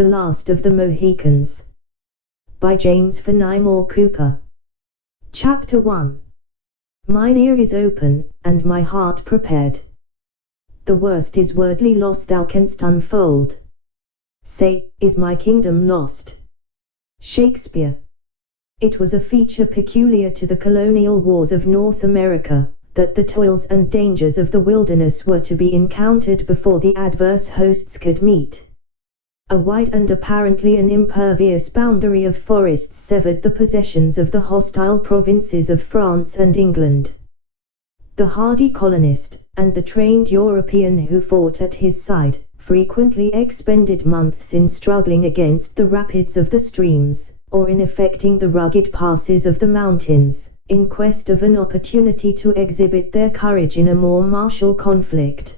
The Last of the Mohicans. By James Fenimore Cooper. Chapter 1. Mine ear is open, and my heart prepared. The worst is wordly loss thou canst unfold. Say, is my kingdom lost? Shakespeare. It was a feature peculiar to the colonial wars of North America, that the toils and dangers of the wilderness were to be encountered before the adverse hosts could meet. A wide and apparently an impervious boundary of forests severed the possessions of the hostile provinces of France and England. The hardy colonist, and the trained European who fought at his side, frequently expended months in struggling against the rapids of the streams, or in effecting the rugged passes of the mountains, in quest of an opportunity to exhibit their courage in a more martial conflict.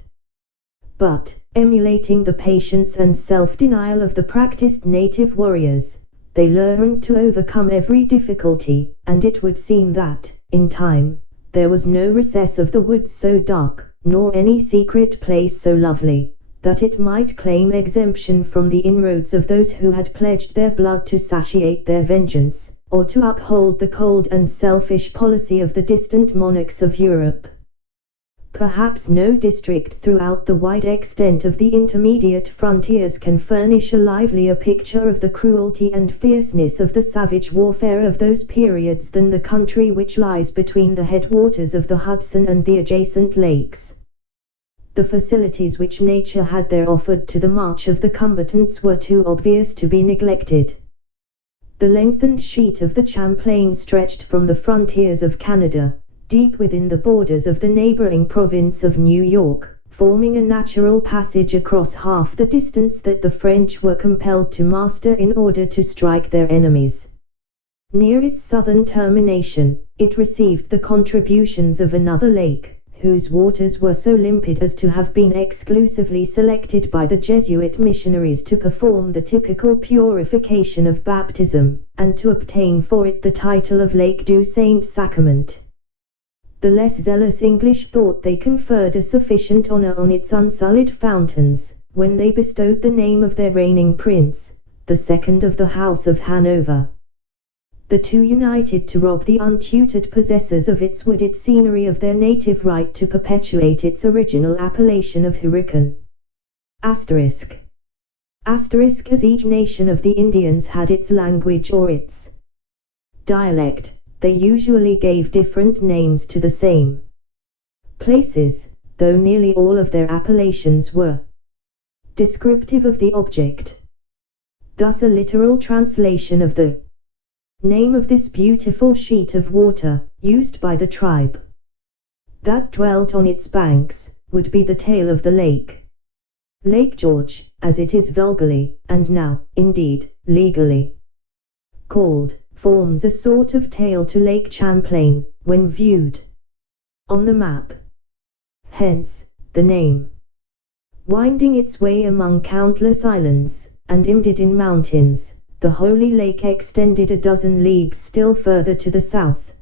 But, emulating the patience and self-denial of the practiced native warriors, they learned to overcome every difficulty, and it would seem that, in time, there was no recess of the woods so dark, nor any secret place so lovely, that it might claim exemption from the inroads of those who had pledged their blood to satiate their vengeance, or to uphold the cold and selfish policy of the distant monarchs of Europe. Perhaps no district throughout the wide extent of the intermediate frontiers can furnish a livelier picture of the cruelty and fierceness of the savage warfare of those periods than the country which lies between the headwaters of the Hudson and the adjacent lakes. The facilities which nature had there offered to the march of the combatants were too obvious to be neglected. The lengthened sheet of the Champlain stretched from the frontiers of Canada, deep within the borders of the neighboring province of New York, forming a natural passage across half the distance that the French were compelled to master in order to strike their enemies. Near its southern termination, it received the contributions of another lake, whose waters were so limpid as to have been exclusively selected by the Jesuit missionaries to perform the typical purification of baptism, and to obtain for it the title of Lake du Saint-Sacrament. The less zealous English thought they conferred a sufficient honor on its unsullied fountains, when they bestowed the name of their reigning prince, the second of the House of Hanover. The two united to rob the untutored possessors of its wooded scenery of their native right to perpetuate its original appellation of Hurricane. Asterisk. Asterisk. As each nation of the Indians had its language or its dialect, they usually gave different names to the same places, though nearly all of their appellations were descriptive of the object. Thus a literal translation of the name of this beautiful sheet of water, used by the tribe that dwelt on its banks, would be the tail of the lake. Lake George, as it is vulgarly, and now, indeed, legally called, forms a sort of tail to Lake Champlain, when viewed on the map. Hence, the name. Winding its way among countless islands, and imbedded in mountains, the Holy Lake extended a dozen leagues still further to the south.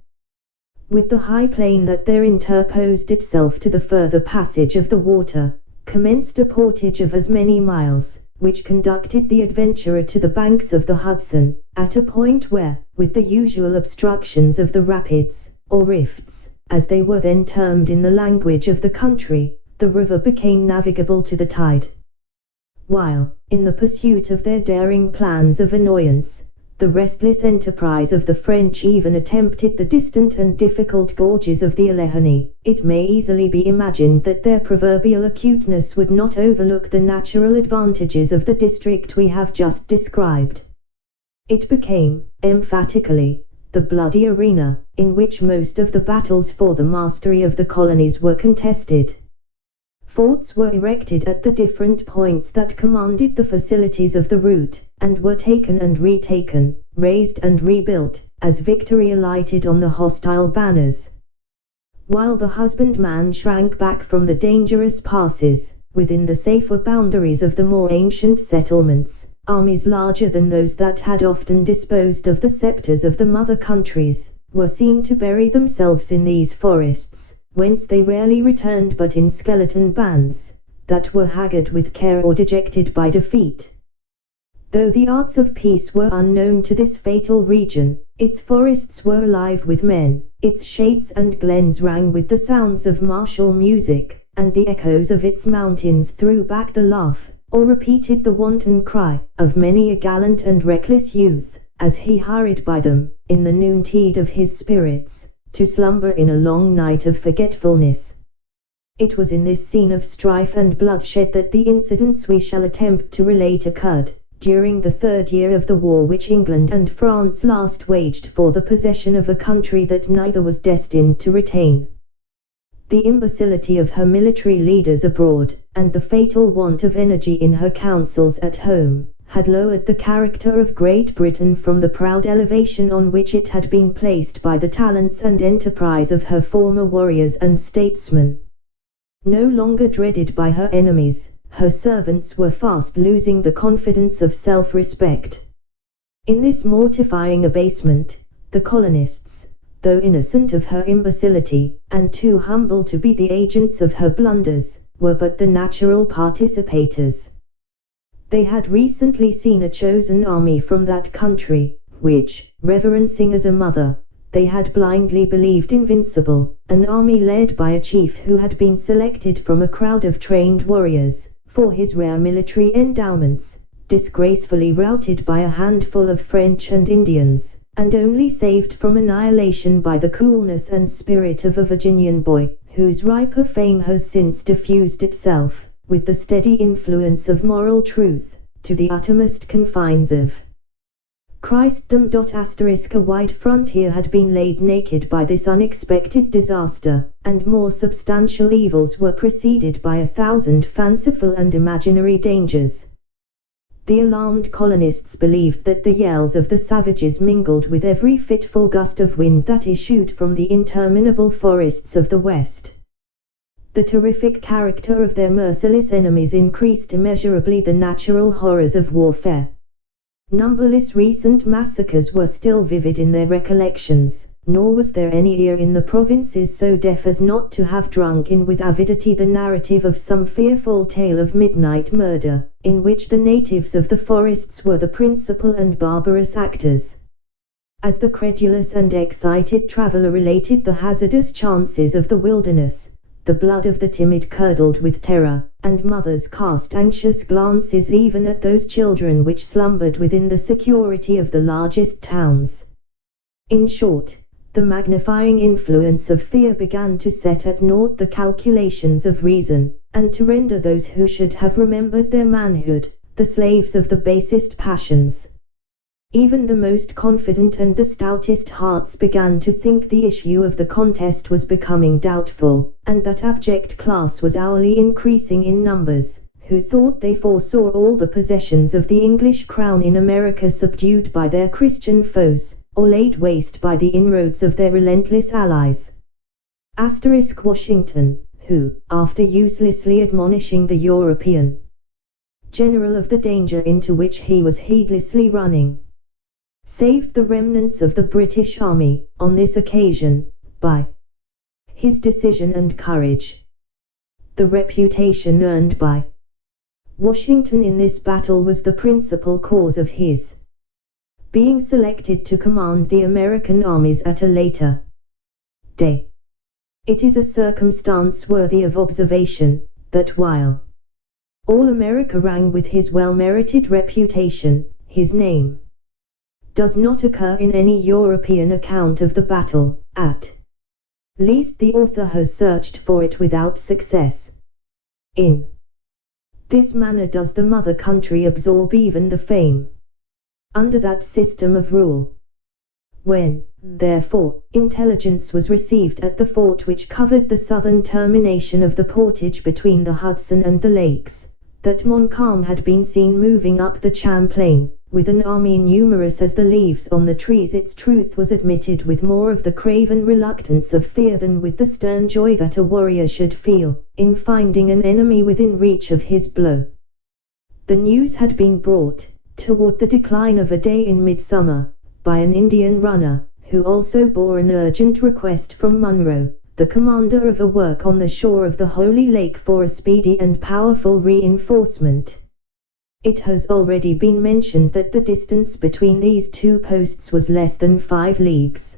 With the high plain that there interposed itself to the further passage of the water, commenced a portage of as many miles, which conducted the adventurer to the banks of the Hudson, at a point where, with the usual obstructions of the rapids, or rifts, as they were then termed in the language of the country, the river became navigable to the tide. While, in the pursuit of their daring plans of annoyance, the restless enterprise of the French even attempted the distant and difficult gorges of the Allegheny, it may easily be imagined that their proverbial acuteness would not overlook the natural advantages of the district we have just described. It became, emphatically, the bloody arena, in which most of the battles for the mastery of the colonies were contested. Forts were erected at the different points that commanded the facilities of the route, and were taken and retaken, razed and rebuilt, as victory alighted on the hostile banners. While the husbandman shrank back from the dangerous passes, within the safer boundaries of the more ancient settlements, armies larger than those that had often disposed of the scepters of the mother countries, were seen to bury themselves in these forests, whence they rarely returned but in skeleton bands, that were haggard with care or dejected by defeat. Though the arts of peace were unknown to this fatal region, its forests were alive with men, its shades and glens rang with the sounds of martial music, and the echoes of its mountains threw back the laugh, or repeated the wanton cry, of many a gallant and reckless youth, as he hurried by them, in the noontide of his spirits, to slumber in a long night of forgetfulness. It was in this scene of strife and bloodshed that the incidents we shall attempt to relate occurred, during the 3rd year of the war which England and France last waged for the possession of a country that neither was destined to retain. The imbecility of her military leaders abroad, and the fatal want of energy in her councils at home, had lowered the character of Great Britain from the proud elevation on which it had been placed by the talents and enterprise of her former warriors and statesmen. No longer dreaded by her enemies, her servants were fast losing the confidence of self-respect. In this mortifying abasement, the colonists, though innocent of her imbecility, and too humble to be the agents of her blunders, were but the natural participators. They had recently seen a chosen army from that country, which, reverencing as a mother, they had blindly believed invincible, an army led by a chief who had been selected from a crowd of trained warriors, for his rare military endowments, disgracefully routed by a handful of French and Indians, and only saved from annihilation by the coolness and spirit of a Virginian boy, whose riper fame has since diffused itself, with the steady influence of moral truth, to the uttermost confines of Christendom. A wide frontier had been laid naked by this unexpected disaster, and more substantial evils were preceded by 1,000 fanciful and imaginary dangers. The alarmed colonists believed that the yells of the savages mingled with every fitful gust of wind that issued from the interminable forests of the West. The terrific character of their merciless enemies increased immeasurably the natural horrors of warfare. Numberless recent massacres were still vivid in their recollections, nor was there any ear in the provinces so deaf as not to have drunk in with avidity the narrative of some fearful tale of midnight murder, in which the natives of the forests were the principal and barbarous actors. As the credulous and excited traveler related the hazardous chances of the wilderness, the blood of the timid curdled with terror, and mothers cast anxious glances even at those children which slumbered within the security of the largest towns. In short, the magnifying influence of fear began to set at naught the calculations of reason, and to render those who should have remembered their manhood, the slaves of the basest passions. Even the most confident and the stoutest hearts began to think the issue of the contest was becoming doubtful, and that abject class was hourly increasing in numbers, who thought they foresaw all the possessions of the English crown in America subdued by their Christian foes, or laid waste by the inroads of their relentless allies. Washington, who, after uselessly admonishing the European general of the danger into which he was heedlessly running, saved the remnants of the British army, on this occasion, by his decision and courage. The reputation earned by Washington in this battle was the principal cause of his being selected to command the American armies at a later day. It is a circumstance worthy of observation, that while all America rang with his well-merited reputation, his name does not occur in any European account of the battle. At least the author has searched for it without success. In this manner does the mother country absorb even the fame under that system of rule. When, therefore, intelligence was received at the fort which covered the southern termination of the portage between the Hudson and the lakes, that Montcalm had been seen moving up the Champlain, with an army numerous as the leaves on the trees, its truth was admitted with more of the craven reluctance of fear than with the stern joy that a warrior should feel, in finding an enemy within reach of his blow. The news had been brought, toward the decline of a day in midsummer, by an Indian runner, who also bore an urgent request from Monroe, the commander of a work on the shore of the Holy Lake, for a speedy and powerful reinforcement. It has already been mentioned that the distance between these two posts was less than 5 leagues.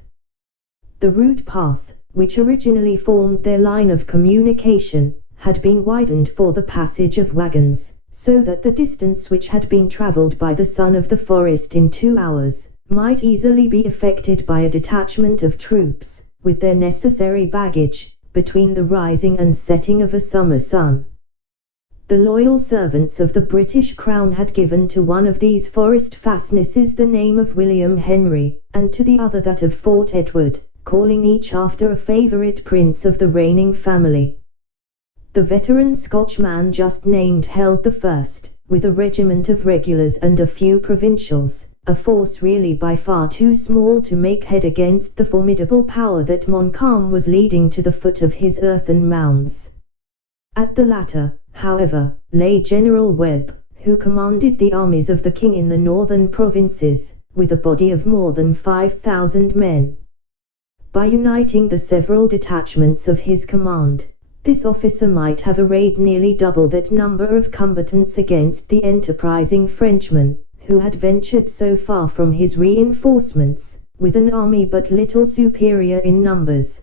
The route path, which originally formed their line of communication, had been widened for the passage of wagons, so that the distance which had been travelled by the son of the forest in 2 hours, might easily be effected by a detachment of troops, with their necessary baggage, between the rising and setting of a summer sun. The loyal servants of the British Crown had given to one of these forest fastnesses the name of William Henry, and to the other that of Fort Edward, calling each after a favourite prince of the reigning family. The veteran Scotchman just named held the first, with a regiment of regulars and a few provincials, a force really by far too small to make head against the formidable power that Montcalm was leading to the foot of his earthen mounds. At the latter, however, lay General Webb, who commanded the armies of the king in the northern provinces, with a body of more than 5,000 men. By uniting the several detachments of his command, this officer might have arrayed nearly double that number of combatants against the enterprising Frenchman, who had ventured so far from his reinforcements, with an army but little superior in numbers.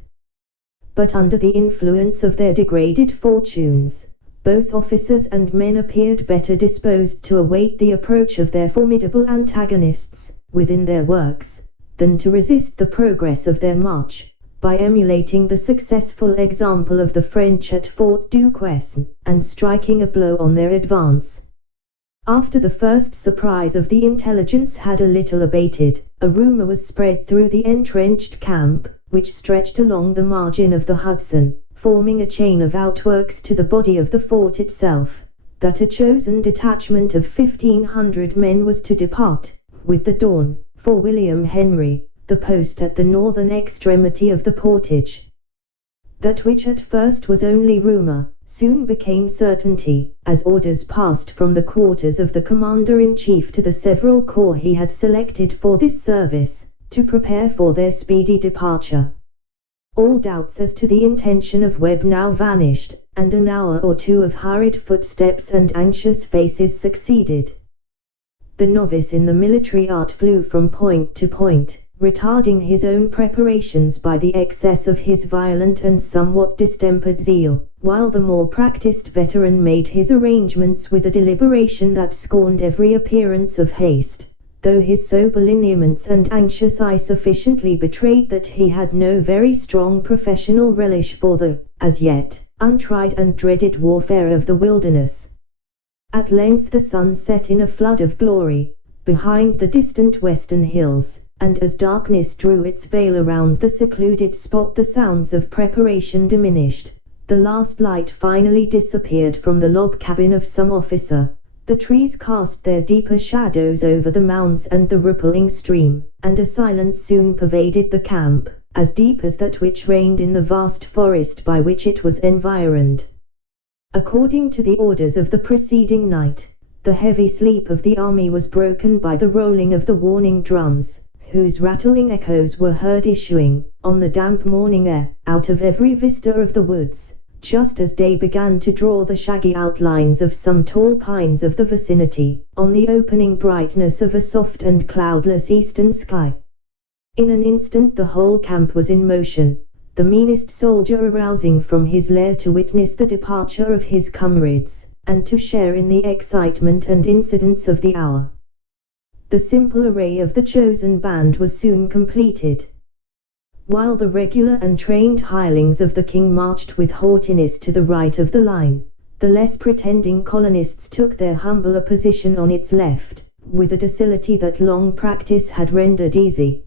But under the influence of their degraded fortunes, both officers and men appeared better disposed to await the approach of their formidable antagonists, within their works, than to resist the progress of their march, by emulating the successful example of the French at Fort Duquesne, and striking a blow on their advance. After the first surprise of the intelligence had a little abated, a rumour was spread through the entrenched camp, which stretched along the margin of the Hudson, forming a chain of outworks to the body of the fort itself, that a chosen detachment of 1,500 men was to depart, with the dawn, for William Henry, the post at the northern extremity of the portage. That which at first was only rumour, soon became certainty, as orders passed from the quarters of the Commander-in-Chief to the several corps he had selected for this service, to prepare for their speedy departure. All doubts as to the intention of Webb now vanished, and an hour or two of hurried footsteps and anxious faces succeeded. The novice in the military art flew from point to point, retarding his own preparations by the excess of his violent and somewhat distempered zeal, while the more practised veteran made his arrangements with a deliberation that scorned every appearance of haste, though his sober lineaments and anxious eye sufficiently betrayed that he had no very strong professional relish for the, as yet, untried and dreaded warfare of the wilderness. At length the sun set in a flood of glory, behind the distant western hills, and as darkness drew its veil around the secluded spot the sounds of preparation diminished, the last light finally disappeared from the log cabin of some officer, the trees cast their deeper shadows over the mounds and the rippling stream, and a silence soon pervaded the camp, as deep as that which reigned in the vast forest by which it was environed. According to the orders of the preceding night, the heavy sleep of the army was broken by the rolling of the warning drums, whose rattling echoes were heard issuing, on the damp morning air, out of every vista of the woods, just as day began to draw the shaggy outlines of some tall pines of the vicinity, on the opening brightness of a soft and cloudless eastern sky. In an instant the whole camp was in motion, the meanest soldier arousing from his lair to witness the departure of his comrades, and to share in the excitement and incidents of the hour. The simple array of the chosen band was soon completed. While the regular and trained hirelings of the king marched with haughtiness to the right of the line, the less pretending colonists took their humbler position on its left, with a docility that long practice had rendered easy.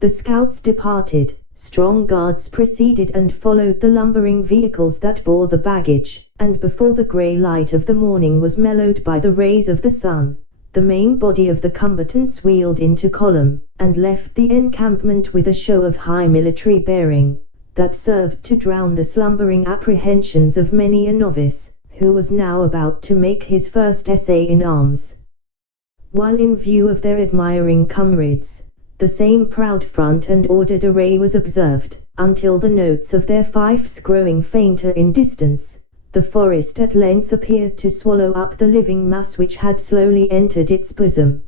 The scouts departed, strong guards preceded and followed the lumbering vehicles that bore the baggage, and before the grey light of the morning was mellowed by the rays of the sun, the main body of the combatants wheeled into column, and left the encampment with a show of high military bearing, that served to drown the slumbering apprehensions of many a novice, who was now about to make his first essay in arms. While in view of their admiring comrades, the same proud front and ordered array was observed, until the notes of their fifes growing fainter in distance, the forest at length appeared to swallow up the living mass which had slowly entered its bosom.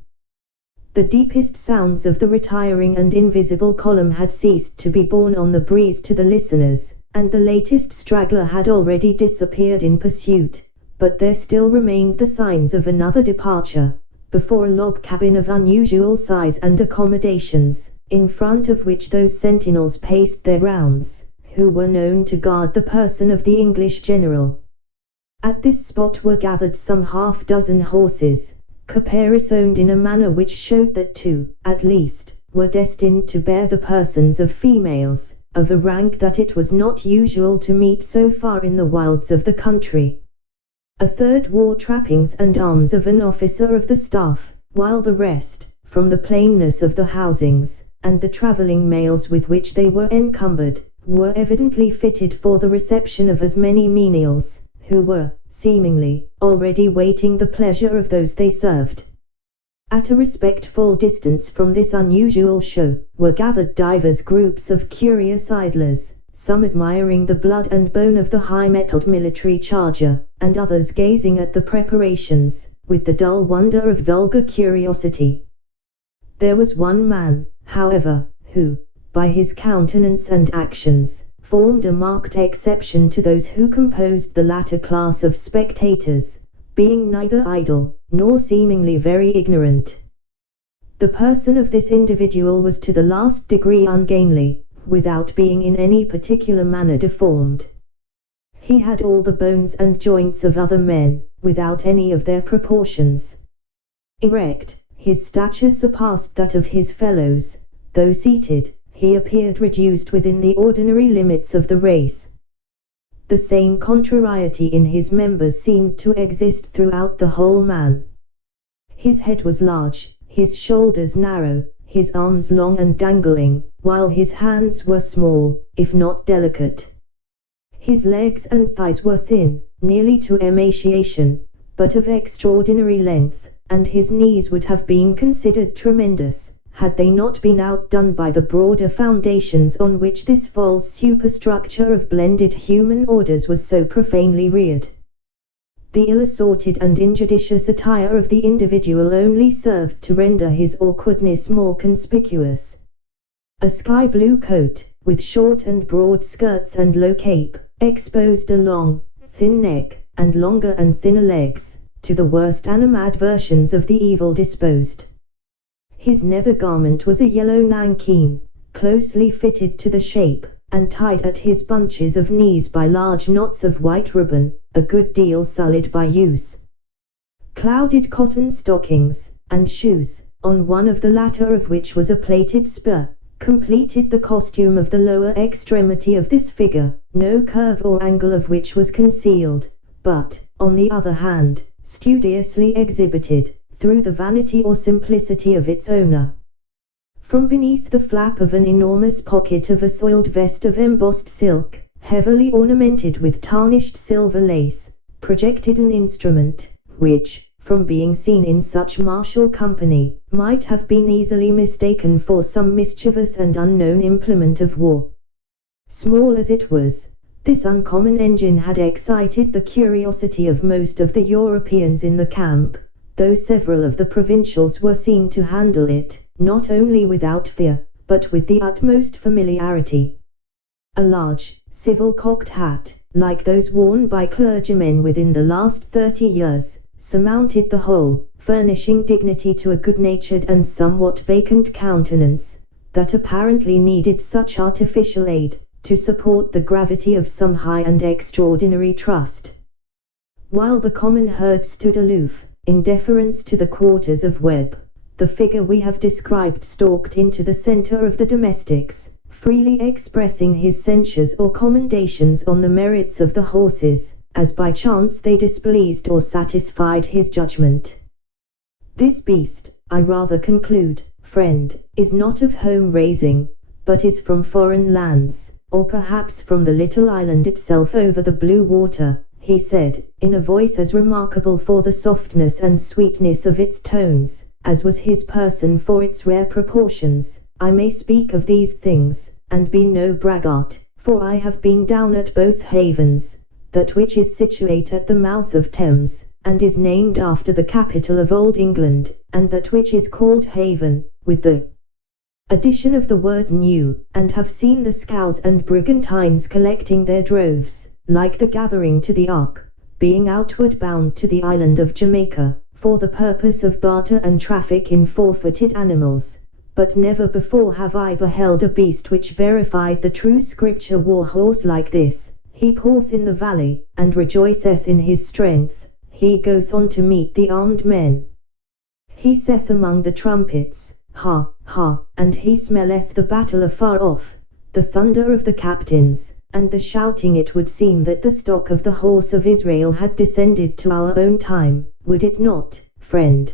The deepest sounds of the retiring and invisible column had ceased to be borne on the breeze to the listeners, and the latest straggler had already disappeared in pursuit, but there still remained the signs of another departure, before a log cabin of unusual size and accommodations, in front of which those sentinels paced their rounds, who were known to guard the person of the English general. At this spot were gathered some half-dozen horses, caparisoned in a manner which showed that two, at least, were destined to bear the persons of females, of a rank that it was not usual to meet so far in the wilds of the country. A third wore trappings and arms of an officer of the staff, while the rest, from the plainness of the housings, and the travelling mails with which they were encumbered, were evidently fitted for the reception of as many menials, who were, seemingly, already waiting the pleasure of those they served. At a respectful distance from this unusual show, were gathered divers groups of curious idlers, some admiring the blood and bone of the high-mettled military charger, and others gazing at the preparations, with the dull wonder of vulgar curiosity. There was one man, however, who, by his countenance and actions, formed a marked exception to those who composed the latter class of spectators, being neither idle, nor seemingly very ignorant. The person of this individual was to the last degree ungainly, without being in any particular manner deformed. He had all the bones and joints of other men, without any of their proportions. Erect, his stature surpassed that of his fellows, though seated, he appeared reduced within the ordinary limits of the race. The same contrariety in his members seemed to exist throughout the whole man. His head was large, his shoulders narrow, his arms long and dangling, while his hands were small, if not delicate. His legs and thighs were thin, nearly to emaciation, but of extraordinary length, and his knees would have been considered tremendous, had they not been outdone by the broader foundations on which this false superstructure of blended human orders was so profanely reared. The ill-assorted and injudicious attire of the individual only served to render his awkwardness more conspicuous. A sky-blue coat, with short and broad skirts and low cape, exposed a long, thin neck, and longer and thinner legs, to the worst animadversions of the evil-disposed. His nether garment was a yellow nankeen, closely fitted to the shape, and tied at his bunches of knees by large knots of white ribbon, a good deal sullied by use. Clouded cotton stockings, and shoes, on one of the latter of which was a plated spur, completed the costume of the lower extremity of this figure, no curve or angle of which was concealed, but, on the other hand, studiously exhibited, through the vanity or simplicity of its owner. From beneath the flap of an enormous pocket of a soiled vest of embossed silk, heavily ornamented with tarnished silver lace, projected an instrument, which, from being seen in such martial company, might have been easily mistaken for some mischievous and unknown implement of war. Small as it was, this uncommon engine had excited the curiosity of most of the Europeans in the camp, though several of the provincials were seen to handle it, not only without fear, but with the utmost familiarity. A large, civil cocked hat, like those worn by clergymen within the last 30 years, surmounted the whole, furnishing dignity to a good-natured and somewhat vacant countenance, that apparently needed such artificial aid, to support the gravity of some high and extraordinary trust. While the common herd stood aloof, in deference to the quarters of Webb, the figure we have described stalked into the centre of the domestics, freely expressing his censures or commendations on the merits of the horses, as by chance they displeased or satisfied his judgment. This beast, I rather conclude, friend, is not of home raising, but is from foreign lands, or perhaps from the little island itself over the blue water, he said, in a voice as remarkable for the softness and sweetness of its tones, as was his person for its rare proportions. I may speak of these things, and be no braggart, for I have been down at both havens, that which is situate at the mouth of Thames, and is named after the capital of Old England, and that which is called Haven, with the addition of the word new, and have seen the scows and brigantines collecting their droves, like the gathering to the ark, being outward bound to the island of Jamaica, for the purpose of barter and traffic in four-footed animals. But never before have I beheld a beast which verified the true scripture war horse like this. He poureth in the valley, and rejoiceth in his strength, he goeth on to meet the armed men. He saith among the trumpets, ha, ha, and he smelleth the battle afar off, the thunder of the captains, and the shouting. It would seem that the stock of the horse of Israel had descended to our own time, would it not, friend?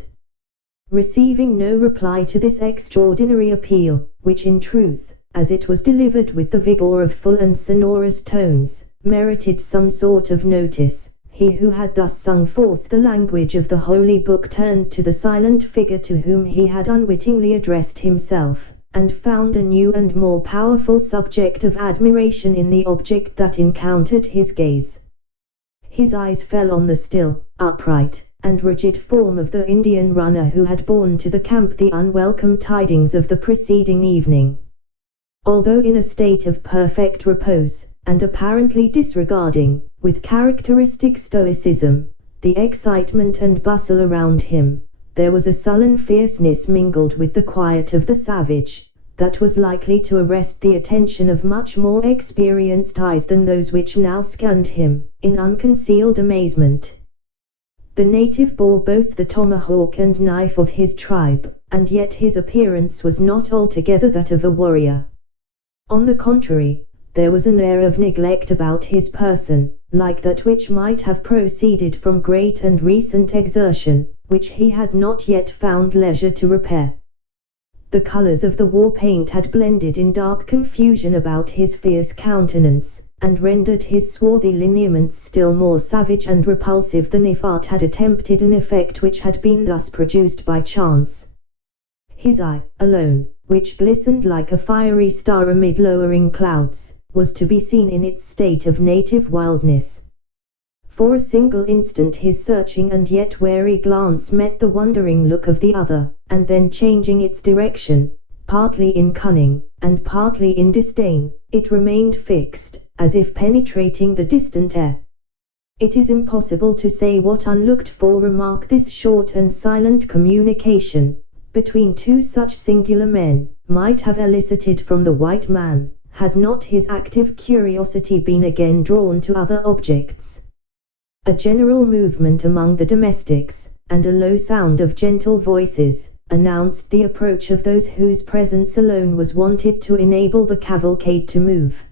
Receiving no reply to this extraordinary appeal, which in truth, as it was delivered with the vigor of full and sonorous tones, merited some sort of notice, he who had thus sung forth the language of the Holy Book turned to the silent figure to whom he had unwittingly addressed himself, and found a new and more powerful subject of admiration in the object that encountered his gaze. His eyes fell on the still, upright, and rigid form of the Indian runner who had borne to the camp the unwelcome tidings of the preceding evening. Although in a state of perfect repose, and apparently disregarding, with characteristic stoicism, the excitement and bustle around him, there was a sullen fierceness mingled with the quiet of the savage, that was likely to arrest the attention of much more experienced eyes than those which now scanned him, in unconcealed amazement. The native bore both the tomahawk and knife of his tribe, and yet his appearance was not altogether that of a warrior. On the contrary, there was an air of neglect about his person, like that which might have proceeded from great and recent exertion, which he had not yet found leisure to repair. The colors of the war paint had blended in dark confusion about his fierce countenance, and rendered his swarthy lineaments still more savage and repulsive than if art had attempted an effect which had been thus produced by chance. His eye, alone, which glistened like a fiery star amid lowering clouds, was to be seen in its state of native wildness. For a single instant his searching and yet wary glance met the wondering look of the other, and then changing its direction, partly in cunning, and partly in disdain, it remained fixed, as if penetrating the distant air. It is impossible to say what unlooked-for remark this short and silent communication, between two such singular men, might have elicited from the white man, had not his active curiosity been again drawn to other objects. A general movement among the domestics, and a low sound of gentle voices, announced the approach of those whose presence alone was wanted to enable the cavalcade to move.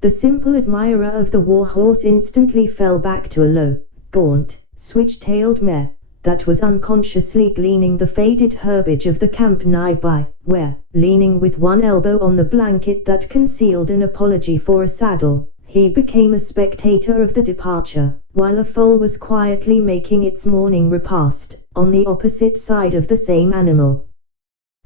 The simple admirer of the war horse instantly fell back to a low, gaunt, switch-tailed mare, that was unconsciously gleaning the faded herbage of the camp nigh by, where, leaning with one elbow on the blanket that concealed an apology for a saddle, he became a spectator of the departure, while a foal was quietly making its morning repast, on the opposite side of the same animal.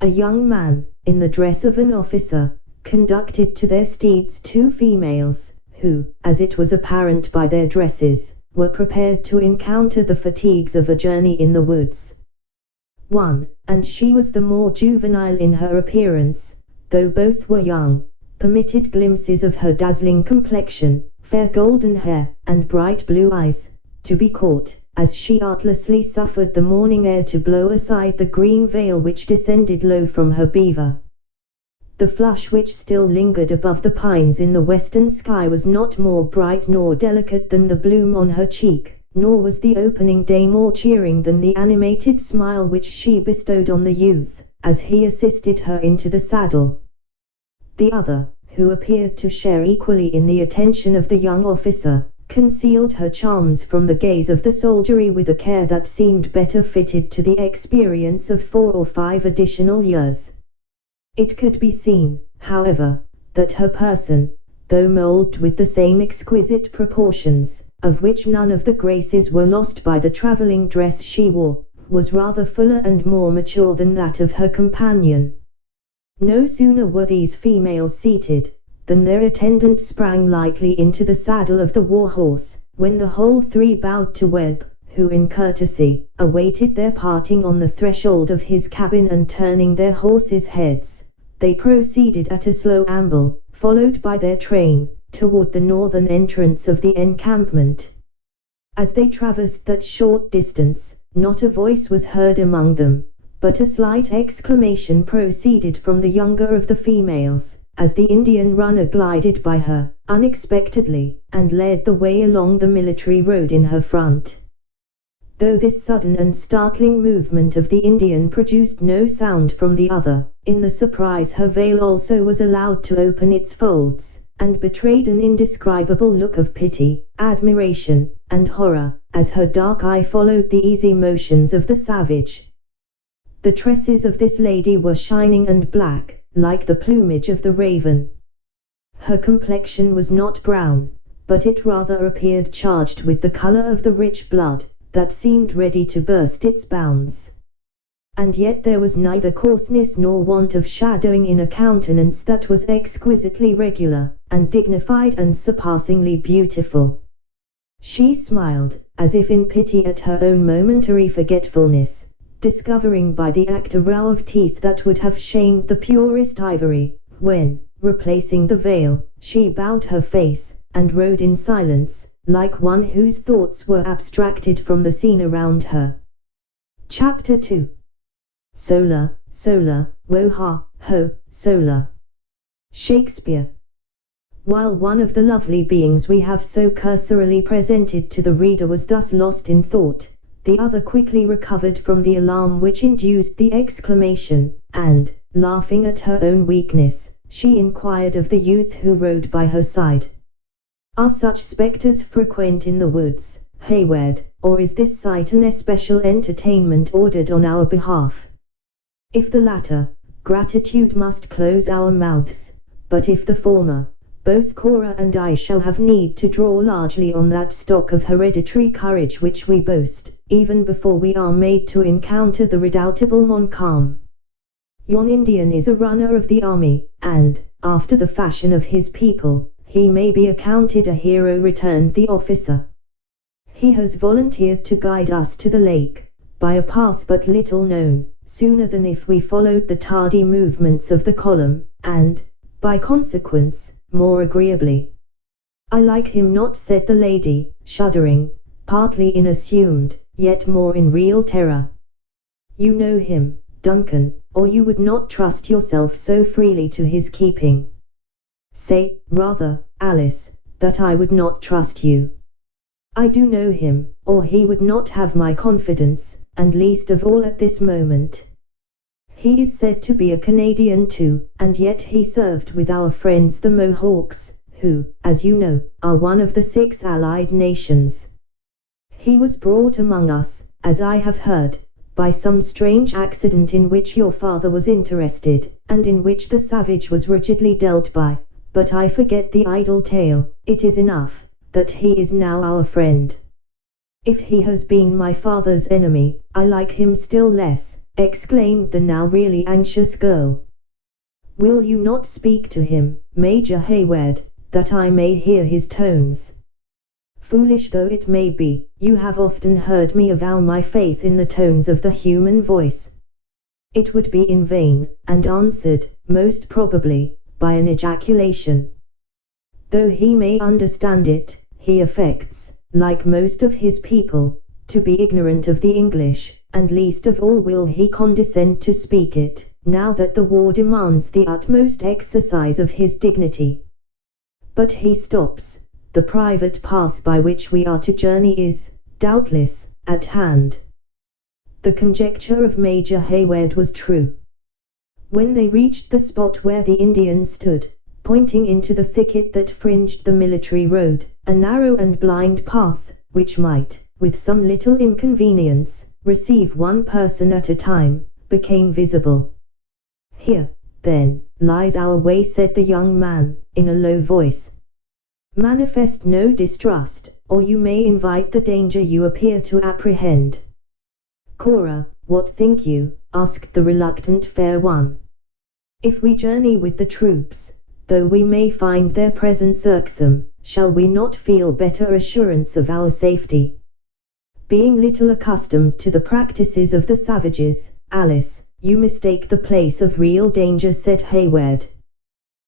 A young man, in the dress of an officer, conducted to their steeds two females, who, as it was apparent by their dresses, were prepared to encounter the fatigues of a journey in the woods. One, and she was the more juvenile in her appearance, though both were young, permitted glimpses of her dazzling complexion, fair golden hair, and bright blue eyes, to be caught, as she artlessly suffered the morning air to blow aside the green veil which descended low from her beaver. The flush which still lingered above the pines in the western sky was not more bright nor delicate than the bloom on her cheek, nor was the opening day more cheering than the animated smile which she bestowed on the youth, as he assisted her into the saddle. The other, who appeared to share equally in the attention of the young officer, concealed her charms from the gaze of the soldiery with a care that seemed better fitted to the experience of 4 or 5 additional years. It could be seen, however, that her person, though molded with the same exquisite proportions, of which none of the graces were lost by the travelling dress she wore, was rather fuller and more mature than that of her companion. No sooner were these females seated, Then their attendant sprang lightly into the saddle of the war horse, when the whole three bowed to Webb, who in courtesy awaited their parting on the threshold of his cabin, and turning their horses' heads, they proceeded at a slow amble, followed by their train, toward the northern entrance of the encampment. As they traversed that short distance, not a voice was heard among them, but a slight exclamation proceeded from the younger of the females, as the Indian runner glided by her, unexpectedly, and led the way along the military road in her front. Though this sudden and startling movement of the Indian produced no sound from the other, in the surprise her veil also was allowed to open its folds, and betrayed an indescribable look of pity, admiration, and horror, as her dark eye followed the easy motions of the savage. The tresses of this lady were shining and black, like the plumage of the raven. Her complexion was not brown, but it rather appeared charged with the color of the rich blood, that seemed ready to burst its bounds. And yet there was neither coarseness nor want of shadowing in a countenance that was exquisitely regular, and dignified and surpassingly beautiful. She smiled, as if in pity at her own momentary forgetfulness, discovering by the act a row of teeth that would have shamed the purest ivory, when, replacing the veil, she bowed her face, and rode in silence, like one whose thoughts were abstracted from the scene around her. Chapter 2. Sola, sola, wo ha, ho, sola. Shakespeare. While one of the lovely beings we have so cursorily presented to the reader was thus lost in thought, the other quickly recovered from the alarm which induced the exclamation, and, laughing at her own weakness, she inquired of the youth who rode by her side, "Are such spectres frequent in the woods, Hayward, or is this sight an especial entertainment ordered on our behalf?" If the latter, gratitude must close our mouths, but if the former, both Cora and I shall have need to draw largely on that stock of hereditary courage which we boast, even before we are made to encounter the redoubtable Montcalm. Yon Indian is a runner of the army, and, after the fashion of his people, he may be accounted a hero, returned the officer. He has volunteered to guide us to the lake, by a path but little known, sooner than if we followed the tardy movements of the column, and, by consequence, more agreeably. I like him not, said the lady, shuddering, partly in assumed, yet more in real terror. You know him, Duncan, or you would not trust yourself so freely to his keeping. Say, rather, Alice, that I would not trust you. I do know him, or he would not have my confidence, and least of all at this moment. He is said to be a Canadian too, and yet he served with our friends the Mohawks, who, as you know, are one of the 6 allied nations. He was brought among us, as I have heard, by some strange accident in which your father was interested, and in which the savage was rigidly dealt by, but I forget the idle tale. It is enough, that he is now our friend. If he has been my father's enemy, I like him still less, exclaimed the now really anxious girl. Will you not speak to him, Major Hayward, that I may hear his tones? Foolish though it may be, you have often heard me avow my faith in the tones of the human voice. It would be in vain, and answered, most probably, by an ejaculation. Though he may understand it, he affects, like most of his people, to be ignorant of the English, and least of all will he condescend to speak it, now that the war demands the utmost exercise of his dignity. But he stops. The private path by which we are to journey is, doubtless, at hand. The conjecture of Major Hayward was true. When they reached the spot where the Indian stood, pointing into the thicket that fringed the military road, a narrow and blind path, which might, with some little inconvenience, receive one person at a time, became visible. Here, then, lies our way, said the young man, in a low voice. Manifest no distrust, or you may invite the danger you appear to apprehend. Cora, what think you? Asked the reluctant fair one. If we journey with the troops, though we may find their presence irksome, shall we not feel better assurance of our safety? Being little accustomed to the practices of the savages, Alice, you mistake the place of real danger, said Hayward.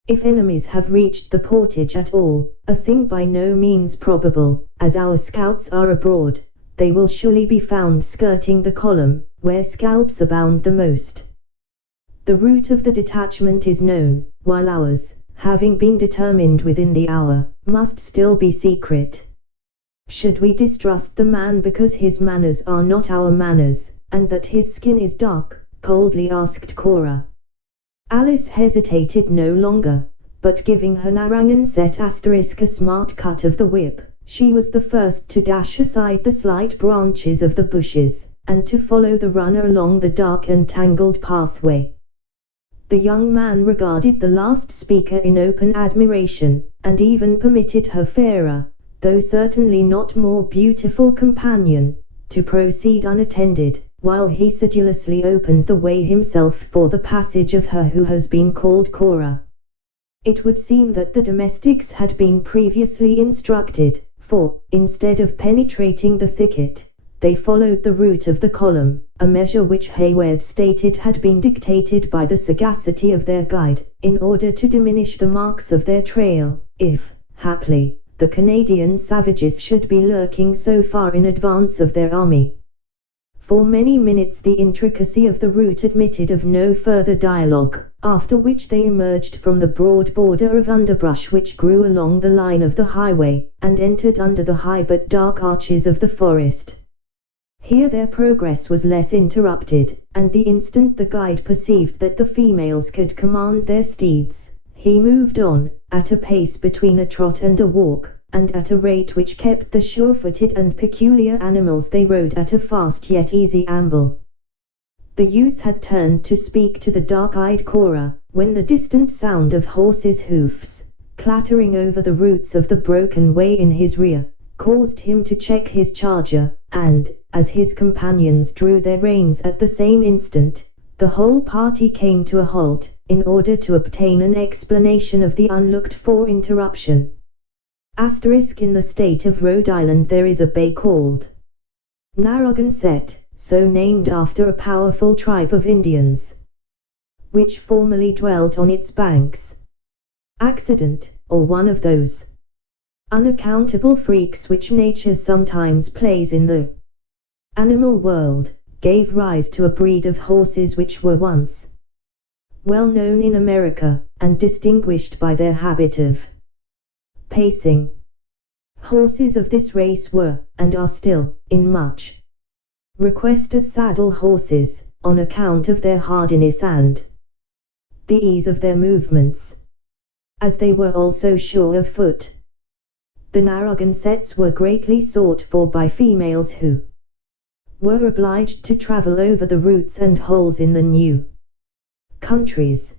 If enemies have reached the portage at all, a thing by no means probable, as our scouts are abroad, they will surely be found skirting the column, where scalps abound the most. The route of the detachment is known, while ours, having been determined within the hour, must still be secret. Should we distrust the man because his manners are not our manners, and that his skin is dark? Coldly asked Cora. Alice hesitated no longer, but giving her Narragansett asterisk a smart cut of the whip, she was the first to dash aside the slight branches of the bushes, and to follow the runner along the dark and tangled pathway. The young man regarded the last speaker in open admiration, and even permitted her fairer, though certainly not more beautiful companion, to proceed unattended, while he sedulously opened the way himself for the passage of her who has been called Cora. It would seem that the domestics had been previously instructed, for, instead of penetrating the thicket, they followed the route of the column, a measure which Hayward stated had been dictated by the sagacity of their guide, in order to diminish the marks of their trail, if, haply, the Canadian savages should be lurking so far in advance of their army. For many minutes the intricacy of the route admitted of no further dialogue, after which they emerged from the broad border of underbrush which grew along the line of the highway, and entered under the high but dark arches of the forest. Here their progress was less interrupted, and the instant the guide perceived that the females could command their steeds, he moved on, at a pace between a trot and a walk, and at a rate which kept the sure-footed and peculiar animals they rode at a fast yet easy amble. The youth had turned to speak to the dark-eyed Cora, when the distant sound of horses' hoofs, clattering over the roots of the broken way in his rear, caused him to check his charger, and, as his companions drew their reins at the same instant, the whole party came to a halt, in order to obtain an explanation of the unlooked-for interruption. In the state of Rhode Island there is a bay called Narragansett, so named after a powerful tribe of Indians, which formerly dwelt on its banks. Accident, or one of those unaccountable freaks which nature sometimes plays in the animal world, gave rise to a breed of horses which were once well known in America, and distinguished by their habit of pacing. Horses of this race were, and are still, in much request as saddle horses, on account of their hardiness and the ease of their movements, as they were also sure of foot. The Narragansetts were greatly sought for by females who were obliged to travel over the roots and holes in the new countries.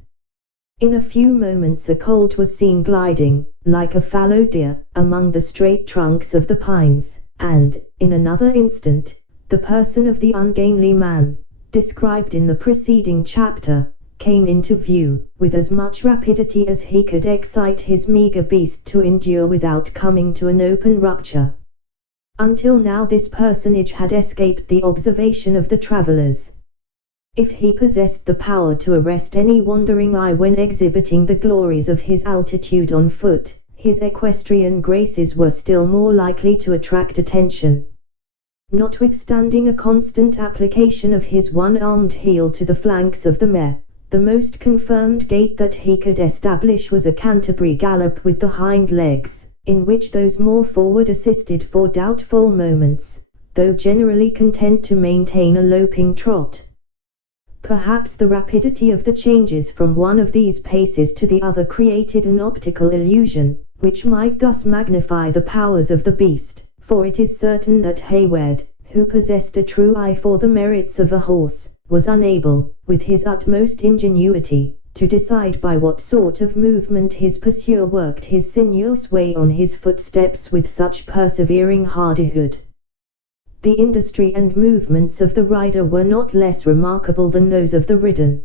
In a few moments a colt was seen gliding, like a fallow deer, among the straight trunks of the pines, and, in another instant, the person of the ungainly man, described in the preceding chapter, came into view, with as much rapidity as he could excite his meagre beast to endure without coming to an open rupture. Until now this personage had escaped the observation of the travellers. If he possessed the power to arrest any wandering eye when exhibiting the glories of his altitude on foot, his equestrian graces were still more likely to attract attention. Notwithstanding a constant application of his one-armed heel to the flanks of the mare, the most confirmed gait that he could establish was a Canterbury gallop with the hind legs, in which those more forward assisted for doubtful moments, though generally content to maintain a loping trot. Perhaps the rapidity of the changes from one of these paces to the other created an optical illusion, which might thus magnify the powers of the beast, for it is certain that Hayward, who possessed a true eye for the merits of a horse, was unable, with his utmost ingenuity, to decide by what sort of movement his pursuer worked his sinuous way on his footsteps with such persevering hardihood. The industry and movements of the rider were not less remarkable than those of the ridden.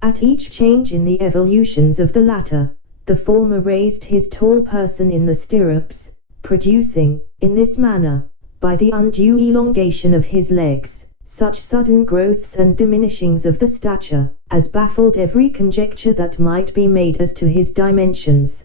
At each change in the evolutions of the latter, The former raised his tall person in the stirrups, producing, in this manner, by the undue elongation of his legs, such sudden growths and diminishings of the stature, as baffled every conjecture that might be made as to his dimensions.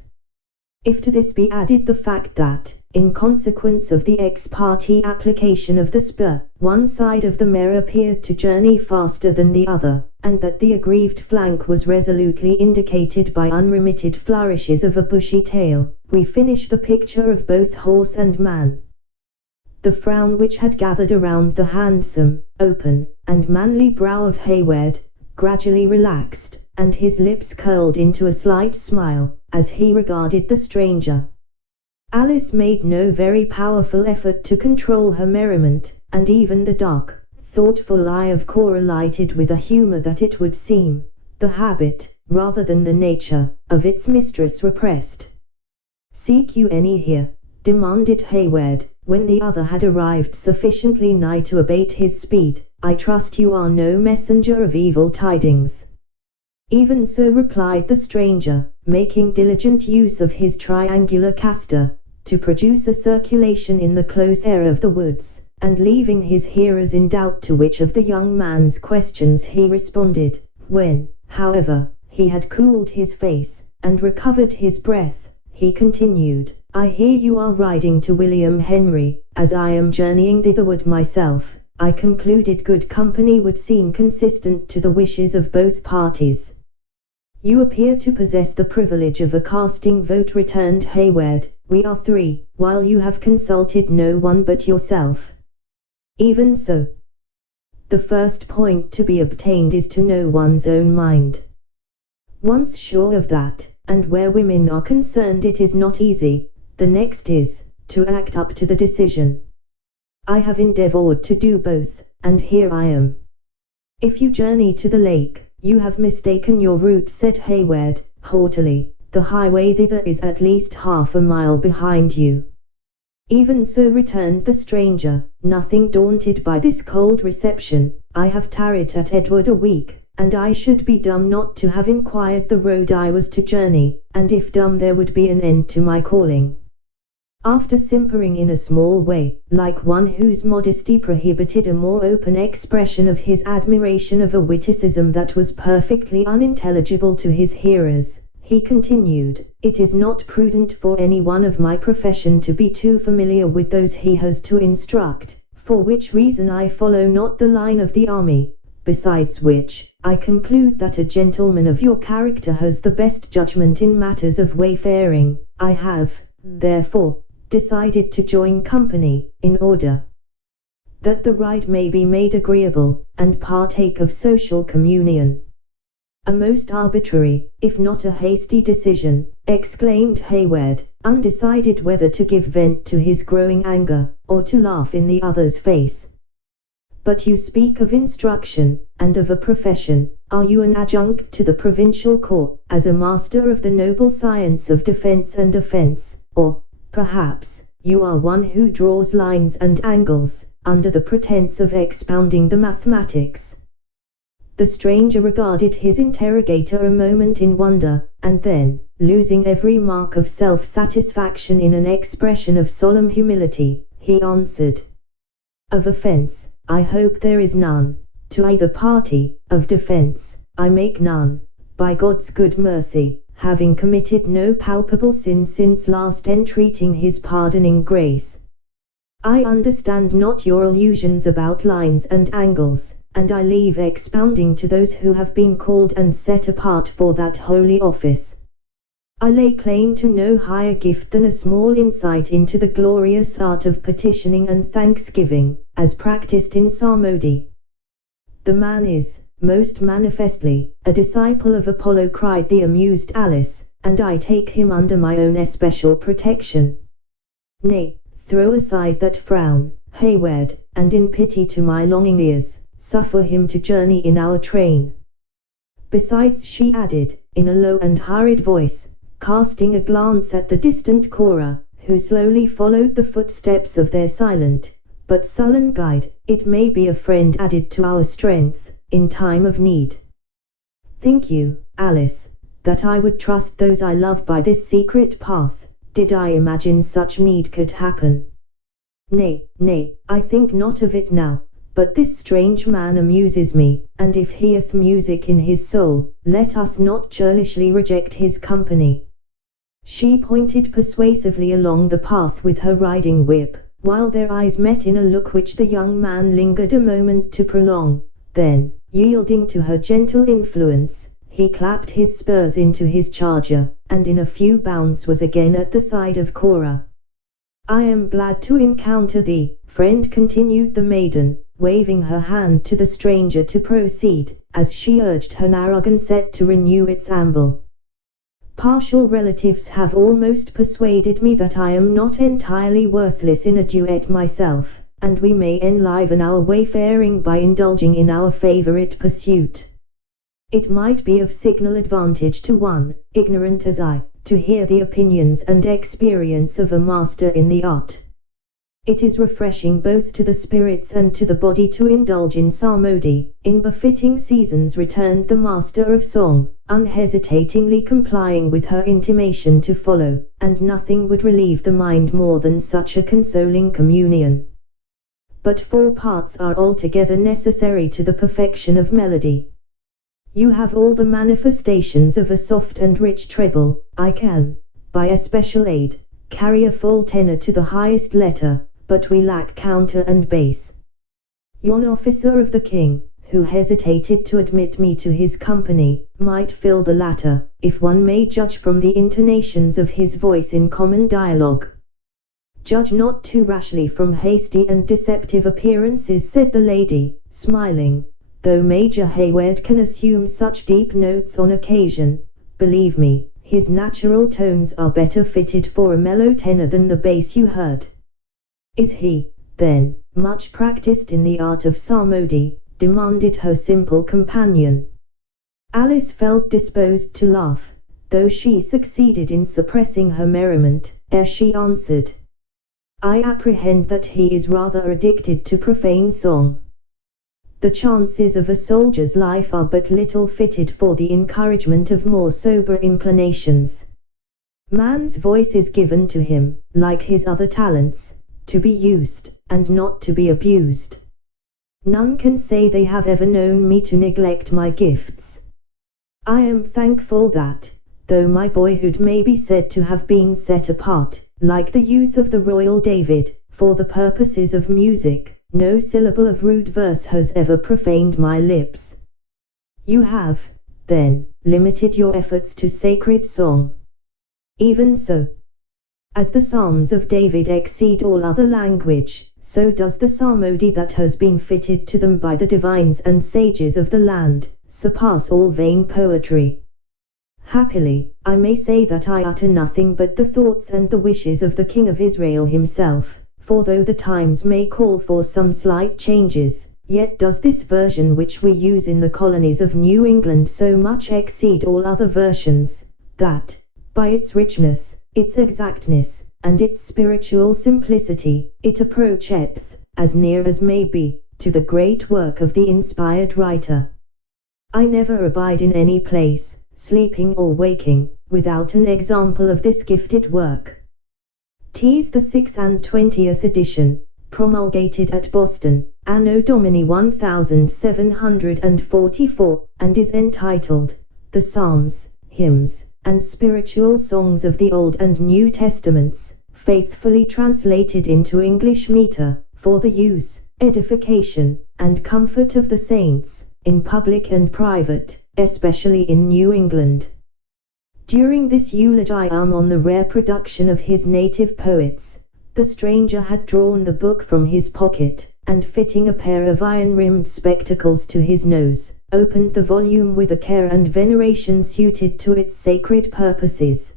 If to this be added the fact that, in consequence of the ex parte application of the spur, one side of the mare appeared to journey faster than the other, and that the aggrieved flank was resolutely indicated by unremitted flourishes of a bushy tail, we finish the picture of both horse and man. The frown which had gathered around the handsome, open, and manly brow of Hayward, gradually relaxed, and his lips curled into a slight smile, as he regarded the stranger. Alice made no very powerful effort to control her merriment, and even the dark, thoughtful eye of Cora lighted with a humour that it would seem, the habit, rather than the nature, of its mistress repressed. "Seek you any here?" demanded Hayward, when the other had arrived sufficiently nigh to abate his speed. "I trust you are no messenger of evil tidings." "Even so," replied the stranger, making diligent use of his triangular castor, to produce a circulation in the close air of the woods, and leaving his hearers in doubt to which of the young man's questions he responded. When, however, he had cooled his face, and recovered his breath, he continued, "I hear you are riding to William Henry. As I am journeying thitherward myself, I concluded good company would seem consistent to the wishes of both parties." "You appear to possess the privilege of a casting vote," returned Hayward. "We are three, while you have consulted no one but yourself." "Even so. The first point to be obtained is to know one's own mind. Once sure of that, and where women are concerned it is not easy, the next is, to act up to the decision. I have endeavored to do both, and here I am." "If you journey to the lake, you have mistaken your route," said Hayward, haughtily. "The highway thither is at least half a mile behind you." "Even so," returned the stranger, nothing daunted by this cold reception. "I have tarried at Edward a week, and I should be dumb not to have inquired the road I was to journey, and if dumb there would be an end to my calling." After simpering in a small way, like one whose modesty prohibited a more open expression of his admiration of a witticism that was perfectly unintelligible to his hearers, he continued, "It is not prudent for any one of my profession to be too familiar with those he has to instruct, for which reason I follow not the line of the army. Besides which, I conclude that a gentleman of your character has the best judgment in matters of wayfaring. I have, therefore, decided to join company, in order that the ride may be made agreeable, and partake of social communion." "A most arbitrary, if not a hasty decision," exclaimed Hayward, undecided whether to give vent to his growing anger, or to laugh in the other's face. "But you speak of instruction, and of a profession. Are you an adjunct to the provincial corps, as a master of the noble science of defense and offense, or, perhaps, you are one who draws lines and angles, under the pretense of expounding the mathematics?" The stranger regarded his interrogator a moment in wonder, and then, losing every mark of self-satisfaction in an expression of solemn humility, he answered, "Of offense, I hope there is none. To either party, of defense, I make none, by God's good mercy, having committed no palpable sin since last entreating his pardoning grace. I understand not your allusions about lines and angles, and I leave expounding to those who have been called and set apart for that holy office. I lay claim to no higher gift than a small insight into the glorious art of petitioning and thanksgiving, as practiced in psalmody." "The man is, most manifestly, a disciple of Apollo," cried the amused Alice, "and I take him under my own especial protection. Nay, throw aside that frown, Hayward, and in pity to my longing ears, suffer him to journey in our train. Besides," she added, in a low and hurried voice, casting a glance at the distant Cora, who slowly followed the footsteps of their silent, but sullen guide, "it may be a friend added to our strength, in time of need. Think you, Alice, that I would trust those I love by this secret path, did I imagine such need could happen. Nay, nay, I think not of it now, but this strange man amuses me, and if he hath music in his soul, let us not churlishly reject his company. She pointed persuasively along the path with her riding whip, while their eyes met in a look which the young man lingered a moment to prolong. Then, yielding to her gentle influence, he clapped his spurs into his charger, and in a few bounds was again at the side of Cora. "I am glad to encounter thee, friend," continued the maiden, waving her hand to the stranger to proceed, as she urged her Narragansett to renew its amble. "Partial relatives have almost persuaded me that I am not entirely worthless in a duet myself, and we may enliven our wayfaring by indulging in our favorite pursuit. It might be of signal advantage to one, ignorant as I, to hear the opinions and experience of a master in the art. It is refreshing both to the spirits and to the body to indulge in psalmody, in befitting seasons," returned the master of song, unhesitatingly complying with her intimation to follow, "and nothing would relieve the mind more than such a consoling communion. But 4 parts are altogether necessary to the perfection of melody. You have all the manifestations of a soft and rich treble. I can, by especial aid, carry a full tenor to the highest letter, but we lack counter and bass. Yon officer of the king, who hesitated to admit me to his company, might fill the latter, if one may judge from the intonations of his voice in common dialogue." "Judge not too rashly from hasty and deceptive appearances," said the lady, smiling. "Though Major Hayward can assume such deep notes on occasion, believe me, his natural tones are better fitted for a mellow tenor than the bass you heard." "Is he, then, much practiced in the art of psalmody?" demanded her simple companion. Alice felt disposed to laugh, though she succeeded in suppressing her merriment, ere she answered, "I apprehend that he is rather addicted to profane song. The chances of a soldier's life are but little fitted for the encouragement of more sober inclinations. Man's voice is given to him, like his other talents, to be used, and not to be abused. None can say they have ever known me to neglect my gifts. I am thankful that, though my boyhood may be said to have been set apart, like the youth of the royal David, for the purposes of music, no syllable of rude verse has ever profaned my lips." "You have, then, limited your efforts to sacred song." "Even so. As the Psalms of David exceed all other language, so does the psalmody that has been fitted to them by the divines and sages of the land, surpass all vain poetry. Happily, I may say that I utter nothing but the thoughts and the wishes of the King of Israel himself, for though the times may call for some slight changes, yet does this version which we use in the colonies of New England so much exceed all other versions, that, by its richness, its exactness, and its spiritual simplicity, it approacheth, as near as may be, to the great work of the inspired writer. I never abide in any place, sleeping or waking, without an example of this gifted work. 'Tis the 26th edition, promulgated at Boston, Anno Domini 1744, and is entitled, The Psalms, Hymns, and Spiritual Songs of the Old and New Testaments, faithfully translated into English meter, for the use, edification, and comfort of the saints, in public and private, especially in New England." During this eulogium on the rare production of his native poets, the stranger had drawn the book from his pocket, and fitting a pair of iron-rimmed spectacles to his nose, opened the volume with a care and veneration suited to its sacred purposes.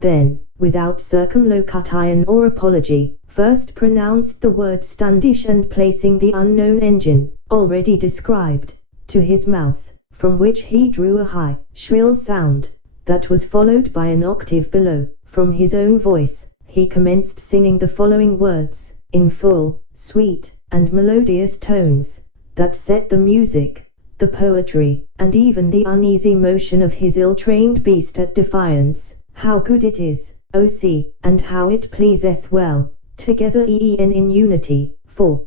Then, without circumlocution or apology, first pronounced the word Standish, and placing the unknown engine, already described, to his mouth, from which he drew a high, shrill sound, that was followed by an octave below, from his own voice, he commenced singing the following words, in full, sweet, and melodious tones, that set the music, the poetry, and even the uneasy motion of his ill-trained beast at defiance. How good it is, O sea, and how it pleaseth well, together in unity, for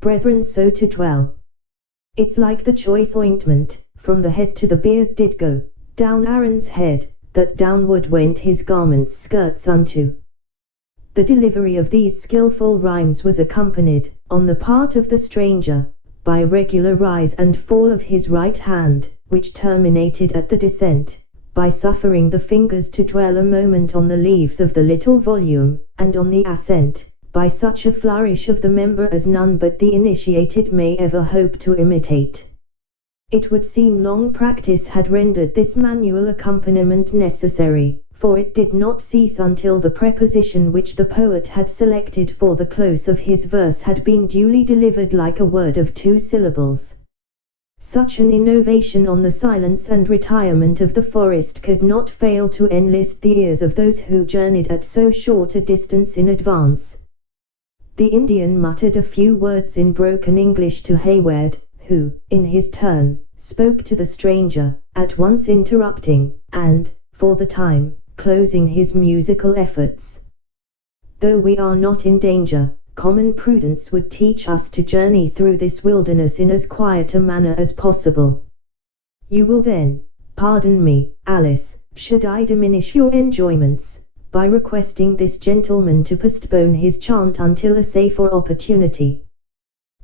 brethren so to dwell. It's like the choice ointment, from the head to the beard did go, down Aaron's head, that downward went his garment's skirts unto. The delivery of these skillful rhymes was accompanied, on the part of the stranger, by regular rise and fall of his right hand, which terminated at the descent, by suffering the fingers to dwell a moment on the leaves of the little volume, and on the ascent, by such a flourish of the member as none but the initiated may ever hope to imitate. It would seem long practice had rendered this manual accompaniment necessary, for it did not cease until the preposition which the poet had selected for the close of his verse had been duly delivered like a word of 2 syllables. Such an innovation on the silence and retirement of the forest could not fail to enlist the ears of those who journeyed at so short a distance in advance. The Indian muttered a few words in broken English to Hayward, who, in his turn, spoke to the stranger, at once interrupting, and, for the time, closing his musical efforts. Though we are not in danger, common prudence would teach us to journey through this wilderness in as quiet a manner as possible. You will then, pardon me, Alice, should I diminish your enjoyments, by requesting this gentleman to postpone his chant until a safer opportunity.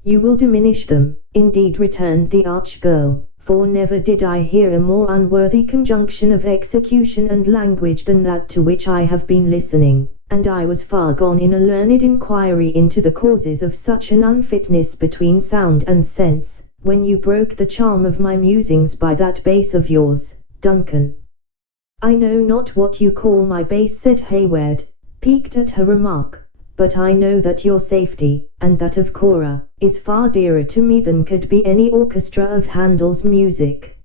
You will diminish them, indeed, returned the arch girl, for never did I hear a more unworthy conjunction of execution and language than that to which I have been listening, and I was far gone in a learned inquiry into the causes of such an unfitness between sound and sense, when you broke the charm of my musings by that bass of yours, Duncan. I know not what you call my bass, said Hayward, piqued at her remark, but I know that your safety, and that of Cora, is far dearer to me than could be any orchestra of Handel's music.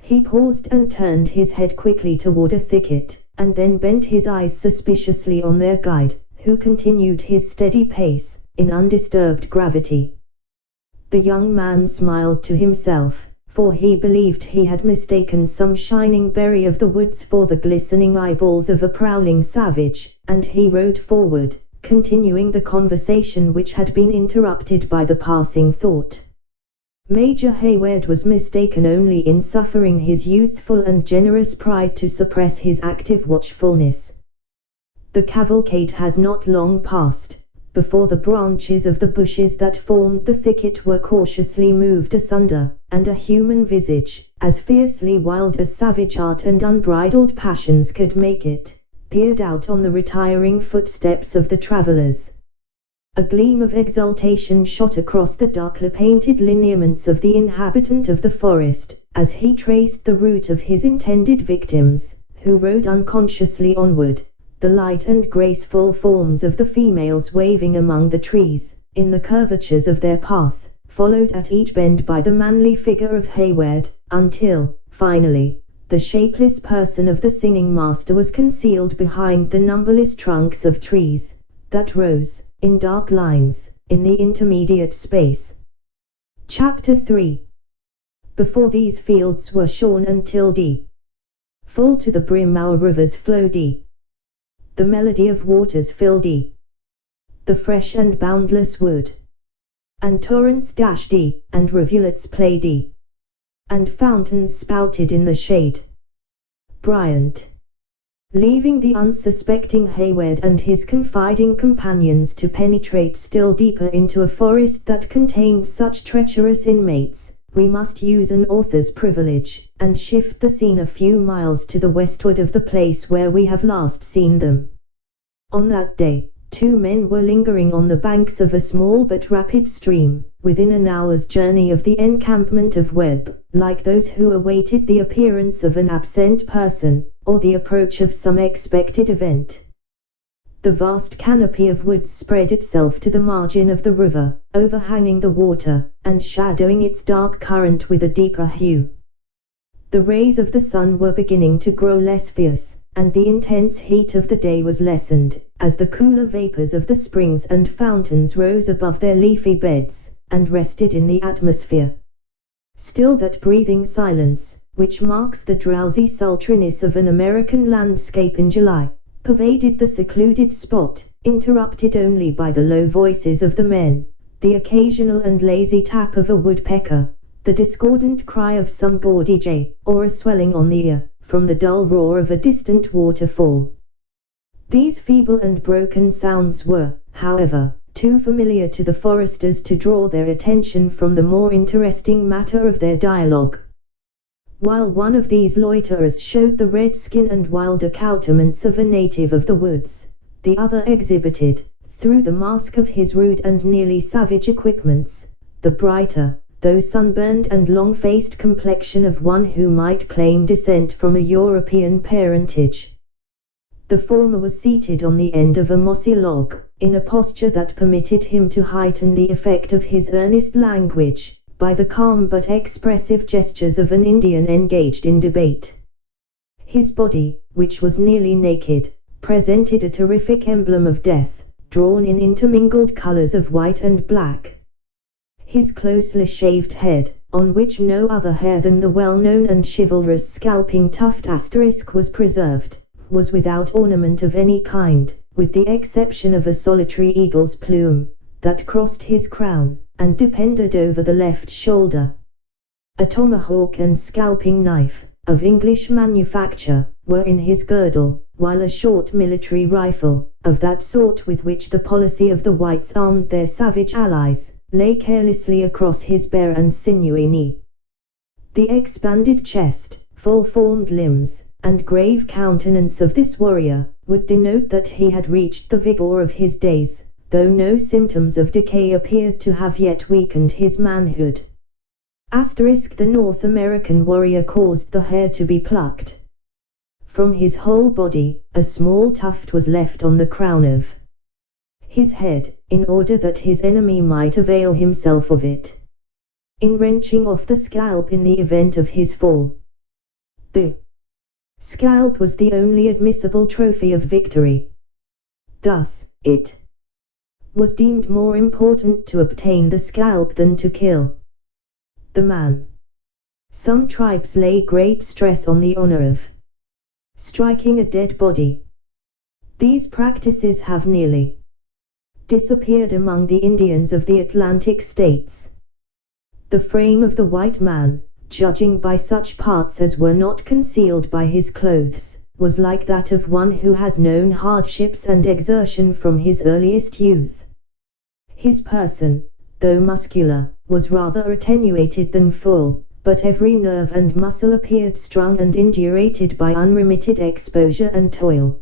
He paused and turned his head quickly toward a thicket, and then bent his eyes suspiciously on their guide, who continued his steady pace, in undisturbed gravity. The young man smiled to himself, for he believed he had mistaken some shining berry of the woods for the glistening eyeballs of a prowling savage, and he rode forward, continuing the conversation which had been interrupted by the passing thought. Major Hayward was mistaken only in suffering his youthful and generous pride to suppress his active watchfulness. The cavalcade had not long passed, before the branches of the bushes that formed the thicket were cautiously moved asunder, and a human visage, as fiercely wild as savage art and unbridled passions could make it, peered out on the retiring footsteps of the travellers. A gleam of exultation shot across the darkly painted lineaments of the inhabitant of the forest, as he traced the route of his intended victims, who rode unconsciously onward, the light and graceful forms of the females waving among the trees, in the curvatures of their path, followed at each bend by the manly figure of Hayward, until, finally, the shapeless person of the singing master was concealed behind the numberless trunks of trees, that rose, in dark lines, in the intermediate space. Chapter 3. Before these fields were shorn until full to the brim our rivers flow the melody of waters fill the fresh and boundless wood, and torrents dash and rivulets play and fountains spouted in the shade. Bryant. Leaving the unsuspecting Hayward and his confiding companions to penetrate still deeper into a forest that contained such treacherous inmates, we must use an author's privilege, and shift the scene a few miles to the westward of the place where we have last seen them. On that day, 2 men were lingering on the banks of a small but rapid stream, within an hour's journey of the encampment of Webb, like those who awaited the appearance of an absent person, or the approach of some expected event. The vast canopy of woods spread itself to the margin of the river, overhanging the water, and shadowing its dark current with a deeper hue. The rays of the sun were beginning to grow less fierce, and the intense heat of the day was lessened, as the cooler vapors of the springs and fountains rose above their leafy beds, and rested in the atmosphere. Still that breathing silence, which marks the drowsy sultriness of an American landscape in July, pervaded the secluded spot, interrupted only by the low voices of the men, the occasional and lazy tap of a woodpecker, the discordant cry of some gaudy jay, or a swelling on the ear, from the dull roar of a distant waterfall. These feeble and broken sounds were, however, too familiar to the foresters to draw their attention from the more interesting matter of their dialogue. While one of these loiterers showed the red skin and wild accoutrements of a native of the woods, the other exhibited, through the mask of his rude and nearly savage equipments, the brighter, though sunburned and long-faced complexion of one who might claim descent from a European parentage. The former was seated on the end of a mossy log, in a posture that permitted him to heighten the effect of his earnest language, by the calm but expressive gestures of an Indian engaged in debate. His body, which was nearly naked, presented a terrific emblem of death, drawn in intermingled colors of white and black. His closely shaved head, on which no other hair than the well-known and chivalrous scalping tuft * was preserved, was without ornament of any kind, with the exception of a solitary eagle's plume, that crossed his crown, and depended over the left shoulder. A tomahawk and scalping knife, of English manufacture, were in his girdle, while a short military rifle, of that sort with which the policy of the whites armed their savage allies, lay carelessly across his bare and sinewy knee. The expanded chest, full-formed limbs, and grave countenance of this warrior, would denote that he had reached the vigor of his days, though no symptoms of decay appeared to have yet weakened his manhood. The North American warrior caused the hair to be plucked from his whole body. A small tuft was left on the crown of his head, in order that his enemy might avail himself of it in wrenching off the scalp in the event of his fall. The scalp was the only admissible trophy of victory. Thus, it was deemed more important to obtain the scalp than to kill the man. Some tribes lay great stress on the honor of striking a dead body. These practices have nearly disappeared among the Indians of the Atlantic states. The frame of the white man, judging by such parts as were not concealed by his clothes, was like that of one who had known hardships and exertion from his earliest youth. His person, though muscular, was rather attenuated than full, but every nerve and muscle appeared strung and indurated by unremitted exposure and toil.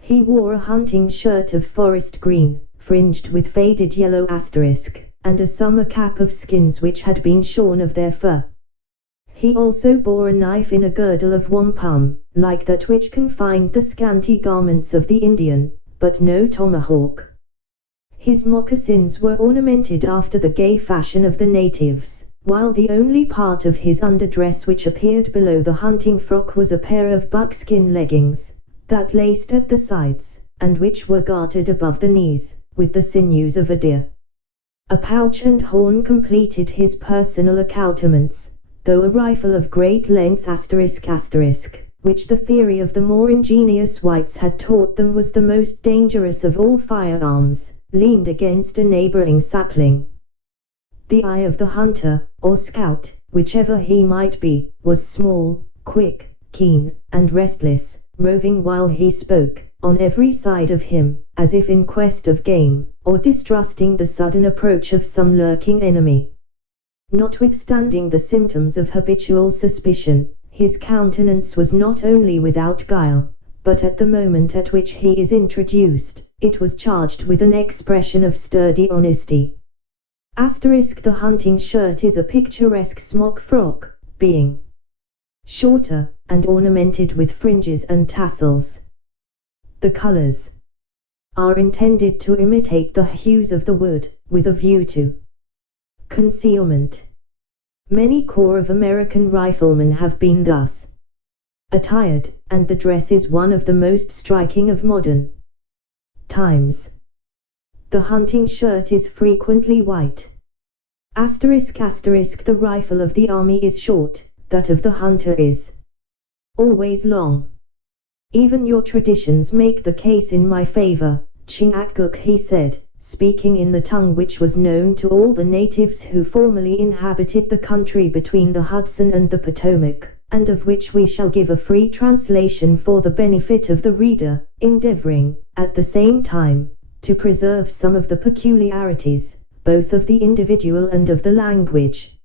He wore a hunting shirt of forest green, fringed with faded yellow *, and a summer cap of skins which had been shorn of their fur. He also bore a knife in a girdle of wampum, like that which confined the scanty garments of the Indian, but no tomahawk. His moccasins were ornamented after the gay fashion of the natives, while the only part of his underdress which appeared below the hunting frock was a pair of buckskin leggings, that laced at the sides, and which were gartered above the knees, with the sinews of a deer. A pouch and horn completed his personal accoutrements, though a rifle of great length *, which the theory of the more ingenious whites had taught them was the most dangerous of all firearms, leaned against a neighboring sapling. The eye of the hunter, or scout, whichever he might be, was small, quick, keen, and restless, roving while he spoke, on every side of him, as if in quest of game, or distrusting the sudden approach of some lurking enemy. Notwithstanding the symptoms of habitual suspicion, his countenance was not only without guile, but at the moment at which he is introduced, it was charged with an expression of sturdy honesty. The hunting shirt is a picturesque smock frock, being shorter, and ornamented with fringes and tassels. The colors are intended to imitate the hues of the wood, with a view to concealment. Many corps of American riflemen have been thus attired, and the dress is one of the most striking of modern times. The hunting shirt is frequently white. Asterisk asterisk the rifle of the army is short, that of the hunter is always long. Even your traditions make the case in my favor, Chingakguk, he said, speaking in the tongue which was known to all the natives who formerly inhabited the country between the Hudson and the Potomac, and of which we shall give a free translation for the benefit of the reader, endeavoring, at the same time, to preserve some of the peculiarities, both of the individual and of the language.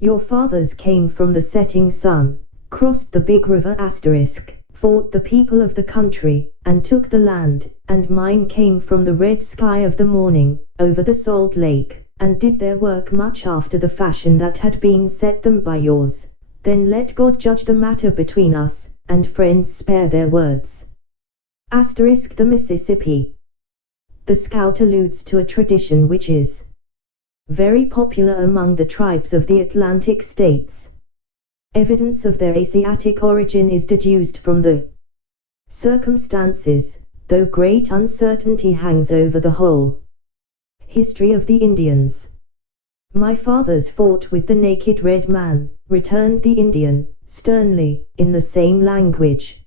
Your fathers came from the setting sun, crossed the big river asterisk, fought the people of the country, and took the land, and mine came from the red sky of the morning, over the salt lake, and did their work much after the fashion that had been set them by yours. Then let God judge the matter between us, and friends spare their words. Asterisk the Mississippi. The scout alludes to a tradition which is very popular among the tribes of the Atlantic states. Evidence of their Asiatic origin is deduced from the circumstances, though great uncertainty hangs over the whole history of the Indians. My fathers fought with the naked red man, returned the Indian, sternly, in the same language.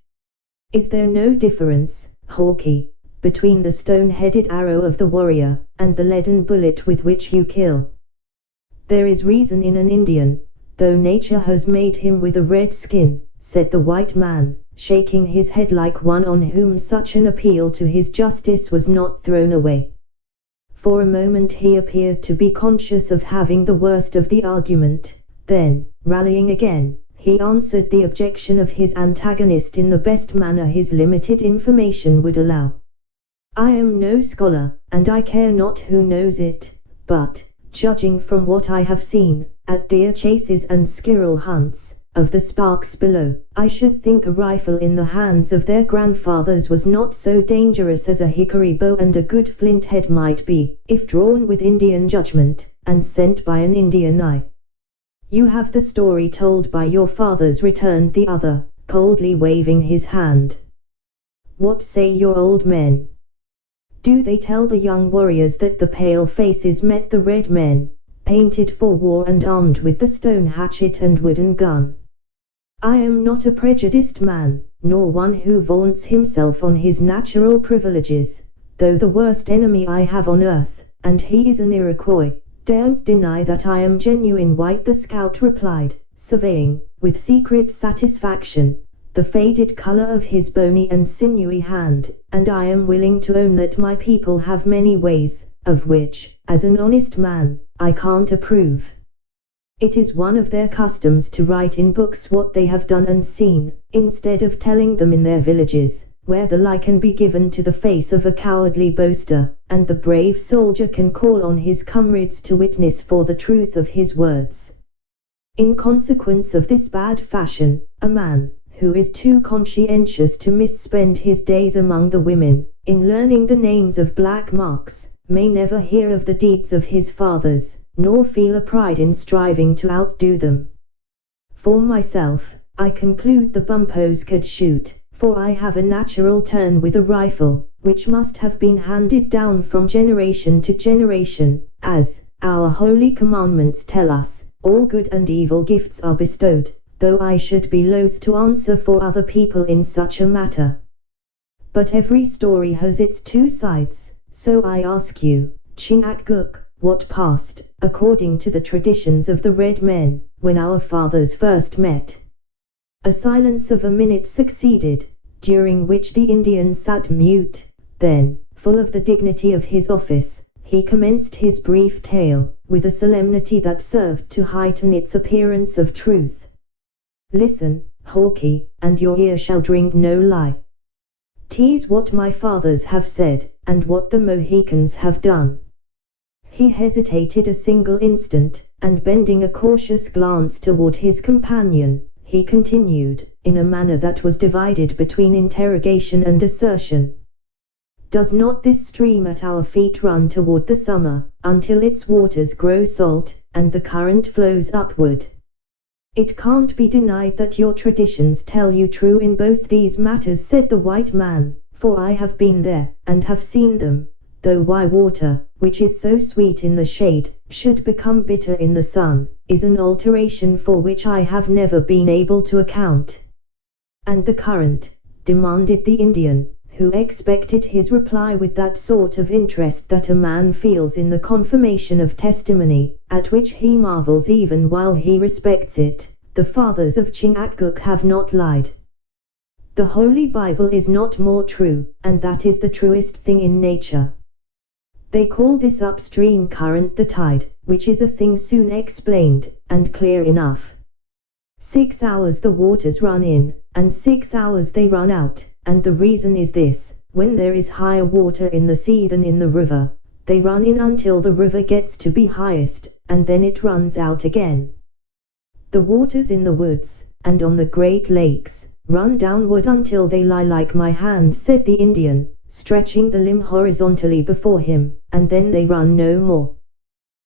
Is there no difference, Hawkeye, between the stone-headed arrow of the warrior, and the leaden bullet with which you kill? There is reason in an Indian, though nature has made him with a red skin, said the white man, shaking his head like one on whom such an appeal to his justice was not thrown away. For a moment he appeared to be conscious of having the worst of the argument, then, rallying again, he answered the objection of his antagonist in the best manner his limited information would allow. I am no scholar, and I care not who knows it, but, judging from what I have seen, at deer chases and squirrel hunts, of the sparks below, I should think a rifle in the hands of their grandfathers was not so dangerous as a hickory bow and a good flint head might be, if drawn with Indian judgment, and sent by an Indian eye. You have the story told by your fathers, returned the other, coldly waving his hand. What say your old men? Do they tell the young warriors that the pale faces met the red men, painted for war and armed with the stone hatchet and wooden gun? I am not a prejudiced man, nor one who vaunts himself on his natural privileges, though the worst enemy I have on earth, and he is an Iroquois, daren't deny that I am genuine white, the scout replied, surveying, with secret satisfaction, the faded color of his bony and sinewy hand, and I am willing to own that my people have many ways, of which, as an honest man, I can't approve. It is one of their customs to write in books what they have done and seen, instead of telling them in their villages, where the lie can be given to the face of a cowardly boaster, and the brave soldier can call on his comrades to witness for the truth of his words. In consequence of this bad fashion, a man, who is too conscientious to misspend his days among the women, in learning the names of black marks, may never hear of the deeds of his fathers, nor feel a pride in striving to outdo them. For myself, I conclude the bumpos could shoot, for I have a natural turn with a rifle, which must have been handed down from generation to generation, as, our holy commandments tell us, all good and evil gifts are bestowed, though I should be loath to answer for other people in such a matter. But every story has its two sides, so I ask you, Chingakguk, what passed, according to the traditions of the red men, when our fathers first met? A silence of a minute succeeded, during which the Indian sat mute, then, full of the dignity of his office, he commenced his brief tale, with a solemnity that served to heighten its appearance of truth. Listen, Hawkeye, and your ear shall drink no lie. 'Tis what my fathers have said, and what the Mohicans have done. He hesitated a single instant, and bending a cautious glance toward his companion, he continued, in a manner that was divided between interrogation and assertion. Does not this stream at our feet run toward the summer, until its waters grow salt, and the current flows upward? It can't be denied that your traditions tell you true in both these matters, said the white man, for I have been there, and have seen them, though why water, which is so sweet in the shade, should become bitter in the sun, is an alteration for which I have never been able to account. And the current? Demanded the Indian, who expected his reply with that sort of interest that a man feels in the confirmation of testimony, at which he marvels even while he respects it. The fathers of Chingachgook have not lied. The Holy Bible is not more true, and that is the truest thing in nature. They call this upstream current the tide, which is a thing soon explained, and clear enough. 6 hours the waters run in, and 6 hours they run out, and the reason is this: when there is higher water in the sea than in the river, they run in until the river gets to be highest, and then it runs out again. The waters in the woods, and on the great lakes, run downward until they lie like my hand, said the Indian, stretching the limb horizontally before him, and then they run no more.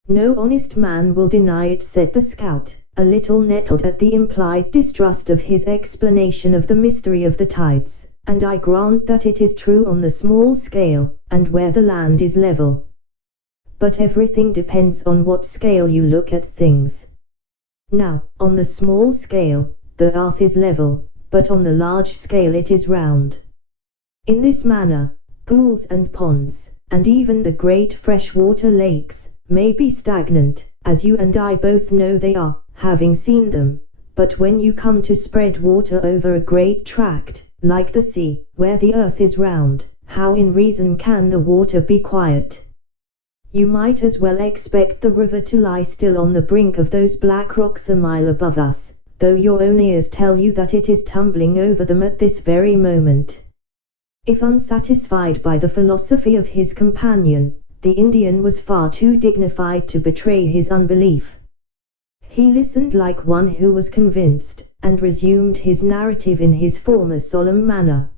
No honest man will deny it, said the scout, a little nettled at the implied distrust of his explanation of the mystery of the tides, and I grant that it is true on the small scale, and where the land is level. But everything depends on what scale you look at things. Now, on the small scale, the earth is level, but on the large scale it is round. In this manner, pools and ponds, and even the great freshwater lakes, may be stagnant, as you and I both know they are, having seen them, but when you come to spread water over a great tract, like the sea, where the earth is round, how in reason can the water be quiet? You might as well expect the river to lie still on the brink of those black rocks a mile above us, though your own ears tell you that it is tumbling over them at this very moment. If unsatisfied by the philosophy of his companion, the Indian was far too dignified to betray his unbelief. He listened like one who was convinced, and resumed his narrative in his former solemn manner.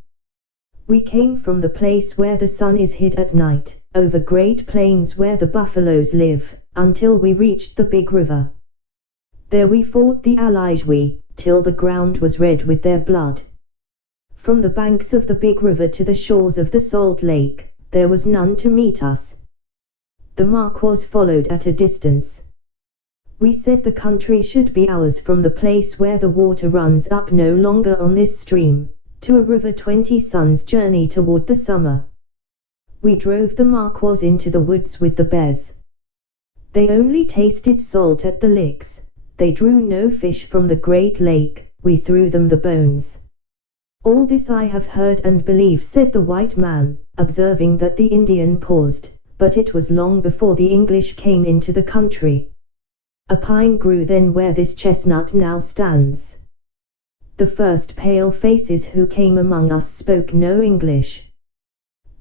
We came from the place where the sun is hid at night, over great plains where the buffaloes live, until we reached the big river. There we fought the Alijwi, till the ground was red with their blood. From the banks of the big river to the shores of the salt lake, there was none to meet us. The Marquas followed at a distance. We said the country should be ours from the place where the water runs up no longer on this stream, to a river 20 suns' journey toward the summer. We drove the Marquas into the woods with the bears. They only tasted salt at the licks, they drew no fish from the great lake, we threw them the bones. All this I have heard and believe, said the white man, observing that the Indian paused, but it was long before the English came into the country. A pine grew then where this chestnut now stands. The first pale faces who came among us spoke no English.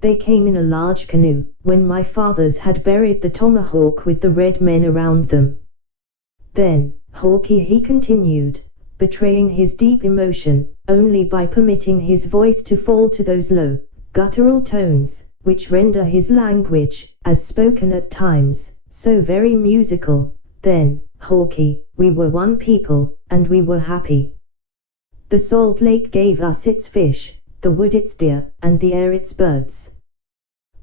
They came in a large canoe, when my fathers had buried the tomahawk with the red men around them. Then, Hawkeye, he continued, betraying his deep emotion, only by permitting his voice to fall to those low, guttural tones, which render his language, as spoken at times, so very musical. Then, Hawkeye, we were one people, and we were happy. The salt lake gave us its fish, the wood its deer, and the air its birds.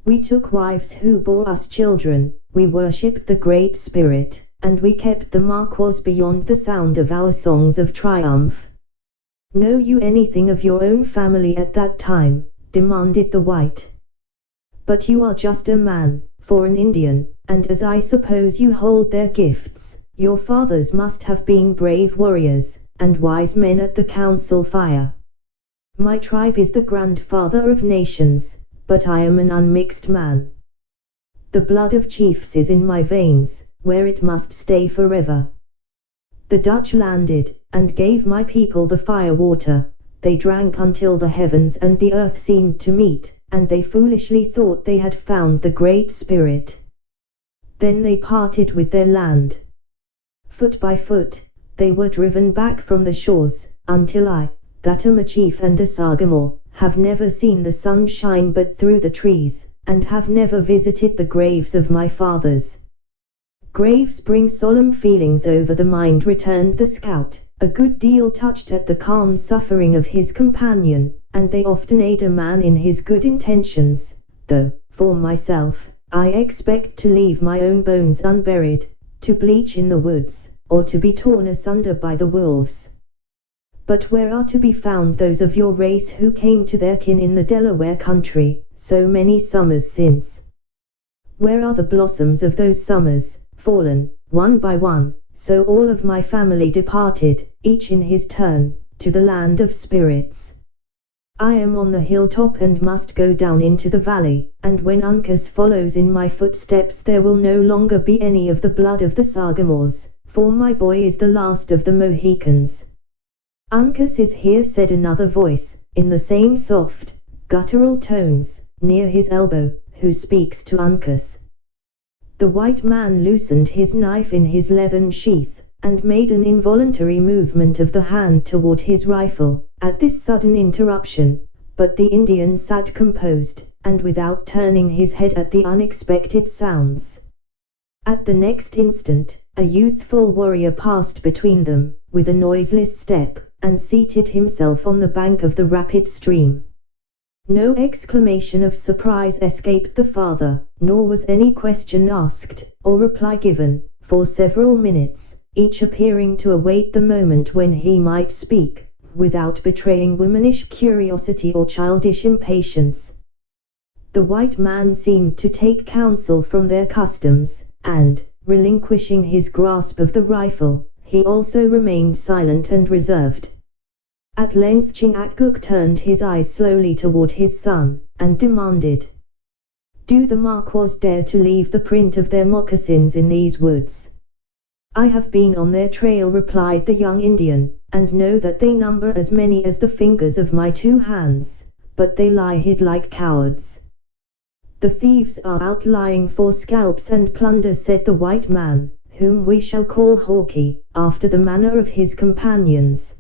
We took wives who bore us children, we worshipped the Great Spirit, and we kept the Marquas beyond the sound of our songs of triumph. Know you anything of your own family at that time? Demanded the white. But you are just a man, for an Indian, and as I suppose you hold their gifts, your fathers must have been brave warriors, and wise men at the council fire. My tribe is the grandfather of nations, but I am an unmixed man. The blood of chiefs is in my veins, where it must stay forever. The Dutch landed, and gave my people the fire water. They drank until the heavens and the earth seemed to meet, and they foolishly thought they had found the Great Spirit. Then they parted with their land. Foot by foot, they were driven back from the shores, until I, that am a chief and a Sagamore, have never seen the sun shine but through the trees, and have never visited the graves of my fathers. Graves bring solemn feelings over the mind, returned the scout, a good deal touched at the calm suffering of his companion, and they often aid a man in his good intentions, though, for myself, I expect to leave my own bones unburied, to bleach in the woods, or to be torn asunder by the wolves. But where are to be found those of your race who came to their kin in the Delaware country, so many summers since? Where are the blossoms of those summers, fallen, one by one, so all of my family departed, each in his turn, to the land of spirits? I am on the hilltop and must go down into the valley, and when Uncas follows in my footsteps there will no longer be any of the blood of the Sagamores, for my boy is the last of the Mohicans. Uncas is here, said another voice, in the same soft, guttural tones, near his elbow. Who speaks to Uncas? The white man loosened his knife in his leathern sheath, and made an involuntary movement of the hand toward his rifle, at this sudden interruption, but the Indian sat composed, and without turning his head at the unexpected sounds. At the next instant, a youthful warrior passed between them, with a noiseless step, and seated himself on the bank of the rapid stream. No exclamation of surprise escaped the father, nor was any question asked, or reply given, for several minutes, each appearing to await the moment when he might speak, without betraying womanish curiosity or childish impatience. The white man seemed to take counsel from their customs, and, relinquishing his grasp of the rifle, he also remained silent and reserved. At length Chingachgook turned his eyes slowly toward his son, and demanded, "Do the Maquas dare to leave the print of their moccasins in these woods?" "I have been on their trail," replied the young Indian, "and know that they number as many as the fingers of my two hands, but they lie hid like cowards." "The thieves are out lying for scalps and plunder," said the white man, "whom we shall call Hawkeye, after the manner of his companions.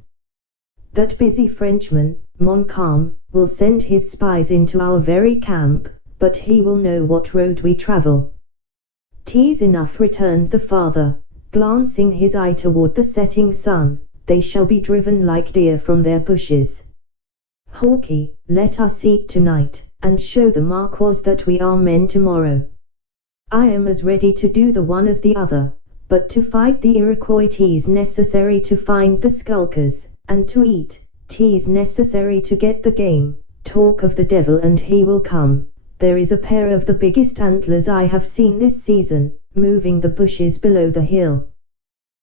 That busy Frenchman, Montcalm, will send his spies into our very camp, but he will know what road we travel." "'Tis enough," returned the father, glancing his eye toward the setting sun, "they shall be driven like deer from their bushes. Hawkeye, let us eat tonight, and show the Maquas that we are men tomorrow. I am as ready to do the one as the other, but to fight the Iroquois 'tis necessary to find the skulkers, and to eat 'tis necessary to get the game. Talk of the devil and he will come. There is a pair of the biggest antlers I have seen this season, moving the bushes below the hill.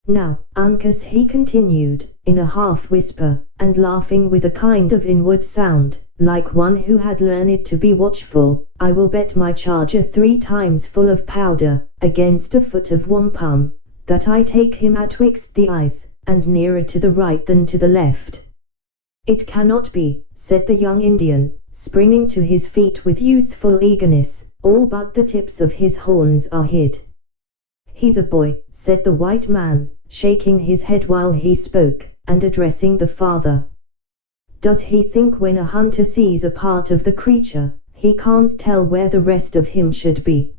Now, Uncas," he continued, in a half-whisper, and laughing with a kind of inward sound, like one who had learned to be watchful, "I will bet my charger 3 times full of powder, against a foot of wampum, that I take him atwixt the eyes, and nearer to the right than to the left." "It cannot be," said the young Indian, springing to his feet with youthful eagerness, "all but the tips of his horns are hid." "He's a boy," said the white man, shaking his head while he spoke, and addressing the father. "Does he think when a hunter sees a part of the creature, he can't tell where the rest of him should be?"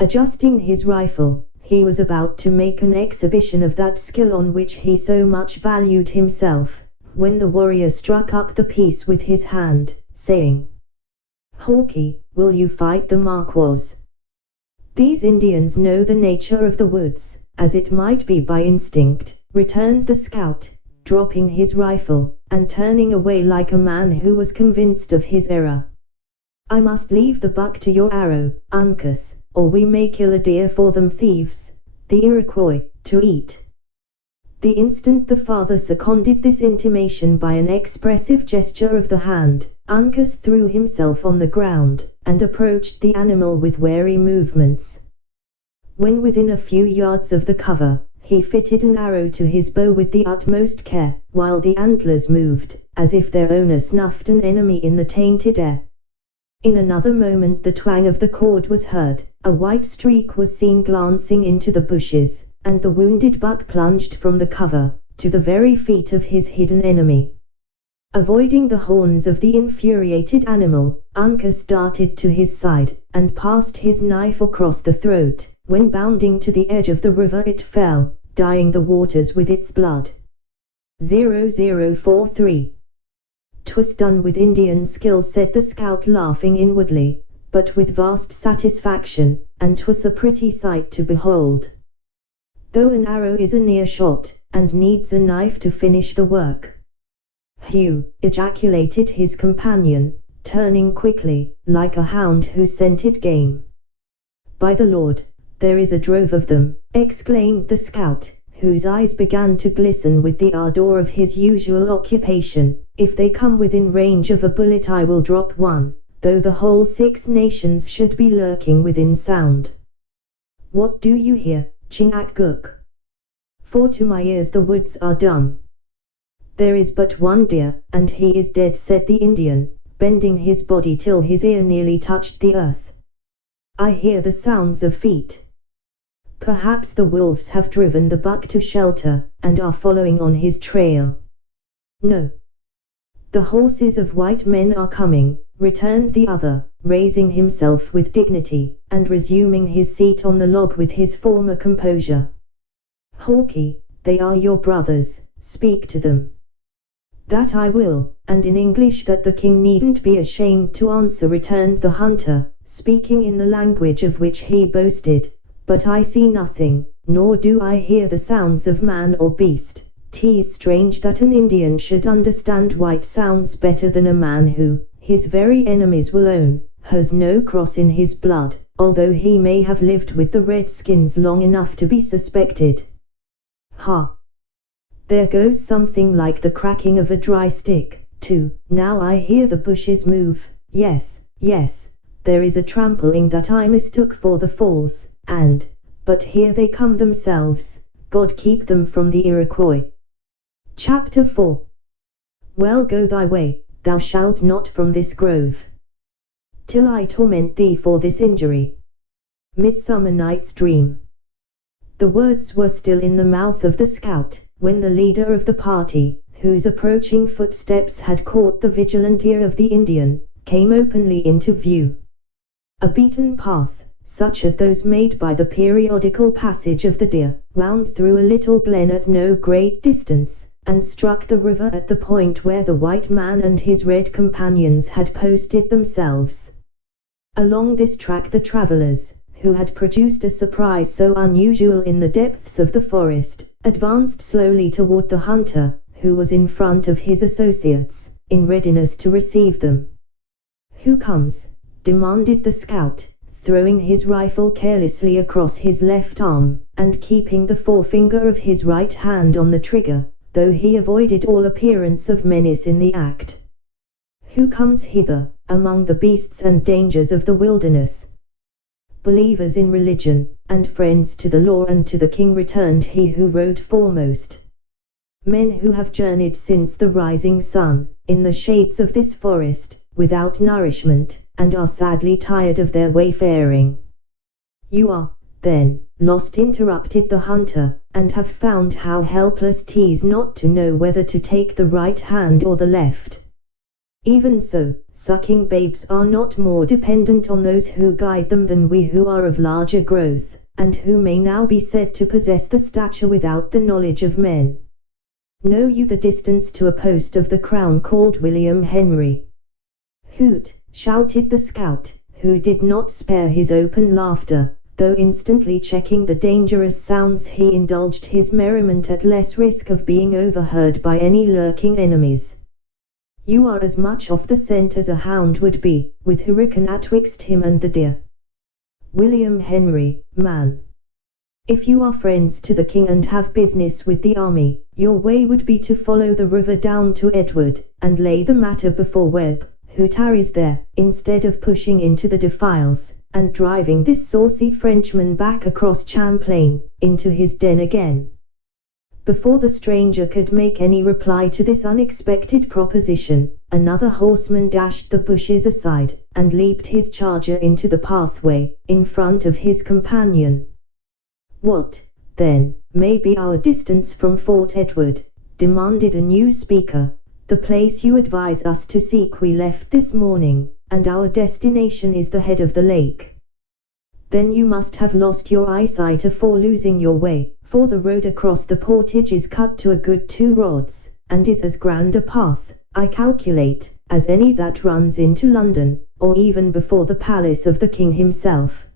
Adjusting his rifle, he was about to make an exhibition of that skill on which he so much valued himself, when the warrior struck up the piece with his hand, saying, "Hawkeye, will you fight the Maquas?" "These Indians know the nature of the woods, as it might be by instinct," returned the scout, dropping his rifle, and turning away like a man who was convinced of his error. "I must leave the buck to your arrow, Uncas, or we may kill a deer for them thieves, the Iroquois, to eat." The instant the father seconded this intimation by an expressive gesture of the hand, Uncas threw himself on the ground, and approached the animal with wary movements. When within a few yards of the cover, he fitted an arrow to his bow with the utmost care, while the antlers moved, as if their owner snuffed an enemy in the tainted air. In another moment the twang of the cord was heard, a white streak was seen glancing into the bushes, and the wounded buck plunged from the cover, to the very feet of his hidden enemy. Avoiding the horns of the infuriated animal, Uncas darted to his side, and passed his knife across the throat, when bounding to the edge of the river it fell, dyeing the waters with its blood. 0043. "'Twas done with Indian skill," said the scout, laughing inwardly, but with vast satisfaction, and 'twas a pretty sight to behold. Though an arrow is a near shot, and needs a knife to finish the work. Hugh, ejaculated his companion, turning quickly, like a hound who scented game. By the Lord, there is a drove of them, exclaimed the scout, whose eyes began to glisten with the ardor of his usual occupation. If they come within range of a bullet I will drop one, though the whole 6 nations should be lurking within sound. What do you hear, Chingachgook? For to my ears the woods are dumb. There is but one deer, and he is dead, said the Indian, bending his body till his ear nearly touched the earth. I hear the sounds of feet. Perhaps the wolves have driven the buck to shelter, and are following on his trail. No. The horses of white men are coming, returned the other, raising himself with dignity, and resuming his seat on the log with his former composure. Hawkeye, they are your brothers, speak to them. That I will, and in English that the king needn't be ashamed to answer, returned the hunter, speaking in the language of which he boasted, but I see nothing, nor do I hear the sounds of man or beast. 'Tis strange that an Indian should understand white sounds better than a man who, his very enemies will own, has no cross in his blood, although he may have lived with the redskins long enough to be suspected. Ha! There goes something like the cracking of a dry stick, too. Now I hear the bushes move. Yes, yes, there is a trampling that I mistook for the falls, but here they come themselves. God keep them from the Iroquois. Chapter 4. Well, go thy way, thou shalt not from this grove, till I torment thee for this injury. Midsummer Night's Dream. The words were still in the mouth of the scout, when the leader of the party, whose approaching footsteps had caught the vigilant ear of the Indian, came openly into view. A beaten path, such as those made by the periodical passage of the deer, wound through a little glen at no great distance, and struck the river at the point where the white man and his red companions had posted themselves. Along this track the travelers, who had produced a surprise so unusual in the depths of the forest, advanced slowly toward the hunter, who was in front of his associates, in readiness to receive them. Who comes? Demanded the scout, throwing his rifle carelessly across his left arm, and keeping the forefinger of his right hand on the trigger, though he avoided all appearance of menace in the act. Who comes hither, among the beasts and dangers of the wilderness? Believers in religion, and friends to the law and to the king, returned he who rode foremost. Men who have journeyed since the rising sun, in the shades of this forest, without nourishment, and are sadly tired of their wayfaring. You are, then, lost, interrupted the hunter, and have found how helpless 'tis not to know whether to take the right hand or the left. Even so, sucking babes are not more dependent on those who guide them than we who are of larger growth, and who may now be said to possess the stature without the knowledge of men. Know you the distance to a post of the crown called William Henry? Hoot! Shouted the scout, who did not spare his open laughter, though instantly checking the dangerous sounds he indulged his merriment at less risk of being overheard by any lurking enemies. You are as much off the scent as a hound would be, with hurricane atwixt him and the deer. William Henry, man. If you are friends to the king and have business with the army, your way would be to follow the river down to Edward, and lay the matter before Webb, who tarries there, instead of pushing into the defiles, and driving this saucy Frenchman back across Champlain, into his den again. Before the stranger could make any reply to this unexpected proposition, another horseman dashed the bushes aside, and leaped his charger into the pathway, in front of his companion. What, then, may be our distance from Fort Edward? Demanded a new speaker. The place you advise us to seek we left this morning, and our destination is the head of the lake. Then you must have lost your eyesight afore losing your way, for the road across the portage is cut to a good 2 rods, and is as grand a path, I calculate, as any that runs into London, or even before the palace of the king himself.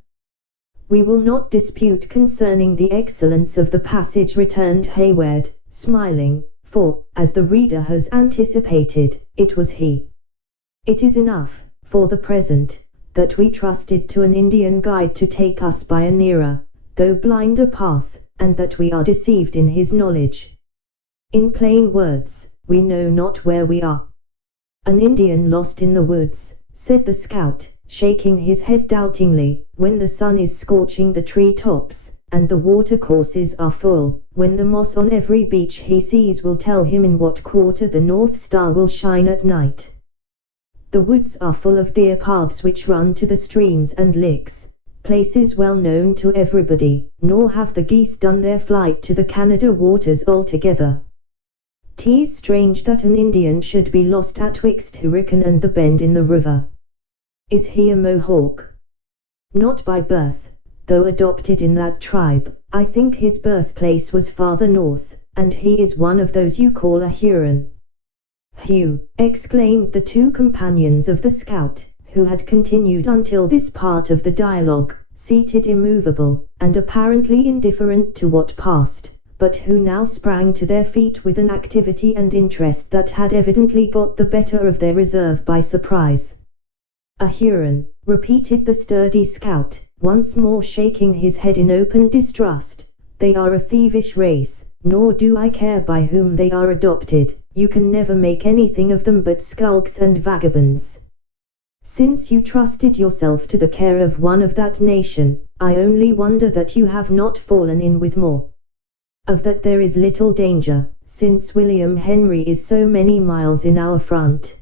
We will not dispute concerning the excellence of the passage, returned Hayward, smiling, for, as the reader has anticipated, it was he. It is enough, for the present, that we trusted to an Indian guide to take us by a nearer, though blinder path, and that we are deceived in his knowledge. In plain words, we know not where we are. An Indian lost in the woods, said the scout, shaking his head doubtingly, when the sun is scorching the tree tops, and the watercourses are full, when the moss on every beach he sees will tell him in what quarter the North Star will shine at night. The woods are full of deer paths which run to the streams and licks, places well known to everybody, nor have the geese done their flight to the Canada waters altogether. 'Tis strange that an Indian should be lost atwixt Hurricane and the bend in the river. Is he a Mohawk? Not by birth, though adopted in that tribe. I think his birthplace was farther north, and he is one of those you call a Huron. Hugh, exclaimed the two companions of the scout, who had continued until this part of the dialogue, seated immovable, and apparently indifferent to what passed, but who now sprang to their feet with an activity and interest that had evidently got the better of their reserve by surprise. A Huron, repeated the sturdy scout, once more shaking his head in open distrust. They are a thievish race, nor do I care by whom they are adopted. You can never make anything of them but skulks and vagabonds. Since you trusted yourself to the care of one of that nation, I only wonder that you have not fallen in with more. Of that there is little danger, since William Henry is so many miles in our front.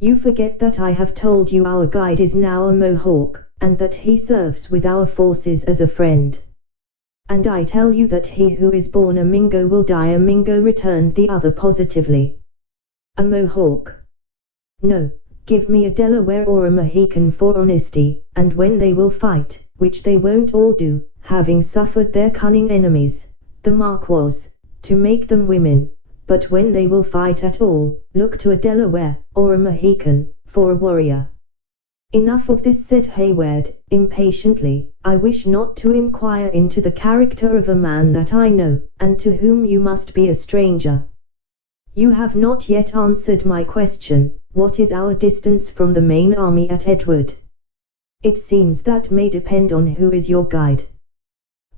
You forget that I have told you our guide is now a Mohawk, and that he serves with our forces as a friend. And I tell you that he who is born a Mingo will die a Mingo, returned the other positively. A Mohawk? No, give me a Delaware or a Mohican for honesty, and when they will fight, which they won't all do, having suffered their cunning enemies, the mark was, to make them women. But when they will fight at all, look to a Delaware, or a Mohican, for a warrior. Enough of this, said Hayward, impatiently. I wish not to inquire into the character of a man that I know, and to whom you must be a stranger. You have not yet answered my question. What is our distance from the main army at Edward? It seems that may depend on who is your guide.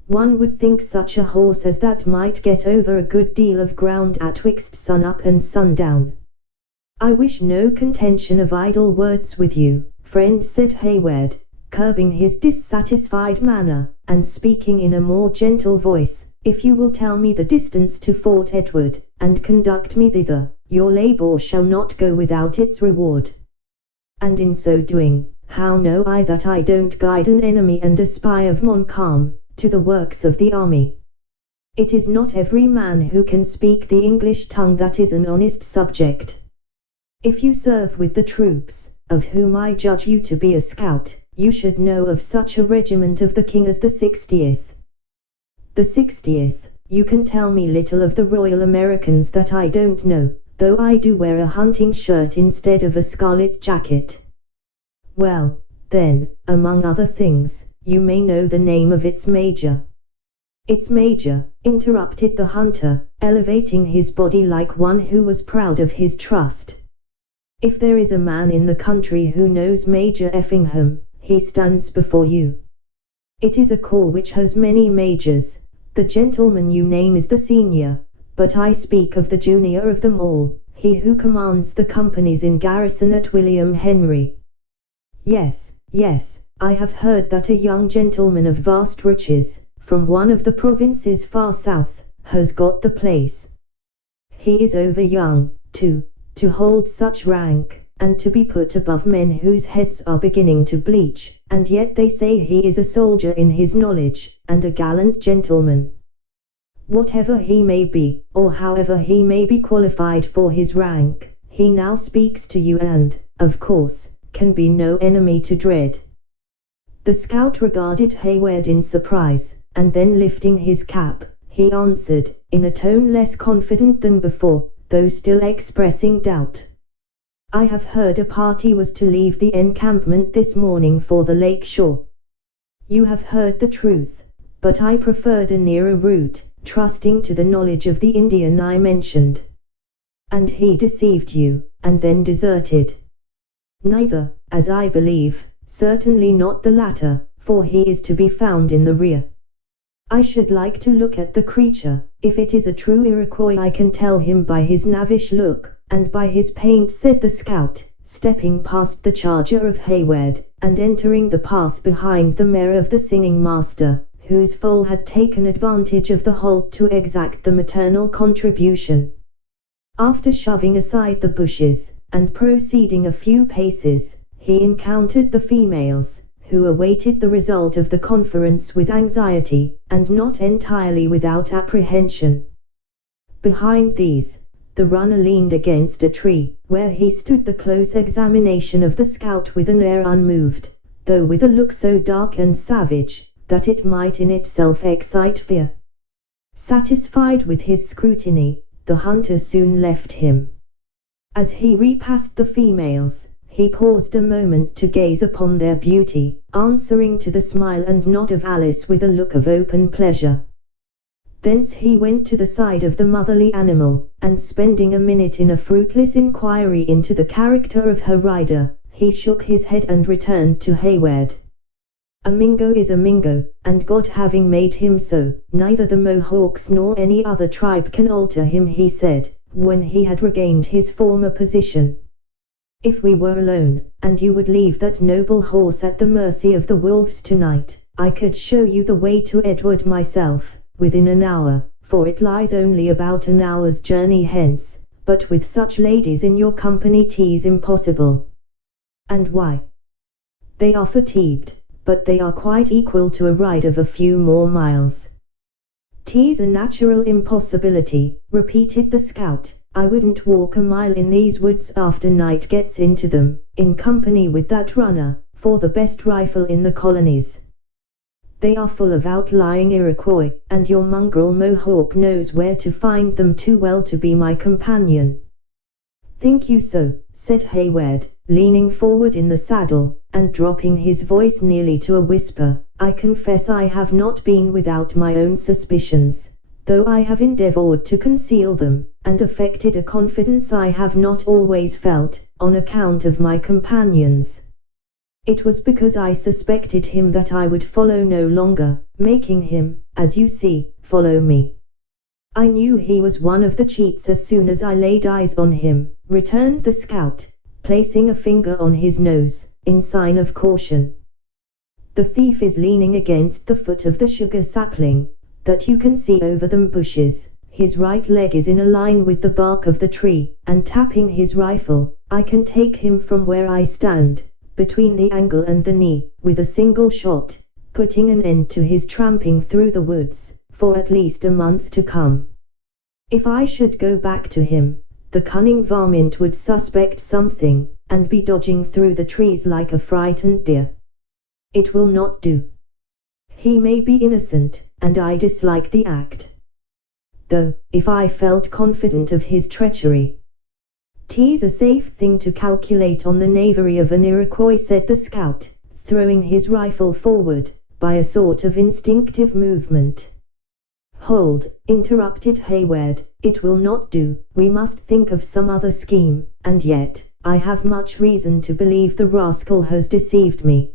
One would think such a horse as that might get over a good deal of ground atwixt sun up and sundown. I wish no contention of idle words with you, friend, said Hayward, curbing his dissatisfied manner, and speaking in a more gentle voice. If you will tell me the distance to Fort Edward, and conduct me thither, your labor shall not go without its reward. And in so doing, how know I that I don't guide an enemy and a spy of Montcalm to the works of the army? It is not every man who can speak the English tongue that is an honest subject. If you serve with the troops, of whom I judge you to be a scout, you should know of such a regiment of the king as the 60th. The 60th, you can tell me little of the Royal Americans that I don't know, though I do wear a hunting shirt instead of a scarlet jacket. Well, then, among other things, you may know the name of its major. Its major, interrupted the hunter, elevating his body like one who was proud of his trust. If there is a man in the country who knows Major Effingham, he stands before you. It is a corps which has many majors. The gentleman you name is the senior, but I speak of the junior of them all, he who commands the companies in garrison at William Henry. Yes, yes, I have heard that a young gentleman of vast riches, from one of the provinces far south, has got the place. He is over young, to hold such rank, and to be put above men whose heads are beginning to bleach, and yet they say he is a soldier in his knowledge, and a gallant gentleman. Whatever he may be, or however he may be qualified for his rank, he now speaks to you and, of course, can be no enemy to dread. The scout regarded Hayward in surprise, and then lifting his cap, he answered, in a tone less confident than before, though still expressing doubt. "I have heard a party was to leave the encampment this morning for the lake shore." "You have heard the truth, but I preferred a nearer route, trusting to the knowledge of the Indian I mentioned." "And he deceived you, and then deserted?" "Neither, as I believe, certainly not the latter, for he is to be found in the rear." "I should like to look at the creature. If it is a true Iroquois I can tell him by his knavish look, and by his paint," said the scout, stepping past the charger of Hayward, and entering the path behind the mare of the singing master, whose foal had taken advantage of the halt to exact the maternal contribution. After shoving aside the bushes, and proceeding a few paces, he encountered the females, who awaited the result of the conference with anxiety, and not entirely without apprehension. Behind these, the runner leaned against a tree, where he stood the close examination of the scout with an air unmoved, though with a look so dark and savage, that it might in itself excite fear. Satisfied with his scrutiny, the hunter soon left him. As he repassed the females, he paused a moment to gaze upon their beauty, answering to the smile and nod of Alice with a look of open pleasure. Thence he went to the side of the motherly animal, and spending a minute in a fruitless inquiry into the character of her rider, he shook his head and returned to Hayward. "A Mingo is a Mingo, and God having made him so, neither the Mohawks nor any other tribe can alter him," he said, when he had regained his former position. "If we were alone, and you would leave that noble horse at the mercy of the wolves tonight, I could show you the way to Edward myself, within an hour, for it lies only about an hour's journey hence, but with such ladies in your company 'tis impossible." "And why?" "They are fatigued, but they are quite equal to a ride of a few more miles." "'Tis a natural impossibility," repeated the scout. "I wouldn't walk a mile in these woods after night gets into them, in company with that runner, for the best rifle in the colonies. They are full of outlying Iroquois, and your mongrel Mohawk knows where to find them too well to be my companion." "Think you so?" said Hayward, leaning forward in the saddle, and dropping his voice nearly to a whisper. "I confess I have not been without my own suspicions, though I have endeavored to conceal them, and affected a confidence I have not always felt, on account of my companions. It was because I suspected him that I would follow no longer, making him, as you see, follow me." "I knew he was one of the cheats as soon as I laid eyes on him," returned the scout, placing a finger on his nose, in sign of caution. "The thief is leaning against the foot of the sugar sapling, that you can see over them bushes. His right leg is in a line with the bark of the tree, and tapping his rifle, I can take him from where I stand, between the ankle and the knee, with a single shot, putting an end to his tramping through the woods, for at least a month to come. If I should go back to him, the cunning varmint would suspect something, and be dodging through the trees like a frightened deer. It will not do. He may be innocent, and I dislike the act. Though, if I felt confident of his treachery, 'tis a safe thing to calculate on the knavery of an Iroquois," said the scout, throwing his rifle forward, by a sort of instinctive movement. "Hold," interrupted Hayward, "it will not do, we must think of some other scheme, and yet, I have much reason to believe the rascal has deceived me."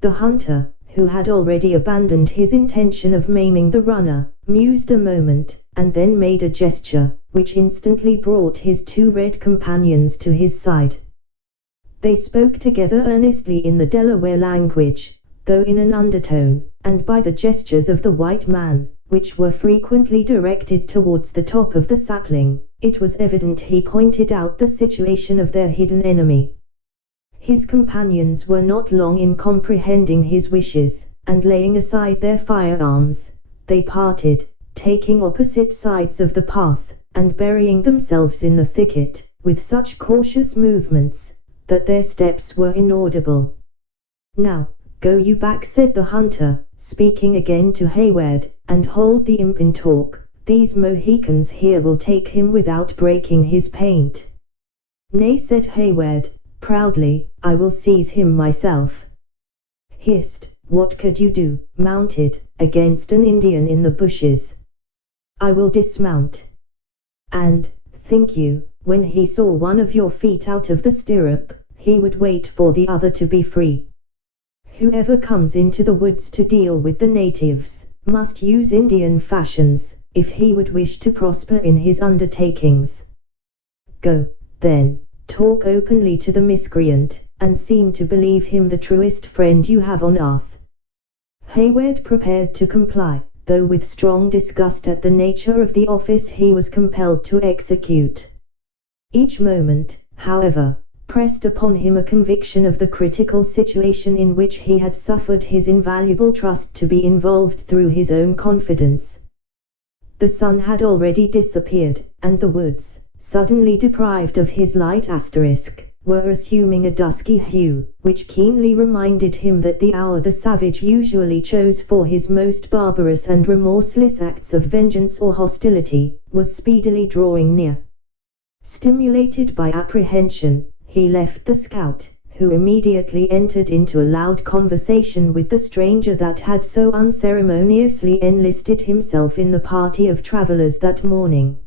The hunter, who had already abandoned his intention of maiming the runner, mused a moment, and then made a gesture, which instantly brought his two red companions to his side. They spoke together earnestly in the Delaware language, though in an undertone, and by the gestures of the white man, which were frequently directed towards the top of the sapling, it was evident he pointed out the situation of their hidden enemy. His companions were not long in comprehending his wishes, and laying aside their firearms, they parted, taking opposite sides of the path, and burying themselves in the thicket, with such cautious movements, that their steps were inaudible. "Now, go you back," said the hunter, speaking again to Hayward, "and hold the imp in talk, these Mohicans here will take him without breaking his paint." "Nay," said Hayward, proudly, "I will seize him myself." "Hist, what could you do, mounted, against an Indian in the bushes?" "I will dismount." "And, think you, when he saw one of your feet out of the stirrup, he would wait for the other to be free? Whoever comes into the woods to deal with the natives, must use Indian fashions, if he would wish to prosper in his undertakings. Go, then, talk openly to the miscreant, and seem to believe him the truest friend you have on earth." Hayward prepared to comply, though with strong disgust at the nature of the office he was compelled to execute. Each moment, however, pressed upon him a conviction of the critical situation in which he had suffered his invaluable trust to be involved through his own confidence. The sun had already disappeared, and the woods, suddenly deprived of his light were assuming a dusky hue, which keenly reminded him that the hour the savage usually chose for his most barbarous and remorseless acts of vengeance or hostility, was speedily drawing near. Stimulated by apprehension, he left the scout, who immediately entered into a loud conversation with the stranger that had so unceremoniously enlisted himself in the party of travelers that morning.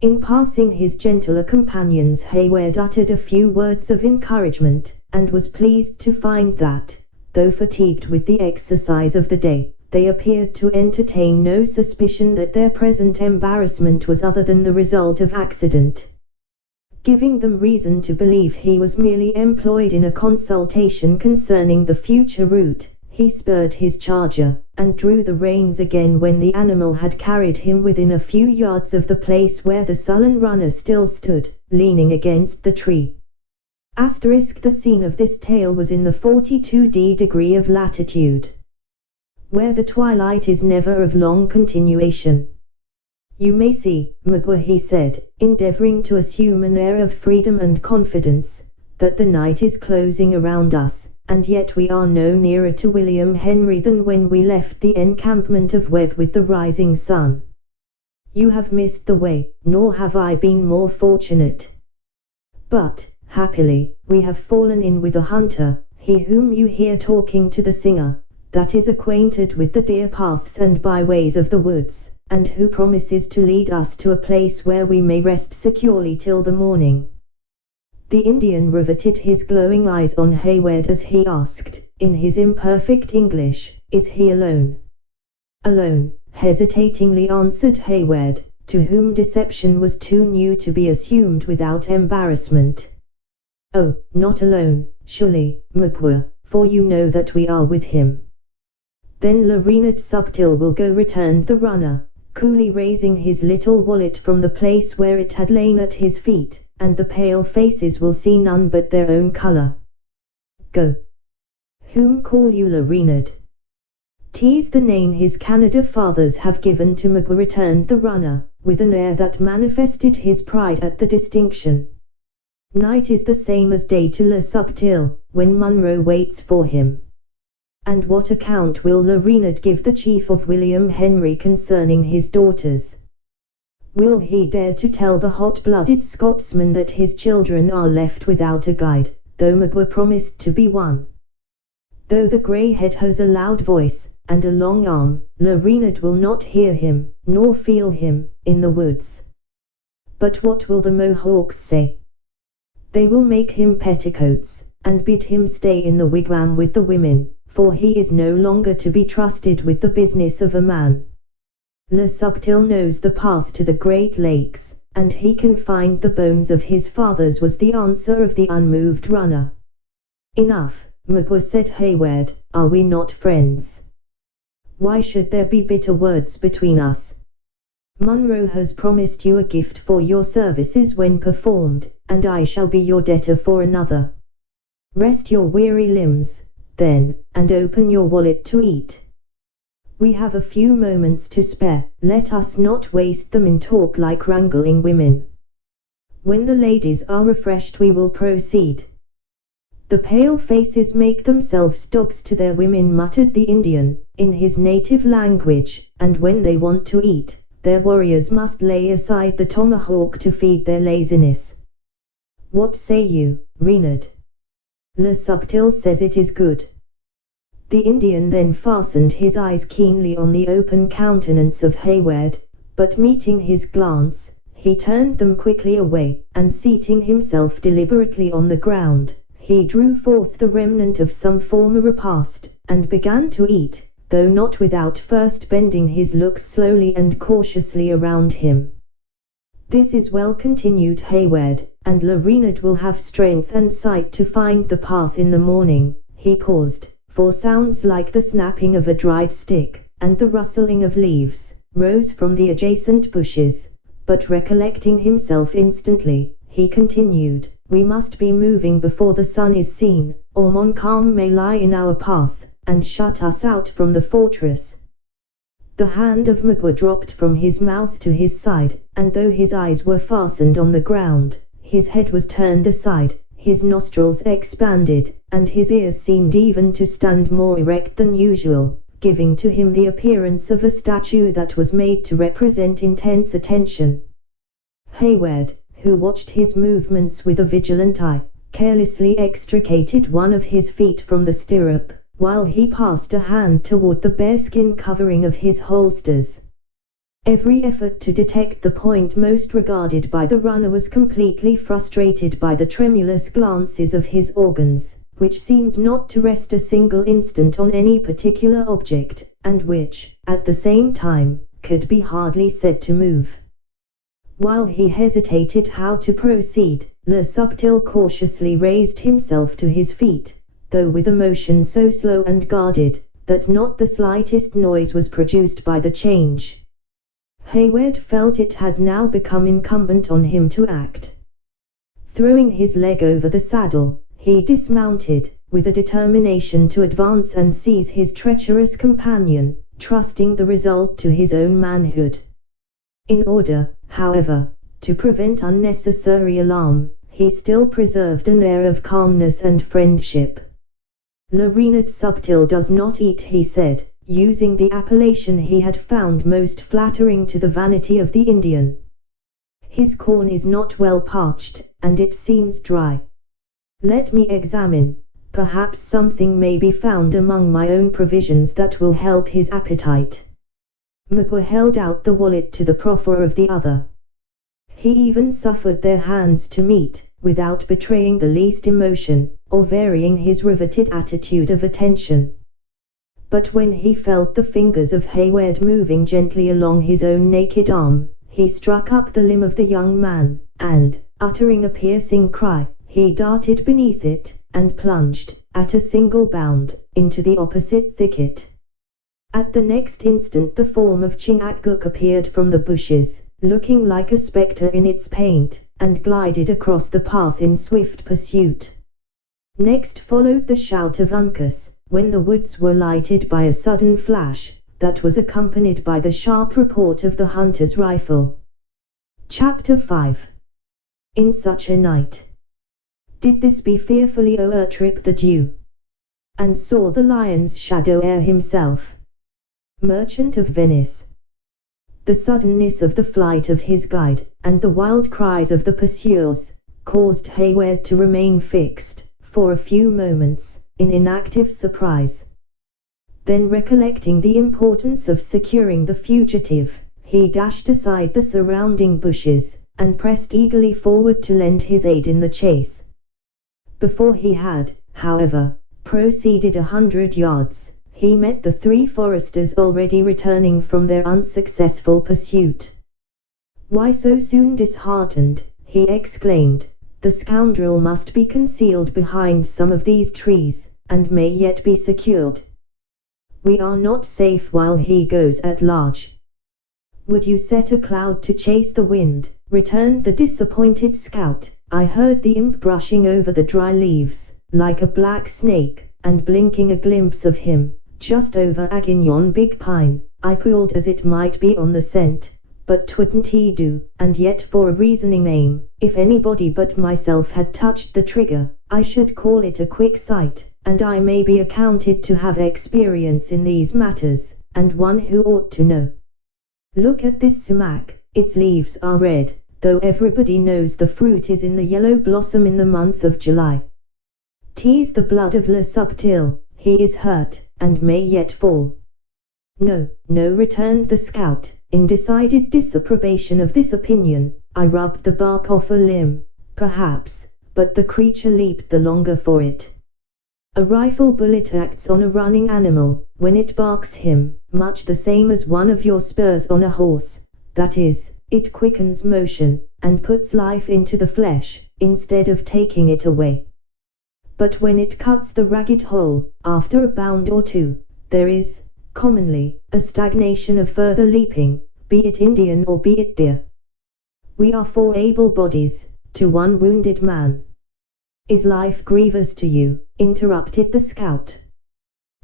In passing his gentler companions, Hayward uttered a few words of encouragement, and was pleased to find that, though fatigued with the exercise of the day, they appeared to entertain no suspicion that their present embarrassment was other than the result of accident. Giving them reason to believe he was merely employed in a consultation concerning the future route, he spurred his charger, and drew the reins again when the animal had carried him within a few yards of the place where the sullen runner still stood, leaning against the tree. The scene of this tale was in the 42° degree of latitude, where the twilight is never of long continuation. "You may see, Magua," he said, endeavoring to assume an air of freedom and confidence, "that the night is closing around us, and yet we are no nearer to William Henry than when we left the encampment of Webb with the rising sun. You have missed the way, nor have I been more fortunate. But, happily, we have fallen in with a hunter, he whom you hear talking to the singer, that is acquainted with the deer paths and byways of the woods, and who promises to lead us to a place where we may rest securely till the morning." The Indian riveted his glowing eyes on Hayward as he asked, in his imperfect English, "Is he alone?" "Alone," hesitatingly answered Hayward, to whom deception was too new to be assumed without embarrassment. "Oh, not alone, surely, Magua, for you know that we are with him." "Then Le Renard Subtil will go," returned the runner, coolly raising his little wallet from the place where it had lain at his feet, "and the pale faces will see none but their own color. Go." "Whom call you Le Renard?" "'Tis the name his Canada fathers have given to Magua," returned the runner, with an air that manifested his pride at the distinction. "Night is the same as day to Le Subtil, when Munro waits for him." "And what account will Le Renard give the chief of William Henry concerning his daughters? Will he dare to tell the hot-blooded Scotsman that his children are left without a guide, though Magua promised to be one?" Though the grey-head has a loud voice, and a long arm, Le Renard will not hear him, nor feel him, in the woods. But what will the Mohawks say? They will make him petticoats, and bid him stay in the wigwam with the women, for he is no longer to be trusted with the business of a man. Le Subtil knows the path to the Great Lakes, and he can find the bones of his fathers, was the answer of the unmoved runner. "Enough, Magua," said Hayward, "are we not friends? Why should there be bitter words between us? Munro has promised you a gift for your services when performed, and I shall be your debtor for another. Rest your weary limbs, then, and open your wallet to eat. We have a few moments to spare, let us not waste them in talk like wrangling women. When the ladies are refreshed we will proceed." "The pale faces make themselves dogs to their women," muttered the Indian, in his native language, "and when they want to eat, their warriors must lay aside the tomahawk to feed their laziness. What say you, Reynard? Le Subtil says it is good. The Indian then fastened his eyes keenly on the open countenance of Hayward, but meeting his glance, he turned them quickly away, and seating himself deliberately on the ground, he drew forth the remnant of some former repast, and began to eat, though not without first bending his looks slowly and cautiously around him. This is well, continued Hayward, and Le Reynard will have strength and sight to find the path in the morning. He paused, for sounds like the snapping of a dried stick, and the rustling of leaves, rose from the adjacent bushes, but recollecting himself instantly, he continued, we must be moving before the sun is seen, or Montcalm may lie in our path, and shut us out from the fortress. The hand of Magua dropped from his mouth to his side, and though his eyes were fastened on the ground, his head was turned aside, his nostrils expanded, and his ears seemed even to stand more erect than usual, giving to him the appearance of a statue that was made to represent intense attention. Hayward, who watched his movements with a vigilant eye, carelessly extricated one of his feet from the stirrup, while he passed a hand toward the bearskin covering of his holsters. Every effort to detect the point most regarded by the runner was completely frustrated by the tremulous glances of his organs, which seemed not to rest a single instant on any particular object, and which, at the same time, could be hardly said to move. While he hesitated how to proceed, Le Subtil cautiously raised himself to his feet, though with a motion so slow and guarded, that not the slightest noise was produced by the change. Hayward felt it had now become incumbent on him to act. Throwing his leg over the saddle, he dismounted, with a determination to advance and seize his treacherous companion, trusting the result to his own manhood. In order, however, to prevent unnecessary alarm, he still preserved an air of calmness and friendship. Le Reynard Subtil does not eat, he said, using the appellation he had found most flattering to the vanity of the Indian. His corn is not well parched, and it seems dry. Let me examine, perhaps something may be found among my own provisions that will help his appetite. Magua held out the wallet to the proffer of the other. He even suffered their hands to meet, without betraying the least emotion, or varying his riveted attitude of attention. But when he felt the fingers of Hayward moving gently along his own naked arm, he struck up the limb of the young man, and, uttering a piercing cry, he darted beneath it, and plunged, at a single bound, into the opposite thicket. At the next instant the form of Chingachgook appeared from the bushes, looking like a spectre in its paint, and glided across the path in swift pursuit. Next followed the shout of Uncas, when the woods were lighted by a sudden flash, that was accompanied by the sharp report of the hunter's rifle. Chapter 5. In such a night did this be fearfully o'ertrip the dew, and saw the lion's shadow ere himself. Merchant of Venice. The suddenness of the flight of his guide, and the wild cries of the pursuers, caused Hayward to remain fixed, for a few moments, in inactive surprise. Then recollecting the importance of securing the fugitive, he dashed aside the surrounding bushes, and pressed eagerly forward to lend his aid in the chase. Before he had, however, proceeded 100 yards, he met the 3 foresters already returning from their unsuccessful pursuit. "Why so soon disheartened?" he exclaimed. "The scoundrel must be concealed behind some of these trees, and may yet be secured. We are not safe while he goes at large." "Would you set a cloud to chase the wind?" returned the disappointed scout. "I heard the imp brushing over the dry leaves, like a black snake, and blinking a glimpse of him, just over Agignon Big Pine. I pulled as it might be on the scent, but 'twouldn't he do, and yet for a reasoning aim, if anybody but myself had touched the trigger, I should call it a quick sight, and I may be accounted to have experience in these matters, and one who ought to know." Look at this sumac, its leaves are red, though everybody knows the fruit is in the yellow blossom in the month of July. 'Tis the blood of Le Subtil, he is hurt, and may yet fall. No, no, returned the scout, in decided disapprobation of this opinion. I rubbed the bark off a limb, perhaps, but the creature leaped the longer for it. A rifle bullet acts on a running animal, when it barks him, much the same as one of your spurs on a horse, that is, it quickens motion, and puts life into the flesh, instead of taking it away. But when it cuts the ragged whole, after a bound or two, there is, commonly, a stagnation of further leaping, be it Indian or be it deer. We are 4 able bodies, to 1 wounded man. Is life grievous to you? Interrupted the scout.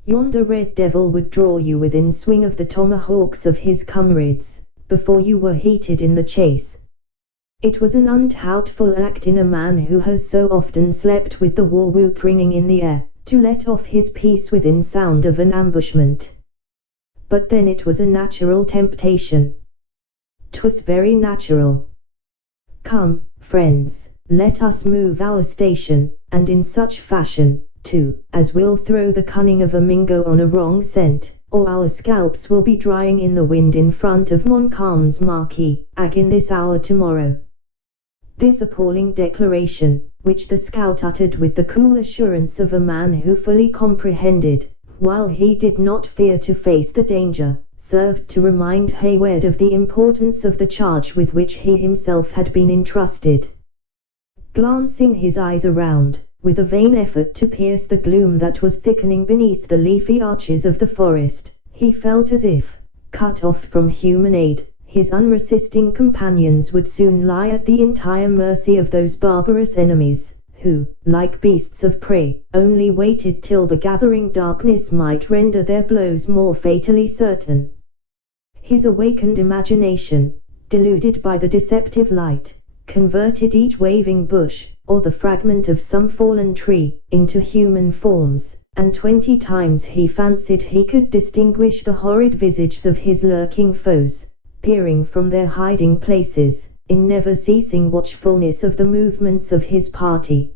Yonder red devil would draw you within swing of the tomahawks of his comrades, before you were heated in the chase. It was an undoubtful act in a man who has so often slept with the war whoop ringing in the air, to let off his piece within sound of an ambushment. But then it was a natural temptation. 'Twas very natural. Come, friends, let us move our station, and in such fashion, too, as will throw the cunning of a Mingo on a wrong scent, or our scalps will be drying in the wind in front of Montcalm's marquee, in this hour tomorrow. This appalling declaration, which the scout uttered with the cool assurance of a man who fully comprehended, while he did not fear to face the danger, served to remind Hayward of the importance of the charge with which he himself had been entrusted. Glancing his eyes around, with a vain effort to pierce the gloom that was thickening beneath the leafy arches of the forest, he felt as if, cut off from human aid, his unresisting companions would soon lie at the entire mercy of those barbarous enemies, who, like beasts of prey, only waited till the gathering darkness might render their blows more fatally certain. His awakened imagination, deluded by the deceptive light, converted each waving bush, or the fragment of some fallen tree, into human forms, and 20 times he fancied he could distinguish the horrid visages of his lurking foes, peering from their hiding places, in never ceasing watchfulness of the movements of his party.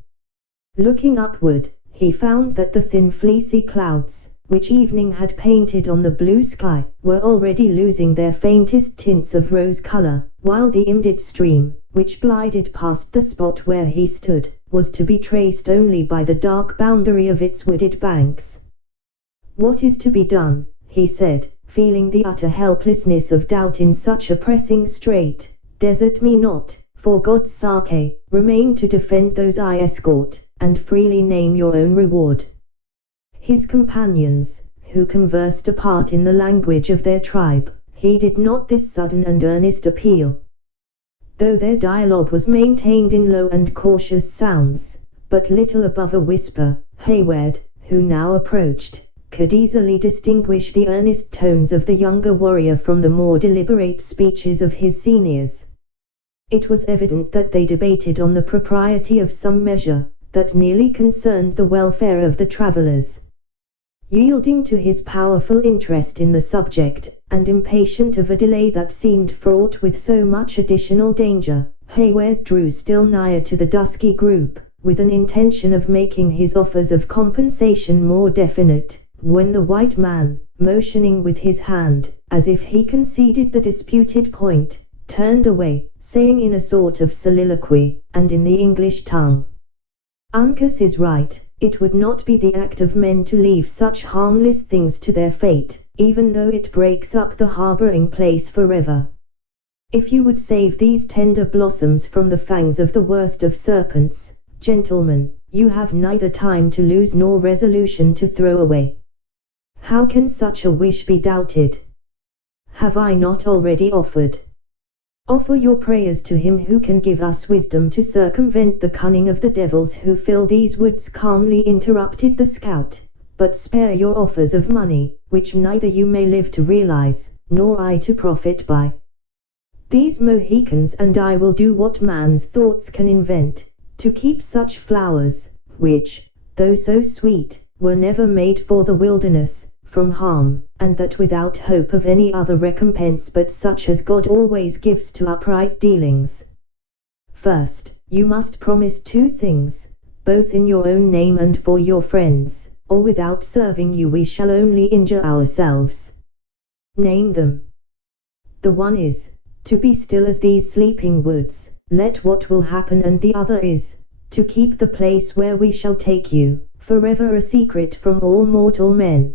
Looking upward, he found that the thin fleecy clouds, which evening had painted on the blue sky, were already losing their faintest tints of rose color, while the immediate stream, which glided past the spot where he stood, was to be traced only by the dark boundary of its wooded banks. "What is to be done?" he said, feeling the utter helplessness of doubt in such a pressing strait. "Desert me not, for God's sake, remain to defend those I escort, and freely name your own reward." His companions, who conversed apart in the language of their tribe, heeded not this sudden and earnest appeal. Though their dialogue was maintained in low and cautious sounds, but little above a whisper, Hayward, who now approached, could easily distinguish the earnest tones of the younger warrior from the more deliberate speeches of his seniors. It was evident that they debated on the propriety of some measure, that nearly concerned the welfare of the travelers. Yielding to his powerful interest in the subject, and impatient of a delay that seemed fraught with so much additional danger, Hayward drew still nigher to the dusky group, with an intention of making his offers of compensation more definite, when the white man, motioning with his hand, as if he conceded the disputed point, turned away, saying in a sort of soliloquy, and in the English tongue, "Uncas is right. It would not be the act of men to leave such harmless things to their fate, even though it breaks up the harboring place forever. If you would save these tender blossoms from the fangs of the worst of serpents, gentlemen, you have neither time to lose nor resolution to throw away. How can such a wish be doubted? Have I not already offered? Offer your prayers to him who can give us wisdom to circumvent the cunning of the devils who fill these woods." Calmly interrupted the scout, "but spare your offers of money, which neither you may live to realize, nor I to profit by. These Mohicans and I will do what man's thoughts can invent, to keep such flowers, which, though so sweet, were never made for the wilderness, from harm, and that without hope of any other recompense but such as God always gives to upright dealings. First, you must promise 2 things, both in your own name and for your friends, or without serving you we shall only injure ourselves. Name them. The one is, to be still as these sleeping woods, let what will happen, and the other is, to keep the place where we shall take you, forever a secret from all mortal men.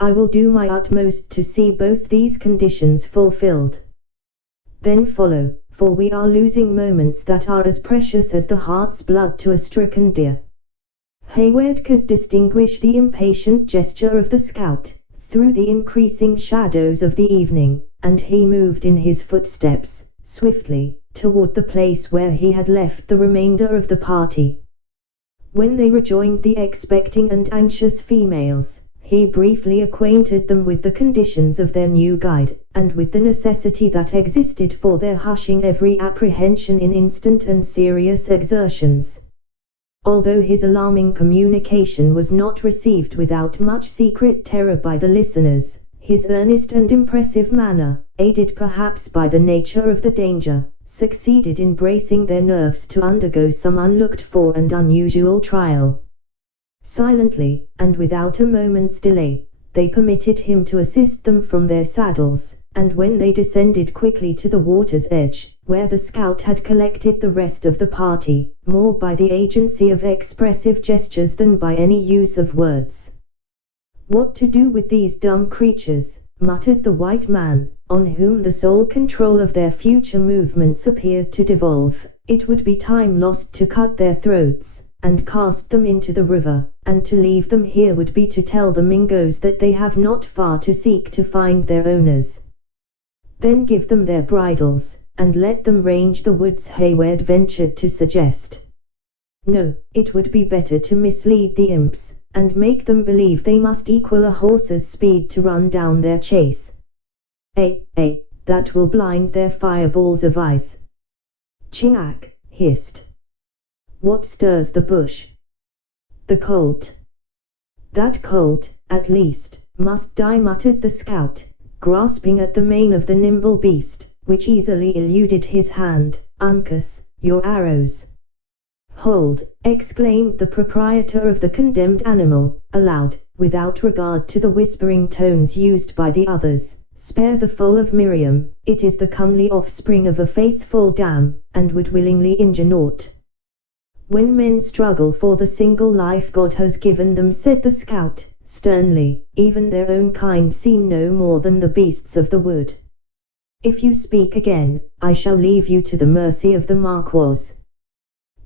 I will do my utmost to see both these conditions fulfilled. Then follow, for we are losing moments that are as precious as the heart's blood to a stricken deer. Hayward could distinguish the impatient gesture of the scout, through the increasing shadows of the evening, and he moved in his footsteps, swiftly, toward the place where he had left the remainder of the party. When they rejoined the expecting and anxious females, he briefly acquainted them with the conditions of their new guide, and with the necessity that existed for their hushing every apprehension in instant and serious exertions. Although his alarming communication was not received without much secret terror by the listeners, his earnest and impressive manner, aided perhaps by the nature of the danger, succeeded in bracing their nerves to undergo some unlooked for and unusual trial. Silently, and without a moment's delay, they permitted him to assist them from their saddles, and when they descended quickly to the water's edge, where the scout had collected the rest of the party, more by the agency of expressive gestures than by any use of words. What to do with these dumb creatures, muttered the white man, on whom the sole control of their future movements appeared to devolve. It would be time lost to cut their throats, and cast them into the river, and to leave them here would be to tell the Mingoes that they have not far to seek to find their owners. Then give them their bridles, and let them range the woods, Hayward ventured to suggest. No, it would be better to mislead the imps, and make them believe they must equal a horse's speed to run down their chase. That will blind their fireballs of eyes. Chingak hissed. What stirs the bush? The colt. That colt, at least, must die, muttered the scout, grasping at the mane of the nimble beast, which easily eluded his hand. Uncas, your arrows. Hold, exclaimed the proprietor of the condemned animal, aloud, without regard to the whispering tones used by the others. Spare the foal of Miriam, it is the comely offspring of a faithful dam, and would willingly injure naught. When men struggle for the single life God has given them, said the scout, sternly, even their own kind seem no more than the beasts of the wood. If you speak again, I shall leave you to the mercy of the Marquis.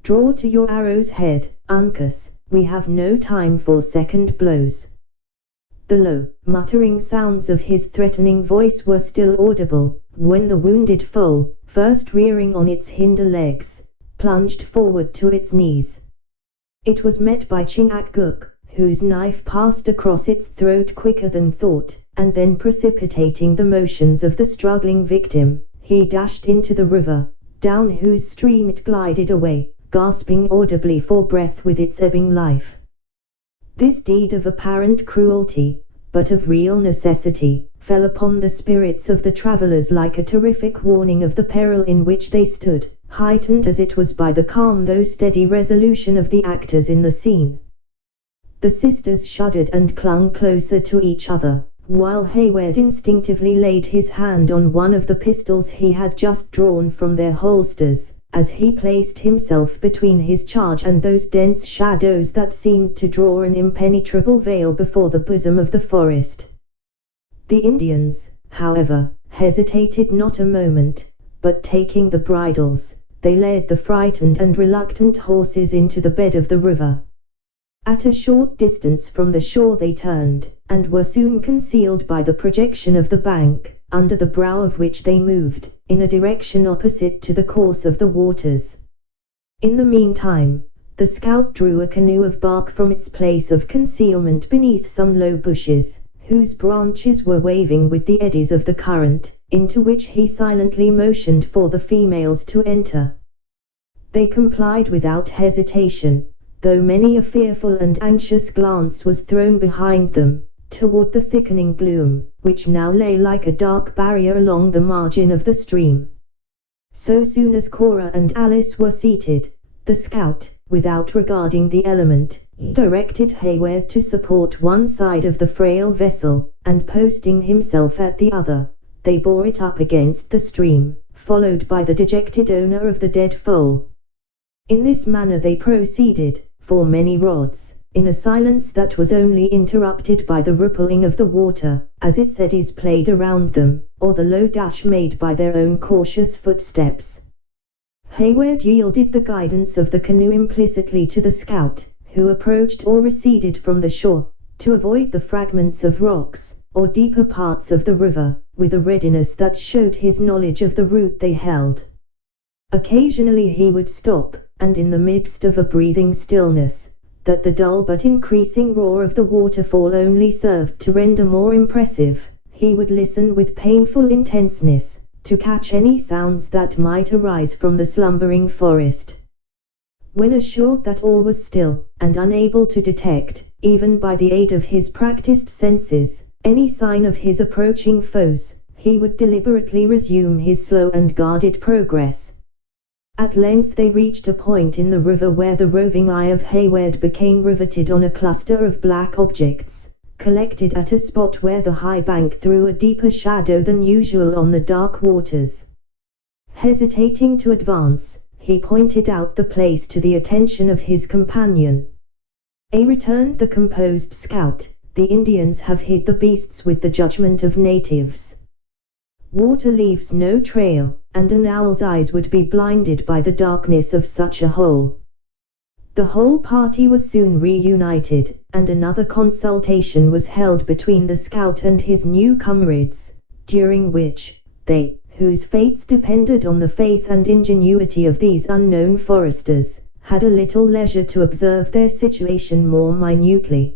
Draw to your arrow's head, Uncas, we have no time for second blows. The low, muttering sounds of his threatening voice were still audible, when the wounded foal, first rearing on its hinder legs, plunged forward to its knees. It was met by Chingachgook, whose knife passed across its throat quicker than thought, and then precipitating the motions of the struggling victim, he dashed into the river, down whose stream it glided away, gasping audibly for breath with its ebbing life. This deed of apparent cruelty, but of real necessity, fell upon the spirits of the travellers like a terrific warning of the peril in which they stood, heightened as it was by the calm though steady resolution of the actors in the scene. The sisters shuddered and clung closer to each other, while Hayward instinctively laid his hand on one of the pistols he had just drawn from their holsters, as he placed himself between his charge and those dense shadows that seemed to draw an impenetrable veil before the bosom of the forest. The Indians, however, hesitated not a moment, but taking the bridles, they led the frightened and reluctant horses into the bed of the river. At a short distance from the shore they turned, and were soon concealed by the projection of the bank, under the brow of which they moved, in a direction opposite to the course of the waters. In the meantime, the scout drew a canoe of bark from its place of concealment beneath some low bushes, whose branches were waving with the eddies of the current, into which he silently motioned for the females to enter. They complied without hesitation, though many a fearful and anxious glance was thrown behind them, toward the thickening gloom, which now lay like a dark barrier along the margin of the stream. So soon as Cora and Alice were seated, the scout, without regarding the element, directed Hayward to support one side of the frail vessel, and posting himself at the other, they bore it up against the stream, followed by the dejected owner of the dead foal. In this manner they proceeded, for many rods, in a silence that was only interrupted by the rippling of the water, as its eddies played around them, or the low dash made by their own cautious footsteps. Hayward yielded the guidance of the canoe implicitly to the scout, who approached or receded from the shore, to avoid the fragments of rocks, or deeper parts of the river, with a readiness that showed his knowledge of the route they held. Occasionally he would stop, and in the midst of a breathing stillness, that the dull but increasing roar of the waterfall only served to render more impressive, he would listen with painful intenseness, to catch any sounds that might arise from the slumbering forest. When assured that all was still, and unable to detect, even by the aid of his practiced senses, any sign of his approaching foes, he would deliberately resume his slow and guarded progress. At length they reached a point in the river where the roving eye of Hayward became riveted on a cluster of black objects, collected at a spot where the high bank threw a deeper shadow than usual on the dark waters. Hesitating to advance, he pointed out the place to the attention of his companion. Returned the composed scout, "the Indians have hid the beasts with the judgment of natives. Water leaves no trail, and an owl's eyes would be blinded by the darkness of such a hole." The whole party was soon reunited, and another consultation was held between the scout and his new comrades, during which, they, whose fates depended on the faith and ingenuity of these unknown foresters, had a little leisure to observe their situation more minutely.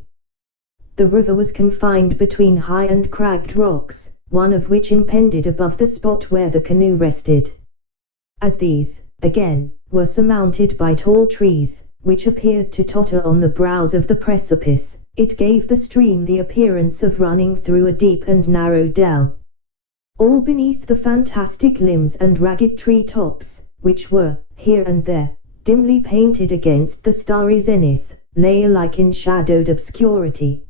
The river was confined between high and cragged rocks, one of which impended above the spot where the canoe rested. As these, again, were surmounted by tall trees, which appeared to totter on the brows of the precipice, it gave the stream the appearance of running through a deep and narrow dell. All beneath the fantastic limbs and ragged tree tops, which were, here and there, dimly painted against the starry zenith, lay alike in shadowed obscurity.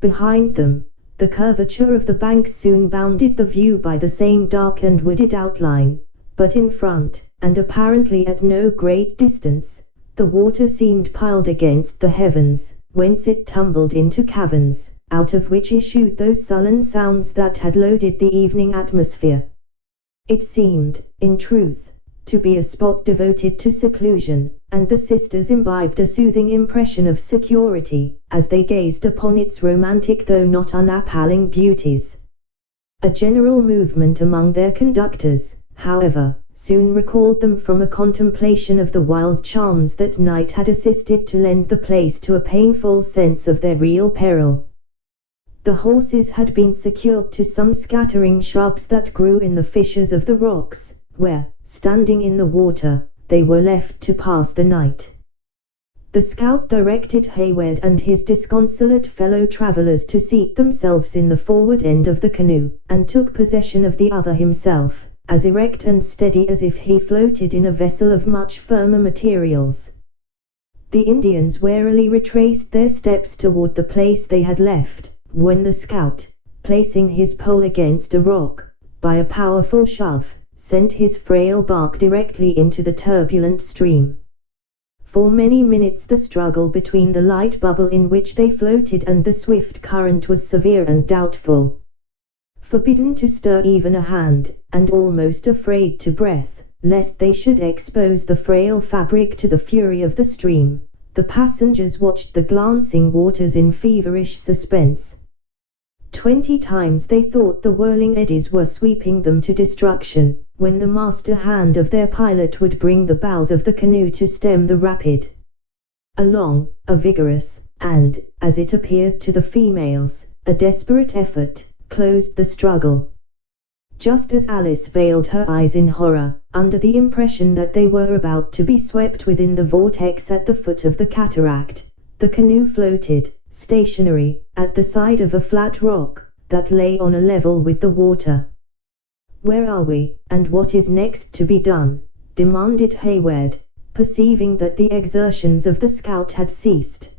Behind them, the curvature of the banks soon bounded the view by the same dark and wooded outline, but in front, and apparently at no great distance, the water seemed piled against the heavens, whence it tumbled into caverns, out of which issued those sullen sounds that had loaded the evening atmosphere. It seemed, in truth, to be a spot devoted to seclusion, and the sisters imbibed a soothing impression of security, as they gazed upon its romantic though not unappalling beauties. A general movement among their conductors, however, soon recalled them from a contemplation of the wild charms that night had assisted to lend the place to a painful sense of their real peril. The horses had been secured to some scattering shrubs that grew in the fissures of the rocks, where, standing in the water, they were left to pass the night. The scout directed Hayward and his disconsolate fellow travelers to seat themselves in the forward end of the canoe, and took possession of the other himself, as erect and steady as if he floated in a vessel of much firmer materials. The Indians warily retraced their steps toward the place they had left, when the scout, placing his pole against a rock, by a powerful shove, sent his frail bark directly into the turbulent stream. For many minutes the struggle between the light bubble in which they floated and the swift current was severe and doubtful. Forbidden to stir even a hand, and almost afraid to breath, lest they should expose the frail fabric to the fury of the stream, the passengers watched the glancing waters in feverish suspense. 20 times they thought the whirling eddies were sweeping them to destruction, when the master hand of their pilot would bring the bows of the canoe to stem the rapid. A long, a vigorous, and, as it appeared to the females, a desperate effort, closed the struggle. Just as Alice veiled her eyes in horror, under the impression that they were about to be swept within the vortex at the foot of the cataract, the canoe floated, stationary, at the side of a flat rock that lay on a level with the water. "Where are we, and what is next to be done?" demanded Hayward, perceiving that the exertions of the scout had ceased.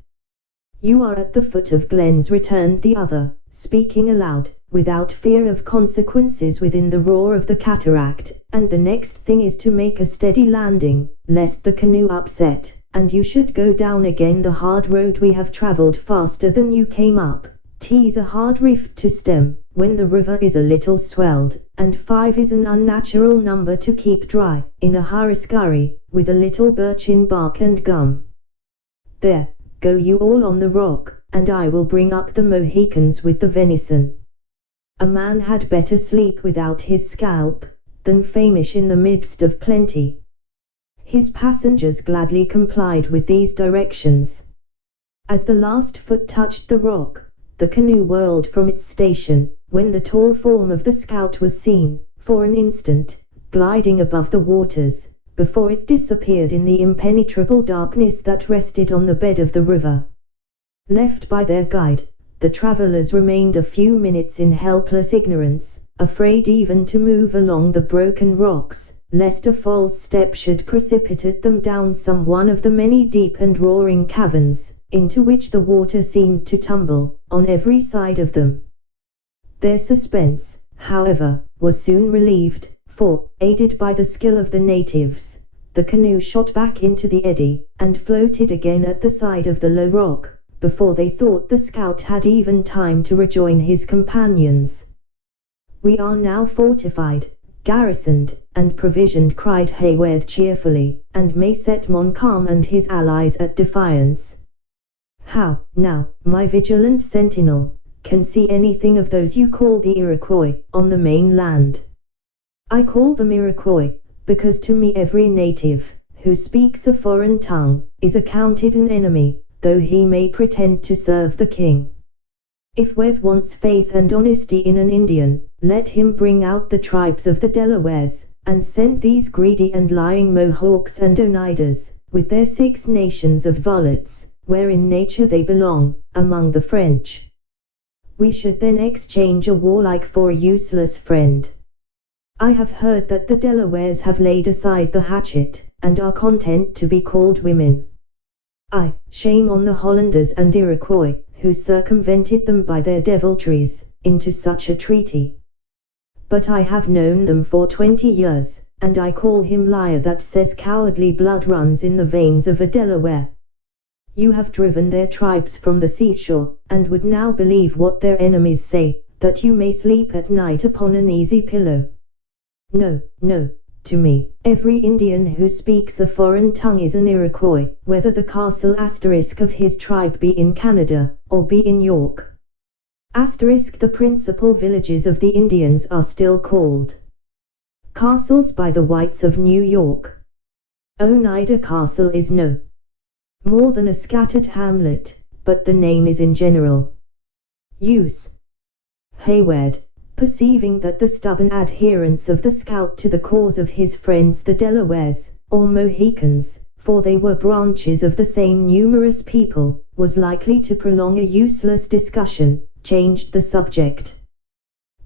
"You are at the foot of Glens," returned the other, speaking aloud, without fear of consequences within the roar of the cataract, "and the next thing is to make a steady landing, lest the canoe upset, and you should go down again the hard road we have traveled faster than you came up. 'Tis a hard rift to stem, when the river is a little swelled, and 5 is an unnatural number to keep dry, in a hurry-scurry, with a little birchen bark and gum. There, go you all on the rock, and I will bring up the Mohicans with the venison. A man had better sleep without his scalp, than famish in the midst of plenty." His passengers gladly complied with these directions. As the last foot touched the rock, the canoe whirled from its station, when the tall form of the scout was seen, for an instant, gliding above the waters, before it disappeared in the impenetrable darkness that rested on the bed of the river. Left by their guide, the travelers remained a few minutes in helpless ignorance, afraid even to move along the broken rocks, lest a false step should precipitate them down some one of the many deep and roaring caverns, into which the water seemed to tumble, on every side of them. Their suspense, however, was soon relieved, for, aided by the skill of the natives, the canoe shot back into the eddy, and floated again at the side of the low rock, before they thought the scout had even time to rejoin his companions. "We are now fortified, garrisoned, and provisioned," cried Hayward cheerfully, "and may set Montcalm and his allies at defiance. How, now, my vigilant sentinel, can see anything of those you call the Iroquois, on the mainland?" "I call them Iroquois, because to me every native, who speaks a foreign tongue, is accounted an enemy, though he may pretend to serve the king. If Webb wants faith and honesty in an Indian, let him bring out the tribes of the Delawares, and send these greedy and lying Mohawks and Oneidas, with their 6 nations of varlets, where in nature they belong, among the French. We should then exchange a warlike for a useless friend. I have heard that the Delawares have laid aside the hatchet, and are content to be called women. Shame on the Hollanders and Iroquois, who circumvented them by their deviltries, into such a treaty. But I have known them for 20 years, and I call him liar that says cowardly blood runs in the veins of a Delaware. You have driven their tribes from the seashore, and would now believe what their enemies say, that you may sleep at night upon an easy pillow. No, no. To me, every Indian who speaks a foreign tongue is an Iroquois, whether the castle * of his tribe be in Canada, or be in York. * The principal villages of the Indians are still called castles by the whites of New York. Oneida Castle is no more than a scattered hamlet, but the name is in general use. Hayward, perceiving that the stubborn adherence of the scout to the cause of his friends the Delawares, or Mohicans, for they were branches of the same numerous people, was likely to prolong a useless discussion, changed the subject.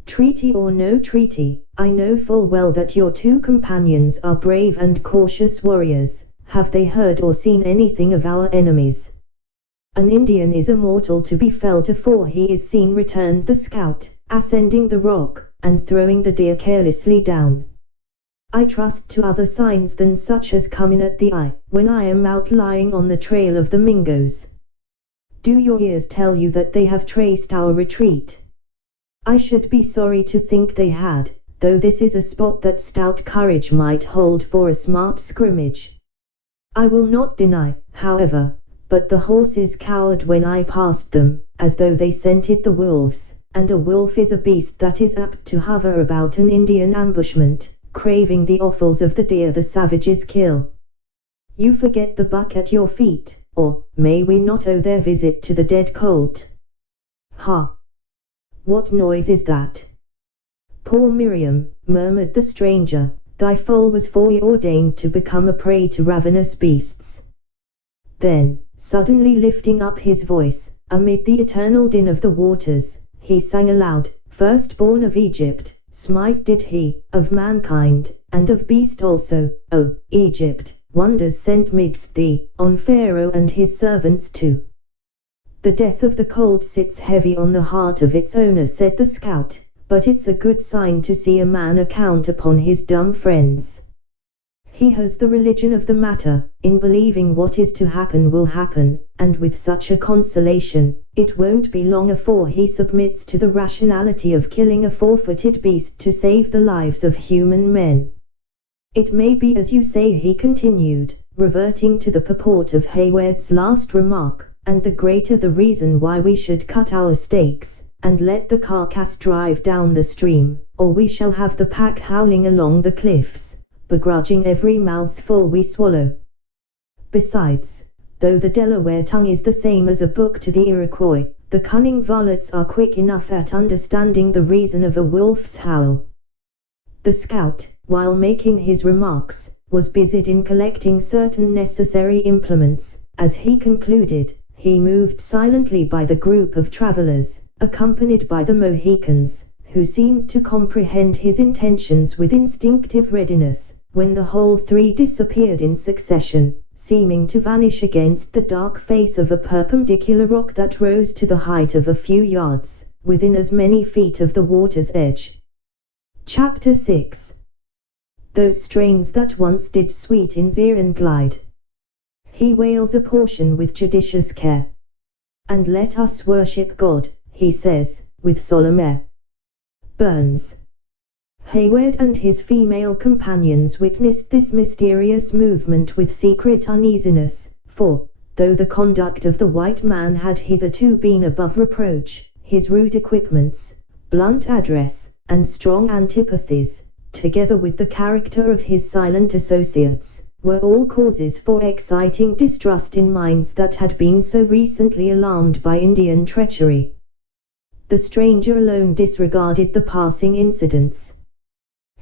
"Treaty or no treaty, I know full well that your 2 companions are brave and cautious warriors. Have they heard or seen anything of our enemies?" "An Indian is a mortal to be felt afore he is seen," returned the scout, ascending the rock, and throwing the deer carelessly down. "I trust to other signs than such as come in at the eye, when I am out lying on the trail of the Mingoes. Do your ears tell you that they have traced our retreat?" "I should be sorry to think they had, though this is a spot that stout courage might hold for a smart scrimmage. I will not deny, however, but the horses cowered when I passed them, as though they scented the wolves, and a wolf is a beast that is apt to hover about an Indian ambushment, craving the offals of the deer the savages kill. You forget the buck at your feet, or may we not owe their visit to the dead colt? Ha! What noise is that?" "Poor Miriam," murmured the stranger, "thy foal was foreordained to become a prey to ravenous beasts." Then, suddenly lifting up his voice, amid the eternal din of the waters, he sang aloud, "Firstborn of Egypt, smite did he, of mankind, and of beast also, O Egypt, wonders sent midst thee, on Pharaoh and his servants too." "The death of the colt sits heavy on the heart of its owner," said the scout, "but it's a good sign to see a man account upon his dumb friends. He has the religion of the matter, in believing what is to happen will happen, and with such a consolation, it won't be long afore he submits to the rationality of killing a four-footed beast to save the lives of human men. It may be as you say," he continued, reverting to the purport of Hayward's last remark, "and the greater the reason why we should cut our stakes, and let the carcass drive down the stream, or we shall have the pack howling along the cliffs, begrudging every mouthful we swallow. Besides, though the Delaware tongue is the same as a book to the Iroquois, the cunning varlets are quick enough at understanding the reason of a wolf's howl." The scout, while making his remarks, was busied in collecting certain necessary implements. As he concluded, he moved silently by the group of travelers, accompanied by the Mohicans, who seemed to comprehend his intentions with instinctive readiness, when the whole three disappeared in succession, seeming to vanish against the dark face of a perpendicular rock that rose to the height of a few yards, within as many feet of the water's edge. Chapter 6. Those strains that once did sweet in ear and glide. He wails a portion with judicious care. "And let us worship God," he says, with solemn air. Burns. Hayward and his female companions witnessed this mysterious movement with secret uneasiness, for, though the conduct of the white man had hitherto been above reproach, his rude equipments, blunt address, and strong antipathies, together with the character of his silent associates, were all causes for exciting distrust in minds that had been so recently alarmed by Indian treachery. The stranger alone disregarded the passing incidents.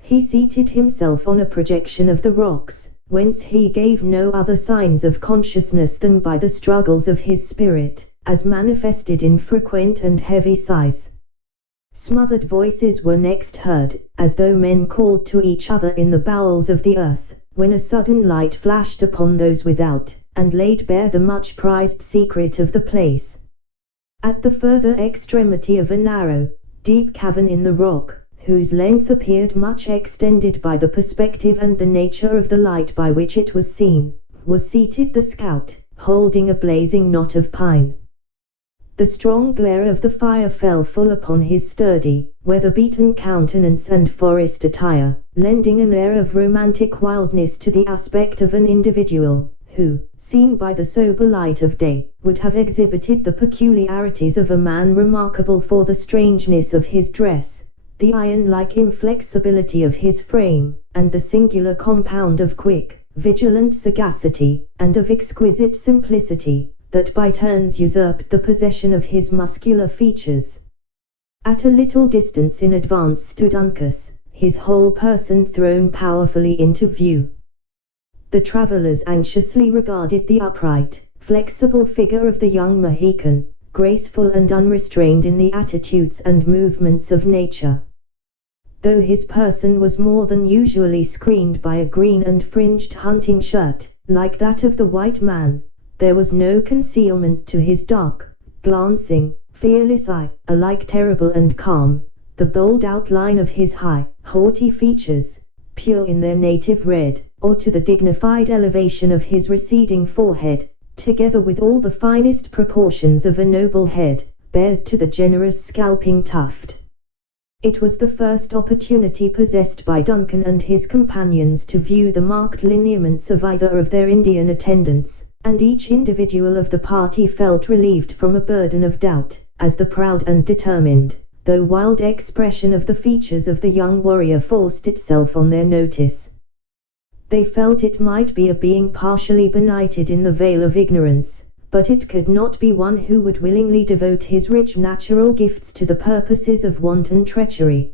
He seated himself on a projection of the rocks, whence he gave no other signs of consciousness than by the struggles of his spirit, as manifested in frequent and heavy sighs. Smothered voices were next heard, as though men called to each other in the bowels of the earth, when a sudden light flashed upon those without, and laid bare the much prized secret of the place. At the further extremity of a narrow, deep cavern in the rock, whose length appeared much extended by the perspective and the nature of the light by which it was seen, was seated the scout, holding a blazing knot of pine. The strong glare of the fire fell full upon his sturdy, weather-beaten countenance and forest attire, lending an air of romantic wildness to the aspect of an individual, who, seen by the sober light of day, would have exhibited the peculiarities of a man remarkable for the strangeness of his dress, the iron-like inflexibility of his frame, and the singular compound of quick, vigilant sagacity, and of exquisite simplicity, that by turns usurped the possession of his muscular features. At a little distance in advance stood Uncas, his whole person thrown powerfully into view. The travelers anxiously regarded the upright, flexible figure of the young Mohican, graceful and unrestrained in the attitudes and movements of nature. Though his person was more than usually screened by a green and fringed hunting shirt, like that of the white man, there was no concealment to his dark, glancing, fearless eye, alike terrible and calm, the bold outline of his high, haughty features, pure in their native red, or to the dignified elevation of his receding forehead, together with all the finest proportions of a noble head, bared to the generous scalping tuft. It was the first opportunity possessed by Duncan and his companions to view the marked lineaments of either of their Indian attendants, and each individual of the party felt relieved from a burden of doubt, as the proud and determined, though wild expression of the features of the young warrior forced itself on their notice. They felt it might be a being partially benighted in the veil of ignorance, but it could not be one who would willingly devote his rich natural gifts to the purposes of wanton treachery.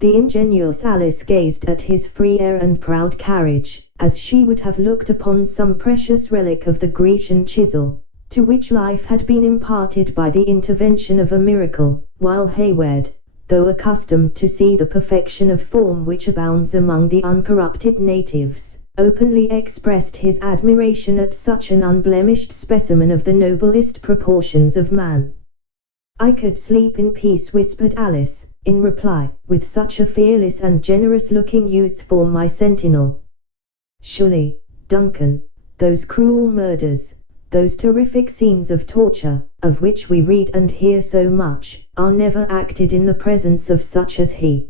The ingenuous Alice gazed at his free air and proud carriage, as she would have looked upon some precious relic of the Grecian chisel, to which life had been imparted by the intervention of a miracle, while Hayward, though accustomed to see the perfection of form which abounds among the uncorrupted natives, openly expressed his admiration at such an unblemished specimen of the noblest proportions of man. "I could sleep in peace," whispered Alice, in reply, "with such a fearless and generous-looking youth for my sentinel. Surely, Duncan, those cruel murders, those terrific scenes of torture, of which we read and hear so much, are never acted in the presence of such as he."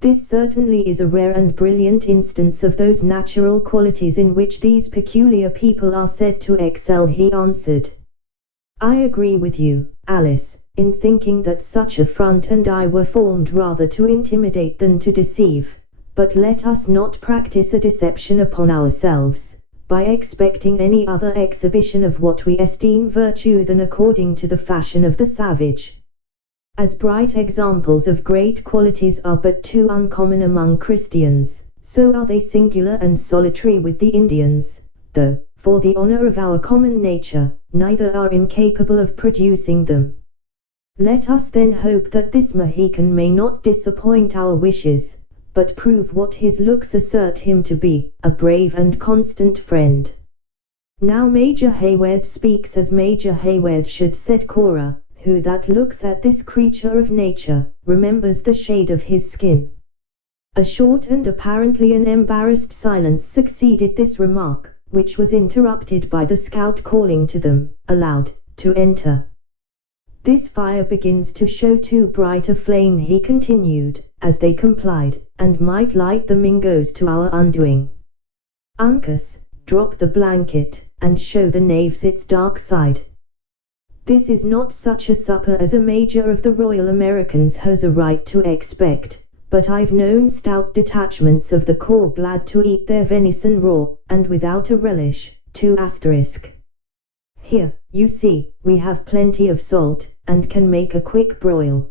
"This certainly is a rare and brilliant instance of those natural qualities in which these peculiar people are said to excel," he answered. "I agree with you, Alice, in thinking that such a front and eye were formed rather to intimidate than to deceive, but let us not practice a deception upon ourselves, by expecting any other exhibition of what we esteem virtue than according to the fashion of the savage. As bright examples of great qualities are but too uncommon among Christians, so are they singular and solitary with the Indians, though, for the honor of our common nature, neither are incapable of producing them. Let us then hope that this Mohican may not disappoint our wishes, but prove what his looks assert him to be, a brave and constant friend." "Now Major Hayward speaks as Major Hayward should," said Cora, "who that looks at this creature of nature, remembers the shade of his skin." A short and apparently an embarrassed silence succeeded this remark, which was interrupted by the scout calling to them, aloud, to enter. "This fire begins to show too bright a flame," he continued, as they complied, "and might light the Mingoes to our undoing. Uncas, drop the blanket, and show the knaves its dark side. This is not such a supper as a major of the Royal Americans has a right to expect, but I've known stout detachments of the corps glad to eat their venison raw, and without a relish, too. Here, you see, we have plenty of salt, and can make a quick broil.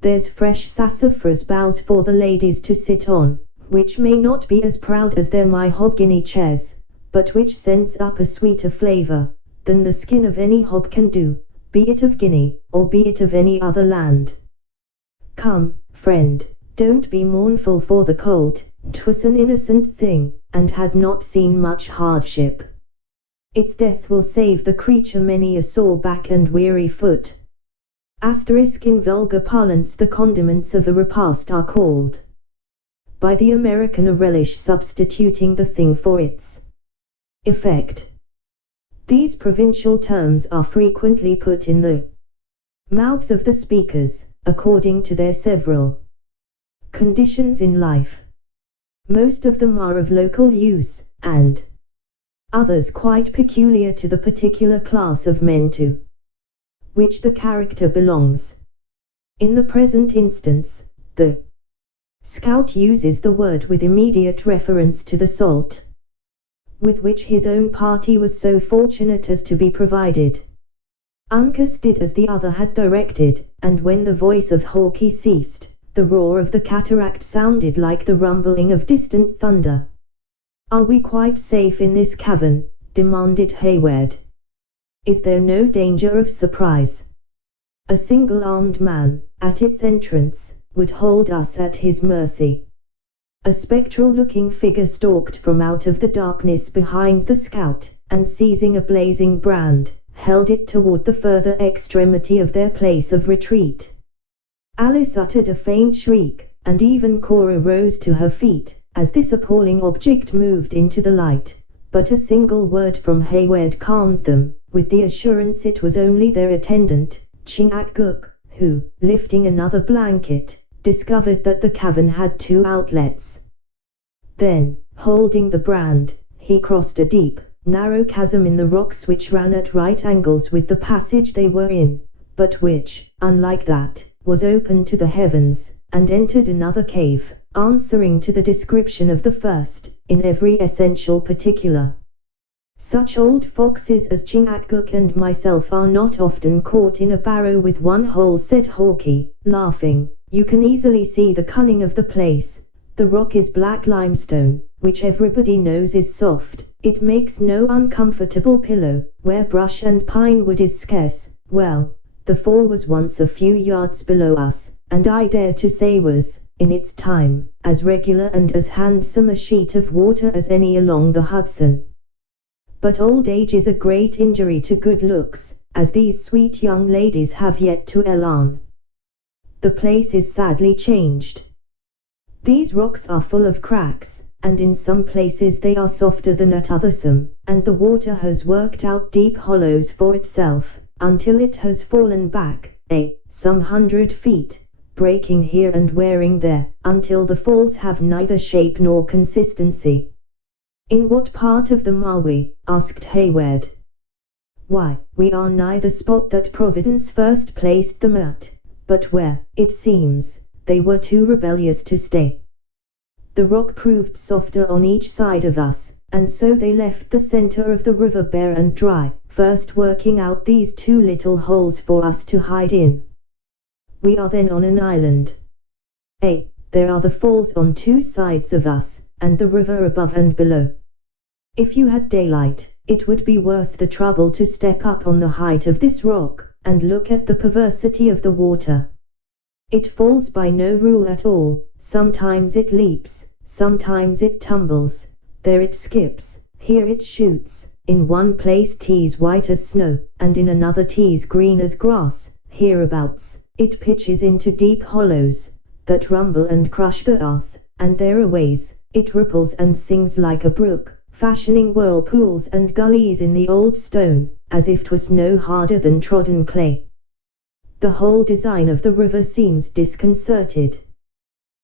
There's fresh sassafras boughs for the ladies to sit on, which may not be as proud as their mahogany chairs, but which sends up a sweeter flavor than the skin of any hog can do, be it of Guinea, or be it of any other land. Come, friend, don't be mournful for the colt, 'twas an innocent thing, and had not seen much hardship. Its death will save the creature many a sore back and weary foot." In vulgar parlance the condiments of a repast are called by the American a relish, substituting the thing for its effect. These provincial terms are frequently put in the mouths of the speakers, according to their several conditions in life. Most of them are of local use, and others quite peculiar to the particular class of men to which the character belongs. In the present instance, the scout uses the word with immediate reference to the salt, with which his own party was so fortunate as to be provided. Uncas did as the other had directed, and when the voice of Hawkeye ceased, the roar of the cataract sounded like the rumbling of distant thunder. "Are we quite safe in this cavern?" demanded Hayward. "Is there no danger of surprise? A single armed man, at its entrance, would hold us at his mercy." A spectral-looking figure stalked from out of the darkness behind the scout, and seizing a blazing brand, held it toward the further extremity of their place of retreat. Alice uttered a faint shriek, and even Cora rose to her feet, as this appalling object moved into the light, but a single word from Hayward calmed them, with the assurance it was only their attendant, Chingachgook, who, lifting another blanket, discovered that the cavern had 2 outlets. Then, holding the brand, he crossed a deep, narrow chasm in the rocks which ran at right angles with the passage they were in, but which, unlike that, was open to the heavens, and entered another cave, answering to the description of the first, in every essential particular. "Such old foxes as Chingachgook and myself are not often caught in a barrow with one hole," said Hawkeye, laughing. "You can easily see the cunning of the place. The rock is black limestone, which everybody knows is soft, It makes no uncomfortable pillow, where brush and pine wood is scarce. Well, the fall was once a few yards below us, and I dare to say was, in its time, as regular and as handsome a sheet of water as any along the Hudson. But old age is a great injury to good looks, as these sweet young ladies have yet to learn. The place is sadly changed. These rocks are full of cracks, and in some places they are softer than at others, and the water has worked out deep hollows for itself, until it has fallen back, some 100 feet, breaking here and wearing there, until the falls have neither shape nor consistency. "In what part of them are we?" asked Hayward. "Why, we are nigh the spot that Providence first placed them at, but where, it seems, they were too rebellious to stay. The rock proved softer on each side of us, and so they left the center of the river bare and dry, first working out these 2 little holes for us to hide in. We are then on an island. There are the falls on 2 sides of us, and the river above and below. If you had daylight, it would be worth the trouble to step up on the height of this rock, and look at the perversity of the water. It falls by no rule at all, sometimes it leaps, sometimes it tumbles, there it skips, here it shoots, in one place 'tis white as snow, and in another 'tis green as grass, hereabouts, it pitches into deep hollows, that rumble and crush the earth, and thereaways, it ripples and sings like a brook, fashioning whirlpools and gullies in the old stone, as if 'twas no harder than trodden clay. The whole design of the river seems disconcerted.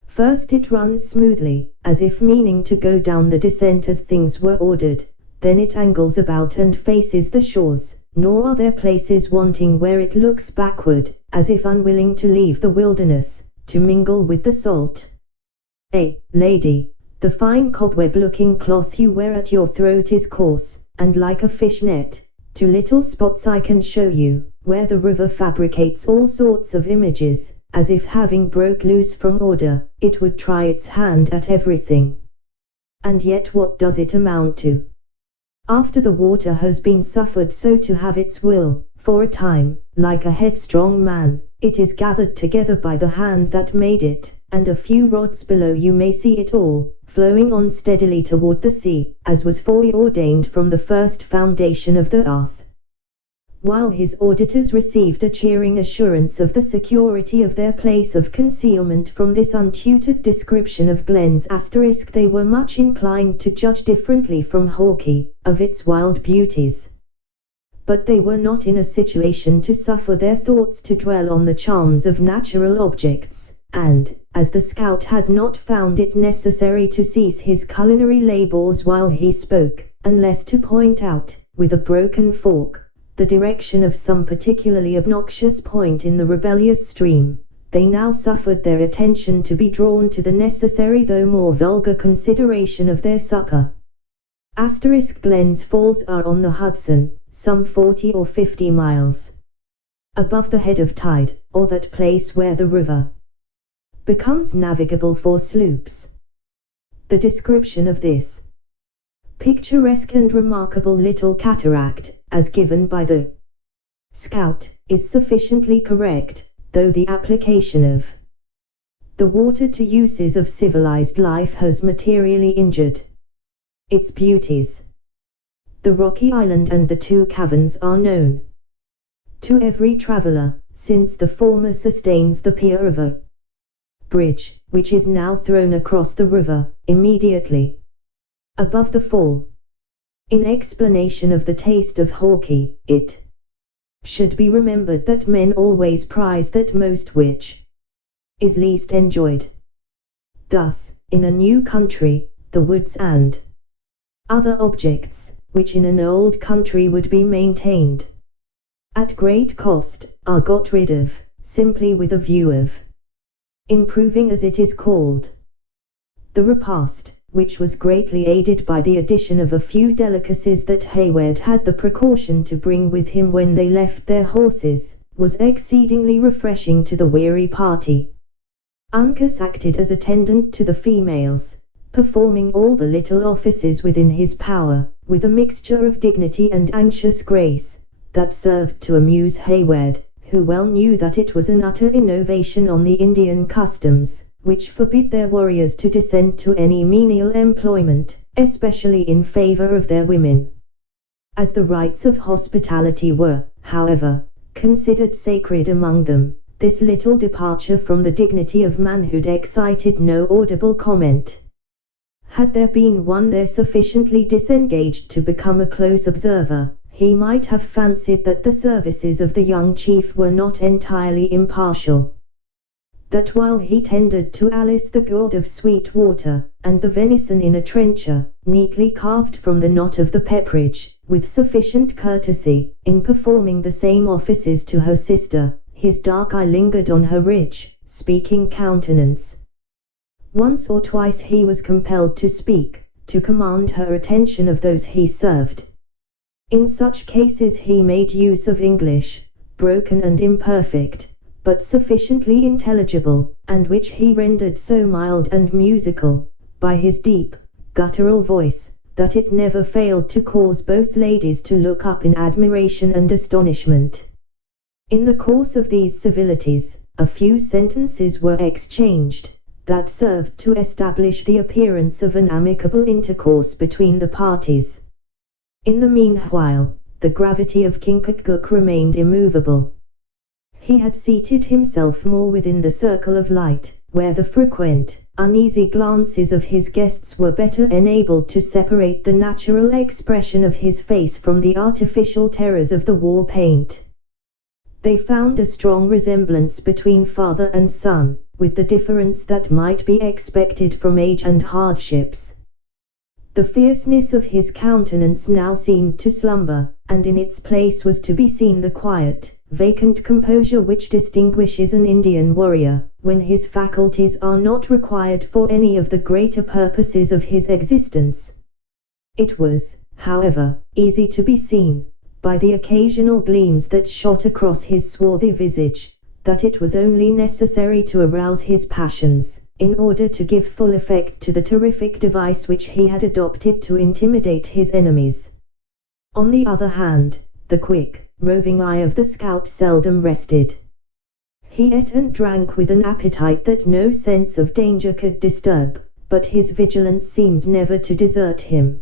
First it runs smoothly, as if meaning to go down the descent as things were ordered, then it angles about and faces the shores, nor are there places wanting where it looks backward, as if unwilling to leave the wilderness, to mingle with the salt. Lady, the fine cobweb-looking cloth you wear at your throat is coarse, and like a fish net. 2 little spots I can show you, where the river fabricates all sorts of images, as if having broke loose from order, it would try its hand at everything. And yet what does it amount to? After the water has been suffered so to have its will, for a time, like a headstrong man, it is gathered together by the hand that made it, and a few rods below you may see it all, flowing on steadily toward the sea, as was foreordained from the first foundation of the earth." While his auditors received a cheering assurance of the security of their place of concealment from this untutored description of Glenn's *, they were much inclined to judge differently from Hawkeye, of its wild beauties. But they were not in a situation to suffer their thoughts to dwell on the charms of natural objects, and, as the scout had not found it necessary to cease his culinary labors while he spoke, unless to point out, with a broken fork, the direction of some particularly obnoxious point in the rebellious stream, they now suffered their attention to be drawn to the necessary though more vulgar consideration of their supper. Glenn's Falls are on the Hudson, some 40 or 50 miles above the head of tide, or that place where the river becomes navigable for sloops. The description of this picturesque and remarkable little cataract, as given by the scout, is sufficiently correct, though the application of the water to uses of civilized life has materially injured its beauties. The rocky island and the 2 caverns are known to every traveler, since the former sustains the pier of a bridge, which is now thrown across the river, immediately above the fall. In explanation of the taste of Hawkeye, it should be remembered that men always prize that most which is least enjoyed. Thus, in a new country, the woods and other objects, which in an old country would be maintained at great cost, are got rid of, simply with a view of improving, as it is called, the repast, which was greatly aided by the addition of a few delicacies that Hayward had the precaution to bring with him when they left their horses, was exceedingly refreshing to the weary party. Uncas acted as attendant to the females, performing all the little offices within his power, with a mixture of dignity and anxious grace, that served to amuse Hayward, who well knew that it was an utter innovation on the Indian customs, which forbid their warriors to descend to any menial employment, especially in favor of their women. As the rites of hospitality were, however, considered sacred among them, this little departure from the dignity of manhood excited no audible comment. Had there been one there sufficiently disengaged to become a close observer, he might have fancied that the services of the young chief were not entirely impartial. That while he tended to Alice the gourd of sweet water, and the venison in a trencher, neatly carved from the knot of the pepperidge, with sufficient courtesy, in performing the same offices to her sister, his dark eye lingered on her rich, speaking countenance. Once or twice he was compelled to speak, to command her attention of those he served. In such cases he made use of English, broken and imperfect, but sufficiently intelligible, and which he rendered so mild and musical, by his deep, guttural voice, that it never failed to cause both ladies to look up in admiration and astonishment. In the course of these civilities, a few sentences were exchanged, that served to establish the appearance of an amicable intercourse between the parties. In the meanwhile, the gravity of Chingachgook remained immovable. He had seated himself more within the circle of light, where the frequent, uneasy glances of his guests were better enabled to separate the natural expression of his face from the artificial terrors of the war paint. They found a strong resemblance between father and son, with the difference that might be expected from age and hardships. The fierceness of his countenance now seemed to slumber, and in its place was to be seen the quiet, vacant composure which distinguishes an Indian warrior, when his faculties are not required for any of the greater purposes of his existence. It was, however, easy to be seen, by the occasional gleams that shot across his swarthy visage, that it was only necessary to arouse his passions, in order to give full effect to the terrific device which he had adopted to intimidate his enemies. On the other hand, the quick, roving eye of the scout seldom rested. He ate and drank with an appetite that no sense of danger could disturb, but his vigilance seemed never to desert him.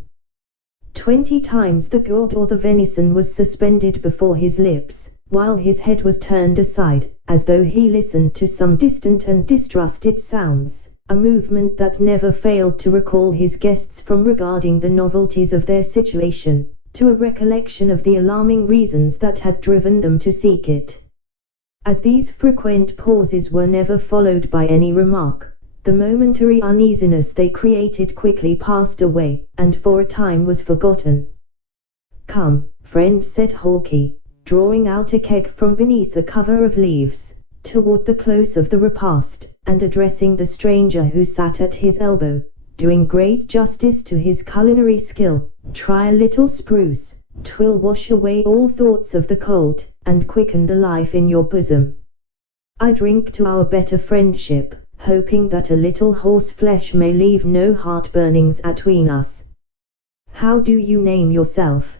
20 times the gourd or the venison was suspended before his lips, while his head was turned aside, as though he listened to some distant and distrusted sounds, a movement that never failed to recall his guests from regarding the novelties of their situation, to a recollection of the alarming reasons that had driven them to seek it. As these frequent pauses were never followed by any remark, the momentary uneasiness they created quickly passed away, and for a time was forgotten. "Come, friend," said Hawkeye, drawing out a keg from beneath a cover of leaves, toward the close of the repast, and addressing the stranger who sat at his elbow, doing great justice to his culinary skill, "try a little spruce, 'twill wash away all thoughts of the cold, and quicken the life in your bosom. I drink to our better friendship, hoping that a little horse flesh may leave no heart-burnings atween us. How do you name yourself?"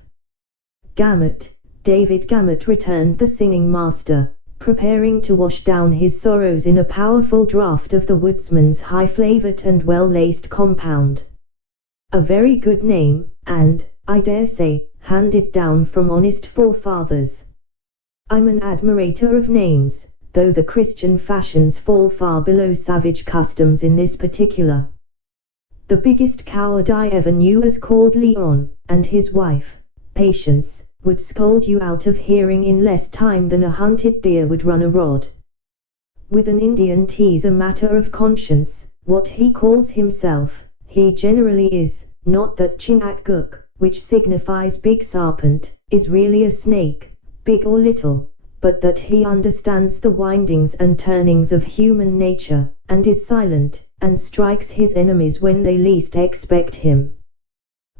"Gamut, David Gamut," returned the singing master, preparing to wash down his sorrows in a powerful draught of the woodsman's high-flavored and well-laced compound. "A very good name, and, I dare say, handed down from honest forefathers. I'm an admirator of names, though the Christian fashions fall far below savage customs in this particular. The biggest coward I ever knew is called Leon, and his wife, Patience, would scold you out of hearing in less time than a hunted deer would run a rod. With an Indian 'tis a matter of conscience, what he calls himself, he generally is, not that Chingachgook, which signifies big serpent, is really a snake, big or little, but that he understands the windings and turnings of human nature, and is silent, and strikes his enemies when they least expect him.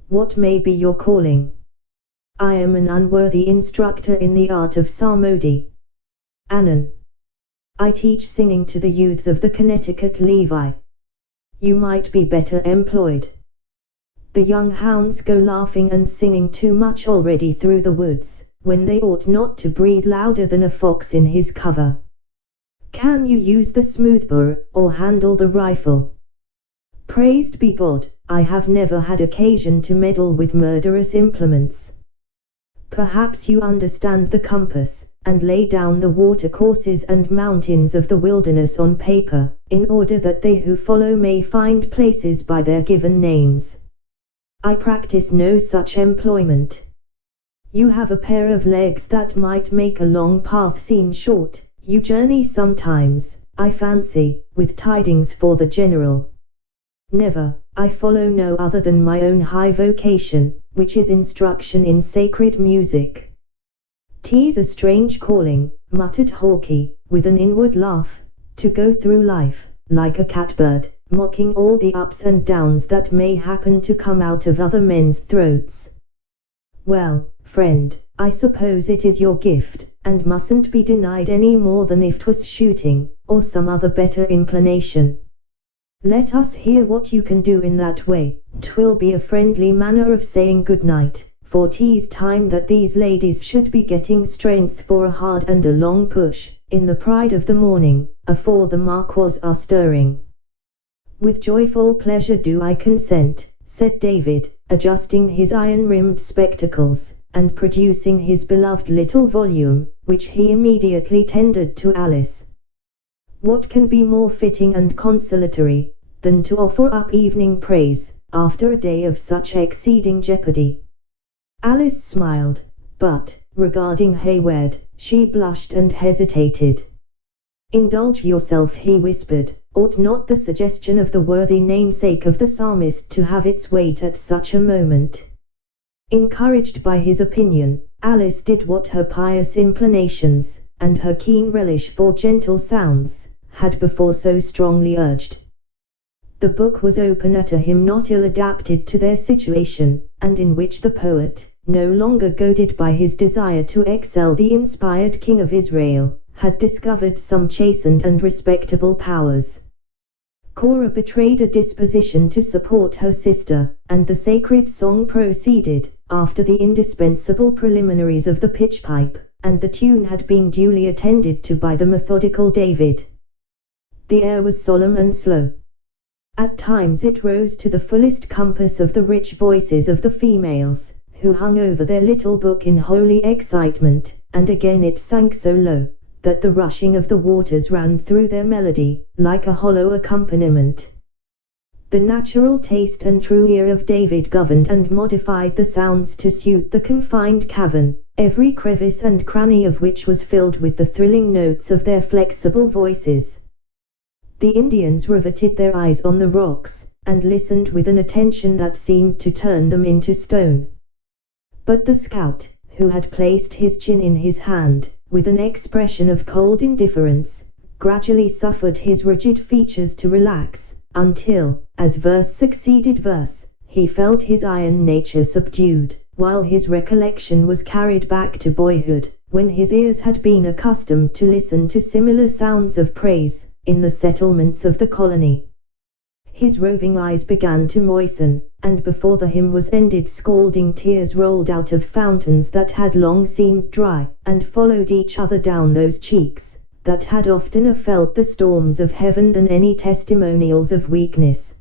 What may be your calling?" "I am an unworthy instructor in the art of psalmody. Anon. I teach singing to the youths of the Connecticut Levi." "You might be better employed." The young hounds go laughing and singing too much already through the woods, when they ought not to breathe louder than a fox in his cover. Can you use the smoothbore, or handle the rifle? Praised be God, I have never had occasion to meddle with murderous implements. Perhaps you understand the compass, and lay down the watercourses and mountains of the wilderness on paper, in order that they who follow may find places by their given names. I practice no such employment. You have a pair of legs that might make a long path seem short. You journey sometimes, I fancy, with tidings for the general. Never, I follow no other than my own high vocation, which is instruction in sacred music. 'Tis a strange calling, muttered Hawkie, with an inward laugh, to go through life, like a catbird, mocking all the ups and downs that may happen to come out of other men's throats. Well, friend, I suppose it is your gift, and mustn't be denied any more than if 'twas shooting, or some other better inclination. Let us hear what you can do in that way. 'Twill be a friendly manner of saying good night, for 'tis time that these ladies should be getting strength for a hard and a long push, in the pride of the morning, afore the Marquois are stirring. With joyful pleasure do I consent, said David, adjusting his iron-rimmed spectacles, and producing his beloved little volume, which he immediately tendered to Alice. What can be more fitting and consolatory, than to offer up evening praise, after a day of such exceeding jeopardy? Alice smiled, but, regarding Hayward, she blushed and hesitated. Indulge yourself, he whispered. Ought not the suggestion of the worthy namesake of the psalmist to have its weight at such a moment? Encouraged by his opinion, Alice did what her pious inclinations, and her keen relish for gentle sounds, had before so strongly urged. The book was open at a hymn not ill adapted to their situation, and in which the poet, no longer goaded by his desire to excel the inspired King of Israel, had discovered some chastened and respectable powers. Cora betrayed a disposition to support her sister, and the sacred song proceeded, after the indispensable preliminaries of the pitch-pipe, and the tune had been duly attended to by the methodical David. The air was solemn and slow. At times it rose to the fullest compass of the rich voices of the females, who hung over their little book in holy excitement, and again it sank so low, that the rushing of the waters ran through their melody, like a hollow accompaniment. The natural taste and true ear of David governed and modified the sounds to suit the confined cavern, every crevice and cranny of which was filled with the thrilling notes of their flexible voices. The Indians riveted their eyes on the rocks, and listened with an attention that seemed to turn them into stone. But the scout, who had placed his chin in his hand, with an expression of cold indifference, gradually suffered his rigid features to relax, until, as verse succeeded verse, he felt his iron nature subdued, while his recollection was carried back to boyhood, when his ears had been accustomed to listen to similar sounds of praise, in the settlements of the colony. His roving eyes began to moisten, and before the hymn was ended scalding tears rolled out of fountains that had long seemed dry, and followed each other down those cheeks, that had oftener felt the storms of heaven than any testimonials of weakness.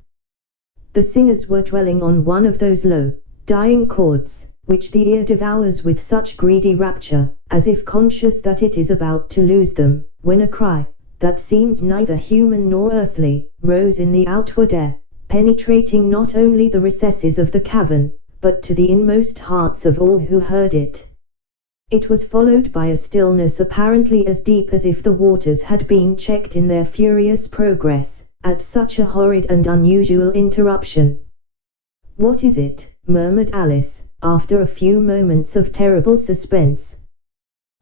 The singers were dwelling on one of those low, dying chords, which the ear devours with such greedy rapture, as if conscious that it is about to lose them, when a cry, that seemed neither human nor earthly, rose in the outward air, penetrating not only the recesses of the cavern, but to the inmost hearts of all who heard it. It was followed by a stillness apparently as deep as if the waters had been checked in their furious progress, at such a horrid and unusual interruption. "What is it?" murmured Alice, after a few moments of terrible suspense.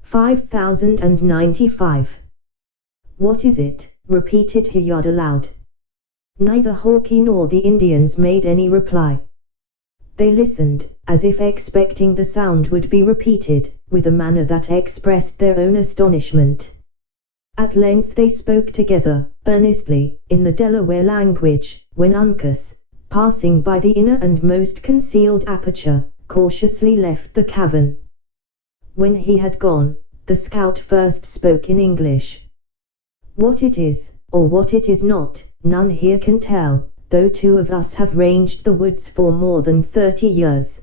5095. "What is it?" repeated Hilliard aloud. Neither Hawkie nor the Indians made any reply. They listened, as if expecting the sound would be repeated, with a manner that expressed their own astonishment. At length they spoke together, earnestly, in the Delaware language, when Uncas, passing by the inner and most concealed aperture, cautiously left the cavern. When he had gone, the scout first spoke in English. What it is, or what it is not, none here can tell, though 2 of us have ranged the woods for more than 30 years.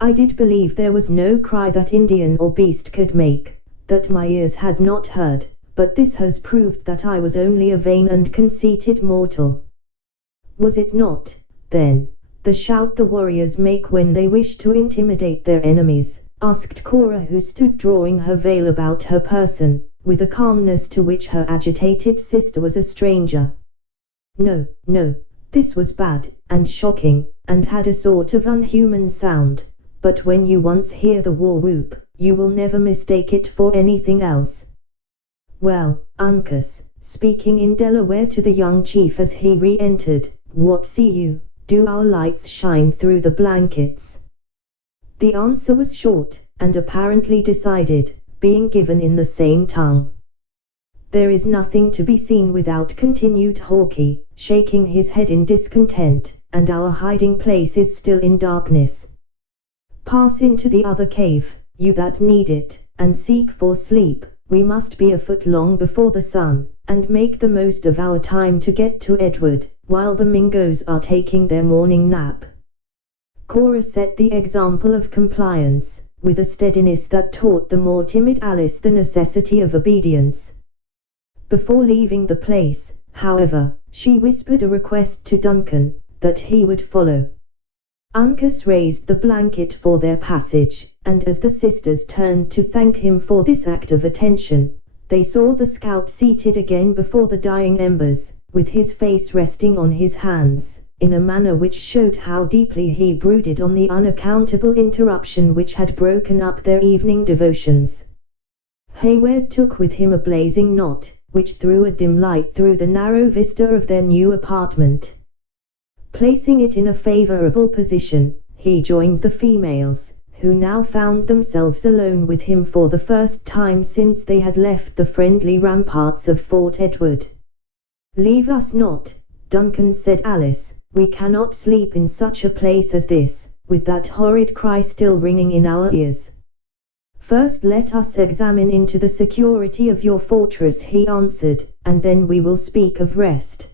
I did believe there was no cry that Indian or beast could make, that my ears had not heard, but this has proved that I was only a vain and conceited mortal. Was it not, then, the shout the warriors make when they wish to intimidate their enemies? Asked Cora, who stood drawing her veil about her person, with a calmness to which her agitated sister was a stranger. No, no, this was bad, and shocking, and had a sort of unhuman sound, but when you once hear the war whoop, you will never mistake it for anything else. Well, Uncas, speaking in Delaware to the young chief as he re-entered, what see you? Do our lights shine through the blankets? The answer was short, and apparently decided, being given in the same tongue. There is nothing to be seen without, continued Hawkeye, shaking his head in discontent, and our hiding place is still in darkness. Pass into the other cave, you that need it, and seek for sleep. We must be afoot long before the sun, and make the most of our time to get to Edward, while the Mingoes are taking their morning nap. Cora set the example of compliance, with a steadiness that taught the more timid Alice the necessity of obedience. Before leaving the place, however, she whispered a request to Duncan, that he would follow. Uncas raised the blanket for their passage, and as the sisters turned to thank him for this act of attention, they saw the scout seated again before the dying embers, with his face resting on his hands, in a manner which showed how deeply he brooded on the unaccountable interruption which had broken up their evening devotions. Hayward took with him a blazing knot, which threw a dim light through the narrow vista of their new apartment. Placing it in a favorable position, he joined the females, who now found themselves alone with him for the first time since they had left the friendly ramparts of Fort Edward. "Leave us not, Duncan," said Alice, "we cannot sleep in such a place as this, with that horrid cry still ringing in our ears." "First let us examine into the security of your fortress," he answered, "and then we will speak of rest."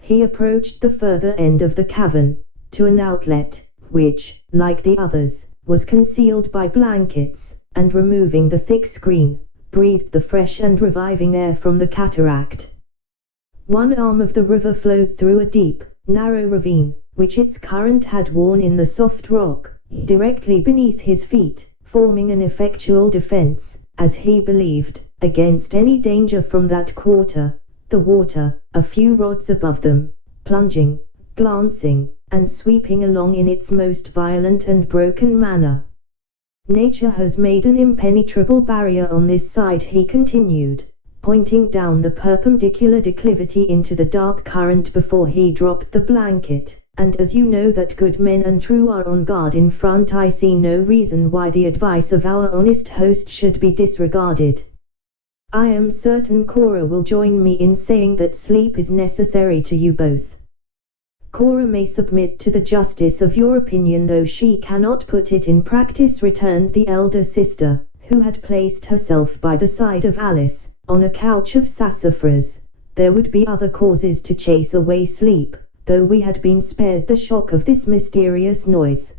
He approached the further end of the cavern, to an outlet, which, like the others, was concealed by blankets, and removing the thick screen, breathed the fresh and reviving air from the cataract. One arm of the river flowed through a deep, narrow ravine, which its current had worn in the soft rock, directly beneath his feet, forming an effectual defense, as he believed, against any danger from that quarter. The water, a few rods above them, plunging, glancing, and sweeping along in its most violent and broken manner. "Nature has made an impenetrable barrier on this side," he continued, pointing down the perpendicular declivity into the dark current before he dropped the blanket, "and as you know that good men and true are on guard in front, I see no reason why the advice of our honest host should be disregarded. I am certain Cora will join me in saying that sleep is necessary to you both." "Cora may submit to the justice of your opinion, though she cannot put it in practice," returned the elder sister, who had placed herself by the side of Alice, on a couch of sassafras. "There would be other causes to chase away sleep, though we had been spared the shock of this mysterious noise.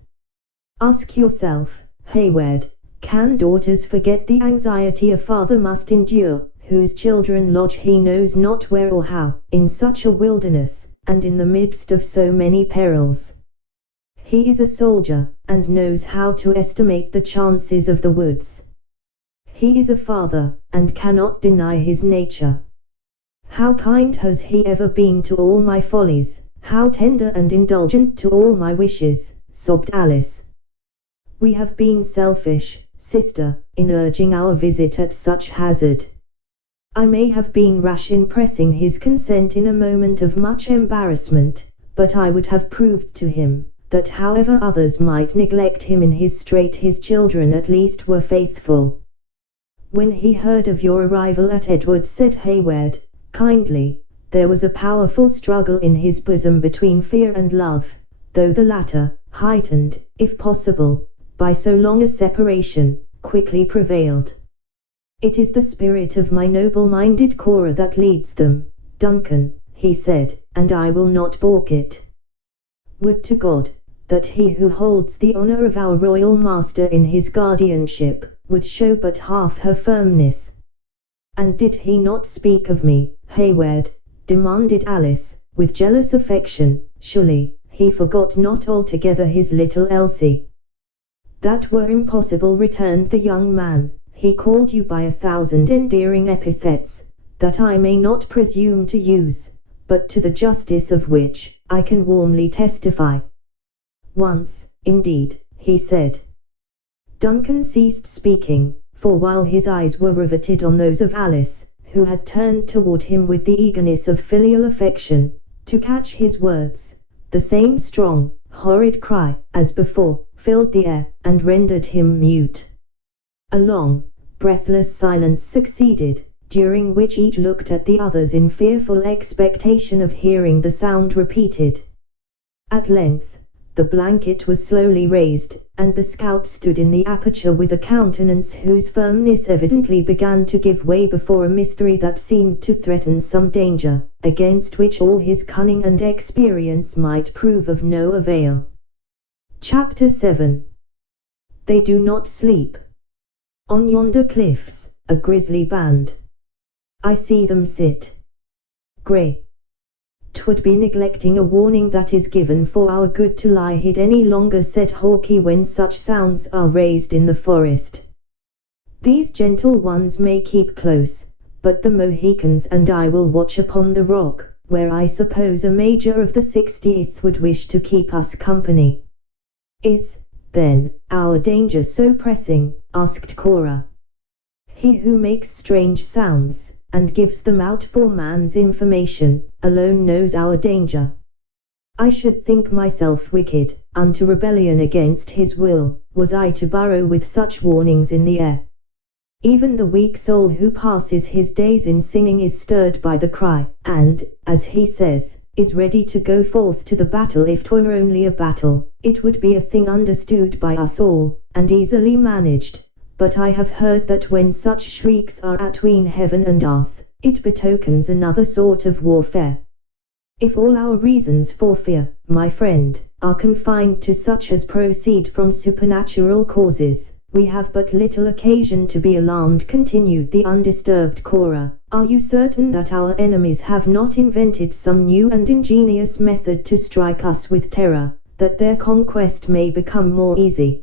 Ask yourself, Hayward, can daughters forget the anxiety a father must endure, whose children lodge he knows not where or how, in such a wilderness, and in the midst of so many perils? He is a soldier, and knows how to estimate the chances of the woods. He is a father, and cannot deny his nature. How kind has he ever been to all my follies, how tender and indulgent to all my wishes," sobbed Alice. "We have been selfish, sister, in urging our visit at such hazard. I may have been rash in pressing his consent in a moment of much embarrassment, but I would have proved to him, that however others might neglect him in his strait, his children at least were faithful." "When he heard of your arrival at Edward," said Hayward, kindly, there was a powerful struggle in his bosom between fear and love, though the latter, heightened, if possible, by so long a separation, quickly prevailed. "It is the spirit of my noble-minded Cora that leads them, Duncan," he said, "and I will not balk it. Would to God that he who holds the honor of our royal master in his guardianship would show but half her firmness." "And did he not speak of me, Hayward?" demanded Alice, with jealous affection. "Surely he forgot not altogether his little Elsie." "That were impossible," returned the young man. "He called you by 1,000 endearing epithets, that I may not presume to use, but to the justice of which I can warmly testify." "Once, indeed," he said. Duncan ceased speaking, for while his eyes were riveted on those of Alice, who had turned toward him with the eagerness of filial affection, to catch his words, the same strong, horrid cry, as before, filled the air, and rendered him mute. A long, breathless silence succeeded, during which each looked at the others in fearful expectation of hearing the sound repeated. At length, the blanket was slowly raised, and the scout stood in the aperture with a countenance whose firmness evidently began to give way before a mystery that seemed to threaten some danger, against which all his cunning and experience might prove of no avail. Chapter 7. They do not sleep. On yonder cliffs, a grisly band. I see them sit. Grey. 'Twould be neglecting a warning that is given for our good to lie hid any longer, said Hawkeye, when such sounds are raised in the forest. These gentle ones may keep close, but the Mohicans and I will watch upon the rock, where I suppose a major of the 60th would wish to keep us company. Is, then, our danger so pressing? Asked Cora. He who makes strange sounds, and gives them out for man's information, alone knows our danger. I should think myself wicked, unto rebellion against his will, was I to burrow with such warnings in the air. Even the weak soul who passes his days in singing is stirred by the cry, and, as he says, is ready to go forth to the battle if 'twere only a battle. It would be a thing understood by us all, and easily managed. But I have heard that when such shrieks are atween heaven and earth, it betokens another sort of warfare. If all our reasons for fear, my friend, are confined to such as proceed from supernatural causes, we have but little occasion to be alarmed, continued the undisturbed Cora. Are you certain that our enemies have not invented some new and ingenious method to strike us with terror, that their conquest may become more easy?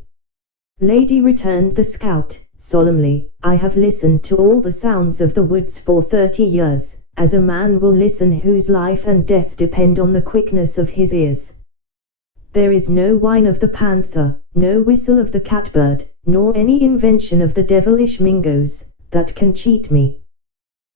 Lady, returned the scout, solemnly, I have listened to all the sounds of the woods for 30 years, as a man will listen whose life and death depend on the quickness of his ears. There is no whine of the panther, no whistle of the catbird, nor any invention of the devilish Mingoes, that can cheat me.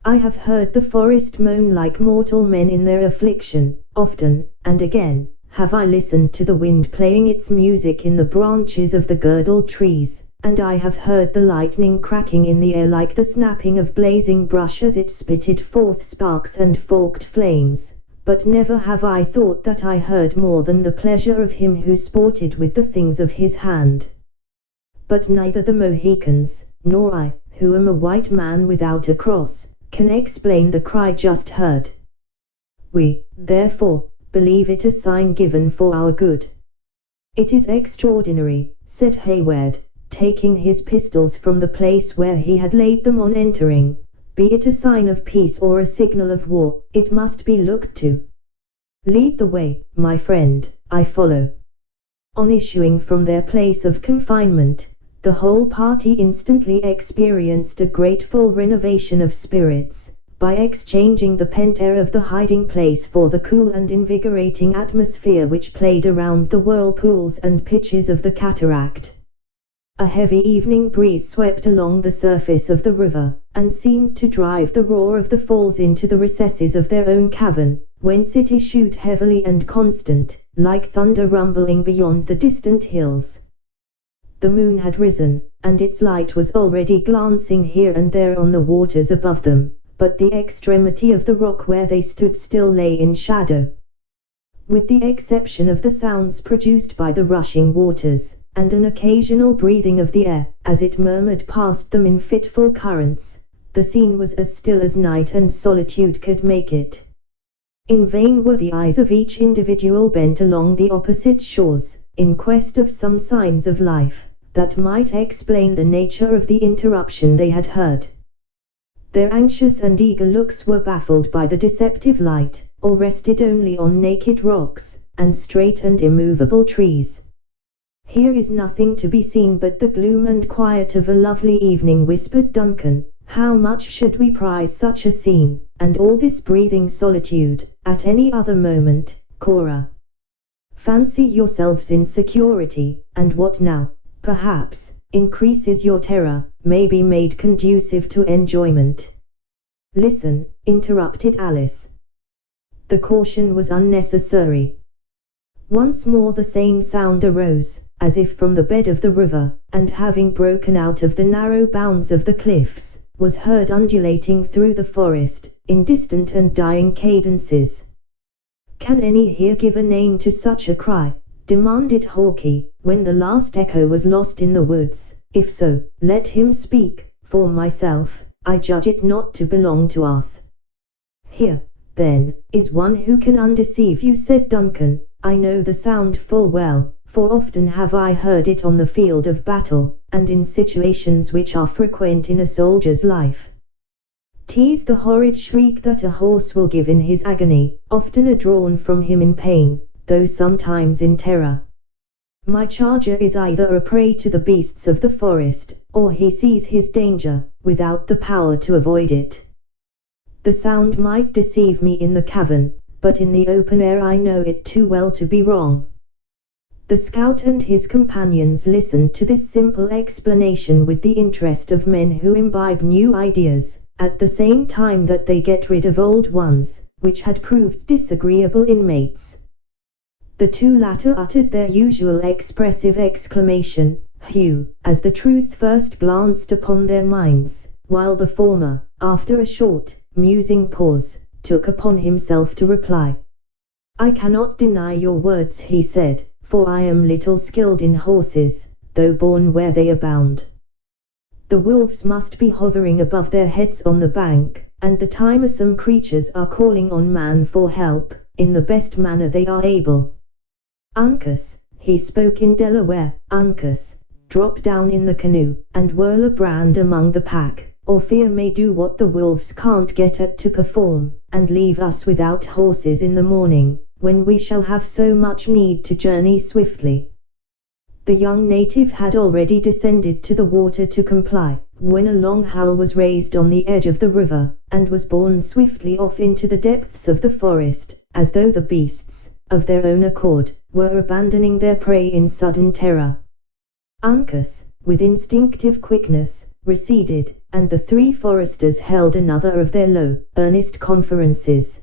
I have heard the forest moan like mortal men in their affliction, often, and again, have I listened to the wind playing its music in the branches of the girdled trees, and I have heard the lightning cracking in the air like the snapping of blazing brush as it spitted forth sparks and forked flames, but never have I thought that I heard more than the pleasure of him who sported with the things of his hand. But neither the Mohicans, nor I, who am a white man without a cross, can explain the cry just heard. We, therefore, believe it a sign given for our good. It is extraordinary, said Hayward, taking his pistols from the place where he had laid them on entering. Be it a sign of peace or a signal of war, it must be looked to. Lead the way, my friend, I follow. On issuing from their place of confinement, the whole party instantly experienced a grateful renovation of spirits, by exchanging the pent air of the hiding place for the cool and invigorating atmosphere which played around the whirlpools and pitches of the cataract. A heavy evening breeze swept along the surface of the river, and seemed to drive the roar of the falls into the recesses of their own cavern, whence it issued heavily and constant, like thunder rumbling beyond the distant hills. The moon had risen, and its light was already glancing here and there on the waters above them, but the extremity of the rock where they stood still lay in shadow. With the exception of the sounds produced by the rushing waters, and an occasional breathing of the air, as it murmured past them in fitful currents, the scene was as still as night and solitude could make it. In vain were the eyes of each individual bent along the opposite shores, in quest of some signs of life, that might explain the nature of the interruption they had heard. Their anxious and eager looks were baffled by the deceptive light, or rested only on naked rocks, and straight and immovable trees. "Here is nothing to be seen but the gloom and quiet of a lovely evening," whispered Duncan. "How much should we prize such a scene, and all this breathing solitude, at any other moment, Cora? Fancy yourselves in security, and what now, perhaps, increases your terror, may be made conducive to enjoyment." "Listen," interrupted Alice. The caution was unnecessary. Once more the same sound arose, as if from the bed of the river, and having broken out of the narrow bounds of the cliffs, was heard undulating through the forest, in distant and dying cadences. "Can any here give a name to such a cry?" demanded Hawke, when the last echo was lost in the woods. "If so, let him speak. For myself, I judge it not to belong to earth." "Here, then, is one who can undeceive you," said Duncan. "I know the sound full well, for often have I heard it on the field of battle, and in situations which are frequent in a soldier's life. 'Tis the horrid shriek that a horse will give in his agony, oftener drawn from him in pain, though sometimes in terror. My charger is either a prey to the beasts of the forest, or he sees his danger, without the power to avoid it. The sound might deceive me in the cavern, but in the open air I know it too well to be wrong." The scout and his companions listened to this simple explanation with the interest of men who imbibe new ideas, at the same time that they get rid of old ones, which had proved disagreeable inmates. The two latter uttered their usual expressive exclamation, "Hugh," as the truth first glanced upon their minds, while the former, after a short, musing pause, took upon himself to reply. "I cannot deny your words," he said, "for I am little skilled in horses, though born where they abound. The wolves must be hovering above their heads on the bank, and the tiresome creatures are calling on man for help, in the best manner they are able. Uncas," he spoke in Delaware, "Uncas, drop down in the canoe, and whirl a brand among the pack, or fear may do what the wolves can't get at to perform, and leave us without horses in the morning, when we shall have so much need to journey swiftly." The young native had already descended to the water to comply, when a long howl was raised on the edge of the river, and was borne swiftly off into the depths of the forest, as though the beasts, of their own accord, were abandoning their prey in sudden terror. Uncas, with instinctive quickness, receded, and the three foresters held another of their low, earnest conferences.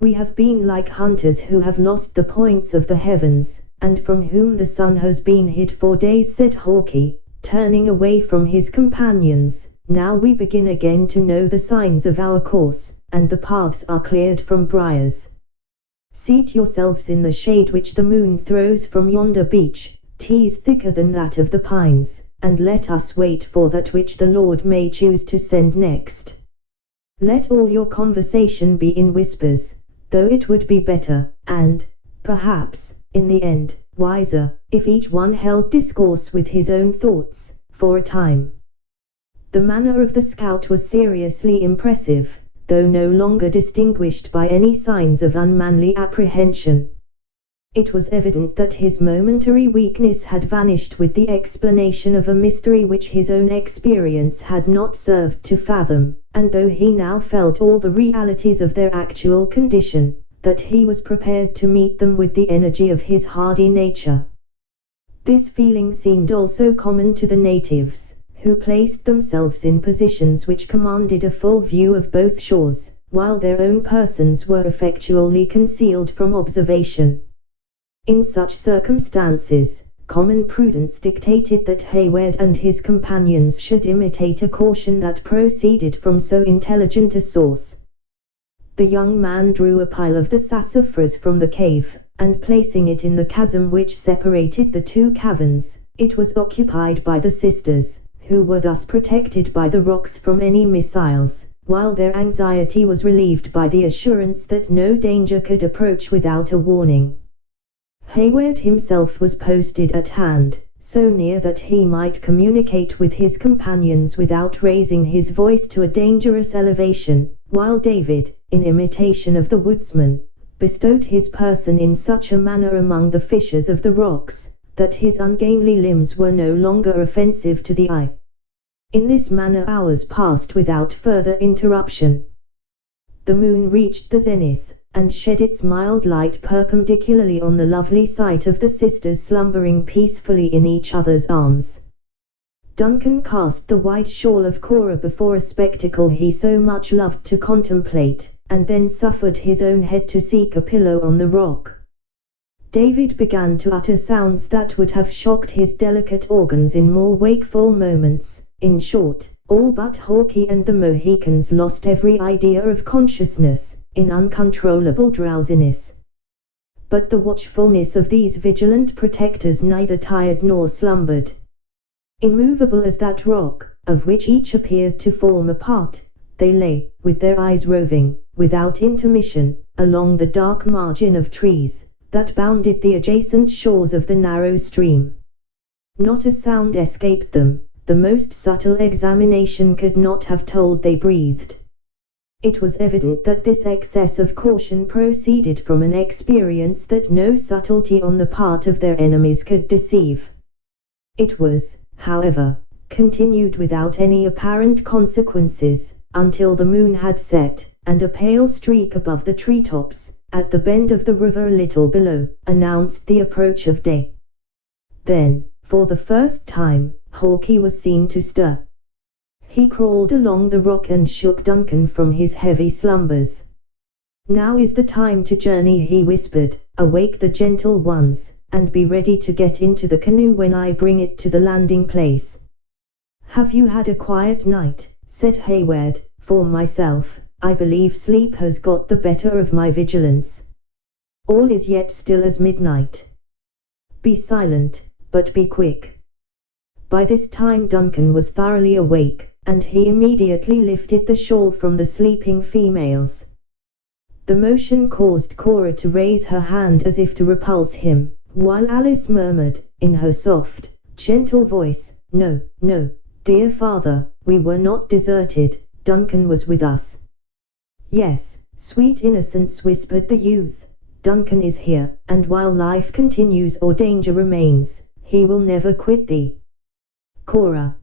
"We have been like hunters who have lost the points of the heavens, and from whom the sun has been hid for days," said Hawke, turning away from his companions. "Now we begin again to know the signs of our course, and the paths are cleared from briars. Seat yourselves in the shade which the moon throws from yonder beech, 'tis thicker than that of the pines, and let us wait for that which the Lord may choose to send next. Let all your conversation be in whispers, though it would be better, and, perhaps, in the end, wiser, if each one held discourse with his own thoughts, for a time." The manner of the scout was seriously impressive, though no longer distinguished by any signs of unmanly apprehension. It was evident that his momentary weakness had vanished with the explanation of a mystery which his own experience had not served to fathom, and though he now felt all the realities of their actual condition, that he was prepared to meet them with the energy of his hardy nature. This feeling seemed also common to the natives, who placed themselves in positions which commanded a full view of both shores, while their own persons were effectually concealed from observation. In such circumstances, common prudence dictated that Hayward and his companions should imitate a caution that proceeded from so intelligent a source. The young man drew a pile of the sassafras from the cave, and placing it in the chasm which separated the two caverns, it was occupied by the sisters, who were thus protected by the rocks from any missiles, while their anxiety was relieved by the assurance that no danger could approach without a warning. Hayward himself was posted at hand, so near that he might communicate with his companions without raising his voice to a dangerous elevation, while David, in imitation of the woodsman, bestowed his person in such a manner among the fissures of the rocks, that his ungainly limbs were no longer offensive to the eye. In this manner hours passed without further interruption. The moon reached the zenith, and shed its mild light perpendicularly on the lovely sight of the sisters slumbering peacefully in each other's arms. Duncan cast the white shawl of Cora before a spectacle he so much loved to contemplate, and then suffered his own head to seek a pillow on the rock. David began to utter sounds that would have shocked his delicate organs in more wakeful moments. In short, all but Hawkeye and the Mohicans lost every idea of consciousness, in uncontrollable drowsiness. But the watchfulness of these vigilant protectors neither tired nor slumbered. Immovable as that rock, of which each appeared to form a part, they lay, with their eyes roving, without intermission, along the dark margin of trees, that bounded the adjacent shores of the narrow stream. Not a sound escaped them. The most subtle examination could not have told they breathed. It was evident that this excess of caution proceeded from an experience that no subtlety on the part of their enemies could deceive. It was, however, continued without any apparent consequences, until the moon had set, and a pale streak above the treetops, at the bend of the river a little below, announced the approach of day. Then, for the first time, Hawkeye was seen to stir. He crawled along the rock and shook Duncan from his heavy slumbers. "Now is the time to journey," he whispered. "Awake the gentle ones, and be ready to get into the canoe when I bring it to the landing place." "Have you had a quiet night?" said Hayward. "For myself, I believe sleep has got the better of my vigilance. All is yet still as midnight. Be silent, but be quick." By this time Duncan was thoroughly awake, and he immediately lifted the shawl from the sleeping females. The motion caused Cora to raise her hand as if to repulse him, while Alice murmured, in her soft, gentle voice, "No, no, dear father, we were not deserted, Duncan was with us." "Yes, sweet innocence," whispered the youth, "Duncan is here, and while life continues or danger remains, he will never quit thee. Cora.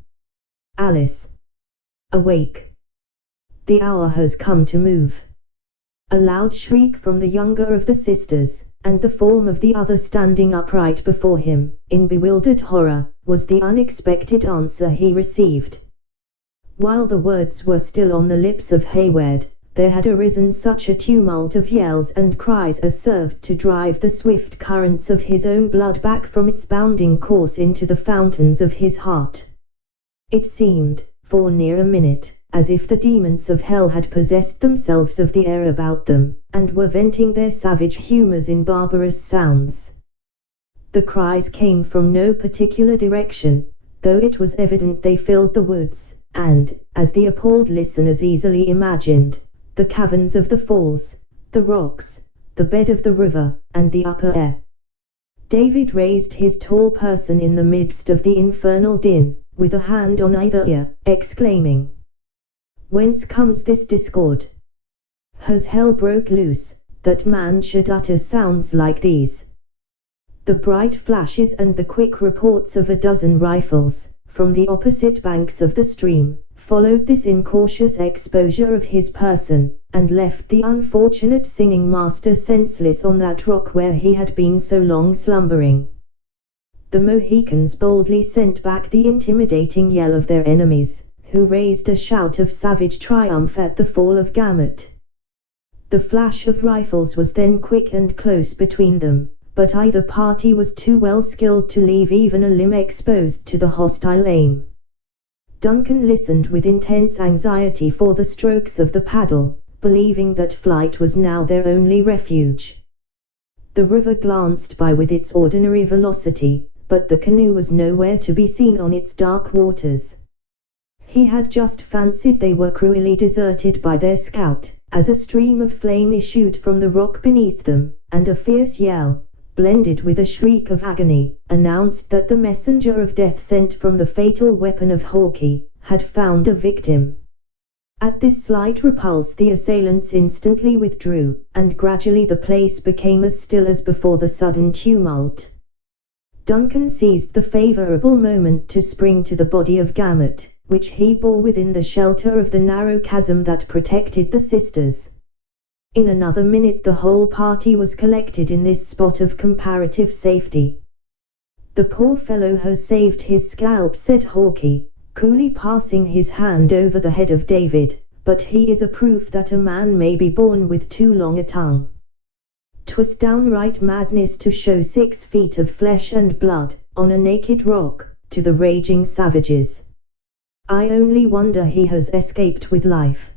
Alice. Awake. The hour has come to move." A loud shriek from the younger of the sisters, and the form of the other standing upright before him, in bewildered horror, was the unexpected answer he received. While the words were still on the lips of Hayward, there had arisen such a tumult of yells and cries as served to drive the swift currents of his own blood back from its bounding course into the fountains of his heart. It seemed, for near a minute, as if the demons of hell had possessed themselves of the air about them, and were venting their savage humors in barbarous sounds. The cries came from no particular direction, though it was evident they filled the woods, and, as the appalled listeners easily imagined, the caverns of the falls, the rocks, the bed of the river, and the upper air. David raised his tall person in the midst of the infernal din, with a hand on either ear, exclaiming, "Whence comes this discord? Has hell broke loose, that man should utter sounds like these?" The bright flashes and the quick reports of a dozen rifles, from the opposite banks of the stream, followed this incautious exposure of his person, and left the unfortunate singing master senseless on that rock where he had been so long slumbering. The Mohicans boldly sent back the intimidating yell of their enemies, who raised a shout of savage triumph at the fall of Gamut. The flash of rifles was then quick and close between them, but either party was too well skilled to leave even a limb exposed to the hostile aim. Duncan listened with intense anxiety for the strokes of the paddle, believing that flight was now their only refuge. The river glanced by with its ordinary velocity, but the canoe was nowhere to be seen on its dark waters. He had just fancied they were cruelly deserted by their scout, as a stream of flame issued from the rock beneath them, and a fierce yell, blended with a shriek of agony, announced that the messenger of death sent from the fatal weapon of Hawkeye had found a victim. At this slight repulse the assailants instantly withdrew, and gradually the place became as still as before the sudden tumult. Duncan seized the favorable moment to spring to the body of Gamut, which he bore within the shelter of the narrow chasm that protected the sisters. In another minute the whole party was collected in this spot of comparative safety. "The poor fellow has saved his scalp," said Hawkeye, coolly passing his hand over the head of David, "but he is a proof that a man may be born with too long a tongue. 'Twas downright madness to show 6 feet of flesh and blood, on a naked rock, to the raging savages. I only wonder he has escaped with life."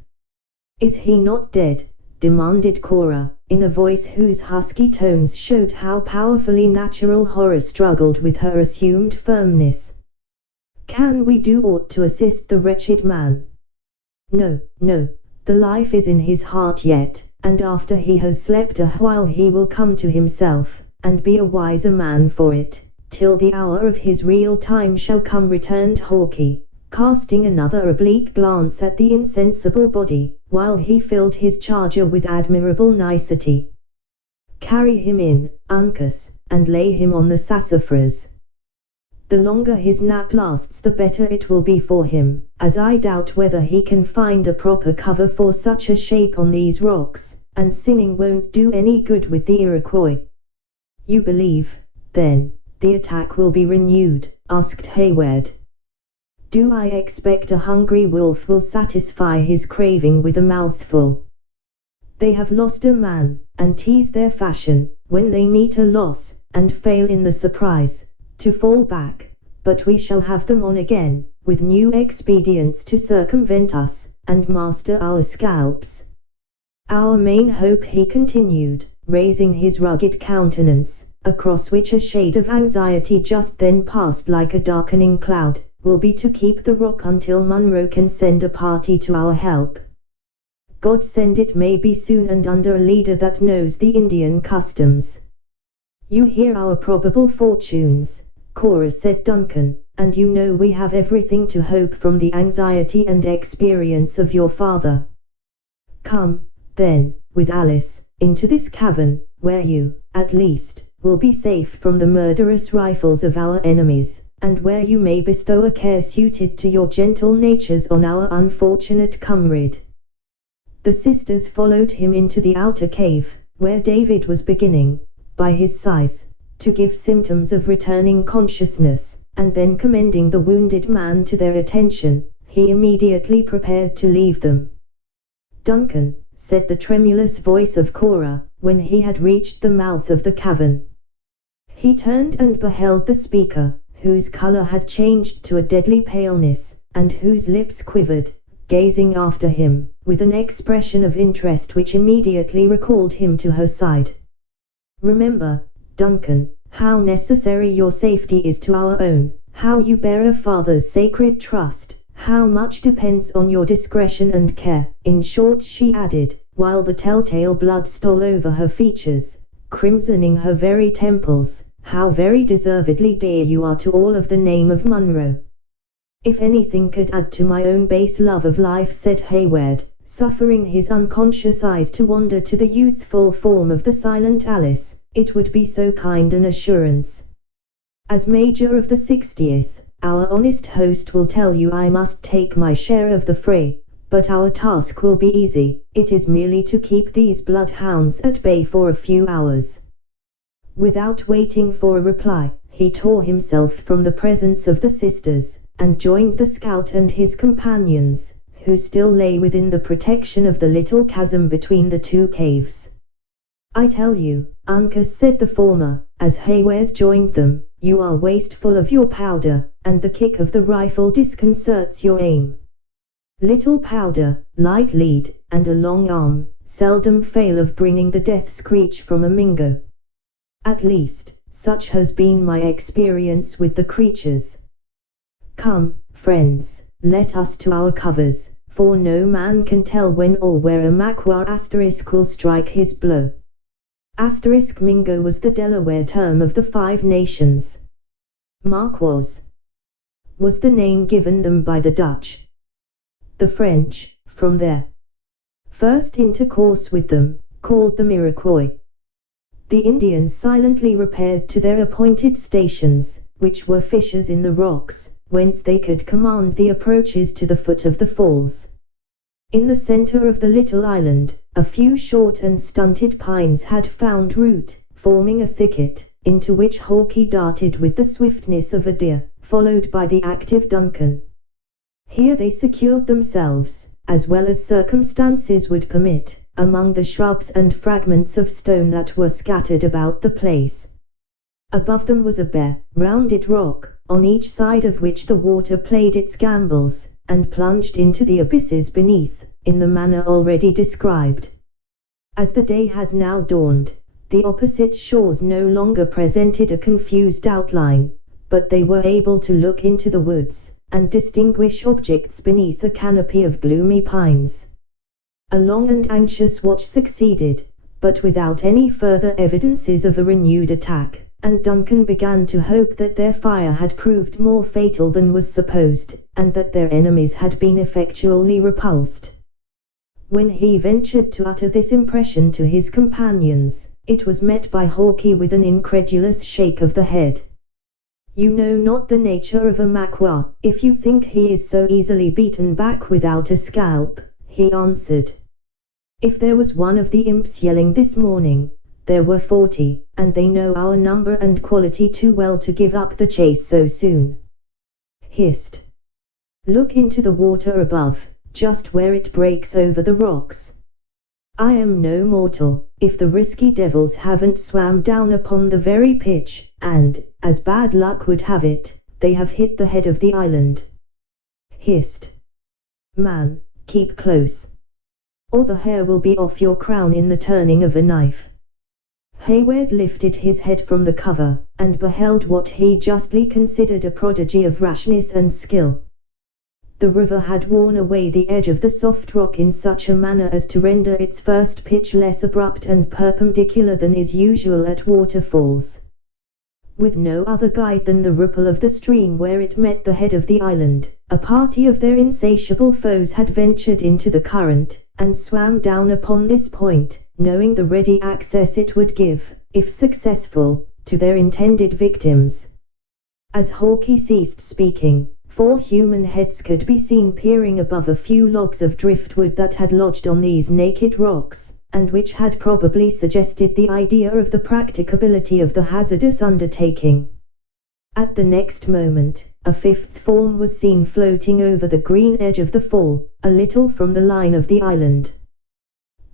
"Is he not dead?" demanded Cora, in a voice whose husky tones showed how powerfully natural horror struggled with her assumed firmness. "Can we do aught to assist the wretched man?" No, the life is in his heart yet, and after he has slept a while he will come to himself, and be a wiser man for it, till the hour of his real time shall come," returned Hawkeye, casting another oblique glance at the insensible body, while he filled his charger with admirable nicety. "Carry him in, Uncas, and lay him on the sassafras. The longer his nap lasts the better it will be for him, as I doubt whether he can find a proper cover for such a shape on these rocks, and singing won't do any good with the Iroquois." "You believe, then, the attack will be renewed?" asked Hayward. "Do I expect a hungry wolf will satisfy his craving with a mouthful? They have lost a man, and 'tis their fashion, when they meet a loss, and fail in the surprise, to fall back, but we shall have them on again, with new expedients to circumvent us, and master our scalps. Our main hope," he continued, raising his rugged countenance, across which a shade of anxiety just then passed like a darkening cloud, "will be to keep the rock until Munro can send a party to our help. God send it may be soon, and under a leader that knows the Indian customs." "You hear our probable fortunes," Cora said Duncan, "and you know we have everything to hope from the anxiety and experience of your father. Come, then, with Alice, into this cavern, where you, at least, will be safe from the murderous rifles of our enemies, and where you may bestow a care suited to your gentle natures on our unfortunate comrade." The sisters followed him into the outer cave, where David was beginning, by his sighs, to give symptoms of returning consciousness, and then commending the wounded man to their attention, he immediately prepared to leave them. "Duncan," said the tremulous voice of Cora, when he had reached the mouth of the cavern. He turned and beheld the speaker, whose color had changed to a deadly paleness, and whose lips quivered, gazing after him, with an expression of interest which immediately recalled him to her side. "Remember, Duncan, how necessary your safety is to our own, how you bear a father's sacred trust, how much depends on your discretion and care. In short," she added, while the telltale blood stole over her features, crimsoning her very temples, "how very deservedly dear you are to all of the name of Munro." "If anything could add to my own base love of life," said Hayward, suffering his unconscious eyes to wander to the youthful form of the silent Alice, "it would be so kind an assurance. As Major of the 60th, our honest host will tell you I must take my share of the fray, but our task will be easy, it is merely to keep these bloodhounds at bay for a few hours." Without waiting for a reply, he tore himself from the presence of the sisters, and joined the scout and his companions, who still lay within the protection of the little chasm between the two caves. "I tell you, Uncas, said the former, as Hayward joined them, you are wasteful of your powder, and the kick of the rifle disconcerts your aim. Little powder, light lead, and a long arm, seldom fail of bringing the death screech from a Mingo. At least, such has been my experience with the creatures. Come, friends, let us to our covers, for no man can tell when or where a Makwa * will strike his blow. * Mingo was the Delaware term of the Five Nations. Makwas was the name given them by the Dutch. The French, from their first intercourse with them, called them Iroquois. The Indians silently repaired to their appointed stations, which were fissures in the rocks, whence they could command the approaches to the foot of the falls. In the center of the little island, a few short and stunted pines had found root, forming a thicket, into which Hawkeye darted with the swiftness of a deer, followed by the active Duncan. Here they secured themselves, as well as circumstances would permit, among the shrubs and fragments of stone that were scattered about the place. Above them was a bare, rounded rock, on each side of which the water played its gambols, and plunged into the abysses beneath, in the manner already described. As the day had now dawned, the opposite shores no longer presented a confused outline, but they were able to look into the woods, and distinguish objects beneath a canopy of gloomy pines. A long and anxious watch succeeded, but without any further evidences of a renewed attack, and Duncan began to hope that their fire had proved more fatal than was supposed, and that their enemies had been effectually repulsed. When he ventured to utter this impression to his companions, it was met by Hawkeye with an incredulous shake of the head. You know not the nature of a Makwa, if you think he is so easily beaten back without a scalp, he answered. If there was one of the imps yelling this morning, there were 40, and they know our number and quality too well to give up the chase so soon. Hist! Look into the water above, just where it breaks over the rocks. I am no mortal, if the risky devils haven't swam down upon the very pitch, and, as bad luck would have it, they have hit the head of the island. Hist! Man, keep close, or the hair will be off your crown in the turning of a knife. Hayward lifted his head from the cover, and beheld what he justly considered a prodigy of rashness and skill. The river had worn away the edge of the soft rock in such a manner as to render its first pitch less abrupt and perpendicular than is usual at waterfalls. With no other guide than the ripple of the stream where it met the head of the island, a party of their insatiable foes had ventured into the current, and swam down upon this point, knowing the ready access it would give, if successful, to their intended victims. As Hawkeye ceased speaking, 4 human heads could be seen peering above a few logs of driftwood that had lodged on these naked rocks, and which had probably suggested the idea of the practicability of the hazardous undertaking. At the next moment, a 5th form was seen floating over the green edge of the fall, a little from the line of the island.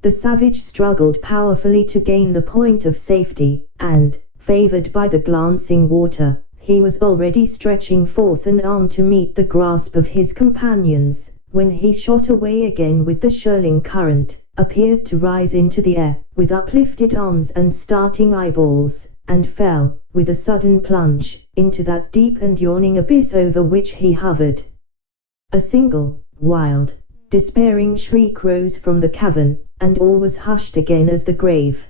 The savage struggled powerfully to gain the point of safety, and, favored by the glancing water, he was already stretching forth an arm to meet the grasp of his companions, when he shot away again with the swirling current, appeared to rise into the air, with uplifted arms and starting eyeballs, and fell, with a sudden plunge, into that deep and yawning abyss over which he hovered. A single, wild, despairing shriek rose from the cavern, and all was hushed again as the grave.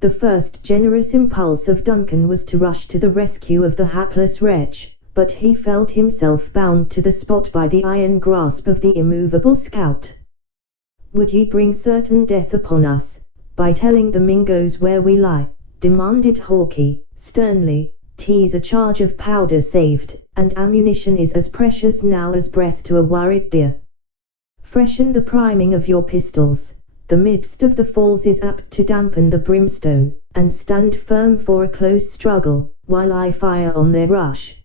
The first generous impulse of Duncan was to rush to the rescue of the hapless wretch, but he felt himself bound to the spot by the iron grasp of the immovable scout. Would ye bring certain death upon us, by telling the Mingoes where we lie? Demanded Hawkeye, sternly. 'Tis a charge of powder saved, and ammunition is as precious now as breath to a worried deer. Freshen the priming of your pistols. The midst of the falls is apt to dampen the brimstone, and stand firm for a close struggle, while I fire on their rush.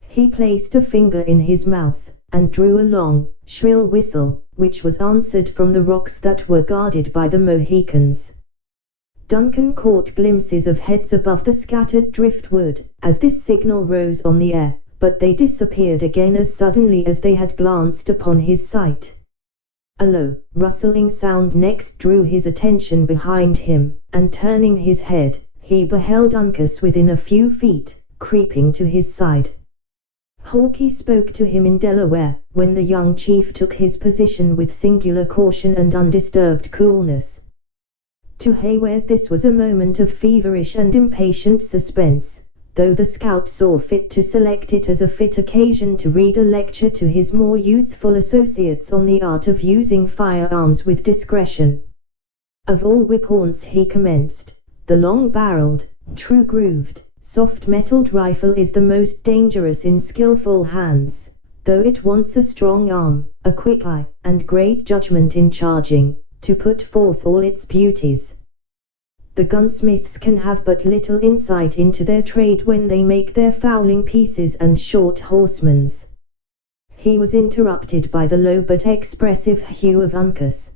He placed a finger in his mouth, and drew a long, shrill whistle, which was answered from the rocks that were guarded by the Mohicans. Duncan caught glimpses of heads above the scattered driftwood as this signal rose on the air, but they disappeared again as suddenly as they had glanced upon his sight. A low, rustling sound next drew his attention behind him, and turning his head, he beheld Uncas within a few feet, creeping to his side. Hawkeye spoke to him in Delaware, when the young chief took his position with singular caution and undisturbed coolness. To Hayward this was a moment of feverish and impatient suspense, though the scout saw fit to select it as a fit occasion to read a lecture to his more youthful associates on the art of using firearms with discretion. Of all whip-haunts, he commenced, the long-barreled, true-grooved, soft-metalled rifle is the most dangerous in skillful hands, though it wants a strong arm, a quick eye, and great judgment in charging, to put forth all its beauties. The gunsmiths can have but little insight into their trade when they make their fowling pieces and short horsemans. He was interrupted by the low but expressive hue of Uncas.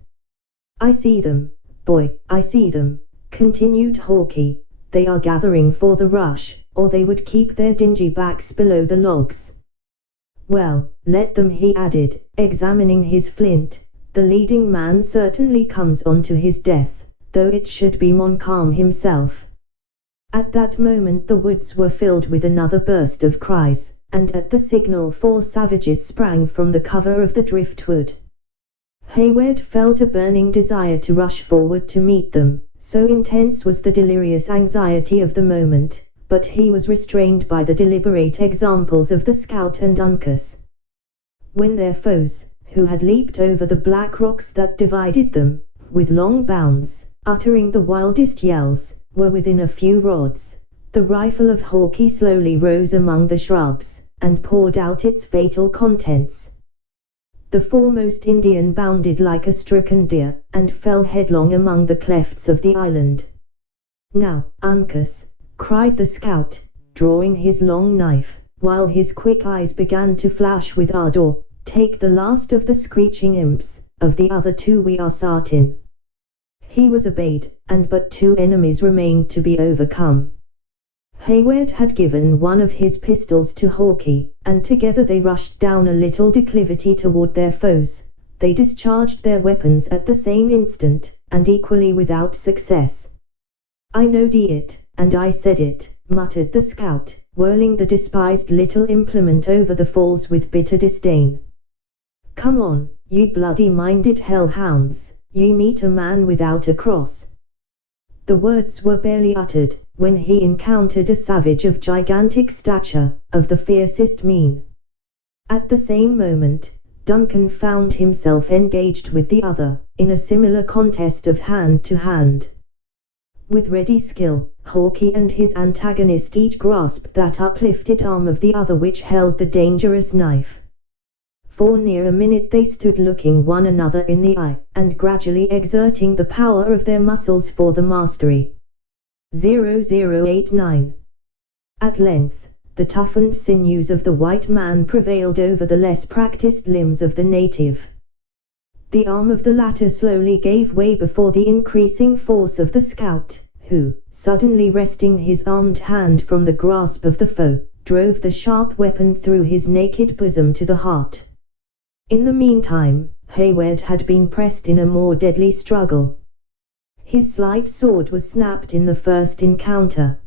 "I see them, boy, I see them," continued Hawkeye. "They are gathering for the rush, or they would keep their dingy backs below the logs. Well, let them," he added, examining his flint. "The leading man certainly comes on to his death, though it should be Montcalm himself." At that moment the woods were filled with another burst of cries, and at the signal 4 savages sprang from the cover of the driftwood. Hayward felt a burning desire to rush forward to meet them, so intense was the delirious anxiety of the moment, but he was restrained by the deliberate examples of the scout and Uncas. When their foes, who had leaped over the black rocks that divided them, with long bounds, uttering the wildest yells, were within a few rods, the rifle of Hawkeye slowly rose among the shrubs, and poured out its fatal contents. The foremost Indian bounded like a stricken deer, and fell headlong among the clefts of the island. "Now, Uncas," cried the scout, drawing his long knife, while his quick eyes began to flash with ardor, "take the last of the screeching imps, of the other 2 we are certain." He was obeyed, and but 2 enemies remained to be overcome. Hayward had given one of his pistols to Hawkeye, and together they rushed down a little declivity toward their foes. They discharged their weapons at the same instant, and equally without success. "I knowed it, and I said it," muttered the scout, whirling the despised little implement over the falls with bitter disdain. "Come on, you bloody-minded hellhounds, ye meet a man without a cross." The words were barely uttered, when he encountered a savage of gigantic stature, of the fiercest mien. At the same moment, Duncan found himself engaged with the other, in a similar contest of hand to hand. With ready skill, Hawkeye and his antagonist each grasped that uplifted arm of the other which held the dangerous knife. For near a minute they stood looking one another in the eye, and gradually exerting the power of their muscles for the mastery. 0089. At length, the toughened sinews of the white man prevailed over the less practiced limbs of the native. The arm of the latter slowly gave way before the increasing force of the scout, who, suddenly wresting his armed hand from the grasp of the foe, drove the sharp weapon through his naked bosom to the heart. In the meantime, Hayward had been pressed in a more deadly struggle. His slight sword was snapped in the first encounter.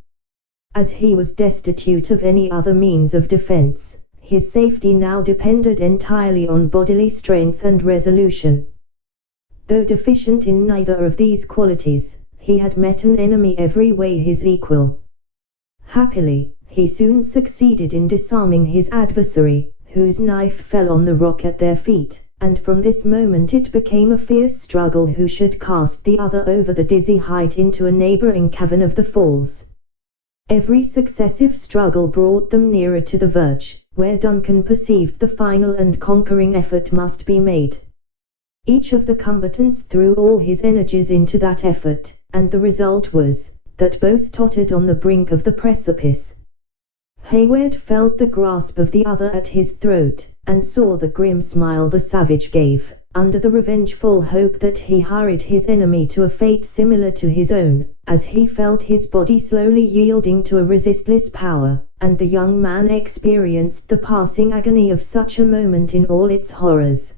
As he was destitute of any other means of defense, his safety now depended entirely on bodily strength and resolution. Though deficient in neither of these qualities, he had met an enemy every way his equal. Happily, he soon succeeded in disarming his adversary, whose knife fell on the rock at their feet, and from this moment it became a fierce struggle who should cast the other over the dizzy height into a neighboring cavern of the falls. Every successive struggle brought them nearer to the verge, where Duncan perceived the final and conquering effort must be made. Each of the combatants threw all his energies into that effort, and the result was, that both tottered on the brink of the precipice. Hayward felt the grasp of the other at his throat, and saw the grim smile the savage gave, under the revengeful hope that he hurried his enemy to a fate similar to his own, as he felt his body slowly yielding to a resistless power, and the young man experienced the passing agony of such a moment in all its horrors.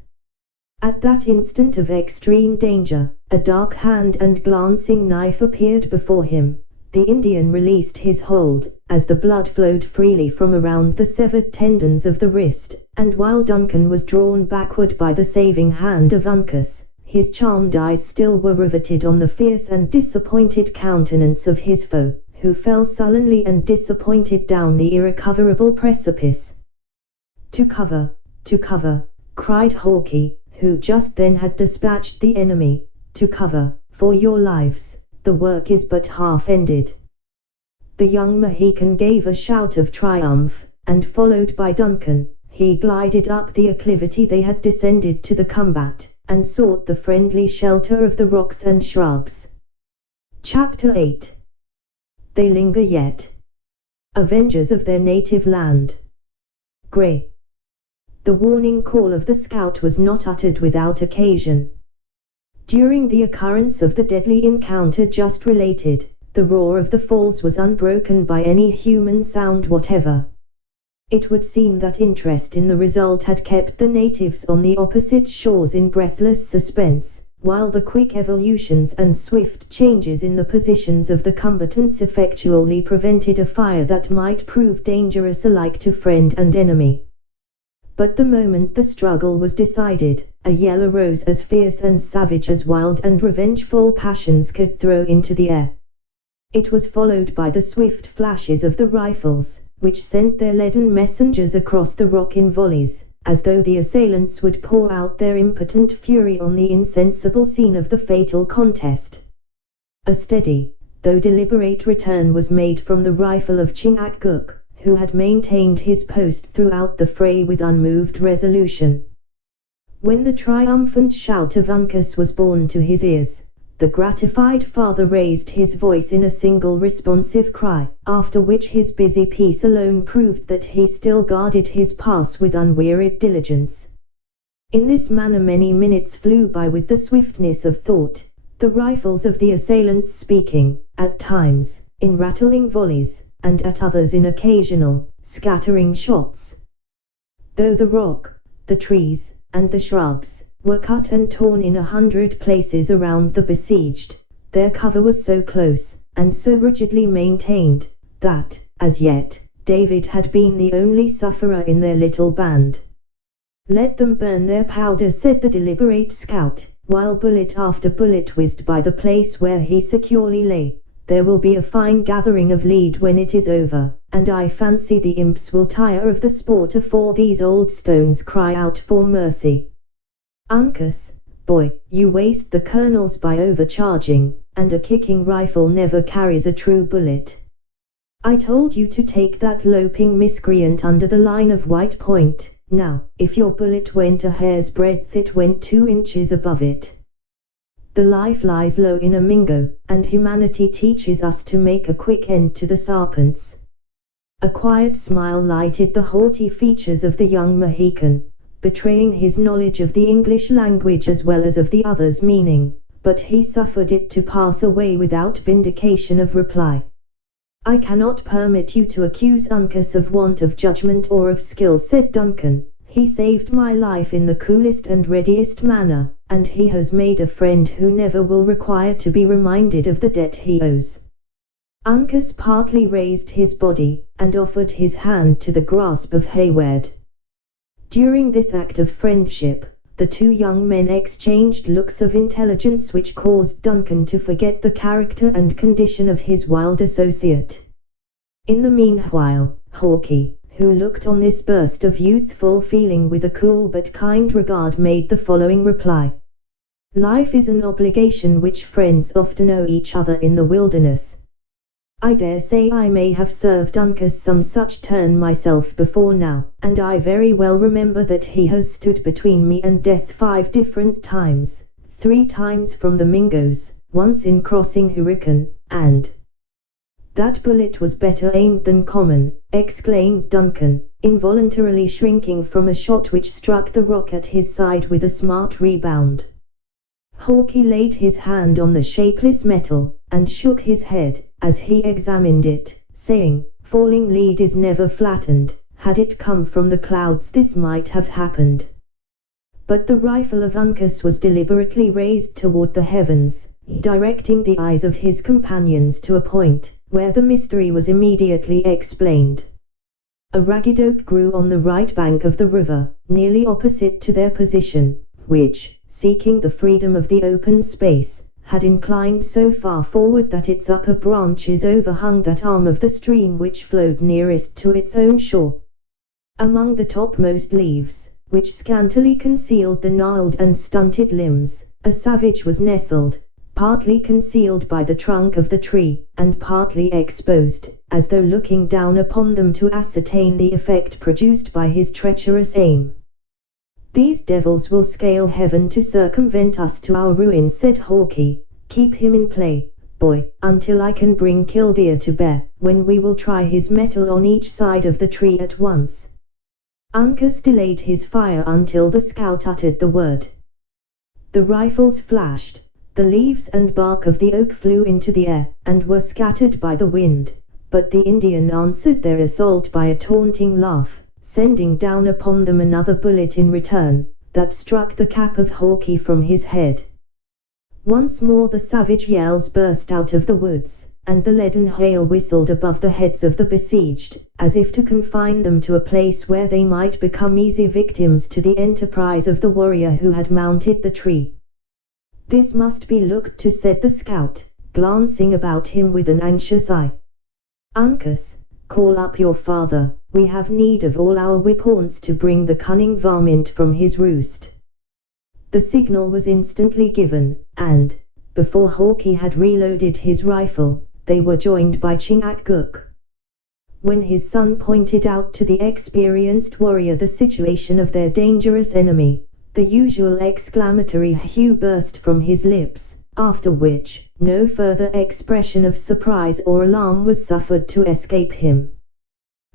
At that instant of extreme danger, a dark hand and glancing knife appeared before him. The Indian released his hold, as the blood flowed freely from around the severed tendons of the wrist, and while Duncan was drawn backward by the saving hand of Uncas, his charmed eyes still were riveted on the fierce and disappointed countenance of his foe, who fell sullenly and disappointed down the irrecoverable precipice. To cover, cried Hawkeye, who just then had dispatched the enemy. To cover, for your lives, the work is but half ended. The young Mohican gave a shout of triumph, and followed by Duncan, he glided up the acclivity they had descended to the combat, and sought the friendly shelter of the rocks and shrubs. Chapter 8. They linger yet. Avengers of their native land. Gray. The warning call of the scout was not uttered without occasion. During the occurrence of the deadly encounter just related, the roar of the falls was unbroken by any human sound whatever. It would seem that interest in the result had kept the natives on the opposite shores in breathless suspense, while the quick evolutions and swift changes in the positions of the combatants effectually prevented a fire that might prove dangerous alike to friend and enemy. But the moment the struggle was decided, a yell arose as fierce and savage as wild and revengeful passions could throw into the air. It was followed by the swift flashes of the rifles, which sent their leaden messengers across the rock in volleys, as though the assailants would pour out their impotent fury on the insensible scene of the fatal contest. A steady, though deliberate return was made from the rifle of Chingachgook, who had maintained his post throughout the fray with unmoved resolution. When the triumphant shout of Uncas was borne to his ears, the gratified father raised his voice in a single responsive cry, after which his busy piece alone proved that he still guarded his pass with unwearied diligence. In this manner many minutes flew by with the swiftness of thought, the rifles of the assailants speaking, at times, in rattling volleys, and at others in occasional, scattering shots. Though the rock, the trees, and the shrubs, were cut and torn in 100 places around the besieged, their cover was so close, and so rigidly maintained, that, as yet, David had been the only sufferer in their little band. "Let them burn their powder," said the deliberate scout, while bullet after bullet whizzed by the place where he securely lay. "There will be a fine gathering of lead when it is over, and I fancy the imps will tire of the sport afore these old stones cry out for mercy. Uncas, boy, you waste the kernels by overcharging, and a kicking rifle never carries a true bullet. I told you to take that loping miscreant under the line of white point. Now, if your bullet went a hair's breadth, it went 2 inches above it. The life lies low in a Mingo, and humanity teaches us to make a quick end to the serpents." A quiet smile lighted the haughty features of the young Mohican, betraying his knowledge of the English language as well as of the other's meaning, but he suffered it to pass away without vindication of reply. "I cannot permit you to accuse Uncas of want of judgment or of skill," said Duncan. "He saved my life in the coolest and readiest manner, and he has made a friend who never will require to be reminded of the debt he owes." Uncas partly raised his body, and offered his hand to the grasp of Hayward. During this act of friendship, the two young men exchanged looks of intelligence which caused Duncan to forget the character and condition of his wild associate. In the meanwhile, Hawkeye, who looked on this burst of youthful feeling with a cool but kind regard, made the following reply. "Life is an obligation which friends often owe each other in the wilderness. I dare say I may have served Uncas some such turn myself before now, and I very well remember that he has stood between me and death 5 different times, 3 times from the Mingos, once in crossing Hurricane, and—" "That bullet was better aimed than common," exclaimed Duncan, involuntarily shrinking from a shot which struck the rock at his side with a smart rebound. Hawkeye laid his hand on the shapeless metal, and shook his head, as he examined it, saying, "Falling lead is never flattened. Had it come from the clouds this might have happened." But the rifle of Uncas was deliberately raised toward the heavens, directing the eyes of his companions to a point, where the mystery was immediately explained. A ragged oak grew on the right bank of the river, nearly opposite to their position, which, seeking the freedom of the open space, had inclined so far forward that its upper branches overhung that arm of the stream which flowed nearest to its own shore. Among the topmost leaves, which scantily concealed the gnarled and stunted limbs, a savage was nestled, partly concealed by the trunk of the tree, and partly exposed, as though looking down upon them to ascertain the effect produced by his treacherous aim. "These devils will scale heaven to circumvent us to our ruin," said Hawkeye. "Keep him in play, boy, until I can bring Killdeer to bear, when we will try his mettle on each side of the tree at once." Uncas delayed his fire until the scout uttered the word. The rifles flashed, the leaves and bark of the oak flew into the air, and were scattered by the wind, but the Indian answered their assault by a taunting laugh, sending down upon them another bullet in return, that struck the cap of Hawkeye from his head. Once more the savage yells burst out of the woods, and the leaden hail whistled above the heads of the besieged, as if to confine them to a place where they might become easy victims to the enterprise of the warrior who had mounted the tree. "This must be looked to," said the scout, glancing about him with an anxious eye. "Uncas, call up your father. We have need of all our weapons to bring the cunning varmint from his roost." The signal was instantly given, and, before Hawkeye had reloaded his rifle, they were joined by Chingachgook. When his son pointed out to the experienced warrior the situation of their dangerous enemy, the usual exclamatory "Hugh" burst from his lips, after which, no further expression of surprise or alarm was suffered to escape him.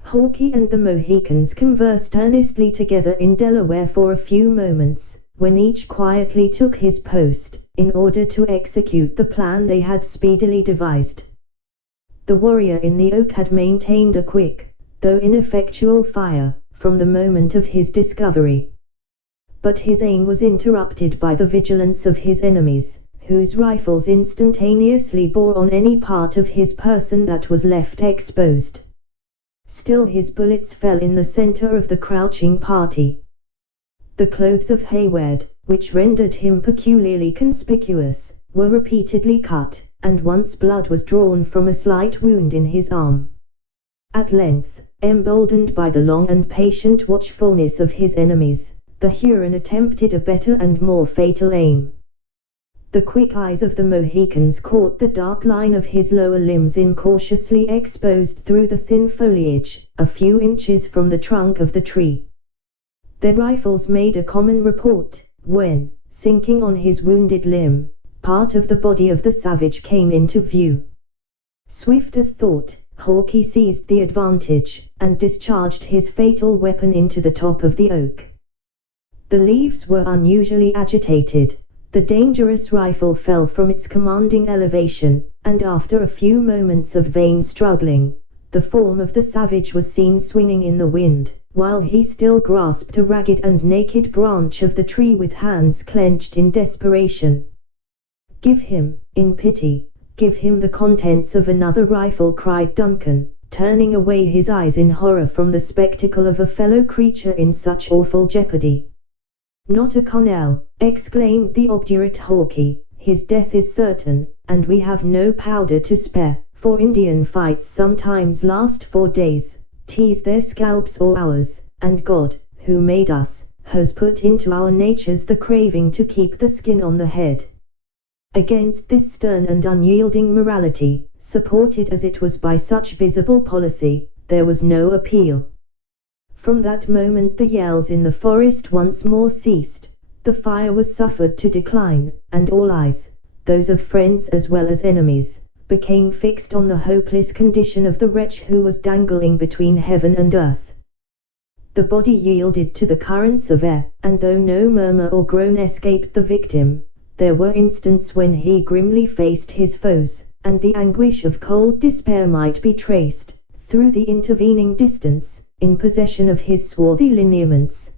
Hawkeye and the Mohicans conversed earnestly together in Delaware for a few moments, when each quietly took his post, in order to execute the plan they had speedily devised. The warrior in the oak had maintained a quick, though ineffectual fire, from the moment of his discovery. But his aim was interrupted by the vigilance of his enemies, whose rifles instantaneously bore on any part of his person that was left exposed. Still his bullets fell in the center of the crouching party. The clothes of Hayward, which rendered him peculiarly conspicuous, were repeatedly cut, and once blood was drawn from a slight wound in his arm. At length, emboldened by the long and patient watchfulness of his enemies, the Huron attempted a better and more fatal aim. The quick eyes of the Mohicans caught the dark line of his lower limbs incautiously exposed through the thin foliage, a few inches from the trunk of the tree. Their rifles made a common report, when, sinking on his wounded limb, part of the body of the savage came into view. Swift as thought, Hawkeye seized the advantage, and discharged his fatal weapon into the top of the oak. The leaves were unusually agitated, the dangerous rifle fell from its commanding elevation, and after a few moments of vain struggling, the form of the savage was seen swinging in the wind, while he still grasped a ragged and naked branch of the tree with hands clenched in desperation. "Give him, in pity, give him the contents of another rifle," cried Duncan, turning away his eyes in horror from the spectacle of a fellow creature in such awful jeopardy. "Not a Connell," exclaimed the obdurate Hawkeye, "his death is certain, and we have no powder to spare, for Indian fights sometimes last 4 days, tease their scalps or ours, and God, who made us, has put into our natures the craving to keep the skin on the head." Against this stern and unyielding morality, supported as it was by such visible policy, there was no appeal. From that moment the yells in the forest once more ceased, the fire was suffered to decline, and all eyes, those of friends as well as enemies, became fixed on the hopeless condition of the wretch who was dangling between heaven and earth. The body yielded to the currents of air, and though no murmur or groan escaped the victim, there were instants when he grimly faced his foes, and the anguish of cold despair might be traced, through the intervening distance, in possession of his swarthy lineaments.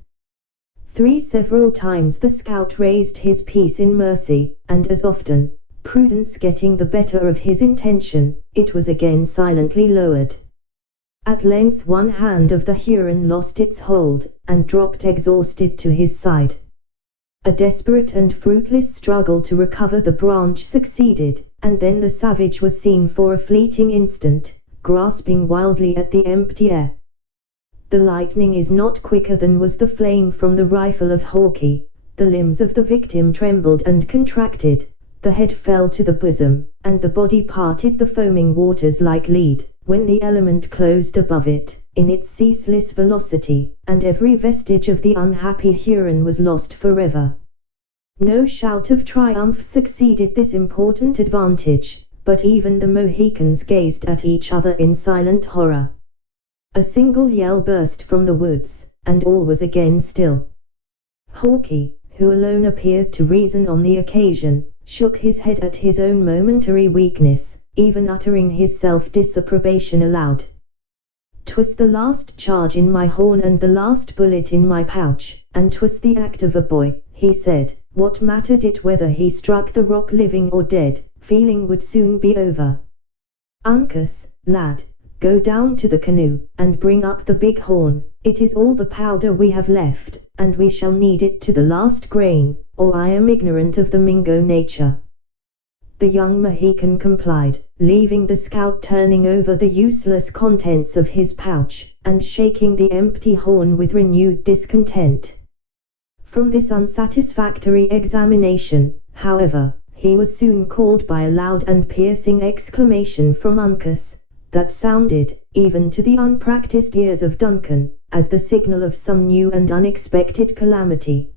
Several times the scout raised his piece in mercy, and as often, prudence getting the better of his intention, it was again silently lowered. At length one hand of the Huron lost its hold, and dropped exhausted to his side. A desperate and fruitless struggle to recover the branch succeeded, and then the savage was seen for a fleeting instant, grasping wildly at the empty air. The lightning is not quicker than was the flame from the rifle of Hawkeye. The limbs of the victim trembled and contracted, the head fell to the bosom, and the body parted the foaming waters like lead, when the element closed above it, in its ceaseless velocity, and every vestige of the unhappy Huron was lost forever. No shout of triumph succeeded this important advantage, but even the Mohicans gazed at each other in silent horror. A single yell burst from the woods, and all was again still. Hawkeye, who alone appeared to reason on the occasion, shook his head at his own momentary weakness, even uttering his self-disapprobation aloud. "'Twas the last charge in my horn and the last bullet in my pouch, and 'twas the act of a boy," he said. What mattered it whether he struck the rock living or dead? Feeling would soon be over. "Uncas, lad, go down to the canoe, and bring up the big horn. It is all the powder we have left, and we shall need it to the last grain, or I am ignorant of the Mingo nature." The young Mohican complied, leaving the scout turning over the useless contents of his pouch, and shaking the empty horn with renewed discontent. From this unsatisfactory examination, however, he was soon called by a loud and piercing exclamation from Uncas, that sounded, even to the unpracticed ears of Duncan, as the signal of some new and unexpected calamity.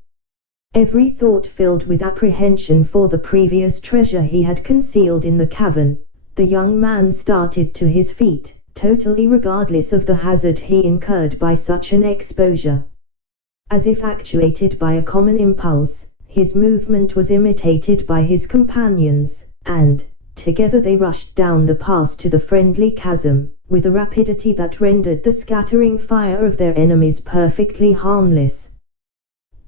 Every thought filled with apprehension for the previous treasure he had concealed in the cavern, the young man started to his feet, totally regardless of the hazard he incurred by such an exposure. As if actuated by a common impulse, his movement was imitated by his companions, and, together they rushed down the pass to the friendly chasm, with a rapidity that rendered the scattering fire of their enemies perfectly harmless.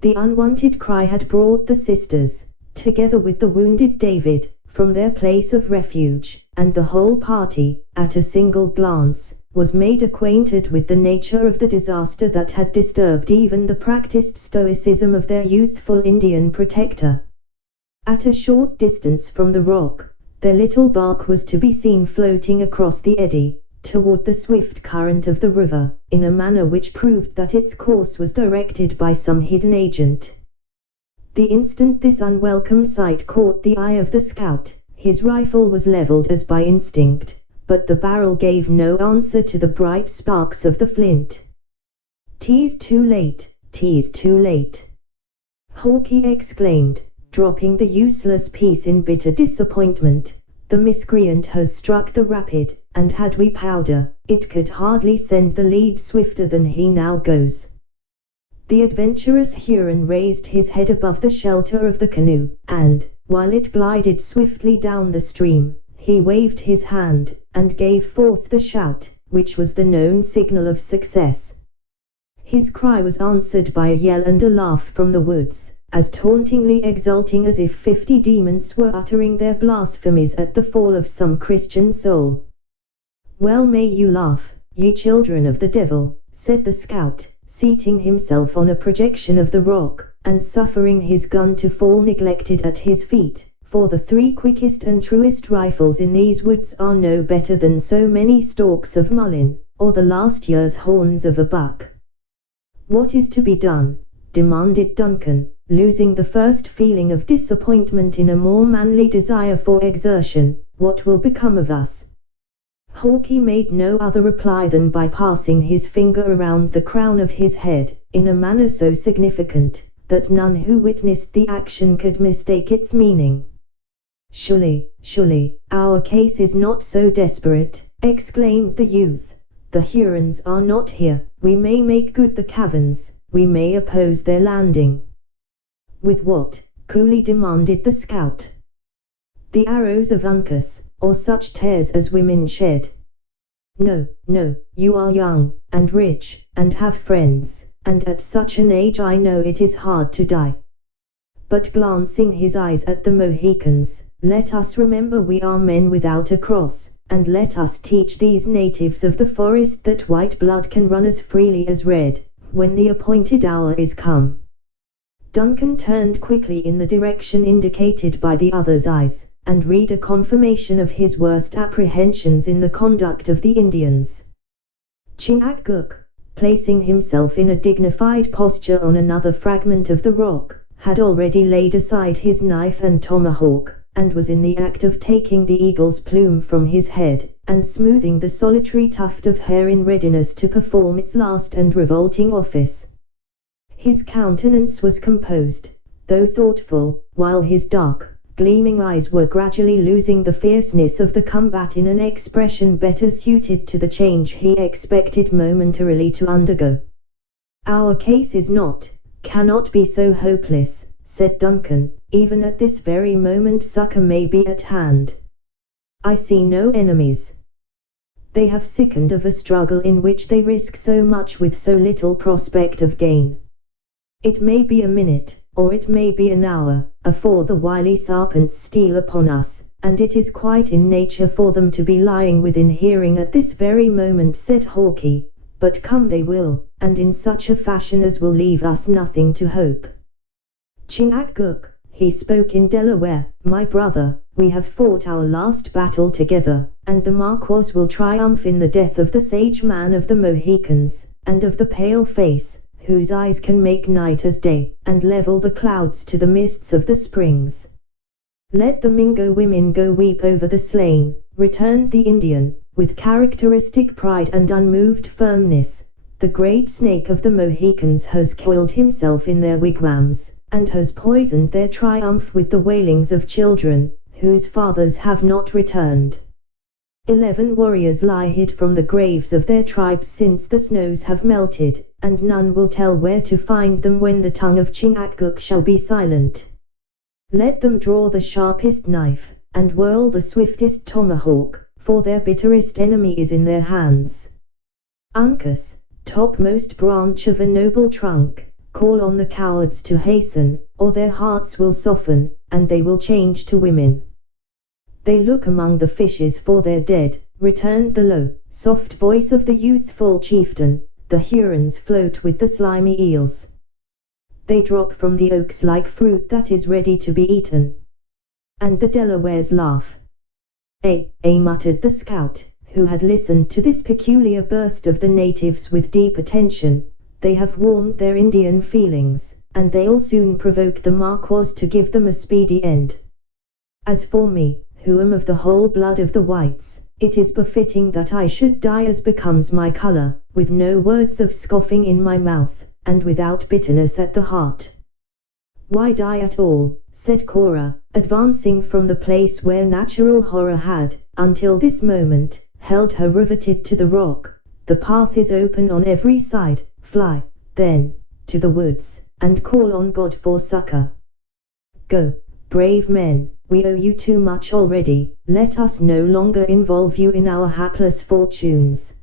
The unwanted cry had brought the sisters, together with the wounded David, from their place of refuge, and the whole party, at a single glance, was made acquainted with the nature of the disaster that had disturbed even the practiced stoicism of their youthful Indian protector. At a short distance from the rock, their little bark was to be seen floating across the eddy, toward the swift current of the river, in a manner which proved that its course was directed by some hidden agent. The instant this unwelcome sight caught the eye of the scout, his rifle was leveled as by instinct, but the barrel gave no answer to the bright sparks of the flint. "'Tis too late, 'tis too late!" Hawkeye exclaimed, dropping the useless piece in bitter disappointment. "The miscreant has struck the rapid, and had we powder, it could hardly send the lead swifter than he now goes." The adventurous Huron raised his head above the shelter of the canoe, and, while it glided swiftly down the stream, he waved his hand, and gave forth the shout, which was the known signal of success. His cry was answered by a yell and a laugh from the woods, as tauntingly exulting as if 50 demons were uttering their blasphemies at the fall of some Christian soul. "Well may you laugh, ye children of the devil," said the scout, seating himself on a projection of the rock, and suffering his gun to fall neglected at his feet, "for the 3 quickest and truest rifles in these woods are no better than so many stalks of mullein, or the last year's horns of a buck." "What is to be done?" demanded Duncan, losing the first feeling of disappointment in a more manly desire for exertion. "What will become of us?" Hawkeye made no other reply than by passing his finger around the crown of his head, in a manner so significant, that none who witnessed the action could mistake its meaning. Surely, our case is not so desperate," exclaimed the youth. "The Hurons are not here, we may make good the caverns, we may oppose their landing." "With what?" coolly demanded the scout. The arrows of Uncas, or such tears as women shed. No, no, you are young, and rich, and have friends, and at such an age I know it is hard to die. But glancing his eyes at the Mohicans, let us remember we are men without a cross, and let us teach these natives of the forest that white blood can run as freely as red, when the appointed hour is come. Duncan turned quickly in the direction indicated by the other's eyes, and read a confirmation of his worst apprehensions in the conduct of the Indians. Chingachgook, placing himself in a dignified posture on another fragment of the rock, had already laid aside his knife and tomahawk, and was in the act of taking the eagle's plume from his head, and smoothing the solitary tuft of hair in readiness to perform its last and revolting office. His countenance was composed, though thoughtful, while his dark, gleaming eyes were gradually losing the fierceness of the combat in an expression better suited to the change he expected momentarily to undergo. "Our case is not, cannot be so hopeless," said Duncan. "Even at this very moment succor may be at hand. I see no enemies. They have sickened of a struggle in which they risk so much with so little prospect of gain. It may be a minute, or it may be an hour, afore the wily serpents steal upon us, and it is quite in nature for them to be lying within hearing at this very moment," said Hawkeye, "but come they will, and in such a fashion as will leave us nothing to hope. Chingachgook," he spoke in Delaware, "my brother, we have fought our last battle together, and the Marquis will triumph in the death of the sage man of the Mohicans, and of the pale face, whose eyes can make night as day, and level the clouds to the mists of the springs." "Let the Mingo women go weep over the slain," returned the Indian, with characteristic pride and unmoved firmness. "The great snake of the Mohicans has coiled himself in their wigwams, and has poisoned their triumph with the wailings of children, whose fathers have not returned. 11 warriors lie hid from the graves of their tribes since the snows have melted, and none will tell where to find them when the tongue of Chingachgook shall be silent. Let them draw the sharpest knife, and whirl the swiftest tomahawk, for their bitterest enemy is in their hands. Uncas, topmost branch of a noble trunk, call on the cowards to hasten, or their hearts will soften, and they will change to women." "They look among the fishes for their dead," returned the low, soft voice of the youthful chieftain. "The Hurons float with the slimy eels. They drop from the oaks like fruit that is ready to be eaten." And the Delawares laugh. Muttered the scout, who had listened to this peculiar burst of the natives with deep attention. "They have warmed their Indian feelings, and they'll soon provoke the Marquis to give them a speedy end. As for me, who am of the whole blood of the whites, it is befitting that I should die as becomes my color, with no words of scoffing in my mouth, and without bitterness at the heart." "Why die at all?" said Cora, advancing from the place where natural horror had, until this moment, held her riveted to the rock. "The path is open on every side. Fly, then, to the woods, and call on God for succor. Go, brave men, we owe you too much already. Let us no longer involve you in our hapless fortunes.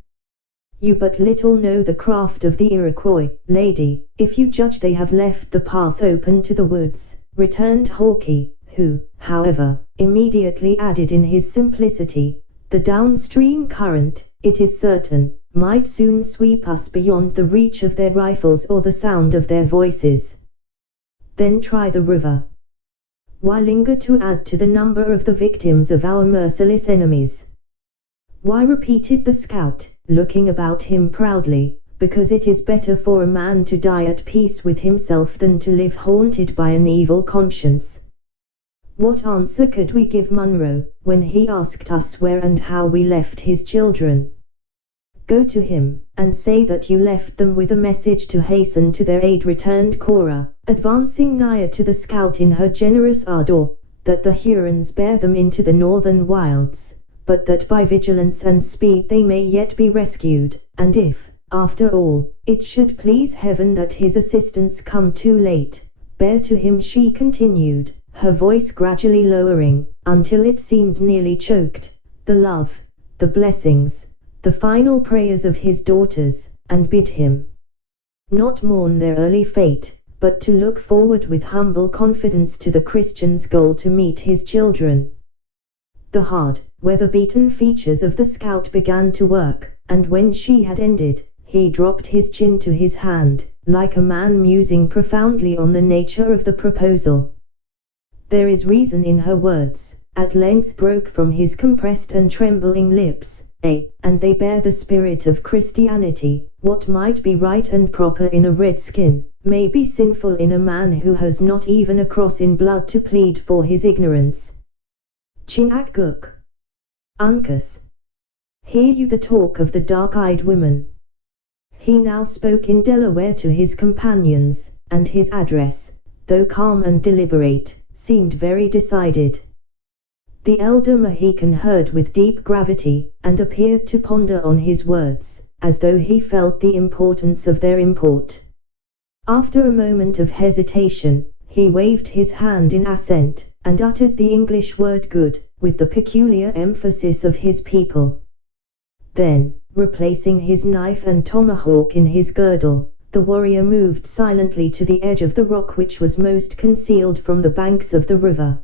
You but little know the craft of the Iroquois, lady, if you judge they have left the path open to the woods," returned Hawkeye, who, however, immediately added in his simplicity, "The downstream current, it is certain, might soon sweep us beyond the reach of their rifles or the sound of their voices. Then try the river. Why linger to add to the number of the victims of our merciless enemies?" "Why," repeated the scout, looking about him proudly, "because it is better for a man to die at peace with himself than to live haunted by an evil conscience." What answer could we give Munro, when he asked us where and how we left his children? "Go to him, and say that you left them with a message to hasten to their aid," returned Cora, advancing nigher to the scout in her generous ardor, "that the Hurons bear them into the northern wilds, but that by vigilance and speed they may yet be rescued, and if, after all, it should please Heaven that his assistance come too late, Bear to him, she continued, her voice gradually lowering, until it seemed nearly choked, the love, the blessings, the final prayers of his daughters, and bid him not mourn their early fate, but to look forward with humble confidence to the Christian's goal to meet his children. The hard, weather-beaten features of the scout began to work, and when she had ended, he dropped his chin to his hand, like a man musing profoundly on the nature of the proposal. "There is reason in her words," at length broke from his compressed and trembling lips, and they bear the spirit of Christianity. What might be right and proper in a redskin, may be sinful in a man who has not even a cross in blood to plead for his ignorance. Chingachgook. Uncas. Hear you the talk of the dark-eyed woman? He now spoke in Delaware to his companions, and his address, though calm and deliberate, seemed very decided. The elder Mohican heard with deep gravity, and appeared to ponder on his words, as though he felt the importance of their import. After a moment of hesitation, he waved his hand in assent, and uttered the English word good, with the peculiar emphasis of his people. Then, replacing his knife and tomahawk in his girdle, the warrior moved silently to the edge of the rock which was most concealed from the banks of the river.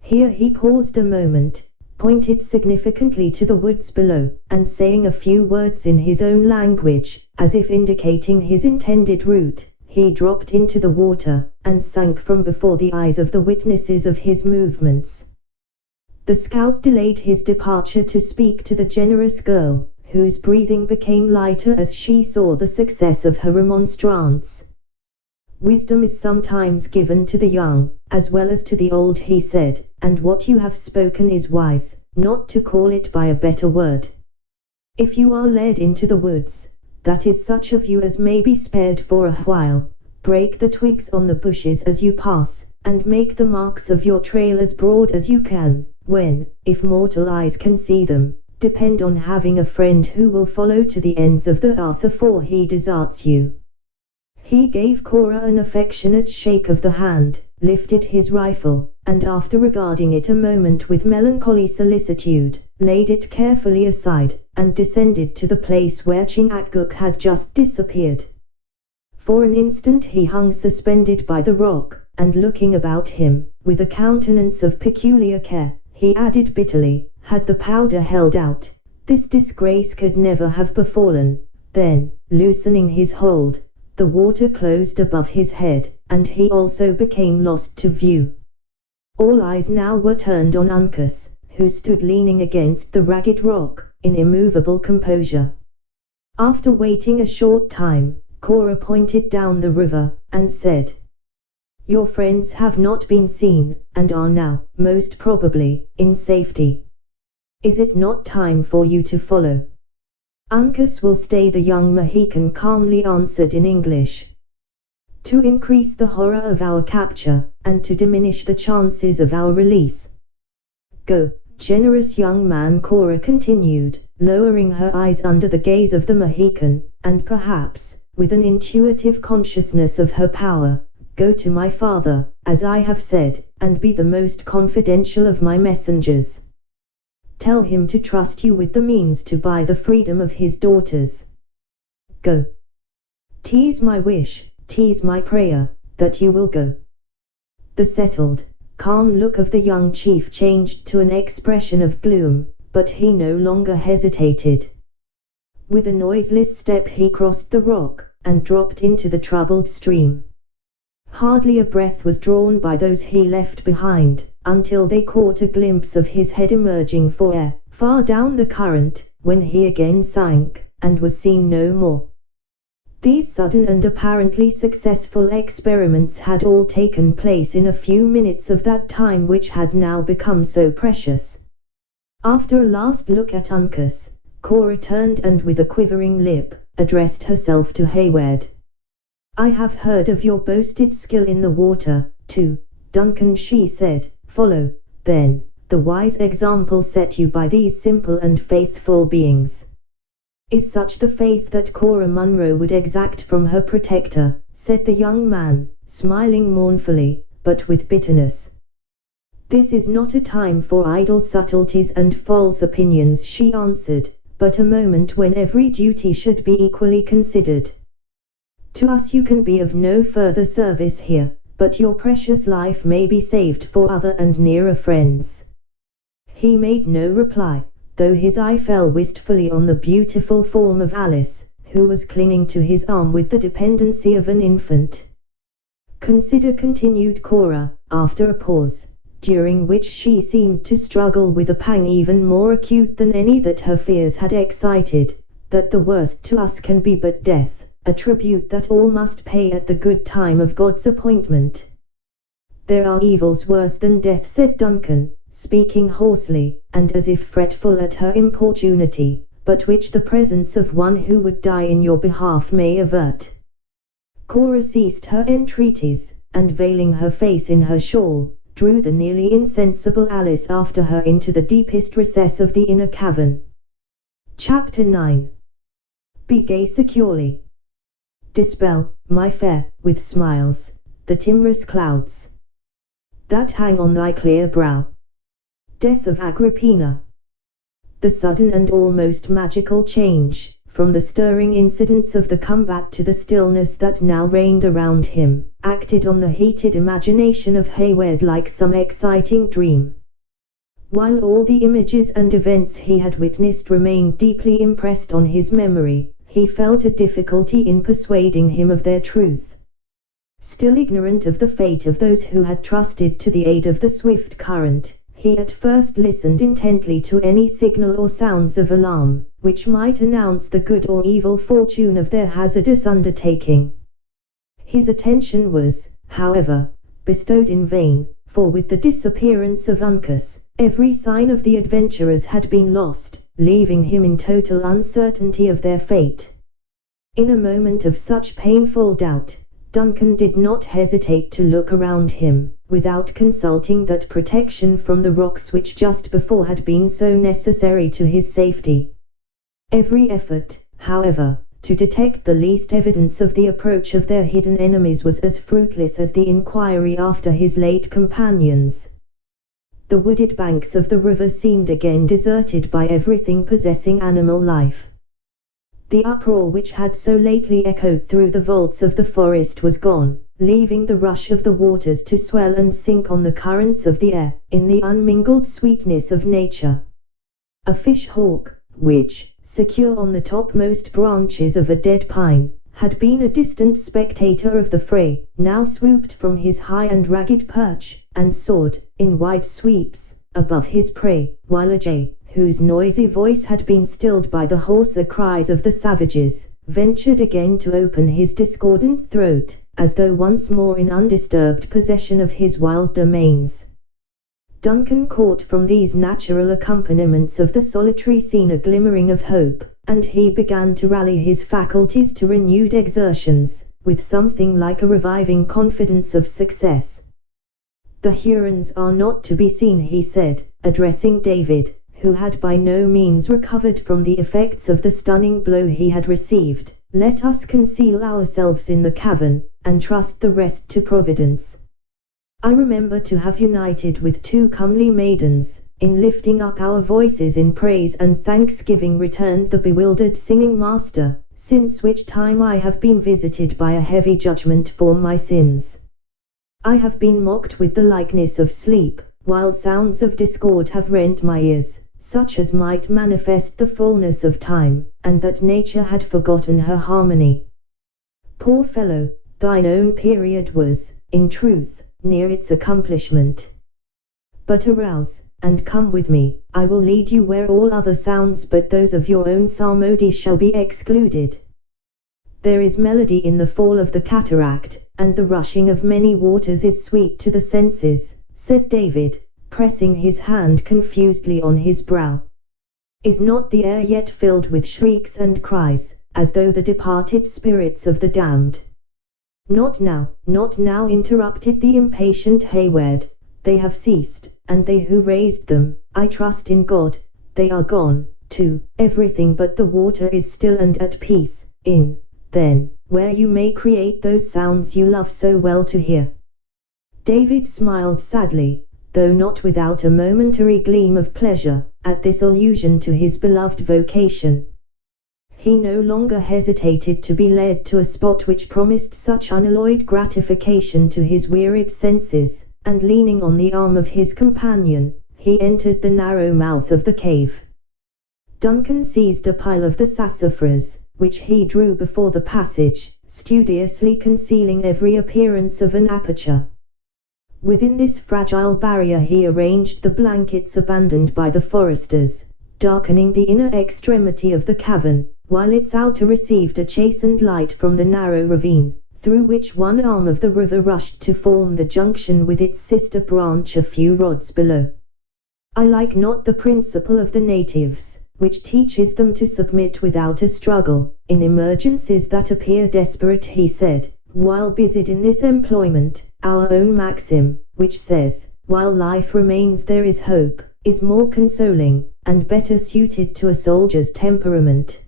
Here he paused a moment, pointed significantly to the woods below, and saying a few words in his own language, as if indicating his intended route, he dropped into the water, and sank from before the eyes of the witnesses of his movements. The scout delayed his departure to speak to the generous girl, whose breathing became lighter as she saw the success of her remonstrance. "Wisdom is sometimes given to the young, as well as to the old," he said, "and what you have spoken is wise, not to call it by a better word. If you are led into the woods, that is such of you as may be spared for a while, break the twigs on the bushes as you pass, and make the marks of your trail as broad as you can, when, if mortal eyes can see them, depend on having a friend who will follow to the ends of the earth afore he deserts you." He gave Cora an affectionate shake of the hand, lifted his rifle, and after regarding it a moment with melancholy solicitude, laid it carefully aside, and descended to the place where Chingachgook had just disappeared. For an instant he hung suspended by the rock, and looking about him, with a countenance of peculiar care, he added bitterly, "Had the powder held out, this disgrace could never have befallen." Then, loosening his hold, the water closed above his head, and he also became lost to view. All eyes now were turned on Uncas, who stood leaning against the ragged rock, in immovable composure. After waiting a short time, Cora pointed down the river, and said, "Your friends have not been seen, and are now, most probably, in safety. Is it not time for you to follow?" "Uncas will stay," the young Mohican calmly answered in English. "To increase the horror of our capture, and to diminish the chances of our release." "Go, generous young man," Cora continued, lowering her eyes under the gaze of the Mohican, and perhaps, with an intuitive consciousness of her power, "go to my father, as I have said, and be the most confidential of my messengers. Tell him to trust you with the means to buy the freedom of his daughters. Go. Tease my wish, tease my prayer, that you will go." The settled, calm look of the young chief changed to an expression of gloom, but he no longer hesitated. With a noiseless step he crossed the rock, and dropped into the troubled stream. Hardly a breath was drawn by those he left behind, until they caught a glimpse of his head emerging for air, far down the current, when he again sank, and was seen no more. These sudden and apparently successful experiments had all taken place in a few minutes of that time which had now become so precious. After a last look at Uncas, Cora turned and with a quivering lip, addressed herself to Hayward. "I have heard of your boasted skill in the water, too, Duncan," she said. "Follow, then, the wise example set you by these simple and faithful beings." "Is such the faith that Cora Munro would exact from her protector," said the young man, smiling mournfully, but with bitterness. "This is not a time for idle subtleties and false opinions," she answered, "but a moment when every duty should be equally considered. To us you can be of no further service here, but your precious life may be saved for other and nearer friends." He made no reply, though his eye fell wistfully on the beautiful form of Alice, who was clinging to his arm with the dependency of an infant. "Consider," continued Cora, after a pause, during which she seemed to struggle with a pang even more acute than any that her fears had excited, "that the worst to us can be but death, a tribute that all must pay at the good time of God's appointment." "There are evils worse than death," said Duncan, speaking hoarsely, and as if fretful at her importunity, "but which the presence of one who would die in your behalf may avert." Cora ceased her entreaties, and veiling her face in her shawl, drew the nearly insensible Alice after her into the deepest recess of the inner cavern. Chapter 9. Be gay securely. Dispel, my fair, with smiles, the timorous clouds that hang on thy clear brow. Death of Agrippina. The sudden and almost magical change, from the stirring incidents of the combat to the stillness that now reigned around him, acted on the heated imagination of Hayward like some exciting dream. While all the images and events he had witnessed remained deeply impressed on his memory, he felt a difficulty in persuading him of their truth. Still ignorant of the fate of those who had trusted to the aid of the swift current, he at first listened intently to any signal or sounds of alarm, which might announce the good or evil fortune of their hazardous undertaking. His attention was, however, bestowed in vain, for with the disappearance of Uncas, every sign of the adventurers had been lost, leaving him in total uncertainty of their fate. In a moment of such painful doubt, Duncan did not hesitate to look around him, without consulting that protection from the rocks which just before had been so necessary to his safety. Every effort, however, to detect the least evidence of the approach of their hidden enemies was as fruitless as the inquiry after his late companions. The wooded banks of the river seemed again deserted by everything possessing animal life. The uproar which had so lately echoed through the vaults of the forest was gone, leaving the rush of the waters to swell and sink on the currents of the air, in the unmingled sweetness of nature. A fish-hawk, which, secure on the topmost branches of a dead pine, had been a distant spectator of the fray, now swooped from his high and ragged perch, and soared, in wide sweeps, above his prey, while a jay, whose noisy voice had been stilled by the hoarser cries of the savages, ventured again to open his discordant throat, as though once more in undisturbed possession of his wild domains. Duncan caught from these natural accompaniments of the solitary scene a glimmering of hope, and he began to rally his faculties to renewed exertions, with something like a reviving confidence of success. "The Hurons are not to be seen," he said, addressing David, who had by no means recovered from the effects of the stunning blow he had received. "Let us conceal ourselves in the cavern, and trust the rest to Providence." "I remember to have united with two comely maidens, in lifting up our voices in praise and thanksgiving," returned the bewildered singing master, "since which time I have been visited by a heavy judgment for my sins. I have been mocked with the likeness of sleep, while sounds of discord have rent my ears, such as might manifest the fullness of time, and that nature had forgotten her harmony. Poor fellow, thine own period was, in truth, near its accomplishment. But arouse, and come with me, I will lead you where all other sounds but those of your own psalmody shall be excluded. There is melody in the fall of the cataract, and the rushing of many waters is sweet to the senses," said David, pressing his hand confusedly on his brow. "Is not the air yet filled with shrieks and cries, as though the departed spirits of the damned—" Not now, interrupted the impatient Hayward. "They have ceased, and they who raised them, I trust in God, they are gone, too. Everything but the water is still and at peace. Then, where you may create those sounds you love so well to hear." David smiled sadly, though not without a momentary gleam of pleasure, at this allusion to his beloved vocation. He no longer hesitated to be led to a spot which promised such unalloyed gratification to his wearied senses, and leaning on the arm of his companion, he entered the narrow mouth of the cave. Duncan seized a pile of the sassafras, which he drew before the passage, studiously concealing every appearance of an aperture. Within this fragile barrier he arranged the blankets abandoned by the foresters, darkening the inner extremity of the cavern, while its outer received a chastened light from the narrow ravine, through which one arm of the river rushed to form the junction with its sister branch a few rods below. "I like not the principle of the natives, which teaches them to submit without a struggle, in emergencies that appear desperate," he said, while busied in this employment. "Our own maxim, which says, 'While life remains there is hope,' is more consoling, and better suited to a soldier's temperament.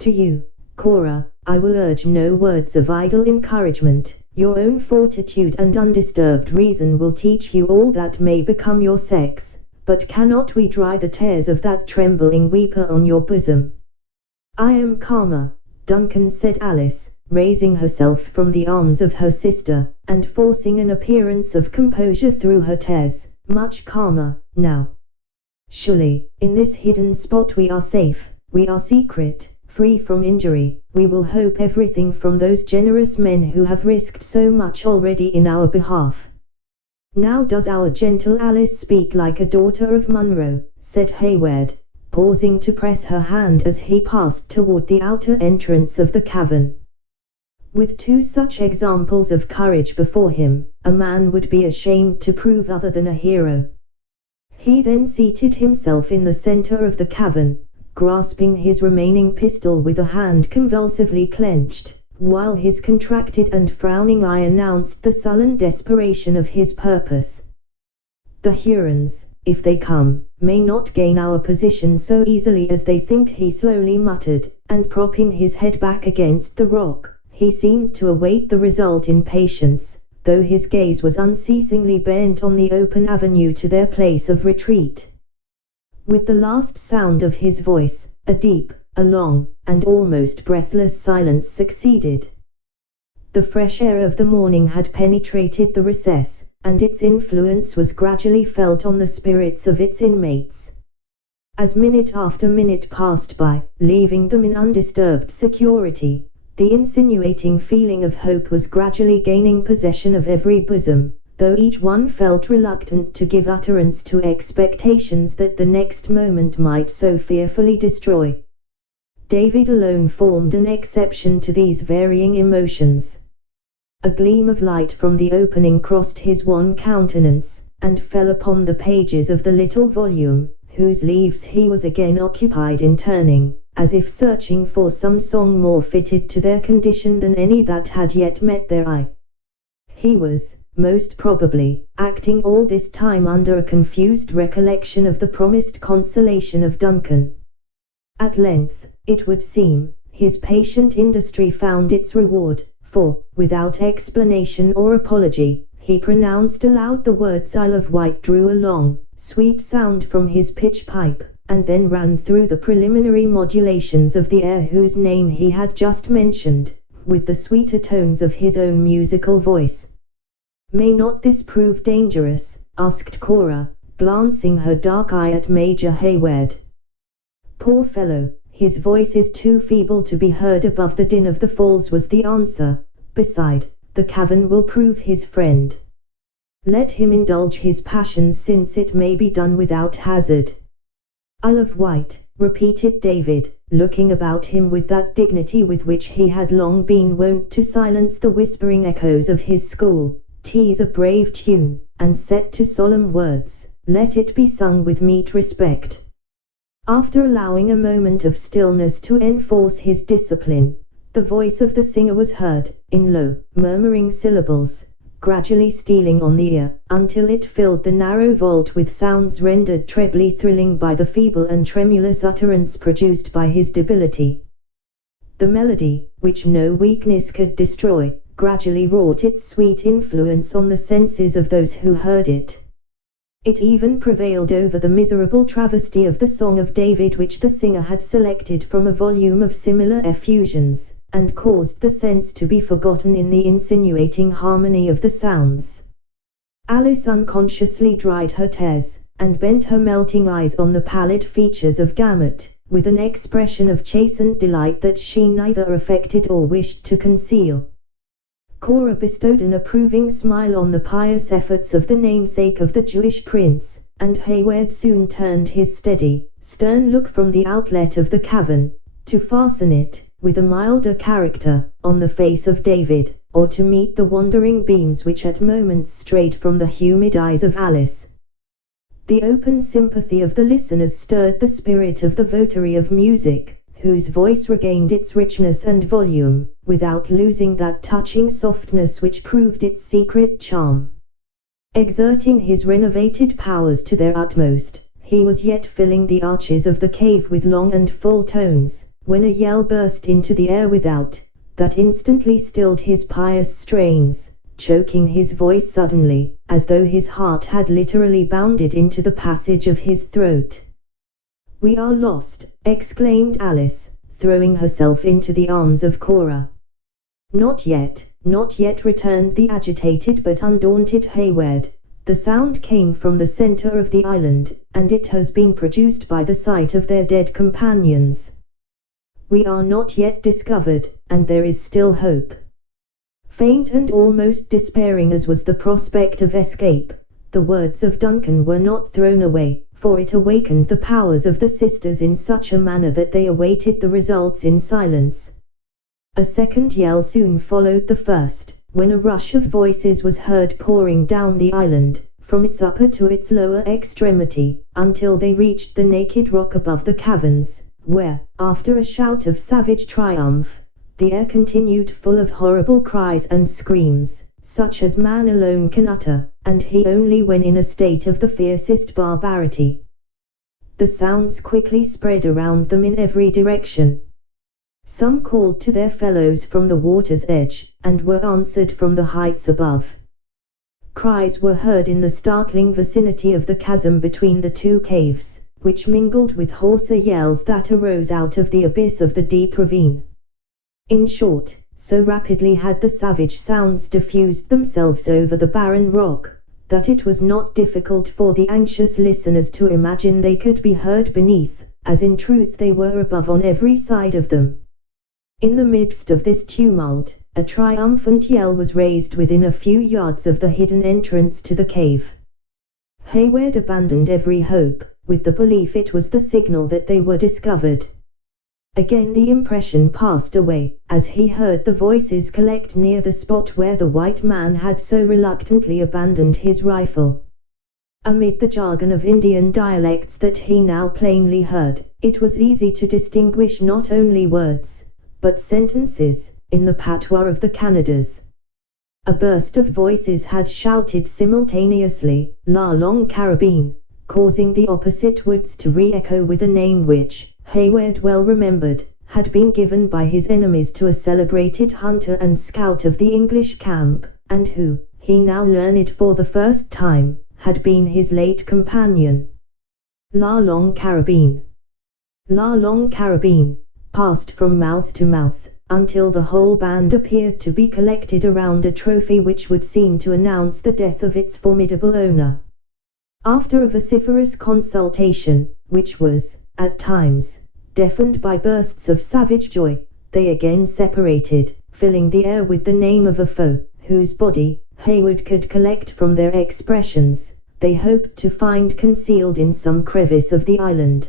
To you, Cora, I will urge no words of idle encouragement. Your own fortitude and undisturbed reason will teach you all that may become your sex, but cannot we dry the tears of that trembling weeper on your bosom?" "I am calmer, Duncan," said Alice, raising herself from the arms of her sister, and forcing an appearance of composure through her tears, "much calmer, now. Surely, in this hidden spot we are safe, we are secret, free from injury. We will hope everything from those generous men who have risked so much already in our behalf." "Now does our gentle Alice speak like a daughter of Munro," said Hayward, pausing to press her hand as he passed toward the outer entrance of the cavern. With two such examples of courage before him, a man would be ashamed to prove other than a hero. He then seated himself in the center of the cavern, grasping his remaining pistol with a hand convulsively clenched, while his contracted and frowning eye announced the sullen desperation of his purpose. "The Hurons, if they come, may not gain our position so easily as they think," he slowly muttered, and propping his head back against the rock, he seemed to await the result in patience, though his gaze was unceasingly bent on the open avenue to their place of retreat. With the last sound of his voice, a deep, a long, and almost breathless silence succeeded. The fresh air of the morning had penetrated the recess, and its influence was gradually felt on the spirits of its inmates. As minute after minute passed by, leaving them in undisturbed security, the insinuating feeling of hope was gradually gaining possession of every bosom, though each one felt reluctant to give utterance to expectations that the next moment might so fearfully destroy. David alone formed an exception to these varying emotions. A gleam of light from the opening crossed his wan countenance, and fell upon the pages of the little volume, whose leaves he was again occupied in turning, as if searching for some song more fitted to their condition than any that had yet met their eye. He was, most probably, acting all this time under a confused recollection of the promised consolation of Duncan. At length, it would seem, his patient industry found its reward, for, without explanation or apology, he pronounced aloud the words "Isle of Wight," drew a long, sweet sound from his pitch pipe, and then ran through the preliminary modulations of the air whose name he had just mentioned, with the sweeter tones of his own musical voice. "May not this prove dangerous?" asked Cora, glancing her dark eye at Major Hayward. "Poor fellow, his voice is too feeble to be heard above the din of the falls," was the answer. "Beside, the cavern will prove his friend. Let him indulge his passions, since it may be done without hazard." "Isle of Wight," repeated David, looking about him with that dignity with which he had long been wont to silence the whispering echoes of his school. "'Tis a brave tune, and set to solemn words, let it be sung with meet respect." After allowing a moment of stillness to enforce his discipline, the voice of the singer was heard, in low, murmuring syllables, gradually stealing on the ear, until it filled the narrow vault with sounds rendered trebly thrilling by the feeble and tremulous utterance produced by his debility. The melody, which no weakness could destroy, gradually wrought its sweet influence on the senses of those who heard it. It even prevailed over the miserable travesty of the Song of David which the singer had selected from a volume of similar effusions, and caused the sense to be forgotten in the insinuating harmony of the sounds. Alice unconsciously dried her tears, and bent her melting eyes on the pallid features of Gamut, with an expression of chastened delight that she neither affected or wished to conceal. Cora bestowed an approving smile on the pious efforts of the namesake of the Jewish prince, and Hayward soon turned his steady, stern look from the outlet of the cavern, to fasten it, with a milder character, on the face of David, or to meet the wandering beams which at moments strayed from the humid eyes of Alice. The open sympathy of the listeners stirred the spirit of the votary of music, whose voice regained its richness and volume, without losing that touching softness which proved its secret charm. Exerting his renovated powers to their utmost, he was yet filling the arches of the cave with long and full tones, when a yell burst into the air without, that instantly stilled his pious strains, choking his voice suddenly, as though his heart had literally bounded into the passage of his throat. "We are lost!" exclaimed Alice, throwing herself into the arms of Cora. Not yet, returned the agitated but undaunted Hayward. The sound came from the center of the island, and it has been produced by the sight of their dead companions. We are not yet discovered, and there is still hope. Faint and almost despairing as was the prospect of escape, the words of Duncan were not thrown away, for it awakened the powers of the sisters in such a manner that they awaited the results in silence. A second yell soon followed the first, when a rush of voices was heard pouring down the island, from its upper to its lower extremity, until they reached the naked rock above the caverns, where, after a shout of savage triumph, the air continued full of horrible cries and screams, such as man alone can utter, and he only when in a state of the fiercest barbarity. The sounds quickly spread around them in every direction. Some called to their fellows from the water's edge, and were answered from the heights above. Cries were heard in the startling vicinity of the chasm between the two caves, which mingled with hoarser yells that arose out of the abyss of the deep ravine. In short, so rapidly had the savage sounds diffused themselves over the barren rock, that it was not difficult for the anxious listeners to imagine they could be heard beneath, as in truth they were above on every side of them. In the midst of this tumult, a triumphant yell was raised within a few yards of the hidden entrance to the cave. Hayward abandoned every hope, with the belief it was the signal that they were discovered. Again the impression passed away, as he heard the voices collect near the spot where the white man had so reluctantly abandoned his rifle. Amid the jargon of Indian dialects that he now plainly heard, it was easy to distinguish not only words, but sentences, in the patois of the Canadas. A burst of voices had shouted simultaneously, "La Longue Carabine," causing the opposite woods to re-echo with a name which, Hayward well remembered, had been given by his enemies to a celebrated hunter and scout of the English camp, and who, he now learned for the first time, had been his late companion. La Longue Carabine. La Longue Carabine, passed from mouth to mouth, until the whole band appeared to be collected around a trophy which would seem to announce the death of its formidable owner. After a vociferous consultation, which was, at times, deafened by bursts of savage joy, they again separated, filling the air with the name of a foe, whose body, Hayward could collect from their expressions, they hoped to find concealed in some crevice of the island.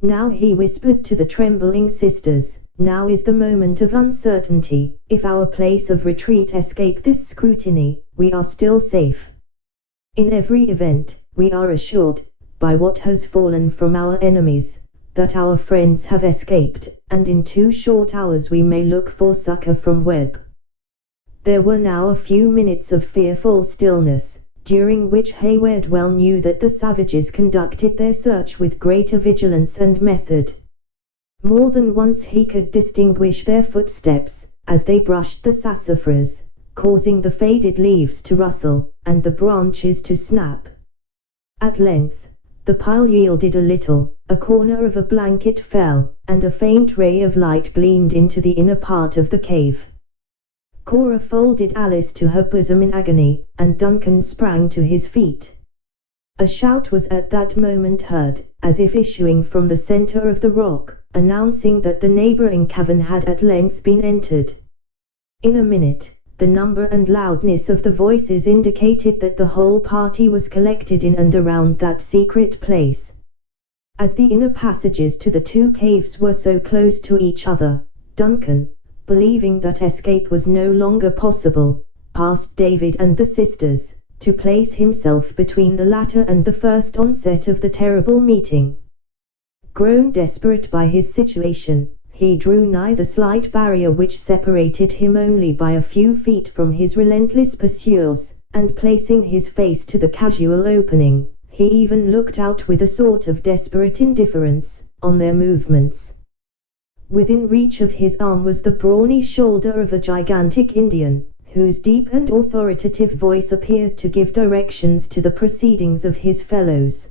Now he whispered to the trembling sisters, now is the moment of uncertainty. If our place of retreat escape this scrutiny, we are still safe. In every event, we are assured, by what has fallen from our enemies, that our friends have escaped, and in 2 short hours we may look for succor from Webb. There were now a few minutes of fearful stillness, during which Hayward well knew that the savages conducted their search with greater vigilance and method. More than once he could distinguish their footsteps, as they brushed the sassafras, causing the faded leaves to rustle, and the branches to snap. At length, the pile yielded a little, a corner of a blanket fell, and a faint ray of light gleamed into the inner part of the cave. Cora folded Alice to her bosom in agony, and Duncan sprang to his feet. A shout was at that moment heard, as if issuing from the center of the rock, announcing that the neighboring cavern had at length been entered. In a minute, the number and loudness of the voices indicated that the whole party was collected in and around that secret place. As the inner passages to the two caves were so close to each other, Duncan, believing that escape was no longer possible, passed David and the sisters, to place himself between the latter and the first onset of the terrible meeting. Grown desperate by his situation, he drew nigh the slight barrier which separated him only by a few feet from his relentless pursuers, and placing his face to the casual opening, he even looked out with a sort of desperate indifference on their movements. Within reach of his arm was the brawny shoulder of a gigantic Indian, whose deep and authoritative voice appeared to give directions to the proceedings of his fellows.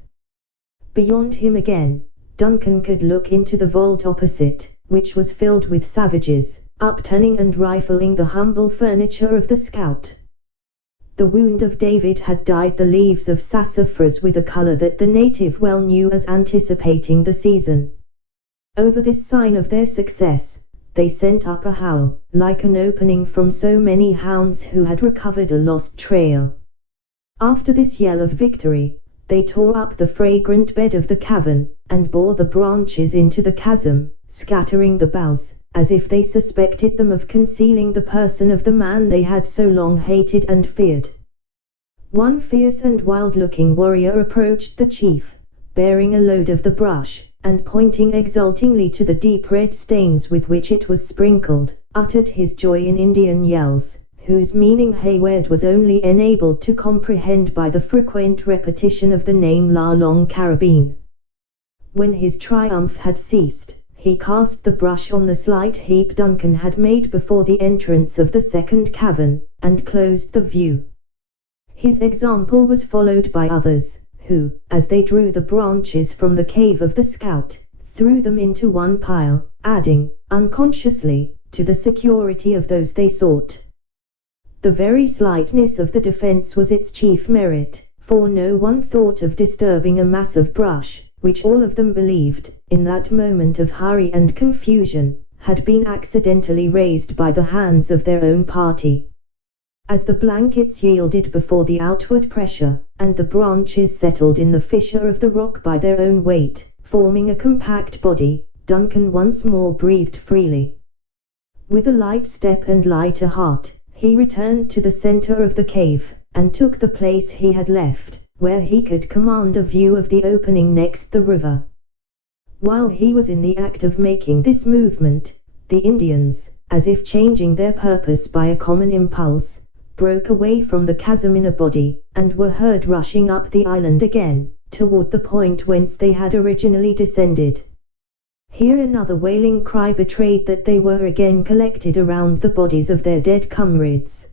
Beyond him again, Duncan could look into the vault opposite, which was filled with savages, upturning and rifling the humble furniture of the scout. The wound of David had dyed the leaves of sassafras with a color that the native well knew as anticipating the season. Over this sign of their success, they sent up a howl, like an opening from so many hounds who had recovered a lost trail. After this yell of victory, they tore up the fragrant bed of the cavern, and bore the branches into the chasm, scattering the boughs, as if they suspected them of concealing the person of the man they had so long hated and feared. One fierce and wild-looking warrior approached the chief, bearing a load of the brush, and pointing exultingly to the deep red stains with which it was sprinkled, uttered his joy in Indian yells, whose meaning Hayward was only enabled to comprehend by the frequent repetition of the name La Longue Carabine. When his triumph had ceased, he cast the brush on the slight heap Duncan had made before the entrance of the second cavern, and closed the view. His example was followed by others, who, as they drew the branches from the cave of the scout, threw them into one pile, adding, unconsciously, to the security of those they sought. The very slightness of the defense was its chief merit, for no one thought of disturbing a mass of brush, which all of them believed, in that moment of hurry and confusion, had been accidentally raised by the hands of their own party. As the blankets yielded before the outward pressure, and the branches settled in the fissure of the rock by their own weight, forming a compact body, Duncan once more breathed freely. With a light step and lighter heart, he returned to the center of the cave, and took the place he had left, where he could command a view of the opening next the river. While he was in the act of making this movement, the Indians, as if changing their purpose by a common impulse, broke away from the chasm in a body, and were heard rushing up the island again, toward the point whence they had originally descended. Here another wailing cry betrayed that they were again collected around the bodies of their dead comrades.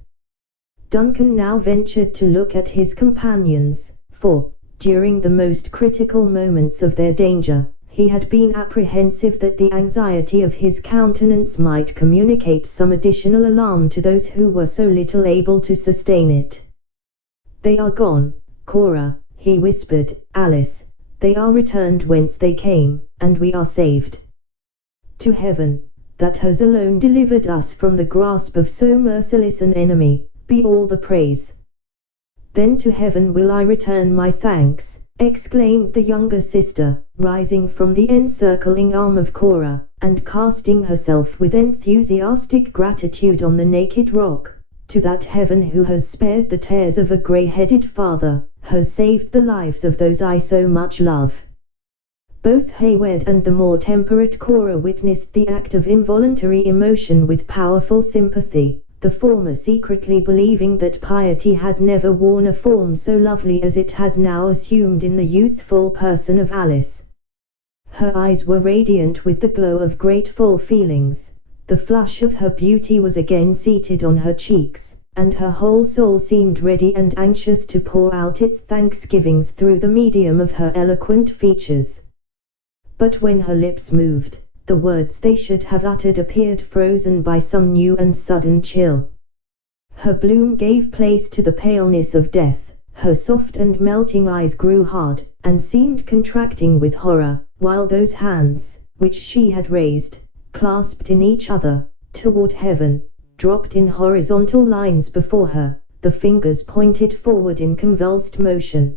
Duncan now ventured to look at his companions, for, during the most critical moments of their danger, he had been apprehensive that the anxiety of his countenance might communicate some additional alarm to those who were so little able to sustain it. "They are gone, Cora," he whispered. "Alice, they are returned whence they came, and we are saved. To heaven, that has alone delivered us from the grasp of so merciless an enemy, be all the praise." "Then to heaven will I return my thanks," exclaimed the younger sister, rising from the encircling arm of Cora, and casting herself with enthusiastic gratitude on the naked rock, "to that heaven who has spared the tears of a grey-headed father, has saved the lives of those I so much love." Both Hayward and the more temperate Cora witnessed the act of involuntary emotion with powerful sympathy, the former secretly believing that piety had never worn a form so lovely as it had now assumed in the youthful person of Alice. Her eyes were radiant with the glow of grateful feelings. The flush of her beauty was again seated on her cheeks, and her whole soul seemed ready and anxious to pour out its thanksgivings through the medium of her eloquent features. But when her lips moved, the words they should have uttered appeared frozen by some new and sudden chill. Her bloom gave place to the paleness of death, her soft and melting eyes grew hard, and seemed contracting with horror, while those hands, which she had raised, clasped in each other, toward heaven, dropped in horizontal lines before her, the fingers pointed forward in convulsed motion.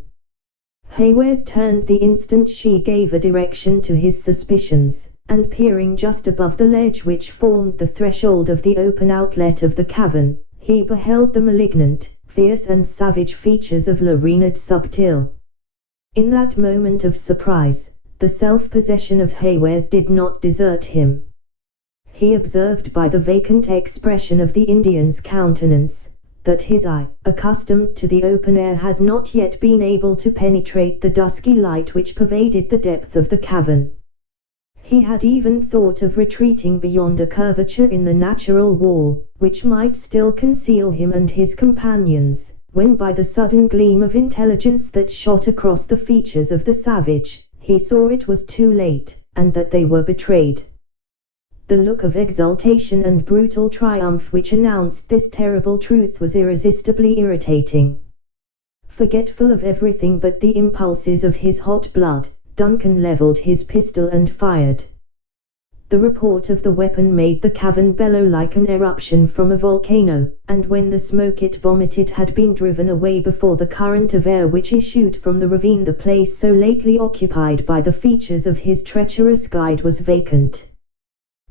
Hayward turned the instant she gave a direction to his suspicions, and peering just above the ledge which formed the threshold of the open outlet of the cavern, he beheld the malignant, fierce and savage features of Lorena Subtil. In that moment of surprise, the self-possession of Hayward did not desert him. He observed by the vacant expression of the Indian's countenance, that his eye, accustomed to the open air, had not yet been able to penetrate the dusky light which pervaded the depth of the cavern. He had even thought of retreating beyond a curvature in the natural wall, which might still conceal him and his companions, when by the sudden gleam of intelligence that shot across the features of the savage, he saw it was too late, and that they were betrayed. The look of exultation and brutal triumph which announced this terrible truth was irresistibly irritating. Forgetful of everything but the impulses of his hot blood, Duncan leveled his pistol and fired. The report of the weapon made the cavern bellow like an eruption from a volcano, and when the smoke it vomited had been driven away before the current of air which issued from the ravine, the place so lately occupied by the features of his treacherous guide was vacant.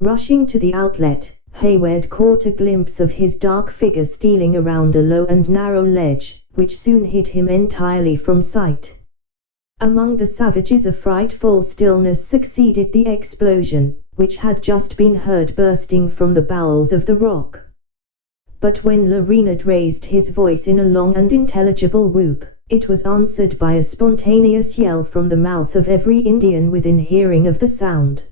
Rushing to the outlet, Hayward caught a glimpse of his dark figure stealing around a low and narrow ledge, which soon hid him entirely from sight. Among the savages a frightful stillness succeeded the explosion, which had just been heard bursting from the bowels of the rock. But when Lorena raised his voice in a long and intelligible whoop, it was answered by a spontaneous yell from the mouth of every Indian within hearing of the sound.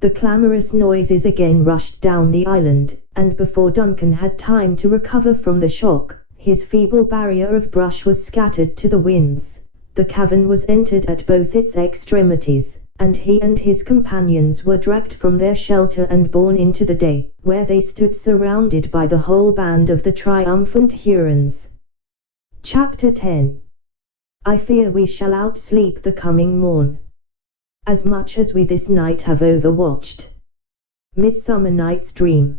The clamorous noises again rushed down the island, and before Duncan had time to recover from the shock, his feeble barrier of brush was scattered to the winds. The cavern was entered at both its extremities, and he and his companions were dragged from their shelter and borne into the day, where they stood surrounded by the whole band of the triumphant Hurons. Chapter 10. I fear we shall outsleep the coming morn, as much as we this night have overwatched. Midsummer Night's Dream.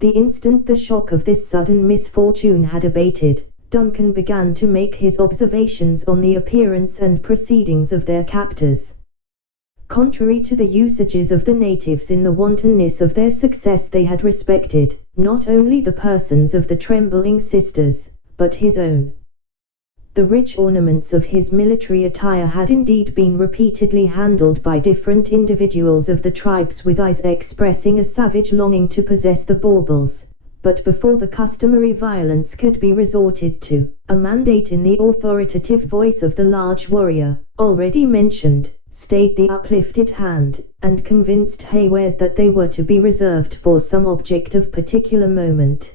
The instant the shock of this sudden misfortune had abated, Duncan began to make his observations on the appearance and proceedings of their captors. Contrary to the usages of the natives, in the wantonness of their success they had respected, not only the persons of the trembling sisters, but his own. The rich ornaments of his military attire had indeed been repeatedly handled by different individuals of the tribes with eyes expressing a savage longing to possess the baubles, but before the customary violence could be resorted to, a mandate in the authoritative voice of the large warrior, already mentioned, stayed the uplifted hand, and convinced Hayward that they were to be reserved for some object of particular moment.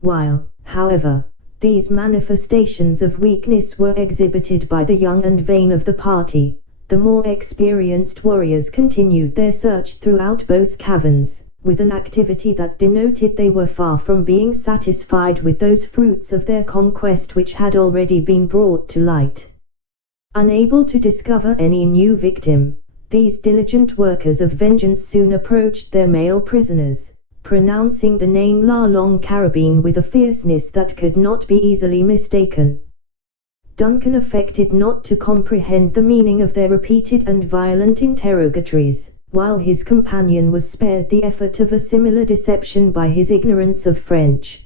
While, however, these manifestations of weakness were exhibited by the young and vain of the party, the more experienced warriors continued their search throughout both caverns, with an activity that denoted they were far from being satisfied with those fruits of their conquest which had already been brought to light. Unable to discover any new victim, these diligent workers of vengeance soon approached their male prisoners, pronouncing the name La Longue Carabine with a fierceness that could not be easily mistaken. Duncan affected not to comprehend the meaning of their repeated and violent interrogatories, while his companion was spared the effort of a similar deception by his ignorance of French.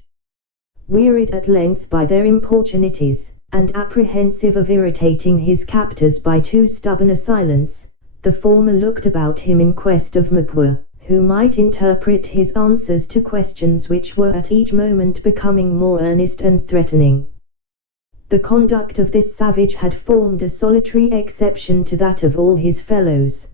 Wearied at length by their importunities, and apprehensive of irritating his captors by too stubborn a silence, the former looked about him in quest of Magua, who might interpret his answers to questions which were at each moment becoming more earnest and threatening. The conduct of this savage had formed a solitary exception to that of all his fellows.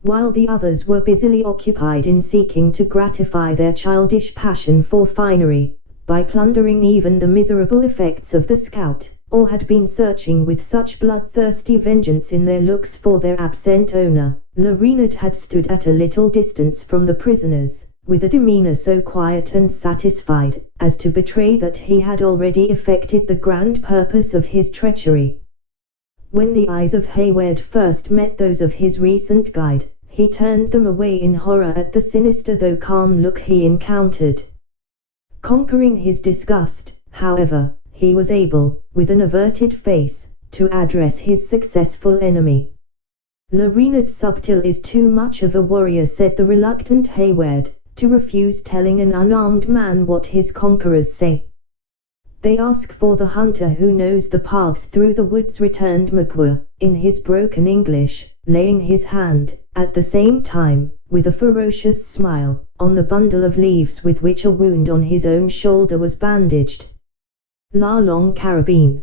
While the others were busily occupied in seeking to gratify their childish passion for finery, by plundering even the miserable effects of the scout, or had been searching with such bloodthirsty vengeance in their looks for their absent owner, Le Renard had stood at a little distance from the prisoners, with a demeanour so quiet and satisfied, as to betray that he had already effected the grand purpose of his treachery. When the eyes of Hayward first met those of his recent guide, he turned them away in horror at the sinister though calm look he encountered. Conquering his disgust, however, he was able, with an averted face, to address his successful enemy. Le Renard Subtil is too much of a warrior, said the reluctant Hayward, to refuse telling an unarmed man what his conquerors say. They ask for the hunter who knows the paths through the woods, returned Magua, in his broken English, laying his hand, at the same time, with a ferocious smile, on the bundle of leaves with which a wound on his own shoulder was bandaged. La Longue Carabine.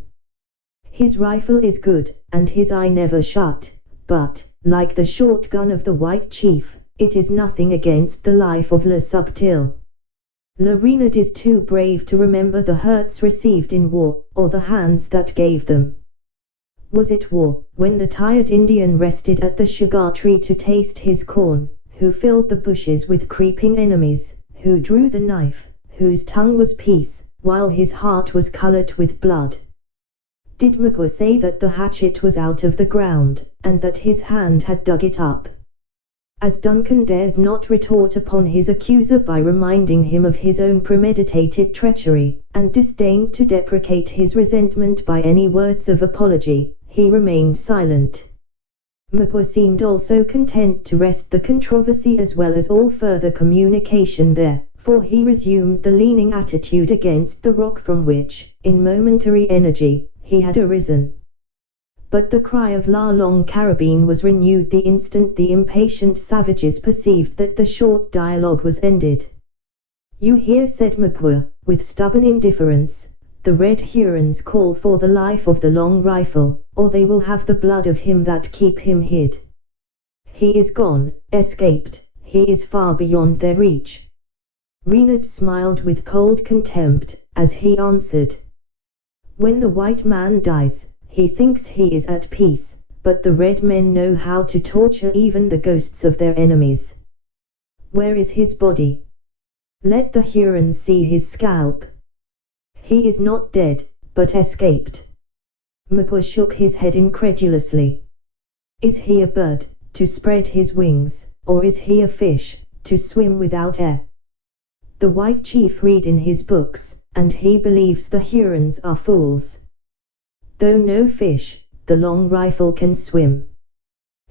His rifle is good, and his eye never shut, but, like the short gun of the White Chief, it is nothing against the life of Le Subtil. Le Renard is too brave to remember the hurts received in war, or the hands that gave them. Was it war, when the tired Indian rested at the sugar tree to taste his corn, who filled the bushes with creeping enemies, who drew the knife, whose tongue was peace, while his heart was coloured with blood? Did Magua say that the hatchet was out of the ground, and that his hand had dug it up? As Duncan dared not retort upon his accuser by reminding him of his own premeditated treachery, and disdained to deprecate his resentment by any words of apology, he remained silent. Magua seemed also content to rest the controversy as well as all further communication there, for he resumed the leaning attitude against the rock from which, in momentary energy, he had arisen. But the cry of La Longue Carabine was renewed the instant the impatient savages perceived that the short dialogue was ended. "You hear," said Magua, with stubborn indifference, "the Red Hurons call for the life of the Long Rifle, or they will have the blood of him that keep him hid. He is gone, escaped, he is far beyond their reach." Renard smiled with cold contempt, as he answered, "When the white man dies, he thinks he is at peace, but the red men know how to torture even the ghosts of their enemies. Where is his body? Let the Hurons see his scalp." "He is not dead, but escaped." Magua shook his head incredulously. "Is he a bird, to spread his wings, or is he a fish, to swim without air? The White Chief read in his books, and he believes the Hurons are fools. Though no fish, the Long Rifle can swim.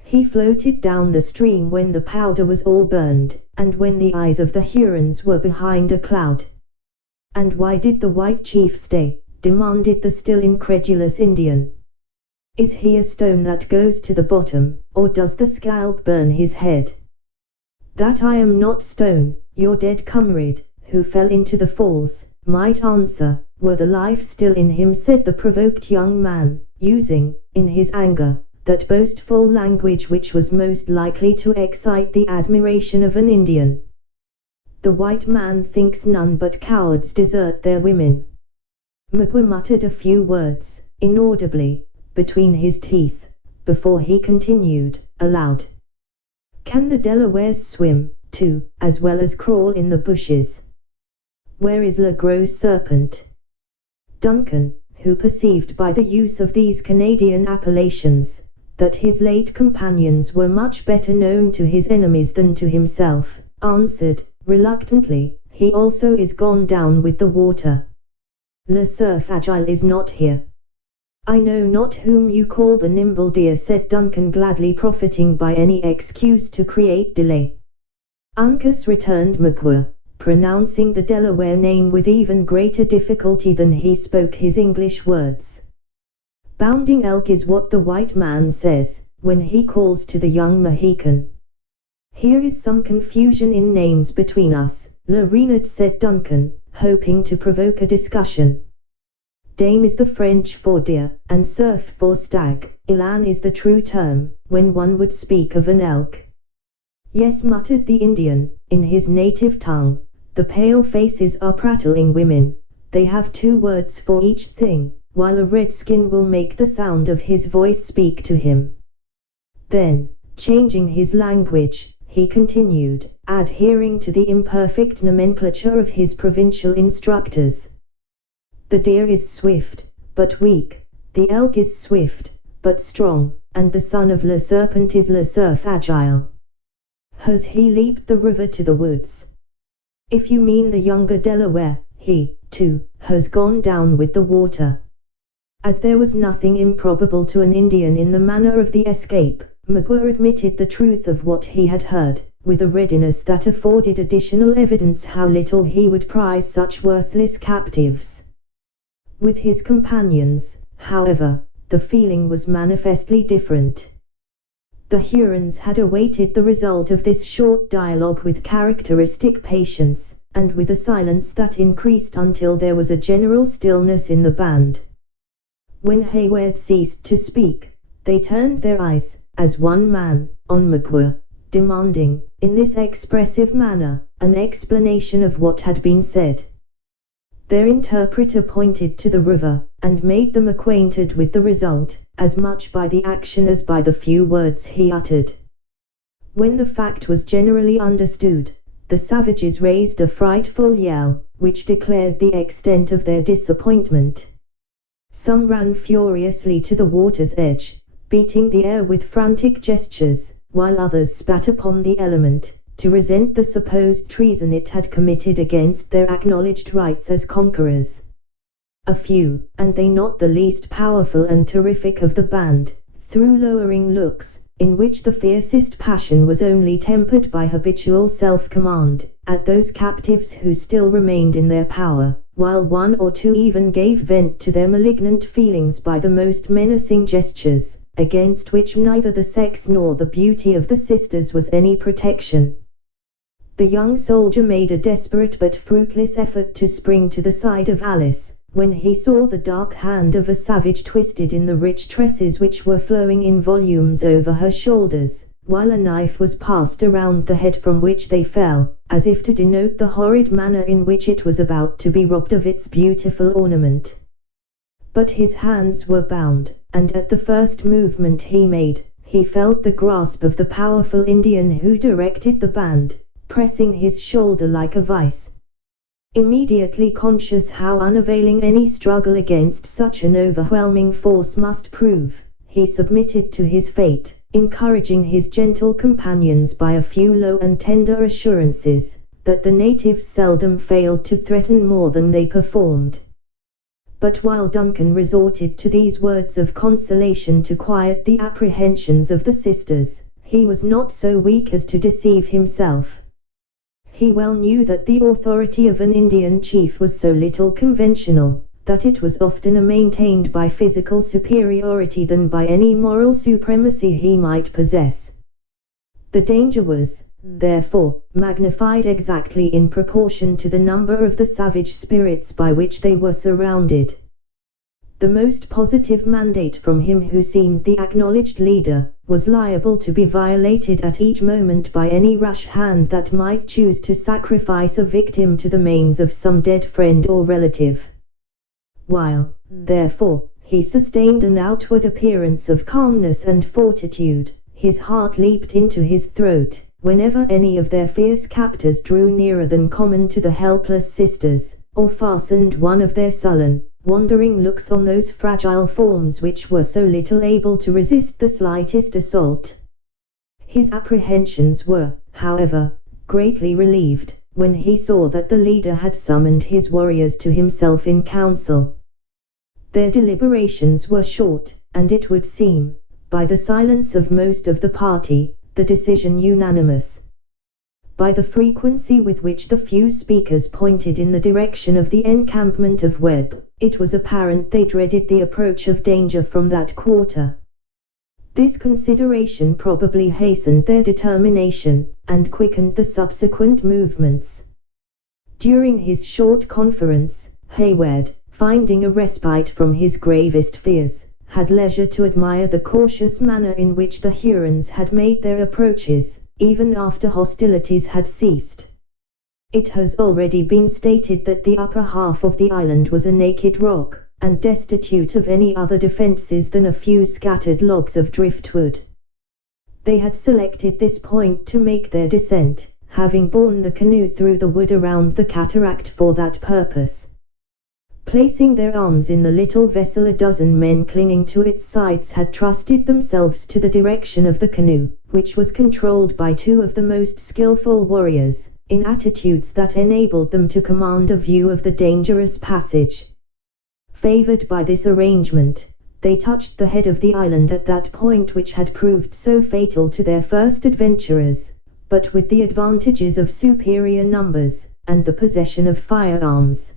He floated down the stream when the powder was all burned, and when the eyes of the Hurons were behind a cloud." "And why did the White Chief stay?" demanded the still incredulous Indian. "Is he a stone that goes to the bottom, or does the scalp burn his head?" "That I am not stone, your dead comrade, who fell into the falls, might answer, were the life still in him," said the provoked young man, using, in his anger, that boastful language which was most likely to excite the admiration of an Indian. "The white man thinks none but cowards desert their women." Magua muttered a few words, inaudibly, between his teeth, before he continued, aloud, "Can the Delawares swim, too, as well as crawl in the bushes? Where is Le Gros Serpent?" Duncan, who perceived by the use of these Canadian appellations, that his late companions were much better known to his enemies than to himself, answered, reluctantly, "He also is gone down with the water. Le Cerf Agile is not here." "I know not whom you call the nimble deer," said Duncan, gladly profiting by any excuse to create delay. "Uncas," returned Magua, pronouncing the Delaware name with even greater difficulty than he spoke his English words. "Bounding Elk is what the white man says, when he calls to the young Mohican." "Here is some confusion in names between us," Le Renard said Duncan, hoping to provoke a discussion. Dame is the French for deer, and serf for stag. Elan is the true term, when one would speak of an elk. Yes, muttered the Indian, in his native tongue, the pale faces are prattling women. They have 2 words for each thing, while a redskin will make the sound of his voice speak to him. Then, changing his language, he continued, adhering to the imperfect nomenclature of his provincial instructors. The deer is swift, but weak, the elk is swift, but strong, and the son of Le Serpent is Le Cerf agile. Has he leaped the river to the woods? If you mean the younger Delaware, he, too, has gone down with the water. As there was nothing improbable to an Indian in the manner of the escape, Magua admitted the truth of what he had heard, with a readiness that afforded additional evidence how little he would prize such worthless captives. With his companions, however, the feeling was manifestly different. The Hurons had awaited the result of this short dialogue with characteristic patience, and with a silence that increased until there was a general stillness in the band. When Hayward ceased to speak, they turned their eyes, as one man, on Magua, demanding, in this expressive manner, an explanation of what had been said. Their interpreter pointed to the river, and made them acquainted with the result, as much by the action as by the few words he uttered. When the fact was generally understood, the savages raised a frightful yell, which declared the extent of their disappointment. Some ran furiously to the water's edge, beating the air with frantic gestures, while others spat upon the element, to resent the supposed treason it had committed against their acknowledged rights as conquerors. A few, and they not the least powerful and terrific of the band, threw lowering looks, in which the fiercest passion was only tempered by habitual self-command, at those captives who still remained in their power, while 1 or 2 even gave vent to their malignant feelings by the most menacing gestures, against which neither the sex nor the beauty of the sisters was any protection. The young soldier made a desperate but fruitless effort to spring to the side of Alice, when he saw the dark hand of a savage twisted in the rich tresses which were flowing in volumes over her shoulders, while a knife was passed around the head from which they fell, as if to denote the horrid manner in which it was about to be robbed of its beautiful ornament. But his hands were bound, and at the first movement he made, he felt the grasp of the powerful Indian who directed the band, pressing his shoulder like a vice. Immediately conscious how unavailing any struggle against such an overwhelming force must prove, he submitted to his fate, encouraging his gentle companions by a few low and tender assurances, that the natives seldom failed to threaten more than they performed. But while Duncan resorted to these words of consolation to quiet the apprehensions of the sisters, he was not so weak as to deceive himself. He well knew that the authority of an Indian chief was so little conventional, that it was oftener maintained by physical superiority than by any moral supremacy he might possess. The danger was, therefore, magnified exactly in proportion to the number of the savage spirits by which they were surrounded. The most positive mandate from him who seemed the acknowledged leader, was liable to be violated at each moment by any rash hand that might choose to sacrifice a victim to the manes of some dead friend or relative. While, therefore, he sustained an outward appearance of calmness and fortitude, his heart leaped into his throat, whenever any of their fierce captors drew nearer than common to the helpless sisters, or fastened one of their sullen, wandering looks on those fragile forms which were so little able to resist the slightest assault. His apprehensions were, however, greatly relieved, when he saw that the leader had summoned his warriors to himself in council. Their deliberations were short, and it would seem, by the silence of most of the party, the decision unanimous. By the frequency with which the few speakers pointed in the direction of the encampment of Webb, it was apparent they dreaded the approach of danger from that quarter. This consideration probably hastened their determination, and quickened the subsequent movements. During his short conference, Hayward, finding a respite from his gravest fears, had leisure to admire the cautious manner in which the Hurons had made their approaches, even after hostilities had ceased. It has already been stated that the upper half of the island was a naked rock, and destitute of any other defences than a few scattered logs of driftwood. They had selected this point to make their descent, having borne the canoe through the wood around the cataract for that purpose. Placing their arms in the little vessel, a dozen men clinging to its sides had trusted themselves to the direction of the canoe, which was controlled by two of the most skillful warriors, in attitudes that enabled them to command a view of the dangerous passage. Favored by this arrangement, they touched the head of the island at that point which had proved so fatal to their first adventurers, but with the advantages of superior numbers, and the possession of firearms.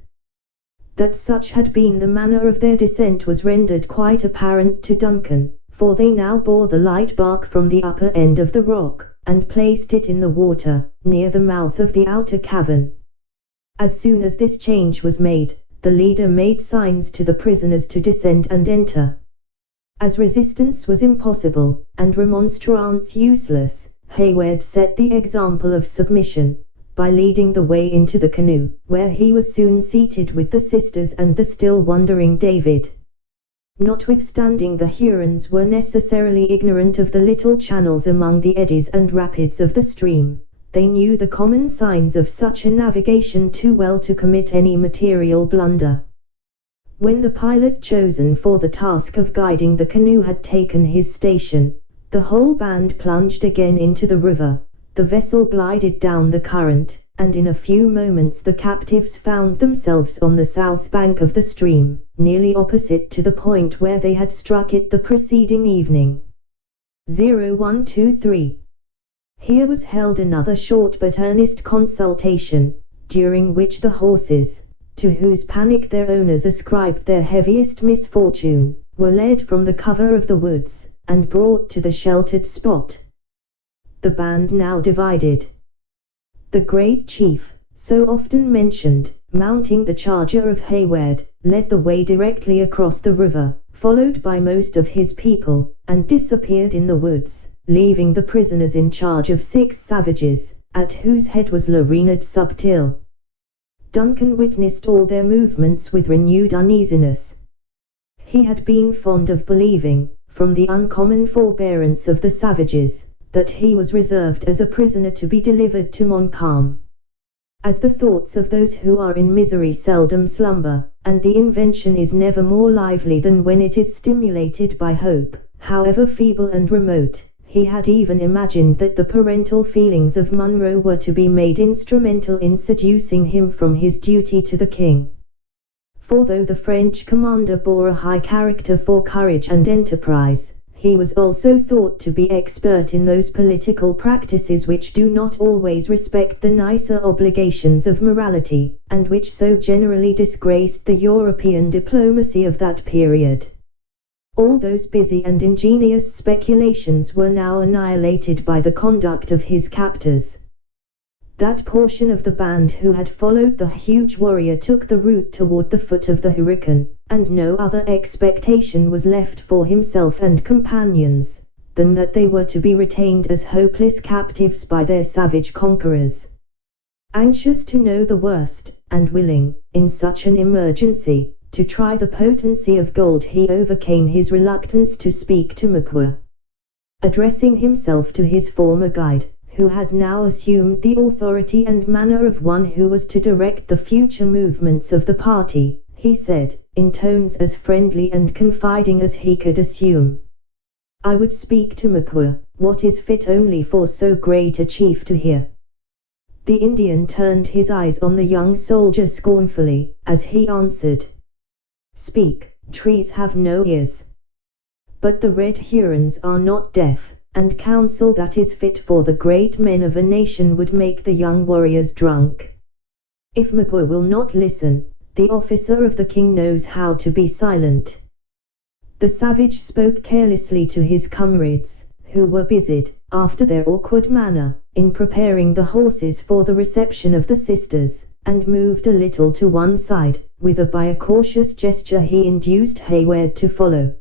That such had been the manner of their descent was rendered quite apparent to Duncan, for they now bore the light bark from the upper end of the rock, and placed it in the water, near the mouth of the outer cavern. As soon as this change was made, the leader made signs to the prisoners to descend and enter. As resistance was impossible, and remonstrance useless, Hayward set the example of submission, by leading the way into the canoe, where he was soon seated with the sisters and the still wondering David. Notwithstanding the Hurons were necessarily ignorant of the little channels among the eddies and rapids of the stream, they knew the common signs of such a navigation too well to commit any material blunder. When the pilot chosen for the task of guiding the canoe had taken his station, the whole band plunged again into the river, the vessel glided down the current, and in a few moments the captives found themselves on the south bank of the stream, nearly opposite to the point where they had struck it the preceding evening. 0123. Here was held another short but earnest consultation, during which the horses, to whose panic their owners ascribed their heaviest misfortune, were led from the cover of the woods, and brought to the sheltered spot. The band now divided. The great chief, so often mentioned, mounting the charger of Hayward, led the way directly across the river, followed by most of his people, and disappeared in the woods, leaving the prisoners in charge of 6 savages, at whose head was Le Renard Subtil. Duncan witnessed all their movements with renewed uneasiness. He had been fond of believing, from the uncommon forbearance of the savages, that he was reserved as a prisoner to be delivered to Montcalm. As the thoughts of those who are in misery seldom slumber, and the invention is never more lively than when it is stimulated by hope, however feeble and remote, he had even imagined that the parental feelings of Munro were to be made instrumental in seducing him from his duty to the king. For though the French commander bore a high character for courage and enterprise, he was also thought to be expert in those political practices which do not always respect the nicer obligations of morality, and which so generally disgraced the European diplomacy of that period. All those busy and ingenious speculations were now annihilated by the conduct of his captors. That portion of the band who had followed the huge warrior took the route toward the foot of the Hurricane, and no other expectation was left for himself and companions, than that they were to be retained as hopeless captives by their savage conquerors. Anxious to know the worst, and willing, in such an emergency, to try the potency of gold, he overcame his reluctance to speak to Macquer. Addressing himself to his former guide, who had now assumed the authority and manner of one who was to direct the future movements of the party, he said, in tones as friendly and confiding as he could assume, "I would speak to Macquer, what is fit only for so great a chief to hear." The Indian turned his eyes on the young soldier scornfully, as he answered, "Speak, trees have no ears." But the Red Hurons are not deaf, and counsel that is fit for the great men of a nation would make the young warriors drunk. If Macquer will not listen, the officer of the king knows how to be silent. The savage spoke carelessly to his comrades, who were busied, after their awkward manner, in preparing the horses for the reception of the sisters, and moved a little to one side, whither by a cautious gesture he induced Hayward to follow.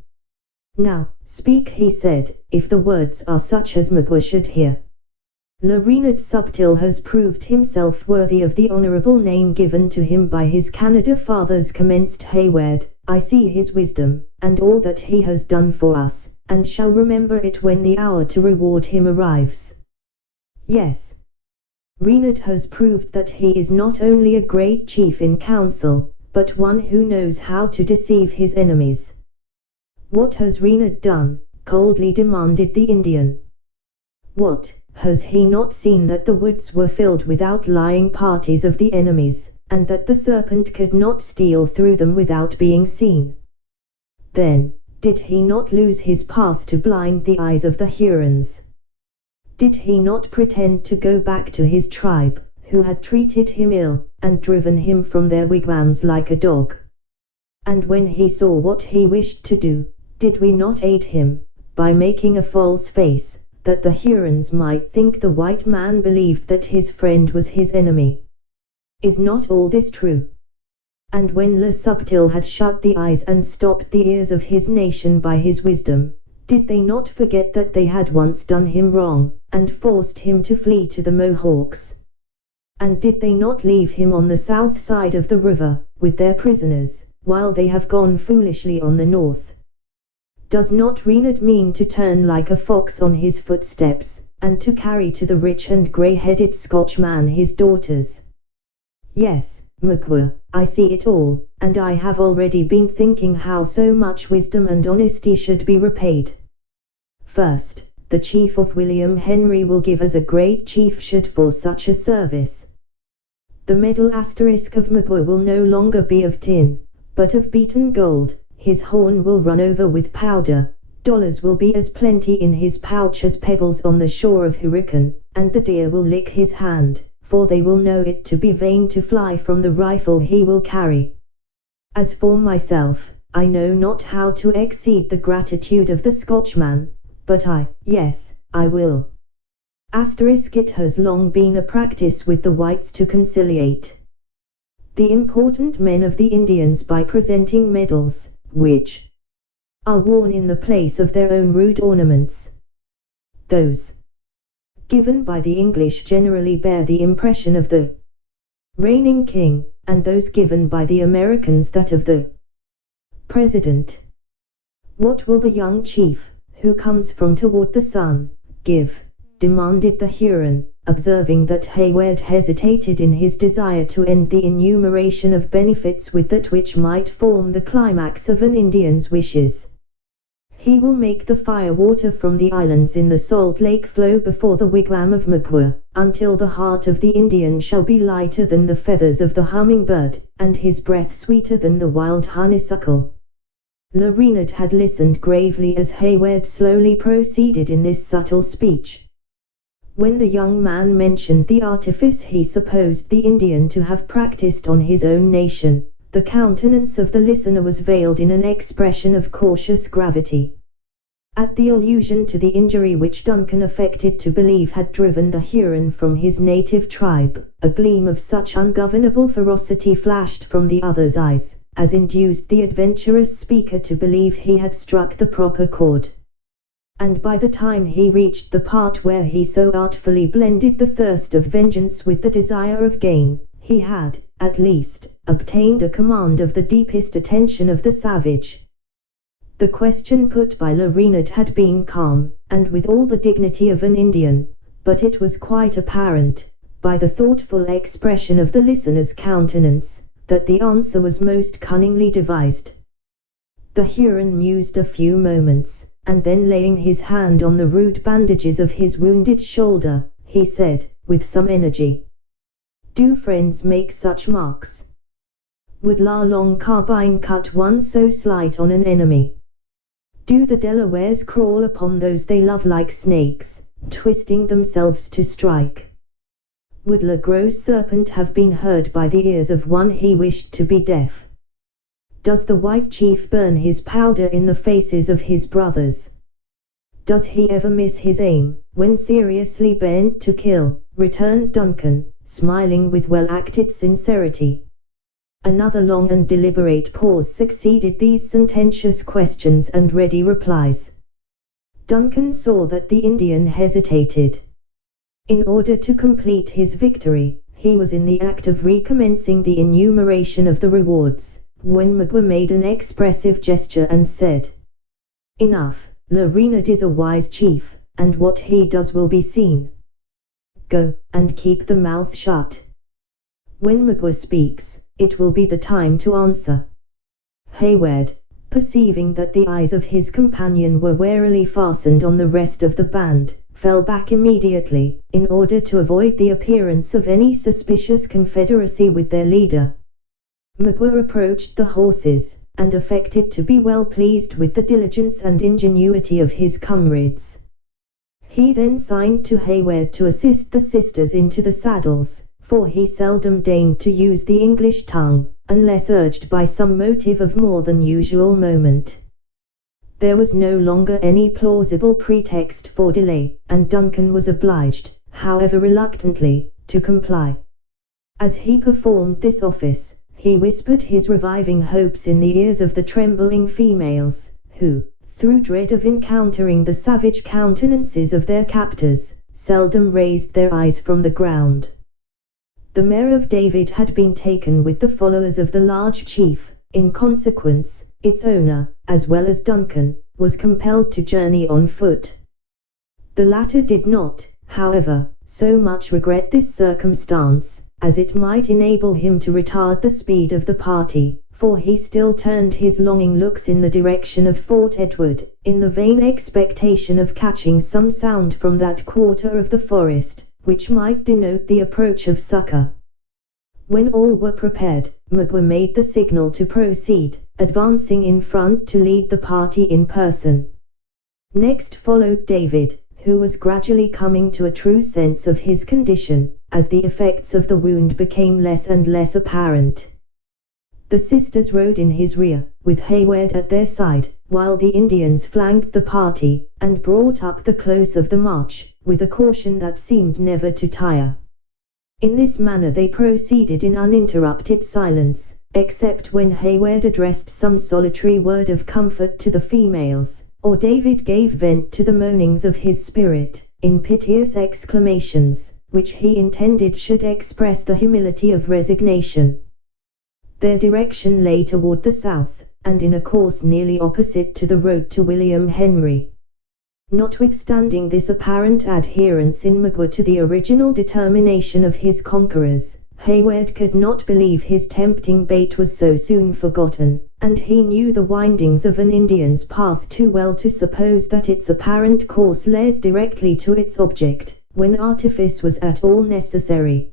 "Now, speak," he said, "if the words are such as Magua should hear." Le Renard Subtil has proved himself worthy of the honourable name given to him by his Canada fathers, commenced Hayward. "I see his wisdom, and all that he has done for us, and shall remember it when the hour to reward him arrives." Yes, Renard has proved that he is not only a great chief in council, but one who knows how to deceive his enemies. "What has Renard done?" coldly demanded the Indian. "What, has he not seen that the woods were filled with outlying parties of the enemies, and that the serpent could not steal through them without being seen? Then, did he not lose his path to blind the eyes of the Hurons? Did he not pretend to go back to his tribe, who had treated him ill, and driven him from their wigwams like a dog? And when he saw what he wished to do, did we not aid him, by making a false face, that the Hurons might think the white man believed that his friend was his enemy? Is not all this true? And when Le Subtil had shut the eyes and stopped the ears of his nation by his wisdom, did they not forget that they had once done him wrong, and forced him to flee to the Mohawks? And did they not leave him on the south side of the river, with their prisoners, while they have gone foolishly on the north? Does not Renard mean to turn like a fox on his footsteps, and to carry to the rich and grey-headed Scotchman his daughters? Yes, Magua, I see it all, and I have already been thinking how so much wisdom and honesty should be repaid. First, the chief of William Henry will give as a great chief should for such a service. The medal asterisk of Magua will no longer be of tin, but of beaten gold. His horn will run over with powder, dollars will be as plenty in his pouch as pebbles on the shore of Hurricane, and the deer will lick his hand, for they will know it to be vain to fly from the rifle he will carry. As for myself, I know not how to exceed the gratitude of the Scotchman, but yes, I will. Asterisk it has long been a practice with the whites to conciliate the important men of the Indians by presenting medals, which are worn in the place of their own rude ornaments. Those given by the English generally bear the impression of the reigning king, and those given by the Americans that of the president. What will the young chief, who comes from toward the sun, give? Demanded the Huron, observing that Hayward hesitated in his desire to end the enumeration of benefits with that which might form the climax of an Indian's wishes. "He will make the fire water from the islands in the salt lake flow before the wigwam of Magua, until the heart of the Indian shall be lighter than the feathers of the hummingbird, and his breath sweeter than the wild honeysuckle." Le Renard had listened gravely as Hayward slowly proceeded in this subtle speech. When the young man mentioned the artifice he supposed the Indian to have practiced on his own nation, the countenance of the listener was veiled in an expression of cautious gravity. At the allusion to the injury which Duncan affected to believe had driven the Huron from his native tribe, a gleam of such ungovernable ferocity flashed from the other's eyes, as induced the adventurous speaker to believe he had struck the proper chord. And by the time he reached the part where he so artfully blended the thirst of vengeance with the desire of gain, he had, at least, obtained a command of the deepest attention of the savage. The question put by Le Renard had been calm, and with all the dignity of an Indian, but it was quite apparent, by the thoughtful expression of the listener's countenance, that the answer was most cunningly devised. The Huron mused a few moments, and then laying his hand on the rude bandages of his wounded shoulder, he said, with some energy, "Do friends make such marks? Would la long carbine cut one so slight on an enemy? Do the Delawares crawl upon those they love like snakes, twisting themselves to strike? Would la gross serpent have been heard by the ears of one he wished to be deaf? Does the white chief burn his powder in the faces of his brothers? Does he ever miss his aim, when seriously bent to kill?" returned Duncan, smiling with well-acted sincerity. Another long and deliberate pause succeeded these sententious questions and ready replies. Duncan saw that the Indian hesitated. In order to complete his victory, he was in the act of recommencing the enumeration of the rewards, when Magua made an expressive gesture and said, "Enough, Le Renard is a wise chief, and what he does will be seen. Go, and keep the mouth shut. When Magua speaks, it will be the time to answer." Hayward, perceiving that the eyes of his companion were warily fastened on the rest of the band, fell back immediately, in order to avoid the appearance of any suspicious confederacy with their leader. Magua approached the horses, and affected to be well pleased with the diligence and ingenuity of his comrades. He then signed to Hayward to assist the sisters into the saddles, for he seldom deigned to use the English tongue, unless urged by some motive of more than usual moment. There was no longer any plausible pretext for delay, and Duncan was obliged, however reluctantly, to comply. As he performed this office, he whispered his reviving hopes in the ears of the trembling females, who, through dread of encountering the savage countenances of their captors, seldom raised their eyes from the ground. The mare of David had been taken with the followers of the large chief. In consequence, its owner, as well as Duncan, was compelled to journey on foot. The latter did not, however, so much regret this circumstance, as it might enable him to retard the speed of the party, for he still turned his longing looks in the direction of Fort Edward, in the vain expectation of catching some sound from that quarter of the forest, which might denote the approach of succor. When all were prepared, Magua made the signal to proceed, advancing in front to lead the party in person. Next followed David, who was gradually coming to a true sense of his condition, as the effects of the wound became less and less apparent. The sisters rode in his rear, with Hayward at their side, while the Indians flanked the party, and brought up the close of the march, with a caution that seemed never to tire. In this manner they proceeded in uninterrupted silence, except when Hayward addressed some solitary word of comfort to the females, or David gave vent to the moanings of his spirit, in piteous exclamations, which he intended should express the humility of resignation. Their direction lay toward the south, and in a course nearly opposite to the road to William Henry. Notwithstanding this apparent adherence in Magua to the original determination of his conquerors, Hayward could not believe his tempting bait was so soon forgotten, and he knew the windings of an Indian's path too well to suppose that its apparent course led directly to its object, when artifice was at all necessary.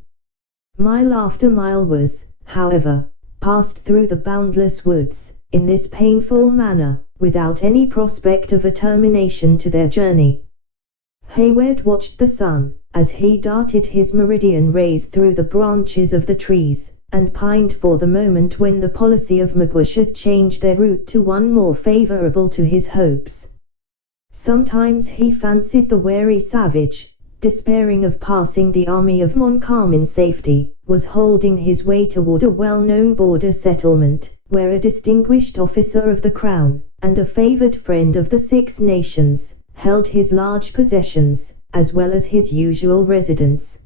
Mile after mile was, however, passed through the boundless woods, in this painful manner, without any prospect of a termination to their journey. Hayward watched the sun, as he darted his meridian rays through the branches of the trees, and pined for the moment when the policy of Magua should change their route to one more favorable to his hopes. Sometimes he fancied the wary savage, despairing of passing the army of Montcalm in safety, was holding his way toward a well-known border settlement, where a distinguished officer of the crown, and a favored friend of the Six Nations, held his large possessions, as well as his usual residence.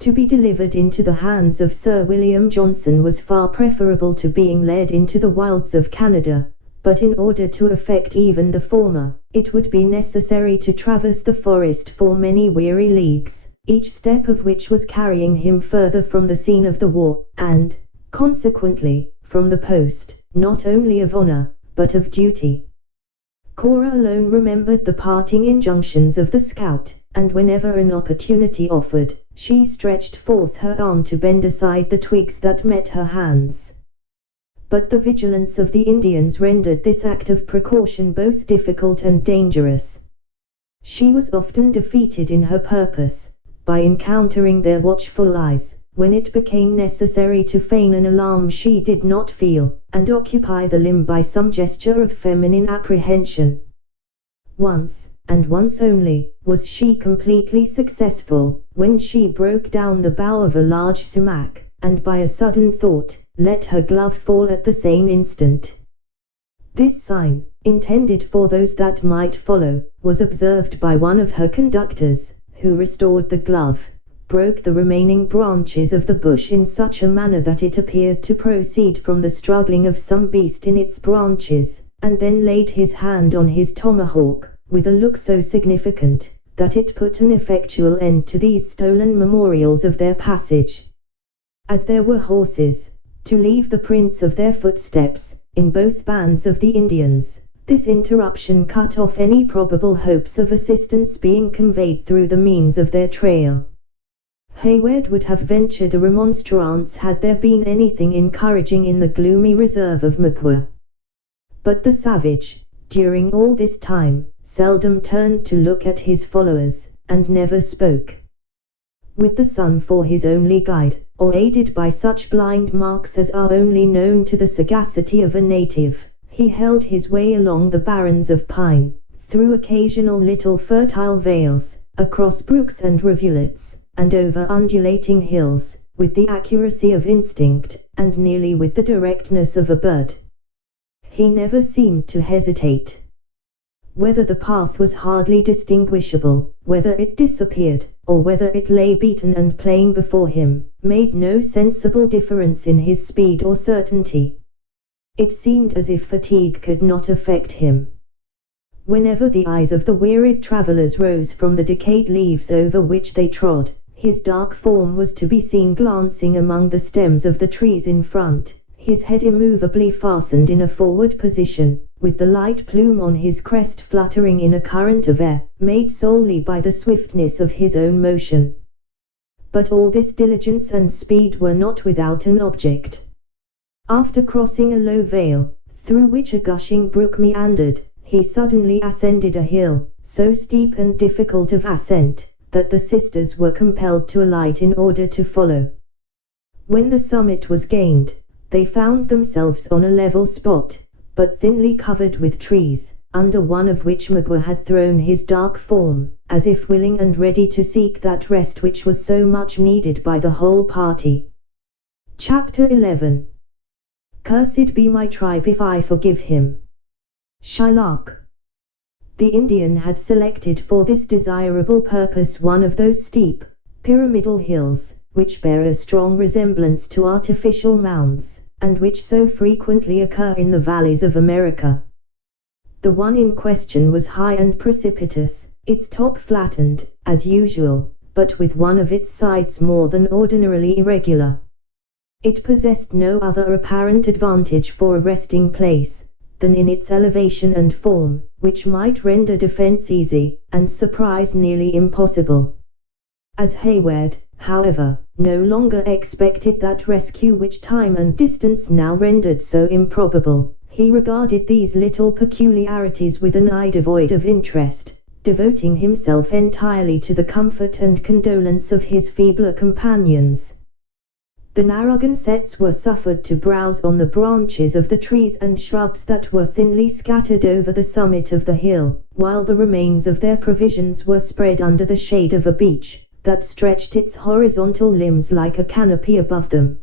To be delivered into the hands of Sir William Johnson was far preferable to being led into the wilds of Canada, but in order to effect even the former, it would be necessary to traverse the forest for many weary leagues, each step of which was carrying him further from the scene of the war, and, consequently, from the post, not only of honor, but of duty. Cora alone remembered the parting injunctions of the scout, and whenever an opportunity offered, she stretched forth her arm to bend aside the twigs that met her hands. But the vigilance of the Indians rendered this act of precaution both difficult and dangerous. She was often defeated in her purpose, by encountering their watchful eyes, when it became necessary to feign an alarm she did not feel, and occupy the limb by some gesture of feminine apprehension. Once, and once only, was she completely successful, when she broke down the bough of a large sumac, and by a sudden thought, let her glove fall at the same instant. This sign, intended for those that might follow, was observed by one of her conductors, who restored the glove, broke the remaining branches of the bush in such a manner that it appeared to proceed from the struggling of some beast in its branches, and then laid his hand on his tomahawk, with a look so significant, that it put an effectual end to these stolen memorials of their passage. As there were horses, to leave the prints of their footsteps, in both bands of the Indians, this interruption cut off any probable hopes of assistance being conveyed through the means of their trail. Hayward would have ventured a remonstrance had there been anything encouraging in the gloomy reserve of Magua. But the savage, during all this time, seldom turned to look at his followers, and never spoke. With the sun for his only guide, or aided by such blind marks as are only known to the sagacity of a native, he held his way along the barrens of pine, through occasional little fertile vales, across brooks and rivulets, and over undulating hills, with the accuracy of instinct, and nearly with the directness of a bird. He never seemed to hesitate. Whether the path was hardly distinguishable, whether it disappeared, or whether it lay beaten and plain before him, made no sensible difference in his speed or certainty. It seemed as if fatigue could not affect him. Whenever the eyes of the wearied travellers rose from the decayed leaves over which they trod, his dark form was to be seen glancing among the stems of the trees in front, his head immovably fastened in a forward position, with the light plume on his crest fluttering in a current of air, made solely by the swiftness of his own motion. But all this diligence and speed were not without an object. After crossing a low vale, through which a gushing brook meandered, he suddenly ascended a hill, so steep and difficult of ascent, that the sisters were compelled to alight in order to follow. When the summit was gained, they found themselves on a level spot, but thinly covered with trees, under one of which Magua had thrown his dark form, as if willing and ready to seek that rest which was so much needed by the whole party. Chapter 11. Cursed be my tribe if I forgive him. Shylock. The Indian had selected for this desirable purpose one of those steep, pyramidal hills, which bear a strong resemblance to artificial mounds, and which so frequently occur in the valleys of America. The one in question was high and precipitous, its top flattened, as usual, but with one of its sides more than ordinarily irregular. It possessed no other apparent advantage for a resting place, than in its elevation and form, which might render defense easy, and surprise nearly impossible. As Hayward, however, no longer expected that rescue which time and distance now rendered so improbable, he regarded these little peculiarities with an eye devoid of interest, devoting himself entirely to the comfort and condolence of his feebler companions. The Narragansetts were suffered to browse on the branches of the trees and shrubs that were thinly scattered over the summit of the hill, while the remains of their provisions were spread under the shade of a beech, that stretched its horizontal limbs like a canopy above them.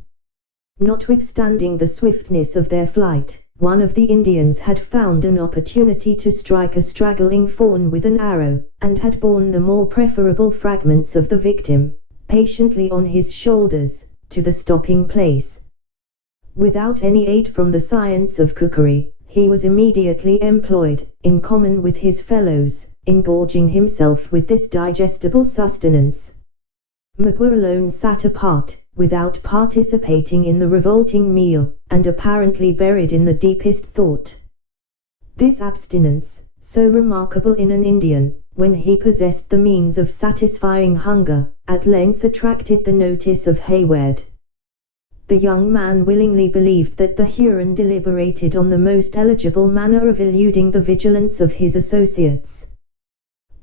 Notwithstanding the swiftness of their flight, one of the Indians had found an opportunity to strike a straggling fawn with an arrow, and had borne the more preferable fragments of the victim, patiently on his shoulders, to the stopping place. Without any aid from the science of cookery, he was immediately employed, in common with his fellows, in gorging himself with this digestible sustenance. Magua alone sat apart, without participating in the revolting meal, and apparently buried in the deepest thought. This abstinence, so remarkable in an Indian, when he possessed the means of satisfying hunger, at length attracted the notice of Hayward. The young man willingly believed that the Huron deliberated on the most eligible manner of eluding the vigilance of his associates.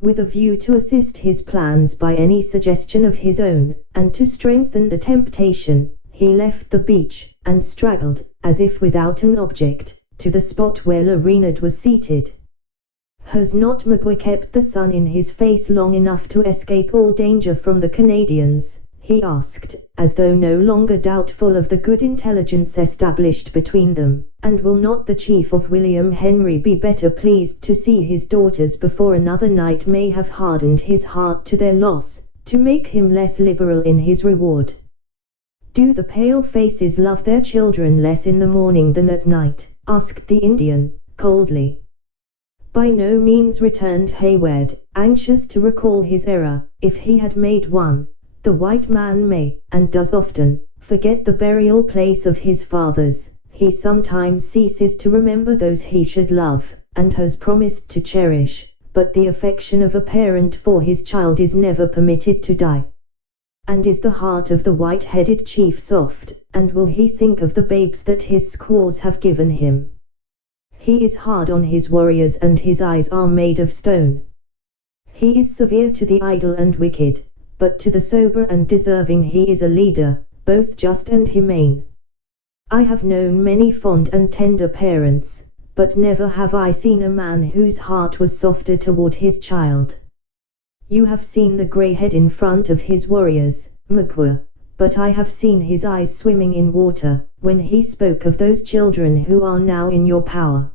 With a view to assist his plans by any suggestion of his own, and to strengthen the temptation, he left the beach, and straggled, as if without an object, to the spot where La Renaud was seated. Has not Magua kept the sun in his face long enough to escape all danger from the Canadians? He asked, as though no longer doubtful of the good intelligence established between them. And will not the chief of William Henry be better pleased to see his daughters before another night may have hardened his heart to their loss, to make him less liberal in his reward? Do the pale faces love their children less in the morning than at night? Asked the Indian, coldly. By no means, returned Hayward, anxious to recall his error. If he had made one, the white man may, and does often, forget the burial place of his fathers. He sometimes ceases to remember those he should love, and has promised to cherish, but the affection of a parent for his child is never permitted to die. And is the heart of the white-headed chief soft, and will he think of the babes that his squaws have given him? He is hard on his warriors, and his eyes are made of stone. He is severe to the idle and wicked, but to the sober and deserving he is a leader, both just and humane. I have known many fond and tender parents, but never have I seen a man whose heart was softer toward his child. You have seen the grey head in front of his warriors, Magua, but I have seen his eyes swimming in water, when he spoke of those children who are now in your power.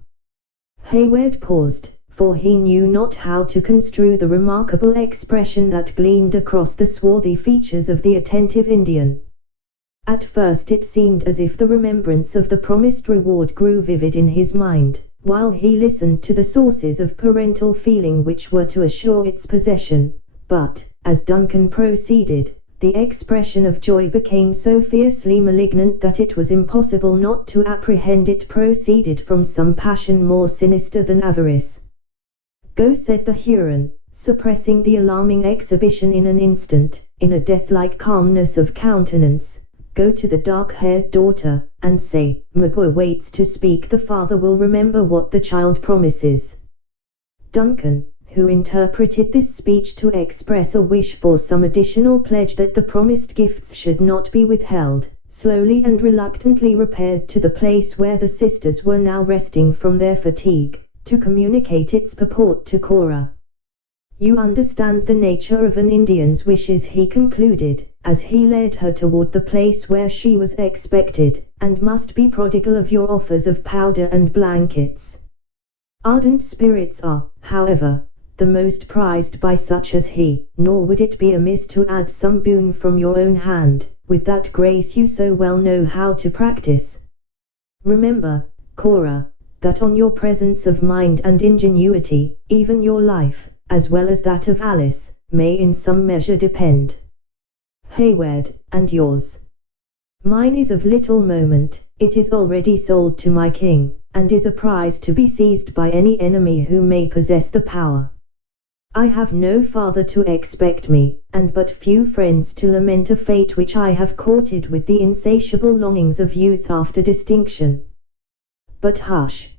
Hayward paused, for he knew not how to construe the remarkable expression that gleamed across the swarthy features of the attentive Indian. At first it seemed as if the remembrance of the promised reward grew vivid in his mind, while he listened to the sources of parental feeling which were to assure its possession, but, as Duncan proceeded, the expression of joy became so fiercely malignant that it was impossible not to apprehend it proceeded from some passion more sinister than avarice. Go, said the Huron, suppressing the alarming exhibition in an instant, in a death-like calmness of countenance. Go to the dark-haired daughter, and say, Magua waits to speak. The father will remember what the child promises. Duncan, who interpreted this speech to express a wish for some additional pledge that the promised gifts should not be withheld, slowly and reluctantly repaired to the place where the sisters were now resting from their fatigue, to communicate its purport to Cora. You understand the nature of an Indian's wishes, he concluded, as he led her toward the place where she was expected, and must be prodigal of your offers of powder and blankets. Ardent spirits are, however, the most prized by such as he, nor would it be amiss to add some boon from your own hand, with that grace you so well know how to practice. Remember, Cora, that on your presence of mind and ingenuity, even your life, as well as that of Alice, may in some measure depend. Hayward, and yours. Mine is of little moment, it is already sold to my king, and is a prize to be seized by any enemy who may possess the power. I have no father to expect me, and but few friends to lament a fate which I have courted with the insatiable longings of youth after distinction. But hush!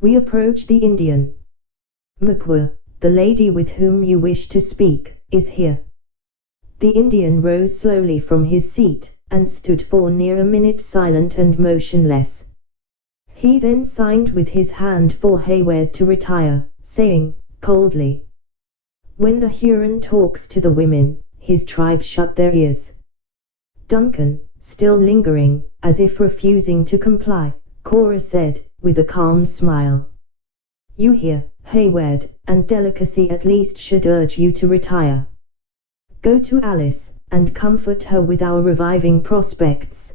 We approach the Indian. Magua, the lady with whom you wish to speak, is here. The Indian rose slowly from his seat, and stood for near a minute silent and motionless. He then signed with his hand for Hayward to retire, saying, coldly, when the Huron talks to the women, his tribe shut their ears. Duncan, still lingering, as if refusing to comply, Cora said, with a calm smile, you hear, Hayward, and delicacy at least should urge you to retire. Go to Alice, and comfort her with our reviving prospects.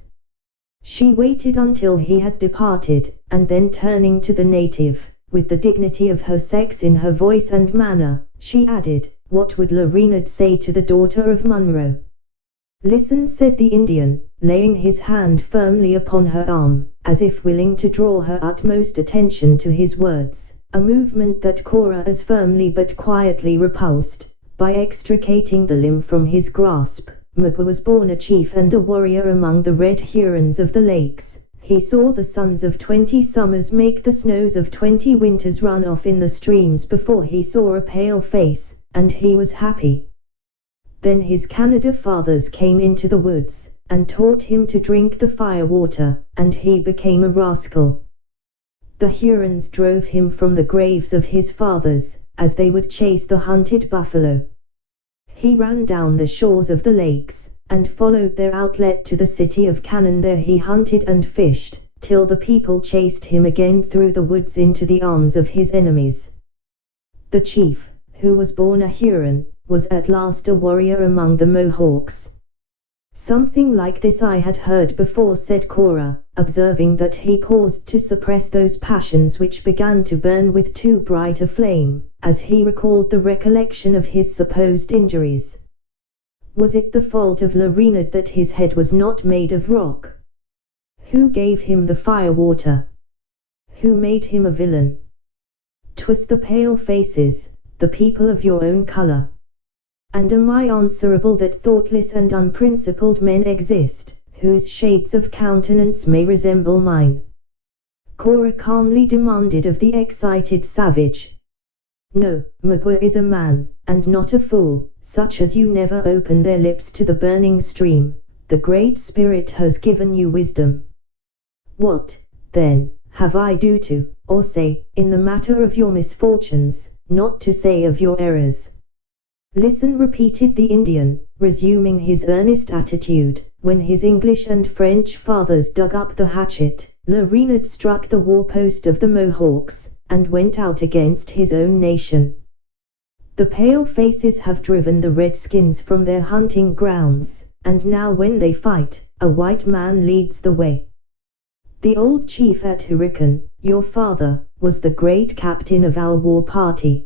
She waited until he had departed, and then turning to the native, with the dignity of her sex in her voice and manner, she added, what would La Renaud say to the daughter of Munro? Listen, said the Indian, laying his hand firmly upon her arm, as if willing to draw her utmost attention to his words, a movement that Cora as firmly but quietly repulsed. By extricating the limb from his grasp, Magua was born a chief and a warrior among the red Hurons of the lakes. He saw the suns of 20 summers make the snows of 20 winters run off in the streams before he saw a pale face, and he was happy. Then his Canada fathers came into the woods, and taught him to drink the fire water, and he became a rascal. The Hurons drove him from the graves of his fathers, as they would chase the hunted buffalo. He ran down the shores of the lakes, and followed their outlet to the city of Canaan. There he hunted and fished, till the people chased him again through the woods into the arms of his enemies. The chief, who was born a Huron, was at last a warrior among the Mohawks. Something like this I had heard before, said Cora, observing that he paused to suppress those passions which began to burn with too bright a flame, as he recalled the recollection of his supposed injuries. Was it the fault of Le Renard that his head was not made of rock? Who gave him the fire-water? Who made him a villain? 'Twas the pale faces, the people of your own color. And am I answerable that thoughtless and unprincipled men exist, whose shades of countenance may resemble mine? Cora calmly demanded of the excited savage. No, Magua is a man, and not a fool, such as you never open their lips to the burning stream. The Great Spirit has given you wisdom. What, then, have I do to, or say, in the matter of your misfortunes, not to say of your errors? Listen, repeated the Indian, resuming his earnest attitude. When his English and French fathers dug up the hatchet, Le Renard struck the war-post of the Mohawks, and went out against his own nation. The pale faces have driven the redskins from their hunting grounds, and now when they fight, a white man leads the way. The old chief at Hurricane, your father, was the great captain of our war party.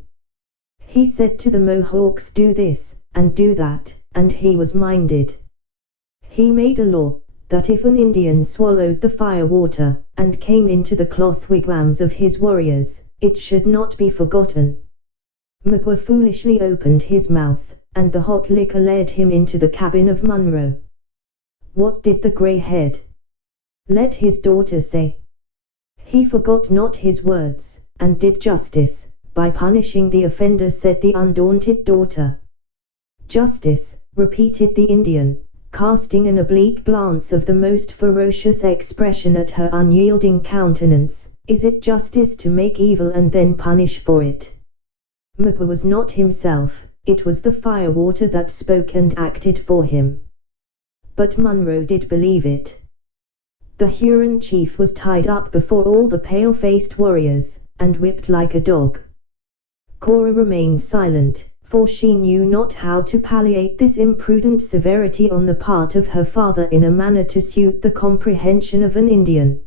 He said to the Mohawks, do this, and do that, and he was minded. He made a law, that if an Indian swallowed the fire-water, and came into the cloth wigwams of his warriors, it should not be forgotten. Magua foolishly opened his mouth, and the hot liquor led him into the cabin of Munro. What did the grey-head? Let his daughter say. He forgot not his words, and did justice, by punishing the offender, said the undaunted daughter. Justice, repeated the Indian, casting an oblique glance of the most ferocious expression at her unyielding countenance. Is it justice to make evil and then punish for it? Magua was not himself, it was the fire-water that spoke and acted for him. But Munro did believe it. The Huron chief was tied up before all the pale-faced warriors, and whipped like a dog. Cora remained silent, for she knew not how to palliate this imprudent severity on the part of her father in a manner to suit the comprehension of an Indian.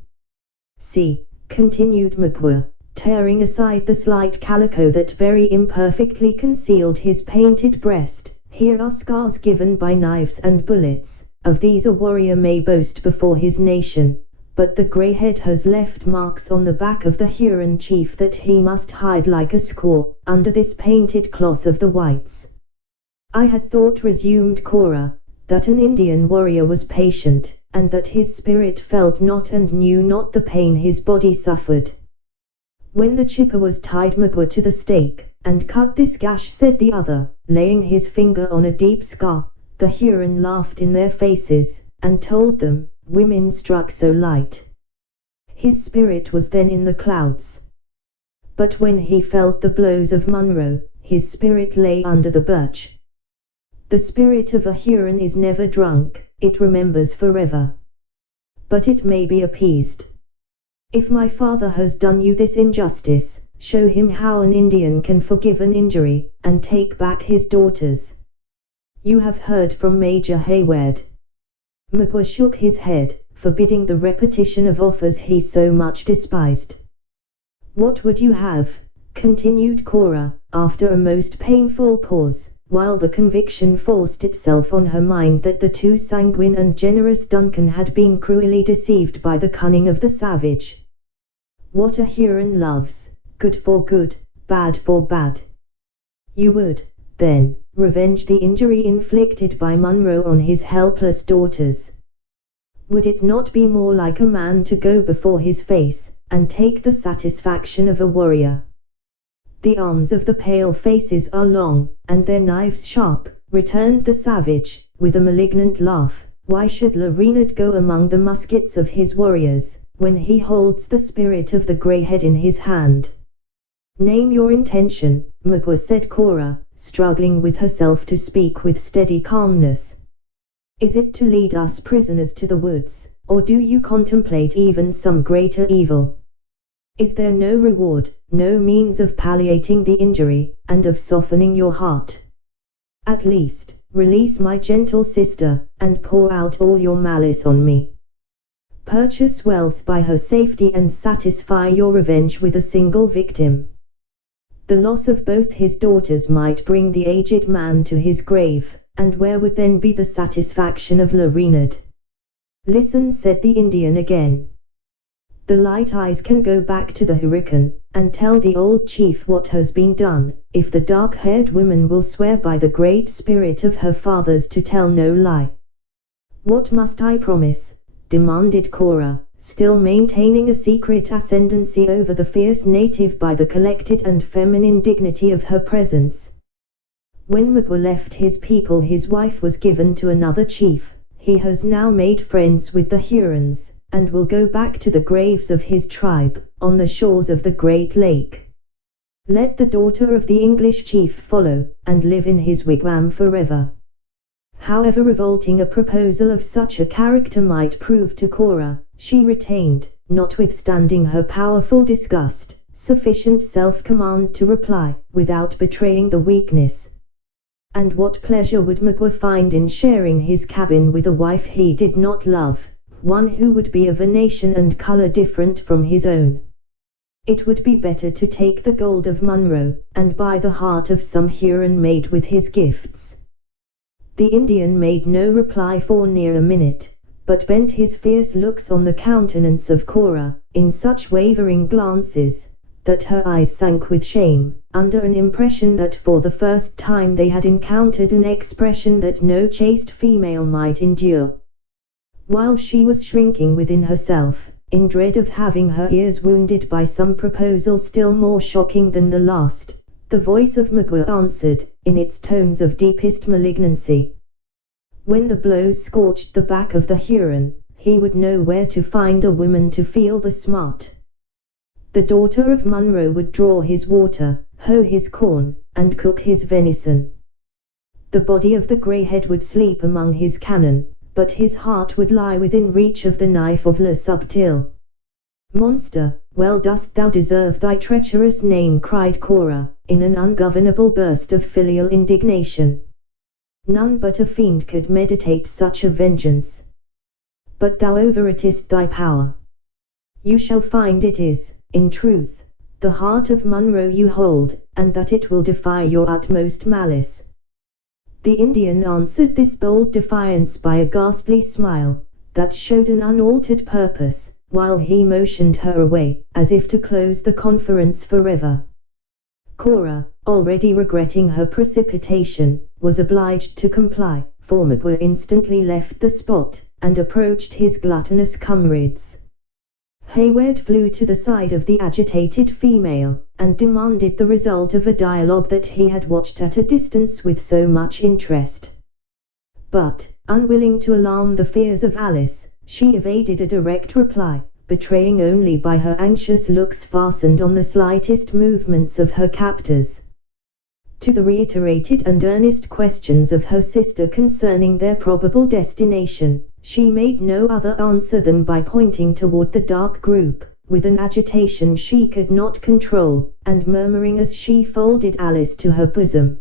See, continued Magua, tearing aside the slight calico that very imperfectly concealed his painted breast, here are scars given by knives and bullets. Of these a warrior may boast before his nation, but the grey-head has left marks on the back of the Huron chief that he must hide like a squaw, under this painted cloth of the whites. I had thought, resumed Cora, that an Indian warrior was patient, and that his spirit felt not and knew not the pain his body suffered. When the chipper was tied Magua to the stake, and cut this gash, said the other, laying his finger on a deep scar, the Huron laughed in their faces, and told them, women struck so light. His spirit was then in the clouds. But when he felt the blows of Munro, his spirit lay under the birch. The spirit of a Huron is never drunk, it remembers forever. But it may be appeased. If my father has done you this injustice, show him how an Indian can forgive an injury, and take back his daughters. You have heard from Major Hayward. Magua shook his head, forbidding the repetition of offers he so much despised. What would you have? Continued Cora, after a most painful pause, while the conviction forced itself on her mind that the too sanguine and generous Duncan had been cruelly deceived by the cunning of the savage. What a Huron loves, good for good, bad for bad. You would, then, revenge the injury inflicted by Munro on his helpless daughters. Would it not be more like a man to go before his face, and take the satisfaction of a warrior? The arms of the pale faces are long, and their knives sharp, returned the savage, with a malignant laugh. Why should Le Renard go among the muskets of his warriors, when he holds the spirit of the grey-head in his hand. Name your intention, Magua, said Cora, struggling with herself to speak with steady calmness. Is it to lead us prisoners to the woods, or do you contemplate even some greater evil? Is there no reward, no means of palliating the injury, and of softening your heart? At least, release my gentle sister, and pour out all your malice on me. Purchase wealth by her safety and satisfy your revenge with a single victim. The loss of both his daughters might bring the aged man to his grave, and where would then be the satisfaction of La Reynard? Listen, said the Indian again. The light eyes can go back to the Hurricane, and tell the old chief what has been done, if the dark-haired woman will swear by the great spirit of her fathers to tell no lie. What must I promise? Demanded Cora, still maintaining a secret ascendancy over the fierce native by the collected and feminine dignity of her presence. When Magua left his people, his wife was given to another chief. He has now made friends with the Hurons, and will go back to the graves of his tribe, on the shores of the Great Lake. Let the daughter of the English chief follow, and live in his wigwam forever. However revolting a proposal of such a character might prove to Cora, she retained, notwithstanding her powerful disgust, sufficient self-command to reply, without betraying the weakness. And what pleasure would Magua find in sharing his cabin with a wife he did not love, one who would be of a nation and color different from his own? It would be better to take the gold of Munro, and buy the heart of some Huron maid with his gifts. The Indian made no reply for near a minute, but bent his fierce looks on the countenance of Cora, in such wavering glances, that her eyes sank with shame, under an impression that for the first time they had encountered an expression that no chaste female might endure. While she was shrinking within herself, in dread of having her ears wounded by some proposal still more shocking than the last, the voice of Magua answered, in its tones of deepest malignancy. When the blows scorched the back of the Huron, he would know where to find a woman to feel the smart. The daughter of Munro would draw his water, hoe his corn, and cook his venison. The body of the greyhead would sleep among his cannon, but his heart would lie within reach of the knife of Le Subtil. Monster, well dost thou deserve thy treacherous name, cried Cora, in an ungovernable burst of filial indignation. None but a fiend could meditate such a vengeance. But thou overratest thy power. You shall find it is, in truth, the heart of Munro you hold, and that it will defy your utmost malice. The Indian answered this bold defiance by a ghastly smile, that showed an unaltered purpose, while he motioned her away, as if to close the conference forever. Cora, already regretting her precipitation, was obliged to comply, for Magua instantly left the spot, and approached his gluttonous comrades. Hayward flew to the side of the agitated female, and demanded the result of a dialogue that he had watched at a distance with so much interest. But, unwilling to alarm the fears of Alice, she evaded a direct reply, betraying only by her anxious looks fastened on the slightest movements of her captors. To the reiterated and earnest questions of her sister concerning their probable destination, she made no other answer than by pointing toward the dark group, with an agitation she could not control, and murmuring as she folded Alice to her bosom,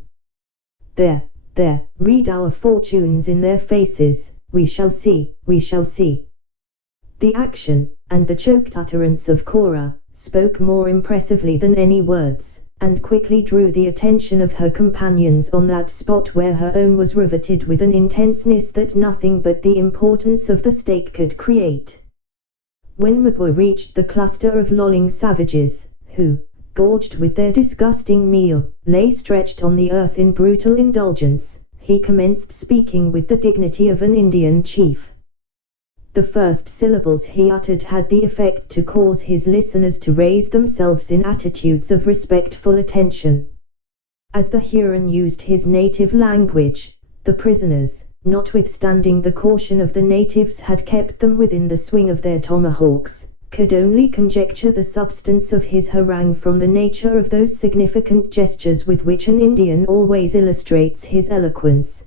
"There, there, read our fortunes in their faces, we shall see, we shall see." The action, and the choked utterance of Cora, spoke more impressively than any words, and quickly drew the attention of her companions on that spot where her own was riveted with an intenseness that nothing but the importance of the stake could create. When Magua reached the cluster of lolling savages, who, gorged with their disgusting meal, lay stretched on the earth in brutal indulgence, he commenced speaking with the dignity of an Indian chief. The first syllables he uttered had the effect to cause his listeners to raise themselves in attitudes of respectful attention. As the Huron used his native language, the prisoners, notwithstanding the caution of the natives, had kept them within the swing of their tomahawks, could only conjecture the substance of his harangue from the nature of those significant gestures with which an Indian always illustrates his eloquence.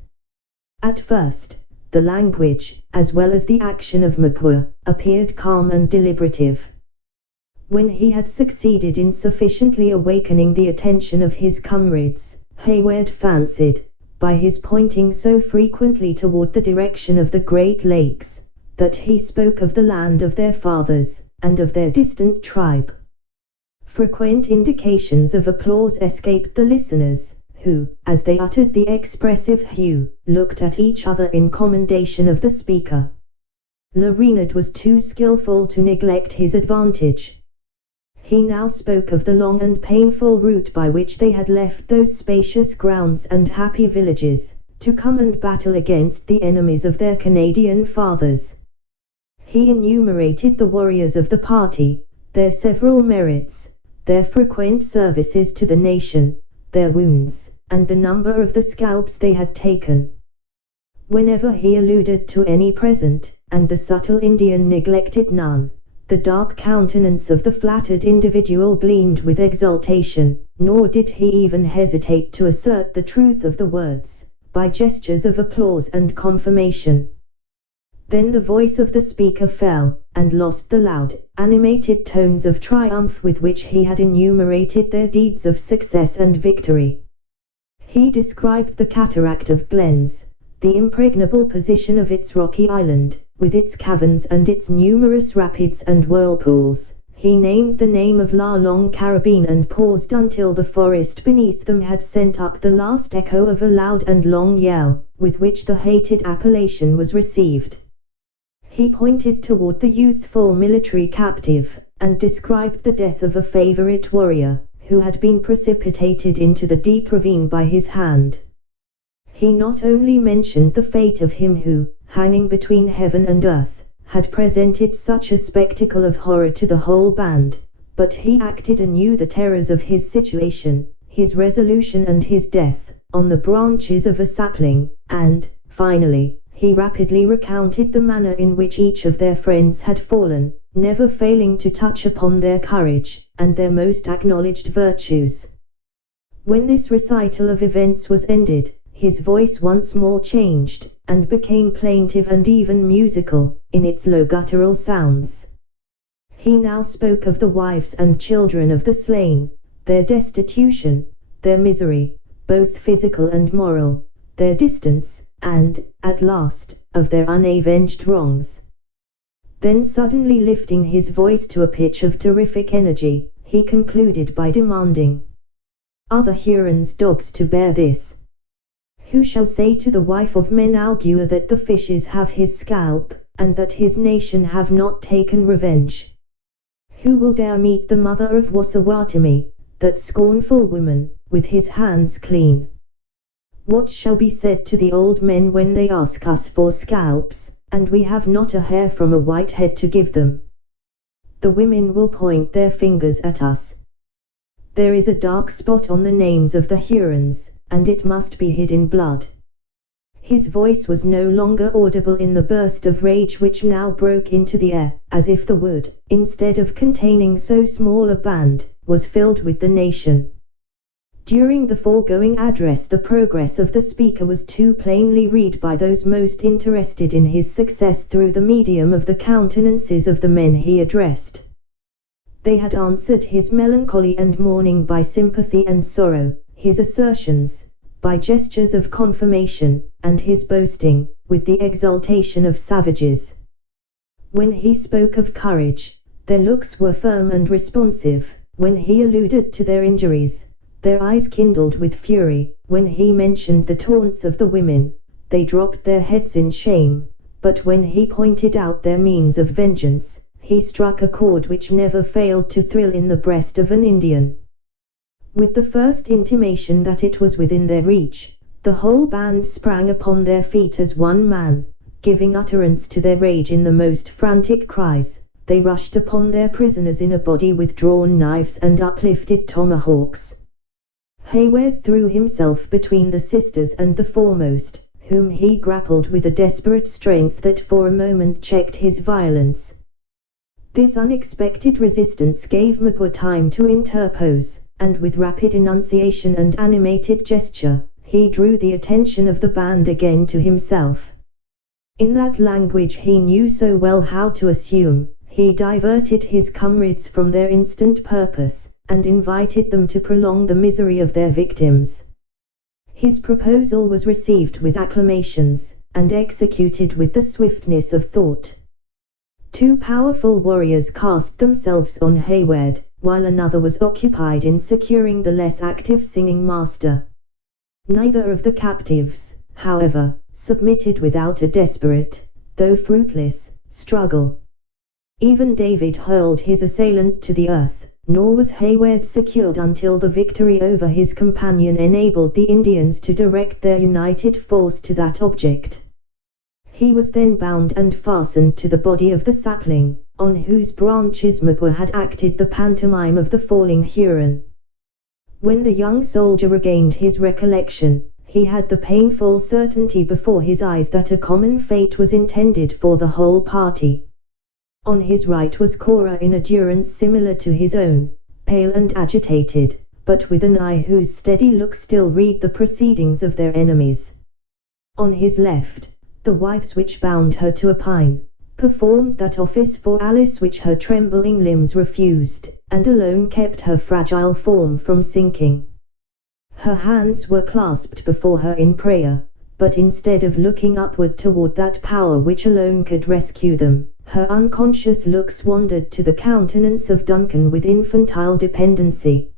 At first, the language, as well as the action of Magua, appeared calm and deliberative. When he had succeeded in sufficiently awakening the attention of his comrades, Hayward fancied, by his pointing so frequently toward the direction of the Great Lakes, that he spoke of the land of their fathers, and of their distant tribe. Frequent indications of applause escaped the listeners, who, as they uttered the expressive hue, looked at each other in commendation of the speaker. Le Renard was too skillful to neglect his advantage. He now spoke of the long and painful route by which they had left those spacious grounds and happy villages, to come and battle against the enemies of their Canadian fathers. He enumerated the warriors of the party, their several merits, their frequent services to the nation, their wounds, and the number of the scalps they had taken. Whenever he alluded to any present, and the subtle Indian neglected none, the dark countenance of the flattered individual gleamed with exultation, nor did he even hesitate to assert the truth of the words, by gestures of applause and confirmation. Then the voice of the speaker fell, and lost the loud, animated tones of triumph with which he had enumerated their deeds of success and victory. He described the cataract of Glens, the impregnable position of its rocky island, with its caverns and its numerous rapids and whirlpools. He named the name of La Longue Carabine and paused until the forest beneath them had sent up the last echo of a loud and long yell, with which the hated appellation was received. He pointed toward the youthful military captive, and described the death of a favorite warrior, who had been precipitated into the deep ravine by his hand. He not only mentioned the fate of him who, hanging between heaven and earth, had presented such a spectacle of horror to the whole band, but he acted anew the terrors of his situation, his resolution and his death, on the branches of a sapling, and, finally, he rapidly recounted the manner in which each of their friends had fallen, never failing to touch upon their courage, and their most acknowledged virtues. When this recital of events was ended, his voice once more changed, and became plaintive and even musical, in its low guttural sounds. He now spoke of the wives and children of the slain, their destitution, their misery, both physical and moral, their distance, and, at last, of their unavenged wrongs. Then suddenly lifting his voice to a pitch of terrific energy, he concluded by demanding, "Are the Hurons dogs to bear this? Who shall say to the wife of Menalgua that the fishes have his scalp, and that his nation have not taken revenge? Who will dare meet the mother of Wassawatami, that scornful woman, with his hands clean? What shall be said to the old men when they ask us for scalps, and we have not a hair from a white head to give them? The women will point their fingers at us. There is a dark spot on the names of the Hurons, and it must be hid in blood." His voice was no longer audible in the burst of rage which now broke into the air, as if the wood, instead of containing so small a band, was filled with the nation. During the foregoing address the progress of the speaker was too plainly read by those most interested in his success through the medium of the countenances of the men he addressed. They had answered his melancholy and mourning by sympathy and sorrow, his assertions, by gestures of confirmation, and his boasting, with the exultation of savages. When he spoke of courage, their looks were firm and responsive; when he alluded to their injuries, their eyes kindled with fury; when he mentioned the taunts of the women, they dropped their heads in shame; but when he pointed out their means of vengeance, he struck a chord which never failed to thrill in the breast of an Indian. With the first intimation that it was within their reach, the whole band sprang upon their feet as one man, giving utterance to their rage in the most frantic cries. They rushed upon their prisoners in a body with drawn knives and uplifted tomahawks. Hayward threw himself between the sisters and the foremost, whom he grappled with a desperate strength that for a moment checked his violence. This unexpected resistance gave Magua time to interpose, and with rapid enunciation and animated gesture, he drew the attention of the band again to himself. In that language he knew so well how to assume, he diverted his comrades from their instant purpose, and invited them to prolong the misery of their victims. His proposal was received with acclamations, and executed with the swiftness of thought. Two powerful warriors cast themselves on Hayward, while another was occupied in securing the less active singing master. Neither of the captives, however, submitted without a desperate, though fruitless, struggle. Even David hurled his assailant to the earth, nor was Hayward secured until the victory over his companion enabled the Indians to direct their united force to that object. He was then bound and fastened to the body of the sapling, on whose branches Magua had acted the pantomime of the falling Huron. When the young soldier regained his recollection, he had the painful certainty before his eyes that a common fate was intended for the whole party. On his right was Cora in a durance similar to his own, pale and agitated, but with an eye whose steady look still read the proceedings of their enemies. On his left, the withes which bound her to a pine, performed that office for Alice which her trembling limbs refused, and alone kept her fragile form from sinking. Her hands were clasped before her in prayer, but instead of looking upward toward that power which alone could rescue them, her unconscious looks wandered to the countenance of Duncan with infantile dependency.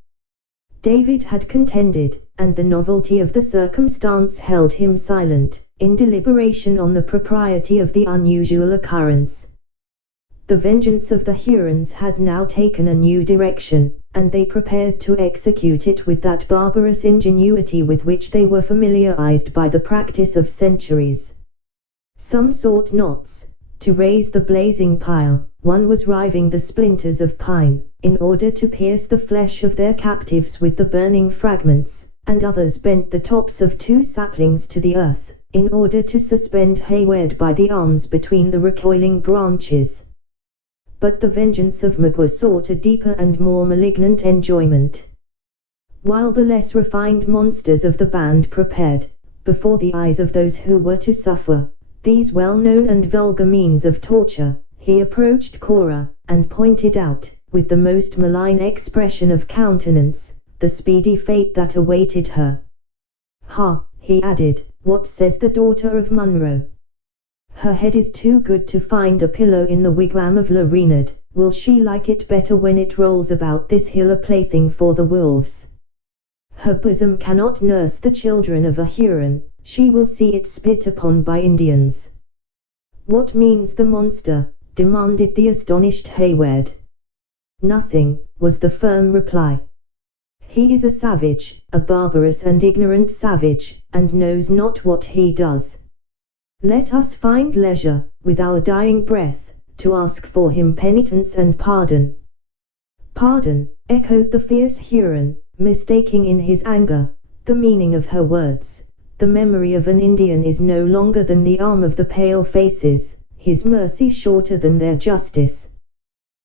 David had contended, and the novelty of the circumstance held him silent, in deliberation on the propriety of the unusual occurrence. The vengeance of the Hurons had now taken a new direction, and they prepared to execute it with that barbarous ingenuity with which they were familiarized by the practice of centuries. Some sought knots to raise the blazing pile, one was riving the splinters of pine, in order to pierce the flesh of their captives with the burning fragments, and others bent the tops of two saplings to the earth, in order to suspend Hayward by the arms between the recoiling branches. But the vengeance of Magua sought a deeper and more malignant enjoyment. While the less refined monsters of the band prepared, before the eyes of those who were to suffer these well-known and vulgar means of torture, he approached Cora, and pointed out, with the most malign expression of countenance, the speedy fate that awaited her. "Ha," he added, "what says the daughter of Munro? Her head is too good to find a pillow in the wigwam of La Reynard. Will she like it better when it rolls about this hill a plaything for the wolves? Her bosom cannot nurse the children of a Huron, she will see it spit upon by Indians." "What means the monster?" demanded the astonished Hayward. "Nothing," was the firm reply. "He is a savage, a barbarous and ignorant savage, and knows not what he does. Let us find leisure, with our dying breath, to ask for him penitence and pardon." "Pardon," echoed the fierce Huron, mistaking in his anger the meaning of her words. "The memory of an Indian is no longer than the arm of the pale faces, his mercy shorter than their justice.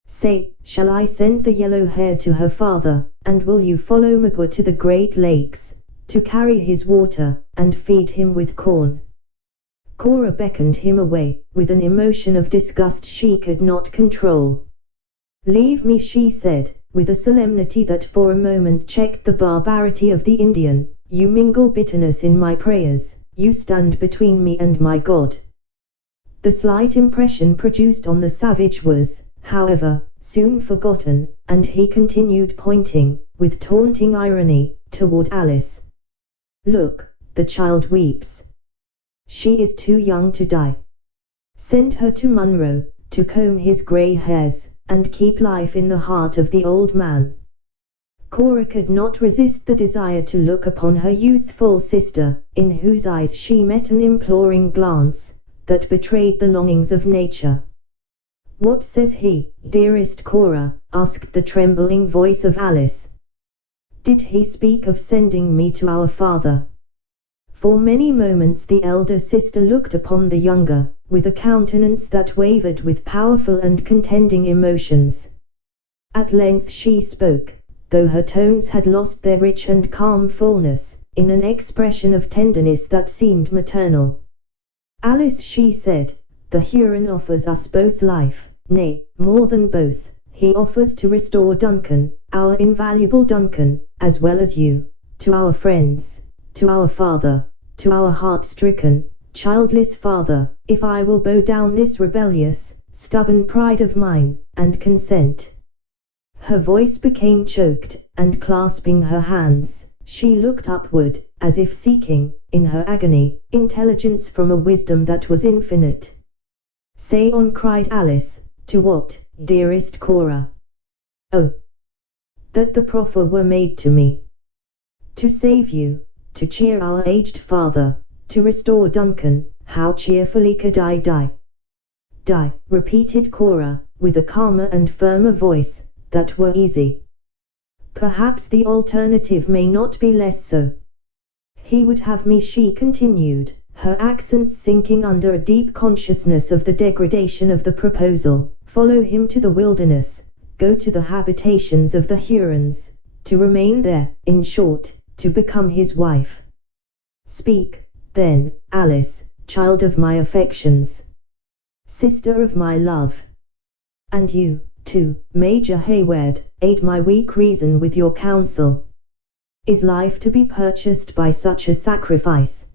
Say, shall I send the yellow hair to her father, and will you follow Magua to the Great Lakes, to carry his water, and feed him with corn?" Cora beckoned him away, with an emotion of disgust she could not control. "Leave me," she said, with a solemnity that for a moment checked the barbarity of the Indian. "You mingle bitterness in my prayers, you stand between me and my God." The slight impression produced on the savage was, however, soon forgotten, and he continued pointing, with taunting irony, toward Alice. "Look, the child weeps. She is too young to die. Send her to Munro, to comb his grey hairs, and keep life in the heart of the old man." Cora could not resist the desire to look upon her youthful sister, in whose eyes she met an imploring glance, that betrayed the longings of nature. "What says he, dearest Cora?" asked the trembling voice of Alice. "Did he speak of sending me to our father?" For many moments the elder sister looked upon the younger, with a countenance that wavered with powerful and contending emotions. At length she spoke, though her tones had lost their rich and calm fullness, in an expression of tenderness that seemed maternal. "Alice," she said, "the Huron offers us both life, nay, more than both. He offers to restore Duncan, our invaluable Duncan, as well as you, to our friends, to our father, to our heart-stricken, childless father, if I will bow down this rebellious, stubborn pride of mine, and consent." Her voice became choked, and clasping her hands, she looked upward, as if seeking, in her agony, intelligence from a wisdom that was infinite. "Say on," cried Alice. "To what, dearest Cora?" "Oh, that the proffer were made to me. To save you, to cheer our aged father, to restore Duncan. How cheerfully could I die?" "Die," repeated Cora, with a calmer and firmer voice. "That were easy. Perhaps the alternative may not be less so." "He would have me," she continued, her accents sinking under a deep consciousness of the degradation of the proposal, "follow him to the wilderness, go to the habitations of the Hurons, to remain there, in short, to become his wife. Speak, then, Alice, child of my affections, sister of my love. And you, too, Major Hayward, aid my weak reason with your counsel. Is life to be purchased by such a sacrifice?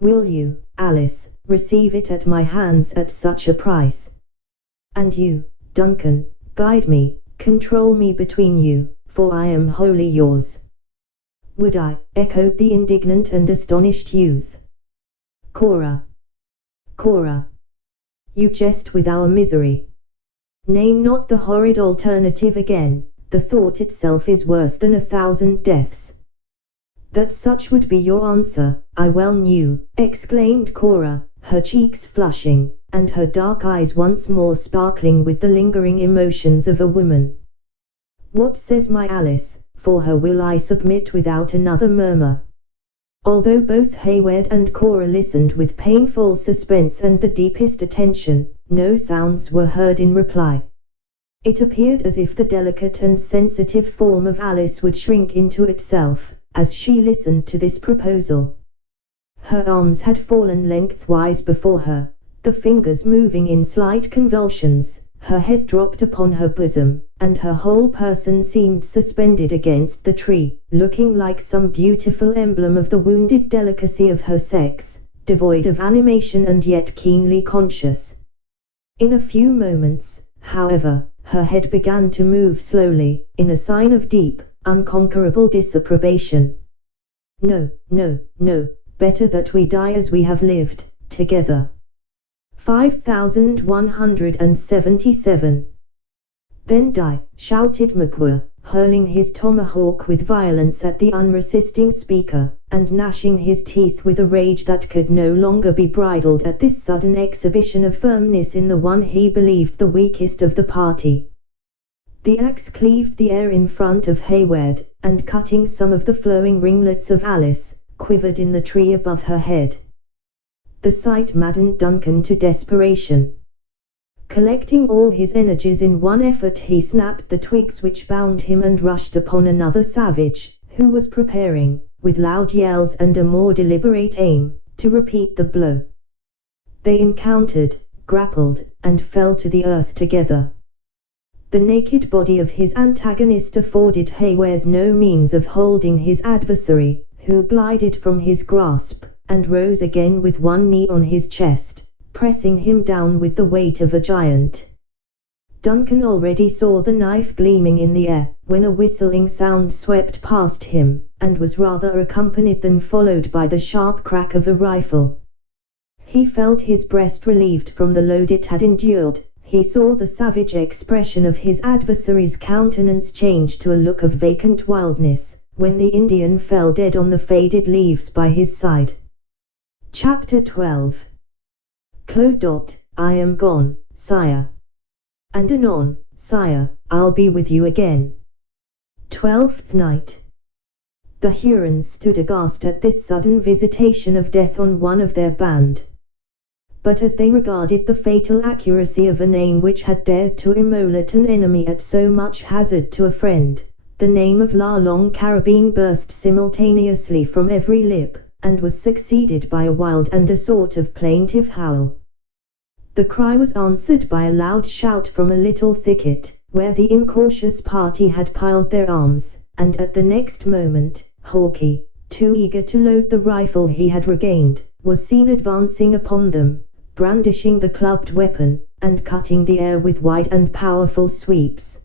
Will you, Alice, receive it at my hands at such a price? And you, Duncan, guide me, control me between you, for I am wholly yours." "Would I?" echoed the indignant and astonished youth. "Cora, Cora, you jest with our misery. Name not the horrid alternative again, the thought itself is worse than 1,000 deaths." "That such would be your answer, I well knew," exclaimed Cora, her cheeks flushing, and her dark eyes once more sparkling with the lingering emotions of a woman. "What says my Alice? For her will I submit without another murmur." Although both Hayward and Cora listened with painful suspense and the deepest attention, no sounds were heard in reply. It appeared as if the delicate and sensitive form of Alice would shrink into itself, as she listened to this proposal. Her arms had fallen lengthwise before her, the fingers moving in slight convulsions, her head dropped upon her bosom, and her whole person seemed suspended against the tree, looking like some beautiful emblem of the wounded delicacy of her sex, devoid of animation and yet keenly conscious. In a few moments, however, her head began to move slowly, in a sign of deep, unconquerable disapprobation. "No, no, no, better that we die as we have lived, together." 5177. "Then die," shouted McWhirr, hurling his tomahawk with violence at the unresisting speaker, and gnashing his teeth with a rage that could no longer be bridled at this sudden exhibition of firmness in the one he believed the weakest of the party. The axe cleaved the air in front of Hayward, and cutting some of the flowing ringlets of Alice, quivered in the tree above her head. The sight maddened Duncan to desperation. Collecting all his energies in one effort, he snapped the twigs which bound him and rushed upon another savage, who was preparing, with loud yells and a more deliberate aim, to repeat the blow. They encountered, grappled, and fell to the earth together. The naked body of his antagonist afforded Hayward no means of holding his adversary, who glided from his grasp, and rose again with one knee on his chest, pressing him down with the weight of a giant. Duncan already saw the knife gleaming in the air, when a whistling sound swept past him, and was rather accompanied than followed by the sharp crack of a rifle. He felt his breast relieved from the load it had endured. He saw the savage expression of his adversary's countenance change to a look of vacant wildness, when the Indian fell dead on the faded leaves by his side. Chapter 12. Clodot, I am gone, sire. And anon, sire, I'll be with you again. 12th Night. The Hurons stood aghast at this sudden visitation of death on one of their band. but as they regarded the fatal accuracy of a name which had dared to immolate an enemy at so much hazard to a friend, the name of La Longue Carabine burst simultaneously from every lip, and was succeeded by a wild and a sort of plaintive howl. The cry was answered by a loud shout from a little thicket, where the incautious party had piled their arms, and at the next moment, Hawke, too eager to load the rifle he had regained, was seen advancing upon them, brandishing the clubbed weapon, and cutting the air with wide and powerful sweeps.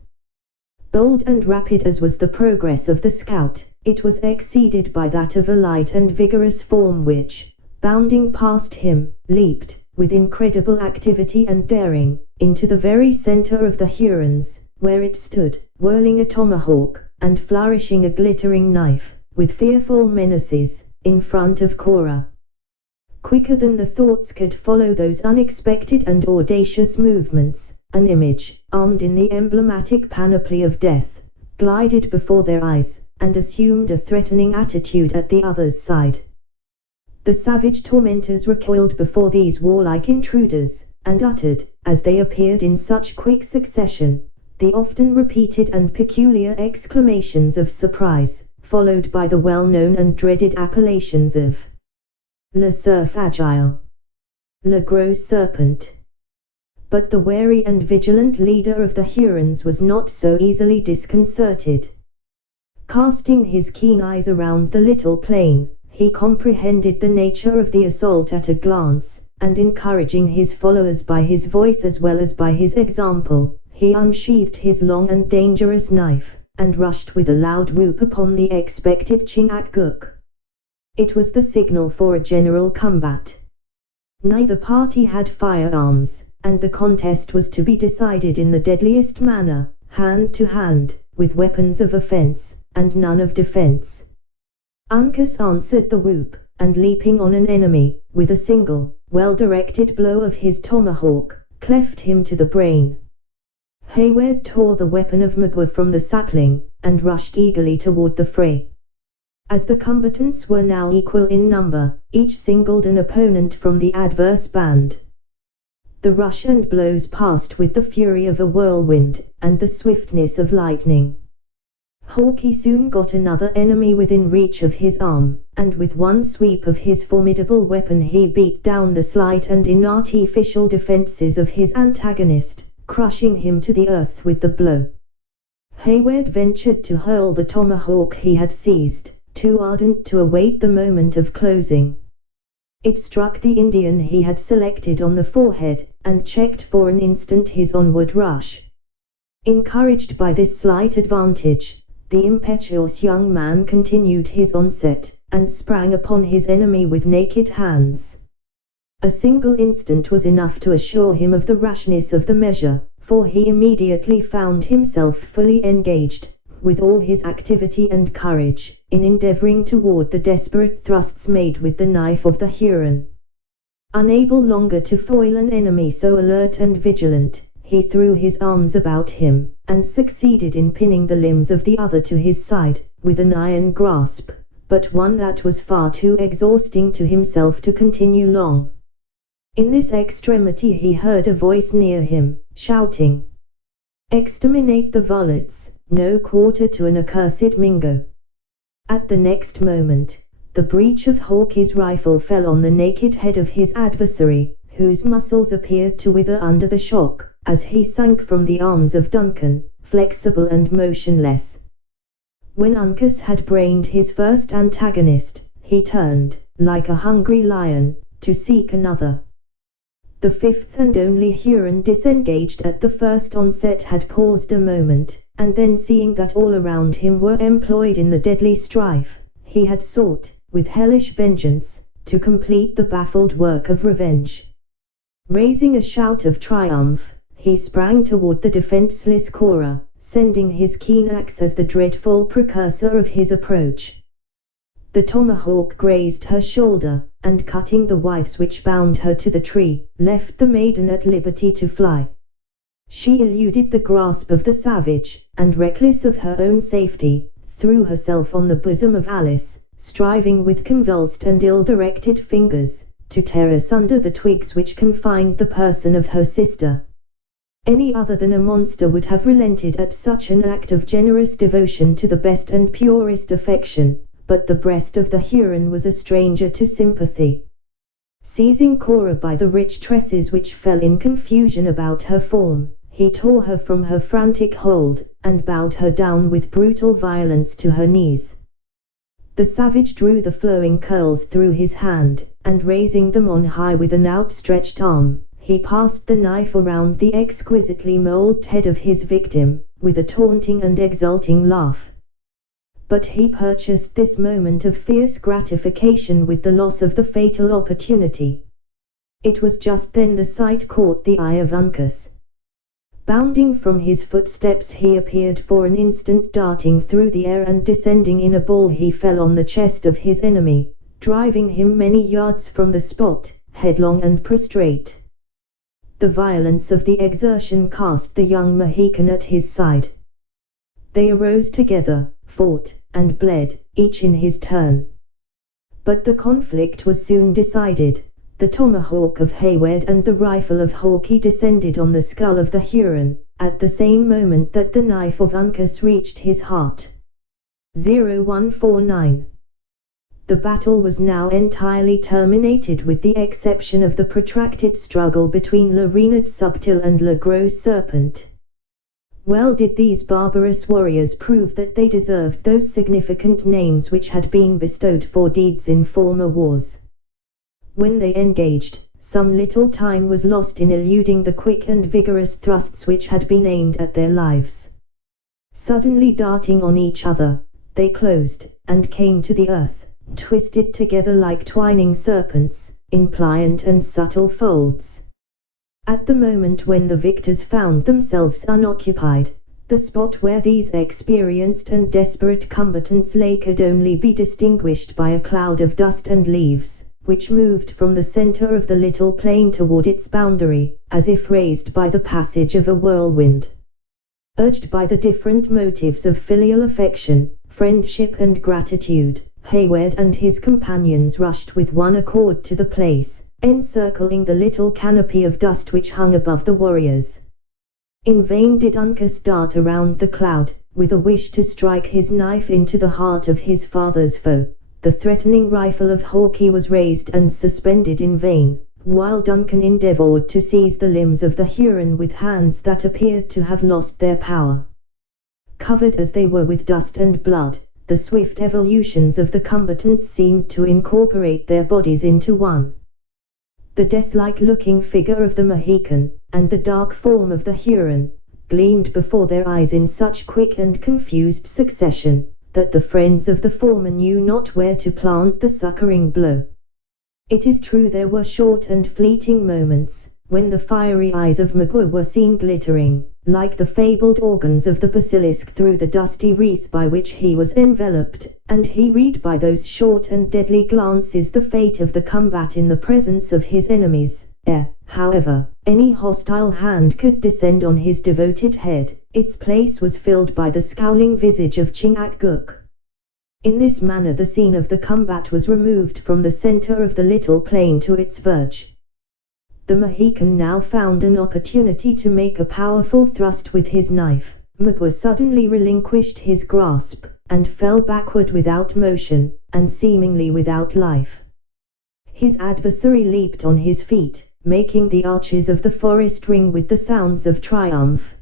Bold and rapid as was the progress of the scout, it was exceeded by that of a light and vigorous form which, bounding past him, leaped, with incredible activity and daring, into the very center of the Hurons, where it stood, whirling a tomahawk, and flourishing a glittering knife, with fearful menaces, in front of Cora. Quicker than the thoughts could follow those unexpected and audacious movements, an image, armed in the emblematic panoply of death, glided before their eyes, and assumed a threatening attitude at the other's side. The savage tormentors recoiled before these warlike intruders, and uttered, as they appeared in such quick succession, the often repeated and peculiar exclamations of surprise, followed by the well-known and dreaded appellations of Le Cerf Agile, Le Gros Serpent. But the wary and vigilant leader of the Hurons was not so easily disconcerted. Casting his keen eyes around the little plain, he comprehended the nature of the assault at a glance, and encouraging his followers by his voice as well as by his example, he unsheathed his long and dangerous knife, and rushed with a loud whoop upon the expected Chingachgook. It was the signal for a general combat. Neither party had firearms, and the contest was to be decided in the deadliest manner, hand to hand, with weapons of offense, and none of defense. Uncas answered the whoop, and leaping on an enemy, with a single, well-directed blow of his tomahawk, cleft him to the brain. Hayward tore the weapon of Magua from the sapling, and rushed eagerly toward the fray. As the combatants were now equal in number, each singled an opponent from the adverse band. The rush and blows passed with the fury of a whirlwind, and the swiftness of lightning. Hawke soon got another enemy within reach of his arm, and with one sweep of his formidable weapon he beat down the slight and inartificial defenses of his antagonist, crushing him to the earth with the blow. Hayward ventured to hurl the tomahawk he had seized, too ardent to await the moment of closing. It struck the Indian he had selected on the forehead, and checked for an instant his onward rush. Encouraged by this slight advantage, the impetuous young man continued his onset, and sprang upon his enemy with naked hands. A single instant was enough to assure him of the rashness of the measure, for he immediately found himself fully engaged, with all his activity and courage, in endeavoring to ward the desperate thrusts made with the knife of the Huron. Unable longer to foil an enemy so alert and vigilant, he threw his arms about him, and succeeded in pinning the limbs of the other to his side, with an iron grasp, but one that was far too exhausting to himself to continue long. In this extremity he heard a voice near him, shouting, "Exterminate the varlets, no quarter to an accursed Mingo." At the next moment, the breech of Hawke's rifle fell on the naked head of his adversary, whose muscles appeared to wither under the shock, as he sank from the arms of Duncan, flexible and motionless. When Uncas had brained his first antagonist, he turned, like a hungry lion, to seek another. The fifth and only Huron disengaged at the first onset had paused a moment, and then seeing that all around him were employed in the deadly strife, he had sought, with hellish vengeance, to complete the baffled work of revenge. Raising a shout of triumph, he sprang toward the defenseless Cora, sending his keen axe as the dreadful precursor of his approach. The tomahawk grazed her shoulder, and cutting the withes which bound her to the tree, left the maiden at liberty to fly. She eluded the grasp of the savage, and reckless of her own safety, threw herself on the bosom of Alice, striving with convulsed and ill-directed fingers, to tear asunder the twigs which confined the person of her sister. Any other than a monster would have relented at such an act of generous devotion to the best and purest affection, but the breast of the Huron was a stranger to sympathy. Seizing Cora by the rich tresses which fell in confusion about her form, he tore her from her frantic hold, and bowed her down with brutal violence to her knees. The savage drew the flowing curls through his hand, and raising them on high with an outstretched arm, he passed the knife around the exquisitely molded head of his victim, with a taunting and exulting laugh. But he purchased this moment of fierce gratification with the loss of the fatal opportunity. It was just then the sight caught the eye of Uncas. Bounding from his footsteps he appeared for an instant, darting through the air, and descending in a ball he fell on the chest of his enemy, driving him many yards from the spot, headlong and prostrate. The violence of the exertion cast the young Mohican at his side. They arose together, fought, and bled, each in his turn. But the conflict was soon decided. The tomahawk of Hayward and the rifle of Hawkeye descended on the skull of the Huron, at the same moment that the knife of Uncas reached his heart. 0149. The battle was now entirely terminated, with the exception of the protracted struggle between Le Renard Subtil and Le Gros Serpent. Well did these barbarous warriors prove that they deserved those significant names which had been bestowed for deeds in former wars. When they engaged, some little time was lost in eluding the quick and vigorous thrusts which had been aimed at their lives. Suddenly darting on each other, they closed, and came to the earth, twisted together like twining serpents, in pliant and subtle folds. At the moment when the victors found themselves unoccupied, the spot where these experienced and desperate combatants lay could only be distinguished by a cloud of dust and leaves, which moved from the center of the little plain toward its boundary, as if raised by the passage of a whirlwind. Urged by the different motives of filial affection, friendship and gratitude, Hayward and his companions rushed with one accord to the place, encircling the little canopy of dust which hung above the warriors. In vain did Uncas dart around the cloud, with a wish to strike his knife into the heart of his father's foe. The threatening rifle of Hawkeye was raised and suspended in vain, while Duncan endeavored to seize the limbs of the Huron with hands that appeared to have lost their power. Covered as they were with dust and blood, the swift evolutions of the combatants seemed to incorporate their bodies into one. The death-like looking figure of the Mohican, and the dark form of the Huron, gleamed before their eyes in such quick and confused succession, that the friends of the former knew not where to plant the succoring blow. It is true there were short and fleeting moments, when the fiery eyes of Magua were seen glittering, like the fabled organs of the basilisk through the dusty wreath by which he was enveloped, and he read by those short and deadly glances the fate of the combat in the presence of his enemies. Ere, however, any hostile hand could descend on his devoted head, its place was filled by the scowling visage of Chingachgook. In this manner the scene of the combat was removed from the center of the little plain to its verge. The Mohican now found an opportunity to make a powerful thrust with his knife. Magua suddenly relinquished his grasp, and fell backward without motion, and seemingly without life. His adversary leaped on his feet, making the arches of the forest ring with the sounds of triumph.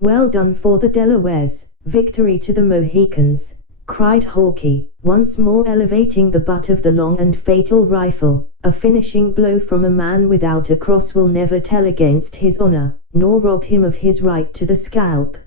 "Well done for the Delawares, victory to the Mohicans!" cried Hawkeye, once more elevating the butt of the long and fatal rifle. "A finishing blow from a man without a cross will never tell against his honor, nor rob him of his right to the scalp."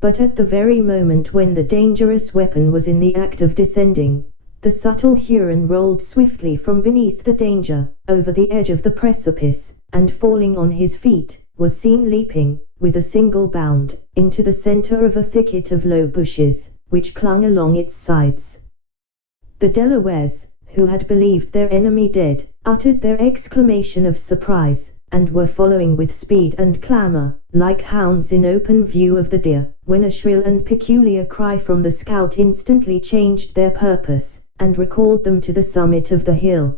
But at the very moment when the dangerous weapon was in the act of descending, the subtle Huron rolled swiftly from beneath the danger, over the edge of the precipice, and falling on his feet, was seen leaping, with a single bound, into the center of a thicket of low bushes, which clung along its sides. The Delawares, who had believed their enemy dead, uttered their exclamation of surprise, and were following with speed and clamor, like hounds in open view of the deer, when a shrill and peculiar cry from the scout instantly changed their purpose, and recalled them to the summit of the hill.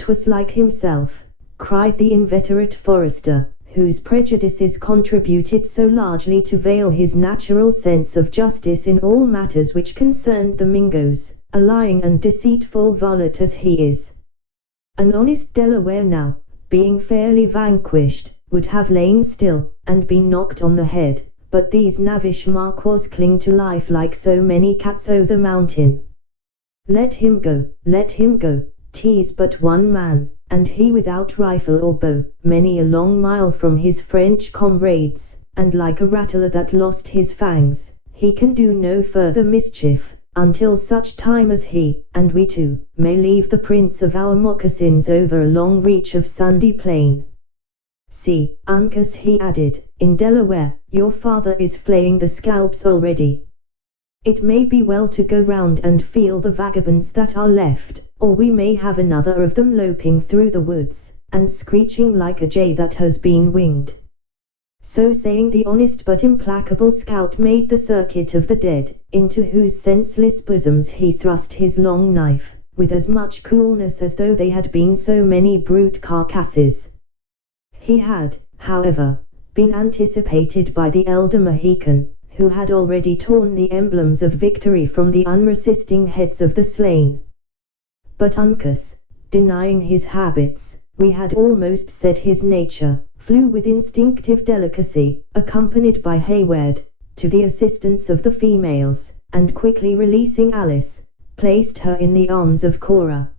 'Twas like himself, cried the inveterate forester, whose prejudices contributed so largely to veil his natural sense of justice in all matters which concerned the Mingoes, a lying and deceitful varlet as he is. An honest Delaware now, being fairly vanquished, would have lain still, and been knocked on the head, but these knavish Marquas cling to life like so many cats o' the mountain. Let him go, 'tis but one man, and he without rifle or bow, many a long mile from his French comrades, and like a rattler that lost his fangs, he can do no further mischief, until such time as he, and we too, may leave the prints of our moccasins over a long reach of sandy plain. See, Uncas, he added, in Delaware, your father is flaying the scalps already. It may be well to go round and feel the vagabonds that are left, or we may have another of them loping through the woods, and screeching like a jay that has been winged. So saying, the honest but implacable scout made the circuit of the dead, into whose senseless bosoms he thrust his long knife, with as much coolness as though they had been so many brute carcasses. He had, however, been anticipated by the elder Mohican, who had already torn the emblems of victory from the unresisting heads of the slain. But Uncas, denying his habits, we had almost said his nature, flew with instinctive delicacy, accompanied by Hayward, to the assistance of the females, and quickly releasing Alice, placed her in the arms of Cora.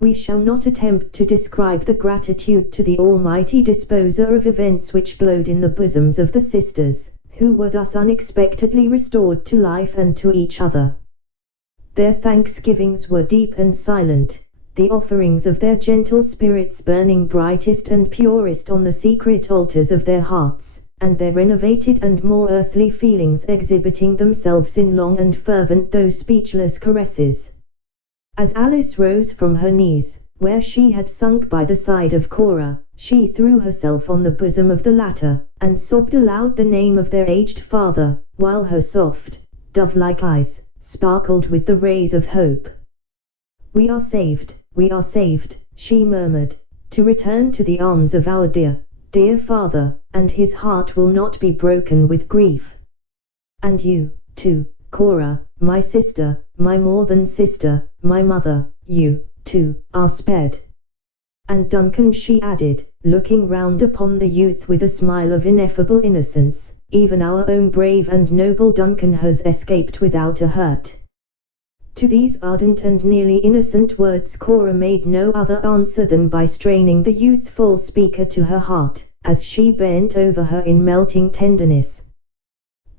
We shall not attempt to describe the gratitude to the Almighty Disposer of events which glowed in the bosoms of the sisters, who were thus unexpectedly restored to life and to each other. Their thanksgivings were deep and silent, the offerings of their gentle spirits burning brightest and purest on the secret altars of their hearts, and their renovated and more earthly feelings exhibiting themselves in long and fervent though speechless caresses. As Alice rose from her knees, where she had sunk by the side of Cora, she threw herself on the bosom of the latter, and sobbed aloud the name of their aged father, while her soft, dove-like eyes sparkled with the rays of hope. We are saved, she murmured, to return to the arms of our dear, dear father, and his heart will not be broken with grief. And you, too, Cora, my sister, my more than sister, my mother, you, too, are spared. And Duncan, she added, looking round upon the youth with a smile of ineffable innocence, even our own brave and noble Duncan has escaped without a hurt. To these ardent and nearly innocent words Cora made no other answer than by straining the youthful speaker to her heart, as she bent over her in melting tenderness.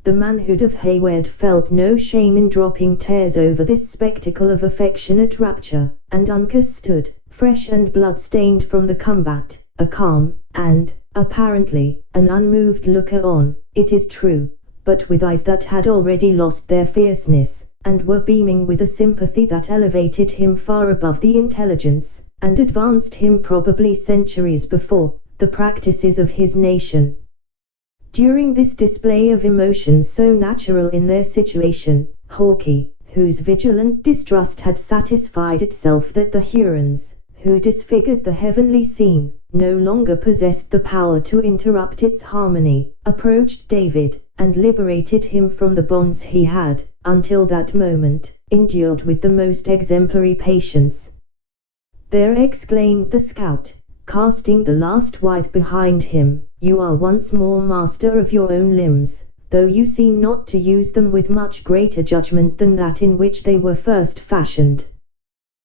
The manhood of Hayward felt no shame in dropping tears over this spectacle of affectionate rapture, and Uncas stood, fresh and blood-stained from the combat, a calm, and, apparently, an unmoved looker-on, it is true, but with eyes that had already lost their fierceness, and were beaming with a sympathy that elevated him far above the intelligence, and advanced him probably centuries before, the practices of his nation. During this display of emotions so natural in their situation, Hawkeye, whose vigilant distrust had satisfied itself that the Hurons, who disfigured the heavenly scene, no longer possessed the power to interrupt its harmony, approached David, and liberated him from the bonds he had, until that moment, endured with the most exemplary patience. There, exclaimed the scout, casting the last withe behind him, you are once more master of your own limbs, though you seem not to use them with much greater judgment than that in which they were first fashioned.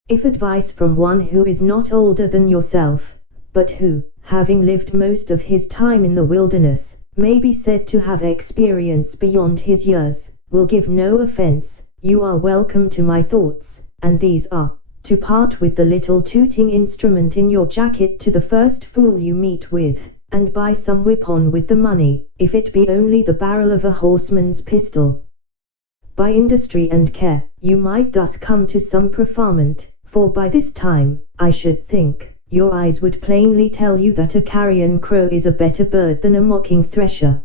If advice from one who is not older than yourself, but who, having lived most of his time in the wilderness, may be said to have experience beyond his years, will give no offense, you are welcome to my thoughts, and these are, to part with the little tooting instrument in your jacket to the first fool you meet with, and buy some weapon with the money, if it be only the barrel of a horseman's pistol. By industry and care, you might thus come to some preferment, for by this time, I should think, your eyes would plainly tell you that a carrion crow is a better bird than a mocking thresher.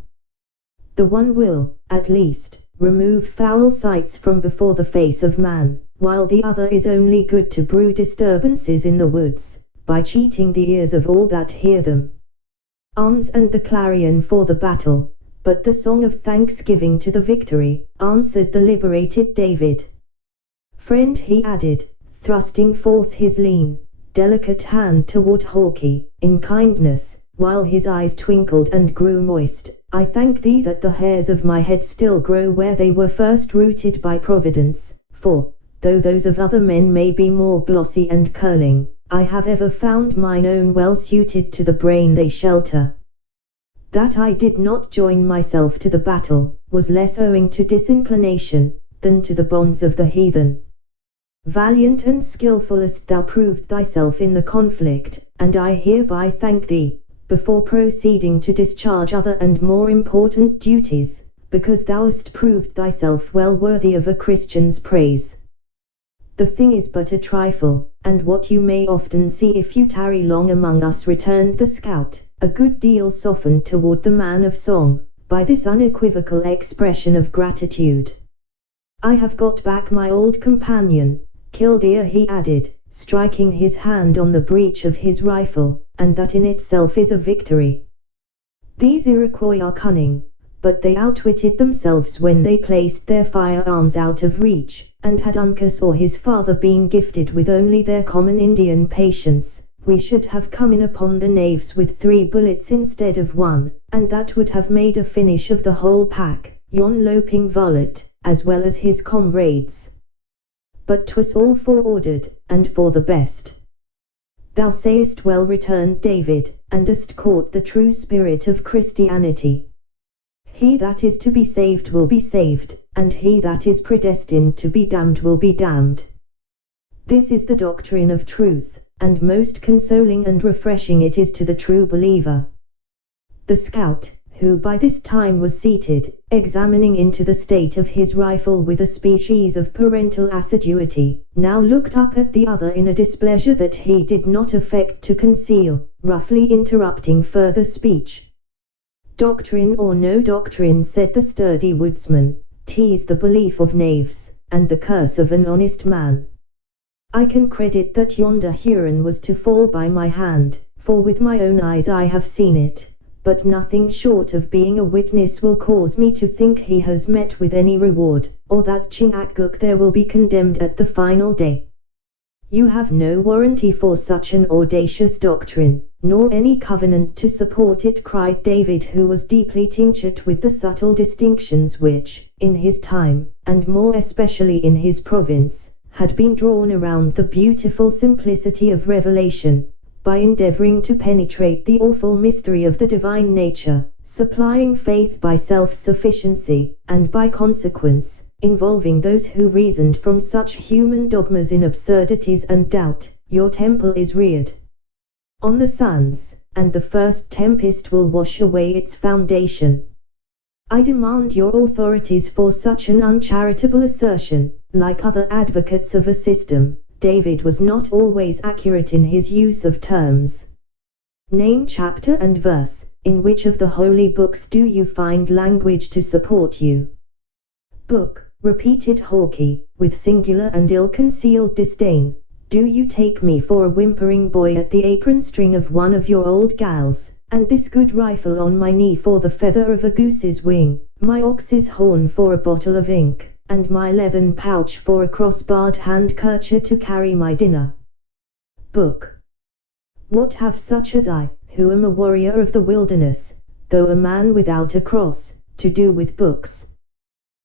The one will, at least, remove foul sights from before the face of man, while the other is only good to brew disturbances in the woods, by cheating the ears of all that hear them. Arms and the clarion for the battle, but the song of thanksgiving to the victory, answered the liberated David. Friend, he added, thrusting forth his lean, delicate hand toward Hawkeye, in kindness, while his eyes twinkled and grew moist, I thank thee that the hairs of my head still grow where they were first rooted by Providence, for, though those of other men may be more glossy and curling, I have ever found mine own well suited to the brain they shelter. That I did not join myself to the battle, was less owing to disinclination, than to the bonds of the heathen. Valiant and skilfullest thou proved thyself in the conflict, and I hereby thank thee, before proceeding to discharge other and more important duties, because thou hast proved thyself well worthy of a Christian's praise. The thing is but a trifle, and what you may often see if you tarry long among us, returned the scout, a good deal softened toward the man of song, by this unequivocal expression of gratitude. I have got back my old companion, Killdeer, he added, striking his hand on the breech of his rifle, and that in itself is a victory. These Iroquois are cunning, but they outwitted themselves when they placed their firearms out of reach, and had Uncas or his father been gifted with only their common Indian patience, we should have come in upon the knaves with 3 bullets instead of 1, and that would have made a finish of the whole pack, yon loping varlet, as well as his comrades. But 'twas all foreordered, and for the best. Thou sayest well, returned David, and hast caught the true spirit of Christianity. He that is to be saved will be saved, and he that is predestined to be damned will be damned. This is the doctrine of truth, and most consoling and refreshing it is to the true believer. The scout, who by this time was seated, examining into the state of his rifle with a species of parental assiduity, now looked up at the other in a displeasure that he did not affect to conceal, roughly interrupting further speech. Doctrine or no doctrine, said the sturdy woodsman, 'tis the belief of knaves, and the curse of an honest man. I can credit that yonder Huron was to fall by my hand, for with my own eyes I have seen it, but nothing short of being a witness will cause me to think he has met with any reward, or that Chingachgook there will be condemned at the final day. You have no warranty for such an audacious doctrine, nor any covenant to support it, cried David, who was deeply tinctured with the subtle distinctions which, in his time, and more especially in his province, had been drawn around the beautiful simplicity of revelation, by endeavoring to penetrate the awful mystery of the divine nature, supplying faith by self-sufficiency, and by consequence, involving those who reasoned from such human dogmas in absurdities and doubt. Your temple is reared on the sands, and the first tempest will wash away its foundation. I demand your authorities for such an uncharitable assertion. Like other advocates of a system, David was not always accurate in his use of terms. Name chapter and verse, in which of the holy books do you find language to support you? Book, repeated Hawkeye, with singular and ill-concealed disdain. Do you take me for a whimpering boy at the apron string of one of your old gals, and this good rifle on my knee for the feather of a goose's wing, my ox's horn for a bottle of ink, and my leathern pouch for a cross-barred handkercher to carry my dinner? Book. What have such as I, who am a warrior of the wilderness, though a man without a cross, to do with books?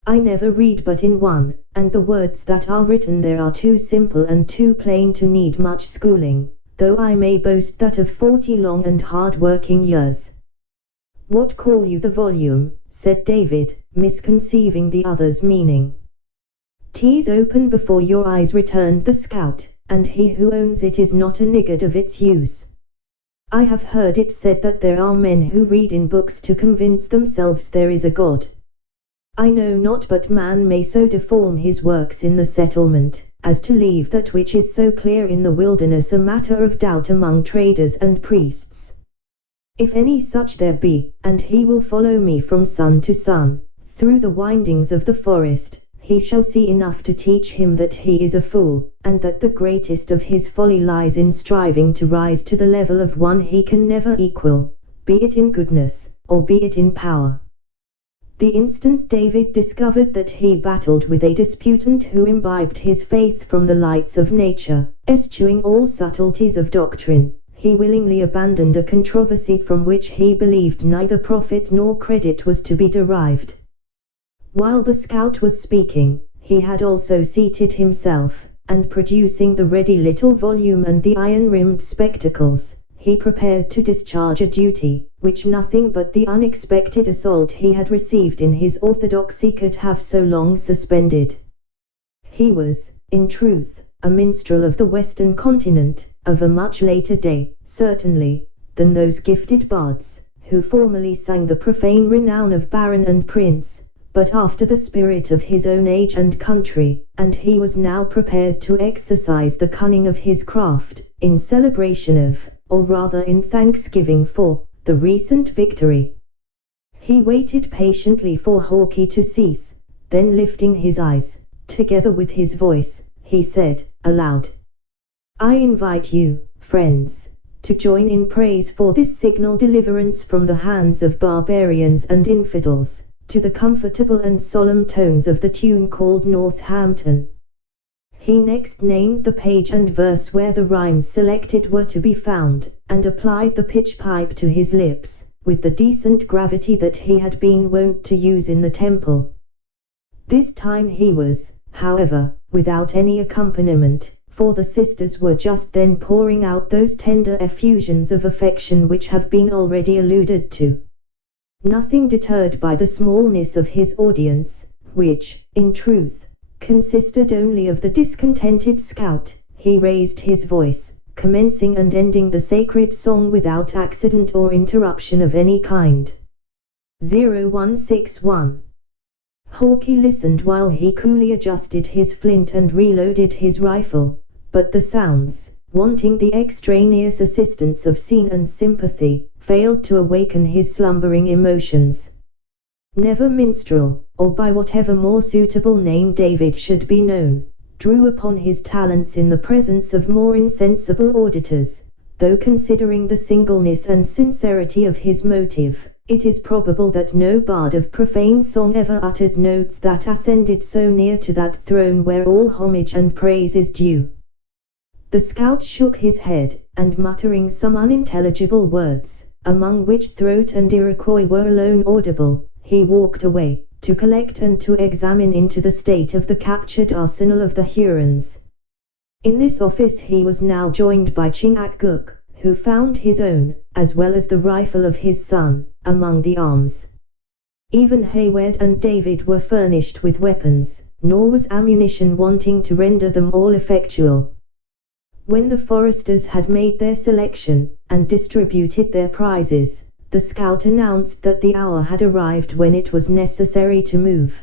I never read but in one, and the words that are written there are too simple and too plain to need much schooling, though I may boast that of 40 long and hard-working years. What call you the volume? Said David, misconceiving the other's meaning. 'Tis open before your eyes, returned the scout, and he who owns it is not a niggard of its use. I have heard it said that there are men who read in books to convince themselves there is a God. I know not but man may so deform his works in the settlement, as to leave that which is so clear in the wilderness a matter of doubt among traders and priests. If any such there be, and he will follow me from sun to sun, through the windings of the forest, he shall see enough to teach him that he is a fool, and that the greatest of his folly lies in striving to rise to the level of one he can never equal, be it in goodness, or be it in power. The instant David discovered that he battled with a disputant who imbibed his faith from the lights of nature, eschewing all subtleties of doctrine, he willingly abandoned a controversy from which he believed neither profit nor credit was to be derived. While the scout was speaking, he had also seated himself, and producing the ready little volume and the iron-rimmed spectacles, he prepared to discharge a duty, which nothing but the unexpected assault he had received in his orthodoxy could have so long suspended. He was, in truth, a minstrel of the western continent, of a much later day, certainly, than those gifted bards, who formerly sang the profane renown of baron and prince, but after the spirit of his own age and country, and he was now prepared to exercise the cunning of his craft, in celebration of, or rather in thanksgiving for, the recent victory. He waited patiently for Hawkie to cease, then lifting his eyes, together with his voice, he said, aloud, "I invite you, friends, to join in praise for this signal deliverance from the hands of barbarians and infidels, to the comfortable and solemn tones of the tune called Northampton." He next named the page and verse where the rhymes selected were to be found, and applied the pitch pipe to his lips, with the decent gravity that he had been wont to use in the temple. This time he was, however, without any accompaniment, for the sisters were just then pouring out those tender effusions of affection which have been already alluded to. Nothing deterred by the smallness of his audience, which, in truth, consisted only of the discontented scout, he raised his voice, commencing and ending the sacred song without accident or interruption of any kind. 0161. Hawkie listened while he coolly adjusted his flint and reloaded his rifle, but the sounds, wanting the extraneous assistance of scene and sympathy, failed to awaken his slumbering emotions. Never minstrel, or by whatever more suitable name David should be known, drew upon his talents in the presence of more insensible auditors, though considering the singleness and sincerity of his motive, it is probable that no bard of profane song ever uttered notes that ascended so near to that throne where all homage and praise is due. The scout shook his head, and muttering some unintelligible words, among which throat and Iroquois were alone audible, he walked away, to collect and to examine into the state of the captured arsenal of the Hurons. In this office he was now joined by Chingachgook, who found his own, as well as the rifle of his son, among the arms. Even Hayward and David were furnished with weapons, nor was ammunition wanting to render them all effectual. When the foresters had made their selection, and distributed their prizes, the scout announced that the hour had arrived when it was necessary to move.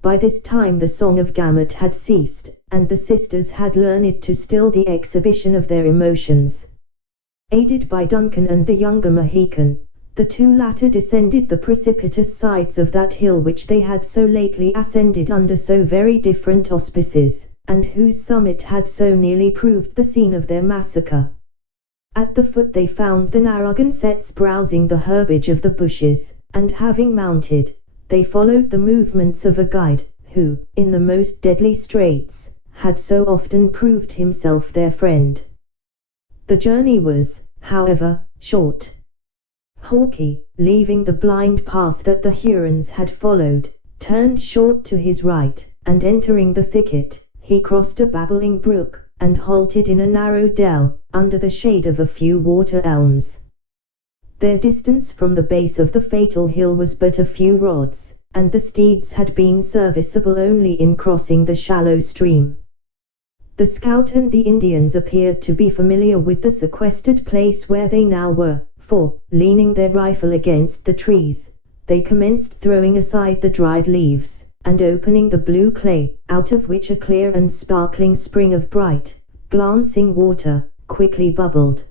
By this time the song of Gamut had ceased, and the sisters had learned to still the exhibition of their emotions. Aided by Duncan and the younger Mohican, the two latter descended the precipitous sides of that hill which they had so lately ascended under so very different auspices, and whose summit had so nearly proved the scene of their massacre. At the foot they found the Narragansetts browsing the herbage of the bushes, and having mounted, they followed the movements of a guide, who, in the most deadly straits, had so often proved himself their friend. The journey was, however, short. Hawkie, leaving the blind path that the Hurons had followed, turned short to his right, and entering the thicket, he crossed a babbling brook, and halted in a narrow dell, under the shade of a few water elms. Their distance from the base of the fatal hill was but a few rods, and the steeds had been serviceable only in crossing the shallow stream. The scout and the Indians appeared to be familiar with the sequestered place where they now were, for, leaning their rifle against the trees, they commenced throwing aside the dried leaves, and opening the blue clay, out of which a clear and sparkling spring of bright, glancing water, quickly bubbled.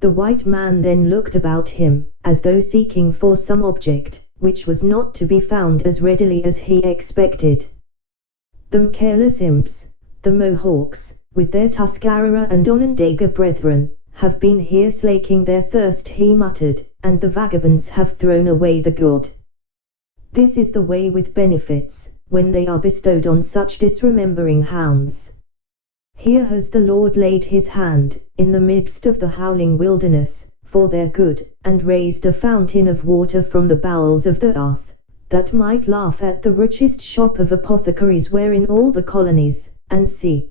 The white man then looked about him, as though seeking for some object, which was not to be found as readily as he expected. "Them careless imps, the Mohawks, with their Tuscarora and Onondaga brethren, have been here slaking their thirst," he muttered, "and the vagabonds have thrown away the good. This is the way with benefits, when they are bestowed on such disremembering hounds. Here has the Lord laid his hand, in the midst of the howling wilderness, for their good, and raised a fountain of water from the bowels of the earth, that might laugh at the richest shop of apothecaries wherein all the colonies, and see,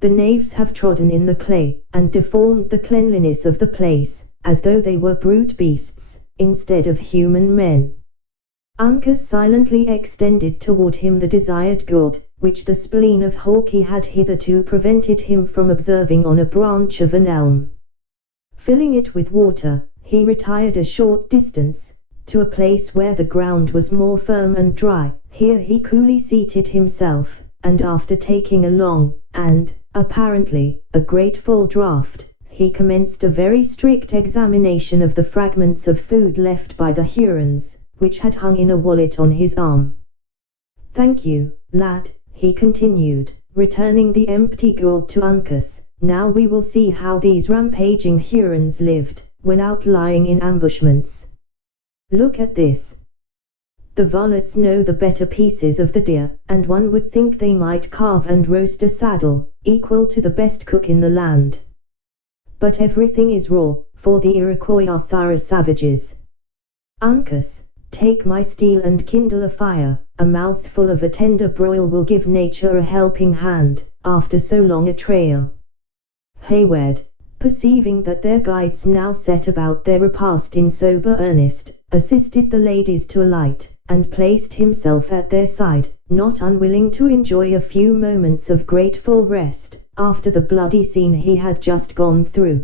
the knaves have trodden in the clay, and deformed the cleanliness of the place, as though they were brute beasts, instead of human men." Uncas silently extended toward him the desired good, which the spleen of Hawkeye had hitherto prevented him from observing on a branch of an elm. Filling it with water, he retired a short distance, to a place where the ground was more firm and dry. Here he coolly seated himself, and after taking a long, and, apparently, a grateful draught, he commenced a very strict examination of the fragments of food left by the Hurons, which had hung in a wallet on his arm. "Thank you, lad," he continued, returning the empty gourd to Uncas. "Now we will see how these rampaging Hurons lived, when out lying in ambushments. Look at this. The varlets know the better pieces of the deer, and one would think they might carve and roast a saddle, equal to the best cook in the land. But everything is raw, for the Iroquois are thorough savages. Uncas, take my steel and kindle a fire. A mouthful of a tender broil will give nature a helping hand, after so long a trail." Heyward, perceiving that their guides now set about their repast in sober earnest, assisted the ladies to alight, and placed himself at their side, not unwilling to enjoy a few moments of grateful rest, after the bloody scene he had just gone through.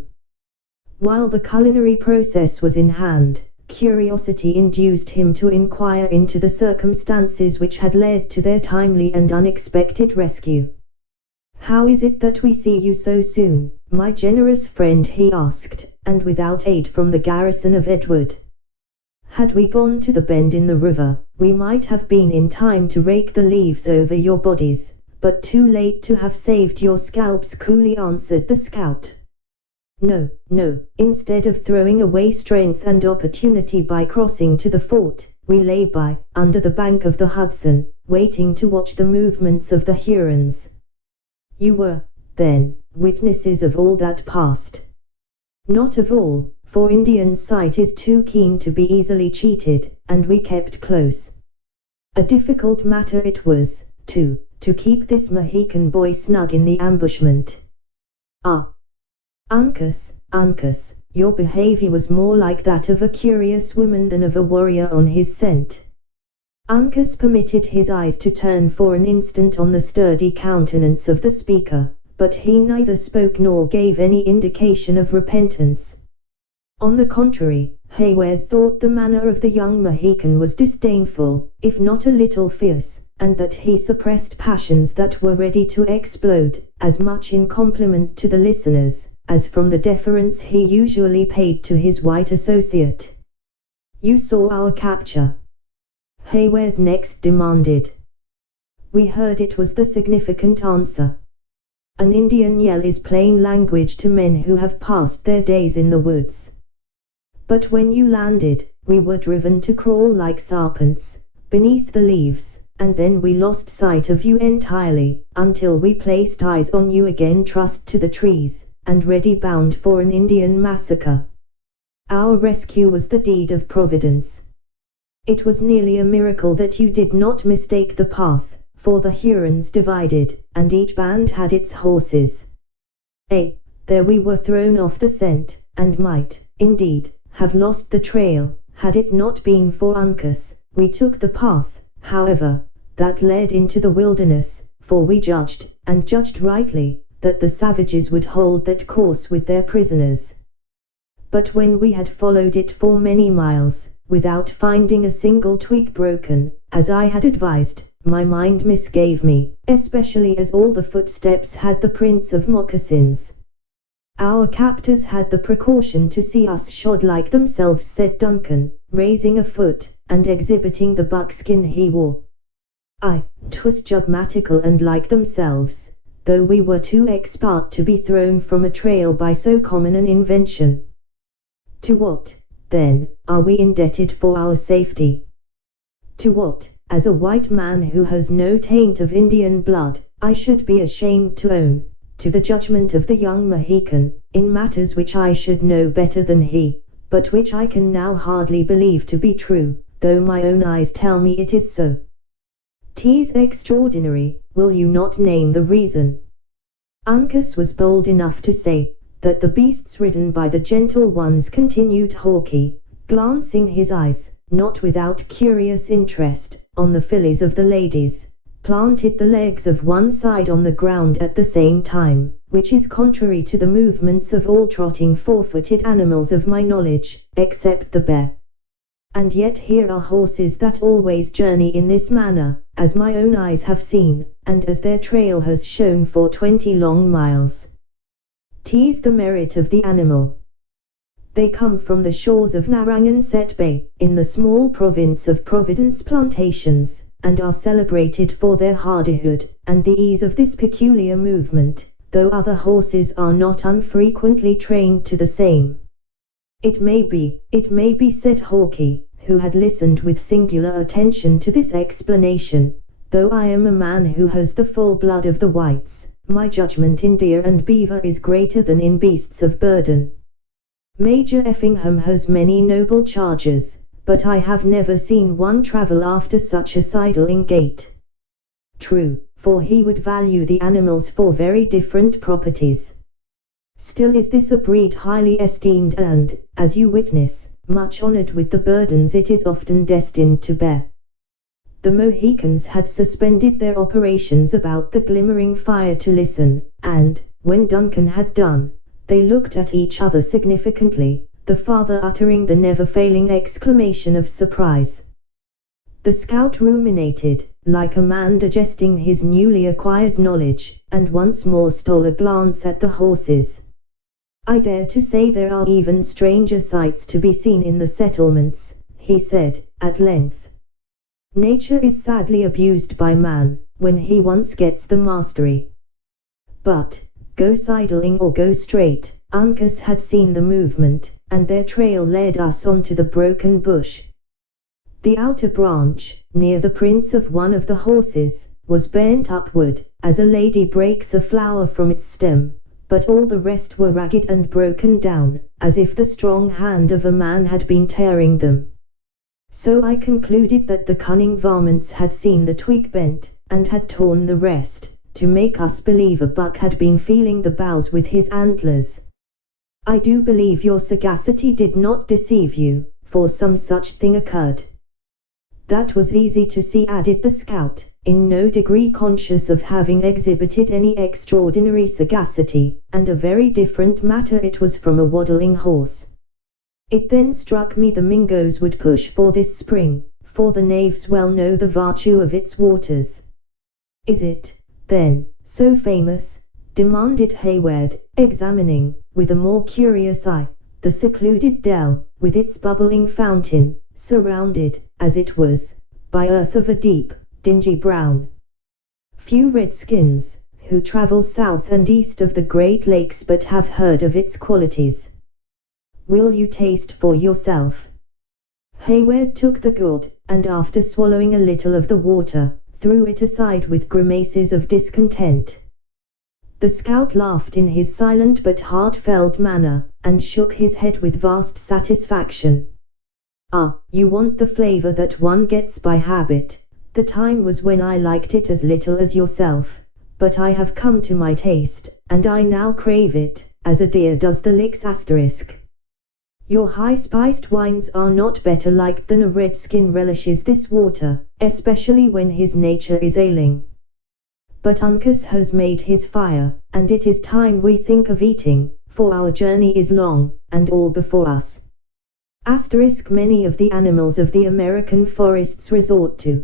While the culinary process was in hand, curiosity induced him to inquire into the circumstances which had led to their timely and unexpected rescue. "How is it that we see you so soon, my generous friend?" he asked, "and without aid from the garrison of Edward? Had we gone to the bend in the river, we might have been in time to rake the leaves over your bodies, but too late to have saved your scalps," coolly answered the scout. "No, no, instead of throwing away strength and opportunity by crossing to the fort, we lay by, under the bank of the Hudson, waiting to watch the movements of the Hurons." "You were, then, witnesses of all that passed?" "Not of all, for Indian sight is too keen to be easily cheated, and we kept close. A difficult matter it was, too, to keep this Mohican boy snug in the ambushment." "Ah! Uncas, your behavior was more like that of a curious woman than of a warrior on his scent." Uncas permitted his eyes to turn for an instant on the sturdy countenance of the speaker, but he neither spoke nor gave any indication of repentance. On the contrary, Heyward thought the manner of the young Mohican was disdainful, if not a little fierce, and that he suppressed passions that were ready to explode, as much in compliment to the listeners, as from the deference he usually paid to his white associate. "You saw our capture?" Heyward next demanded. "We heard it," was the significant answer. "An Indian yell is plain language to men who have passed their days in the woods. But when you landed, we were driven to crawl like serpents, beneath the leaves, and then we lost sight of you entirely, until we placed eyes on you again, trussed to the trees, and ready bound for an Indian massacre. Our rescue was the deed of Providence. It was nearly a miracle that you did not mistake the path, for the Hurons divided, and each band had its horses. There we were thrown off the scent, and might, indeed, have lost the trail, had it not been for Uncas. We took the path, however, that led into the wilderness, for we judged, and judged rightly, that the savages would hold that course with their prisoners. But when we had followed it for many miles, without finding a single twig broken, as I had advised, my mind misgave me, especially as all the footsteps had the prints of moccasins. Our captors had the precaution to see us shod like themselves," said Duncan, raising a foot, and exhibiting the buckskin he wore. 'Twas jugmatical and like themselves, though we were too expert to be thrown from a trail by so common an invention. To what, then, are we indebted for our safety? To what, as a white man who has no taint of Indian blood, I should be ashamed to own, to the judgment of the young Mohican, in matters which I should know better than he, but which I can now hardly believe to be true, though my own eyes tell me it is so. 'Tis extraordinary, will you not name the reason? Uncas was bold enough to say, that the beasts ridden by the gentle ones, continued Hawkeye, glancing his eyes, not without curious interest, on the fillies of the ladies, planted the legs of one side on the ground at the same time, which is contrary to the movements of all trotting four-footed animals of my knowledge, except the bear. And yet here are horses that always journey in this manner, as my own eyes have seen, and as their trail has shown for 20 long miles. 'Tis the merit of the animal. They come from the shores of Narragansett Bay, in the small province of Providence Plantations, and are celebrated for their hardihood, and the ease of this peculiar movement, though other horses are not unfrequently trained to the same. It may be, said Hawkeye, who had listened with singular attention to this explanation, though I am a man who has the full blood of the whites, my judgment in deer and beaver is greater than in beasts of burden. Major Effingham has many noble chargers, but I have never seen one travel after such a sidling gait. True, for he would value the animals for very different properties. Still is this a breed highly esteemed and, as you witness, much honored with the burdens it is often destined to bear. The Mohicans had suspended their operations about the glimmering fire to listen, and, when Duncan had done, they looked at each other significantly, the father uttering the never-failing exclamation of surprise. The scout ruminated, like a man digesting his newly acquired knowledge, and once more stole a glance at the horses. I dare to say there are even stranger sights to be seen in the settlements, he said, at length. Nature is sadly abused by man, when he once gets the mastery. But, go sidling or go straight, Uncas had seen the movement, and their trail led us on to the broken bush. The outer branch, near the prints of one of the horses, was bent upward, as a lady breaks a flower from its stem, but all the rest were ragged and broken down, as if the strong hand of a man had been tearing them. So I concluded that the cunning varmints had seen the twig bent, and had torn the rest, to make us believe a buck had been feeling the boughs with his antlers. I do believe your sagacity did not deceive you, for some such thing occurred. That was easy to see, added the scout, in no degree conscious of having exhibited any extraordinary sagacity, and a very different matter it was from a waddling horse. It then struck me the Mingoes would push for this spring, for the knaves well know the virtue of its waters. Is it, then, so famous? Demanded Hayward, examining, with a more curious eye, the secluded dell, with its bubbling fountain, surrounded, as it was, by earth of a deep, dingy brown. Few redskins, who travel south and east of the Great Lakes but have heard of its qualities. Will you taste for yourself? Hayward took the gourd, and after swallowing a little of the water, threw it aside with grimaces of discontent. The scout laughed in his silent but heartfelt manner, and shook his head with vast satisfaction. Ah, you want the flavor that one gets by habit. The time was when I liked it as little as yourself, but I have come to my taste, and I now crave it, as a deer does the licks *. Your high-spiced wines are not better liked than a redskin relishes this water, especially when his nature is ailing. But Uncas has made his fire, and it is time we think of eating, for our journey is long, and all before us. Many of the animals of the American forests resort to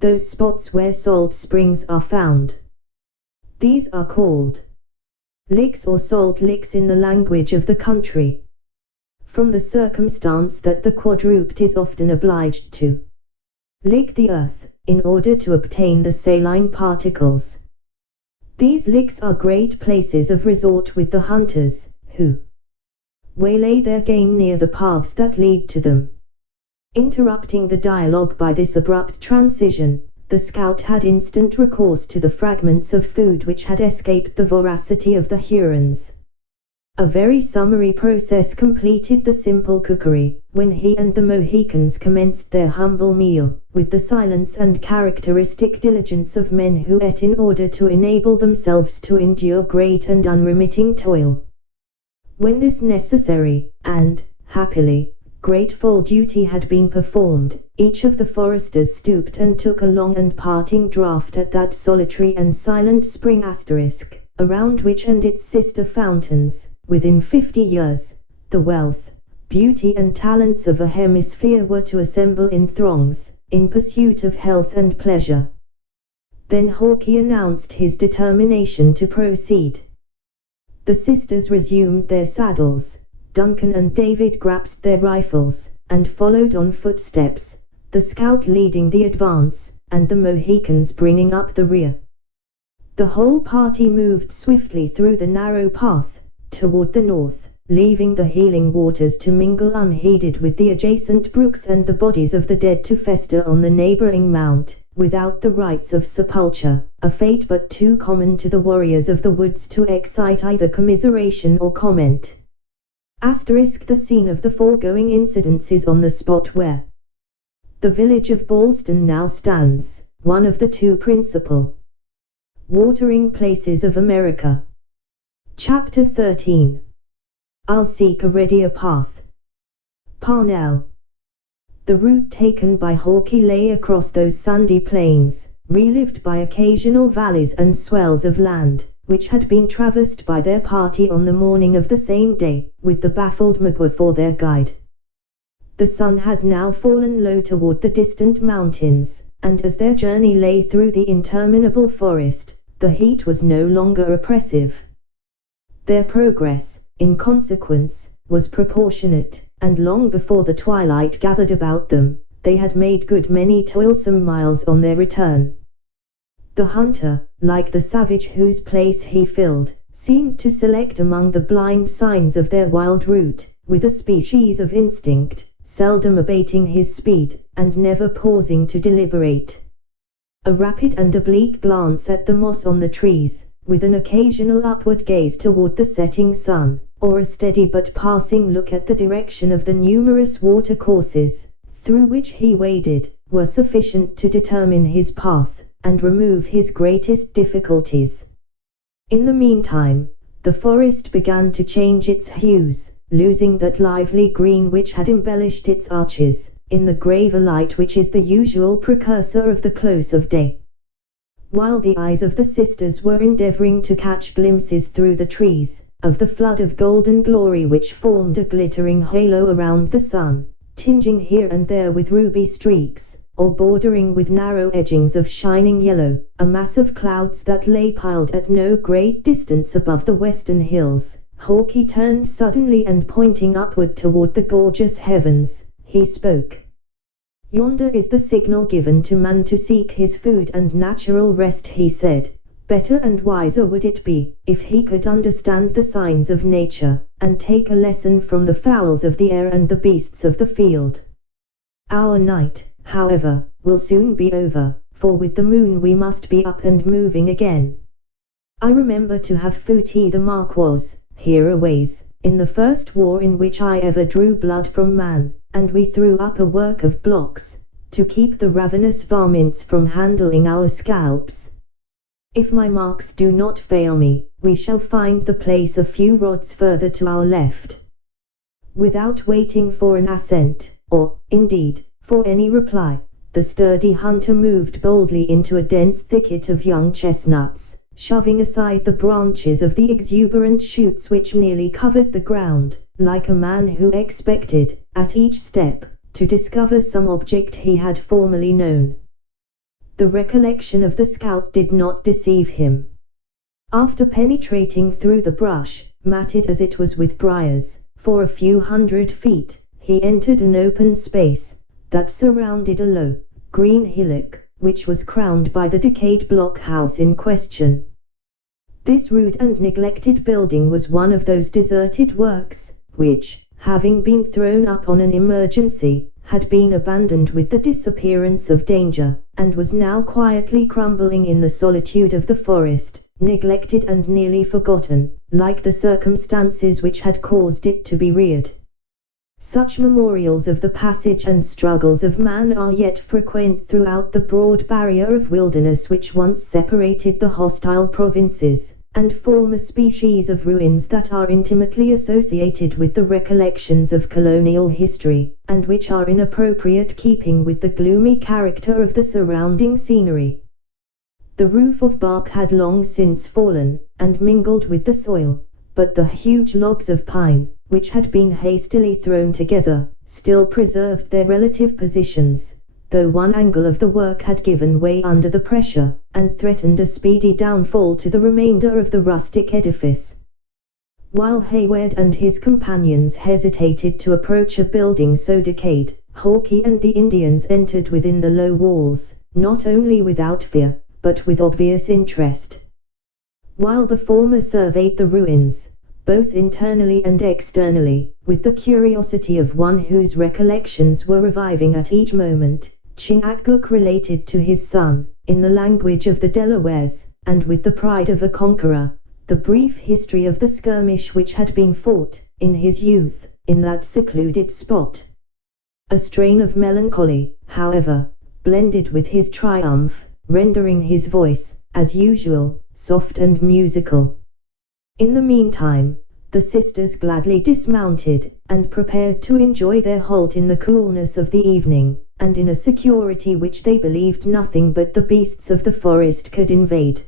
those spots where salt springs are found. These are called licks or salt licks in the language of the country. from the circumstance that the quadruped is often obliged to lick the earth in order to obtain the saline particles. These licks are great places of resort with the hunters, who waylay their game near the paths that lead to them. Interrupting the dialogue by this abrupt transition, the scout had instant recourse to the fragments of food which had escaped the voracity of the Hurons. A very summary process completed the simple cookery, when he and the Mohicans commenced their humble meal, with the silence and characteristic diligence of men who ate in order to enable themselves to endure great and unremitting toil. When this necessary, and, happily, grateful duty had been performed, each of the foresters stooped and took a long and parting draught at that solitary and silent spring *, around which and its sister fountains, within 50 years, the wealth, beauty and talents of a hemisphere were to assemble in throngs, in pursuit of health and pleasure. Then Hawkie announced his determination to proceed. The sisters resumed their saddles, Duncan and David grasped their rifles, and followed on footsteps, the scout leading the advance, and the Mohicans bringing up the rear. The whole party moved swiftly through the narrow path, toward the north, leaving the healing waters to mingle unheeded with the adjacent brooks and the bodies of the dead to fester on the neighboring mount, without the rites of sepulture, a fate but too common to the warriors of the woods to excite either commiseration or comment. The scene of the foregoing incidents is on the spot where the village of Ballston now stands, one of the two principal watering places of America. Chapter 13. I'll seek a readier path. Parnell. The route taken by Hawkie lay across those sandy plains, relived by occasional valleys and swells of land, which had been traversed by their party on the morning of the same day, with the baffled Magua for their guide. The sun had now fallen low toward the distant mountains, and as their journey lay through the interminable forest, the heat was no longer oppressive. Their progress, in consequence, was proportionate, and long before the twilight gathered about them, they had made good many toilsome miles on their return. The hunter, like the savage whose place he filled, seemed to select among the blind signs of their wild route, with a species of instinct, seldom abating his speed, and never pausing to deliberate. A rapid and oblique glance at the moss on the trees, with an occasional upward gaze toward the setting sun, or a steady but passing look at the direction of the numerous water courses, through which he waded, were sufficient to determine his path, and remove his greatest difficulties. In the meantime, the forest began to change its hues, losing that lively green which had embellished its arches, in the graver light which is the usual precursor of the close of day. While the eyes of the sisters were endeavoring to catch glimpses through the trees, of the flood of golden glory which formed a glittering halo around the sun, tinging here and there with ruby streaks, or bordering with narrow edgings of shining yellow, a mass of clouds that lay piled at no great distance above the western hills, Hawkie turned suddenly and pointing upward toward the gorgeous heavens, he spoke. "Yonder is the signal given to man to seek his food and natural rest," he said. "Better and wiser would it be, if he could understand the signs of nature, and take a lesson from the fowls of the air and the beasts of the field. Our night, however, will soon be over, for with the moon we must be up and moving again. I remember to have Footy the mark was, hereaways, in the first war in which I ever drew blood from man, and we threw up a work of blocks, to keep the ravenous varmints from handling our scalps. If my marks do not fail me, we shall find the place a few rods further to our left." Without waiting for an assent, or, indeed, for any reply, the sturdy hunter moved boldly into a dense thicket of young chestnuts, shoving aside the branches of the exuberant shoots which nearly covered the ground, like a man who expected, at each step, to discover some object he had formerly known. The recollection of the scout did not deceive him. After penetrating through the brush, matted as it was with briars, For a few hundred feet, he entered an open space that surrounded a low, green hillock, which was crowned by the decayed blockhouse in question. This rude and neglected building was one of those deserted works, which, having been thrown up on an emergency, had been abandoned with the disappearance of danger, and was now quietly crumbling in the solitude of the forest, neglected and nearly forgotten, like the circumstances which had caused it to be reared. Such memorials of the passage and struggles of man are yet frequent throughout the broad barrier of wilderness which once separated the hostile provinces, and form a species of ruins that are intimately associated with the recollections of colonial history, and which are in appropriate keeping with the gloomy character of the surrounding scenery. The roof of bark had long since fallen, and mingled with the soil, but the huge logs of pine, which had been hastily thrown together, still preserved their relative positions, though one angle of the work had given way under the pressure, and threatened a speedy downfall to the remainder of the rustic edifice. While Hayward and his companions hesitated to approach a building so decayed, Hawkeye and the Indians entered within the low walls, not only without fear, but with obvious interest. While the former surveyed the ruins, both internally and externally, with the curiosity of one whose recollections were reviving at each moment, Chingachgook related to his son, in the language of the Delawares, and with the pride of a conqueror, the brief history of the skirmish which had been fought, in his youth, in that secluded spot. A strain of melancholy, however, blended with his triumph, rendering his voice, as usual, soft and musical. In the meantime, the sisters gladly dismounted, and prepared to enjoy their halt in the coolness of the evening, and in a security which they believed nothing but the beasts of the forest could invade.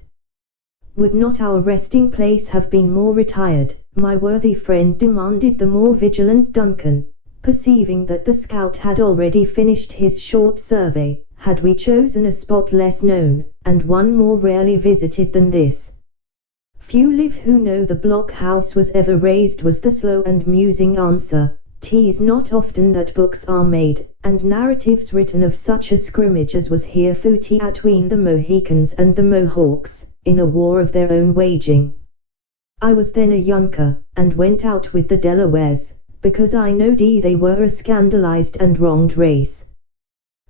Would not our resting place have been more retired, my worthy friend? Demanded the more vigilant Duncan, perceiving that the scout had already finished his short survey. Had we chosen a spot less known, and one more rarely visited than this? Few live who know the blockhouse was ever razed, was the slow and musing answer. 'Tis not often that books are made, and narratives written of such a scrimmage as was here fought atween the Mohicans and the Mohawks, in a war of their own waging. I was then a younker, and went out with the Delawares, because I know'd they were a scandalized and wronged race.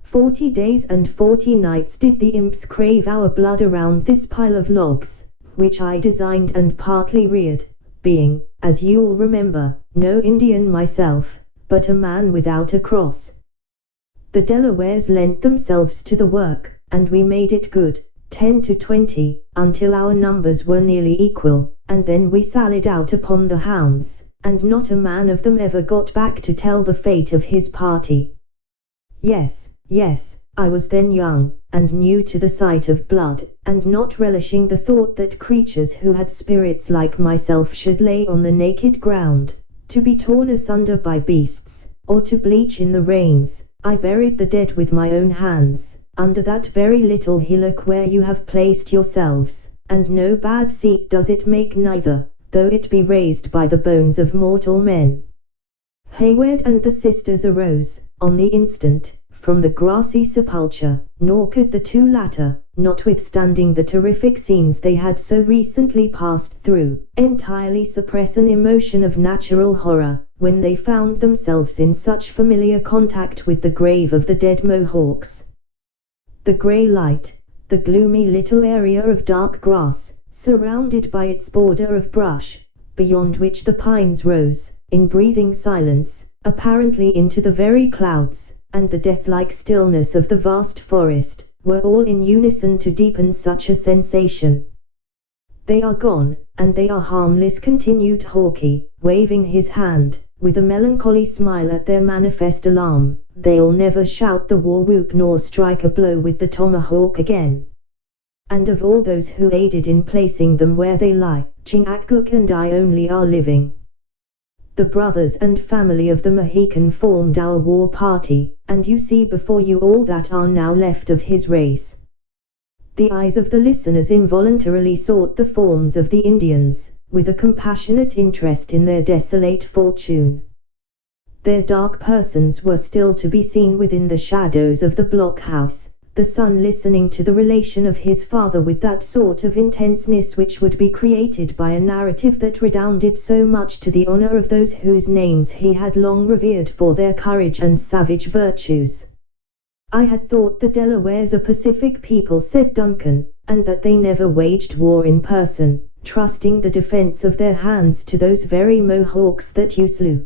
40 days and 40 nights did the imps crave our blood around this pile of logs, which I designed and partly reared, being, as you'll remember, no Indian myself, but a man without a cross. The Delawares lent themselves to the work, and we made it good, 10 to 20, until our numbers were nearly equal, and then we sallied out upon the hounds, and not a man of them ever got back to tell the fate of his party. Yes, I was then young, and new to the sight of blood, and not relishing the thought that creatures who had spirits like myself should lay on the naked ground, to be torn asunder by beasts, or to bleach in the rains. I buried the dead with my own hands, under that very little hillock where you have placed yourselves, and no bad seat does it make neither, though it be raised by the bones of mortal men. Hayward and the sisters arose, on the instant, from the grassy sepulchre, nor could the two latter, notwithstanding the terrific scenes they had so recently passed through, entirely suppress an emotion of natural horror, when they found themselves in such familiar contact with the grave of the dead Mohawks. The grey light, the gloomy little area of dark grass, surrounded by its border of brush, beyond which the pines rose, in breathing silence, apparently into the very clouds, and the death-like stillness of the vast forest, were all in unison to deepen such a sensation. They are gone, and they are harmless, continued Hawkeye, waving his hand, with a melancholy smile at their manifest alarm. They'll never shout the war whoop nor strike a blow with the tomahawk again. And of all those who aided in placing them where they lie, Chingachgook and I only are living. The brothers and family of the Mohican formed our war party, and you see before you all that are now left of his race. The eyes of the listeners involuntarily sought the forms of the Indians, with a compassionate interest in their desolate fortune. Their dark persons were still to be seen within the shadows of the blockhouse, the son listening to the relation of his father with that sort of intenseness which would be created by a narrative that redounded so much to the honor of those whose names he had long revered for their courage and savage virtues. "I had thought the Delawares a pacific people," said Duncan, "and that they never waged war in person, trusting the defense of their hands to those very Mohawks that you slew."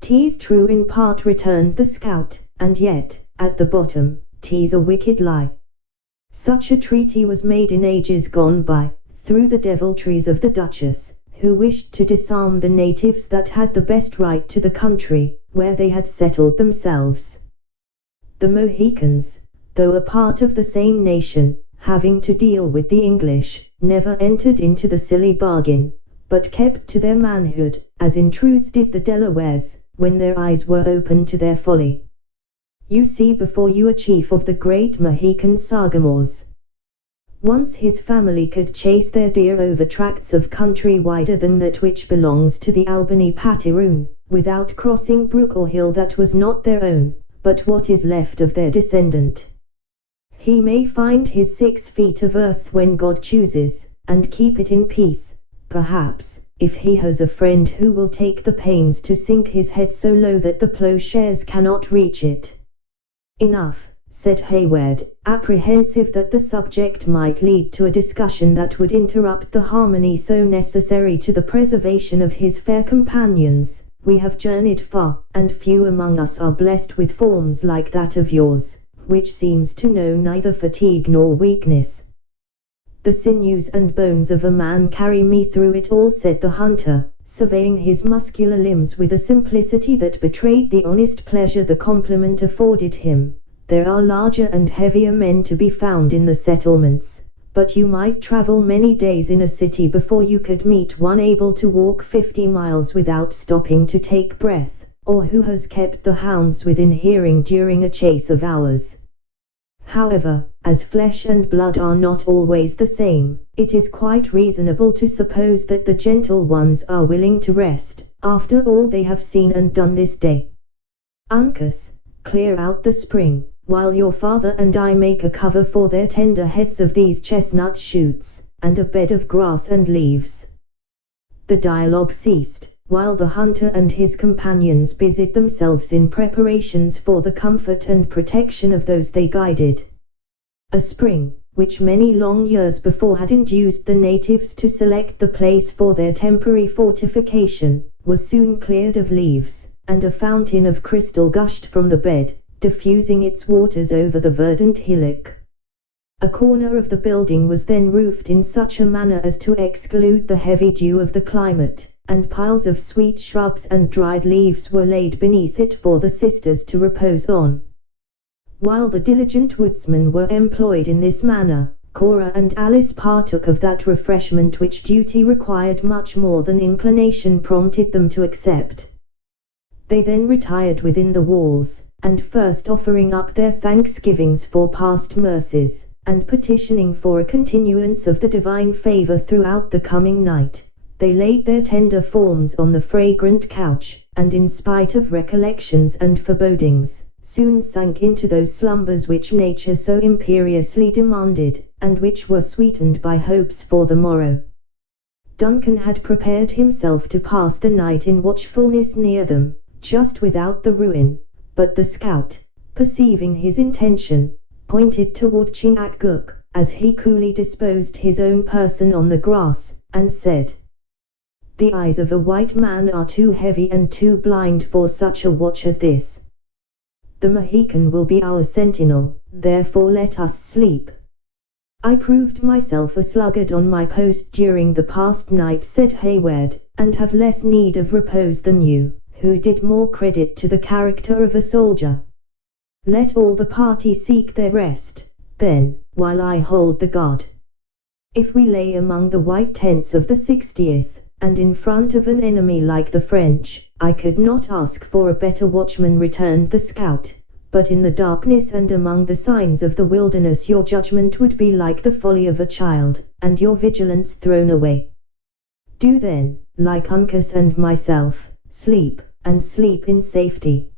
"'Tis true in part," returned the scout, "and yet, at the bottom, 'tis a wicked lie. Such a treaty was made in ages gone by, through the deviltries of the Duchess, who wished to disarm the natives that had the best right to the country, where they had settled themselves. The Mohicans, though a part of the same nation, having to deal with the English, never entered into the silly bargain, but kept to their manhood, as in truth did the Delawares, when their eyes were opened to their folly. You see before you a chief of the great Mohican Sagamores. Once his family could chase their deer over tracts of country wider than that which belongs to the Albany Patiroon, without crossing brook or hill that was not their own, but what is left of their descendant. He may find his 6 feet of earth when God chooses, and keep it in peace, perhaps, if he has a friend who will take the pains to sink his head so low that the plowshares cannot reach it." "Enough," said Hayward, apprehensive that the subject might lead to a discussion that would interrupt the harmony so necessary to the preservation of his fair companions. "We have journeyed far, and few among us are blessed with forms like that of yours, which seems to know neither fatigue nor weakness." "The sinews and bones of a man carry me through it all," said the hunter, surveying his muscular limbs with a simplicity that betrayed the honest pleasure the compliment afforded him. "There are larger and heavier men to be found in the settlements, but you might travel many days in a city before you could meet one able to walk 50 miles without stopping to take breath, or who has kept the hounds within hearing during a chase of hours. However, as flesh and blood are not always the same, it is quite reasonable to suppose that the gentle ones are willing to rest, after all they have seen and done this day. Uncas, clear out the spring, while your father and I make a cover for their tender heads of these chestnut shoots, and a bed of grass and leaves." The dialogue ceased, while the hunter and his companions busied themselves in preparations for the comfort and protection of those they guided. A spring, which many long years before had induced the natives to select the place for their temporary fortification, was soon cleared of leaves, and a fountain of crystal gushed from the bed, diffusing its waters over the verdant hillock. A corner of the building was then roofed in such a manner as to exclude the heavy dew of the climate, and piles of sweet shrubs and dried leaves were laid beneath it for the sisters to repose on. While the diligent woodsmen were employed in this manner, Cora and Alice partook of that refreshment which duty required much more than inclination prompted them to accept. They then retired within the walls, and first offering up their thanksgivings for past mercies, and petitioning for a continuance of the divine favor throughout the coming night, they laid their tender forms on the fragrant couch, and in spite of recollections and forebodings, soon sank into those slumbers which nature so imperiously demanded, and which were sweetened by hopes for the morrow. Duncan had prepared himself to pass the night in watchfulness near them, just without the ruin, but the scout, perceiving his intention, pointed toward Chingachgook, as he coolly disposed his own person on the grass, and said, "The eyes of a white man are too heavy and too blind for such a watch as this. The Mohican will be our sentinel, therefore let us sleep." "I proved myself a sluggard on my post during the past night," said Hayward, "and have less need of repose than you, who did more credit to the character of a soldier. Let all the party seek their rest, then, while I hold the guard. If we lay among the white tents of the 60th, and in front of an enemy like the French, I could not ask for a better watchman," returned the scout, "but in the darkness and among the signs of the wilderness your judgment would be like the folly of a child, and your vigilance thrown away. Do then, like Uncas and myself, sleep, and sleep in safety."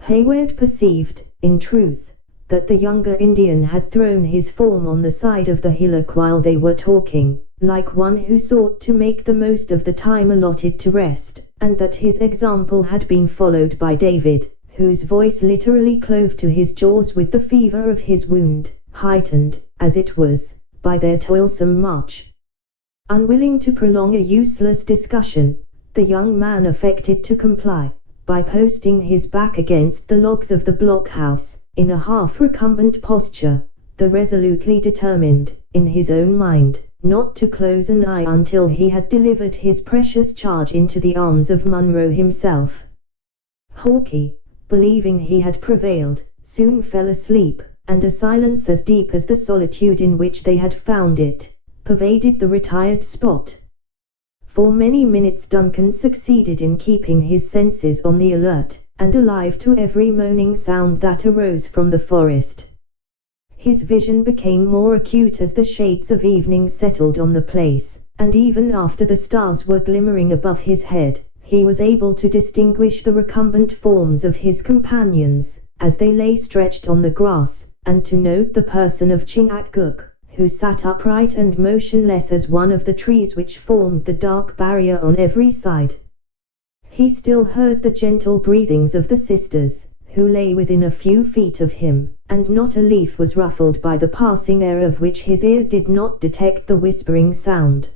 Hayward perceived, in truth, that the younger Indian had thrown his form on the side of the hillock while they were talking, like one who sought to make the most of the time allotted to rest, and that his example had been followed by David, whose voice literally clove to his jaws with the fever of his wound, heightened, as it was, by their toilsome march. Unwilling to prolong a useless discussion, the young man affected to comply, by posting his back against the logs of the blockhouse, in a half-recumbent posture, though resolutely determined, in his own mind, not to close an eye until he had delivered his precious charge into the arms of Munro himself. Hawkeye, believing he had prevailed, soon fell asleep, and a silence as deep as the solitude in which they had found it, pervaded the retired spot. For many minutes Duncan succeeded in keeping his senses on the alert, and alive to every moaning sound that arose from the forest. His vision became more acute as the shades of evening settled on the place, and even after the stars were glimmering above his head, he was able to distinguish the recumbent forms of his companions, as they lay stretched on the grass, and to note the person of Chingachgook, who sat upright and motionless as one of the trees which formed the dark barrier on every side. He still heard the gentle breathings of the sisters, who lay within a few feet of him, and not a leaf was ruffled by the passing air of which his ear did not detect the whispering sound.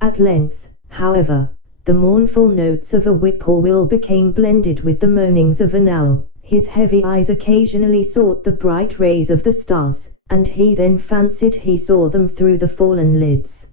At length, however, the mournful notes of a whippoorwill became blended with the moanings of an owl. His heavy eyes occasionally sought the bright rays of the stars, and he then fancied he saw them through the fallen lids.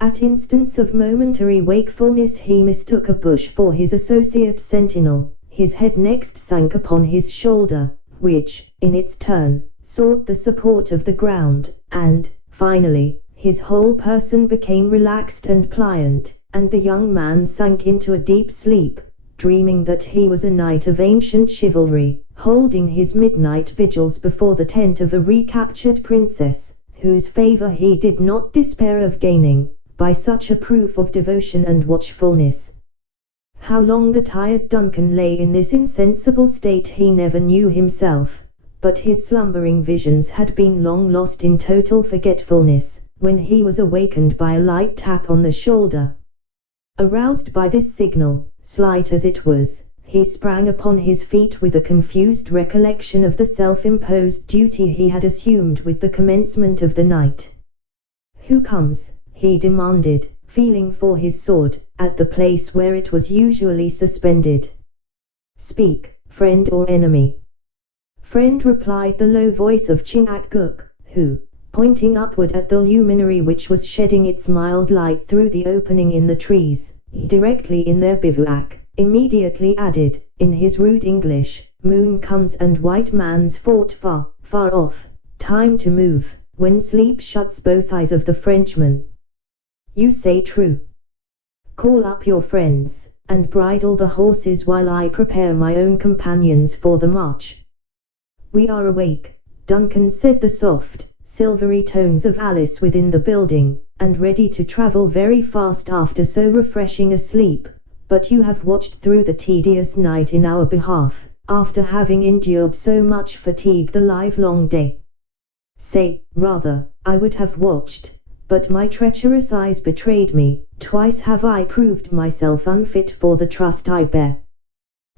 At instants of momentary wakefulness he mistook a bush for his associate sentinel. His head next sank upon his shoulder, which, in its turn, sought the support of the ground, and, finally, his whole person became relaxed and pliant, and the young man sank into a deep sleep, dreaming that he was a knight of ancient chivalry, holding his midnight vigils before the tent of a recaptured princess, whose favor he did not despair of gaining, by such a proof of devotion and watchfulness. How long the tired Duncan lay in this insensible state he never knew himself, but his slumbering visions had been long lost in total forgetfulness, when he was awakened by a light tap on the shoulder. Aroused by this signal, slight as it was, he sprang upon his feet with a confused recollection of the self-imposed duty he had assumed with the commencement of the night. "Who comes?" he demanded, feeling for his sword, at the place where it was usually suspended. "Speak, friend or enemy?" "Friend," replied the low voice of Chingachgook, who, pointing upward at the luminary which was shedding its mild light through the opening in the trees, directly in their bivouac, immediately added, in his rude English, "Moon comes and white man's fort far, far off, time to move, when sleep shuts both eyes of the Frenchman." "You say true. Call up your friends, and bridle the horses while I prepare my own companions for the march." "We are awake," Duncan said the soft, silvery tones of Alice within the building, "and ready to travel very fast after so refreshing a sleep, but you have watched through the tedious night in our behalf, after having endured so much fatigue the livelong day." "Say, rather, I would have watched, but my treacherous eyes betrayed me. Twice have I proved myself unfit for the trust I bear."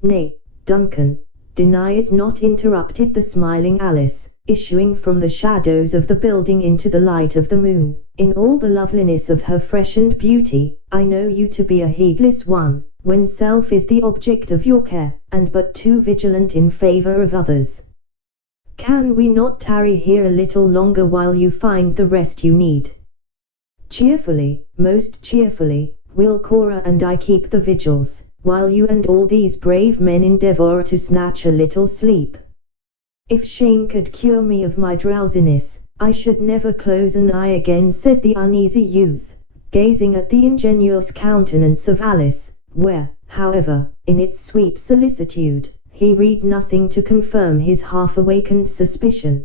"Nay, Duncan, deny it not," interrupted the smiling Alice, issuing from the shadows of the building into the light of the moon. "In all the loveliness of her freshened beauty, I know you to be a heedless one, when self is the object of your care, and but too vigilant in favor of others. Can we not tarry here a little longer while you find the rest you need?" "Cheerfully, most cheerfully, will Cora and I keep the vigils, while you and all these brave men endeavor to snatch a little sleep. If shame could cure me of my drowsiness, I should never close an eye again," said the uneasy youth, gazing at the ingenuous countenance of Alice, where, however, in its sweet solicitude, he read nothing to confirm his half-awakened suspicion.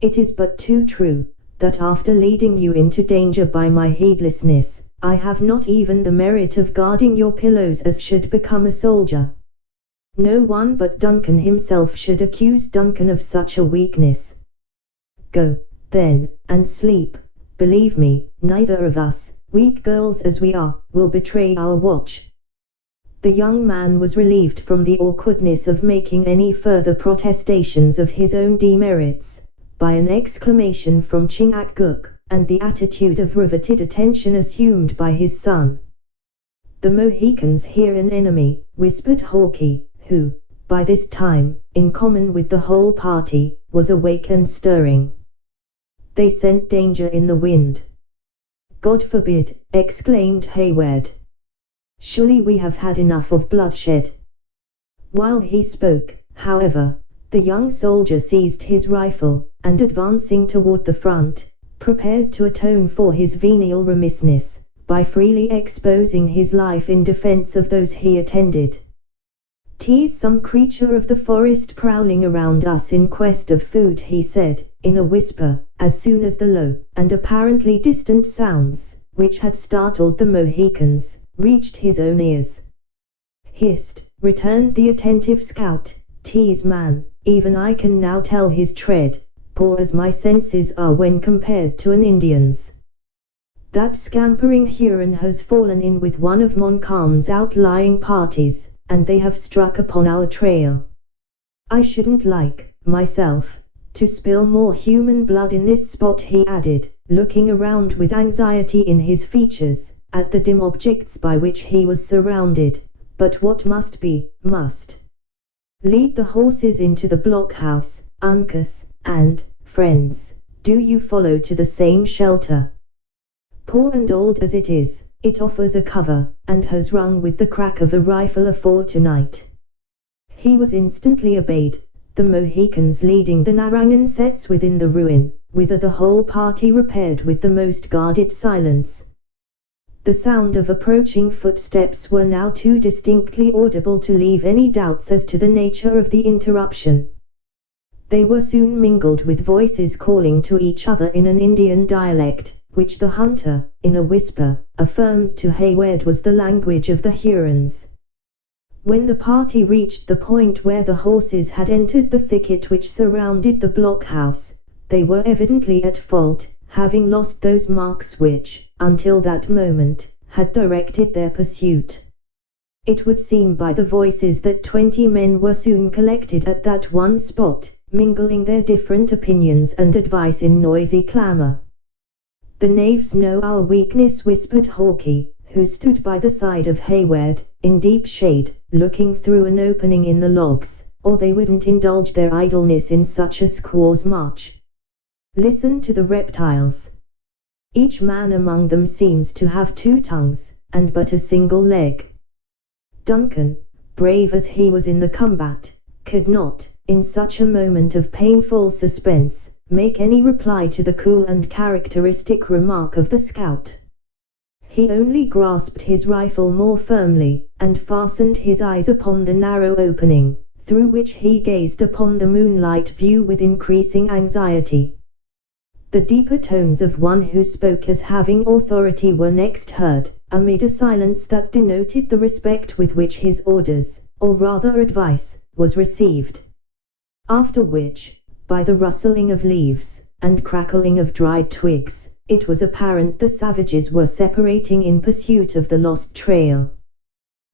"It is but too true, that after leading you into danger by my heedlessness, I have not even the merit of guarding your pillows as should become a soldier. No one but Duncan himself should accuse Duncan of such a weakness. Go, then, and sleep. Believe me, neither of us, weak girls as we are, will betray our watch." The young man was relieved from the awkwardness of making any further protestations of his own demerits, by an exclamation from Chingachgook, and the attitude of riveted attention assumed by his son. "The Mohicans here an enemy," whispered Hawkeye, who, by this time, in common with the whole party, was awake and stirring. "They scent danger in the wind." "God forbid," exclaimed Hayward. "Surely we have had enough of bloodshed." While he spoke, however, the young soldier seized his rifle, and advancing toward the front, prepared to atone for his venial remissness, by freely exposing his life in defense of those he attended. "'Tis some creature of the forest prowling around us in quest of food," he said, in a whisper, as soon as the low, and apparently distant sounds, which had startled the Mohicans, reached his own ears. "Hist," returned the attentive scout, "'tis man, even I can now tell his tread, poor as my senses are when compared to an Indian's. That scampering Huron has fallen in with one of Montcalm's outlying parties, and they have struck upon our trail. I shouldn't like, myself, to spill more human blood in this spot," he added, looking around with anxiety in his features, at the dim objects by which he was surrounded, "but what must be, must. Lead the horses into the blockhouse, Uncas, and, friends, do you follow to the same shelter. Poor and old as it is, it offers a cover, and has rung with the crack of a rifle afore tonight." He was instantly obeyed, the Mohicans leading the Narragansets within the ruin, whither the whole party repaired with the most guarded silence. The sound of approaching footsteps were now too distinctly audible to leave any doubts as to the nature of the interruption. They were soon mingled with voices calling to each other in an Indian dialect, which the hunter, in a whisper, affirmed to Hayward was the language of the Hurons. When the party reached the point where the horses had entered the thicket which surrounded the blockhouse, they were evidently at fault, having lost those marks which, until that moment, had directed their pursuit. It would seem by the voices that 20 men were soon collected at that one spot, mingling their different opinions and advice in noisy clamor. "The knaves know our weakness," whispered Hawkeye, who stood by the side of Hayward, in deep shade, looking through an opening in the logs, "or they wouldn't indulge their idleness in such a squaw's march. Listen to the reptiles. Each man among them seems to have 2 tongues, and but a single leg." Duncan, brave as he was in the combat, could not, in such a moment of painful suspense, make any reply to the cool and characteristic remark of the scout. He only grasped his rifle more firmly, and fastened his eyes upon the narrow opening, through which he gazed upon the moonlight view with increasing anxiety. The deeper tones of one who spoke as having authority were next heard, amid a silence that denoted the respect with which his orders, or rather advice, was received. After which, by the rustling of leaves, and crackling of dried twigs, it was apparent the savages were separating in pursuit of the lost trail.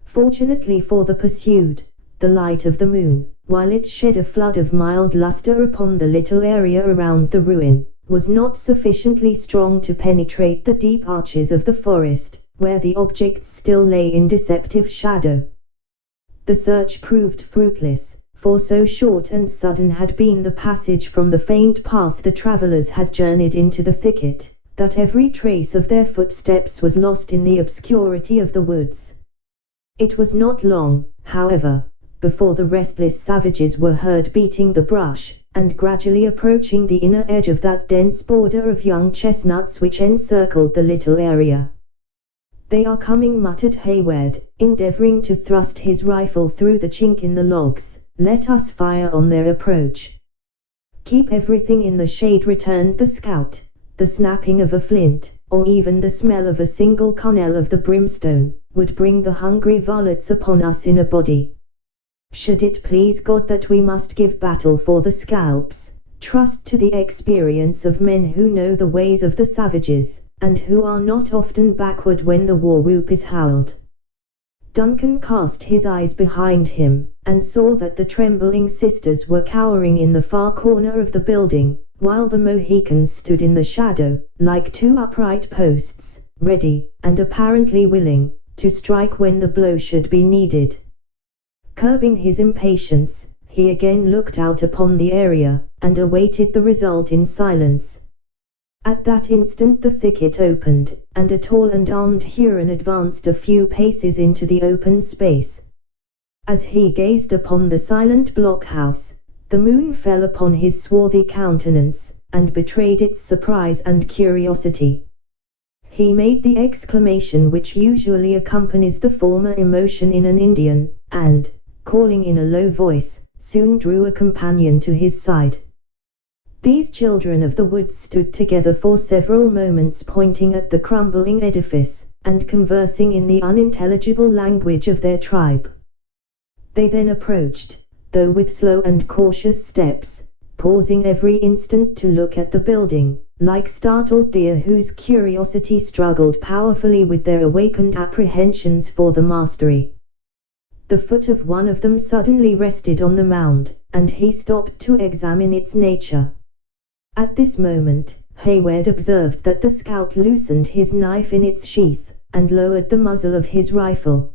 Fortunately for the pursued, the light of the moon, while it shed a flood of mild luster upon the little area around the ruin, was not sufficiently strong to penetrate the deep arches of the forest, where the objects still lay in deceptive shadow. The search proved fruitless, for so short and sudden had been the passage from the faint path the travelers had journeyed into the thicket, that every trace of their footsteps was lost in the obscurity of the woods. It was not long, however, before the restless savages were heard beating the brush, and gradually approaching the inner edge of that dense border of young chestnuts which encircled the little area. "They are coming," muttered Hayward, endeavoring to thrust his rifle through the chink in the logs. "Let us fire on their approach." "Keep everything in the shade," returned the scout. The snapping of a flint, or even the smell of a single kernel of the brimstone, would bring the hungry varlets upon us in a body. Should it please God that we must give battle for the scalps, trust to the experience of men who know the ways of the savages, and who are not often backward when the war whoop is howled. Duncan cast his eyes behind him, and saw that the trembling sisters were cowering in the far corner of the building, while the Mohicans stood in the shadow, like two upright posts, ready, and apparently willing, to strike when the blow should be needed. Curbing his impatience, he again looked out upon the area, and awaited the result in silence. At that instant the thicket opened, and a tall and armed Huron advanced a few paces into the open space. As he gazed upon the silent blockhouse, the moon fell upon his swarthy countenance, and betrayed its surprise and curiosity. He made the exclamation which usually accompanies the former emotion in an Indian, and, calling in a low voice, soon drew a companion to his side. These children of the woods stood together for several moments pointing at the crumbling edifice, and conversing in the unintelligible language of their tribe. They then approached, though with slow and cautious steps, pausing every instant to look at the building, like startled deer whose curiosity struggled powerfully with their awakened apprehensions for the mastery. The foot of one of them suddenly rested on the mound, and he stopped to examine its nature. At this moment, Hayward observed that the scout loosened his knife in its sheath, and lowered the muzzle of his rifle.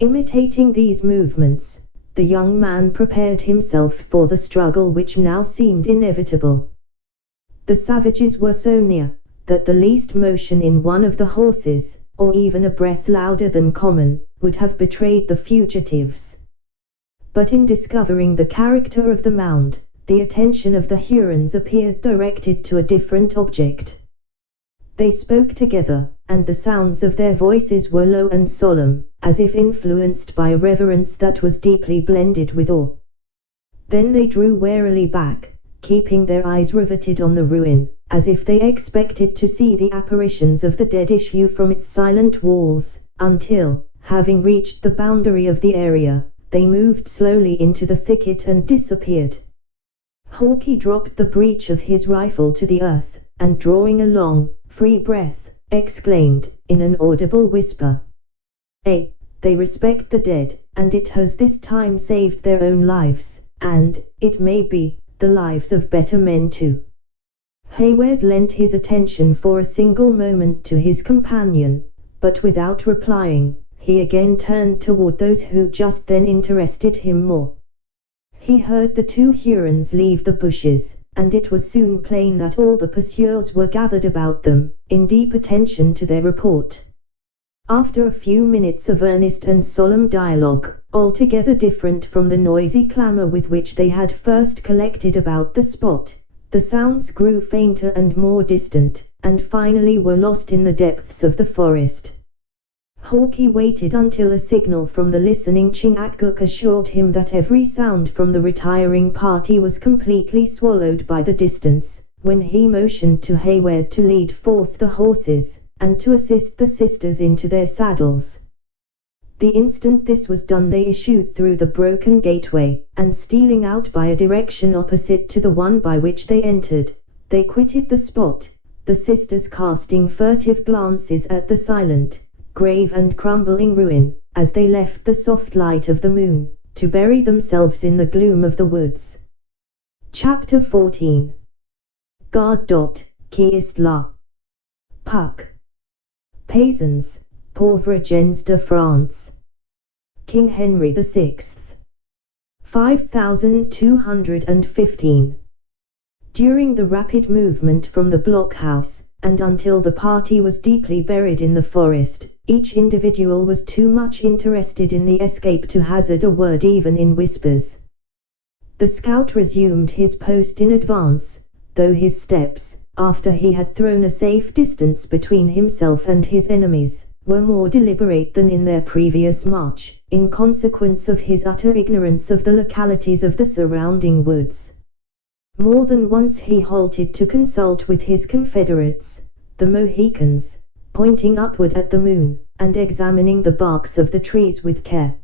Imitating these movements, the young man prepared himself for the struggle which now seemed inevitable. The savages were so near, that the least motion in one of the horses, or even a breath louder than common, would have betrayed the fugitives. But in discovering the character of the mound, the attention of the Hurons appeared directed to a different object. They spoke together, and the sounds of their voices were low and solemn, as if influenced by a reverence that was deeply blended with awe. Then they drew warily back, keeping their eyes riveted on the ruin, as if they expected to see the apparitions of the dead issue from its silent walls, until, having reached the boundary of the area, they moved slowly into the thicket and disappeared. Hawkeye dropped the breech of his rifle to the earth, and drawing a long, free breath, exclaimed, in an audible whisper, They respect the dead, and it has this time saved their own lives, and, it may be, the lives of better men too." Hayward lent his attention for a single moment to his companion, but without replying, he again turned toward those who just then interested him more. He heard the two Hurons leave the bushes, and it was soon plain that all the pursuers were gathered about them, in deep attention to their report. After a few minutes of earnest and solemn dialogue, altogether different from the noisy clamor with which they had first collected about the spot, the sounds grew fainter and more distant, and finally were lost in the depths of the forest. Hawkeye waited until a signal from the listening Chingachgook assured him that every sound from the retiring party was completely swallowed by the distance, when he motioned to Hayward to lead forth the horses, and to assist the sisters into their saddles. The instant this was done they issued through the broken gateway, and stealing out by a direction opposite to the one by which they entered, they quitted the spot, the sisters casting furtive glances at the silent, grave and crumbling ruin, as they left the soft light of the moon, to bury themselves in the gloom of the woods. Chapter 14. Guard. Qui est là? Puck. Paysans, pauvres gens de France. King Henry VI. 5215. During the rapid movement from the blockhouse, and until the party was deeply buried in the forest, each individual was too much interested in the escape to hazard a word even in whispers. The scout resumed his post in advance, though his steps, after he had thrown a safe distance between himself and his enemies, were more deliberate than in their previous march, in consequence of his utter ignorance of the localities of the surrounding woods. More than once he halted to consult with his confederates, the Mohicans, pointing upward at the moon, and examining the barks of the trees with care.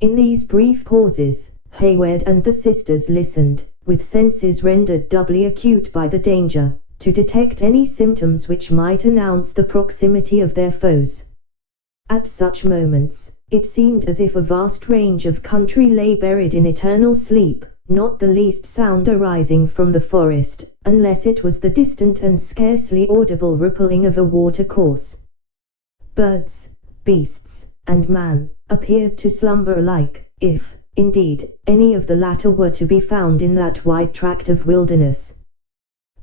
In these brief pauses, Hayward and the sisters listened, with senses rendered doubly acute by the danger, to detect any symptoms which might announce the proximity of their foes. At such moments, it seemed as if a vast range of country lay buried in eternal sleep, not the least sound arising from the forest, unless it was the distant and scarcely audible rippling of a watercourse. Birds, beasts, and man, appeared to slumber alike, if, indeed, any of the latter were to be found in that wide tract of wilderness.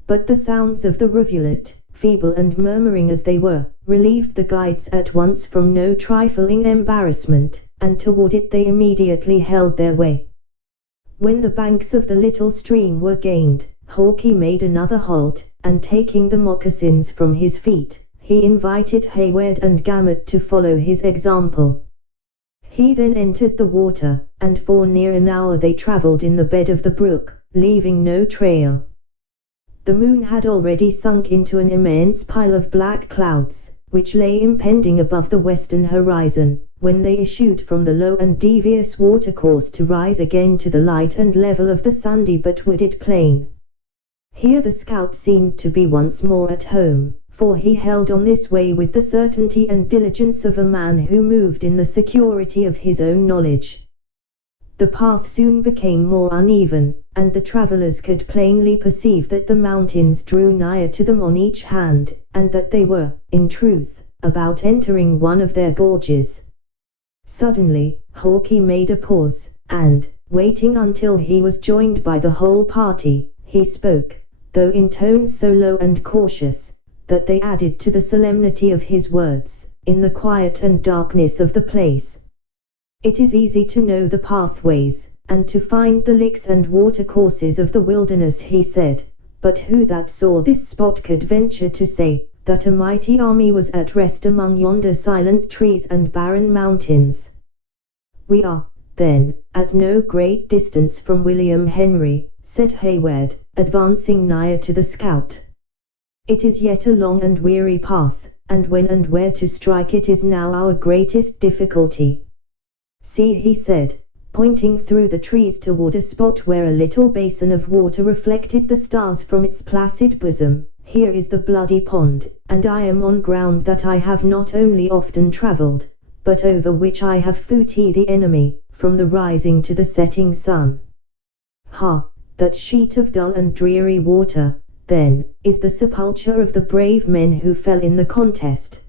But the sounds of the rivulet, feeble and murmuring as they were, relieved the guides at once from no trifling embarrassment, and toward it they immediately held their way. When the banks of the little stream were gained, Hawkeye made another halt, and taking the moccasins from his feet, he invited Hayward and Gamut to follow his example. He then entered the water, and for near an hour they traveled in the bed of the brook, leaving no trail. The moon had already sunk into an immense pile of black clouds, which lay impending above the western horizon, when they issued from the low and devious watercourse to rise again to the light and level of the sandy but wooded plain. Here the scout seemed to be once more at home, for he held on this way with the certainty and diligence of a man who moved in the security of his own knowledge. The path soon became more uneven, and the travelers could plainly perceive that the mountains drew nigher to them on each hand, and that they were, in truth, about entering one of their gorges. Suddenly, Hawkeye made a pause, and, waiting until he was joined by the whole party, he spoke, though in tones so low and cautious, that they added to the solemnity of his words, in the quiet and darkness of the place. It is easy to know the pathways, and to find the licks and watercourses of the wilderness, he said, but who that saw this spot could venture to say, that a mighty army was at rest among yonder silent trees and barren mountains? We are, then, at no great distance from William Henry, said Hayward, advancing nigher to the scout. It is yet a long and weary path, and when and where to strike it is now our greatest difficulty. See, he said, pointing through the trees toward a spot where a little basin of water reflected the stars from its placid bosom, here is the bloody pond, and I am on ground that I have not only often traveled, but over which I have fought the enemy, from the rising to the setting sun. Ha! That sheet of dull and dreary water, then, is the sepulchre of the brave men who fell in the contest.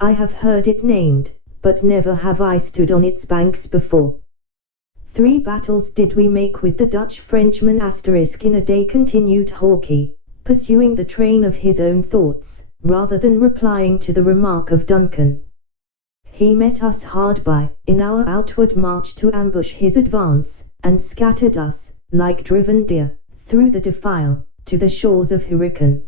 I have heard it named, but never have I stood on its banks before. 3 battles did we make with the Dutch Frenchmen in a day, continued Hawkeye, pursuing the train of his own thoughts, rather than replying to the remark of Duncan. He met us hard by, in our outward march to ambush his advance, and scattered us, like driven deer, through the defile, to the shores of Hurricane.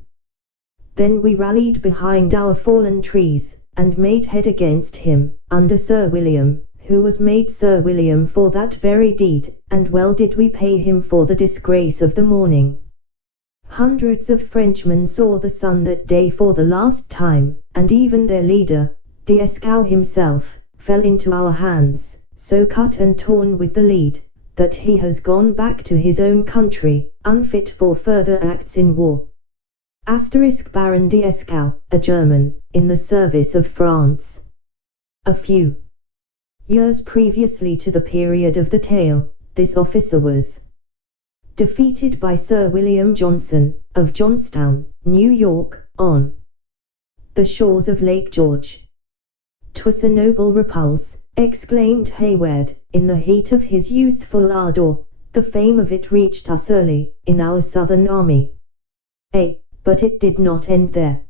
Then we rallied behind our fallen trees, and made head against him, under Sir William, who was made Sir William for that very deed, and well did we pay him for the disgrace of the morning. Hundreds of Frenchmen saw the sun that day for the last time, and even their leader, Dieskau himself, fell into our hands, so cut and torn with the lead, that he has gone back to his own country, unfit for further acts in war. Baron Dieskau, a German, in the service of France. A few years previously to the period of the tale, this officer was defeated by Sir William Johnson, of Johnstown, New York, on the shores of Lake George. 'Twas a noble repulse, exclaimed Hayward, in the heat of his youthful ardor. The fame of it reached us early, in our southern army. But it did not end there.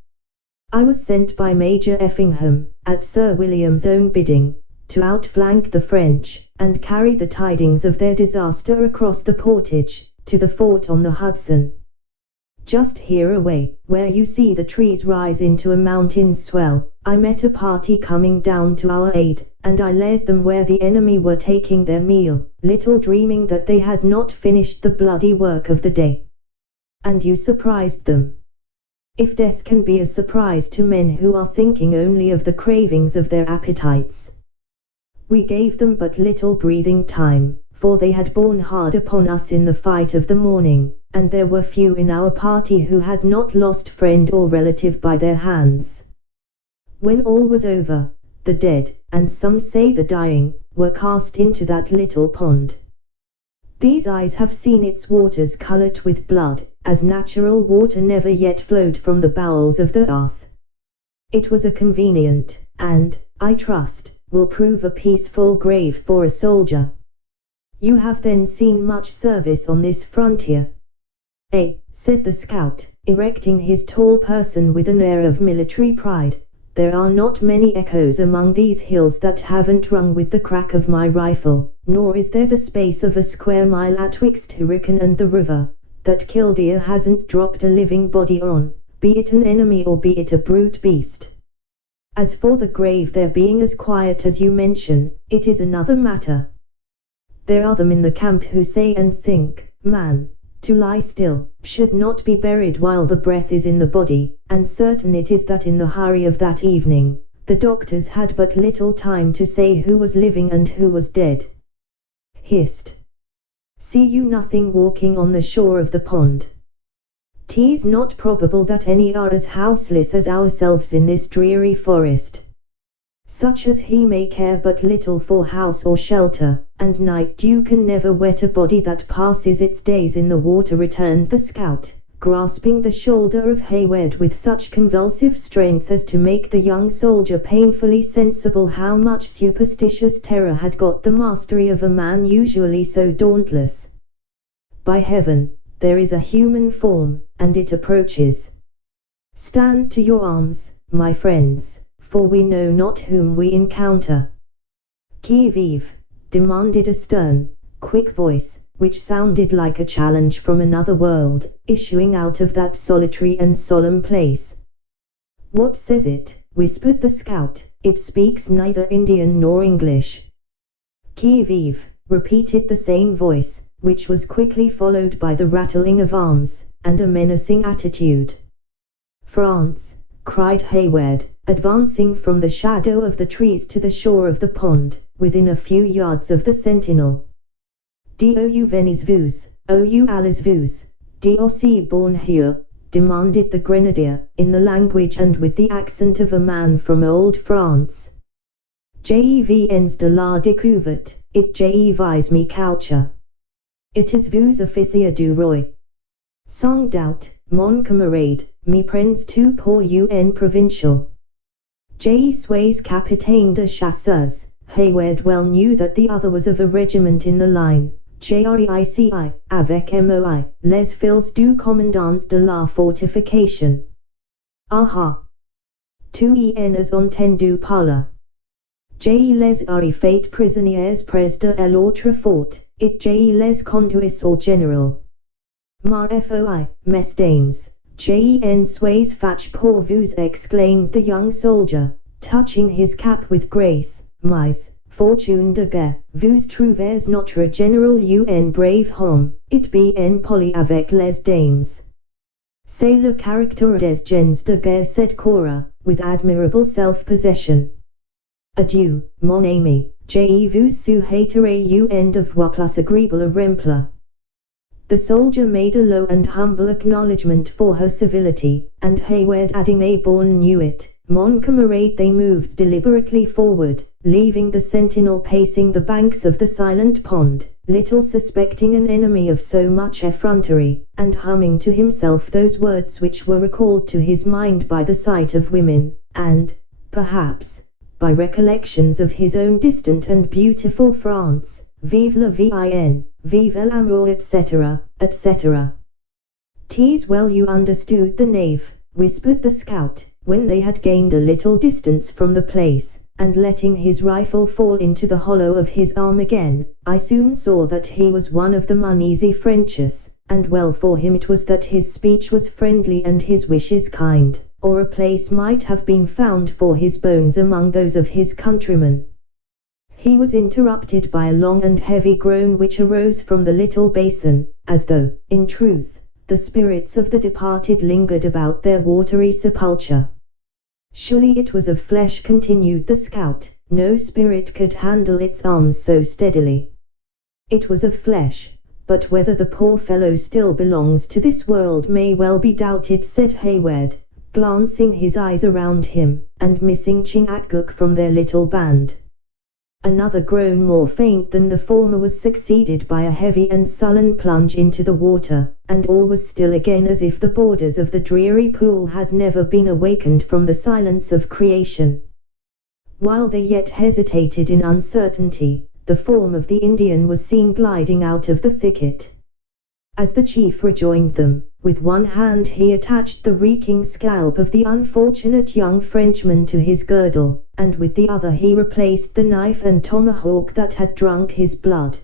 I was sent by Major Effingham, at Sir William's own bidding, to outflank the French, and carry the tidings of their disaster across the portage, to the fort on the Hudson. Just here away, where you see the trees rise into a mountain swell, I met a party coming down to our aid, and I led them where the enemy were taking their meal, little dreaming that they had not finished the bloody work of the day. And you surprised them. If death can be a surprise to men who are thinking only of the cravings of their appetites. We gave them but little breathing time, for they had borne hard upon us in the fight of the morning, and there were few in our party who had not lost friend or relative by their hands. When all was over, the dead, and some say the dying, were cast into that little pond. These eyes have seen its waters colored with blood, as natural water never yet flowed from the bowels of the earth. It was a convenient, and, I trust, will prove a peaceful grave for a soldier. You have then seen much service on this frontier? Said the scout, erecting his tall person with an air of military pride. There are not many echoes among these hills that haven't rung with the crack of my rifle, nor is there the space of a square mile atwixt Hurricane and the river, that Killdeer hasn't dropped a living body on, be it an enemy or be it a brute beast. As for the grave there being as quiet as you mention, it is another matter. There are them in the camp who say and think, man, to lie still, should not be buried while the breath is in the body, and certain it is that in the hurry of that evening, the doctors had but little time to say who was living and who was dead. Hist! See you nothing walking on the shore of the pond? 'Tis not probable that any are as houseless as ourselves in this dreary forest. Such as he may care but little for house or shelter, and night dew can never wet a body that passes its days in the water, returned the scout, grasping the shoulder of Hayward with such convulsive strength as to make the young soldier painfully sensible how much superstitious terror had got the mastery of a man usually so dauntless. By heaven, there is a human form, and it approaches. Stand to your arms, my friends, for we know not whom we encounter. Qui vive? Demanded a stern, quick voice, which sounded like a challenge from another world, issuing out of that solitary and solemn place. What says it? Whispered the scout. It speaks neither Indian nor English. Qui vive? Repeated the same voice, which was quickly followed by the rattling of arms, and a menacing attitude. France, cried Hayward, advancing from the shadow of the trees to the shore of the pond, within a few yards of the sentinel. D'où venez-vous, ou allez-vous, d'aussi born here? Demanded the grenadier, in the language and with the accent of a man from old France. Je viens de la découverte, it je vis me coucher. It is vous officier du roi. Sans doute, mon camarade, me prends tu pour un provincial. Je suis capitaine de chasseurs. Hayward well knew that the other was of a regiment in the line, JRICI, avec moi, les fils du commandant de la fortification. Aha! Tu en as entendu parler. Je les aurais fait prisonniers près de l'autre fort, et je les conduis au général. Ma foi, mes dames, je en suis fâché pour vous, exclaimed the young soldier, touching his cap with grace. Mais, fortune de guerre, vous trouvez notre général un brave homme, it bien poli avec les dames. C'est le caractère des gens de guerre, said Cora, with admirable self-possession. Adieu, mon ami, je vous souhaiterai un devoir plus agréable à remplir. The soldier made a low and humble acknowledgment for her civility, and Hayward adding a born knew it, mon camarade, they moved deliberately forward, leaving the sentinel pacing the banks of the silent pond, little suspecting an enemy of so much effrontery, and humming to himself those words which were recalled to his mind by the sight of women, and, perhaps, by recollections of his own distant and beautiful France. Vive la vie, vive l'amour, etc., etc. 'Tis well you understood the knave, whispered the scout, when they had gained a little distance from the place, and letting his rifle fall into the hollow of his arm again, I soon saw that he was one of them uneasy Frenches, and well for him it was that his speech was friendly and his wishes kind, or a place might have been found for his bones among those of his countrymen. He was interrupted by a long and heavy groan which arose from the little basin, as though, in truth, the spirits of the departed lingered about their watery sepulchre. Surely it was of flesh, continued the scout, no spirit could handle its arms so steadily. It was of flesh, but whether the poor fellow still belongs to this world may well be doubted, said Hayward, glancing his eyes around him, and missing Chingachgook from their little band. Another groan more faint than the former was succeeded by a heavy and sullen plunge into the water, and all was still again, as if the borders of the dreary pool had never been awakened from the silence of creation. While they yet hesitated in uncertainty, the form of the Indian was seen gliding out of the thicket. As the chief rejoined them, with one hand he attached the reeking scalp of the unfortunate young Frenchman to his girdle, and with the other he replaced the knife and tomahawk that had drunk his blood.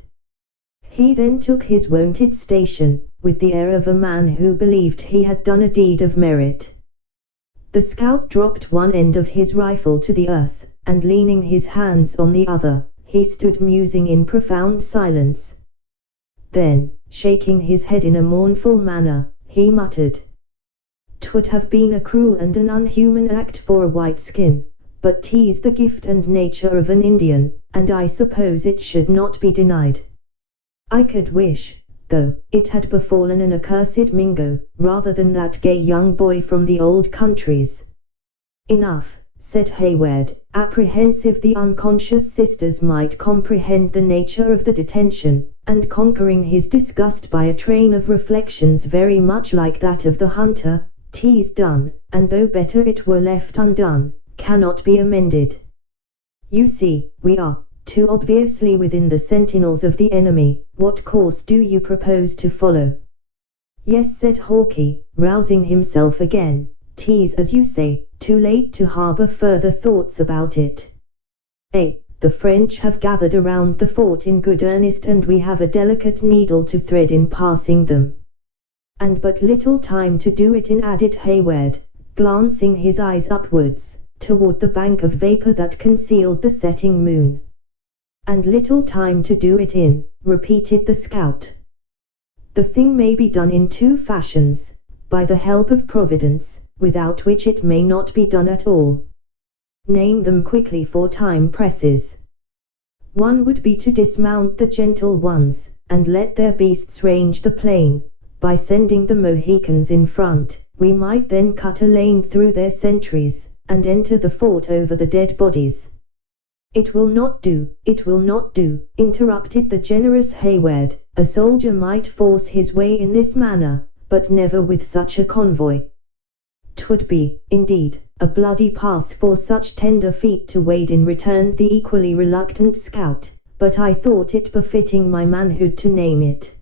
He then took his wonted station, with the air of a man who believed he had done a deed of merit. The scout dropped one end of his rifle to the earth, and leaning his hands on the other, he stood musing in profound silence. Then, shaking his head in a mournful manner, he muttered, "'Twould have been a cruel and an unhuman act for a white skin, but 'tis the gift and nature of an Indian, and I suppose it should not be denied. I could wish, though, it had befallen an accursed Mingo, rather than that gay young boy from the old countries." "Enough," said Hayward, apprehensive the unconscious sisters might comprehend the nature of the detention, and conquering his disgust by a train of reflections very much like that of the hunter, "'tis done, and though better it were left undone, cannot be amended. You see, we are too obviously within the sentinels of the enemy. What course do you propose to follow?" "Yes," said Hawkeye, rousing himself again, "'tis as you say, too late to harbor further thoughts about it. The French have gathered around the fort in good earnest, and we have a delicate needle to thread in passing them." "And but little time to do it in," added Hayward, glancing his eyes upwards, toward the bank of vapor that concealed the setting moon. "And little time to do it in," repeated the scout. "The thing may be done in two fashions, by the help of Providence, without which it may not be done at all." "Name them quickly, for time presses." "One would be to dismount the gentle ones, and let their beasts range the plain. By sending the Mohicans in front, we might then cut a lane through their sentries, and enter the fort over the dead bodies." "It will not do, it will not do," interrupted the generous Hayward. "A soldier might force his way in this manner, but never with such a convoy. 'Twould be, indeed, a bloody path for such tender feet to wade in," returned the equally reluctant scout, "but I thought it befitting my manhood to name it."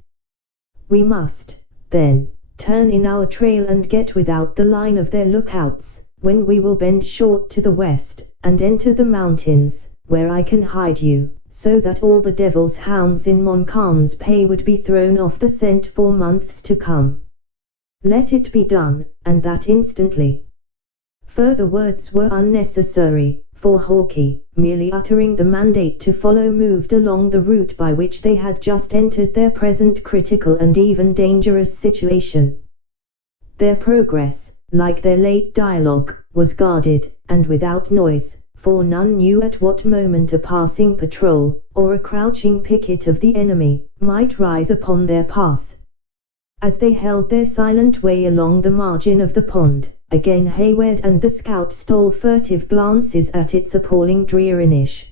"We must, then, turn in our trail and get without the line of their lookouts, when we will bend short to the west, and enter the mountains, where I can hide you, so that all the devil's hounds in Montcalm's pay would be thrown off the scent for months to come." "Let it be done, and that instantly." Further words were unnecessary, for Hawkeye, merely uttering the mandate to follow, moved along the route by which they had just entered their present critical and even dangerous situation. Their progress, like their late dialogue, was guarded, and without noise, for none knew at what moment a passing patrol, or a crouching picket of the enemy, might rise upon their path. As they held their silent way along the margin of the pond, again Hayward and the scout stole furtive glances at its appalling dreariness.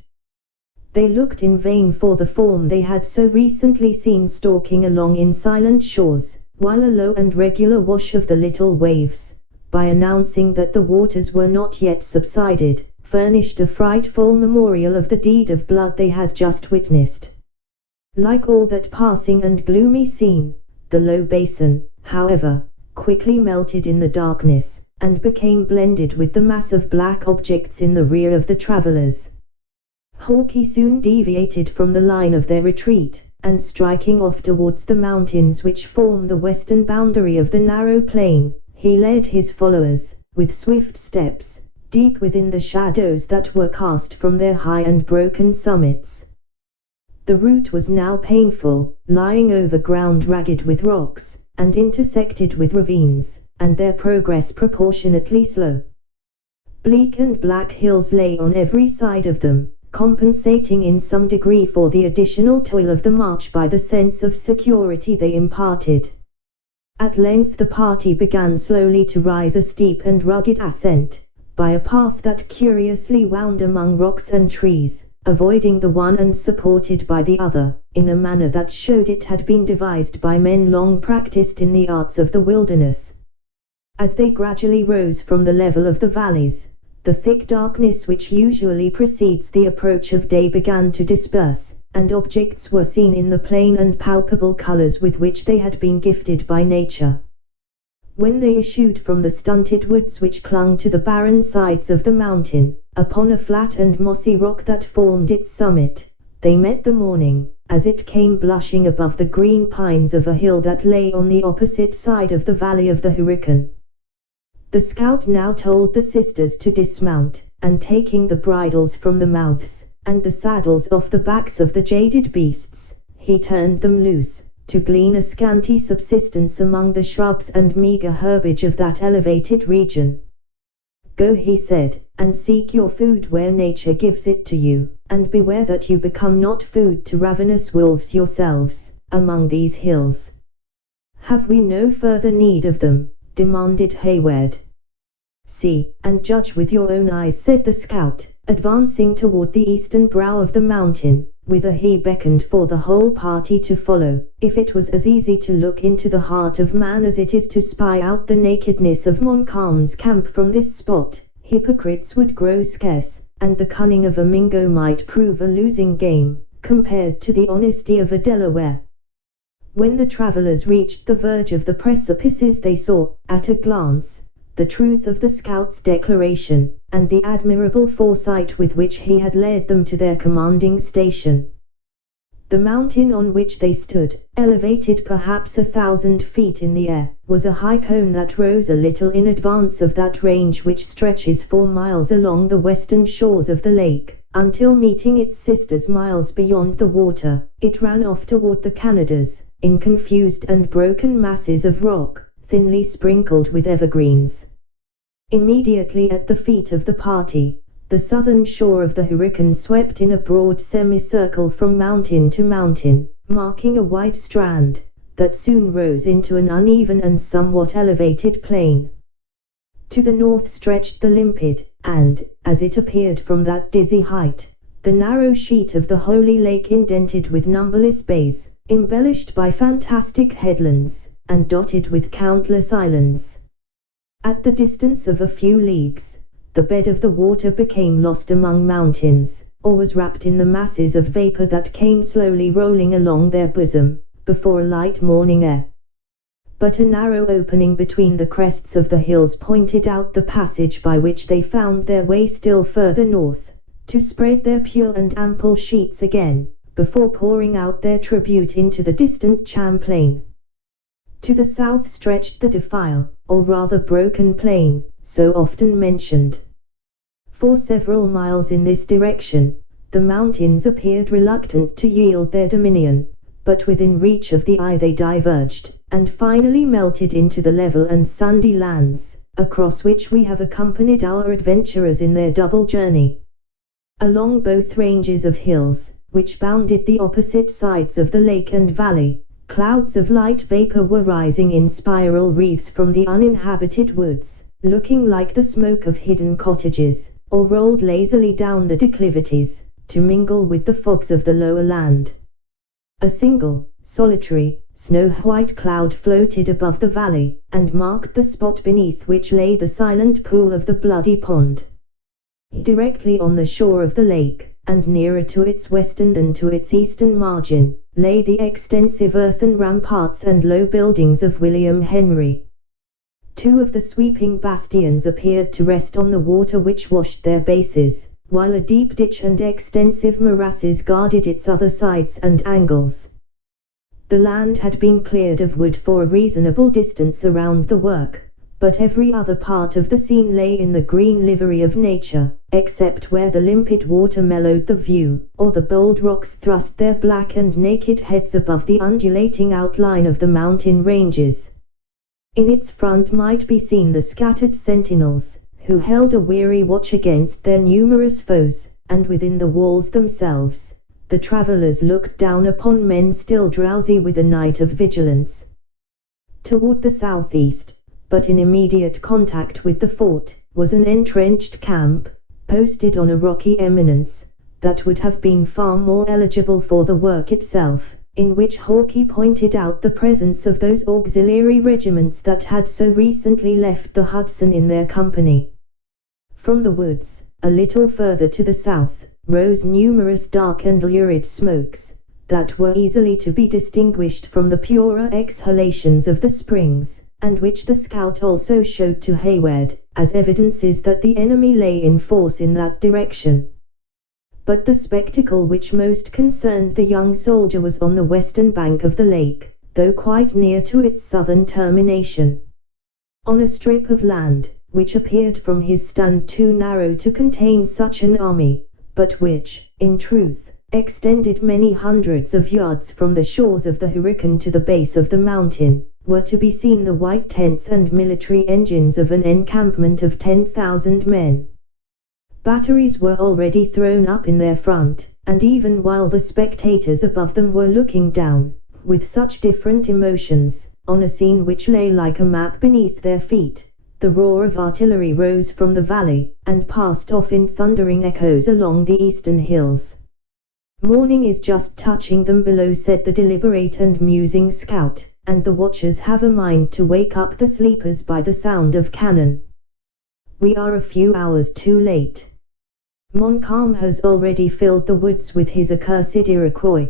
They looked in vain for the form they had so recently seen stalking along in silent shores, while a low and regular wash of the little waves, by announcing that the waters were not yet subsided, furnished a frightful memorial of the deed of blood they had just witnessed. Like all that passing and gloomy scene, the low basin, however, quickly melted in the darkness, and became blended with the mass of black objects in the rear of the travelers. Hawkeye soon deviated from the line of their retreat, and striking off towards the mountains which form the western boundary of the narrow plain, he led his followers, with swift steps, deep within the shadows that were cast from their high and broken summits. The route was now painful, lying over ground ragged with rocks, and intersected with ravines, and their progress proportionately slow. Bleak and black hills lay on every side of them, compensating in some degree for the additional toil of the march by the sense of security they imparted. At length the party began slowly to rise a steep and rugged ascent, by a path that curiously wound among rocks and trees, avoiding the one and supported by the other, in a manner that showed it had been devised by men long practiced in the arts of the wilderness. As they gradually rose from the level of the valleys, the thick darkness which usually precedes the approach of day began to disperse, and objects were seen in the plain and palpable colors with which they had been gifted by nature. When they issued from the stunted woods which clung to the barren sides of the mountain, upon a flat and mossy rock that formed its summit, they met the morning, as it came blushing above the green pines of a hill that lay on the opposite side of the valley of the Hurricane. The scout now told the sisters to dismount, and taking the bridles from the mouths, and the saddles off the backs of the jaded beasts, he turned them loose, to glean a scanty subsistence among the shrubs and meager herbage of that elevated region. Go, he said, and seek your food where nature gives it to you, and beware that you become not food to ravenous wolves yourselves, among these hills. Have we no further need of them? Demanded Hayward. See, and judge with your own eyes, said the scout, advancing toward the eastern brow of the mountain, whither he beckoned for the whole party to follow. If it was as easy to look into the heart of man as it is to spy out the nakedness of Montcalm's camp from this spot, hypocrites would grow scarce, and the cunning of a Mingo might prove a losing game, compared to the honesty of a Delaware. When the travelers reached the verge of the precipices they saw, at a glance, the truth of the scout's declaration, and the admirable foresight with which he had led them to their commanding station. The mountain on which they stood, elevated perhaps 1,000 feet in the air, was a high cone that rose a little in advance of that range which stretches 4 miles along the western shores of the lake, until meeting its sisters miles beyond the water, it ran off toward the Canadas, in confused and broken masses of rock, thinly sprinkled with evergreens. Immediately at the feet of the party, the southern shore of the Hurricane swept in a broad semicircle from mountain to mountain, marking a wide strand, that soon rose into an uneven and somewhat elevated plain. To the north stretched the limpid, and, as it appeared from that dizzy height, the narrow sheet of the Holy Lake indented with numberless bays, embellished by fantastic headlands, and dotted with countless islands. At the distance of a few leagues, the bed of the water became lost among mountains, or was wrapped in the masses of vapor that came slowly rolling along their bosom, before a light morning air. But a narrow opening between the crests of the hills pointed out the passage by which they found their way still further north, to spread their pure and ample sheets again, before pouring out their tribute into the distant Champlain. To the south stretched the defile, or rather broken plain, so often mentioned. For several miles in this direction, the mountains appeared reluctant to yield their dominion, but within reach of the eye they diverged, and finally melted into the level and sandy lands, across which we have accompanied our adventurers in their double journey. Along both ranges of hills, which bounded the opposite sides of the lake and valley, clouds of light vapor were rising in spiral wreaths from the uninhabited woods, looking like the smoke of hidden cottages, or rolled lazily down the declivities, to mingle with the fogs of the lower land. A single, solitary, snow-white cloud floated above the valley, and marked the spot beneath which lay the silent pool of the Bloody Pond. Directly on the shore of the lake, and nearer to its western than to its eastern margin, lay the extensive earthen ramparts and low buildings of William Henry. 2 of the sweeping bastions appeared to rest on the water which washed their bases, while a deep ditch and extensive morasses guarded its other sides and angles. The land had been cleared of wood for a reasonable distance around the work, but every other part of the scene lay in the green livery of nature, except where the limpid water mellowed the view, or the bold rocks thrust their black and naked heads above the undulating outline of the mountain ranges. In its front might be seen the scattered sentinels, who held a weary watch against their numerous foes, and within the walls themselves, the travellers looked down upon men still drowsy with a night of vigilance. Toward the southeast, but in immediate contact with the fort, was an entrenched camp, posted on a rocky eminence, that would have been far more eligible for the work itself, in which Hawkeye pointed out the presence of those auxiliary regiments that had so recently left the Hudson in their company. From the woods, a little further to the south, rose numerous dark and lurid smokes, that were easily to be distinguished from the purer exhalations of the springs, and which the scout also showed to Hayward, as evidences that the enemy lay in force in that direction. But the spectacle which most concerned the young soldier was on the western bank of the lake, though quite near to its southern termination. On a strip of land, which appeared from his stand too narrow to contain such an army, but which, in truth, extended many hundreds of yards from the shores of the Hurricane to the base of the mountain, were to be seen the white tents and military engines of an encampment of 10,000 men. Batteries were already thrown up in their front, and even while the spectators above them were looking down, with such different emotions, on a scene which lay like a map beneath their feet, the roar of artillery rose from the valley, and passed off in thundering echoes along the eastern hills. "Morning is just touching them below," said the deliberate and musing scout, "and the watchers have a mind to wake up the sleepers by the sound of cannon. We are a few hours too late. Montcalm has already filled the woods with his accursed Iroquois."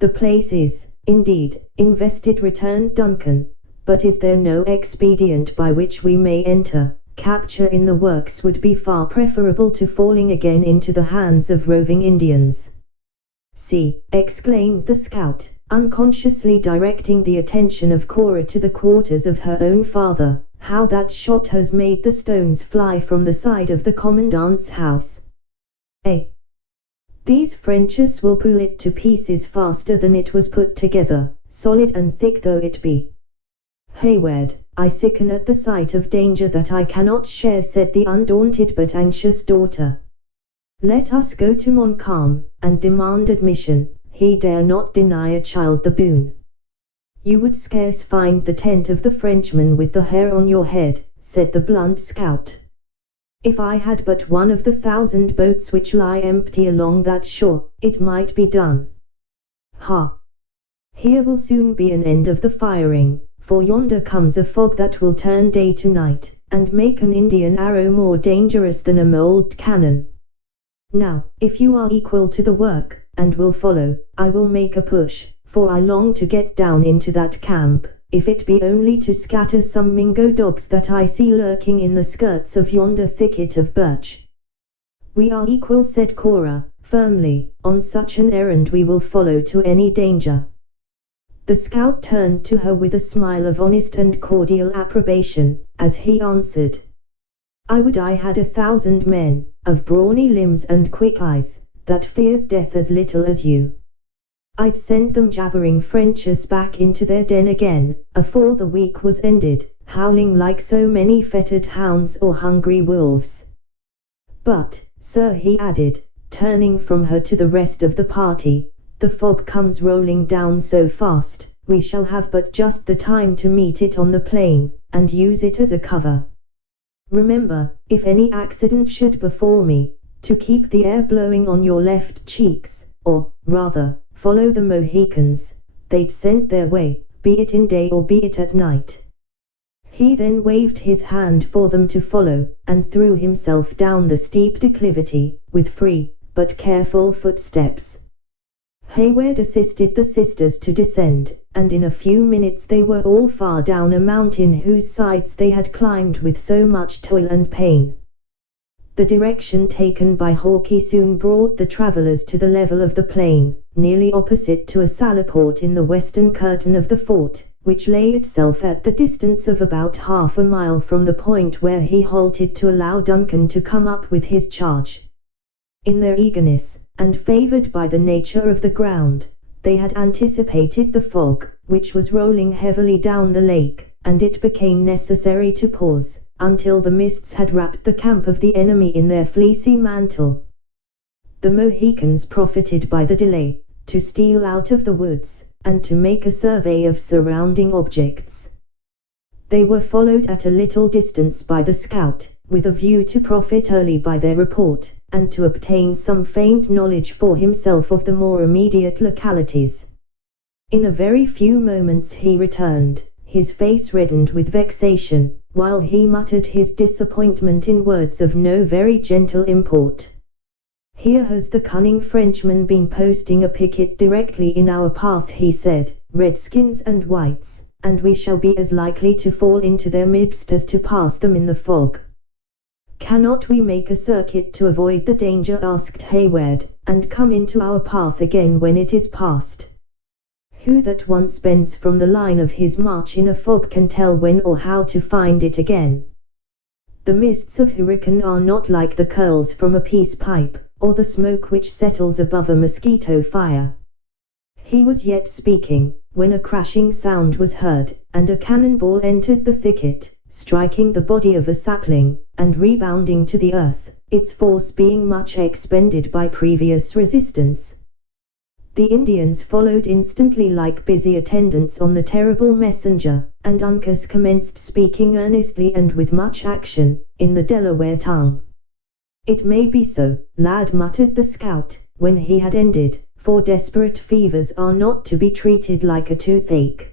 "The place is, indeed, invested," returned Duncan, "but is there no expedient by which we may enter? Capture in the works would be far preferable to falling again into the hands of roving Indians." "See," exclaimed the scout, unconsciously directing the attention of Cora to the quarters of her own father, "how that shot has made the stones fly from the side of the commandant's house. Eh? These Frenchers will pull it to pieces faster than it was put together, solid and thick though it be." "Hayward, I sicken at the sight of danger that I cannot share," said the undaunted but anxious daughter. "Let us go to Montcalm, and demand admission. He dare not deny a child the boon." "You would scarce find the tent of the Frenchman with the hair on your head," said the blunt scout. "If I had but one of the 1,000 boats which lie empty along that shore, it might be done. Ha! Here will soon be an end of the firing, for yonder comes a fog that will turn day to night, and make an Indian arrow more dangerous than a mould cannon. Now, if you are equal to the work, and will follow, I will make a push, for I long to get down into that camp, if it be only to scatter some Mingo dogs that I see lurking in the skirts of yonder thicket of birch." "We are equal," said Cora, firmly. "On such an errand we will follow to any danger." The scout turned to her with a smile of honest and cordial approbation, as he answered, "I would I had 1,000 men, of brawny limbs and quick eyes, that feared death as little as you. I'd send them jabbering Frenchers back into their den again, afore the week was ended, howling like so many fettered hounds or hungry wolves. But, sir," he added, turning from her to the rest of the party, "the fog comes rolling down so fast, we shall have but just the time to meet it on the plain, and use it as a cover. Remember, if any accident should befall me, to keep the air blowing on your left cheeks, or, rather, follow the Mohicans. They'd sent their way, be it in day or be it at night." He then waved his hand for them to follow, and threw himself down the steep declivity, with free, but careful footsteps. Hayward assisted the sisters to descend, and in a few minutes they were all far down a mountain whose sides they had climbed with so much toil and pain. The direction taken by Hawkeye soon brought the travelers to the level of the plain, nearly opposite to a salaport in the western curtain of the fort, which lay itself at the distance of about half a mile from the point where he halted to allow Duncan to come up with his charge. In their eagerness, and favoured by the nature of the ground, they had anticipated the fog, which was rolling heavily down the lake, and it became necessary to pause, until the mists had wrapped the camp of the enemy in their fleecy mantle. The Mohicans profited by the delay, to steal out of the woods, and to make a survey of surrounding objects. They were followed at a little distance by the scout, with a view to profit early by their report, and to obtain some faint knowledge for himself of the more immediate localities. In a very few moments he returned, his face reddened with vexation, while he muttered his disappointment in words of no very gentle import. "Here has the cunning Frenchman been posting a picket directly in our path," he said, "redskins and whites, and we shall be as likely to fall into their midst as to pass them in the fog." "Cannot we make a circuit to avoid the danger?" asked Hayward, "and come into our path again when it is past?" "Who that once bends from the line of his march in a fog can tell when or how to find it again? The mists of hurricane are not like the curls from a peace pipe, or the smoke which settles above a mosquito fire." He was yet speaking, when a crashing sound was heard, and a cannonball entered the thicket, striking the body of a sapling, and rebounding to the earth, its force being much expended by previous resistance. The Indians followed instantly like busy attendants on the terrible messenger, and Uncas commenced speaking earnestly and with much action, in the Delaware tongue. "It may be so, lad," muttered the scout, when he had ended, "for desperate fevers are not to be treated like a toothache.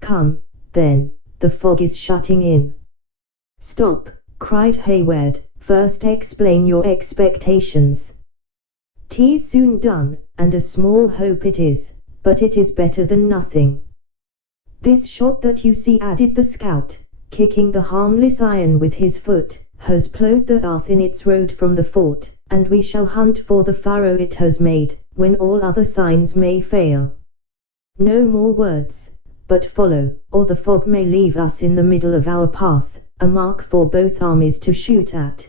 Come, then, the fog is shutting in." "Stop," cried Hayward, "first explain your expectations." "'Tis soon done, and a small hope it is, but it is better than nothing. This shot that you see," added the scout, kicking the harmless iron with his foot, "has plowed the earth in its road from the fort, and we shall hunt for the furrow it has made, when all other signs may fail. No more words, but follow, or the fog may leave us in the middle of our path, a mark for both armies to shoot at."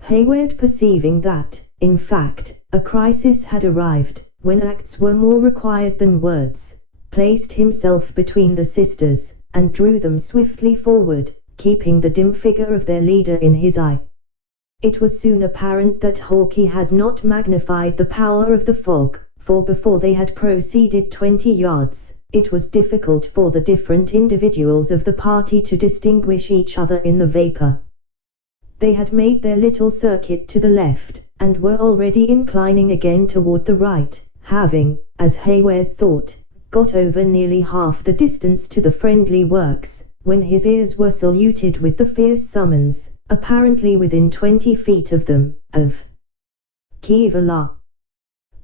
Hayward, perceiving that, in fact, a crisis had arrived, when acts were more required than words, placed himself between the sisters, and drew them swiftly forward, keeping the dim figure of their leader in his eye. It was soon apparent that Hawkeye had not magnified the power of the fog, for before they had proceeded 20 yards, it was difficult for the different individuals of the party to distinguish each other in the vapor. They had made their little circuit to the left, and were already inclining again toward the right, having, as Hayward thought, got over nearly half the distance to the friendly works, when his ears were saluted with the fierce summons, apparently within 20 feet of them, of "Qui va là?"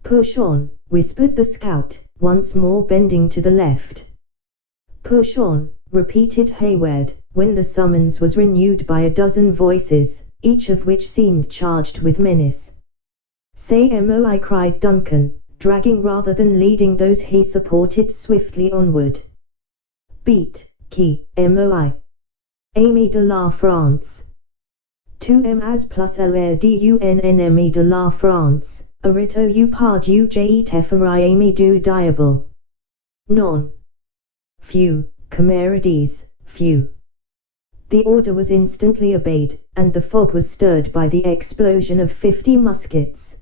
"Push on," whispered the scout, once more bending to the left. "Push on," repeated Hayward, when the summons was renewed by a dozen voices, each of which seemed charged with menace. "Say moi," cried Duncan, dragging rather than leading those he supported swiftly onward. "Beat, qui, moi. Ami de la France. 2 plus l'Rdunennemi de la France, arito u par du jet ami du diable. Non. Few, camarades, few." The order was instantly obeyed, and the fog was stirred by the explosion of 50 muskets.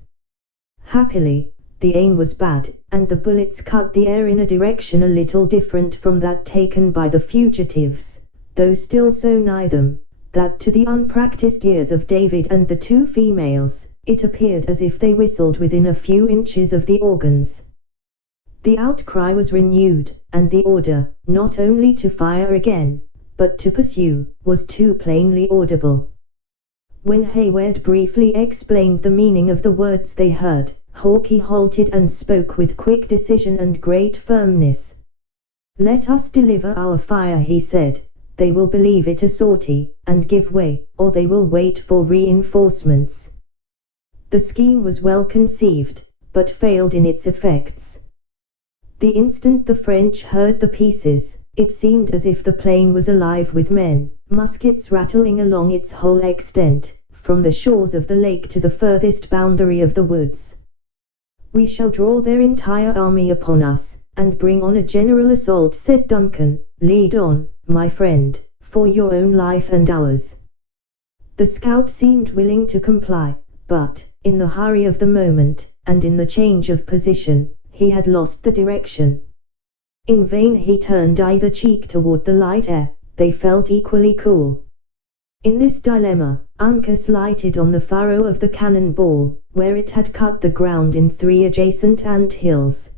Happily, the aim was bad, and the bullets cut the air in a direction a little different from that taken by the fugitives, though still so nigh them, that to the unpracticed ears of David and the 2 females, it appeared as if they whistled within a few inches of the organs. The outcry was renewed, and the order, not only to fire again, but to pursue, was too plainly audible. When Hayward briefly explained the meaning of the words they heard, Hawkeye halted and spoke with quick decision and great firmness. "Let us deliver our fire," he said. "They will believe it a sortie, and give way, or they will wait for reinforcements." The scheme was well conceived, but failed in its effects. The instant the French heard the pieces, it seemed as if the plain was alive with men, muskets rattling along its whole extent, from the shores of the lake to the furthest boundary of the woods. "We shall draw their entire army upon us, and bring on a general assault," said Duncan. "Lead on, my friend, for your own life and ours." The scout seemed willing to comply, but, in the hurry of the moment, and in the change of position, he had lost the direction. In vain he turned either cheek toward the light air, they felt equally cool. In this dilemma, Uncas lighted on the furrow of the cannon ball, where it had cut the ground in 3 adjacent ant hills.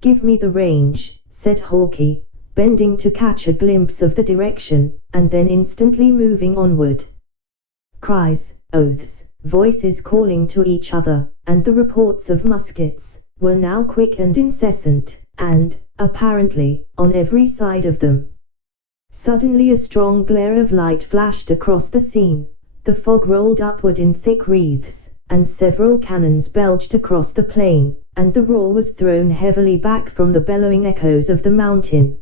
"Give me the range," said Hawkeye, bending to catch a glimpse of the direction, and then instantly moving onward. Cries, oaths, voices calling to each other, and the reports of muskets, were now quick and incessant, and, apparently, on every side of them. Suddenly a strong glare of light flashed across the scene, the fog rolled upward in thick wreaths, and several cannons belched across the plain, and the roar was thrown heavily back from the bellowing echoes of the mountain.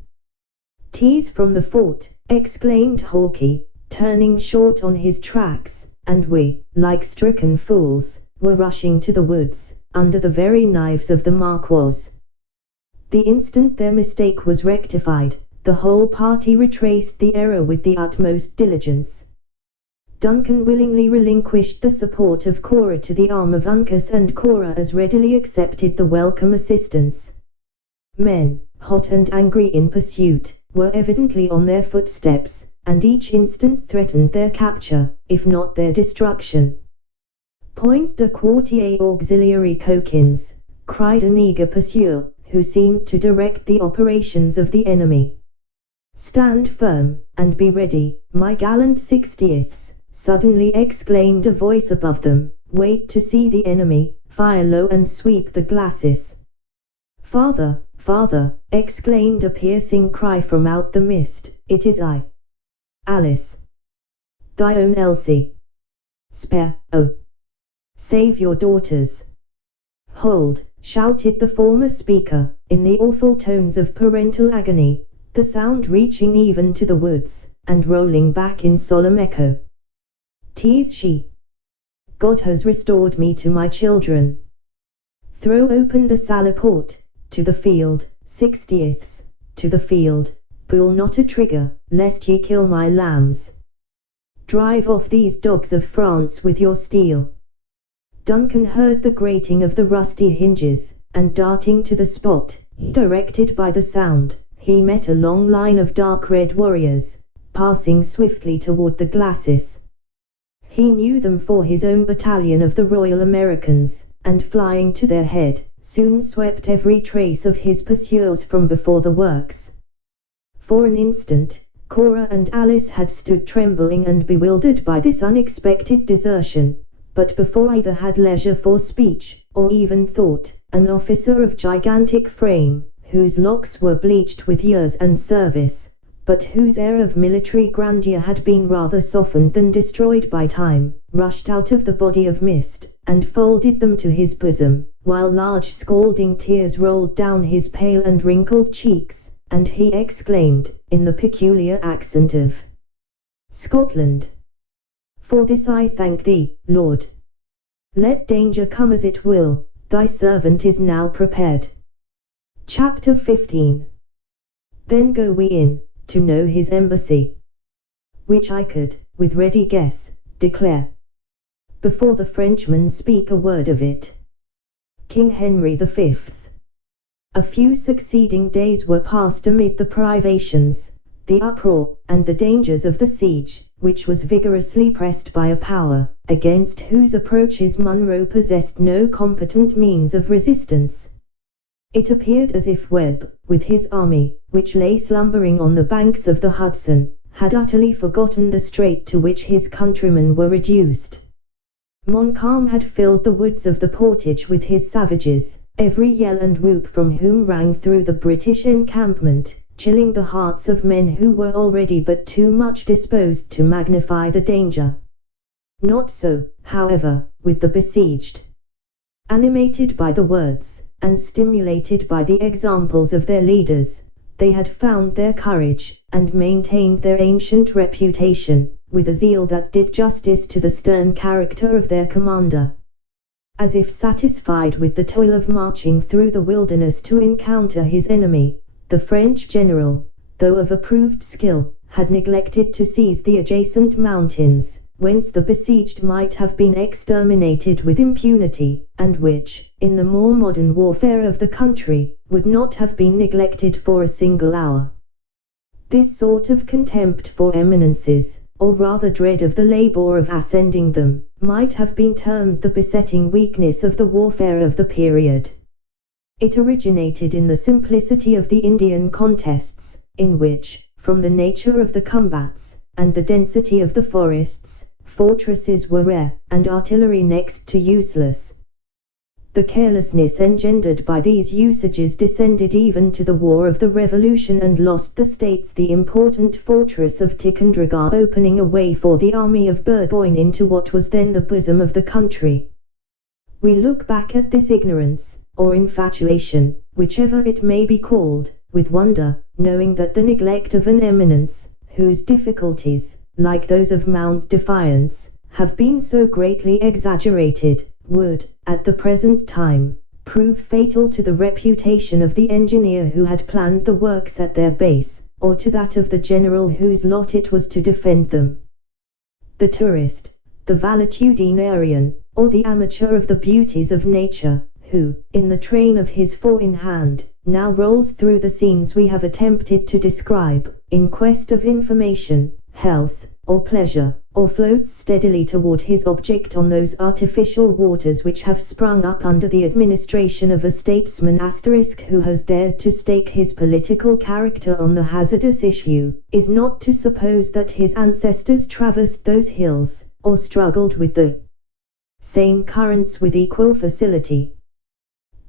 "'Tis from the fort," exclaimed Hawkeye, turning short on his tracks, and we, like stricken fools, were rushing to the woods, under the very knives of the Marquis. The instant their mistake was rectified, the whole party retraced the error with the utmost diligence. Duncan willingly relinquished the support of Cora to the arm of Uncas, and Cora as readily accepted the welcome assistance. Men, hot and angry in pursuit, were evidently on their footsteps, and each instant threatened their capture, if not their destruction. "Point de quartier auxiliary Coquins," cried an eager pursuer, who seemed to direct the operations of the enemy. "Stand firm, and be ready, my gallant 60ths," suddenly exclaimed a voice above them. "Wait to see the enemy, fire low and sweep the glacis." "Father, father," exclaimed a piercing cry from out the mist, "it is I, Alice, thy own Elsie. Spare, oh, save your daughters." "Hold!" shouted the former speaker, in the awful tones of parental agony, the sound reaching even to the woods, and rolling back in solemn echo. "'Tis she! God has restored me to my children. Throw open the salleport, to the field, 60ths, to the field, pull not a trigger, lest ye kill my lambs. Drive off these dogs of France with your steel." Duncan heard the grating of the rusty hinges, and darting to the spot, directed by the sound, he met a long line of dark red warriors, passing swiftly toward the glacis. He knew them for his own battalion of the Royal Americans, and flying to their head, soon swept every trace of his pursuers from before the works. For an instant, Cora and Alice had stood trembling and bewildered by this unexpected desertion, but before either had leisure for speech, or even thought, an officer of gigantic frame, whose locks were bleached with years and service, but whose air of military grandeur had been rather softened than destroyed by time, rushed out of the body of mist, and folded them to his bosom, while large scalding tears rolled down his pale and wrinkled cheeks, and he exclaimed, in the peculiar accent of Scotland, "For this I thank thee, Lord. Let danger come as it will, thy servant is now prepared." Chapter 15. Then go we in, to know his embassy, which I could, with ready guess, declare, before the Frenchmen speak a word of it. King Henry V. A few succeeding days were passed amid the privations, the uproar, and the dangers of the siege, which was vigorously pressed by a power, against whose approaches Monroe possessed no competent means of resistance. It appeared as if Webb, with his army, which lay slumbering on the banks of the Hudson, had utterly forgotten the strait to which his countrymen were reduced. Montcalm had filled the woods of the portage with his savages, every yell and whoop from whom rang through the British encampment, chilling the hearts of men who were already but too much disposed to magnify the danger. Not so, however, with the besieged. Animated by the words, and stimulated by the examples of their leaders, they had found their courage, and maintained their ancient reputation, with a zeal that did justice to the stern character of their commander. As if satisfied with the toil of marching through the wilderness to encounter his enemy, the French general, though of approved skill, had neglected to seize the adjacent mountains, whence the besieged might have been exterminated with impunity, and which, in the more modern warfare of the country, would not have been neglected for a single hour. This sort of contempt for eminences, or rather dread of the labor of ascending them, might have been termed the besetting weakness of the warfare of the period. It originated in the simplicity of the Indian contests, in which, from the nature of the combats, and the density of the forests, fortresses were rare, and artillery next to useless. The carelessness engendered by these usages descended even to the War of the Revolution and lost the States the important fortress of Ticonderoga, opening a way for the army of Burgoyne into what was then the bosom of the country. We look back at this ignorance, or infatuation, whichever it may be called, with wonder, knowing that the neglect of an eminence, whose difficulties, like those of Mount Defiance, have been so greatly exaggerated, would, at the present time, prove fatal to the reputation of the engineer who had planned the works at their base, or to that of the general whose lot it was to defend them. The tourist, the valetudinarian, or the amateur of the beauties of nature, who, in the train of his four in hand, now rolls through the scenes we have attempted to describe, in quest of information, health, or pleasure, or floats steadily toward his object on those artificial waters which have sprung up under the administration of a statesman who has dared to stake his political character on the hazardous issue, is not to suppose that his ancestors traversed those hills, or struggled with the same currents with equal facility.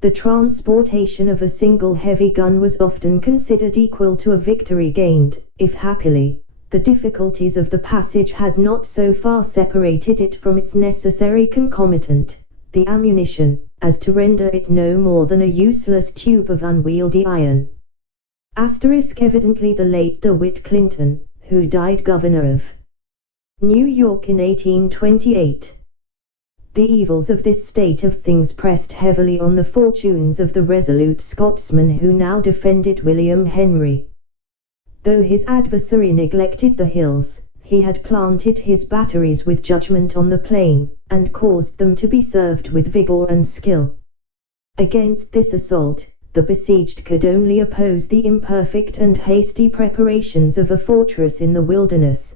The transportation of a single heavy gun was often considered equal to a victory gained, if happily, the difficulties of the passage had not so far separated it from its necessary concomitant, the ammunition, as to render it no more than a useless tube of unwieldy iron. Evidently the late DeWitt Clinton, who died governor of New York in 1828. The evils of this state of things pressed heavily on the fortunes of the resolute Scotsman who now defended William Henry. Though his adversary neglected the hills, he had planted his batteries with judgment on the plain, and caused them to be served with vigor and skill. Against this assault, the besieged could only oppose the imperfect and hasty preparations of a fortress in the wilderness.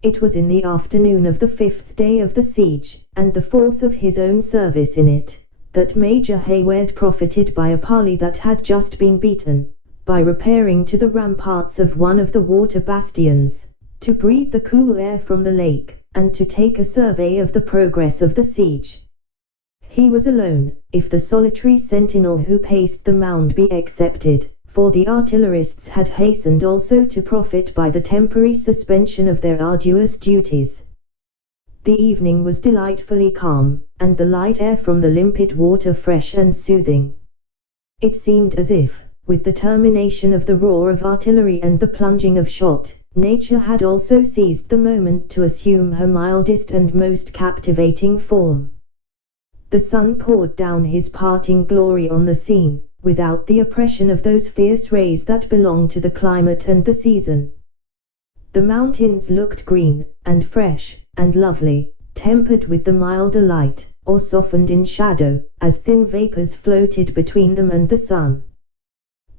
It was in the afternoon of the 5th day of the siege, and the 4th of his own service in it, that Major Hayward profited by a parley that had just been beaten, by repairing to the ramparts of one of the water bastions, to breathe the cool air from the lake, and to take a survey of the progress of the siege. He was alone, if the solitary sentinel who paced the mound be excepted, for the artillerists had hastened also to profit by the temporary suspension of their arduous duties. The evening was delightfully calm, and the light air from the limpid water fresh and soothing. It seemed as if, with the termination of the roar of artillery and the plunging of shot, nature had also seized the moment to assume her mildest and most captivating form. The sun poured down his parting glory on the scene, without the oppression of those fierce rays that belong to the climate and the season. The mountains looked green, and fresh, and lovely, tempered with the milder light, or softened in shadow, as thin vapors floated between them and the sun.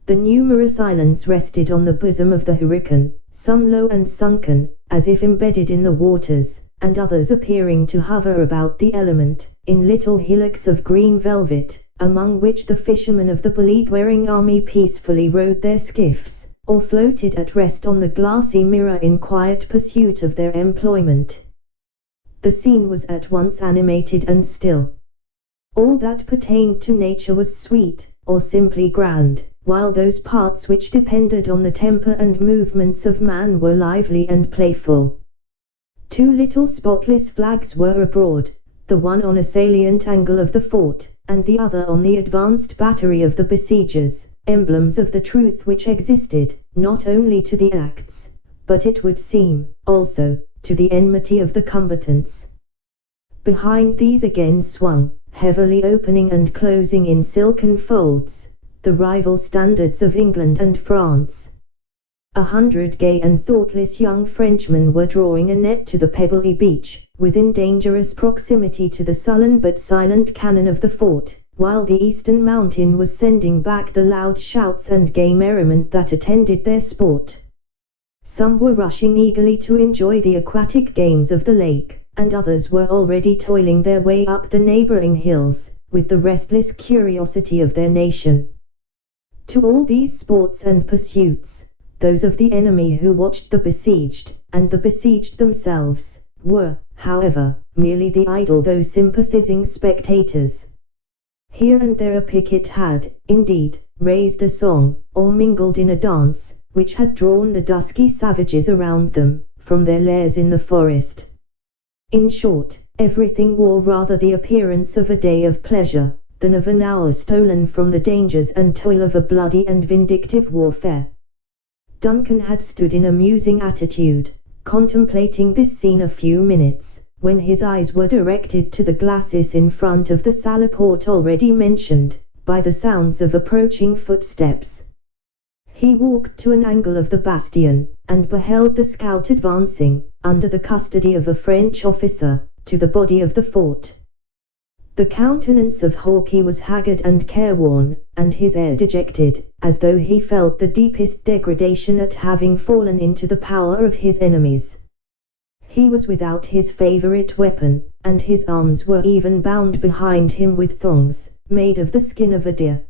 The numerous islands rested on the bosom of the hurricane, some low and sunken, as if embedded in the waters, and others appearing to hover about the element, in little hillocks of green velvet, among which the fishermen of the beleaguering army peacefully rowed their skiffs, or floated at rest on the glassy mirror in quiet pursuit of their employment. The scene was at once animated and still. All that pertained to nature was sweet, or simply grand, while those parts which depended on the temper and movements of man were lively and playful. 2 little spotless flags were abroad, the one on a salient angle of the fort, and the other on the advanced battery of the besiegers, emblems of the truth which existed, not only to the acts, but it would seem, also, to the enmity of the combatants. Behind these again swung, heavily opening and closing in silken folds, the rival standards of England and France. 100 gay and thoughtless young Frenchmen were drawing a net to the pebbly beach, within dangerous proximity to the sullen but silent cannon of the fort, while the eastern mountain was sending back the loud shouts and gay merriment that attended their sport. Some were rushing eagerly to enjoy the aquatic games of the lake, and others were already toiling their way up the neighboring hills, with the restless curiosity of their nation. To all these sports and pursuits, those of the enemy who watched the besieged, and the besieged themselves, were, however, merely the idle though sympathizing spectators. Here and there a picket had, indeed, raised a song, or mingled in a dance, which had drawn the dusky savages around them, from their lairs in the forest. In short, everything wore rather the appearance of a day of pleasure, than of an hour stolen from the dangers and toil of a bloody and vindictive warfare. Duncan had stood in a musing attitude, contemplating this scene a few minutes, when his eyes were directed to the glacis in front of the salaport already mentioned, by the sounds of approaching footsteps. He walked to an angle of the bastion, and beheld the scout advancing, under the custody of a French officer, to the body of the fort. The countenance of Hawkeye was haggard and careworn, and his air dejected, as though he felt the deepest degradation at having fallen into the power of his enemies. He was without his favorite weapon, and his arms were even bound behind him with thongs, made of the skin of a deer.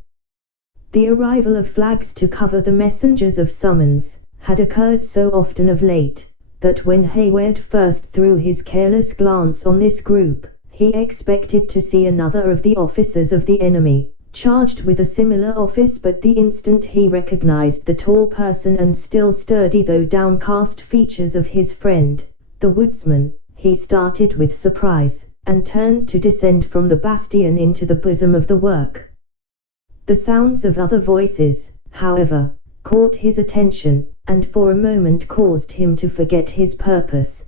The arrival of flags to cover the messengers of summons, had occurred so often of late, that when Hayward first threw his careless glance on this group, he expected to see another of the officers of the enemy, charged with a similar office, but the instant he recognized the tall person and still sturdy though downcast features of his friend, the woodsman, he started with surprise, and turned to descend from the bastion into the bosom of the work. The sounds of other voices, however, caught his attention, and for a moment caused him to forget his purpose.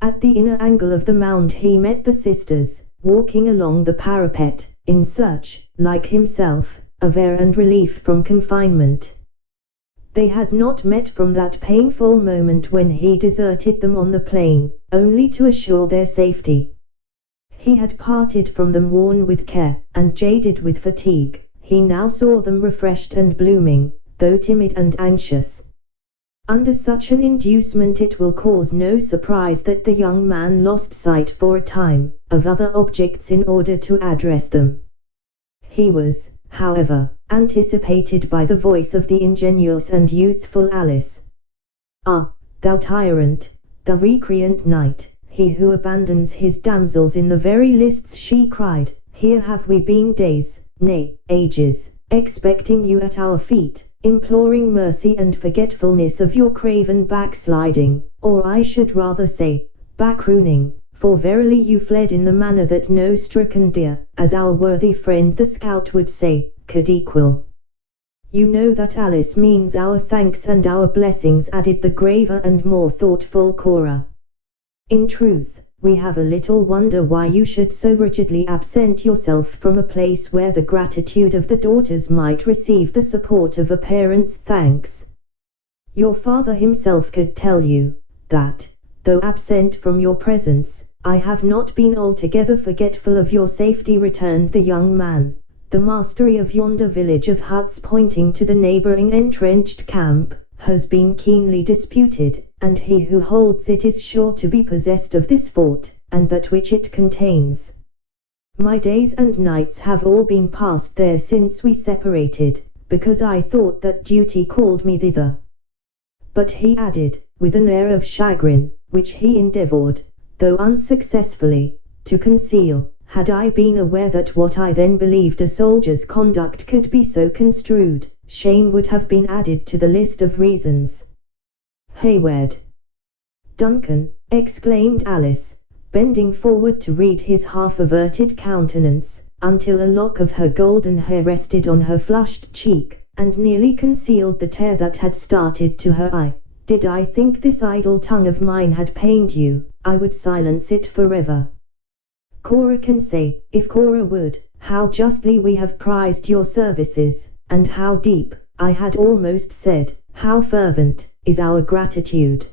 At the inner angle of the mound he met the sisters, walking along the parapet, in search, like himself, of air and relief from confinement. They had not met from that painful moment when he deserted them on the plain, only to assure their safety. He had parted from them worn with care, and jaded with fatigue. He now saw them refreshed and blooming, though timid and anxious. Under such an inducement it will cause no surprise that the young man lost sight for a time, of other objects in order to address them. He was, however, anticipated by the voice of the ingenuous and youthful Alice. "Ah, thou tyrant, thou recreant knight, he who abandons his damsels in the very lists," she cried, "here have we been days, nay, ages, expecting you at our feet, imploring mercy and forgetfulness of your craven backsliding, or I should rather say, backrooning, for verily you fled in the manner that no stricken deer, as our worthy friend the scout would say, could equal." "You know that Alice means our thanks and our blessings," added the graver and more thoughtful Cora. "In truth, we have a little wonder why you should so rigidly absent yourself from a place where the gratitude of the daughters might receive the support of a parent's thanks. Your father himself could tell you, that, though absent from your presence, I have not been altogether forgetful of your safety," returned the young man. "The mastery of yonder village of huts," pointing to the neighboring entrenched camp, "has been keenly disputed, and he who holds it is sure to be possessed of this fort, and that which it contains. My days and nights have all been passed there since we separated, because I thought that duty called me thither." But he added, with an air of chagrin, which he endeavored, though unsuccessfully, to conceal, "had I been aware that what I then believed a soldier's conduct could be so construed, shame would have been added to the list of reasons." "Hayward!" "Duncan!" exclaimed Alice, bending forward to read his half-averted countenance, until a lock of her golden hair rested on her flushed cheek, and nearly concealed the tear that had started to her eye. Did I think this idle tongue of mine had pained you, I would silence it forever. Cora can say, if Cora would, how justly we have prized your services, and how deep, I had almost said, how fervent, is our gratitude.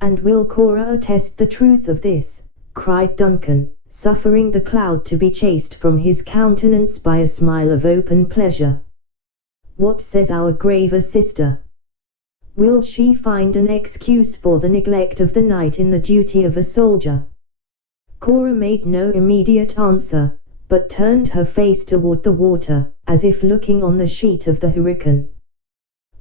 And will Cora attest the truth of this? Cried Duncan, suffering the cloud to be chased from his countenance by a smile of open pleasure. What says our graver sister? Will she find an excuse for the neglect of the night in the duty of a soldier? Cora made no immediate answer, but turned her face toward the water, as if looking on the sheet of the hurricane.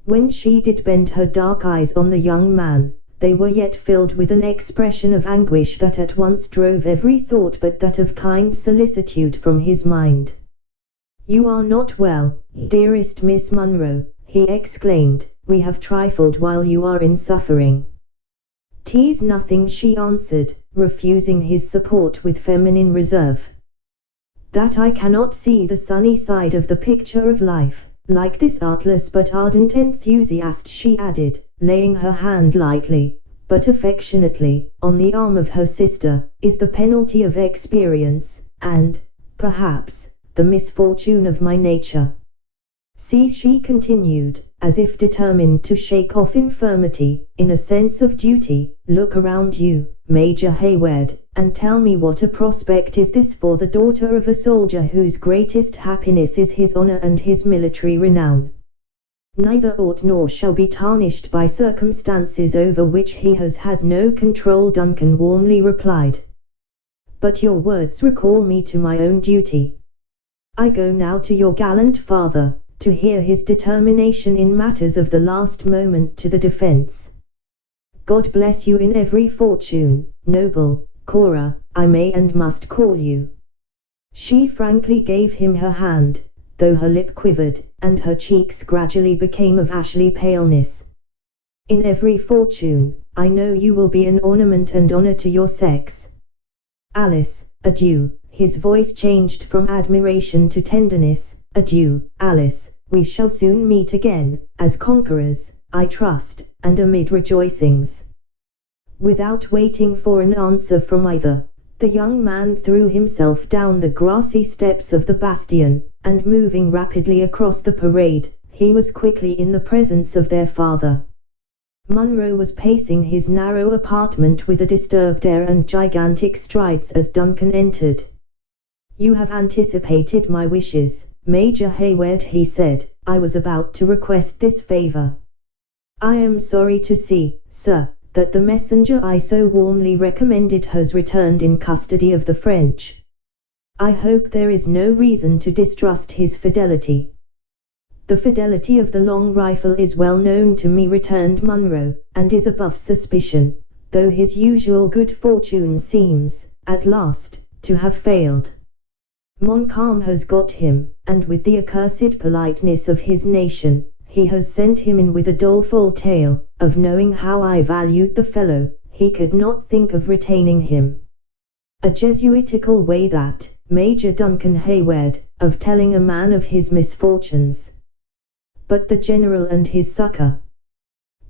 When she did bend her dark eyes on the young man, they were yet filled with an expression of anguish that at once drove every thought but that of kind solicitude from his mind. "You are not well, dearest Miss Munro," he exclaimed. "We have trifled while you are in suffering." "'Tis nothing," she answered, refusing his support with feminine reserve. "That I cannot see the sunny side of the picture of life, like this artless but ardent enthusiast," she added, laying her hand lightly, but affectionately, on the arm of her sister, "is the penalty of experience, and, perhaps, the misfortune of my nature. See," she continued, as if determined to shake off infirmity, in a sense of duty, "look around you, Major Hayward, and tell me what a prospect is this for the daughter of a soldier whose greatest happiness is his honor and his military renown. Neither ought nor shall be tarnished by circumstances over which he has had no control," Duncan warmly replied. "But your words recall me to my own duty. I go now to your gallant father, to hear his determination in matters of the last moment to the defense. God bless you in every fortune, noble Cora, I may and must call you." She frankly gave him her hand, though her lip quivered, and her cheeks gradually became of ashy paleness. "In every fortune, I know you will be an ornament and honor to your sex. Alice, adieu." His voice changed from admiration to tenderness. "Adieu, Alice, we shall soon meet again, as conquerors, I trust, and amid rejoicings." Without waiting for an answer from either, the young man threw himself down the grassy steps of the bastion, and moving rapidly across the parade, he was quickly in the presence of their father. Munro was pacing his narrow apartment with a disturbed air and gigantic strides as Duncan entered. "You have anticipated my wishes, Major Hayward," he said. "I was about to request this favor. I am sorry to see, sir, that the messenger I so warmly recommended has returned in custody of the French. I hope there is no reason to distrust his fidelity." "The fidelity of the long rifle is well known to me," returned Munro, "and is above suspicion, though his usual good fortune seems, at last, to have failed. Montcalm has got him, and with the accursed politeness of his nation, he has sent him in with a doleful tale, of knowing how I valued the fellow. He could not think of retaining him. A Jesuitical way that, Major Duncan Hayward, of telling a man of his misfortunes. But the general and his succor.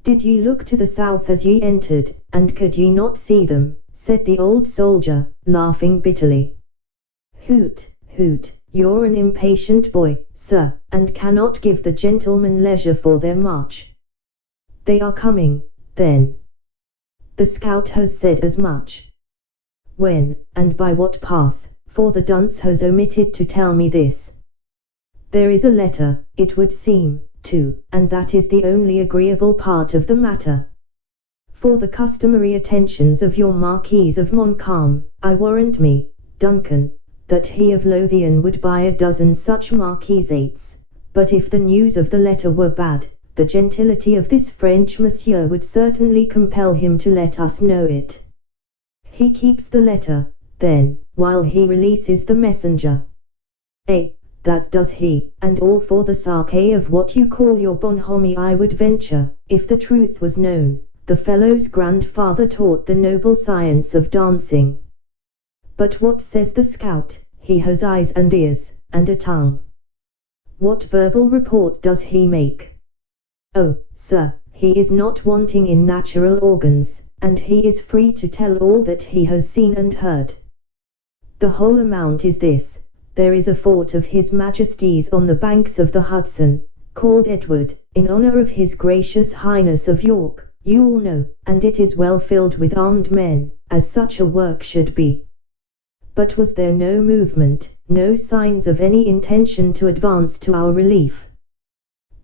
Did ye look to the south as ye entered, and could ye not see them?" said the old soldier, laughing bitterly. "Hoot, hoot, you're an impatient boy, sir, and cannot give the gentlemen leisure for their march. They are coming, then. The scout has said as much. When, and by what path, for the dunce has omitted to tell me this. There is a letter, it would seem, too, and that is the only agreeable part of the matter. For the customary attentions of your Marquis of Montcalm, I warrant me, Duncan, that he of Lothian would buy a dozen such marquisates, but if the news of the letter were bad, the gentility of this French monsieur would certainly compel him to let us know it. He keeps the letter, then, while he releases the messenger. Eh, that does he, and all for the sake of what you call your bonhomie. I would venture, if the truth was known, the fellow's grandfather taught the noble science of dancing. But what says the scout?" he has eyes and ears, and a tongue. What verbal report does he make? Oh, sir, he is not wanting in natural organs, and he is free to tell all that he has seen and heard. The whole amount is this: there is a fort of His Majesty's on the banks of the Hudson, called Edward, in honor of His Gracious Highness of York, you all know, and it is well filled with armed men, as such a work should be. But was there no movement, no signs of any intention to advance to our relief?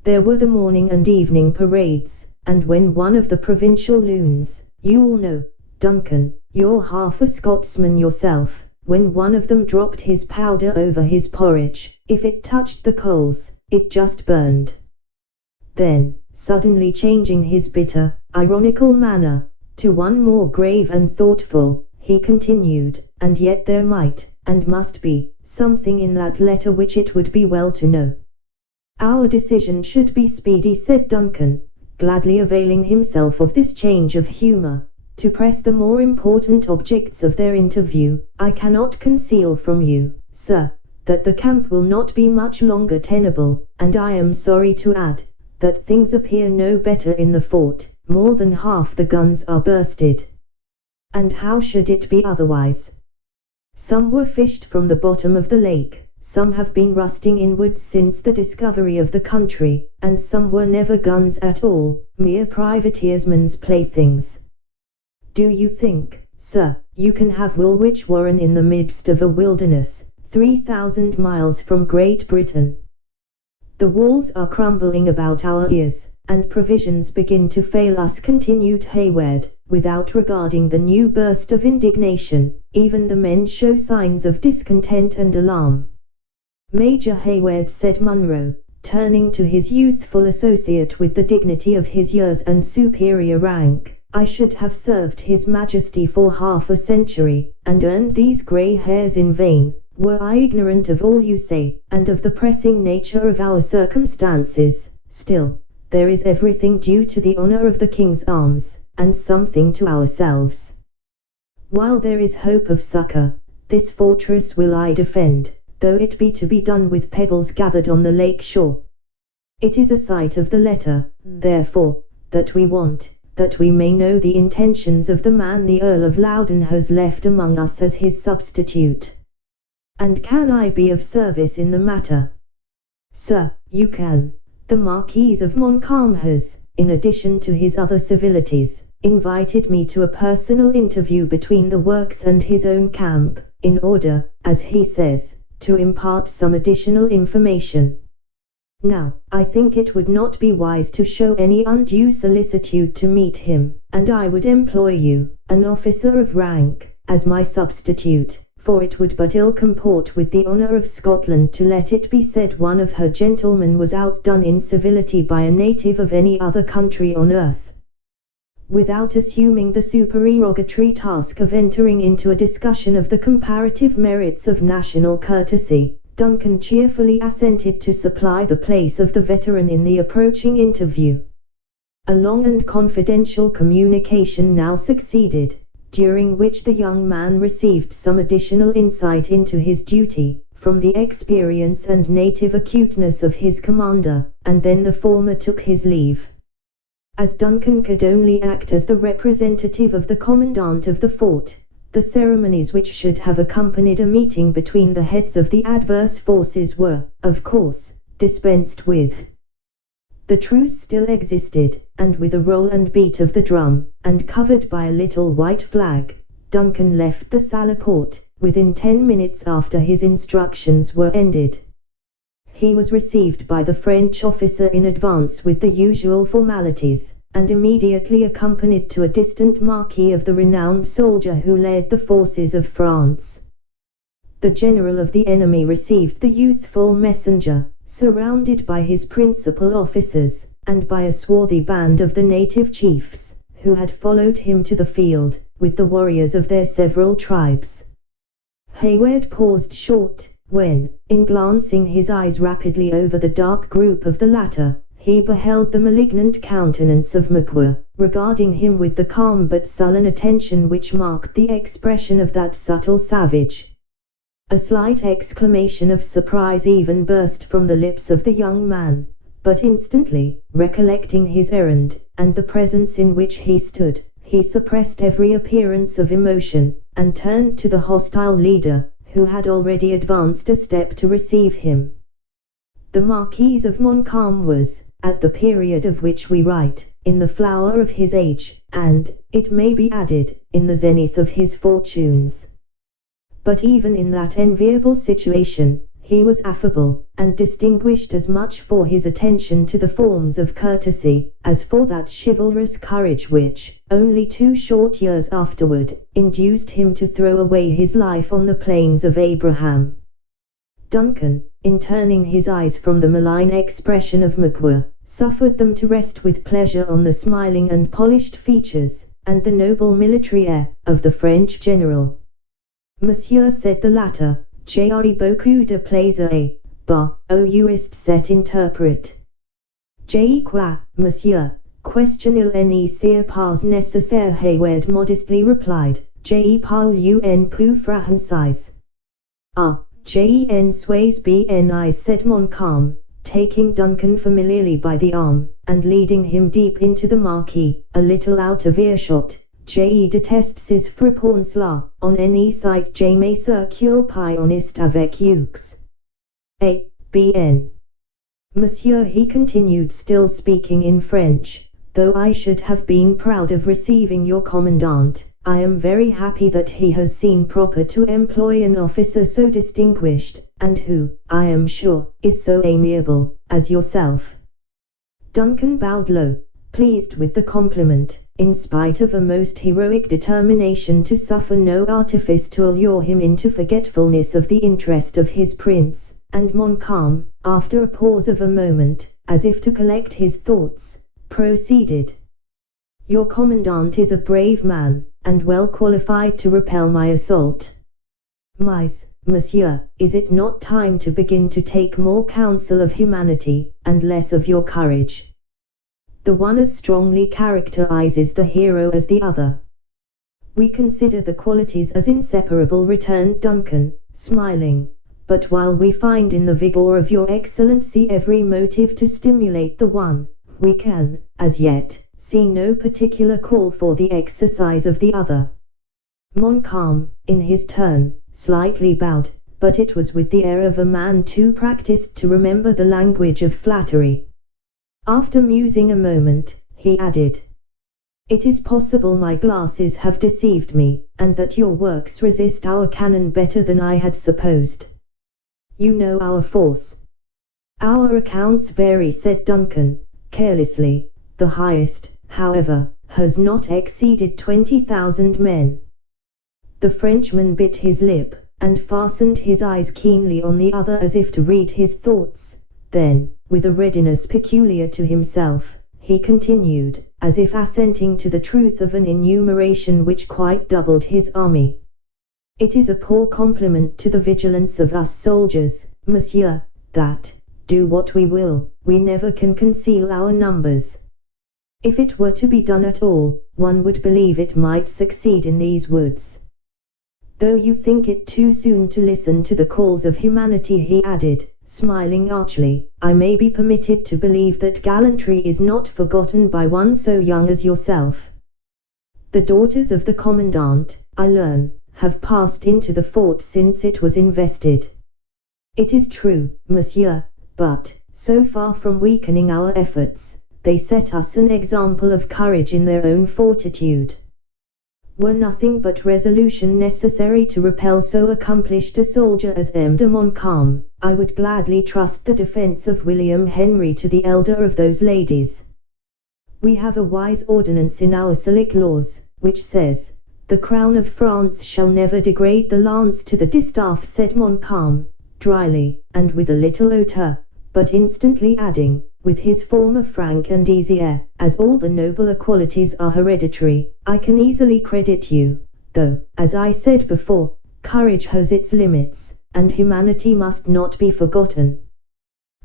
There were the morning and evening parades, and when one of the provincial loons, you all know, Duncan, you're half a Scotsman yourself, when one of them dropped his powder over his porridge, if it touched the coals, it just burned. Then, suddenly changing his bitter, ironical manner, to one more grave and thoughtful, he continued, and yet there might, and must be, something in that letter which it would be well to know. Our decision should be speedy, said Duncan, gladly availing himself of this change of humor, to press the more important objects of their interview. I cannot conceal from you, sir, that the camp will not be much longer tenable, and I am sorry to add, that things appear no better in the fort. More than half the guns are bursted. And how should it be otherwise? Some were fished from the bottom of the lake, some have been rusting inwards since the discovery of the country, and some were never guns at all, mere privateersmen's playthings. Do you think, sir, you can have Woolwich Warren in the midst of a wilderness, 3,000 miles from Great Britain? The walls are crumbling about our ears, and provisions begin to fail us, continued Hayward, without regarding the new burst of indignation. Even the men show signs of discontent and alarm. Major Hayward, said Munro, turning to his youthful associate with the dignity of his years and superior rank, I should have served His Majesty for half a century, and earned these grey hairs in vain, were I ignorant of all you say, and of the pressing nature of our circumstances. Still, there is everything due to the honor of the King's arms, and something to ourselves. While there is hope of succor, this fortress will I defend, though it be to be done with pebbles gathered on the lake shore. It is a sight of the letter, therefore, that we want, that we may know the intentions of the man the Earl of Loudon has left among us as his substitute. And can I be of service in the matter? Sir, you can. The Marquis of Montcalm has, in addition to his other civilities, invited me to a personal interview between the works and his own camp, in order, as he says, to impart some additional information. Now, I think it would not be wise to show any undue solicitude to meet him, and I would employ you, an officer of rank, as my substitute, for it would but ill comport with the honor of Scotland to let it be said one of her gentlemen was outdone in civility by a native of any other country on earth. Without assuming the supererogatory task of entering into a discussion of the comparative merits of national courtesy, Duncan cheerfully assented to supply the place of the veteran in the approaching interview. A long and confidential communication now succeeded, during which the young man received some additional insight into his duty, from the experience and native acuteness of his commander, and then the former took his leave. As Duncan could only act as the representative of the commandant of the fort, the ceremonies which should have accompanied a meeting between the heads of the adverse forces were, of course, dispensed with. The truce still existed, and with a roll and beat of the drum, and covered by a little white flag, Duncan left the Salaport, within 10 minutes after his instructions were ended. He was received by the French officer in advance with the usual formalities, and immediately accompanied to a distant marquee of the renowned soldier who led the forces of France. The general of the enemy received the youthful messenger, surrounded by his principal officers, and by a swarthy band of the native chiefs, who had followed him to the field, with the warriors of their several tribes. Hayward paused short, when, in glancing his eyes rapidly over the dark group of the latter, he beheld the malignant countenance of Magua, regarding him with the calm but sullen attention which marked the expression of that subtle savage. A slight exclamation of surprise even burst from the lips of the young man, but instantly, recollecting his errand, and the presence in which he stood, he suppressed every appearance of emotion, and turned to the hostile leader, who had already advanced a step to receive him. The Marquis of Montcalm was, at the period of which we write, in the flower of his age, and, it may be added, in the zenith of his fortunes. But even in that enviable situation, he was affable, and distinguished as much for his attention to the forms of courtesy, as for that chivalrous courage which, only 2 short years afterward, induced him to throw away his life on the plains of Abraham. Duncan, in turning his eyes from the malign expression of Magua, suffered them to rest with pleasure on the smiling and polished features, and the noble military air, of the French general. Monsieur, said the latter, j'ai beaucoup de plaisir, est cet interprète. J'ai quoi, monsieur, question-il n'est pas nécessaire, Hayward modestly replied, j'ai parle un peu français. Ah, j'en suis bien, said Montcalm, taking Duncan familiarly by the arm, and leading him deep into the marquee, a little out of earshot. Je déteste ces fripons-là, on any site je me circule pas honest avec eux. Bien. Monsieur, he continued, still speaking in French, though I should have been proud of receiving your commandant, I am very happy that he has seen proper to employ an officer so distinguished, and who, I am sure, is so amiable, as yourself. Duncan bowed low, pleased with the compliment, in spite of a most heroic determination to suffer no artifice to allure him into forgetfulness of the interest of his prince, and Montcalm, after a pause of a moment, as if to collect his thoughts, proceeded. Your commandant is a brave man, and well qualified to repel my assault. Mais, monsieur, is it not time to begin to take more counsel of humanity, and less of your courage? The one as strongly characterizes the hero as the other. We consider the qualities as inseparable, returned Duncan, smiling, but while we find in the vigor of your excellency every motive to stimulate the one, we can, as yet, see no particular call for the exercise of the other. Montcalm, in his turn, slightly bowed, but it was with the air of a man too practiced to remember the language of flattery. After musing a moment, he added, It is possible my glasses have deceived me, and that your works resist our cannon better than I had supposed. You know our force. Our accounts vary, said Duncan, carelessly. The highest, however, has not exceeded 20,000 men. The Frenchman bit his lip, and fastened his eyes keenly on the other as if to read his thoughts. Then, with a readiness peculiar to himself, he continued, as if assenting to the truth of an enumeration which quite doubled his army. It is a poor compliment to the vigilance of us soldiers, monsieur, that, do what we will, we never can conceal our numbers. If it were to be done at all, one would believe it might succeed in these woods. Though you think it too soon to listen to the calls of humanity, he added, smiling archly, I may be permitted to believe that gallantry is not forgotten by one so young as yourself. The daughters of the commandant, I learn, have passed into the fort since it was invested. It is true, monsieur, but, so far from weakening our efforts, they set us an example of courage in their own fortitude. Were nothing but resolution necessary to repel so accomplished a soldier as M. de Montcalm, I would gladly trust the defense of William Henry to the elder of those ladies. We have a wise ordinance in our Salic laws, which says, the crown of France shall never degrade the lance to the distaff, said Montcalm, dryly, and with a little hauteur, but instantly adding, with his former frank and easy air, as all the nobler qualities are hereditary, I can easily credit you, though, as I said before, courage has its limits, and humanity must not be forgotten.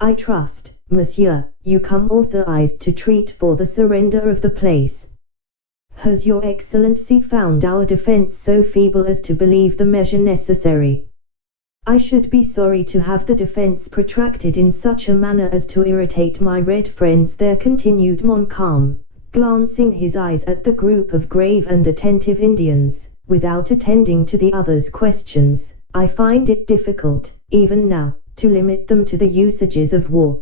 I trust, monsieur, you come authorized to treat for the surrender of the place. Has your excellency found our defense so feeble as to believe the measure necessary? I should be sorry to have the defense protracted in such a manner as to irritate my red friends there, continued Montcalm, glancing his eyes at the group of grave and attentive Indians, without attending to the others' questions. I find it difficult, even now, to limit them to the usages of war.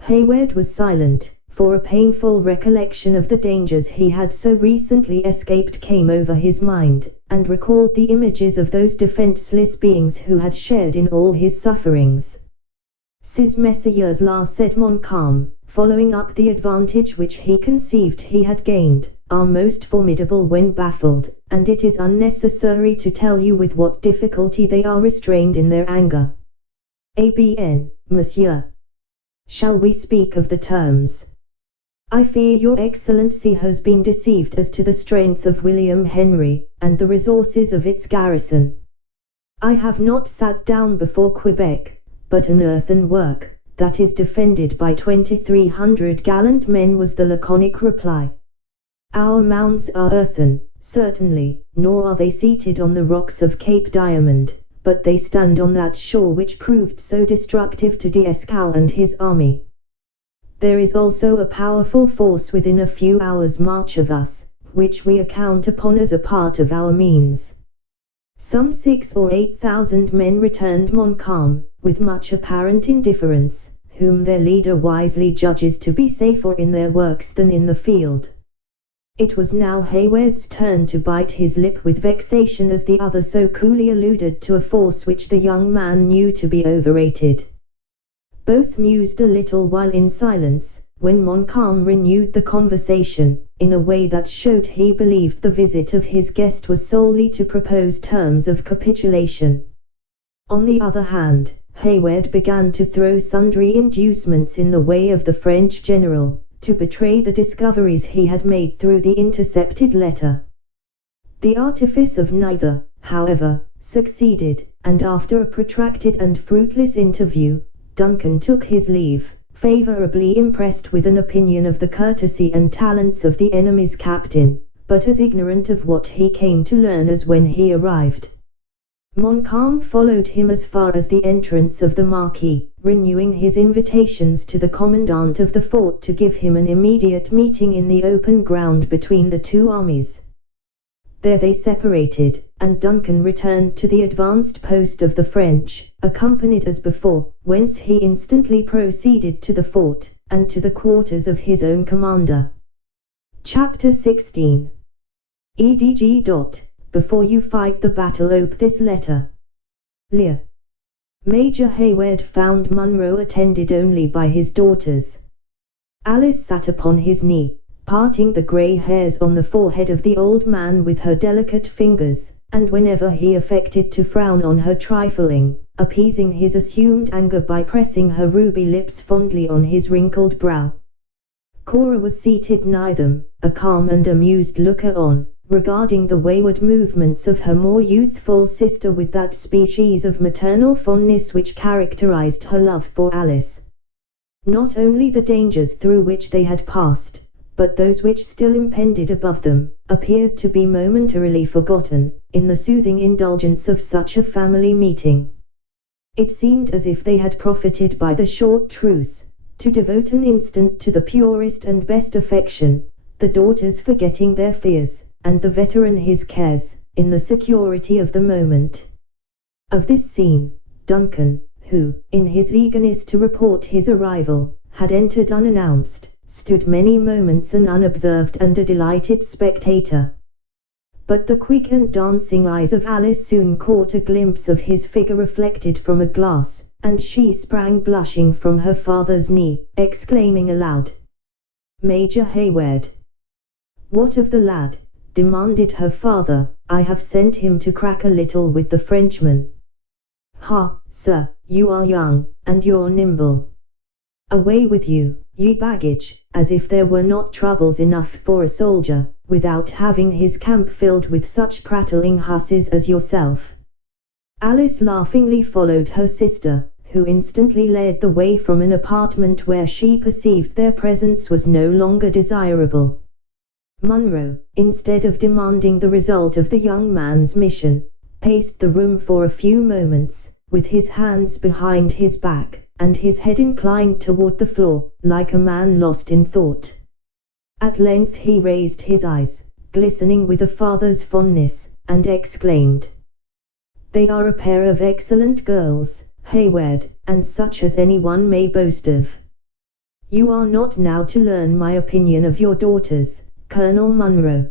Hayward was silent, for a painful recollection of the dangers he had so recently escaped came over his mind, and recalled the images of those defenseless beings who had shared in all his sufferings. "Ces messieurs là," said Montcalm, following up the advantage which he conceived he had gained, "are most formidable when baffled, and it is unnecessary to tell you with what difficulty they are restrained in their anger. Eh bien, monsieur. Shall we speak of the terms? I fear your Excellency has been deceived as to the strength of William Henry, and the resources of its garrison. I have not sat down before Quebec, but an earthen work, that is defended by 2,300 gallant men, was the laconic reply. Our mounds are earthen, certainly, nor are they seated on the rocks of Cape Diamond, but they stand on that shore which proved so destructive to Dieskau and his army. There is also a powerful force within a few hours' march of us, which we account upon as a part of our means. Some 6,000 or 8,000 men, returned Montcalm, with much apparent indifference, whom their leader wisely judges to be safer in their works than in the field. It was now Hayward's turn to bite his lip with vexation as the other so coolly alluded to a force which the young man knew to be overrated. Both mused a little while in silence, when Montcalm renewed the conversation, in a way that showed he believed the visit of his guest was solely to propose terms of capitulation. On the other hand, Hayward began to throw sundry inducements in the way of the French general, to betray the discoveries he had made through the intercepted letter. The artifice of neither, however, succeeded, and after a protracted and fruitless interview, Duncan took his leave, favorably impressed with an opinion of the courtesy and talents of the enemy's captain, but as ignorant of what he came to learn as when he arrived. Montcalm followed him as far as the entrance of the marquee, renewing his invitations to the commandant of the fort to give him an immediate meeting in the open ground between the two armies. There they separated, and Duncan returned to the advanced post of the French, accompanied as before, whence he instantly proceeded to the fort, and to the quarters of his own commander. Chapter 16. EDG. Before you fight the battle, open this letter. Lear. Major Hayward found Munro attended only by his daughters. Alice sat upon his knee, parting the grey hairs on the forehead of the old man with her delicate fingers, and whenever he affected to frown on her, trifling, appeasing his assumed anger by pressing her ruby lips fondly on his wrinkled brow. Cora was seated nigh them, a calm and amused looker-on, regarding the wayward movements of her more youthful sister with that species of maternal fondness which characterized her love for Alice. Not only the dangers through which they had passed, but those which still impended above them, appeared to be momentarily forgotten, in the soothing indulgence of such a family meeting. It seemed as if they had profited by the short truce, to devote an instant to the purest and best affection, the daughters forgetting their fears, and the veteran his cares, in the security of the moment. Of this scene, Duncan, who, in his eagerness to report his arrival, had entered unannounced, stood many moments an unobserved and a delighted spectator. But the quick and dancing eyes of Alice soon caught a glimpse of his figure reflected from a glass, and she sprang blushing from her father's knee, exclaiming aloud, "Major Hayward!" "What of the lad?" demanded her father. "I have sent him to crack a little with the Frenchman." "Ha, sir, you are young, and you're nimble. Away with you, ye baggage, as if there were not troubles enough for a soldier, without having his camp filled with such prattling hussies as yourself." Alice laughingly followed her sister, who instantly led the way from an apartment where she perceived their presence was no longer desirable. Munro, instead of demanding the result of the young man's mission, paced the room for a few moments, with his hands behind his back, and his head inclined toward the floor, like a man lost in thought. At length he raised his eyes, glistening with a father's fondness, and exclaimed, "They are a pair of excellent girls, Hayward, and such as anyone may boast of. You are not now to learn my opinion of your daughters, Colonel Munro."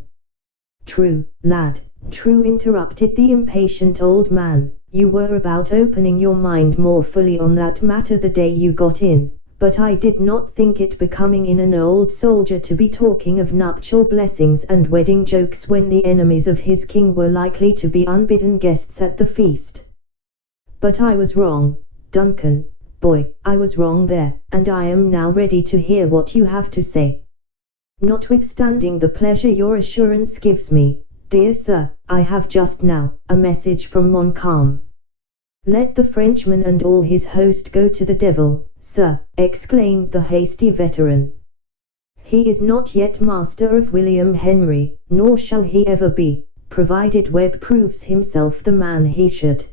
"True, lad, true," interrupted the impatient old man. "You were about opening your mind more fully on that matter the day you got in, but I did not think it becoming in an old soldier to be talking of nuptial blessings and wedding jokes when the enemies of his king were likely to be unbidden guests at the feast. But I was wrong, Duncan, boy, I was wrong there, and I am now ready to hear what you have to say. Notwithstanding the pleasure your assurance gives me, dear sir, I have just now a message from Montcalm." "Let the Frenchman and all his host go to the devil, sir," exclaimed the hasty veteran. "He is not yet master of William Henry, nor shall he ever be, provided Webb proves himself the man he should.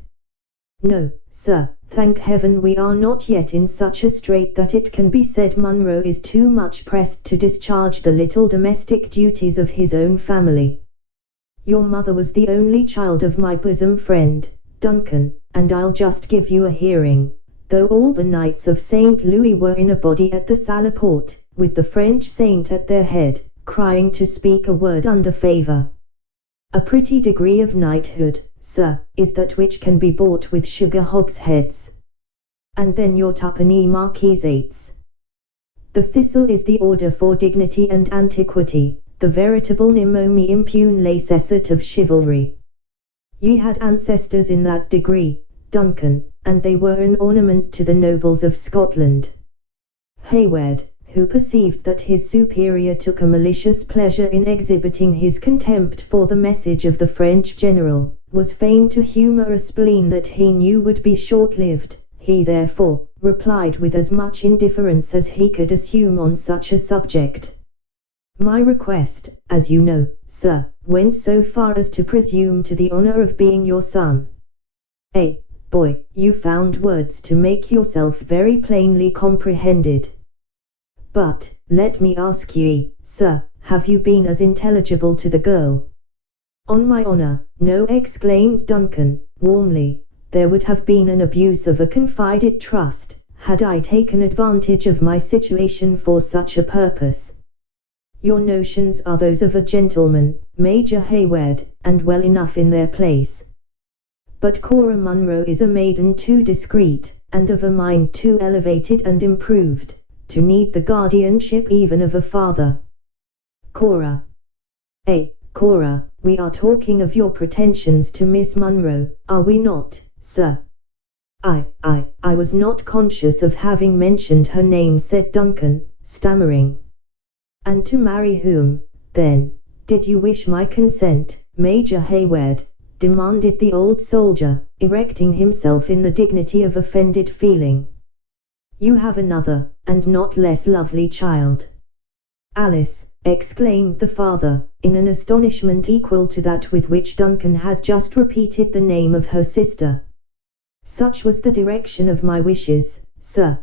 No, sir, thank heaven we are not yet in such a strait that it can be said Munro is too much pressed to discharge the little domestic duties of his own family. Your mother was the only child of my bosom friend, Duncan, and I'll just give you a hearing, though all the knights of St. Louis were in a body at the Salaport, with the French saint at their head, crying to speak a word under favour. A pretty degree of knighthood, sir, is that which can be bought with sugar hogsheads. And then your twopenny marquisates. The thistle is the order for dignity and antiquity, the veritable nemo impune lacesset of chivalry. Ye had ancestors in that degree, Duncan, and they were an ornament to the nobles of Scotland." Hayward, who perceived that his superior took a malicious pleasure in exhibiting his contempt for the message of the French general, was fain to humour a spleen that he knew would be short-lived. He therefore replied with as much indifference as he could assume on such a subject. "My request, as you know, sir, went so far as to presume to the honour of being your son. Boy, you found words to make yourself very plainly comprehended. But, let me ask ye, sir, have you been as intelligible to the girl?" "On my honour, no," exclaimed Duncan, warmly. "There would have been an abuse of a confided trust, had I taken advantage of my situation for such a purpose. Your notions are those of a gentleman, Major Hayward, and well enough in their place. But Cora Munro is a maiden too discreet, and of a mind too elevated and improved, to need the guardianship even of a father. Cora. Cora, we are talking of your pretensions to Miss Munro, are we not, sir?" I was not conscious of having mentioned her name," said Duncan, stammering. "And to marry whom, then, did you wish my consent, Major Hayward?" demanded the old soldier, erecting himself in the dignity of offended feeling. "You have another, and not less lovely child." "Alice," exclaimed the father, in an astonishment equal to that with which Duncan had just repeated the name of her sister. "Such was the direction of my wishes, sir."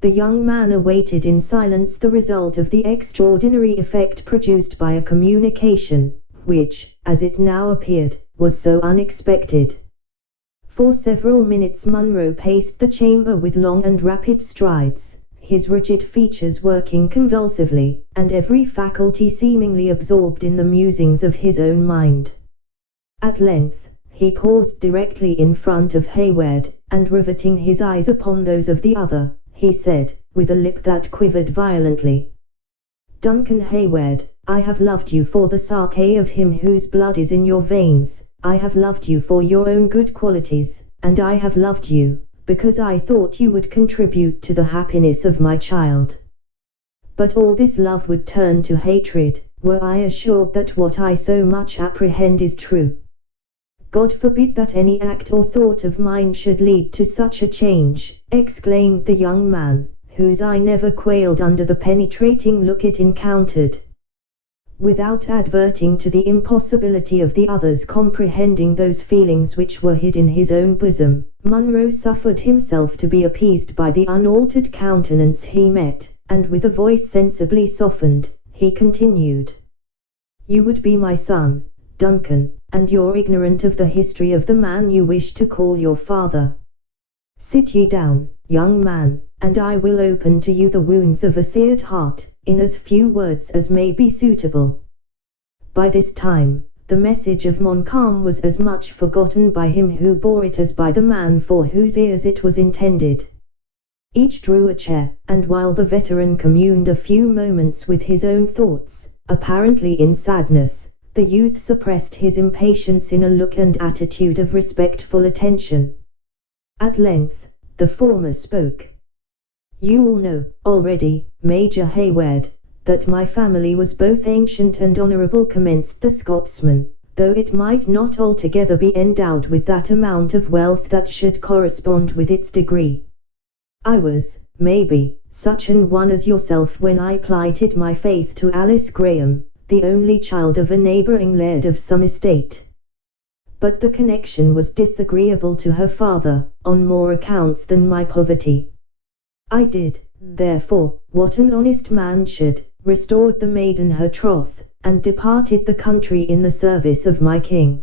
The young man awaited in silence the result of the extraordinary effect produced by a communication, which, as it now appeared, was so unexpected. For several minutes Munro paced the chamber with long and rapid strides, his rigid features working convulsively, and every faculty seemingly absorbed in the musings of his own mind. At length, he paused directly in front of Hayward, and riveting his eyes upon those of the other, he said, with a lip that quivered violently, "Duncan Hayward, I have loved you for the sake of him whose blood is in your veins. I have loved you for your own good qualities, and I have loved you, because I thought you would contribute to the happiness of my child. But all this love would turn to hatred, were I assured that what I so much apprehend is true. God forbid that any act or thought of mine should lead to such a change," exclaimed the young man, whose eye never quailed under the penetrating look it encountered. Without adverting to the impossibility of the other's comprehending those feelings which were hid in his own bosom, Munro suffered himself to be appeased by the unaltered countenance he met, and with a voice sensibly softened, he continued. You would be my son, Duncan, and you're ignorant of the history of the man you wish to call your father. Sit ye down, young man, and I will open to you the wounds of a seared heart, in as few words as may be suitable. By this time, the message of Montcalm was as much forgotten by him who bore it as by the man for whose ears it was intended. Each drew a chair, and while the veteran communed a few moments with his own thoughts, apparently in sadness, the youth suppressed his impatience in a look and attitude of respectful attention. At length, the former spoke. You all know, already, Major Hayward, that my family was both ancient and honourable, commenced the Scotsman, though it might not altogether be endowed with that amount of wealth that should correspond with its degree. I was, maybe, such an one as yourself when I plighted my faith to Alice Graham, the only child of a neighbouring laird of some estate. But the connection was disagreeable to her father, on more accounts than my poverty. I did, therefore, what an honest man should, restored the maiden her troth, and departed the country in the service of my king.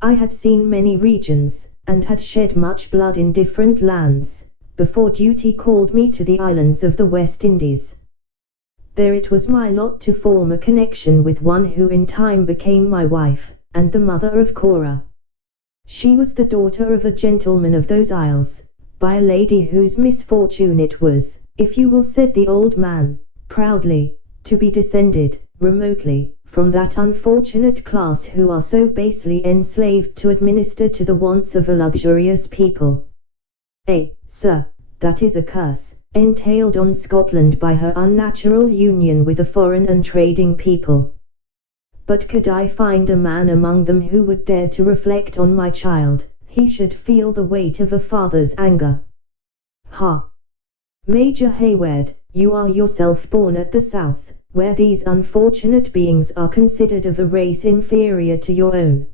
I had seen many regions, and had shed much blood in different lands, before duty called me to the islands of the West Indies. There it was my lot to form a connection with one who in time became my wife, and the mother of Cora. She was the daughter of a gentleman of those isles, by a lady whose misfortune it was, if you will, said the old man, proudly, to be descended, remotely, from that unfortunate class who are so basely enslaved to administer to the wants of a luxurious people. Sir, that is a curse, entailed on Scotland by her unnatural union with a foreign and trading people. But could I find a man among them who would dare to reflect on my child, he should feel the weight of a father's anger. Ha! Major Hayward, you are yourself born at the south, where these unfortunate beings are considered of a race inferior to your own.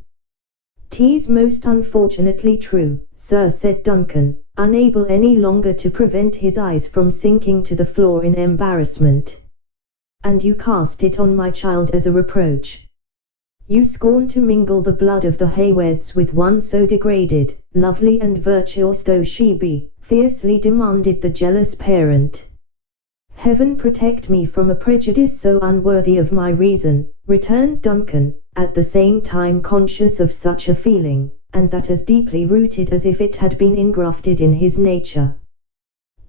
'Tis most unfortunately true, sir, said Duncan, unable any longer to prevent his eyes from sinking to the floor in embarrassment. And you cast it on my child as a reproach. You scorn to mingle the blood of the Haywards with one so degraded, lovely and virtuous though she be, fiercely demanded the jealous parent. Heaven protect me from a prejudice so unworthy of my reason, returned Duncan, at the same time conscious of such a feeling, and that as deeply rooted as if it had been engrafted in his nature.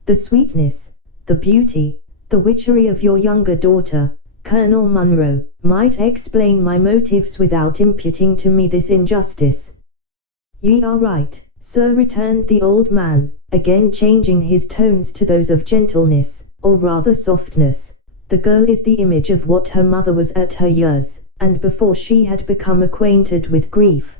The sweetness, the beauty, the witchery of your younger daughter, Colonel Munro, might explain my motives without imputing to me this injustice. Ye are right, sir, returned the old man, again changing his tones to those of gentleness, or rather softness. The girl is the image of what her mother was at her years, and before she had become acquainted with grief.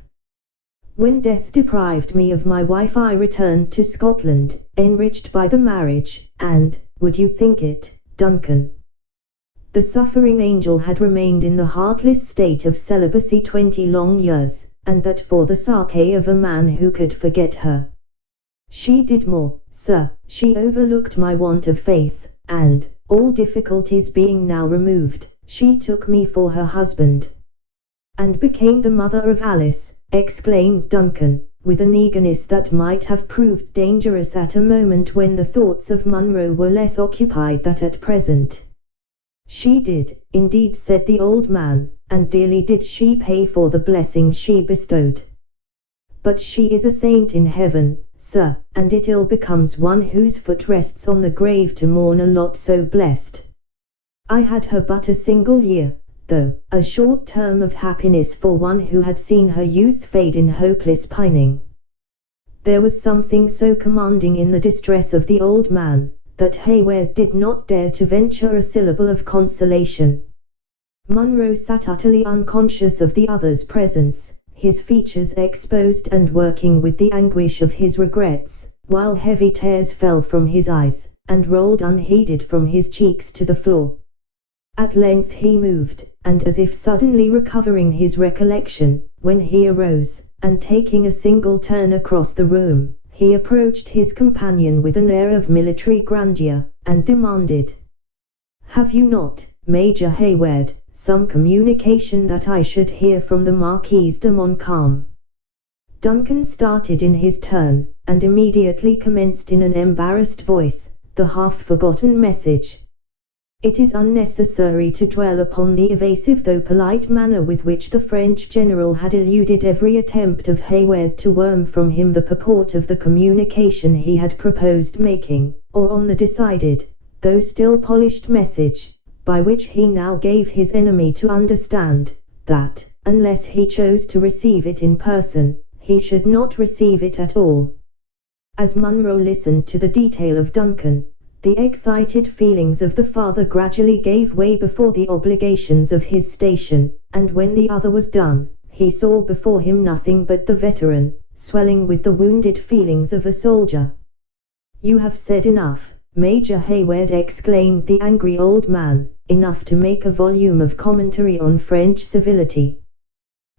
When death deprived me of my wife, I returned to Scotland, enriched by the marriage, and, would you think it, Duncan, the suffering angel had remained in the heartless state of celibacy 20 long years, and that for the sake of a man who could forget her. She did more, sir, she overlooked my want of faith, and, all difficulties being now removed, she took me for her husband. And became the mother of Alice, exclaimed Duncan, with an eagerness that might have proved dangerous at a moment when the thoughts of Munro were less occupied than at present. She did, indeed, said the old man, and dearly did she pay for the blessing she bestowed. But she is a saint in heaven, sir, and it ill becomes one whose foot rests on the grave to mourn a lot so blessed. I had her but a single year, though, a short term of happiness for one who had seen her youth fade in hopeless pining. There was something so commanding in the distress of the old man, that Hayward did not dare to venture a syllable of consolation. Munro sat utterly unconscious of the other's presence, his features exposed and working with the anguish of his regrets, while heavy tears fell from his eyes, and rolled unheeded from his cheeks to the floor. At length he moved, and as if suddenly recovering his recollection, when he arose, and taking a single turn across the room, he approached his companion with an air of military grandeur, and demanded, "Have you not, Major Hayward, some communication that I should hear from the Marquise de Montcalm?" Duncan started in his turn, and immediately commenced in an embarrassed voice, the half-forgotten message. It is unnecessary to dwell upon the evasive though polite manner with which the French general had eluded every attempt of Hayward to worm from him the purport of the communication he had proposed making, or on the decided, though still polished message, by which he now gave his enemy to understand, that, unless he chose to receive it in person, he should not receive it at all. As Munro listened to the detail of Duncan, the excited feelings of the father gradually gave way before the obligations of his station, and when the other was done, he saw before him nothing but the veteran, swelling with the wounded feelings of a soldier. "You have said enough, Major Hayward," exclaimed the angry old man, "enough to make a volume of commentary on French civility.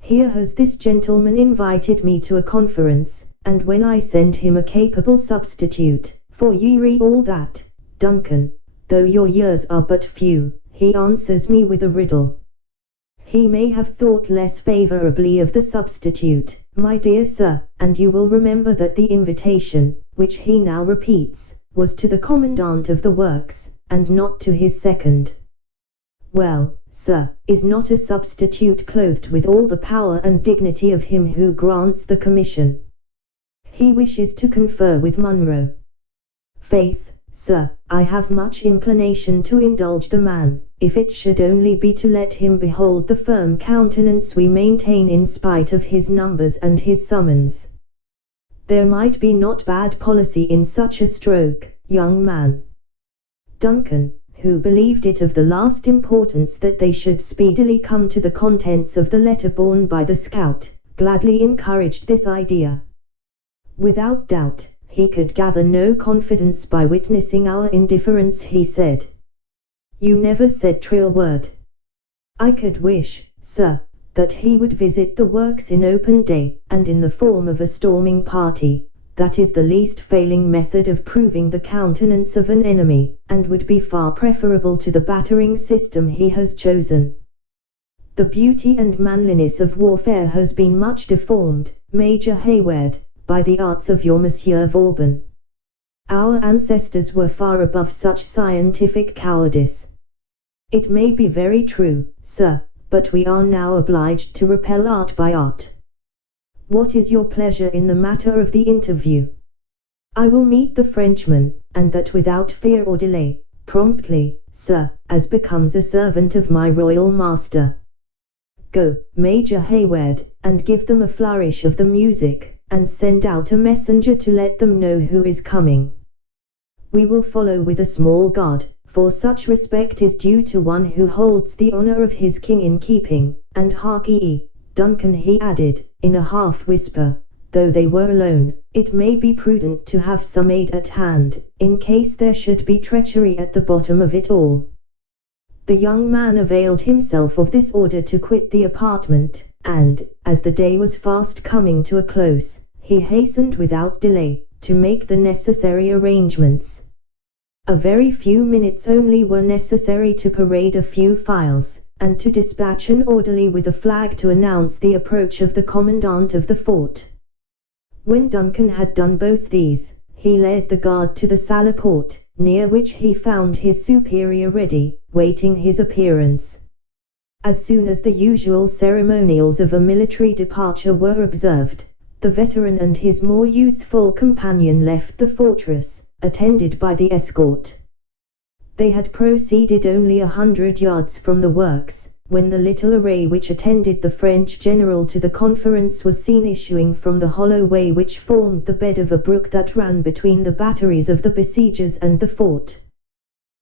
Here has this gentleman invited me to a conference, and when I send him a capable substitute, for ye read all that, Duncan, though your years are but few, he answers me with a riddle. He may have thought less favourably of the substitute, my dear sir, and you will remember that the invitation, which he now repeats, was to the commandant of the works, and not to his second. Well, sir, is not a substitute clothed with all the power and dignity of him who grants the commission? He wishes to confer with Munro. Faith, sir, I have much inclination to indulge the man, if it should only be to let him behold the firm countenance we maintain in spite of his numbers and his summons. There might be not bad policy in such a stroke, young man." Duncan, who believed it of the last importance that they should speedily come to the contents of the letter borne by the scout, gladly encouraged this idea. "Without doubt, he could gather no confidence by witnessing our indifference," he said. "You never said trill word. I could wish, sir, that he would visit the works in open day, and in the form of a storming party. That is the least failing method of proving the countenance of an enemy, and would be far preferable to the battering system he has chosen. The beauty and manliness of warfare has been much deformed, Major Hayward, by the arts of your Monsieur Vauban. Our ancestors were far above such scientific cowardice. It may be very true, sir, but we are now obliged to repel art by art. What is your pleasure in the matter of the interview? I will meet the Frenchman, and that without fear or delay, promptly, sir, as becomes a servant of my royal master. Go, Major Hayward, and give them a flourish of the music, and send out a messenger to let them know who is coming. We will follow with a small guard, for such respect is due to one who holds the honour of his king in keeping, and hark ye, Duncan," he added, in a half-whisper, though they were alone, "it may be prudent to have some aid at hand, in case there should be treachery at the bottom of it all." The young man availed himself of this order to quit the apartment, and, as the day was fast coming to a close, he hastened without delay, to make the necessary arrangements. A very few minutes only were necessary to parade a few files, and to dispatch an orderly with a flag to announce the approach of the commandant of the fort. When Duncan had done both these, he led the guard to the salleport, near which he found his superior ready, waiting his appearance. As soon as the usual ceremonials of a military departure were observed, the veteran and his more youthful companion left the fortress, attended by the escort. They had proceeded only 100 yards from the works, when the little array which attended the French general to the conference was seen issuing from the hollow way which formed the bed of a brook that ran between the batteries of the besiegers and the fort.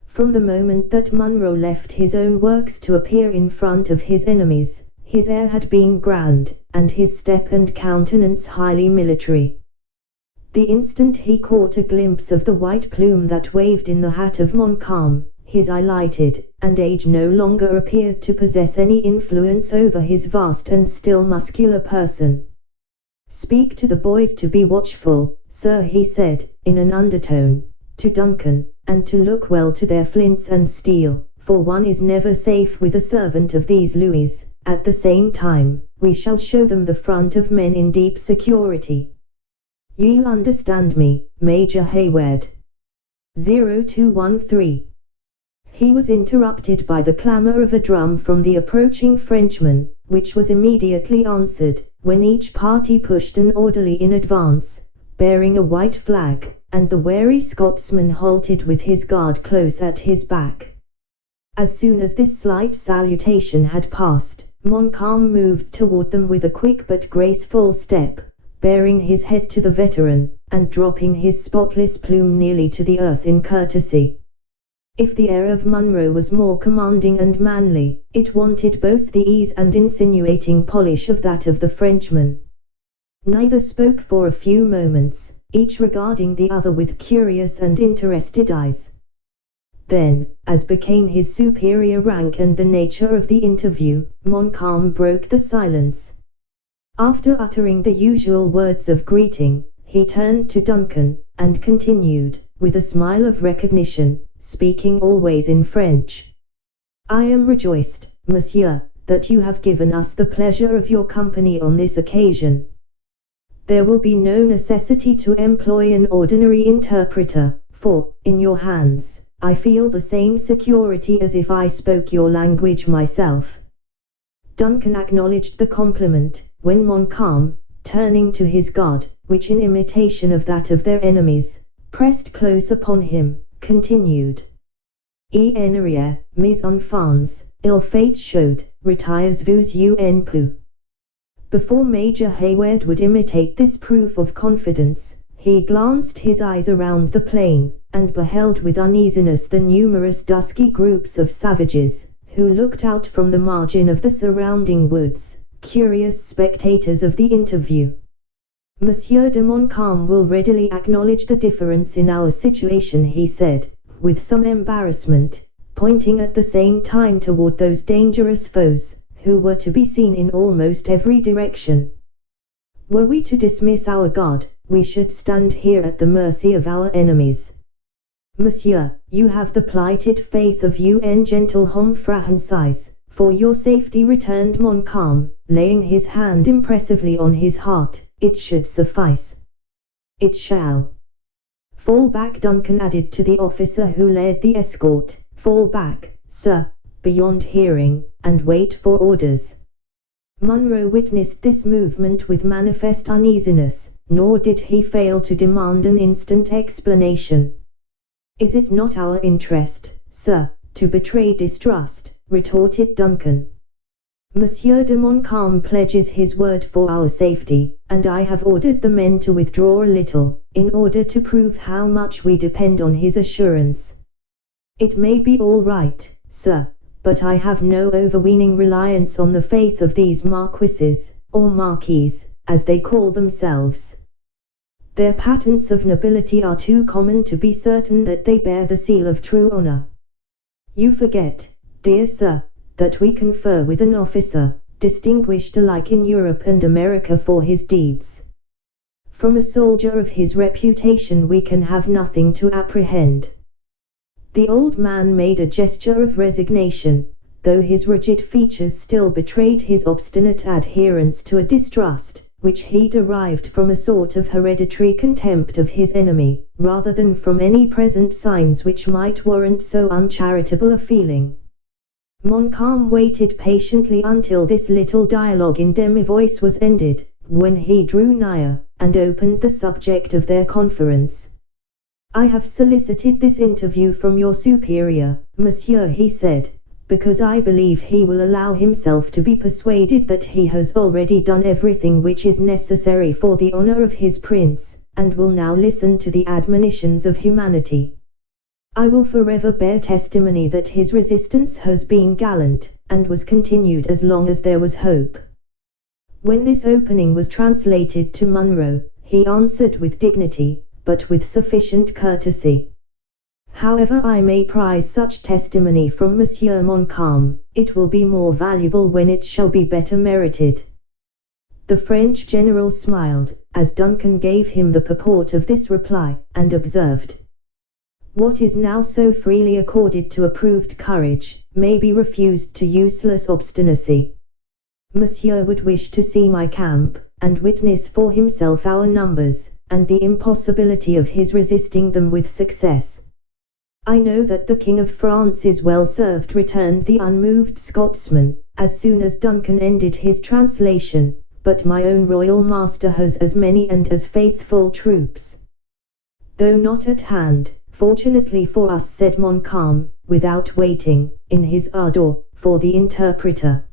From the moment that Munro left his own works to appear in front of his enemies, his air had been grand, and his step and countenance highly military. The instant he caught a glimpse of the white plume that waved in the hat of Montcalm, his eye lighted, and age no longer appeared to possess any influence over his vast and still muscular person. "Speak to the boys to be watchful, sir," he said, in an undertone, to Duncan, "and to look well to their flints and steel, for one is never safe with a servant of these Louis. At the same time, we shall show them the front of men in deep security. Ye'll understand me, Major Hayward." 0213. He was interrupted by the clamour of a drum from the approaching Frenchman, which was immediately answered, when each party pushed an orderly in advance, bearing a white flag, and the wary Scotsman halted with his guard close at his back. As soon as this slight salutation had passed, Montcalm moved toward them with a quick but graceful step, baring his head to the veteran, and dropping his spotless plume nearly to the earth in courtesy. If the air of Munro was more commanding and manly, it wanted both the ease and insinuating polish of that of the Frenchman. Neither spoke for a few moments, each regarding the other with curious and interested eyes. Then, as became his superior rank and the nature of the interview, Montcalm broke the silence. After uttering the usual words of greeting, he turned to Duncan, and continued, with a smile of recognition, speaking always in French: "I am rejoiced, monsieur, that you have given us the pleasure of your company on this occasion. There will be no necessity to employ an ordinary interpreter, for, in your hands, I feel the same security as if I spoke your language myself." Duncan acknowledged the compliment, when Montcalm, turning to his guard, which in imitation of that of their enemies, pressed close upon him, continued: "En arrière, mes enfants, ill fate showed, retires vous un peu." Before Major Hayward would imitate this proof of confidence, he glanced his eyes around the plain, and beheld with uneasiness the numerous dusky groups of savages, who looked out from the margin of the surrounding woods, curious spectators of the interview. "Monsieur de Montcalm will readily acknowledge the difference in our situation," he said, with some embarrassment, pointing at the same time toward those dangerous foes, who were to be seen in almost every direction. "Were we to dismiss our guard, we should stand here at the mercy of our enemies." "Monsieur, you have the plighted faith of un gentilhomme français, for your safety," returned Montcalm, laying his hand impressively on his heart. "It should suffice." "It shall." "Fall back," Duncan added to the officer who led the escort, "fall back, sir, beyond hearing, and wait for orders." Munro witnessed this movement with manifest uneasiness, nor did he fail to demand an instant explanation. "Is it not our interest, sir, to betray distrust?" retorted Duncan. "Monsieur de Montcalm pledges his word for our safety, and I have ordered the men to withdraw a little, in order to prove how much we depend on his assurance." "It may be all right, sir, but I have no overweening reliance on the faith of these marquises, or marquises, as they call themselves. Their patents of nobility are too common to be certain that they bear the seal of true honor. You forget, dear sir, that we confer with an officer, distinguished alike in Europe and America for his deeds. From a soldier of his reputation we can have nothing to apprehend." The old man made a gesture of resignation, though his rigid features still betrayed his obstinate adherence to a distrust, which he derived from a sort of hereditary contempt of his enemy, rather than from any present signs which might warrant so uncharitable a feeling. Montcalm waited patiently until this little dialogue in demi-voice was ended, when he drew nigher, and opened the subject of their conference. "I have solicited this interview from your superior, monsieur," he said, "because I believe he will allow himself to be persuaded that he has already done everything which is necessary for the honor of his prince, and will now listen to the admonitions of humanity. I will forever bear testimony that his resistance has been gallant, and was continued as long as there was hope." When this opening was translated to Munro, he answered with dignity, but with sufficient courtesy: "However I may prize such testimony from Monsieur Montcalm, it will be more valuable when it shall be better merited." The French general smiled, as Duncan gave him the purport of this reply, and observed, "What is now so freely accorded to approved courage, may be refused to useless obstinacy. Monsieur would wish to see my camp, and witness for himself our numbers, and the impossibility of his resisting them with success." "I know that the King of France is well served," returned the unmoved Scotsman, as soon as Duncan ended his translation, "but my own royal master has as many and as faithful troops." "Though not at hand, fortunately for us," said Montcalm, without waiting, in his ardor, for the interpreter.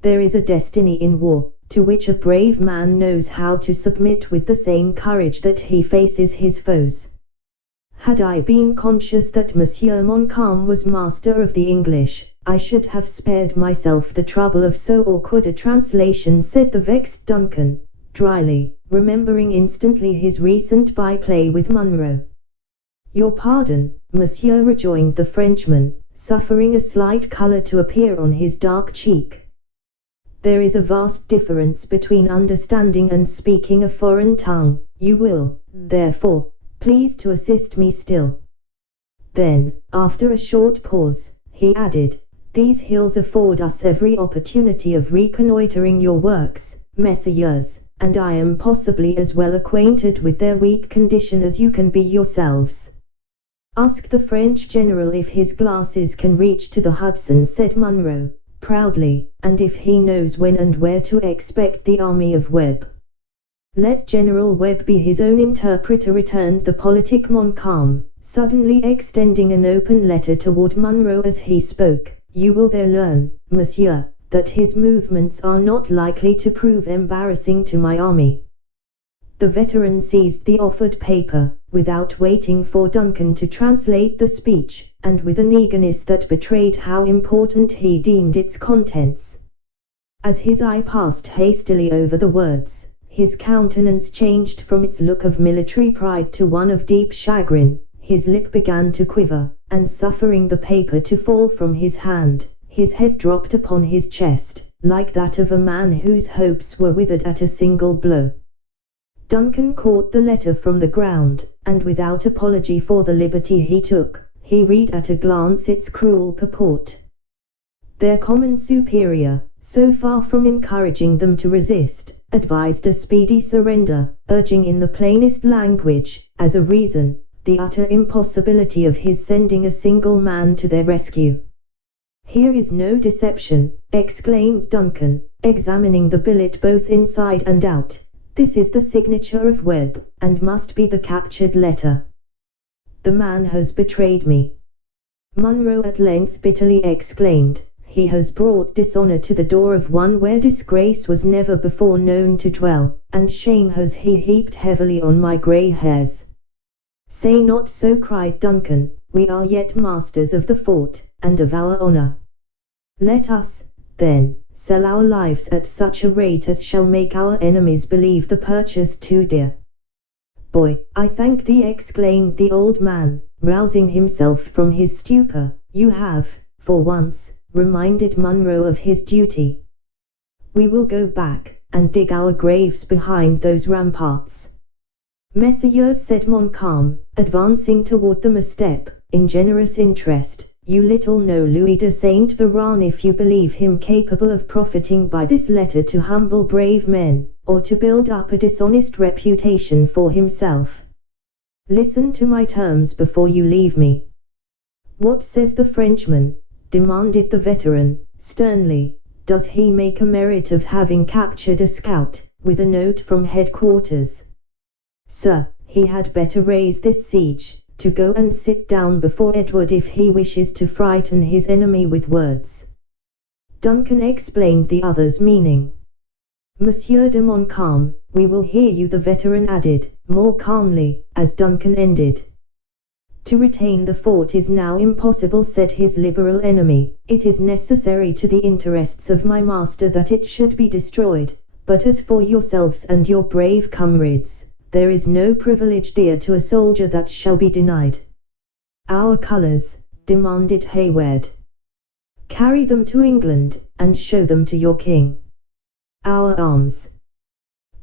"There is a destiny in war, to which a brave man knows how to submit with the same courage that he faces his foes." Had I been conscious that Monsieur Montcalm was master of the English, I should have spared myself the trouble of so awkward a translation, said the vexed Duncan, dryly, remembering instantly his recent byplay with Munro. "Your pardon, monsieur," rejoined the Frenchman, suffering a slight colour to appear on his dark cheek. "There is a vast difference between understanding and speaking a foreign tongue. You will, therefore, please to assist me still." Then, after a short pause, he added, "These hills afford us every opportunity of reconnoitering your works, messieurs, and I am possibly as well acquainted with their weak condition as you can be yourselves." "Ask the French general if his glasses can reach to the Hudson," said Munro, proudly, "and if he knows when and where to expect the army of Webb." "Let General Webb be his own interpreter," returned the politic Montcalm, suddenly extending an open letter toward Munro as he spoke. "You will there learn, monsieur, that his movements are not likely to prove embarrassing to my army." The veteran seized the offered paper, without waiting for Duncan to translate the speech, and with an eagerness that betrayed how important he deemed its contents. As his eye passed hastily over the words, his countenance changed from its look of military pride to one of deep chagrin, his lip began to quiver, and suffering the paper to fall from his hand, his head dropped upon his chest, like that of a man whose hopes were withered at a single blow. Duncan caught the letter from the ground, and without apology for the liberty he took, he read at a glance its cruel purport. Their common superior, so far from encouraging them to resist, advised a speedy surrender, urging in the plainest language, as a reason, the utter impossibility of his sending a single man to their rescue. "Here is no deception," exclaimed Duncan, examining the billet both inside and out. "This is the signature of Webb, and must be the captured letter. The man has betrayed me." Munro at length bitterly exclaimed, "He has brought dishonor to the door of one where disgrace was never before known to dwell, and shame has he heaped heavily on my grey hairs." "Say not so," cried Duncan, "we are yet masters of the fort, and of our honor. Let us, then, sell our lives at such a rate as shall make our enemies believe the purchase too dear." "Boy, I thank thee," exclaimed the old man, rousing himself from his stupor. "You have, for once, reminded Munro of his duty. We will go back, and dig our graves behind those ramparts." "Messieurs," said Montcalm, advancing toward them a step, in generous interest, "you little know Louis de Saint Véran if you believe him capable of profiting by this letter to humble brave men, or to build up a dishonest reputation for himself. Listen to my terms before you leave me." "What says the Frenchman?" demanded the veteran, sternly. "Does he make a merit of having captured a scout, with a note from headquarters? Sir, he had better raise this siege, to go and sit down before Edward if he wishes to frighten his enemy with words." Duncan explained the other's meaning. "Monsieur de Montcalm, we will hear you," the veteran added, more calmly, as Duncan ended. "To retain the fort is now impossible," said his liberal enemy. "It is necessary to the interests of my master that it should be destroyed, but as for yourselves and your brave comrades, there is no privilege dear to a soldier that shall be denied." "Our colors," demanded Hayward. "Carry them to England, and show them to your king." "Our arms,"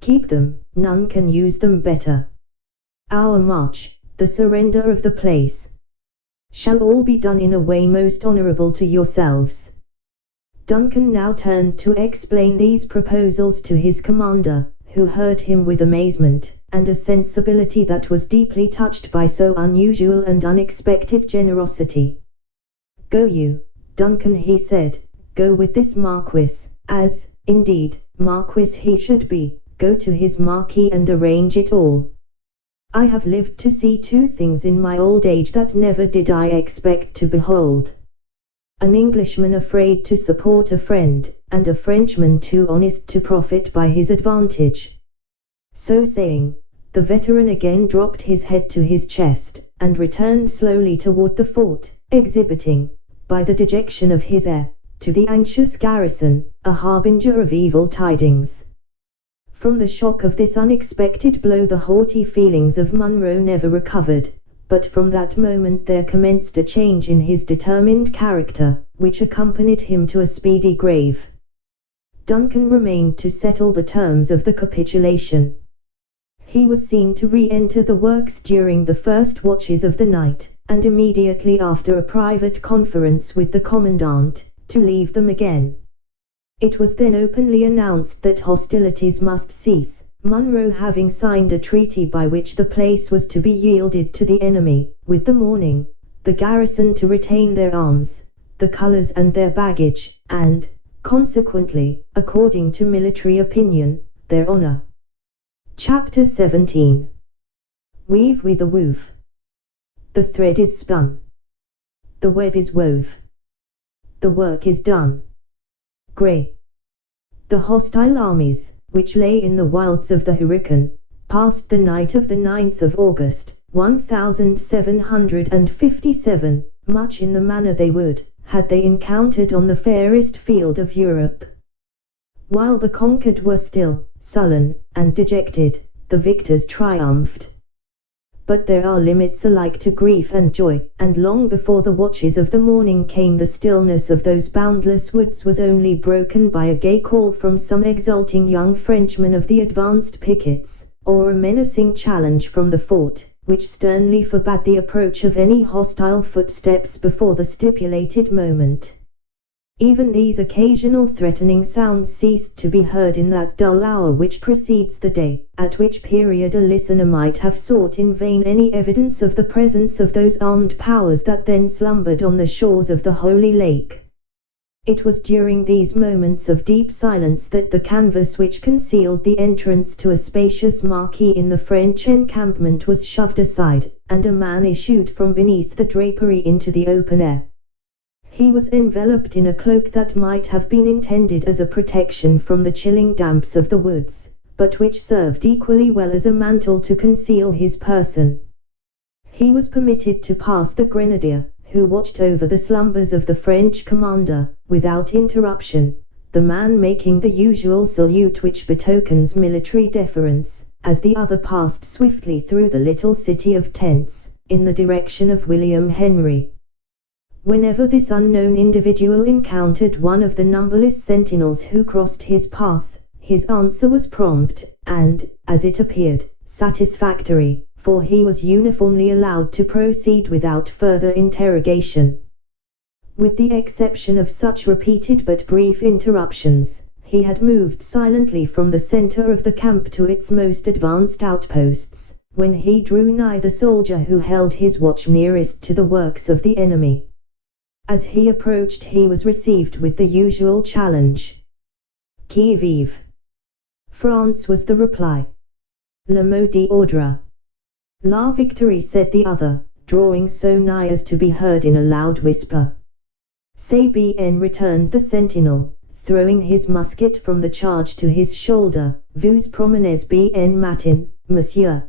Keep them, none can use them better. Our march, the surrender of the place, shall all be done in a way most honourable to yourselves. Duncan now turned to explain these proposals to his commander, who heard him with amazement, and a sensibility that was deeply touched by so unusual and unexpected generosity. Go you, Duncan, he said, go with this Marquis, as, indeed, Marquis he should be, go to his marquee and arrange it all. I have lived to see two things in my old age that never did I expect to behold. An Englishman afraid to support a friend, and a Frenchman too honest to profit by his advantage. So saying, the veteran again dropped his head to his chest, and returned slowly toward the fort, exhibiting, by the dejection of his air, to the anxious garrison, a harbinger of evil tidings. From the shock of this unexpected blow the haughty feelings of Munro never recovered, but from that moment there commenced a change in his determined character, which accompanied him to a speedy grave. Duncan remained to settle the terms of the capitulation. He was seen to re-enter the works during the first watches of the night, and immediately after a private conference with the commandant, to leave them again. It was then openly announced that hostilities must cease, Munro having signed a treaty by which the place was to be yielded to the enemy, with the morning, the garrison to retain their arms, the colours and their baggage, and, consequently, according to military opinion, their honour. Chapter 17. Weave we the woof. The thread is spun. The web is wove. The work is done. Grey. The hostile armies, which lay in the wilds of the Hurricane, passed the night of the 9th of August, 1757, much in the manner they would, had they encountered on the fairest field of Europe. While the conquered were still, sullen, and dejected, the victors triumphed. But there are limits alike to grief and joy, and long before the watches of the morning came the stillness of those boundless woods was only broken by a gay call from some exulting young Frenchman of the advanced pickets, or a menacing challenge from the fort, which sternly forbade the approach of any hostile footsteps before the stipulated moment. Even these occasional threatening sounds ceased to be heard in that dull hour which precedes the day, at which period a listener might have sought in vain any evidence of the presence of those armed powers that then slumbered on the shores of the Holy Lake. It was during these moments of deep silence that the canvas which concealed the entrance to a spacious marquee in the French encampment was shoved aside, and a man issued from beneath the drapery into the open air. He was enveloped in a cloak that might have been intended as a protection from the chilling damps of the woods, but which served equally well as a mantle to conceal his person. He was permitted to pass the grenadier, who watched over the slumbers of the French commander, without interruption, the man making the usual salute which betokens military deference, as the other passed swiftly through the little city of tents, in the direction of William Henry. Whenever this unknown individual encountered one of the numberless sentinels who crossed his path, his answer was prompt, and, as it appeared, satisfactory, for he was uniformly allowed to proceed without further interrogation. With the exception of such repeated but brief interruptions, he had moved silently from the center of the camp to its most advanced outposts, when he drew nigh the soldier who held his watch nearest to the works of the enemy. As he approached he was received with the usual challenge. Qui vive? France, was the reply. Le mot d'ordre. La victory, said the other, drawing so nigh as to be heard in a loud whisper. C'est bien, returned the sentinel, throwing his musket from the charge to his shoulder. Vous promenez bien matin, monsieur.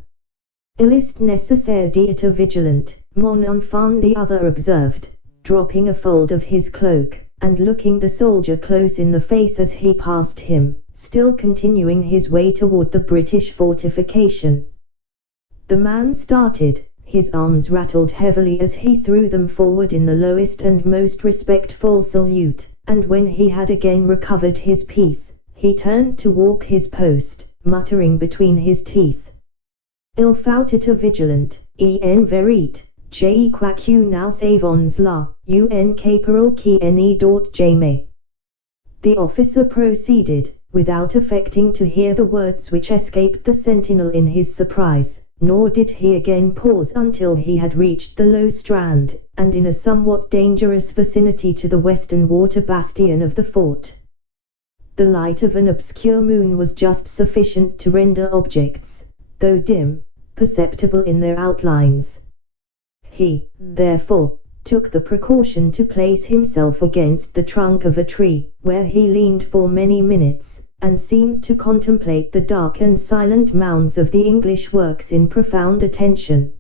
Il est nécessaire d'être vigilant, mon enfant, the other observed, dropping a fold of his cloak, and looking the soldier close in the face as he passed him, still continuing his way toward the British fortification. The man started, his arms rattled heavily as he threw them forward in the lowest and most respectful salute, and when he had again recovered his peace, he turned to walk his post, muttering between his teeth. Il faut être vigilant, en vérité, je crois que nous savons la, un caporal qui n'est d'autre jamais. The officer proceeded, without affecting to hear the words which escaped the sentinel in his surprise, nor did he again pause until he had reached the low strand, and in a somewhat dangerous vicinity to the western water bastion of the fort. The light of an obscure moon was just sufficient to render objects, though dim, perceptible in their outlines. He, therefore, took the precaution to place himself against the trunk of a tree, where he leaned for many minutes, and seemed to contemplate the dark and silent mounds of the English works in profound attention.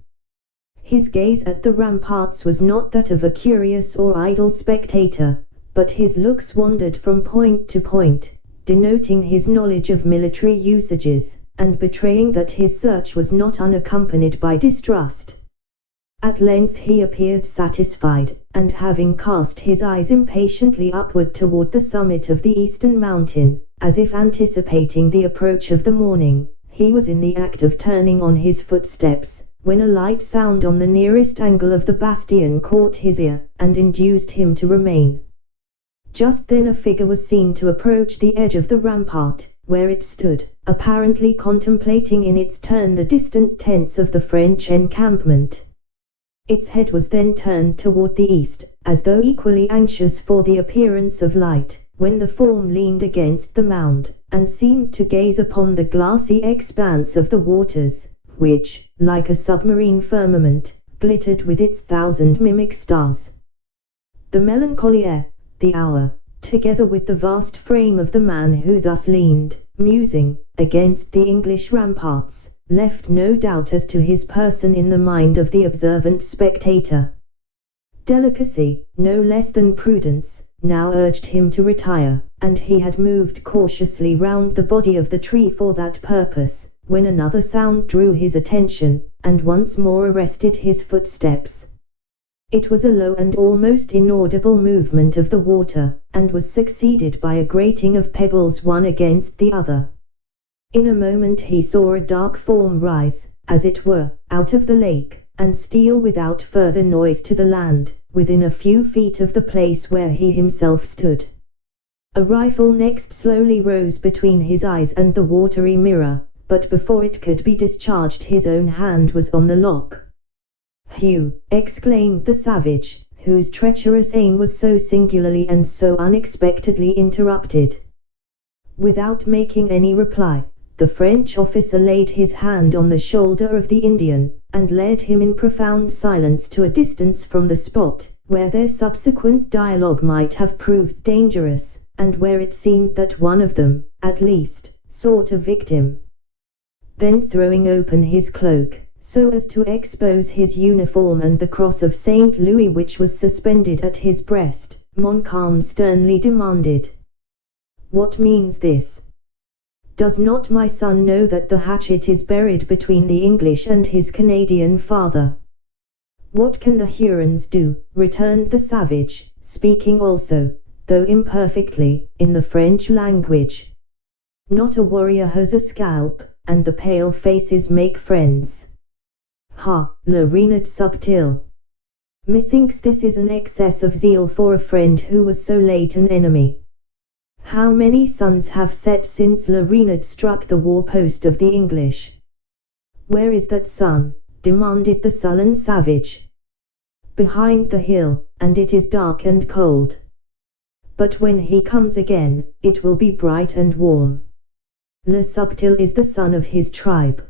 His gaze at the ramparts was not that of a curious or idle spectator, but his looks wandered from point to point, denoting his knowledge of military usages, and betraying that his search was not unaccompanied by distrust. At length he appeared satisfied, and having cast his eyes impatiently upward toward the summit of the eastern mountain, as if anticipating the approach of the morning, he was in the act of turning on his footsteps, when a light sound on the nearest angle of the bastion caught his ear, and induced him to remain. Just then a figure was seen to approach the edge of the rampart, where it stood, apparently contemplating in its turn the distant tents of the French encampment. Its head was then turned toward the east, as though equally anxious for the appearance of light, when the form leaned against the mound, and seemed to gaze upon the glassy expanse of the waters, which, like a submarine firmament, glittered with its thousand mimic stars. The melancholy air, the hour, together with the vast frame of the man who thus leaned, musing, against the English ramparts, left no doubt as to his person in the mind of the observant spectator. Delicacy, no less than prudence, now urged him to retire, and he had moved cautiously round the body of the tree for that purpose, when another sound drew his attention, and once more arrested his footsteps. It was a low and almost inaudible movement of the water, and was succeeded by a grating of pebbles one against the other. In a moment he saw a dark form rise, as it were, out of the lake, and steal without further noise to the land, within a few feet of the place where he himself stood. A rifle next slowly rose between his eyes and the watery mirror, but before it could be discharged his own hand was on the lock. "Hugh!" exclaimed the savage, whose treacherous aim was so singularly and so unexpectedly interrupted. Without making any reply, the French officer laid his hand on the shoulder of the Indian, and led him in profound silence to a distance from the spot, where their subsequent dialogue might have proved dangerous, and where it seemed that one of them, at least, sought a victim. Then throwing open his cloak, so as to expose his uniform and the cross of St. Louis which was suspended at his breast, Montcalm sternly demanded, "What means this? Does not my son know that the hatchet is buried between the English and his Canadian father?" "What can the Hurons do?" returned the savage, speaking also, though imperfectly, in the French language. "Not a warrior has a scalp, and the pale faces make friends. Ha, le renard subtil! Methinks this is an excess of zeal for a friend who was so late an enemy. How many suns have set since le renard struck the war-post of the English?" "Where is that sun?" demanded the sullen savage. "Behind the hill, and it is dark and cold. But when he comes again, it will be bright and warm. Le Subtil is the son of his tribe.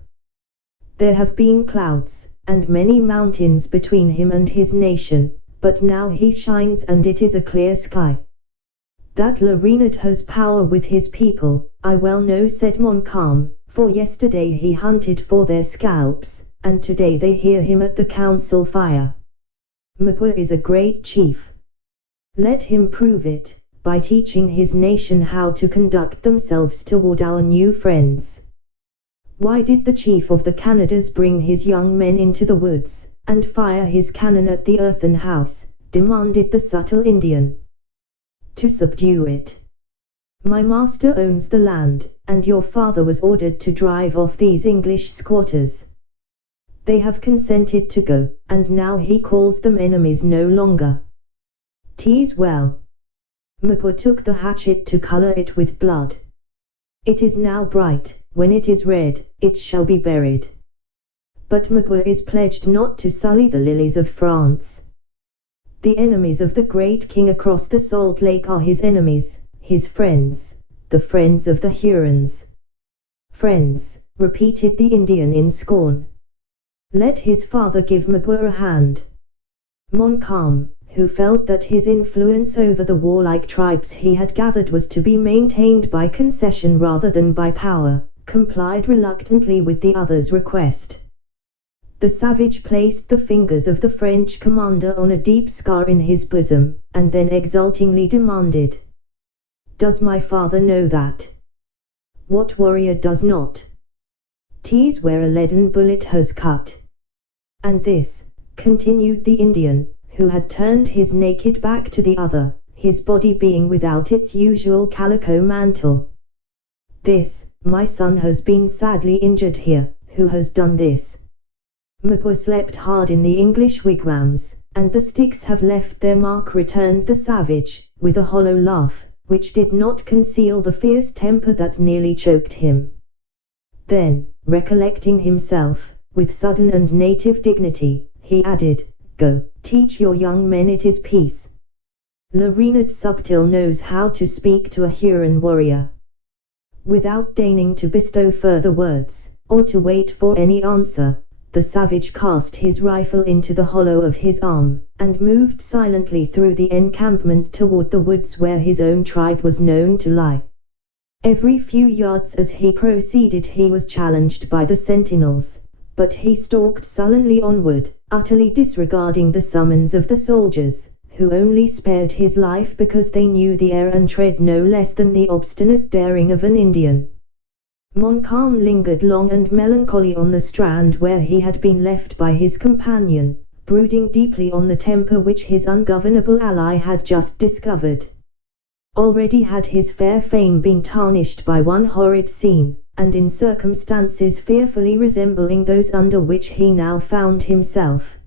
There have been clouds, and many mountains between him and his nation, but now he shines and it is a clear sky." "That Le Renard has power with his people, I well know," said Montcalm, "for yesterday he hunted for their scalps, and today they hear him at the council fire. Magua is a great chief. Let him prove it, by teaching his nation how to conduct themselves toward our new friends." "Why did the chief of the Canadas bring his young men into the woods, and fire his cannon at the earthen house?" demanded the subtle Indian. "To subdue it." My master owns the land, and your father was ordered to drive off these English squatters. They have consented to go, and now he calls them enemies no longer. 'Tis well. Magua took the hatchet to color it with blood. It is now bright, when it is red, it shall be buried. But Magua is pledged not to sully the lilies of France. The enemies of the great king across the salt lake are his enemies, his friends, the friends of the Hurons. Friends, repeated the Indian in scorn. Let his father give Magua a hand. Montcalm, who felt that his influence over the warlike tribes he had gathered was to be maintained by concession rather than by power, complied reluctantly with the other's request. The savage placed the fingers of the French commander on a deep scar in his bosom, and then exultingly demanded, "Does my father know that? What warrior does not? 'Tis where a leaden bullet has cut." And this, continued the Indian, who had turned his naked back to the other, his body being without its usual calico mantle. "This, my son has been sadly injured here. Who has done this?" Magua slept hard in the English wigwams, and the sticks have left their mark, returned the savage, with a hollow laugh, which did not conceal the fierce temper that nearly choked him. Then, recollecting himself, with sudden and native dignity, he added, "Go, teach your young men it is peace." Le Renard Subtil knows how to speak to a Huron warrior. Without deigning to bestow further words, or to wait for any answer, the savage cast his rifle into the hollow of his arm, and moved silently through the encampment toward the woods where his own tribe was known to lie. Every few yards as he proceeded he was challenged by the sentinels, but he stalked sullenly onward, utterly disregarding the summons of the soldiers, who only spared his life because they knew the air and tread no less than the obstinate daring of an Indian. Montcalm lingered long and melancholy on the strand where he had been left by his companion, brooding deeply on the temper which his ungovernable ally had just discovered. Already had his fair fame been tarnished by one horrid scene, and in circumstances fearfully resembling those under which he now found himself.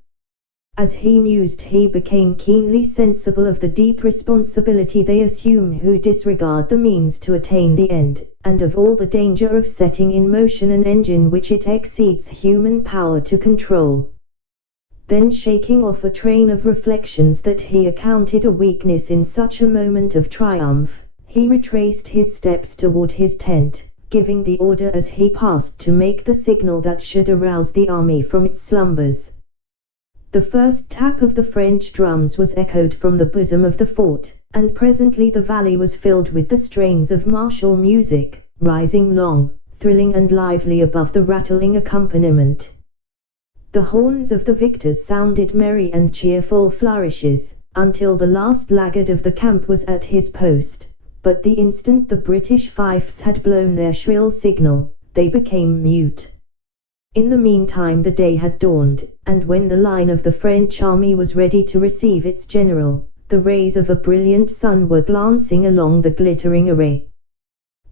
As he mused he became keenly sensible of the deep responsibility they assume who disregard the means to attain the end, and of all the danger of setting in motion an engine which it exceeds human power to control. Then, shaking off a train of reflections that he accounted a weakness in such a moment of triumph, he retraced his steps toward his tent, giving the order as he passed to make the signal that should arouse the army from its slumbers. The first tap of the French drums was echoed from the bosom of the fort, and presently the valley was filled with the strains of martial music, rising long, thrilling and lively above the rattling accompaniment. The horns of the victors sounded merry and cheerful flourishes, until the last laggard of the camp was at his post, but the instant the British fifes had blown their shrill signal, they became mute. In the meantime the day had dawned, and when the line of the French army was ready to receive its general, the rays of a brilliant sun were glancing along the glittering array.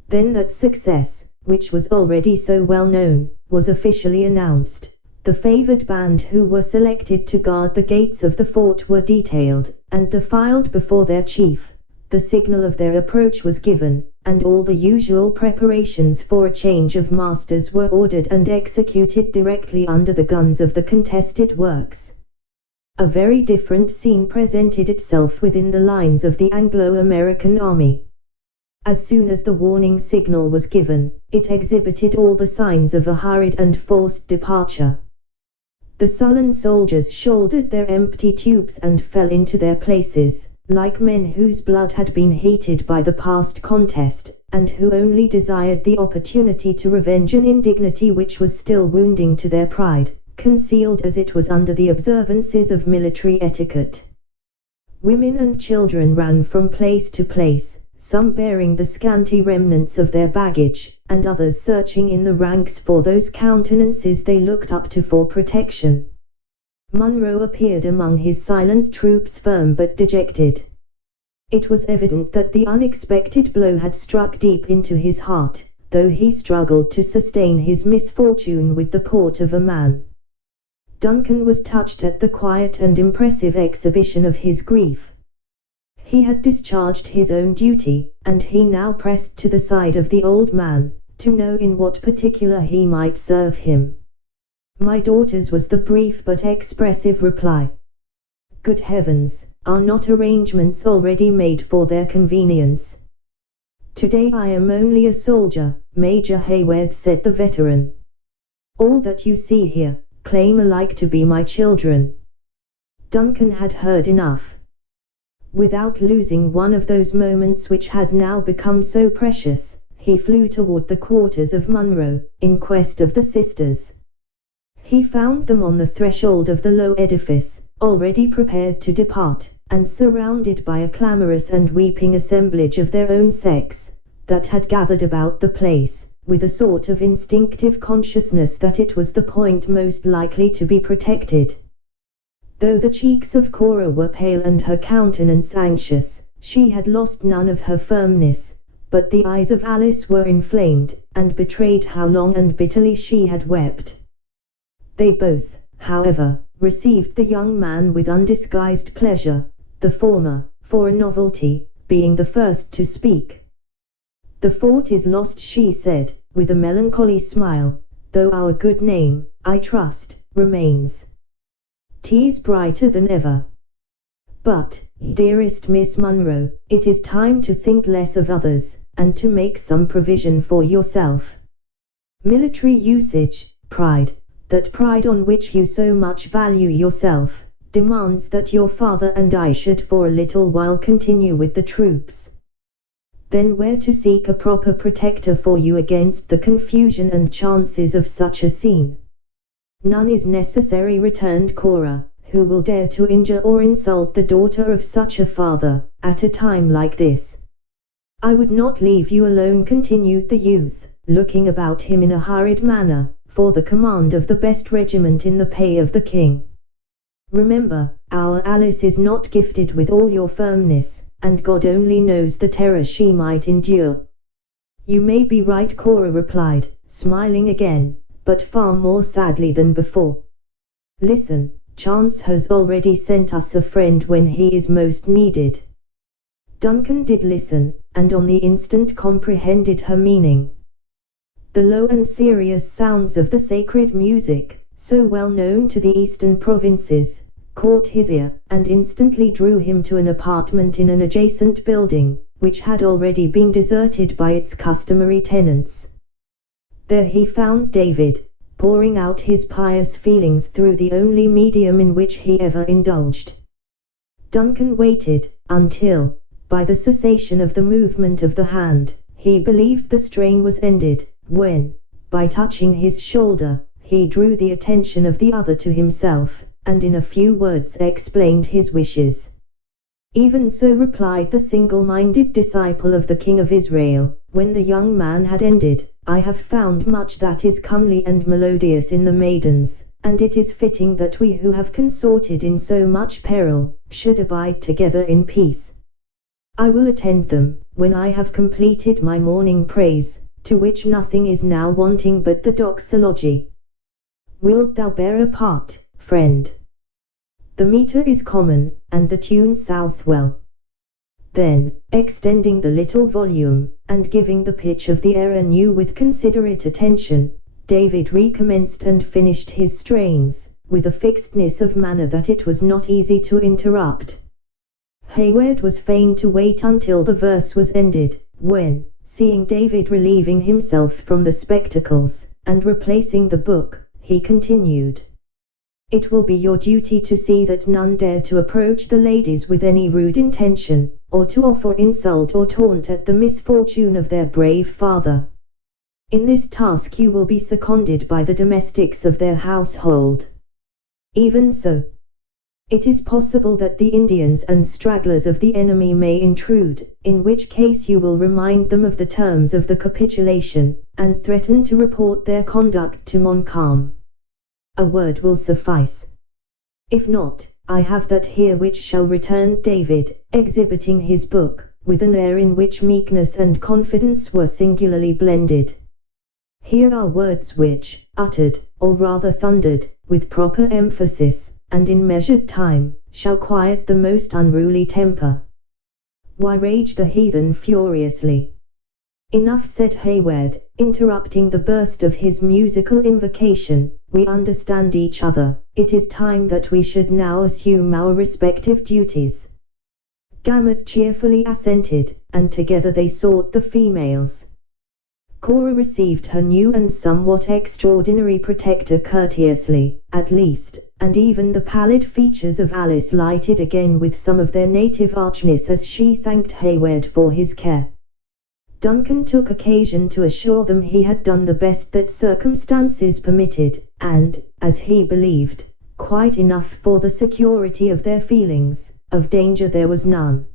Then that success, which was already so well known, was officially announced. The favored band who were selected to guard the gates of the fort were detailed, and defiled before their chief. The signal of their approach was given, and all the usual preparations for a change of masters were ordered and executed directly under the guns of the contested works. A very different scene presented itself within the lines of the Anglo-American army. As soon as the warning signal was given, it exhibited all the signs of a hurried and forced departure. The sullen soldiers shouldered their empty tubes and fell into their places, like men whose blood had been heated by the past contest, and who only desired the opportunity to revenge an indignity which was still wounding to their pride, concealed as it was under the observances of military etiquette. Women and children ran from place to place, some bearing the scanty remnants of their baggage, and others searching in the ranks for those countenances they looked up to for protection. Munro appeared among his silent troops, firm but dejected. It was evident that the unexpected blow had struck deep into his heart, though he struggled to sustain his misfortune with the port of a man. Duncan was touched at the quiet and impressive exhibition of his grief. He had discharged his own duty, and he now pressed to the side of the old man, to know in what particular he might serve him. "My daughter's," was the brief but expressive reply. "Good heavens, are not arrangements already made for their convenience?" "Today I am only a soldier, Major Hayward," said the veteran. "All that you see here, claim alike to be my children." Duncan had heard enough. Without losing one of those moments which had now become so precious, he flew toward the quarters of Munro, in quest of the sisters. He found them on the threshold of the low edifice, already prepared to depart, and surrounded by a clamorous and weeping assemblage of their own sex, that had gathered about the place, with a sort of instinctive consciousness that it was the point most likely to be protected. Though the cheeks of Cora were pale and her countenance anxious, she had lost none of her firmness, but the eyes of Alice were inflamed, and betrayed how long and bitterly she had wept. They both, however, received the young man with undisguised pleasure, the former, for a novelty, being the first to speak. "The fort is lost," she said, with a melancholy smile, "though our good name, I trust, remains. 'Tis brighter than ever. But, dearest Miss Munro, it is time to think less of others, and to make some provision for yourself. Military usage, pride, that pride on which you so much value yourself, demands that your father and I should for a little while continue with the troops. Then where to seek a proper protector for you against the confusion and chances of such a scene?" "None is necessary," returned Cora. "Who will dare to injure or insult the daughter of such a father, at a time like this?" "I would not leave you alone," continued the youth, looking about him in a hurried manner, "for the command of the best regiment in the pay of the king. Remember, our Alice is not gifted with all your firmness, and God only knows the terror she might endure." "You may be right," Cora replied, smiling again, but far more sadly than before. "Listen, chance has already sent us a friend when he is most needed." Duncan did listen, and on the instant comprehended her meaning. The low and serious sounds of the sacred music, so well known to the eastern provinces, caught his ear, and instantly drew him to an apartment in an adjacent building, which had already been deserted by its customary tenants. There he found David, pouring out his pious feelings through the only medium in which he ever indulged. Duncan waited, until, by the cessation of the movement of the hand, he believed the strain was ended, when, by touching his shoulder, he drew the attention of the other to himself, and in a few words explained his wishes. "Even so," replied the single-minded disciple of the King of Israel, when the young man had ended, "I have found much that is comely and melodious in the maidens, and it is fitting that we who have consorted in so much peril, should abide together in peace. I will attend them, when I have completed my morning praise, to which nothing is now wanting but the doxology. Wilt thou bear a part, friend? The meter is common, and the tune south well." Then, extending the little volume, and giving the pitch of the air anew with considerate attention, David recommenced and finished his strains, with a fixedness of manner that it was not easy to interrupt. Hayward was fain to wait until the verse was ended, when, seeing David relieving himself from the spectacles, and replacing the book, he continued, "It will be your duty to see that none dare to approach the ladies with any rude intention, or to offer insult or taunt at the misfortune of their brave father. In this task you will be seconded by the domestics of their household. Even so, it is possible that the Indians and stragglers of the enemy may intrude, in which case you will remind them of the terms of the capitulation, and threaten to report their conduct to Montcalm. A word will suffice. If not, I have that here which shall, returned David, exhibiting his book, with an air in which meekness and confidence were singularly blended. Here are words which, uttered, or rather thundered, with proper emphasis, and in measured time, shall quiet the most unruly temper. Why rage the heathen furiously? Enough, said Hayward, interrupting the burst of his musical invocation. We understand each other. It is time that we should now assume our respective duties. Gamut cheerfully assented, and together they sought the females. Cora received her new and somewhat extraordinary protector courteously, at least, and even the pallid features of Alice lighted again with some of their native archness as she thanked Hayward for his care. Duncan took occasion to assure them he had done the best that circumstances permitted, and, as he believed, quite enough for the security of their feelings. Of danger there was none.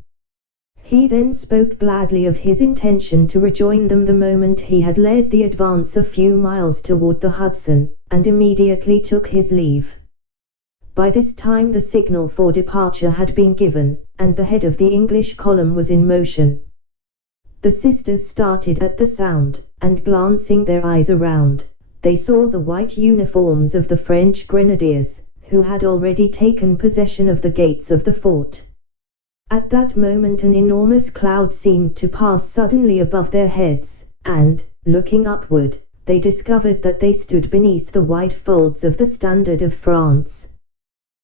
He then spoke gladly of his intention to rejoin them the moment he had led the advance a few miles toward the Hudson, and immediately took his leave. By this time the signal for departure had been given, and the head of the English column was in motion. The sisters started at the sound, and glancing their eyes around, they saw the white uniforms of the French grenadiers, who had already taken possession of the gates of the fort. At that moment an enormous cloud seemed to pass suddenly above their heads, and, looking upward, they discovered that they stood beneath the white folds of the standard of France.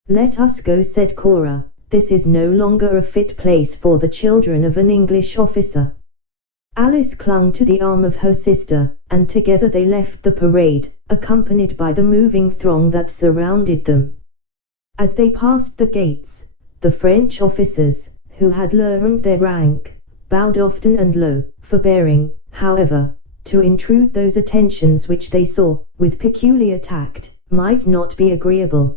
"Let us go," said Cora. "This is no longer a fit place for the children of an English officer." Alice clung to the arm of her sister, and together they left the parade, accompanied by the moving throng that surrounded them. As they passed the gates, the French officers, who had learned their rank, bowed often and low, forbearing, however, to intrude those attentions which they saw, with peculiar tact, might not be agreeable.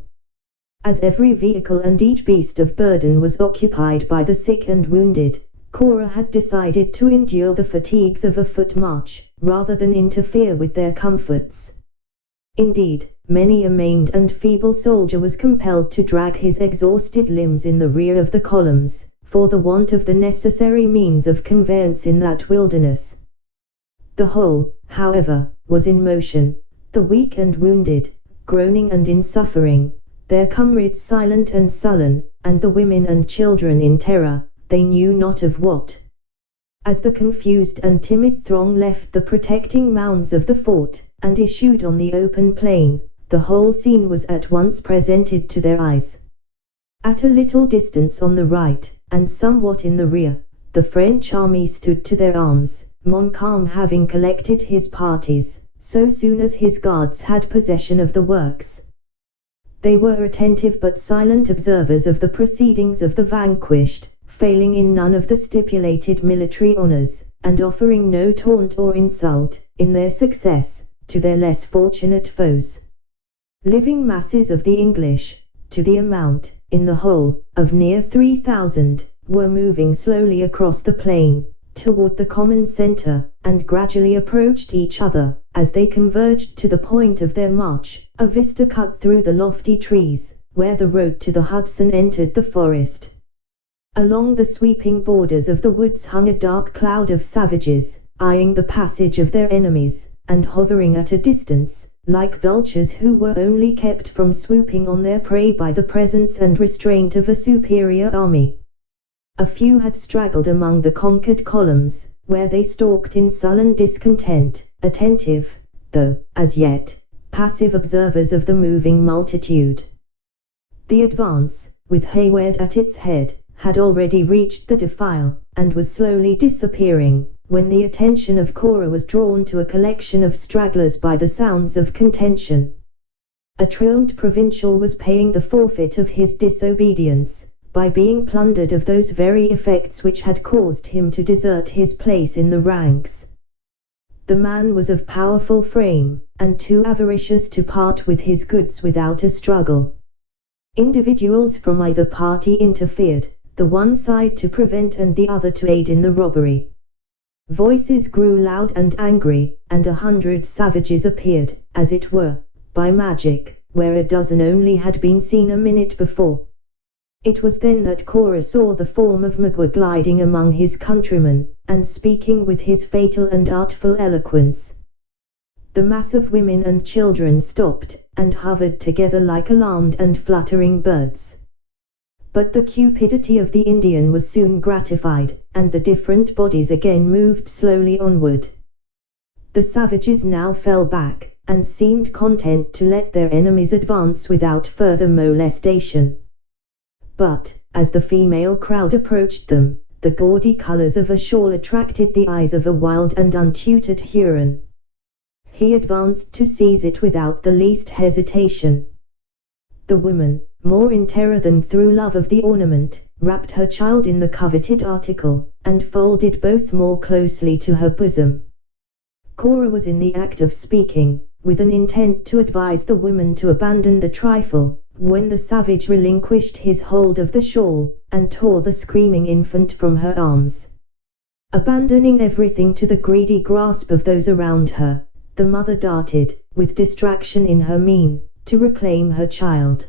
As every vehicle and each beast of burden was occupied by the sick and wounded, Cora had decided to endure the fatigues of a foot march, rather than interfere with their comforts. Indeed, many a maimed and feeble soldier was compelled to drag his exhausted limbs in the rear of the columns, for the want of the necessary means of conveyance in that wilderness. The whole, however, was in motion, the weak and wounded, groaning and in suffering, their comrades silent and sullen, and the women and children in terror, they knew not of what. As the confused and timid throng left the protecting mounds of the fort, and issued on the open plain, the whole scene was at once presented to their eyes. At a little distance on the right, and somewhat in the rear, the French army stood to their arms, Montcalm having collected his parties, so soon as his guards had possession of the works. They were attentive but silent observers of the proceedings of the vanquished, failing in none of the stipulated military honors, and offering no taunt or insult, in their success, to their less fortunate foes. Living masses of the English, to the amount, in the whole, of near 3,000, were moving slowly across the plain, toward the common center, and gradually approached each other. As they converged to the point of their march, a vista cut through the lofty trees, where the road to the Hudson entered the forest. Along the sweeping borders of the woods hung a dark cloud of savages, eyeing the passage of their enemies, and hovering at a distance, like vultures who were only kept from swooping on their prey by the presence and restraint of a superior army. A few had straggled among the conquered columns, where they stalked in sullen discontent, attentive, though, as yet, passive observers of the moving multitude. The advance, with Hayward at its head, had already reached the defile, and was slowly disappearing, when the attention of Cora was drawn to a collection of stragglers by the sounds of contention. A truant provincial was paying the forfeit of his disobedience, by being plundered of those very effects which had caused him to desert his place in the ranks. The man was of powerful frame, and too avaricious to part with his goods without a struggle. Individuals from either party interfered, the one side to prevent and the other to aid in the robbery. Voices grew loud and angry, and 100 savages appeared, as it were, by magic, where a dozen only had been seen a minute before. It was then that Cora saw the form of Magua gliding among his countrymen, and speaking with his fatal and artful eloquence. The mass of women and children stopped, and hovered together like alarmed and fluttering birds. But the cupidity of the Indian was soon gratified, and the different bodies again moved slowly onward. The savages now fell back, and seemed content to let their enemies advance without further molestation. But, as the female crowd approached them, the gaudy colors of a shawl attracted the eyes of a wild and untutored Huron. He advanced to seize it without the least hesitation. The woman, more in terror than through love of the ornament, wrapped her child in the coveted article, and folded both more closely to her bosom. Cora was in the act of speaking, with an intent to advise the woman to abandon the trifle, when the savage relinquished his hold of the shawl, and tore the screaming infant from her arms. Abandoning everything to the greedy grasp of those around her, the mother darted, with distraction in her mien, to reclaim her child.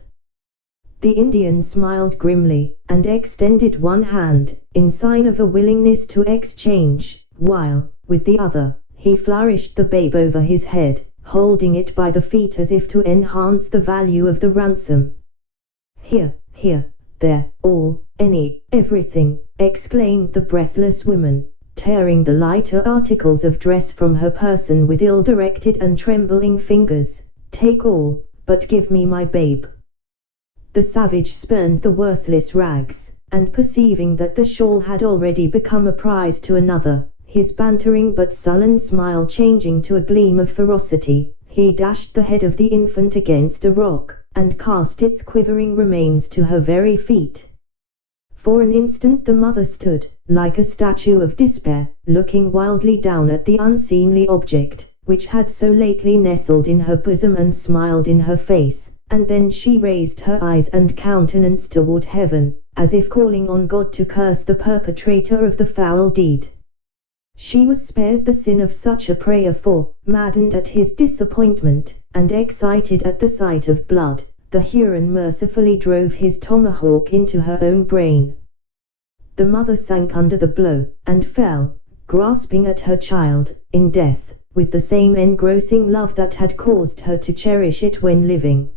The Indian smiled grimly, and extended one hand, in sign of a willingness to exchange, while, with the other, he flourished the babe over his head, holding it by the feet as if to enhance the value of the ransom. "Here, here, there, all, any, everything," exclaimed the breathless woman, tearing the lighter articles of dress from her person with ill-directed and trembling fingers. "Take all, but give me my babe." The savage spurned the worthless rags, and perceiving that the shawl had already become a prize to another, his bantering but sullen smile changing to a gleam of ferocity, he dashed the head of the infant against a rock, and cast its quivering remains to her very feet. For an instant the mother stood, like a statue of despair, looking wildly down at the unseemly object, which had so lately nestled in her bosom and smiled in her face, and then she raised her eyes and countenance toward heaven, as if calling on God to curse the perpetrator of the foul deed. She was spared the sin of such a prayer, for, maddened at his disappointment, and excited at the sight of blood, the Huron mercifully drove his tomahawk into her own brain. The mother sank under the blow, and fell, grasping at her child, in death, with the same engrossing love that had caused her to cherish it when living.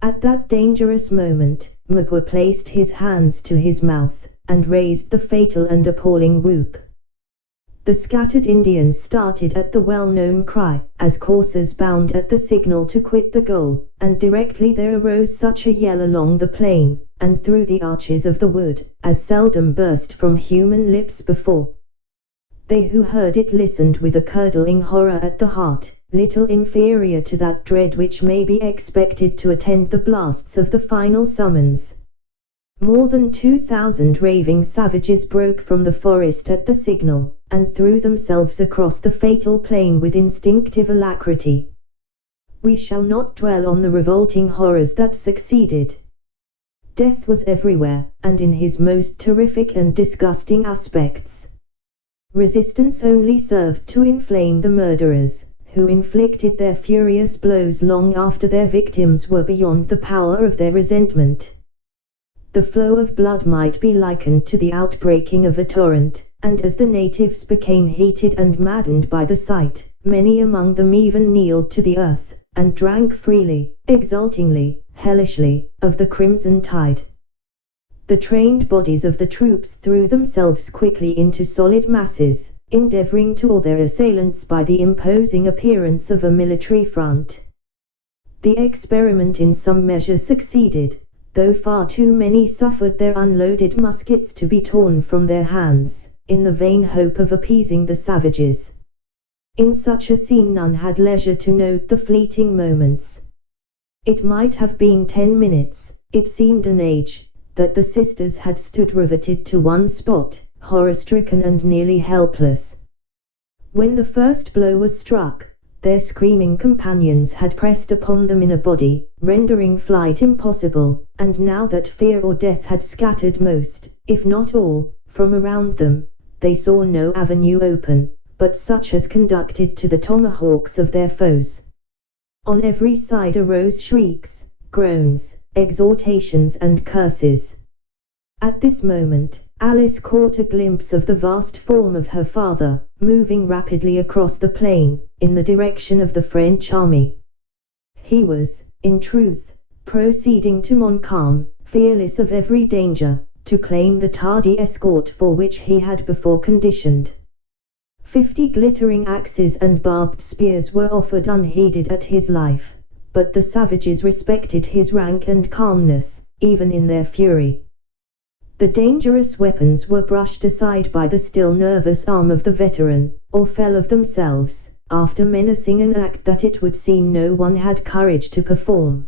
At that dangerous moment, Magua placed his hands to his mouth, and raised the fatal and appalling whoop. The scattered Indians started at the well-known cry, as coursers bound at the signal to quit the goal, and directly there arose such a yell along the plain, and through the arches of the wood, as seldom burst from human lips before. They who heard it listened with a curdling horror at the heart, little inferior to that dread which may be expected to attend the blasts of the final summons. More than 2,000 raving savages broke from the forest at the signal, and threw themselves across the fatal plain with instinctive alacrity. We shall not dwell on the revolting horrors that succeeded. Death was everywhere, and in his most terrific and disgusting aspects. Resistance only served to inflame the murderers, who inflicted their furious blows long after their victims were beyond the power of their resentment. The flow of blood might be likened to the outbreaking of a torrent, and as the natives became heated and maddened by the sight, many among them even kneeled to the earth, and drank freely, exultingly, hellishly, of the crimson tide. The trained bodies of the troops threw themselves quickly into solid masses, endeavoring to awe their assailants by the imposing appearance of a military front. The experiment in some measure succeeded, though far too many suffered their unloaded muskets to be torn from their hands, in the vain hope of appeasing the savages. In such a scene none had leisure to note the fleeting moments. It might have been 10 minutes, it seemed an age, that the sisters had stood riveted to one spot, horror-stricken and nearly helpless. When the first blow was struck, their screaming companions had pressed upon them in a body, rendering flight impossible, and now that fear or death had scattered most, if not all, from around them, they saw no avenue open, but such as conducted to the tomahawks of their foes. On every side arose shrieks, groans, exhortations and curses. At this moment, Alice caught a glimpse of the vast form of her father, moving rapidly across the plain, in the direction of the French army. He was, in truth, proceeding to Montcalm, fearless of every danger, to claim the tardy escort for which he had before conditioned. 50 glittering axes and barbed spears were offered unheeded at his life, but the savages respected his rank and calmness, even in their fury. The dangerous weapons were brushed aside by the still nervous arm of the veteran, or fell of themselves, after menacing an act that it would seem no one had courage to perform.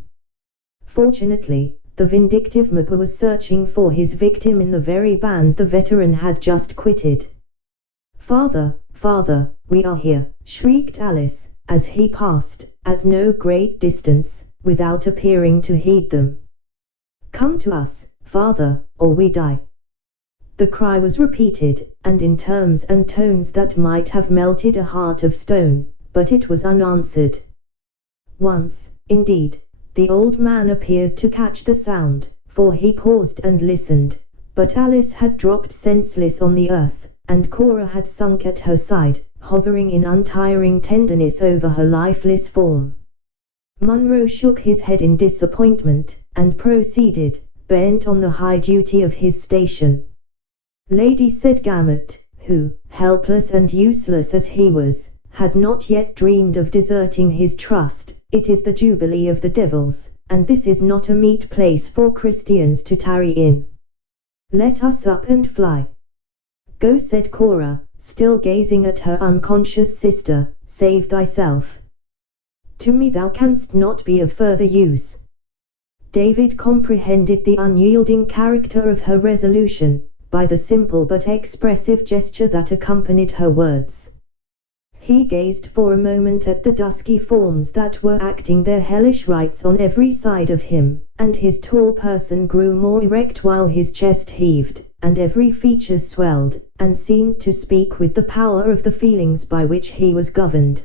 Fortunately, the vindictive Magua was searching for his victim in the very band the veteran had just quitted. "Father, father, we are here," shrieked Alice, as he passed, at no great distance, without appearing to heed them. "Come to us, father, or we die." The cry was repeated, and in terms and tones that might have melted a heart of stone, but it was unanswered. Once, indeed, the old man appeared to catch the sound, for he paused and listened, but Alice had dropped senseless on the earth, and Cora had sunk at her side, hovering in untiring tenderness over her lifeless form. Munro shook his head in disappointment, and proceeded, bent on the high duty of his station. "Lady," said Gamut, who, helpless and useless as he was, had not yet dreamed of deserting his trust, "it is the Jubilee of the Devils, and this is not a meet place for Christians to tarry in. Let us up and fly." "Go," said Cora, still gazing at her unconscious sister, "save thyself. To me thou canst not be of further use." David comprehended the unyielding character of her resolution, by the simple but expressive gesture that accompanied her words. He gazed for a moment at the dusky forms that were acting their hellish rites on every side of him, and his tall person grew more erect while his chest heaved, and every feature swelled, and seemed to speak with the power of the feelings by which he was governed.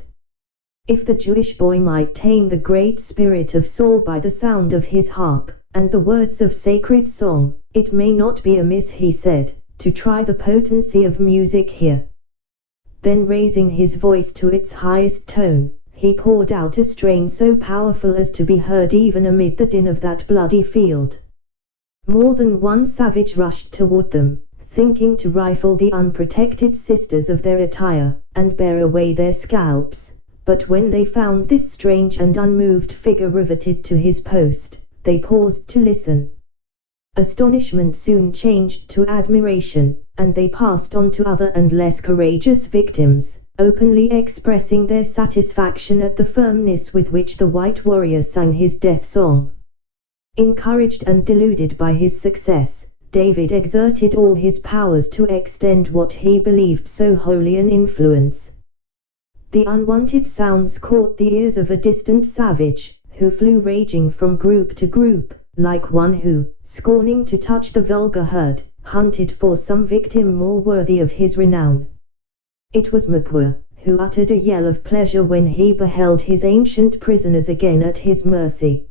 If the Jewish boy might tame the great spirit of Saul by the sound of his harp, and the words of sacred song, it may not be amiss, he said, to try the potency of music here. Then raising his voice to its highest tone, he poured out a strain so powerful as to be heard even amid the din of that bloody field. More than one savage rushed toward them, thinking to rifle the unprotected sisters of their attire, and bear away their scalps. But when they found this strange and unmoved figure riveted to his post, they paused to listen. Astonishment soon changed to admiration, and they passed on to other and less courageous victims, openly expressing their satisfaction at the firmness with which the white warrior sang his death song. Encouraged and deluded by his success, David exerted all his powers to extend what he believed so holy an influence. The unwanted sounds caught the ears of a distant savage, who flew raging from group to group, like one who, scorning to touch the vulgar herd, hunted for some victim more worthy of his renown. It was Magua, who uttered a yell of pleasure when he beheld his ancient prisoners again at his mercy.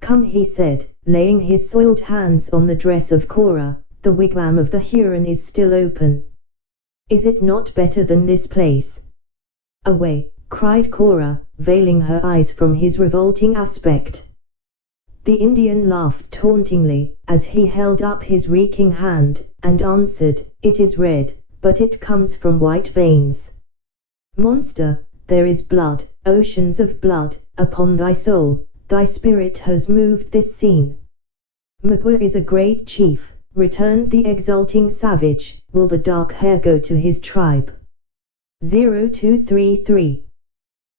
"Come," he said, laying his soiled hands on the dress of Cora, "the wigwam of the Huron is still open. Is it not better than this place?" "Away!" cried Cora, veiling her eyes from his revolting aspect. The Indian laughed tauntingly, as he held up his reeking hand, and answered, "It is red, but it comes from white veins. Monster, there is blood, oceans of blood, upon thy soul, thy spirit has moved this scene." "Magua is a great chief," returned the exulting savage. "Will the dark hair go to his tribe?" 0233.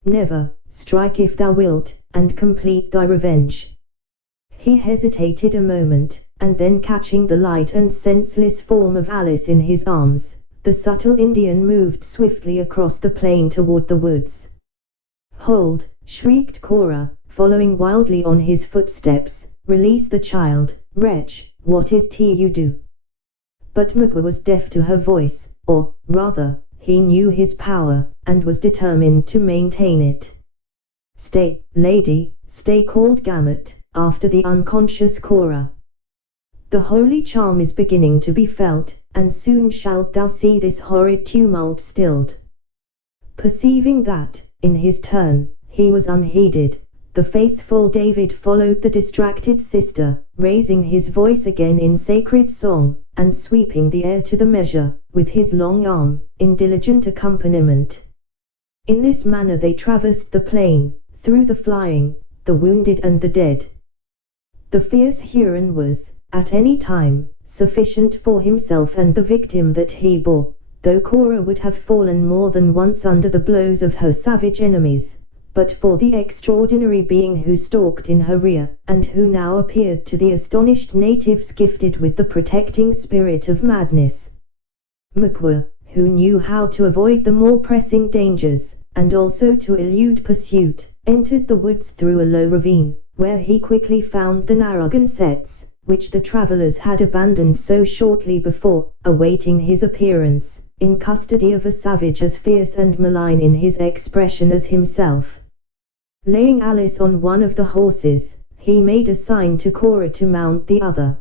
"Never, strike if thou wilt, and complete thy revenge." He hesitated a moment, and then catching the light and senseless form of Alice in his arms, the subtle Indian moved swiftly across the plain toward the woods. "Hold!" shrieked Cora, following wildly on his footsteps. "Release the child, wretch, what is't you do?" But Magua was deaf to her voice, or, rather, he knew his power, and was determined to maintain it. "Stay, lady, stay," called Gamut, after the unconscious Cora. The holy charm is beginning to be felt, and soon shalt thou see this horrid tumult stilled. Perceiving that, in his turn, he was unheeded, the faithful David followed the distracted sister, raising his voice again in sacred song, and sweeping the air to the measure, with his long arm, in diligent accompaniment. In this manner they traversed the plain, through the flying, the wounded and the dead. The fierce Huron was, at any time, sufficient for himself and the victim that he bore, though Cora would have fallen more than once under the blows of her savage enemies, but for the extraordinary being who stalked in her rear, and who now appeared to the astonished natives gifted with the protecting spirit of madness. Magua, who knew how to avoid the more pressing dangers, and also to elude pursuit, entered the woods through a low ravine, where he quickly found the Narragansetts, which the travelers had abandoned so shortly before, awaiting his appearance, in custody of a savage as fierce and malign in his expression as himself. Laying Alice on one of the horses, he made a sign to Cora to mount the other.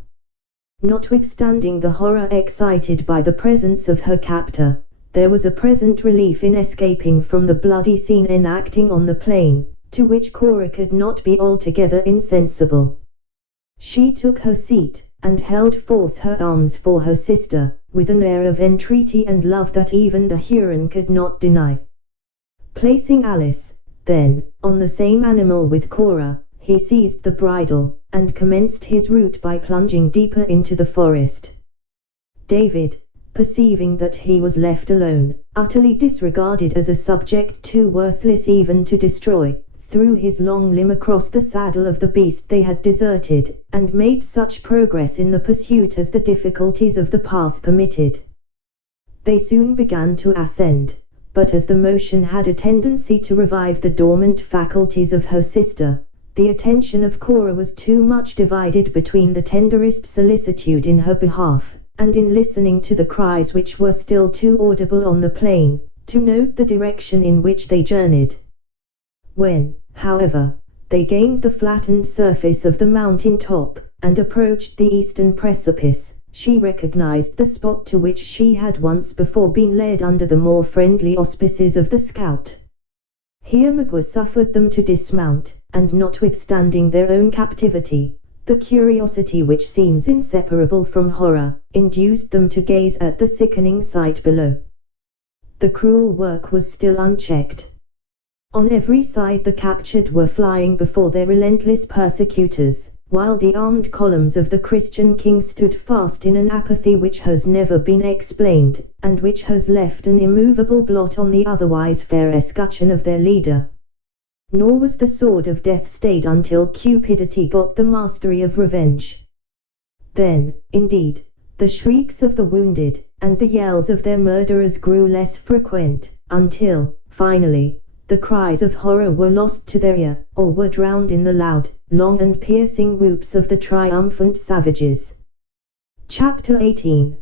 Notwithstanding the horror excited by the presence of her captor, there was a present relief in escaping from the bloody scene enacting on the plain, to which Cora could not be altogether insensible. She took her seat, and held forth her arms for her sister, with an air of entreaty and love that even the Huron could not deny. Placing Alice, then, on the same animal with Cora, he seized the bridle, and commenced his route by plunging deeper into the forest. David, perceiving that he was left alone, utterly disregarded as a subject too worthless even to destroy, threw his long limb across the saddle of the beast they had deserted, and made such progress in the pursuit as the difficulties of the path permitted. They soon began to ascend, but as the motion had a tendency to revive the dormant faculties of her sister, the attention of Cora was too much divided between the tenderest solicitude in her behalf, and in listening to the cries which were still too audible on the plain, to note the direction in which they journeyed. When, however, they gained the flattened surface of the mountain top, and approached the eastern precipice, she recognized the spot to which she had once before been led under the more friendly auspices of the scout. Here Magua suffered them to dismount, and notwithstanding their own captivity, the curiosity which seems inseparable from horror, induced them to gaze at the sickening sight below. The cruel work was still unchecked. On every side the captured were flying before their relentless persecutors, while the armed columns of the Christian king stood fast in an apathy which has never been explained, and which has left an immovable blot on the otherwise fair escutcheon of their leader. Nor was the sword of death stayed until cupidity got the mastery of revenge. Then, indeed, the shrieks of the wounded, and the yells of their murderers grew less frequent, until, finally, the cries of horror were lost to their ear, or were drowned in the loud, long and piercing whoops of the triumphant savages. Chapter 18.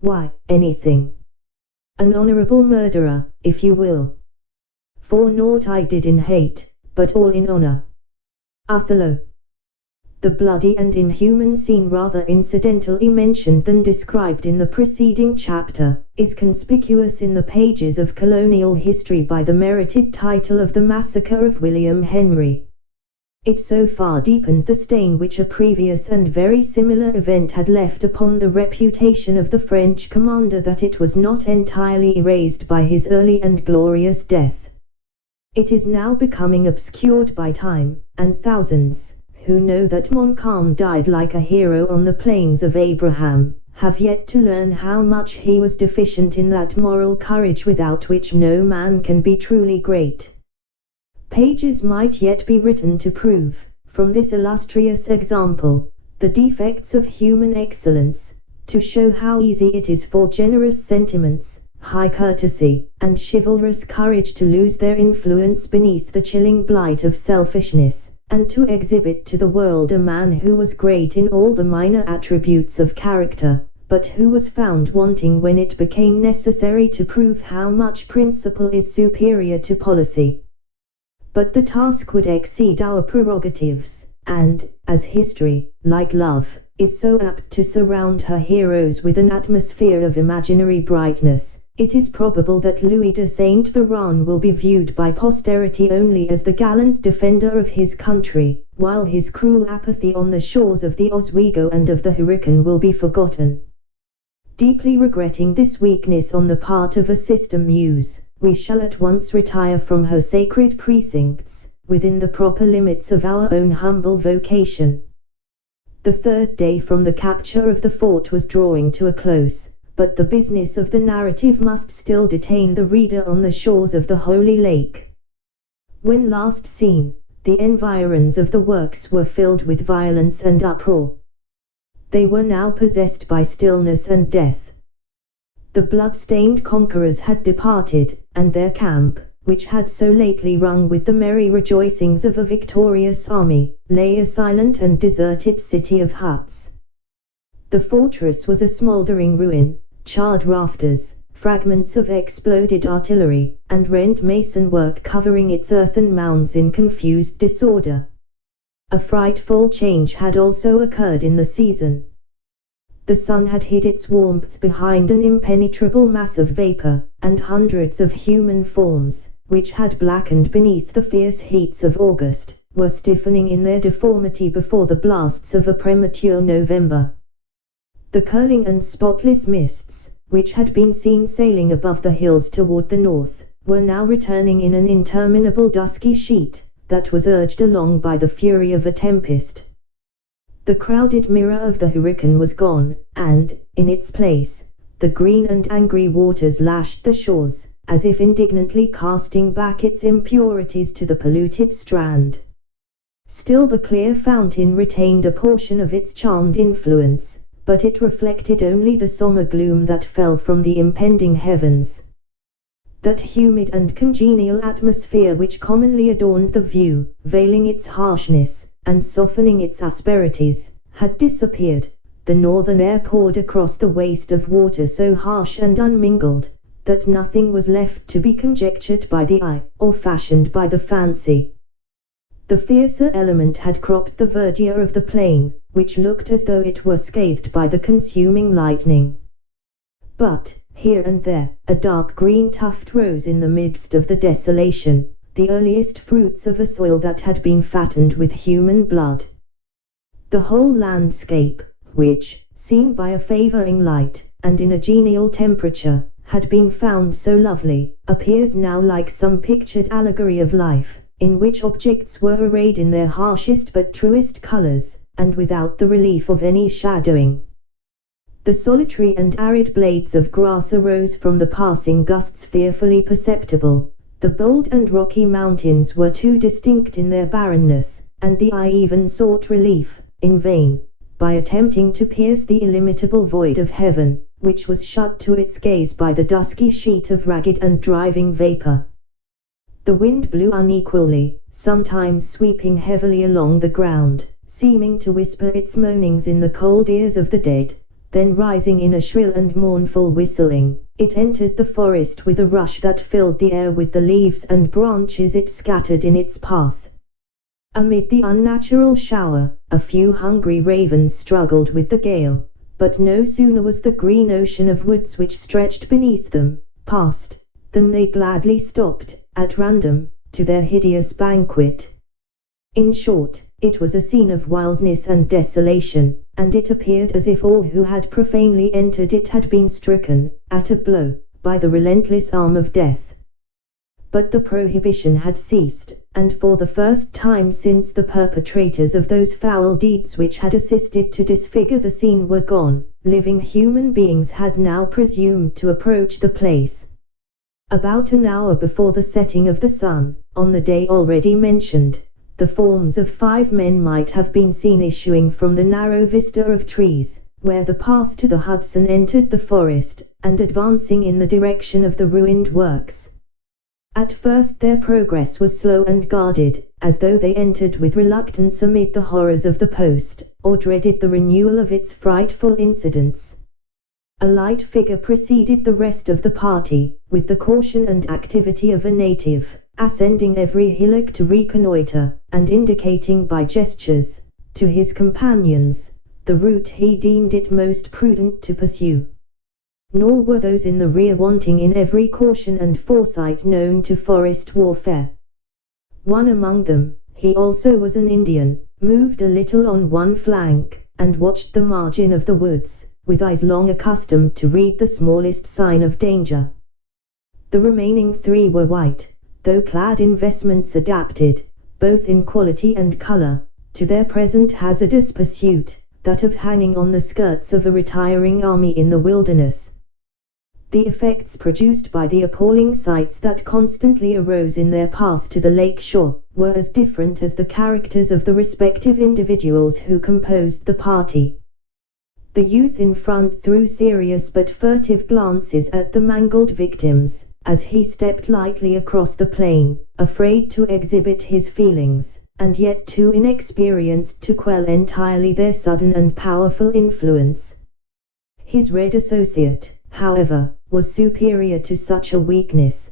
Why, anything. An honorable murderer, if you will. For naught I did in hate, but all in honor. Othello. The bloody and inhuman scene rather incidentally mentioned than described in the preceding chapter, is conspicuous in the pages of colonial history by the merited title of the Massacre of William Henry. It so far deepened the stain which a previous and very similar event had left upon the reputation of the French commander that it was not entirely erased by his early and glorious death. It is now becoming obscured by time, and thousands, who know that Montcalm died like a hero on the plains of Abraham, have yet to learn how much he was deficient in that moral courage without which no man can be truly great. Pages might yet be written to prove, from this illustrious example, the defects of human excellence, to show how easy it is for generous sentiments, high courtesy, and chivalrous courage to lose their influence beneath the chilling blight of selfishness, and to exhibit to the world a man who was great in all the minor attributes of character, but who was found wanting when it became necessary to prove how much principle is superior to policy. But the task would exceed our prerogatives, and, as history, like love, is so apt to surround her heroes with an atmosphere of imaginary brightness, it is probable that Louis de Saint Véran will be viewed by posterity only as the gallant defender of his country, while his cruel apathy on the shores of the Oswego and of the Hurricane will be forgotten. Deeply regretting this weakness on the part of a sister muse, we shall at once retire from her sacred precincts, within the proper limits of our own humble vocation. The third day from the capture of the fort was drawing to a close, but the business of the narrative must still detain the reader on the shores of the Holy Lake. When last seen, the environs of the works were filled with violence and uproar. They were now possessed by stillness and death. The blood-stained conquerors had departed, and their camp, which had so lately rung with the merry rejoicings of a victorious army, lay a silent and deserted city of huts. The fortress was a smouldering ruin, charred rafters, fragments of exploded artillery, and rent mason-work covering its earthen mounds in confused disorder. A frightful change had also occurred in the season. The sun had hid its warmth behind an impenetrable mass of vapor, and hundreds of human forms, which had blackened beneath the fierce heats of August, were stiffening in their deformity before the blasts of a premature November. The curling and spotless mists, which had been seen sailing above the hills toward the north, were now returning in an interminable dusky sheet, that was urged along by the fury of a tempest. The crowded mirror of the Hurricane was gone, and, in its place, the green and angry waters lashed the shores, as if indignantly casting back its impurities to the polluted strand. Still the clear fountain retained a portion of its charmed influence, but it reflected only the sombre gloom that fell from the impending heavens. That humid and congenial atmosphere which commonly adorned the view, veiling its harshness, and softening its asperities, had disappeared. The northern air poured across the waste of water so harsh and unmingled, that nothing was left to be conjectured by the eye, or fashioned by the fancy. The fiercer element had cropped the verdure of the plain, which looked as though it were scathed by the consuming lightning. But, here and there, a dark green tuft rose in the midst of the desolation, the earliest fruits of a soil that had been fattened with human blood. The whole landscape, which, seen by a favoring light, and in a genial temperature, had been found so lovely, appeared now like some pictured allegory of life, in which objects were arrayed in their harshest but truest colors, and without the relief of any shadowing. The solitary and arid blades of grass arose from the passing gusts fearfully perceptible. The bold and rocky mountains were too distinct in their barrenness, and the eye even sought relief, in vain, by attempting to pierce the illimitable void of heaven, which was shut to its gaze by the dusky sheet of ragged and driving vapor. The wind blew unequally, sometimes sweeping heavily along the ground, seeming to whisper its moanings in the cold ears of the dead, then rising in a shrill and mournful whistling. It entered the forest with a rush that filled the air with the leaves and branches it scattered in its path. Amid the unnatural shower, a few hungry ravens struggled with the gale, but no sooner was the green ocean of woods which stretched beneath them, past, than they gladly stopped, at random, to their hideous banquet. In short, it was a scene of wildness and desolation, and it appeared as if all who had profanely entered it had been stricken, at a blow, by the relentless arm of death. But the prohibition had ceased, and for the first time since the perpetrators of those foul deeds which had assisted to disfigure the scene were gone, living human beings had now presumed to approach the place. About an hour before the setting of the sun, on the day already mentioned, the forms of 5 men might have been seen issuing from the narrow vista of trees, where the path to the Hudson entered the forest, and advancing in the direction of the ruined works. At first their progress was slow and guarded, as though they entered with reluctance amid the horrors of the post, or dreaded the renewal of its frightful incidents. A light figure preceded the rest of the party, with the caution and activity of a native, ascending every hillock to reconnoiter, and indicating by gestures, to his companions, the route he deemed it most prudent to pursue. Nor were those in the rear wanting in every caution and foresight known to forest warfare. One among them, he also was an Indian, moved a little on one flank, and watched the margin of the woods, with eyes long accustomed to read the smallest sign of danger. The remaining three were white, though clad in vestments adapted, both in quality and color, to their present hazardous pursuit, that of hanging on the skirts of a retiring army in the wilderness. The effects produced by the appalling sights that constantly arose in their path to the lake shore, were as different as the characters of the respective individuals who composed the party. The youth in front threw serious but furtive glances at the mangled victims, as he stepped lightly across the plain, afraid to exhibit his feelings, and yet too inexperienced to quell entirely their sudden and powerful influence. His red associate, however, was superior to such a weakness.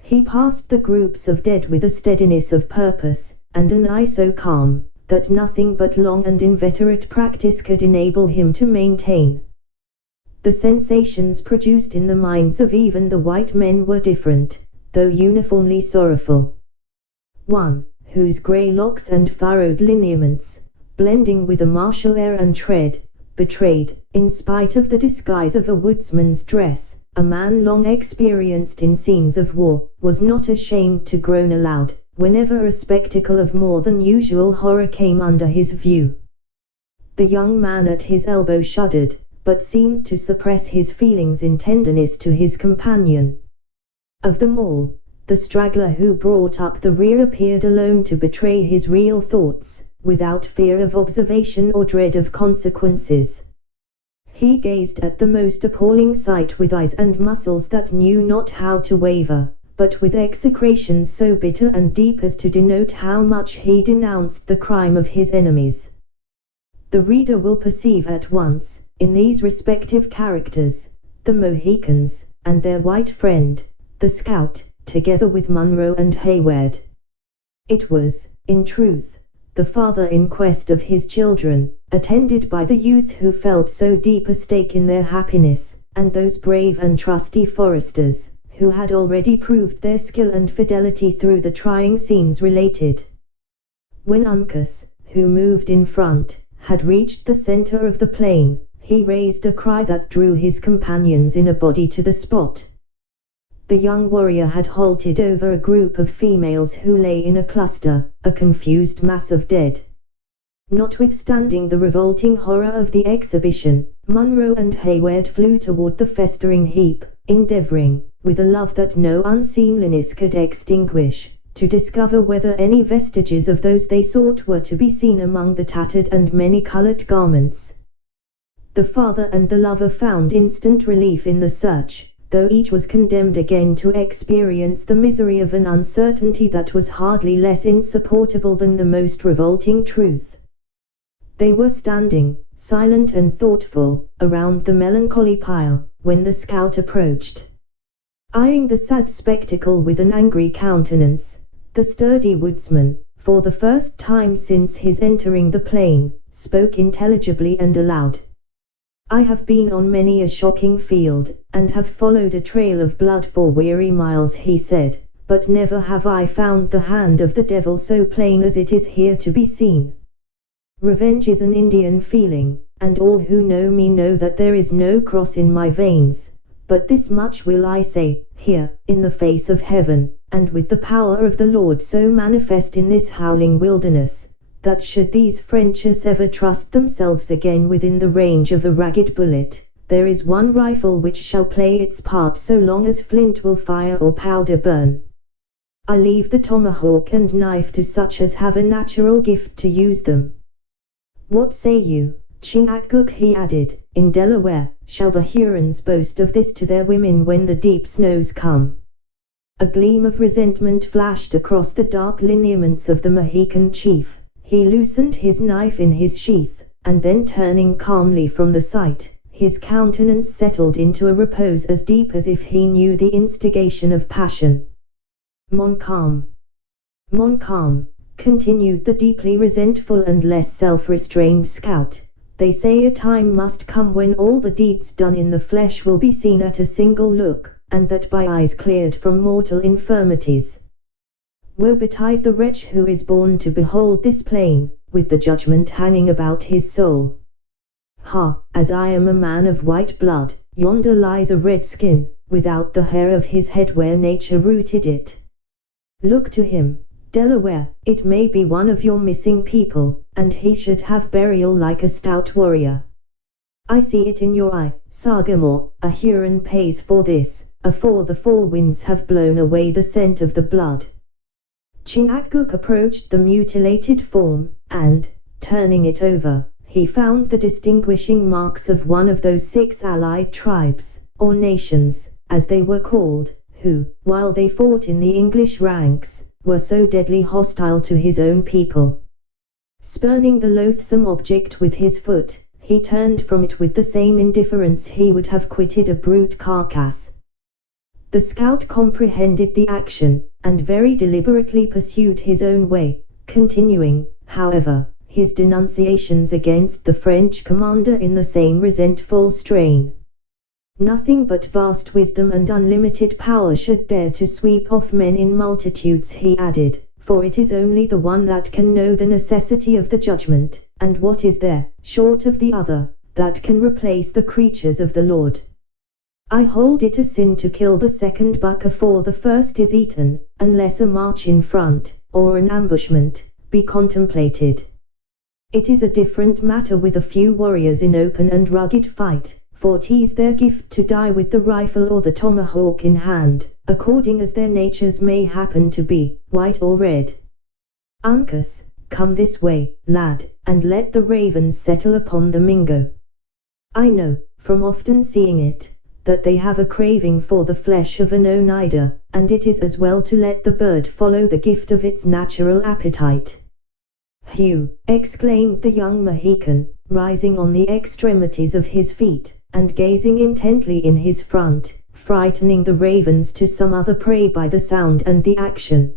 He passed the groups of dead with a steadiness of purpose, and an eye so calm, that nothing but long and inveterate practice could enable him to maintain. The sensations produced in the minds of even the white men were different, though uniformly sorrowful. One, whose grey locks and furrowed lineaments, blending with a martial air and tread, betrayed, in spite of the disguise of a woodsman's dress, a man long experienced in scenes of war, was not ashamed to groan aloud, whenever a spectacle of more than usual horror came under his view. The young man at his elbow shuddered, but seemed to suppress his feelings in tenderness to his companion. Of them all, the straggler who brought up the rear appeared alone to betray his real thoughts, without fear of observation or dread of consequences. He gazed at the most appalling sight with eyes and muscles that knew not how to waver, but with execrations so bitter and deep as to denote how much he denounced the crime of his enemies. The reader will perceive at once, in these respective characters, the Mohicans, and their white friend, the scout, together with Munro and Hayward. It was, in truth, the father in quest of his children, attended by the youth who felt so deep a stake in their happiness, and those brave and trusty foresters, who had already proved their skill and fidelity through the trying scenes related. When Uncas, who moved in front, had reached the center of the plain, he raised a cry that drew his companions in a body to the spot. The young warrior had halted over a group of females who lay in a cluster, a confused mass of dead. Notwithstanding the revolting horror of the exhibition, Munro and Hayward flew toward the festering heap, endeavoring, with a love that no unseemliness could extinguish, to discover whether any vestiges of those they sought were to be seen among the tattered and many-colored garments. The father and the lover found instant relief in the search, though each was condemned again to experience the misery of an uncertainty that was hardly less insupportable than the most revolting truth. They were standing, silent and thoughtful, around the melancholy pile, when the scout approached. Eyeing the sad spectacle with an angry countenance, the sturdy woodsman, for the first time since his entering the plain, spoke intelligibly and aloud. "I have been on many a shocking field, and have followed a trail of blood for weary miles," he said, "but never have I found the hand of the devil so plain as it is here to be seen. Revenge is an Indian feeling, and all who know me know that there is no cross in my veins, but this much will I say, here, in the face of heaven, and with the power of the Lord so manifest in this howling wilderness, that should these Frenchers ever trust themselves again within the range of a ragged bullet, there is one rifle which shall play its part so long as flint will fire or powder burn. I leave the tomahawk and knife to such as have a natural gift to use them. What say you, Chingachgook?" he added, "in Delaware, shall the Hurons boast of this to their women when the deep snows come?" A gleam of resentment flashed across the dark lineaments of the Mohican chief. He loosened his knife in his sheath, and then turning calmly from the sight, his countenance settled into a repose as deep as if he knew the instigation of passion. Montcalm, continued the deeply resentful and less self-restrained scout, they say a time must come when all the deeds done in the flesh will be seen at a single look, and that by eyes cleared from mortal infirmities. Woe betide the wretch who is born to behold this plain, with the judgment hanging about his soul. Ha, as I am a man of white blood, yonder lies a red skin, without the hair of his head where nature rooted it. Look to him, Delaware, it may be one of your missing people, and he should have burial like a stout warrior. I see it in your eye, Sagamore, a Huron pays for this, afore the fall winds have blown away the scent of the blood. Chingachgook approached the mutilated form, and, turning it over, he found the distinguishing marks of one of those 6 allied tribes, or nations, as they were called, who, while they fought in the English ranks, were so deadly hostile to his own people. Spurning the loathsome object with his foot, he turned from it with the same indifference he would have quitted a brute carcass. The scout comprehended the action, and very deliberately pursued his own way, continuing, however, his denunciations against the French commander in the same resentful strain. Nothing but vast wisdom and unlimited power should dare to sweep off men in multitudes, he added, for it is only the one that can know the necessity of the judgment, and what is there, short of the other, that can replace the creatures of the Lord. I hold it a sin to kill the second buck afore the first is eaten, unless a march in front, or an ambushment, be contemplated. It is a different matter with a few warriors in open and rugged fight, for 'tis their gift to die with the rifle or the tomahawk in hand, according as their natures may happen to be, white or red. Uncas, come this way, lad, and let the ravens settle upon the Mingo. I know, from often seeing it, that they have a craving for the flesh of an Oneida, and it is as well to let the bird follow the gift of its natural appetite. Hugh, exclaimed the young Mohican, rising on the extremities of his feet, and gazing intently in his front, frightening the ravens to some other prey by the sound and the action.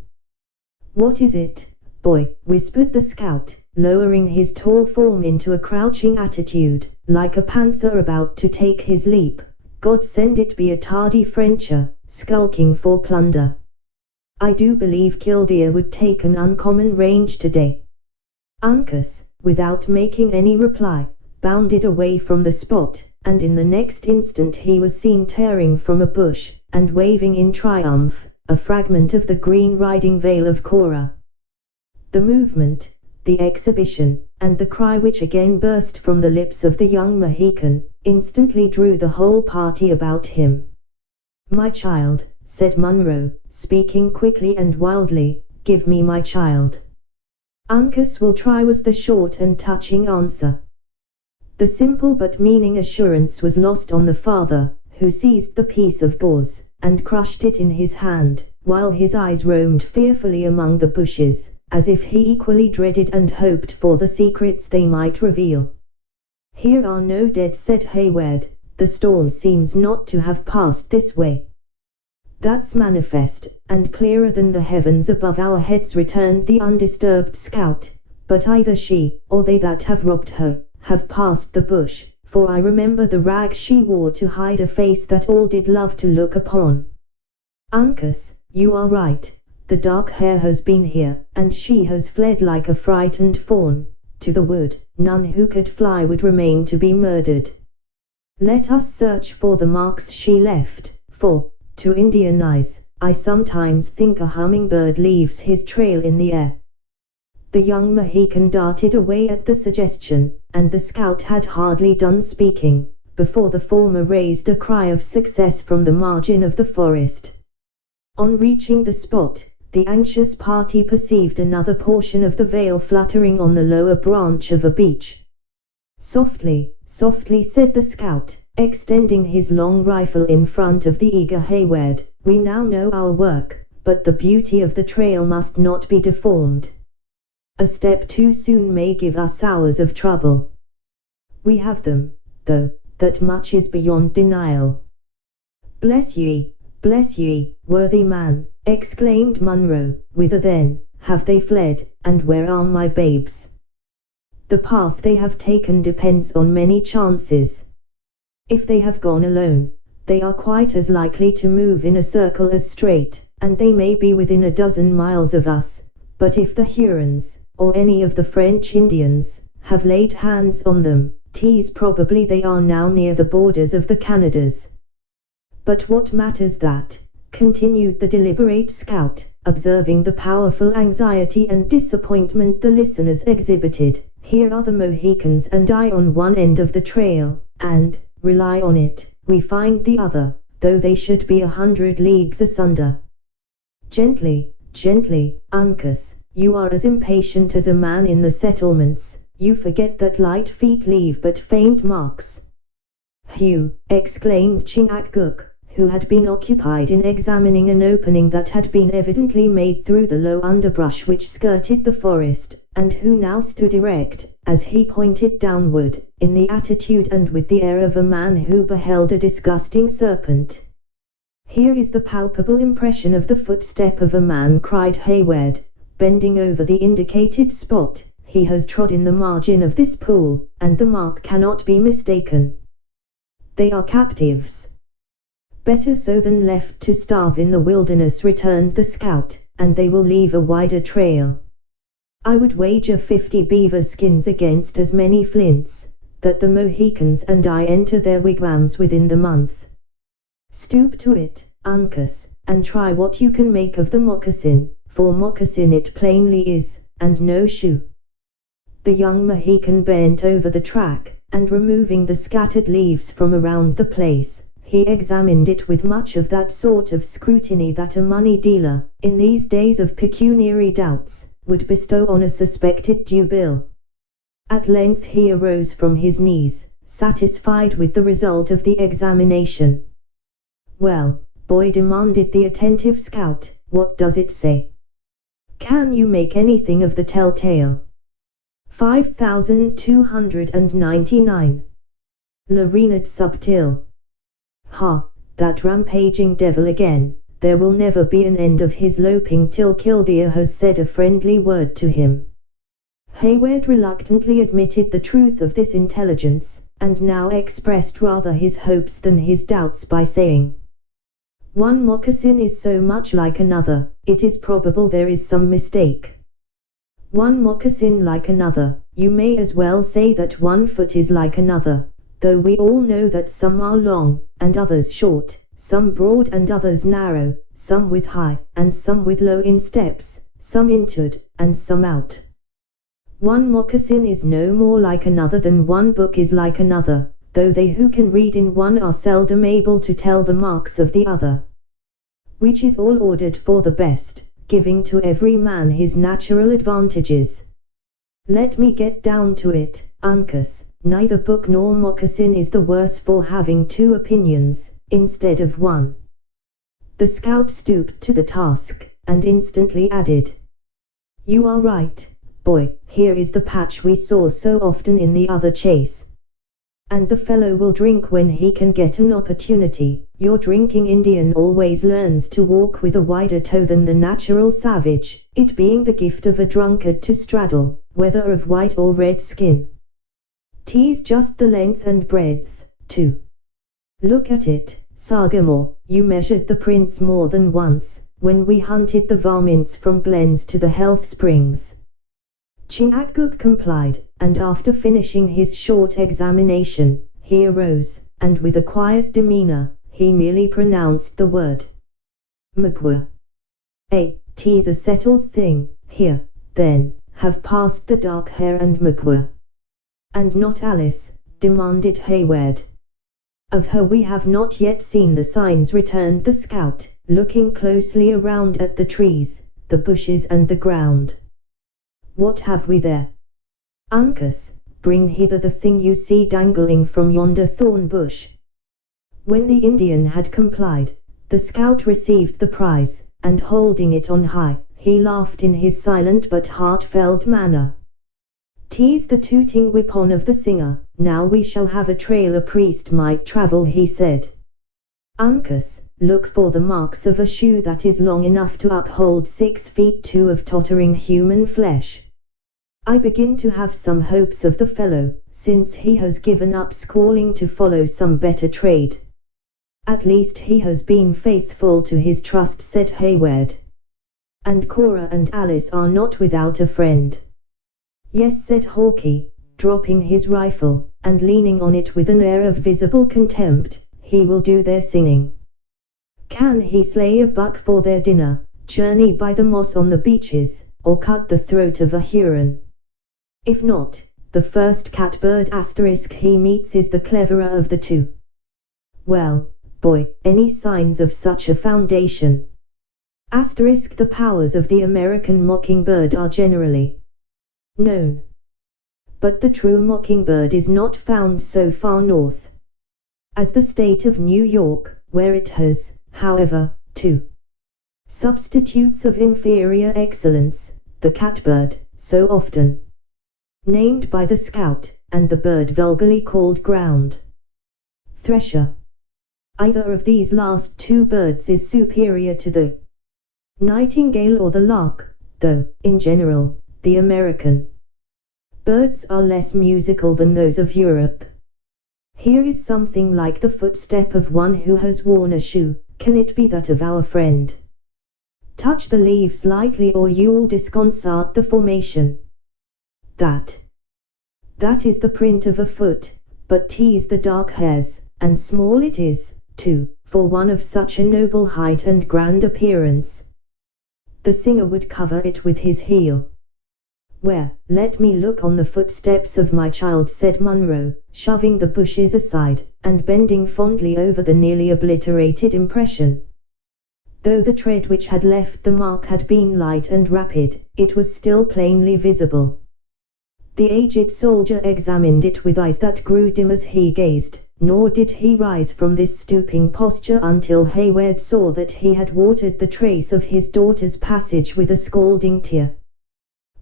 What is it, boy? Whispered the scout, lowering his tall form into a crouching attitude, like a panther about to take his leap. God send it be a tardy Frencher, skulking for plunder. I do believe Killdeer would take an uncommon range today. Uncas, without making any reply, bounded away from the spot, and in the next instant he was seen tearing from a bush, and waving in triumph, a fragment of the green riding veil of Cora. The movement, the exhibition, and the cry which again burst from the lips of the young Mohican, instantly drew the whole party about him. My child, said Munro, speaking quickly and wildly, give me my child. Uncas will try, was the short and touching answer. The simple but meaning assurance was lost on the father, who seized the piece of gauze, and crushed it in his hand, while his eyes roamed fearfully among the bushes, as if he equally dreaded and hoped for the secrets they might reveal. Here are no dead, said Hayward, the storm seems not to have passed this way. That's manifest, and clearer than the heavens above our heads, returned the undisturbed scout, but either she, or they that have robbed her, have passed the bush, for I remember the rags she wore to hide a face that all did love to look upon. Uncas, you are right, the dark hair has been here, and she has fled like a frightened fawn, to the wood. None who could fly would remain to be murdered. Let us search for the marks she left, for, to Indian eyes, I sometimes think a hummingbird leaves his trail in the air. The young Mohican darted away at the suggestion, and the scout had hardly done speaking, before the former raised a cry of success from the margin of the forest. On reaching the spot, the anxious party perceived another portion of the veil fluttering on the lower branch of a beech. Softly, softly, said the scout, extending his long rifle in front of the eager Hayward, we now know our work, but the beauty of the trail must not be deformed. A step too soon may give us hours of trouble. We have them, though, that much is beyond denial. Bless ye, worthy man, exclaimed Munro, whither then have they fled, and where are my babes? The path they have taken depends on many chances. If they have gone alone, they are quite as likely to move in a circle as straight, and they may be within a dozen miles of us, but if the Hurons, or any of the French Indians, have laid hands on them, 'tis probably they are now near the borders of the Canadas. But what matters that, continued the deliberate scout, observing the powerful anxiety and disappointment the listeners exhibited, here are the Mohicans and I on one end of the trail, and, rely on it, we find the other, though they should be 100 leagues asunder. Gently, gently, Uncas, you are as impatient as a man in the settlements, you forget that light feet leave but faint marks. Hugh, exclaimed Chingachgook, who had been occupied in examining an opening that had been evidently made through the low underbrush which skirted the forest, and who now stood erect, as he pointed downward, in the attitude and with the air of a man who beheld a disgusting serpent. Here is the palpable impression of the footstep of a man, cried Hayward, bending over the indicated spot. He has trodden the margin of this pool, and the mark cannot be mistaken. They are captives. Better so than left to starve in the wilderness, returned the scout, and they will leave a wider trail. I would wager 50 beaver skins against as many flints, that the Mohicans and I enter their wigwams within the month. Stoop to it, Uncas, and try what you can make of the moccasin, for moccasin it plainly is, and no shoe. The young Mohican bent over the track, and removing the scattered leaves from around the place, he examined it with much of that sort of scrutiny that a money dealer, in these days of pecuniary doubts, would bestow on a suspected due bill. At length he arose from his knees, satisfied with the result of the examination. Well, boy, demanded the attentive scout, what does it say? Can you make anything of the telltale? 5299. Le renard subtil. Ha, that rampaging devil again, there will never be an end of his loping till Killdeer has said a friendly word to him. Hayward reluctantly admitted the truth of this intelligence, and now expressed rather his hopes than his doubts by saying, one moccasin is so much like another, it is probable there is some mistake. One moccasin like another, you may as well say that one foot is like another, though we all know that some are long, and others short, some broad and others narrow, some with high, and some with low insteps, some inward, and some out. One moccasin is no more like another than one book is like another, though they who can read in one are seldom able to tell the marks of the other. Which is all ordered for the best, giving to every man his natural advantages. Let me get down to it, Uncas, neither book nor moccasin is the worse for having two opinions, instead of one. The scout stooped to the task, and instantly added, you are right, boy, here is the patch we saw so often in the other chase. And the fellow will drink when he can get an opportunity. Your drinking Indian always learns to walk with a wider toe than the natural savage, it being the gift of a drunkard to straddle, whether of white or red skin. 'Tis just the length and breadth, too. Look at it, Sagamore, you measured the prints more than once, when we hunted the varmints from glens to the health springs. Chingachgook complied, and after finishing his short examination, he arose, and with a quiet demeanor, he merely pronounced the word Magua. 'Tis a settled thing. Here, then, have passed the dark hair and Magua. And not Alice, demanded Hayward. Of her we have not yet seen the signs, returned the scout, looking closely around at the trees, the bushes and the ground. What have we there? Uncas, bring hither the thing you see dangling from yonder thorn bush. When the Indian had complied, the scout received the prize, and holding it on high, he laughed in his silent but heartfelt manner. 'Tis the tooting weapon of the singer, now we shall have a trail a priest might travel, he said. Uncas, look for the marks of a shoe that is long enough to uphold 6 feet 2 of tottering human flesh. I begin to have some hopes of the fellow, since he has given up squalling to follow some better trade. At least he has been faithful to his trust, said Hayward. And Cora and Alice are not without a friend. Yes, said Hawke, dropping his rifle, and leaning on it with an air of visible contempt, he will do their singing. Can he slay a buck for their dinner, journey by the moss on the beaches, or cut the throat of a Huron? If not, the first catbird * he meets is the cleverer of the two. Well, boy, any signs of such a foundation? * The powers of the American mockingbird are generally known. But the true mockingbird is not found so far north as the state of New York, where it has, however, two substitutes of inferior excellence, the catbird, so often named by the scout, and the bird vulgarly called ground thresher. Either of these last two birds is superior to the nightingale or the lark, though, in general, the American birds are less musical than those of Europe. Here is something like the footstep of one who has worn a shoe. Can it be that of our friend? Touch the leaves lightly or you'll disconcert the formation. That is the print of a foot, but 'tis the dark hairs, and small it is, too, for one of such a noble height and grand appearance. The singer would cover it with his heel. Where, let me look on the footsteps of my child, said Munro, shoving the bushes aside, and bending fondly over the nearly obliterated impression. Though the tread which had left the mark had been light and rapid, it was still plainly visible. The aged soldier examined it with eyes that grew dim as he gazed, nor did he rise from this stooping posture until Hayward saw that he had watered the trace of his daughter's passage with a scalding tear.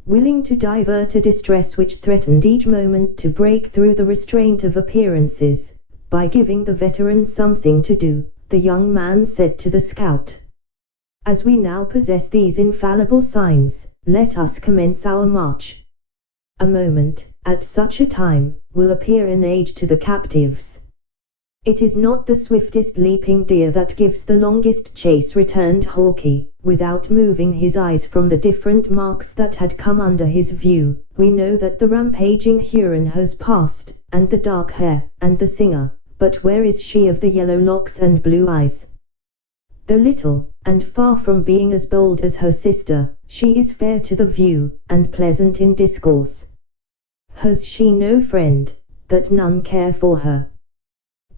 Willing to divert a distress which threatened each moment to break through the restraint of appearances, by giving the veteran something to do, the young man said to the scout, "As we now possess these infallible signs, let us commence our march. A moment, at such a time, will appear an age to the captives. It is not the swiftest leaping deer that gives the longest chase," returned Hawke, without moving his eyes from the different marks that had come under his view. "We know that the rampaging Huron has passed, and the dark hair, and the singer, but where is she of the yellow locks and blue eyes? Though little, and far from being as bold as her sister, she is fair to the view, and pleasant in discourse. Has she no friend, that none care for her?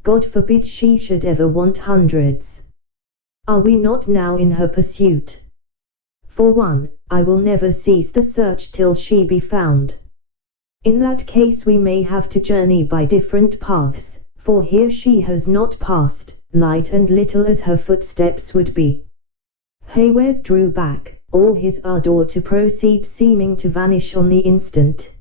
God forbid she should ever want hundreds. Are we not now in her pursuit? For one, I will never cease the search till she be found. In that case we may have to journey by different paths, for here she has not passed, light and little as her footsteps would be." Hayward drew back, all his ardor to proceed seeming to vanish on the instant.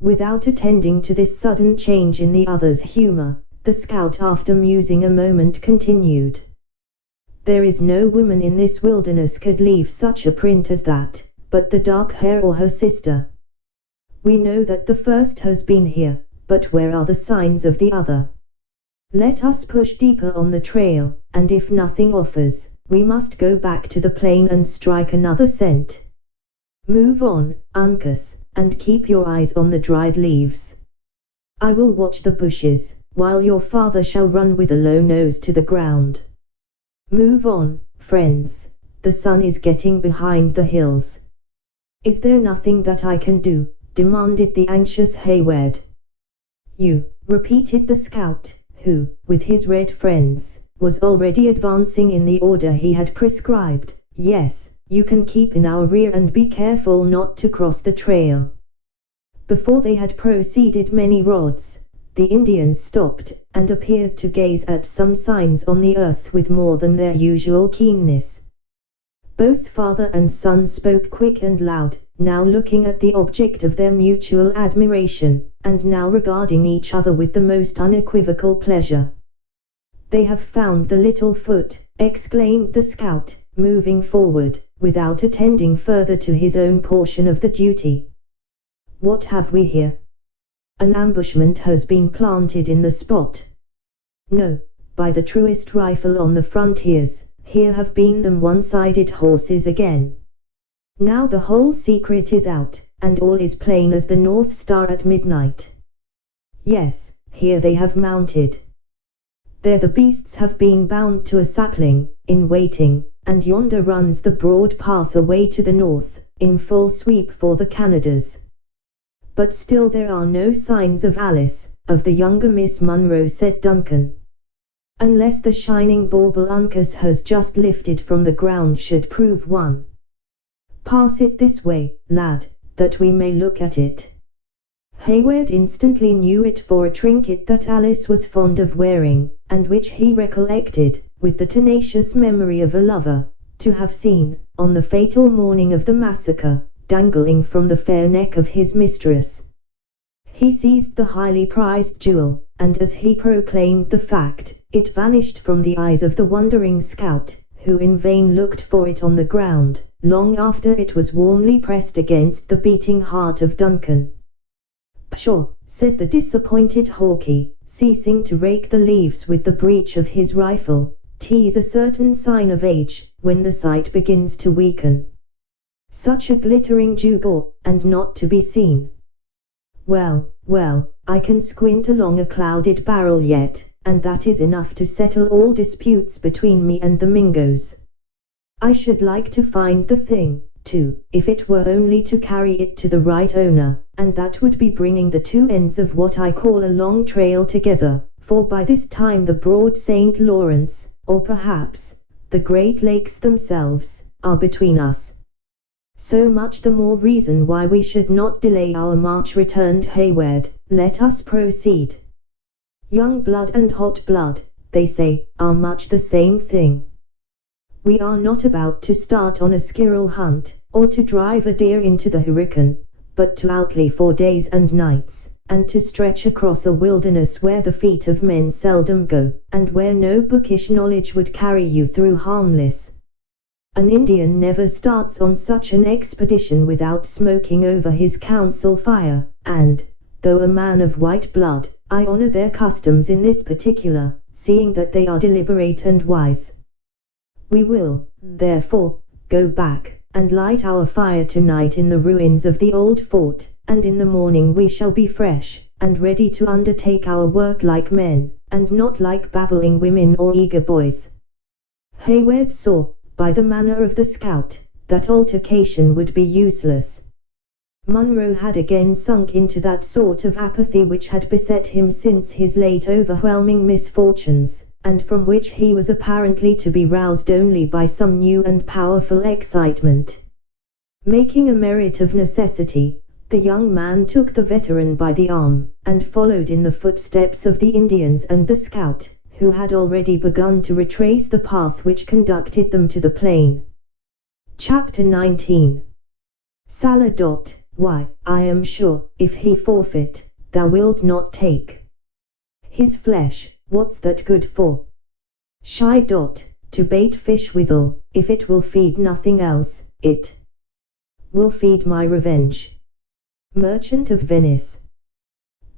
Without attending to this sudden change in the other's humor, the scout, after musing a moment, continued, "There is no woman in this wilderness could leave such a print as that, but the dark hair or her sister. We know that the first has been here, but where are the signs of the other? Let us push deeper on the trail, and if nothing offers, we must go back to the plain and strike another scent. Move on, Uncas, and keep your eyes on the dried leaves. I will watch the bushes, while your father shall run with a low nose to the ground. Move on, friends, the sun is getting behind the hills." "Is there nothing that I can do?" demanded the anxious Hayward. "You," repeated the scout, who, with his red friends, was already advancing in the order he had prescribed. "Yes, you can keep in our rear and be careful not to cross the trail." Before they had proceeded many rods, the Indians stopped, and appeared to gaze at some signs on the earth with more than their usual keenness. Both father and son spoke quick and loud, now looking at the object of their mutual admiration, and now regarding each other with the most unequivocal pleasure. "They have found the little foot," exclaimed the scout, moving forward, without attending further to his own portion of the duty. what have we here? An ambushment has been planted in the spot. No, by the truest rifle on the frontiers, here have been them one-sided horses again. Now the whole secret is out, and all is plain as the North Star at midnight. Yes, here they have mounted. There the beasts have been bound to a sapling, in waiting, and yonder runs the broad path away to the north, in full sweep for the Canadas. But still there are no signs of Alice, of the younger Miss Munro, said Duncan. Unless the shining bauble Uncas has just lifted from the ground should prove one. Pass it this way, lad, that we may look at it. Hayward instantly knew it for a trinket that Alice was fond of wearing, and which he recollected, with the tenacious memory of a lover, to have seen, on the fatal morning of the massacre, dangling from the fair neck of his mistress. He seized the highly prized jewel, and as he proclaimed the fact, it vanished from the eyes of the wondering scout, who in vain looked for it on the ground, long after it was warmly pressed against the beating heart of Duncan. Pshaw, said the disappointed Hawke, ceasing to rake the leaves with the breech of his rifle, "'tis a certain sign of age, when the sight begins to weaken. Such a glittering gewgaw, and not to be seen. Well, well, I can squint along a clouded barrel yet, and that is enough to settle all disputes between me and the Mingoes. I should like to find the thing, too, if it were only to carry it to the right owner, and that would be bringing the two ends of what I call a long trail together, for by this time the broad St. Lawrence, or perhaps, the Great Lakes themselves, are between us. So much the more reason why we should not delay our march," returned Hayward. "Let us proceed. Young blood and hot blood, they say, are much the same thing. We are not about to start on a squirrel hunt, or to drive a deer into the hurricane, but to outlay 4 days and nights, and to stretch across a wilderness where the feet of men seldom go, and where no bookish knowledge would carry you through harmless. An Indian never starts on such an expedition without smoking over his council fire, and, though a man of white blood, I honor their customs in this particular, seeing that they are deliberate and wise. We will, therefore, go back, and light our fire tonight in the ruins of the old fort, and in the morning we shall be fresh, and ready to undertake our work like men, and not like babbling women or eager boys." Hayward saw, by the manner of the scout, that altercation would be useless. Munro had again sunk into that sort of apathy which had beset him since his late overwhelming misfortunes, and from which he was apparently to be roused only by some new and powerful excitement. Making a merit of necessity, the young man took the veteran by the arm, and followed in the footsteps of the Indians and the scout, who had already begun to retrace the path which conducted them to the plain. Chapter 19. Saladot, why, I am sure, if he forfeit, thou wilt not take his flesh, what's that good for? Shy dot, to bait fish withal, if it will feed nothing else, it will feed my revenge. Merchant of Venice.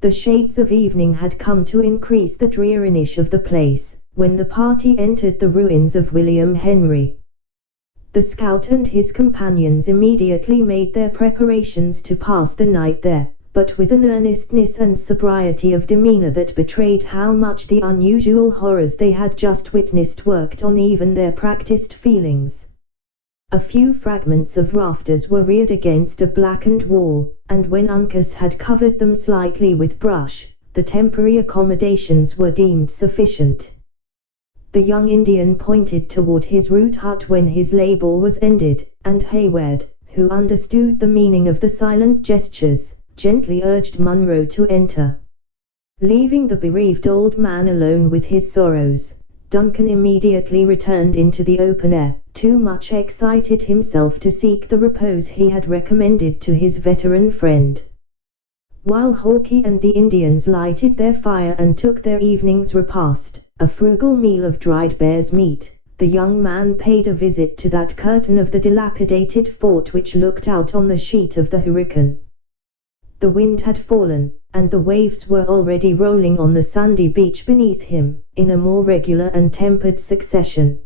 The shades of evening had come to increase the dreariness of the place, when the party entered the ruins of William Henry. The scout and his companions immediately made their preparations to pass the night there, but with an earnestness and sobriety of demeanor that betrayed how much the unusual horrors they had just witnessed worked on even their practiced feelings. A few fragments of rafters were reared against a blackened wall, and when Uncas had covered them slightly with brush, the temporary accommodations were deemed sufficient. The young Indian pointed toward his rude hut when his labor was ended, and Hayward, who understood the meaning of the silent gestures, gently urged Munro to enter. Leaving the bereaved old man alone with his sorrows, Duncan immediately returned into the open air, too much excited himself to seek the repose he had recommended to his veteran friend. While Hawke and the Indians lighted their fire and took their evening's repast, a frugal meal of dried bear's meat, the young man paid a visit to that curtain of the dilapidated fort which looked out on the sheet of the hurricane. The wind had fallen, and the waves were already rolling on the sandy beach beneath him, in a more regular and tempered succession.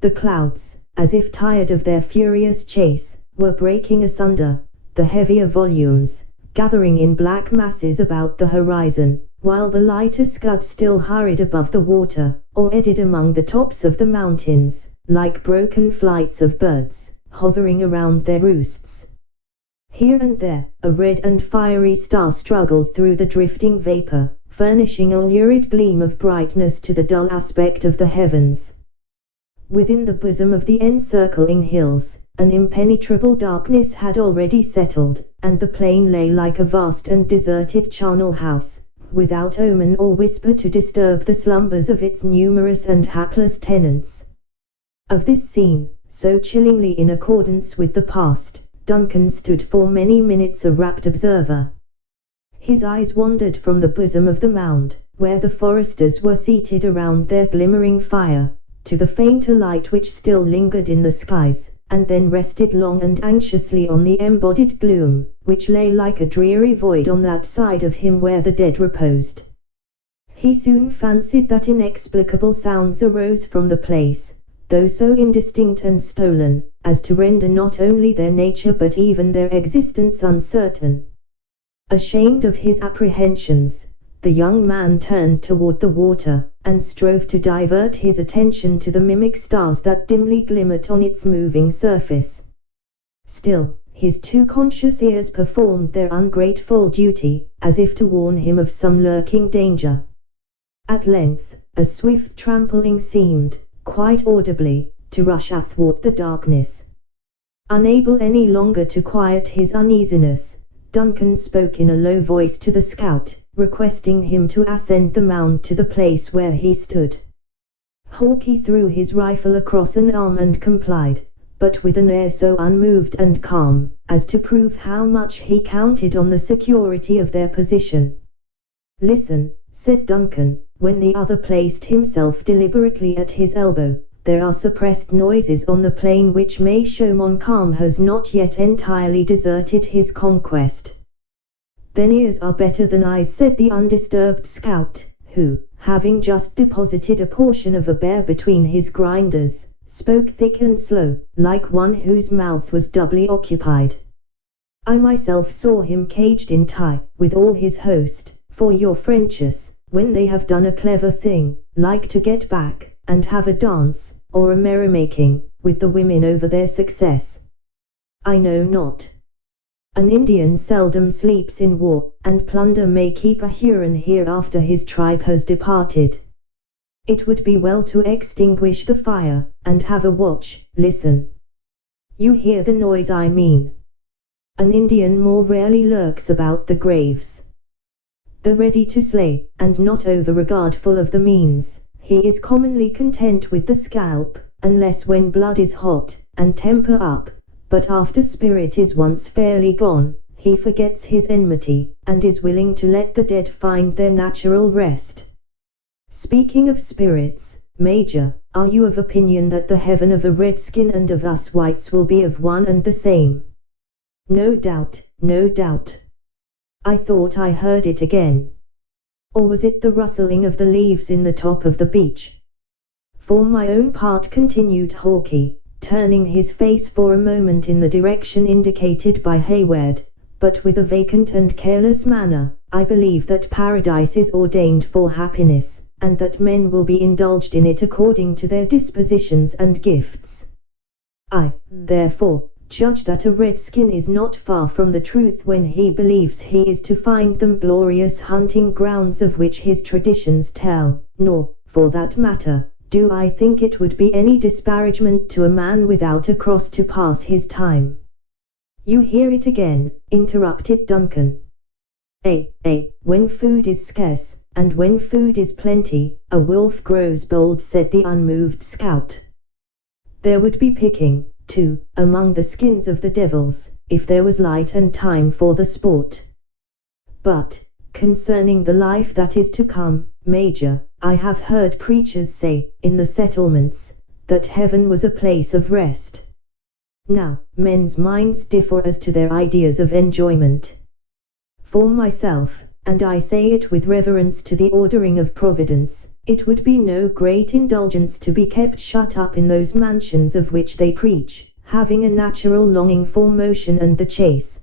The clouds, as if tired of their furious chase, were breaking asunder, the heavier volumes, gathering in black masses about the horizon, while the lighter scuds still hurried above the water, or eddied among the tops of the mountains, like broken flights of birds, hovering around their roosts. Here and there, a red and fiery star struggled through the drifting vapor, furnishing a lurid gleam of brightness to the dull aspect of the heavens. Within the bosom of the encircling hills, an impenetrable darkness had already settled, and the plain lay like a vast and deserted charnel house, without omen or whisper to disturb the slumbers of its numerous and hapless tenants. Of this scene, so chillingly in accordance with the past, Duncan stood for many minutes a rapt observer. His eyes wandered from the bosom of the mound, where the foresters were seated around their glimmering fire, to the fainter light which still lingered in the skies, and then rested long and anxiously on the embodied gloom, which lay like a dreary void on that side of him where the dead reposed. He soon fancied that inexplicable sounds arose from the place, though so indistinct and stolen, as to render not only their nature but even their existence uncertain. Ashamed of his apprehensions, the young man turned toward the water, and strove to divert his attention to the mimic stars that dimly glimmered on its moving surface. Still, his too conscious ears performed their ungrateful duty, as if to warn him of some lurking danger. At length, a swift trampling seemed, quite audibly, to rush athwart the darkness. Unable any longer to quiet his uneasiness, Duncan spoke in a low voice to the scout, requesting him to ascend the mound to the place where he stood. Hawkeye threw his rifle across an arm and complied, but with an air so unmoved and calm, as to prove how much he counted on the security of their position. "Listen," said Duncan, when the other placed himself deliberately at his elbow. "There are suppressed noises on the plain which may show Montcalm has not yet entirely deserted his conquest." "Then ears are better than eyes," said the undisturbed scout, who, having just deposited a portion of a bear between his grinders, spoke thick and slow, like one whose mouth was doubly occupied. "I myself saw him caged in tie, with all his host, for your Frenchers, when they have done a clever thing, like to get back, and have a dance, or a merrymaking, with the women over their success. I know not. An Indian seldom sleeps in war, and plunder may keep a Huron here after his tribe has departed. It would be well to extinguish the fire, and have a watch. Listen. You hear the noise I mean. An Indian more rarely lurks about the graves. Though ready to slay, and not over-regardful of the means, he is commonly content with the scalp, unless when blood is hot, and temper up, but after spirit is once fairly gone, he forgets his enmity, and is willing to let the dead find their natural rest. Speaking of spirits, Major, are you of opinion that the heaven of a redskin and of us whites will be of one and the same?" "No doubt, no doubt. I thought I heard it again. Or was it the rustling of the leaves in the top of the beech?" "For my own part," continued Hawkeye, turning his face for a moment in the direction indicated by Hayward, but with a vacant and careless manner, "I believe that paradise is ordained for happiness, and that men will be indulged in it according to their dispositions and gifts. I, therefore, judge that a redskin is not far from the truth when he believes he is to find them glorious hunting grounds of which his traditions tell, nor, for that matter, do I think it would be any disparagement to a man without a cross to pass his time." "You hear it again," interrupted Duncan. When food is scarce, and when food is plenty, a wolf grows bold," said the unmoved scout. "There would be picking, too, among the skins of the devils, if there was light and time for the sport. But, concerning the life that is to come, Major, I have heard preachers say, in the settlements, that heaven was a place of rest. Now, men's minds differ as to their ideas of enjoyment. for myself, and I say it with reverence to the ordering of Providence, it would be no great indulgence to be kept shut up in those mansions of which they preach, having a natural longing for motion and the chase.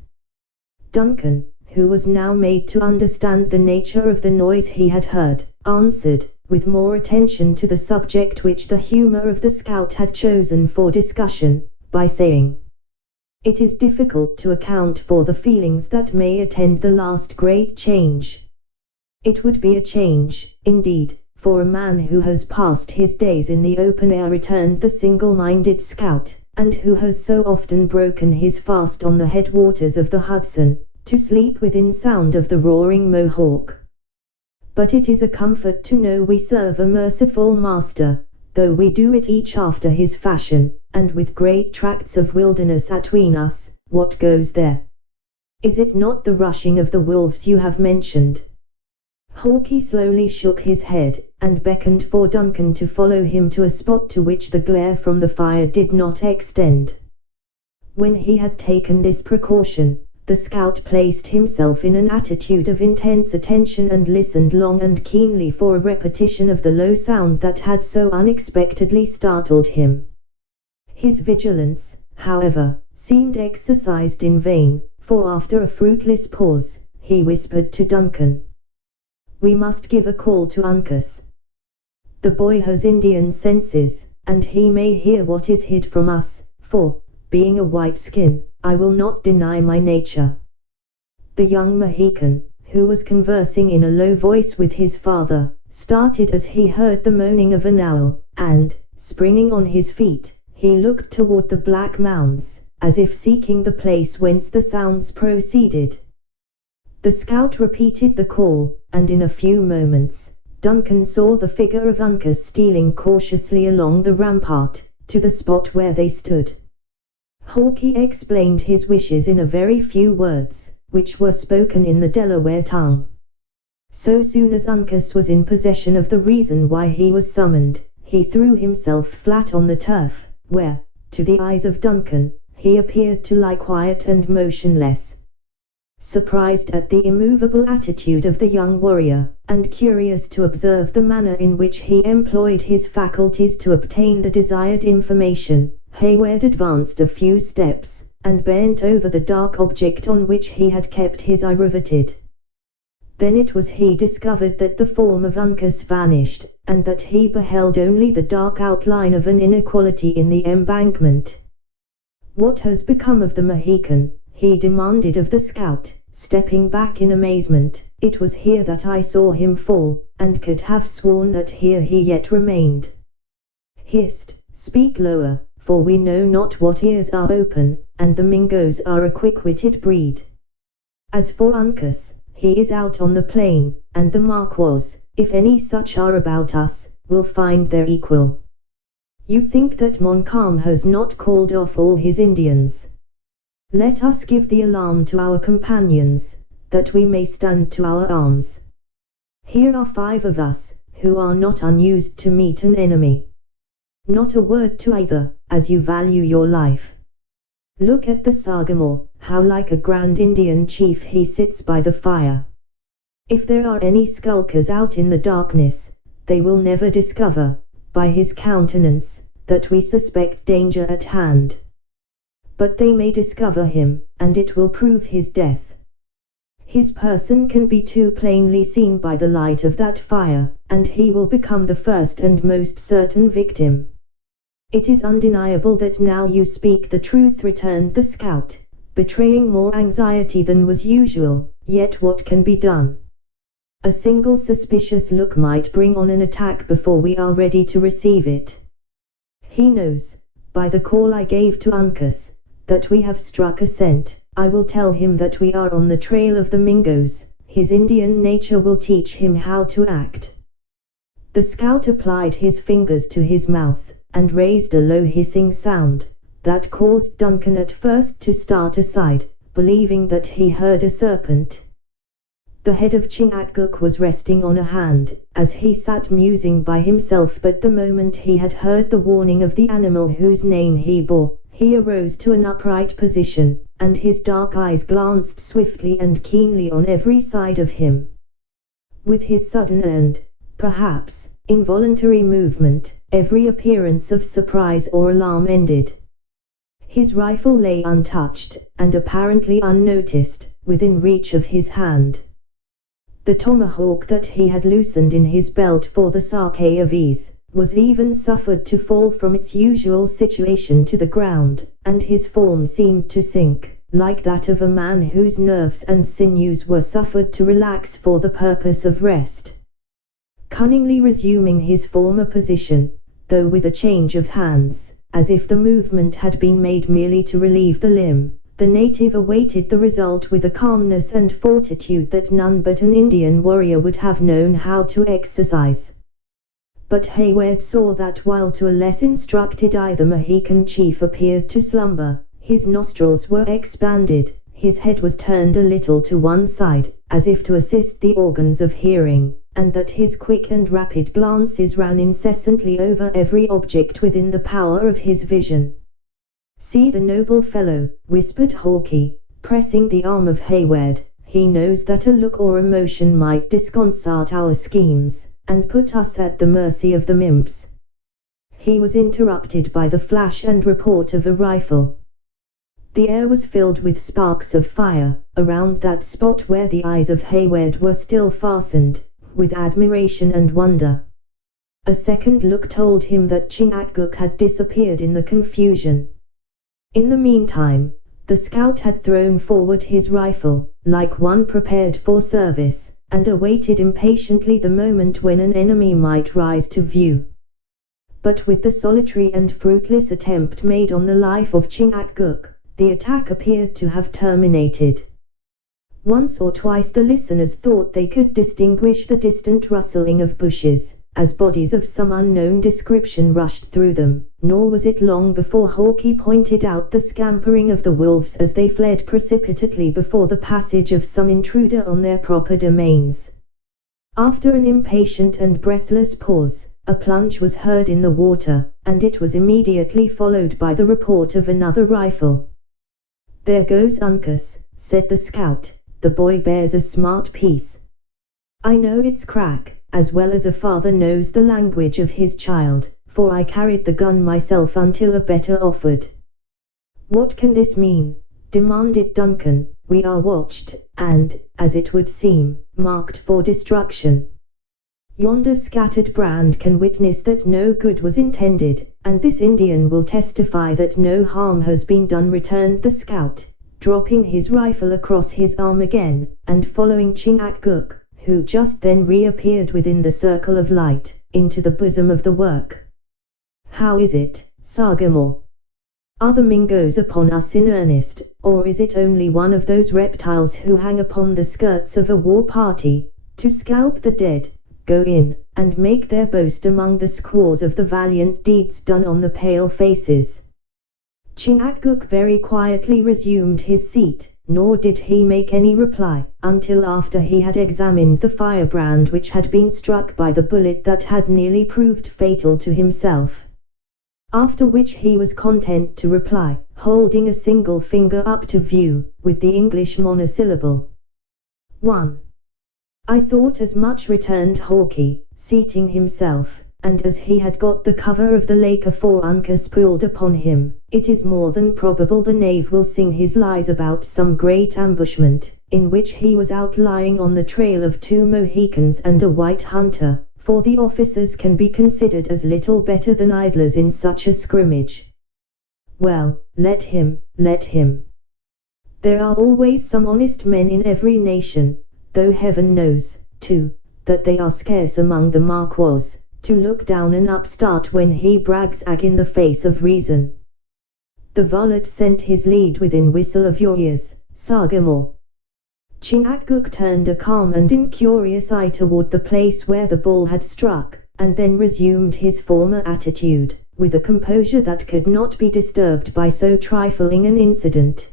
Duncan, who was now made to understand the nature of the noise he had heard, answered, with more attention to the subject which the humor of the scout had chosen for discussion, by saying, "It is difficult to account for the feelings that may attend the last great change. It would be a change, indeed, for a man who has passed his days in the open air," returned the single-minded scout, "and who has so often broken his fast on the headwaters of the Hudson, to sleep within sound of the roaring Mohawk. But it is a comfort to know we serve a merciful Master, though we do it each after his fashion, and with great tracts of wilderness atween us. What goes there? Is it not the rushing of the wolves you have mentioned?" Hawkeye slowly shook his head, and beckoned for Duncan to follow him to a spot to which the glare from the fire did not extend. When he had taken this precaution, the scout placed himself in an attitude of intense attention and listened long and keenly for a repetition of the low sound that had so unexpectedly startled him. His vigilance, however, seemed exercised in vain, for after a fruitless pause, he whispered to Duncan, "We must give a call to Uncas. The boy has Indian senses, and he may hear what is hid from us, for, being a white-skin, I will not deny my nature." The young Mohican, who was conversing in a low voice with his father, started as he heard the moaning of an owl, and, springing on his feet, he looked toward the black mounds, as if seeking the place whence the sounds proceeded. The scout repeated the call, and in a few moments, Duncan saw the figure of Uncas stealing cautiously along the rampart, to the spot where they stood. Hawkeye explained his wishes in a very few words, which were spoken in the Delaware tongue. So soon as Uncas was in possession of the reason why he was summoned, he threw himself flat on the turf, where, to the eyes of Duncan, he appeared to lie quiet and motionless. Surprised at the immovable attitude of the young warrior, and curious to observe the manner in which he employed his faculties to obtain the desired information, Hayward advanced a few steps, and bent over the dark object on which he had kept his eye riveted. Then it was he discovered that the form of Uncas vanished, and that he beheld only the dark outline of an inequality in the embankment. "What has become of the Mohican?" he demanded of the scout, stepping back in amazement. "It was here that I saw him fall, and could have sworn that here he yet remained." "Hist, speak lower, for we know not what ears are open, and the Mingoes are a quick-witted breed. As for Uncas, he is out on the plain, and the Marquas, if any such are about us, will find their equal. You think that Montcalm has not called off all his Indians? Let us give the alarm to our companions, that we may stand to our arms. Here are 5 of us, who are not unused to meet an enemy. Not a word to either, as you value your life. Look at the Sagamore, how like a grand Indian chief he sits by the fire. If there are any skulkers out in the darkness, they will never discover, by his countenance, that we suspect danger at hand. But they may discover him, and it will prove his death. His person can be too plainly seen by the light of that fire, and he will become the first and most certain victim." "It is undeniable that now you speak the truth," returned the scout, betraying more anxiety than was usual. "Yet what can be done? A single suspicious look might bring on an attack before we are ready to receive it. He knows, by the call I gave to Uncas, that we have struck a scent. I will tell him that we are on the trail of the Mingoes. His Indian nature will teach him how to act." The scout applied his fingers to his mouth, and raised a low hissing sound, that caused Duncan at first to start aside, believing that he heard a serpent. The head of Chingachgook was resting on a hand, as he sat musing by himself, but the moment he had heard the warning of the animal whose name he bore, he arose to an upright position, and his dark eyes glanced swiftly and keenly on every side of him. With his sudden and, perhaps, involuntary movement, every appearance of surprise or alarm ended. His rifle lay untouched, and apparently unnoticed, within reach of his hand. The tomahawk that he had loosened in his belt for the sake of ease, was even suffered to fall from its usual situation to the ground, and his form seemed to sink, like that of a man whose nerves and sinews were suffered to relax for the purpose of rest. Cunningly resuming his former position, though with a change of hands, as if the movement had been made merely to relieve the limb, the native awaited the result with a calmness and fortitude that none but an Indian warrior would have known how to exercise. But Hayward saw that while to a less instructed eye the Mohican chief appeared to slumber, his nostrils were expanded, his head was turned a little to one side, as if to assist the organs of hearing, and that his quick and rapid glances ran incessantly over every object within the power of his vision. "See the noble fellow," whispered Hawkeye, pressing the arm of Hayward. "He knows that a look or a motion might disconcert our schemes, and put us at the mercy of the imps." He was interrupted by the flash and report of a rifle. The air was filled with sparks of fire, around that spot where the eyes of Hayward were still fastened, with admiration and wonder. A second look told him that Chingachgook had disappeared in the confusion. In the meantime, the scout had thrown forward his rifle, like one prepared for service, and awaited impatiently the moment when an enemy might rise to view. But with the solitary and fruitless attempt made on the life of Chingachgook, the attack appeared to have terminated. Once or twice the listeners thought they could distinguish the distant rustling of bushes, as bodies of some unknown description rushed through them, nor was it long before Hawkeye pointed out the scampering of the wolves as they fled precipitately before the passage of some intruder on their proper domains. After an impatient and breathless pause, a plunge was heard in the water, and it was immediately followed by the report of another rifle. "There goes Uncas," said the scout. "The boy bears a smart piece. I know its crack, as well as a father knows the language of his child, for I carried the gun myself until a better offered." "What can this mean?" demanded Duncan. "We are watched, and, as it would seem, marked for destruction. Yonder scattered brand can witness that no good was intended, and this Indian will testify that no harm has been done," returned the scout, dropping his rifle across his arm again, and following Chingachgook, who just then reappeared within the circle of light, into the bosom of the work. "How is it, Sagamore? Are the Mingoes upon us in earnest, or is it only one of those reptiles who hang upon the skirts of a war party, to scalp the dead, go in, and make their boast among the squaws of the valiant deeds done on the pale faces?" Chingachgook very quietly resumed his seat, nor did he make any reply, until after he had examined the firebrand which had been struck by the bullet that had nearly proved fatal to himself. After which he was content to reply, holding a single finger up to view, with the English monosyllable, "1. "I thought as much," returned Hawkeye, seating himself, and as he had got the cover of the lake afore Uncas pulled upon him, "it is more than probable the knave will sing his lies about some great ambushment, in which he was outlying on the trail of 2 Mohicans and a white hunter, for the officers can be considered as little better than idlers in such a scrimmage. Well, let him. There are always some honest men in every nation, though heaven knows, too, that they are scarce among the Marquas, to look down an upstart when he brags ag in the face of reason. The varlet sent his lead within whistle of your ears, Sagamore." Chingachgook turned a calm and incurious eye toward the place where the ball had struck, and then resumed his former attitude, with a composure that could not be disturbed by so trifling an incident.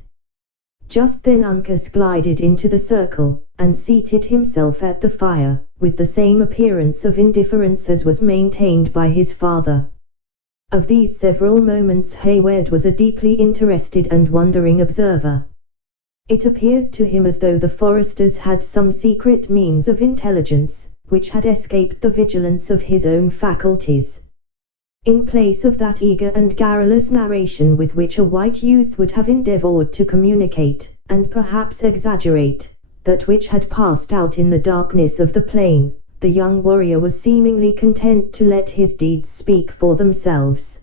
Just then Uncas glided into the circle, and seated himself at the fire, with the same appearance of indifference as was maintained by his father. Of these several moments Hayward was a deeply interested and wondering observer. It appeared to him as though the foresters had some secret means of intelligence, which had escaped the vigilance of his own faculties. In place of that eager and garrulous narration with which a white youth would have endeavored to communicate, and perhaps exaggerate, that which had passed out in the darkness of the plain, the young warrior was seemingly content to let his deeds speak for themselves.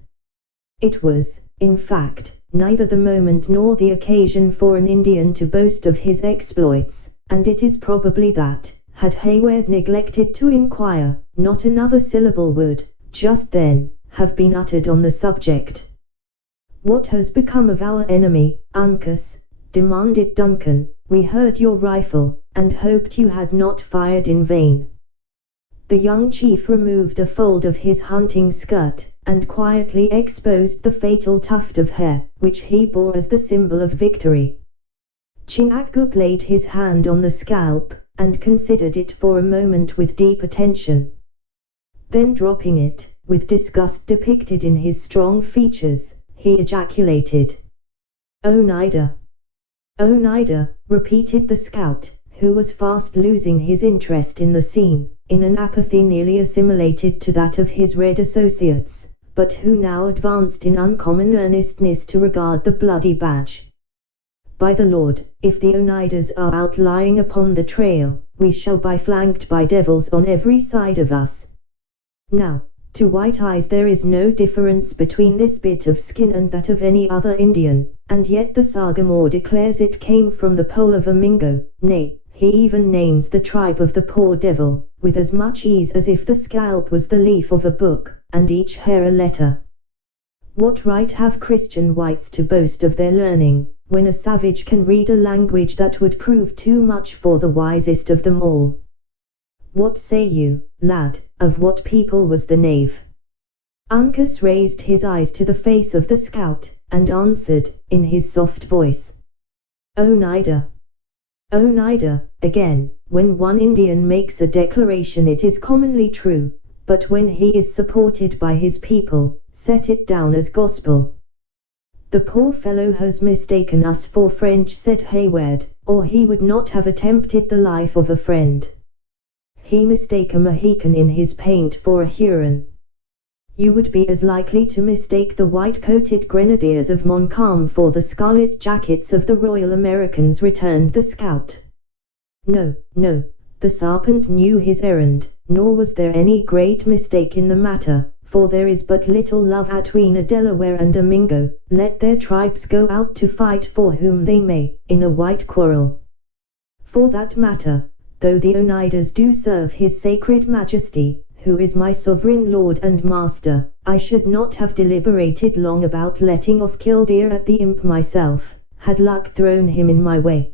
It was, in fact, neither the moment nor the occasion for an Indian to boast of his exploits, and it is probably that, had Hayward neglected to inquire, not another syllable would, just then, have been uttered on the subject. "What has become of our enemy, Uncas?" demanded Duncan. "We heard your rifle, and hoped you had not fired in vain." The young chief removed a fold of his hunting skirt, and quietly exposed the fatal tuft of hair, which he bore as the symbol of victory. Chingachgook laid his hand on the scalp, and considered it for a moment with deep attention. Then dropping it, with disgust depicted in his strong features, he ejaculated, "Oneida! Oneida!" repeated the scout, who was fast losing his interest in the scene, in an apathy nearly assimilated to that of his red associates, but who now advanced in uncommon earnestness to regard the bloody badge. "By the Lord, if the Oneidas are out lying upon the trail, we shall be flanked by devils on every side of us. Now, to white eyes there is no difference between this bit of skin and that of any other Indian, and yet the Sagamore declares it came from the pole of a Mingo, nay, he even names the tribe of the poor devil, with as much ease as if the scalp was the leaf of a book, and each hair a letter. What right have Christian whites to boast of their learning, when a savage can read a language that would prove too much for the wisest of them all? What say you, lad, of what people was the knave?" Uncas raised his eyes to the face of the scout, and answered, in his soft voice, "Oneida." "Oneida." Again, when one Indian makes a declaration it is commonly true, but when he is supported by his people, set it down as gospel. "The poor fellow has mistaken us for French," said Hayward, "or he would not have attempted the life of a friend. He mistake a Mohican in his paint for a Huron. You would be as likely to mistake the white-coated grenadiers of Montcalm for the scarlet jackets of the Royal Americans," returned the scout. "No, no, the serpent knew his errand, nor was there any great mistake in the matter, for there is but little love atween a Delaware and a Mingo, let their tribes go out to fight for whom they may, in a white quarrel. For that matter, though the Oneidas do serve his sacred majesty, who is my sovereign lord and master, I should not have deliberated long about letting off Killdeer at the imp myself, had luck thrown him in my way.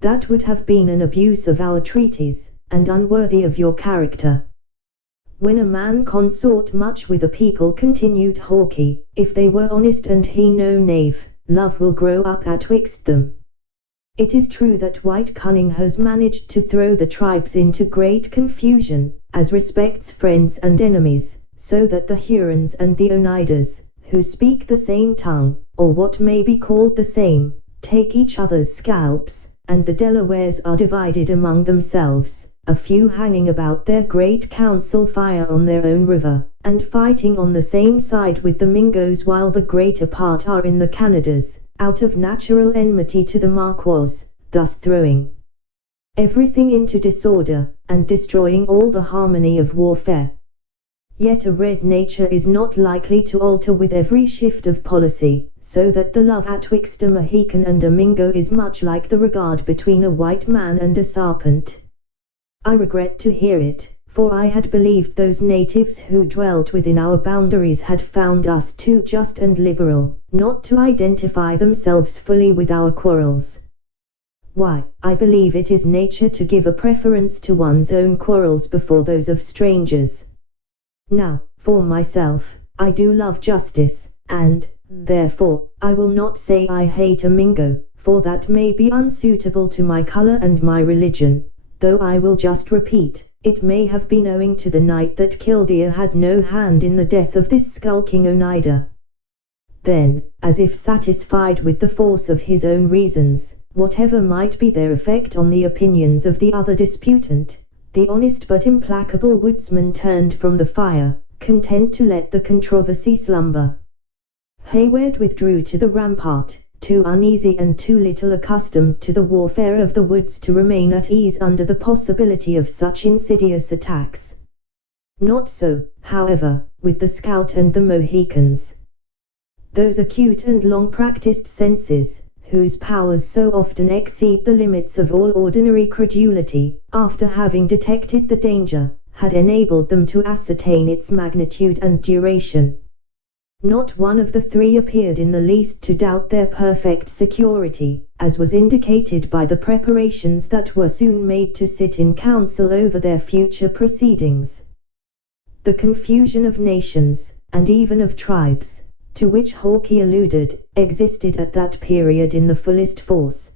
That would have been an abuse of our treaties, and unworthy of your character. When a man consort much with a people," continued Hawkeye, "if they were honest and he no knave, love will grow up atwixt them. It is true that white cunning has managed to throw the tribes into great confusion, as respects friends and enemies, so that the Hurons and the Oneidas, who speak the same tongue, or what may be called the same, take each other's scalps, and the Delawares are divided among themselves, a few hanging about their great council fire on their own river, and fighting on the same side with the Mingos, while the greater part are in the Canadas, out of natural enmity to the Marquas, thus throwing everything into disorder, and destroying all the harmony of warfare. Yet a red nature is not likely to alter with every shift of policy, so that the love atwixt a Mohican and a Mingo is much like the regard between a white man and a serpent. I regret to hear it, for I had believed those natives who dwelt within our boundaries had found us too just and liberal, not to identify themselves fully with our quarrels. Why, I believe it is nature to give a preference to one's own quarrels before those of strangers. Now, for myself, I do love justice, and, therefore, I will not say I hate a Mingo, for that may be unsuitable to my color and my religion, though I will just repeat, it may have been owing to the night that Killdeer had no hand in the death of this skulking Oneida." Then, as if satisfied with the force of his own reasons, whatever might be their effect on the opinions of the other disputant, the honest but implacable woodsman turned from the fire, content to let the controversy slumber. Hayward withdrew to the rampart, too uneasy and too little accustomed to the warfare of the woods to remain at ease under the possibility of such insidious attacks. Not so, however, with the scout and the Mohicans. Those acute and long-practiced senses, whose powers so often exceed the limits of all ordinary credulity, after having detected the danger, had enabled them to ascertain its magnitude and duration. Not one of the three appeared in the least to doubt their perfect security, as was indicated by the preparations that were soon made to sit in council over their future proceedings. The confusion of nations, and even of tribes, to which Hawke alluded, existed at that period in the fullest force.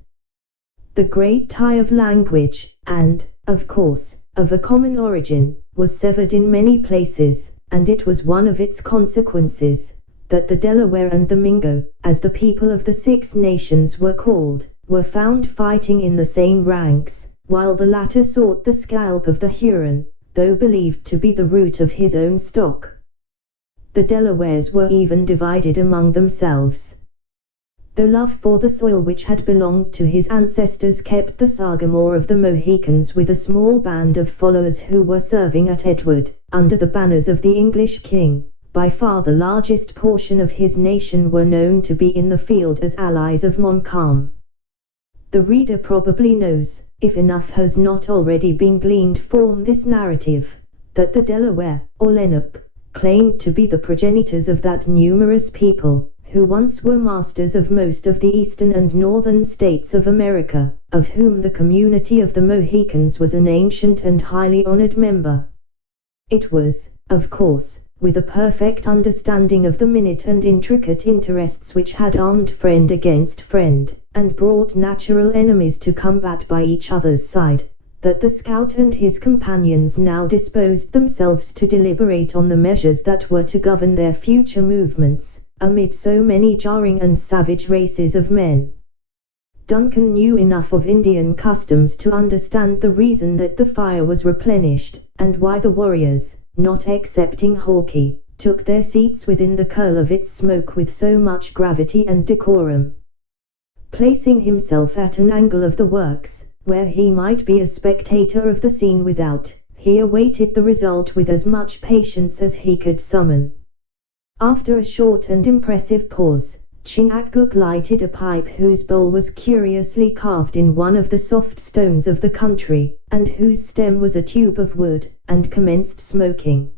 The great tie of language, and, of course, of a common origin, was severed in many places, and it was one of its consequences, that the Delaware and the Mingo, as the people of the Six Nations were called, were found fighting in the same ranks, while the latter sought the scalp of the Huron, though believed to be the root of his own stock. The Delawares were even divided among themselves. The love for the soil which had belonged to his ancestors kept the Sagamore of the Mohicans with a small band of followers who were serving at Edward, under the banners of the English king. By far the largest portion of his nation were known to be in the field as allies of Montcalm. The reader probably knows, if enough has not already been gleaned from this narrative, that the Delaware, or Lenape, claimed to be the progenitors of that numerous people, who once were masters of most of the eastern and northern states of America, of whom the community of the Mohicans was an ancient and highly honored member. It was, of course, with a perfect understanding of the minute and intricate interests which had armed friend against friend, and brought natural enemies to combat by each other's side, that the scout and his companions now disposed themselves to deliberate on the measures that were to govern their future movements, amid so many jarring and savage races of men. Duncan knew enough of Indian customs to understand the reason that the fire was replenished, and why the warriors, not excepting Hawke, took their seats within the curl of its smoke with so much gravity and decorum. Placing himself at an angle of the works, where he might be a spectator of the scene without, he awaited the result with as much patience as he could summon. After a short and impressive pause, Chingachgook lighted a pipe whose bowl was curiously carved in one of the soft stones of the country, and whose stem was a tube of wood, and commenced smoking.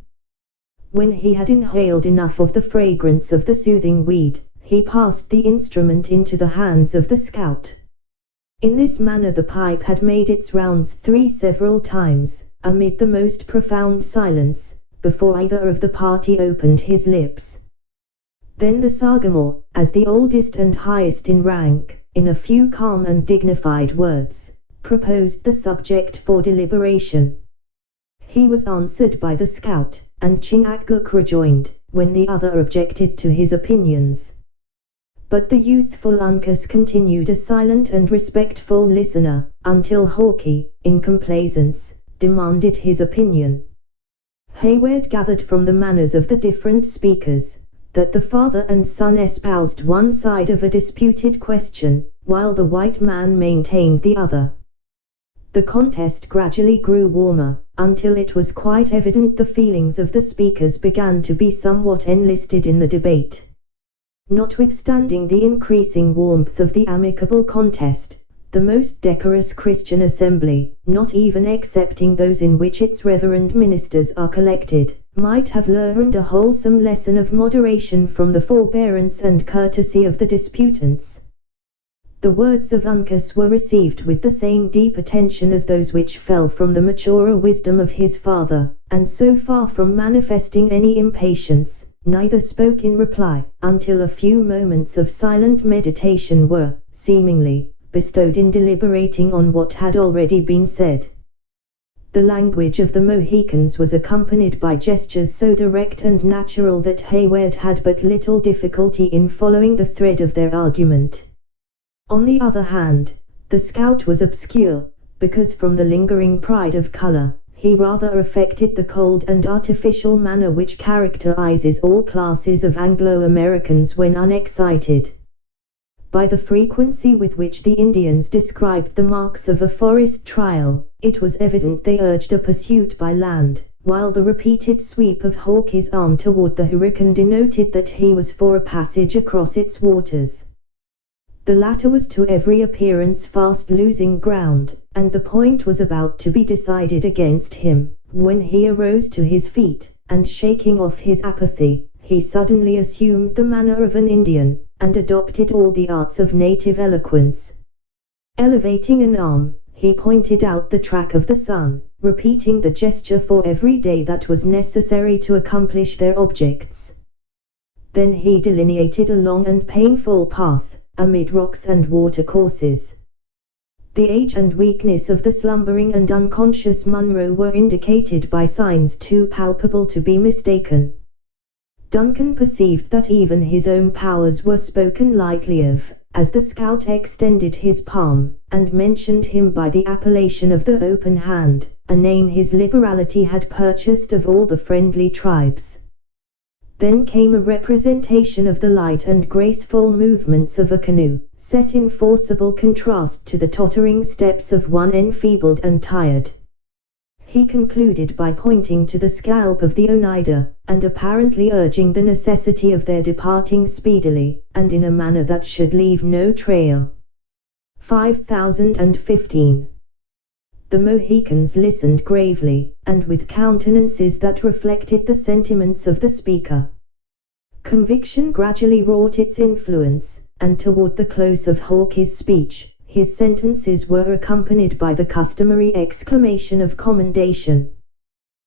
When he had inhaled enough of the fragrance of the soothing weed, he passed the instrument into the hands of the scout. In this manner the pipe had made its rounds 3 several times, amid the most profound silence, before either of the party opened his lips. Then the Sagamore, as the oldest and highest in rank, in a few calm and dignified words, proposed the subject for deliberation. He was answered by the scout, and Chingachgook rejoined, when the other objected to his opinions. But the youthful Uncas continued a silent and respectful listener, until Hawke, in complaisance, demanded his opinion. Hayward gathered from the manners of the different speakers, that the father and son espoused one side of a disputed question, while the white man maintained the other. The contest gradually grew warmer, until it was quite evident the feelings of the speakers began to be somewhat enlisted in the debate. Notwithstanding the increasing warmth of the amicable contest, the most decorous Christian assembly, not even excepting those in which its reverend ministers are collected, might have learned a wholesome lesson of moderation from the forbearance and courtesy of the disputants. The words of Uncas were received with the same deep attention as those which fell from the maturer wisdom of his father, and so far from manifesting any impatience, neither spoke in reply, until a few moments of silent meditation were, seemingly, bestowed in deliberating on what had already been said. The language of the Mohicans was accompanied by gestures so direct and natural that Hayward had but little difficulty in following the thread of their argument. On the other hand, The scout was obscure, because from the lingering pride of color, he rather affected the cold and artificial manner which characterizes all classes of Anglo-Americans when unexcited. By the frequency with which the Indians described the marks of a forest trail, it was evident they urged a pursuit by land, while the repeated sweep of Hawke's arm toward the hurricane denoted that he was for a passage across its waters. The latter was to every appearance fast losing ground, and the point was about to be decided against him, when he arose to his feet, and shaking off his apathy, he suddenly assumed the manner of an Indian, and adopted all the arts of native eloquence. Elevating an arm, he pointed out the track of the sun, repeating the gesture for every day that was necessary to accomplish their objects. Then he delineated a long and painful path, amid rocks and watercourses. The age and weakness of the slumbering and unconscious Munro were indicated by signs too palpable to be mistaken. Duncan perceived that even his own powers were spoken lightly of, as the scout extended his palm, and mentioned him by the appellation of the Open Hand, a name his liberality had purchased of all the friendly tribes. Then came a representation of the light and graceful movements of a canoe, set in forcible contrast to the tottering steps of one enfeebled and tired. He concluded by pointing to the scalp of the Oneida, and apparently urging the necessity of their departing speedily, and in a manner that should leave no trail. 5015. The Mohicans listened gravely, and with countenances that reflected the sentiments of the speaker. Conviction gradually wrought its influence, and toward the close of Hawke's speech, his sentences were accompanied by the customary exclamation of commendation.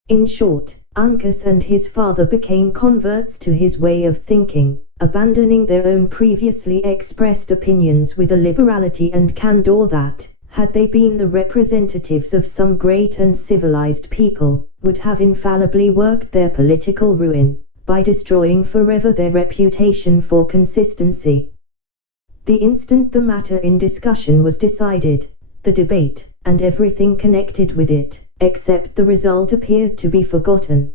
In short, Uncas and his father became converts to his way of thinking, abandoning their own previously expressed opinions with a liberality and candor that, had they been the representatives of some great and civilized people, would have infallibly worked their political ruin, by destroying forever their reputation for consistency. The instant the matter in discussion was decided, the debate, and everything connected with it, except the result, appeared to be forgotten.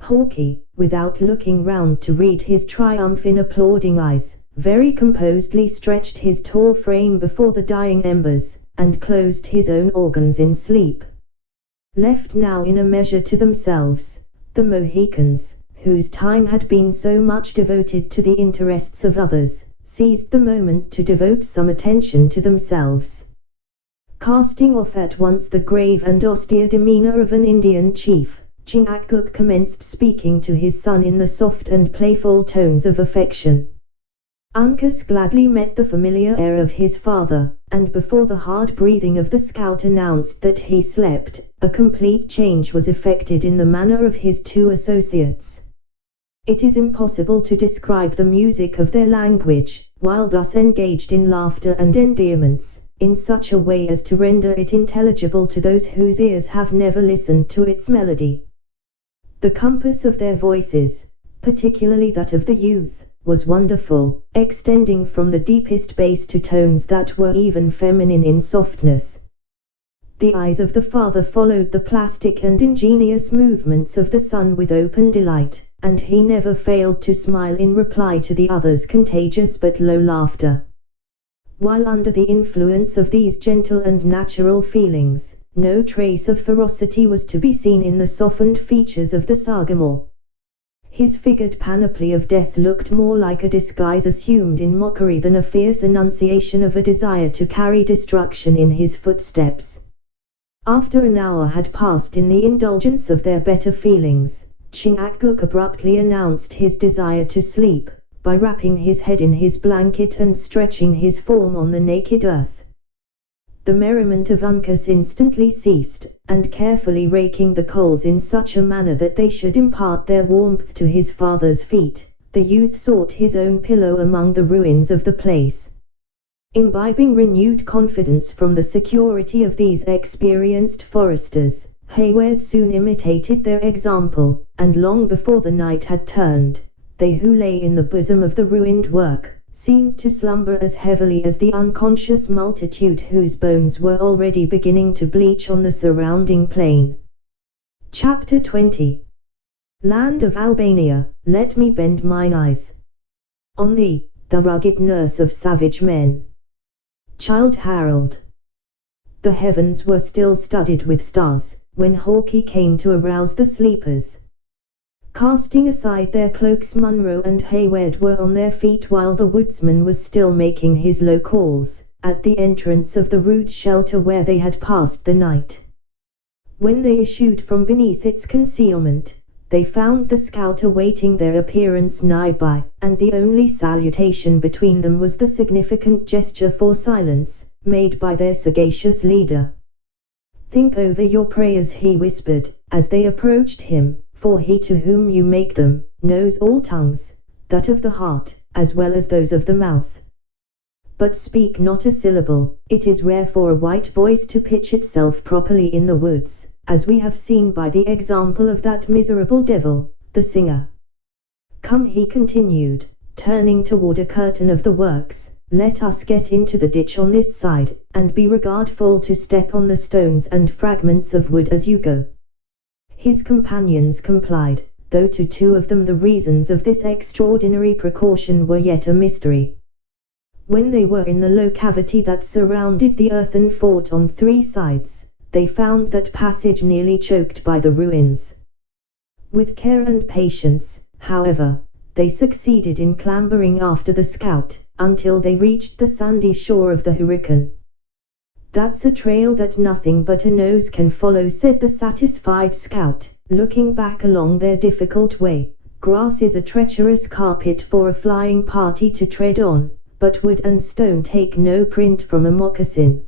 Hawke, without looking round to read his triumph in applauding eyes, very composedly stretched his tall frame before the dying embers, and closed his own organs in sleep. Left now in a measure to themselves, the Mohicans, whose time had been so much devoted to the interests of others, seized the moment to devote some attention to themselves. Casting off at once the grave and austere demeanor of an Indian chief, Chingachgook commenced speaking to his son in the soft and playful tones of affection. Uncas gladly met the familiar air of his father, and before the hard breathing of the scout announced that he slept, a complete change was effected in the manner of his two associates. It is impossible to describe the music of their language, while thus engaged in laughter and endearments, in such a way as to render it intelligible to those whose ears have never listened to its melody. The compass of their voices, particularly that of the youth, was wonderful, extending from the deepest bass to tones that were even feminine in softness. The eyes of the father followed the plastic and ingenious movements of the son with open delight, and he never failed to smile in reply to the other's contagious but low laughter. While under the influence of these gentle and natural feelings, no trace of ferocity was to be seen in the softened features of the Sagamore. His figured panoply of death looked more like a disguise assumed in mockery than a fierce enunciation of a desire to carry destruction in his footsteps. After an hour had passed in the indulgence of their better feelings, Chingachgook abruptly announced his desire to sleep, by wrapping his head in his blanket and stretching his form on the naked earth. The merriment of Uncas instantly ceased, and carefully raking the coals in such a manner that they should impart their warmth to his father's feet, the youth sought his own pillow among the ruins of the place. Imbibing renewed confidence from the security of these experienced foresters, Hayward soon imitated their example, and long before the night had turned, they who lay in the bosom of the ruined work, seemed to slumber as heavily as the unconscious multitude whose bones were already beginning to bleach on the surrounding plain. Chapter 20. Land of Albania, let me bend mine eyes on thee, the rugged nurse of savage men. Childe Harold. The heavens were still studded with stars, when Hawke came to arouse the sleepers. Casting aside their cloaks, Munro and Hayward were on their feet while the woodsman was still making his low calls, at the entrance of the rude shelter where they had passed the night. When they issued from beneath its concealment, they found the scout awaiting their appearance nigh by, and the only salutation between them was the significant gesture for silence, made by their sagacious leader. "Think over your prayers," he whispered, as they approached him, "for he to whom you make them, knows all tongues, that of the heart, as well as those of the mouth. But speak not a syllable, it is rare for a white voice to pitch itself properly in the woods, as we have seen by the example of that miserable devil, the singer. Come," he continued, turning toward a curtain of the works, "let us get into the ditch on this side, and be regardful to step on the stones and fragments of wood as you go." His companions complied, though to two of them the reasons of this extraordinary precaution were yet a mystery. When they were in the low cavity that surrounded the earthen fort on three sides, they found that passage nearly choked by the ruins. With care and patience, however, they succeeded in clambering after the scout, until they reached the sandy shore of the Hurricane. "That's a trail that nothing but a nose can follow," said the satisfied scout, looking back along their difficult way. "Grass is a treacherous carpet for a flying party to tread on, but wood and stone take no print from a moccasin.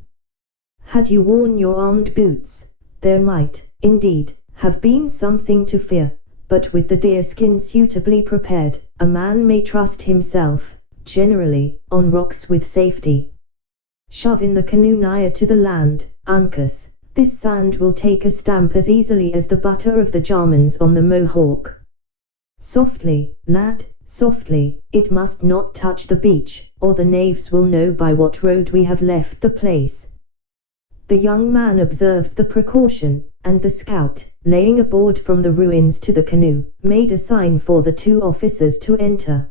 Had you worn your armed boots, there might, indeed, have been something to fear, but with the deerskin suitably prepared, a man may trust himself, generally, on rocks with safety. Shove in the canoe nigher to the land, Uncas, this sand will take a stamp as easily as the butter of the Germans on the Mohawk. Softly, lad, softly, it must not touch the beach, or the knaves will know by what road we have left the place." The young man observed the precaution, and the scout, laying a board from the ruins to the canoe, made a sign for the two officers to enter.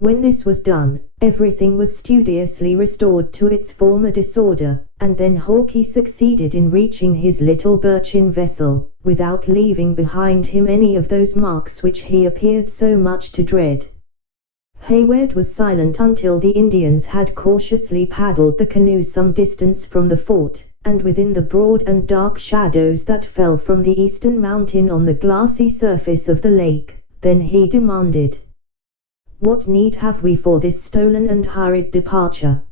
When this was done, everything was studiously restored to its former disorder, and then Hawke succeeded in reaching his little birchen vessel, without leaving behind him any of those marks which he appeared so much to dread. Hayward was silent until the Indians had cautiously paddled the canoe some distance from the fort, and within the broad and dark shadows that fell from the eastern mountain on the glassy surface of the lake. Then he demanded, "What need have we for this stolen and hurried departure?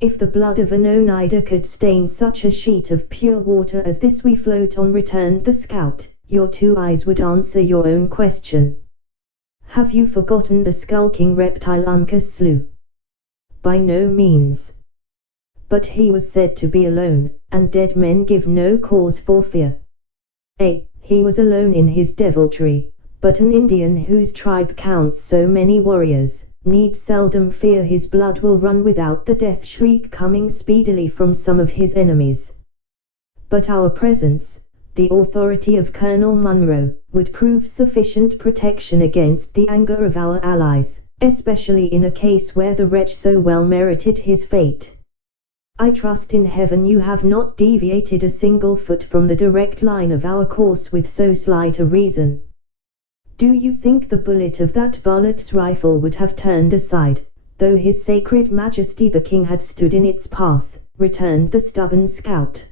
If the blood of an Oneida could stain such a sheet of pure water as this we float on," returned the scout, "your two eyes would answer your own question. Have you forgotten the skulking reptile Uncas slew?" "By no means. But he was said to be alone, and dead men give no cause for fear." He was alone in his deviltry, but an Indian whose tribe counts so many warriors, need seldom fear his blood will run without the death shriek coming speedily from some of his enemies. But our presence, the authority of Colonel Munro, would prove sufficient protection against the anger of our allies, especially in a case where the wretch so well merited his fate. I trust in heaven you have not deviated a single foot from the direct line of our course with so slight a reason. Do you think the bullet of that varlet's rifle would have turned aside, though his sacred majesty the king had stood in its path?" returned the stubborn scout.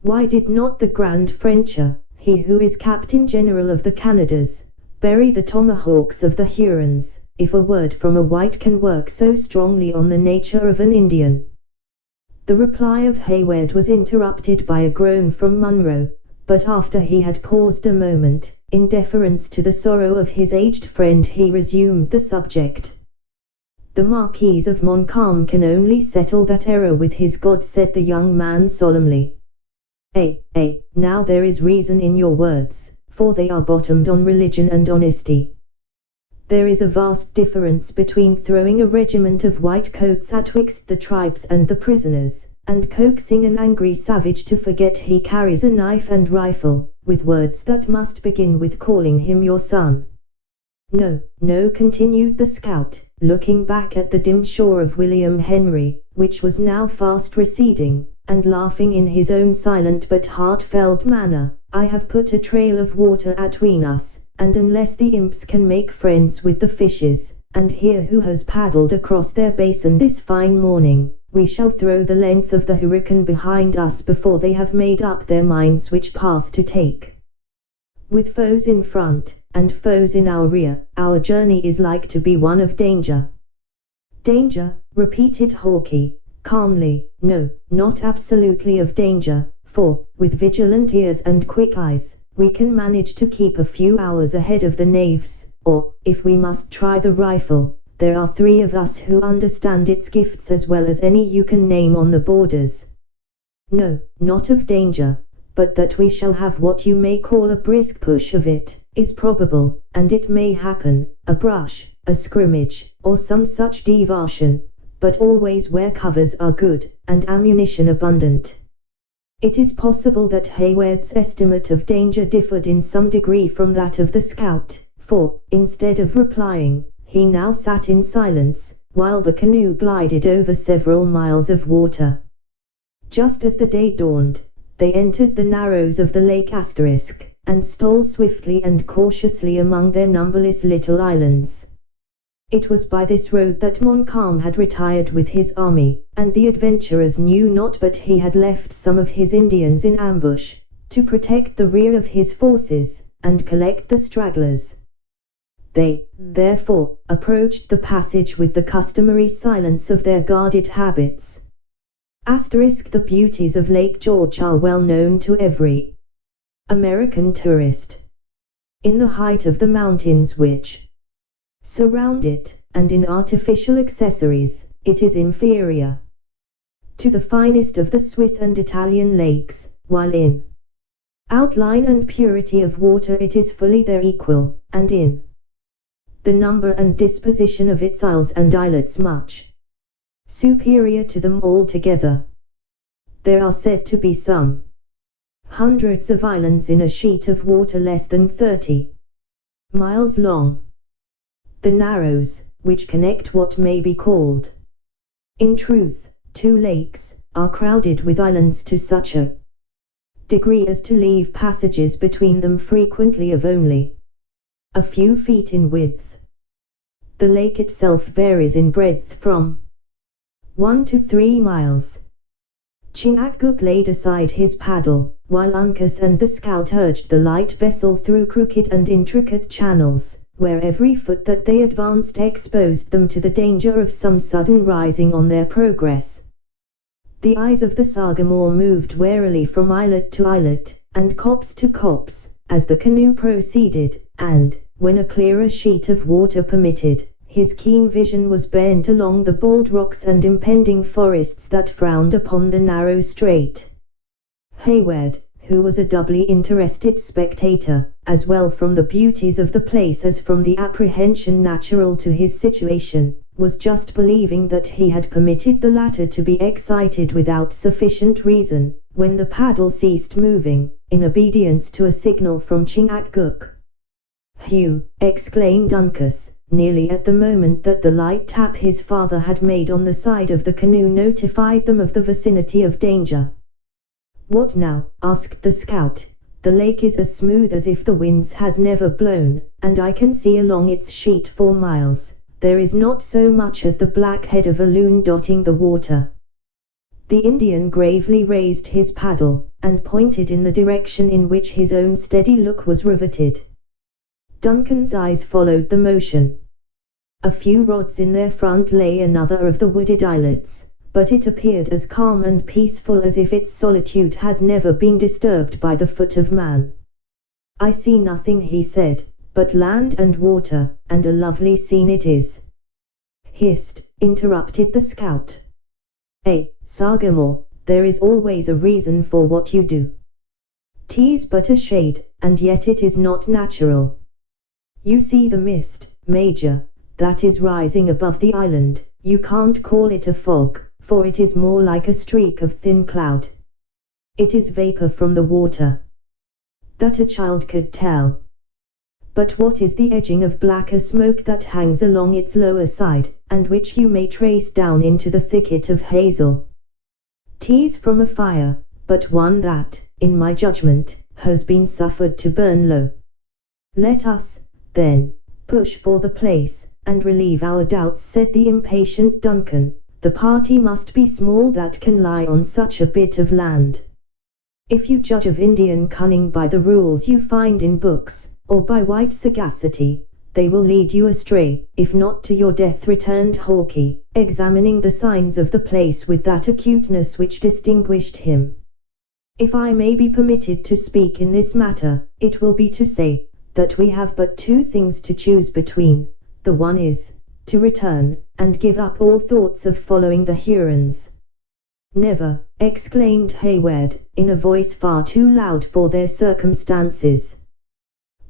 "Why did not the Grand Frencher, he who is Captain General of the Canadas, bury the tomahawks of the Hurons, if a word from a white can work so strongly on the nature of an Indian?" The reply of Hayward was interrupted by a groan from Munro, but after he had paused a moment, in deference to the sorrow of his aged friend, he resumed the subject. "The Marquis of Montcalm can only settle that error with his God," said the young man solemnly. Now there is reason in your words, for they are bottomed on religion and honesty. There is a vast difference between throwing a regiment of white coats atwixt the tribes and the prisoners, and coaxing an angry savage to forget he carries a knife and rifle, with words that must begin with calling him your son. No, no, continued the scout, looking back at the dim shore of William Henry, which was now fast receding, and laughing in his own silent but heartfelt manner. I have put a trail of water atween us, and unless the imps can make friends with the fishes, and hear who has paddled across their basin this fine morning, we shall throw the length of the hurricane behind us before they have made up their minds which path to take. With foes in front, and foes in our rear, our journey is like to be one of danger. Danger, repeated Hawkeye, calmly. No, not absolutely of danger, for, with vigilant ears and quick eyes, we can manage to keep a few hours ahead of the knaves, or, if we must try the rifle, there are 3 of us who understand its gifts as well as any you can name on the borders. No, not of danger, but that we shall have what you may call a brisk push of it, is probable, and it may happen, a brush, a scrimmage, or some such diversion, but always where covers are good, and ammunition abundant. It is possible that Hayward's estimate of danger differed in some degree from that of the scout, for, instead of replying, he now sat in silence, while the canoe glided over several miles of water. Just as the day dawned, they entered the narrows of the lake *, and stole swiftly and cautiously among their numberless little islands. It was by this road that Montcalm had retired with his army, and the adventurers knew not but he had left some of his Indians in ambush, to protect the rear of his forces, and collect the stragglers. They, therefore, approached the passage with the customary silence of their guarded habits. The beauties of Lake George are well known to every American tourist. In the height of the mountains which surround it, and in artificial accessories, it is inferior to the finest of the Swiss and Italian lakes, while in outline and purity of water it is fully their equal, and in the number and disposition of its isles and islets much superior to them altogether. There are said to be some hundreds of islands in a sheet of water less than 30 miles long. The narrows, which connect what may be called, in truth, 2 lakes, are crowded with islands to such a degree as to leave passages between them frequently of only a few feet in width. The lake itself varies in breadth from 1 to 3 miles. Chingachgook laid aside his paddle, while Uncas and the scout urged the light vessel through crooked and intricate channels, where every foot that they advanced exposed them to the danger of some sudden rising on their progress. The eyes of the Sagamore moved warily from islet to islet, and copse to copse, as the canoe proceeded, and, when a clearer sheet of water permitted, his keen vision was bent along the bald rocks and impending forests that frowned upon the narrow strait. Hayward, who was a doubly interested spectator, as well from the beauties of the place as from the apprehension natural to his situation, was just believing that he had permitted the latter to be excited without sufficient reason, when the paddle ceased moving, in obedience to a signal from Chingachgook. "Hugh," exclaimed Uncas, nearly at the moment that the light tap his father had made on the side of the canoe notified them of the vicinity of danger. "What now?" asked the scout. "The lake is as smooth as if the winds had never blown, and I can see along its sheet 4 miles. There is not so much as the black head of a loon dotting the water." The Indian gravely raised his paddle, and pointed in the direction in which his own steady look was riveted. Duncan's eyes followed the motion. A few rods in their front lay another of the wooded islets, but it appeared as calm and peaceful as if its solitude had never been disturbed by the foot of man. "I see nothing," he said, "but land and water, and a lovely scene it is." "Hist!" interrupted the scout. Sagamore, there is always a reason for what you do. 'Tis but a shade, and yet it is not natural. You see the mist, Major, that is rising above the island. You can't call it a fog, for it is more like a streak of thin cloud. It is vapor from the water. That a child could tell. But what is the edging of blacker smoke that hangs along its lower side, and which you may trace down into the thicket of hazel? 'Tis from a fire, but one that, in my judgment, has been suffered to burn low. Let us, then, push for the place, and relieve our doubts, said the impatient Duncan. The party must be small that can lie on such a bit of land. If you judge of Indian cunning by the rules you find in books, or by white sagacity, they will lead you astray, if not to your death, returned Hawkeye, examining the signs of the place with that acuteness which distinguished him. If I may be permitted to speak in this matter, it will be to say, that we have but two things to choose between. The one is, to return, and give up all thoughts of following the Hurons. Never, exclaimed Hayward, in a voice far too loud for their circumstances.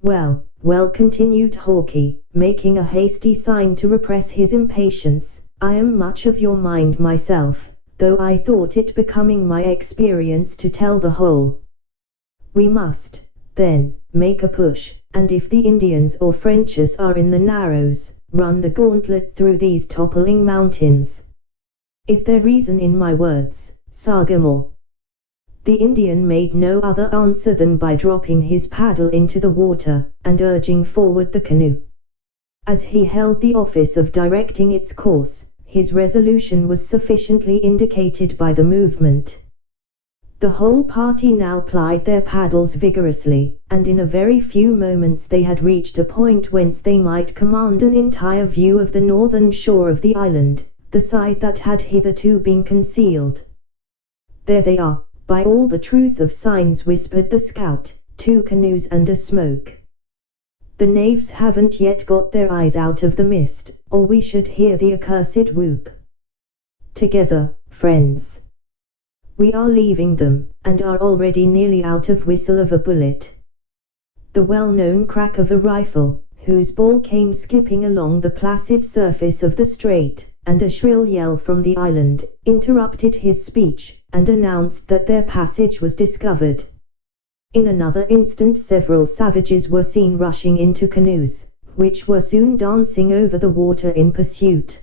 Well, well, continued Hawkeye, making a hasty sign to repress his impatience, I am much of your mind myself, though I thought it becoming my experience to tell the whole. We must, then, make a push, and if the Indians or Frenchers are in the Narrows, run the gauntlet through these toppling mountains. Is there reason in my words, Sagamore? The Indian made no other answer than by dropping his paddle into the water, and urging forward the canoe. As he held the office of directing its course, his resolution was sufficiently indicated by the movement. The whole party now plied their paddles vigorously, and in a very few moments they had reached a point whence they might command an entire view of the northern shore of the island, the side that had hitherto been concealed. There they are, by all the truth of signs, whispered the scout, 2 canoes and a smoke. The knaves haven't yet got their eyes out of the mist, or we should hear the accursed whoop. Together, friends. We are leaving them, and are already nearly out of whistle of a bullet. The well-known crack of a rifle, whose ball came skipping along the placid surface of the strait, and a shrill yell from the island, interrupted his speech, and announced that their passage was discovered. In another instant several savages were seen rushing into canoes, which were soon dancing over the water in pursuit.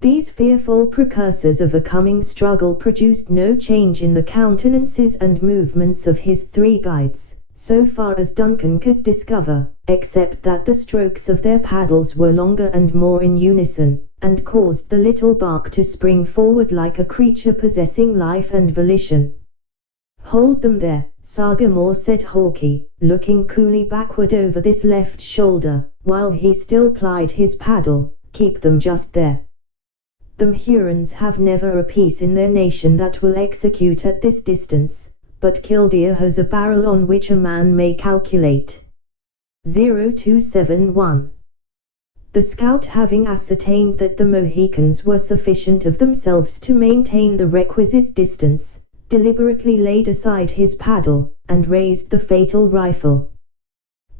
These fearful precursors of a coming struggle produced no change in the countenances and movements of his 3 guides, so far as Duncan could discover, except that the strokes of their paddles were longer and more in unison, and caused the little bark to spring forward like a creature possessing life and volition. Hold them there, Sagamore, said Hawkeye, looking coolly backward over this left shoulder, while he still plied his paddle. Keep them just there. The Hurons have never a piece in their nation that will execute at this distance, but Killdeer has a barrel on which a man may calculate. 0271. The scout, having ascertained that the Mohicans were sufficient of themselves to maintain the requisite distance, deliberately laid aside his paddle, and raised the fatal rifle.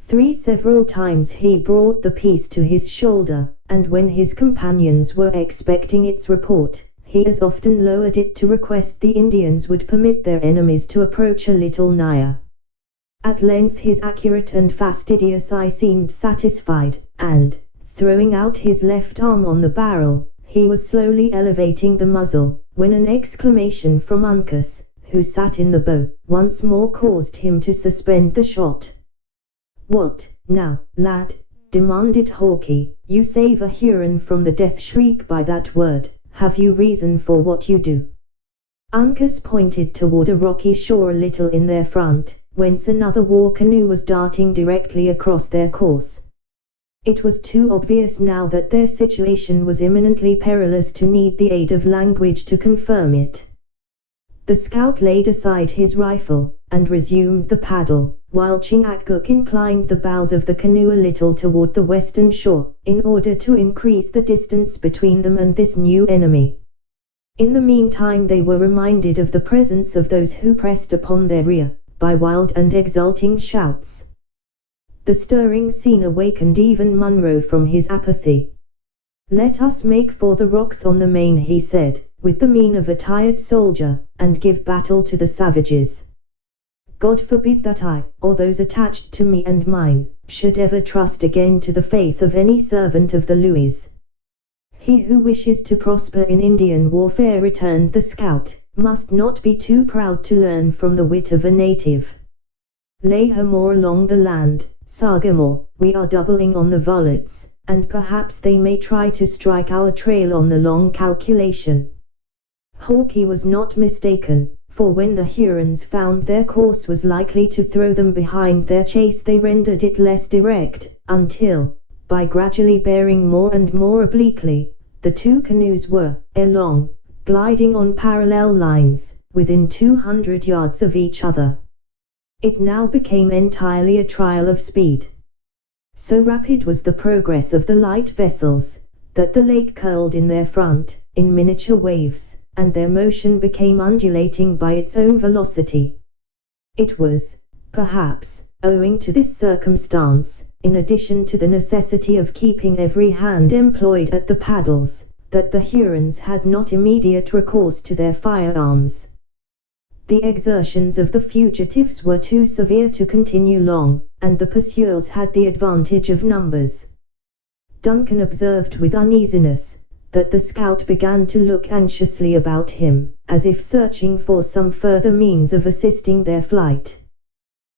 3 several times he brought the piece to his shoulder, and when his companions were expecting its report, he as often lowered it to request the Indians would permit their enemies to approach a little nigher. At length his accurate and fastidious eye seemed satisfied, and, throwing out his left arm on the barrel, he was slowly elevating the muzzle, when an exclamation from Uncas, who sat in the bow, once more caused him to suspend the shot. What, now, lad? demanded Hawkeye. You save a Huron from the death shriek by that word. Have you reason for what you do? Uncas pointed toward a rocky shore a little in their front, whence another war canoe was darting directly across their course. It was too obvious now that their situation was imminently perilous to need the aid of language to confirm it. The scout laid aside his rifle, and resumed the paddle, while Chingachgook inclined the bows of the canoe a little toward the western shore, in order to increase the distance between them and this new enemy. In the meantime they were reminded of the presence of those who pressed upon their rear, by wild and exulting shouts. The stirring scene awakened even Munro from his apathy. "Let us make for the rocks on the main," he said, with the mien of a tired soldier, "and give battle to the savages. God forbid that I, or those attached to me and mine, should ever trust again to the faith of any servant of the Louis. He who wishes to prosper in Indian warfare," returned the scout, "must not be too proud to learn from the wit of a native. Lay her more along the land, Sagamore, we are doubling on the Volats, and perhaps they may try to strike our trail on the long calculation." Hawkeye was not mistaken, for when the Hurons found their course was likely to throw them behind their chase, they rendered it less direct, until, by gradually bearing more and more obliquely, the two canoes were, ere long, gliding on parallel lines, within 200 yards of each other. It now became entirely a trial of speed. So rapid was the progress of the light vessels, that the lake curled in their front, in miniature waves, and their motion became undulating by its own velocity. It was, perhaps, owing to this circumstance, in addition to the necessity of keeping every hand employed at the paddles, that the Hurons had not immediate recourse to their firearms. The exertions of the fugitives were too severe to continue long, and the pursuers had the advantage of numbers. Duncan observed with uneasiness that the scout began to look anxiously about him, as if searching for some further means of assisting their flight.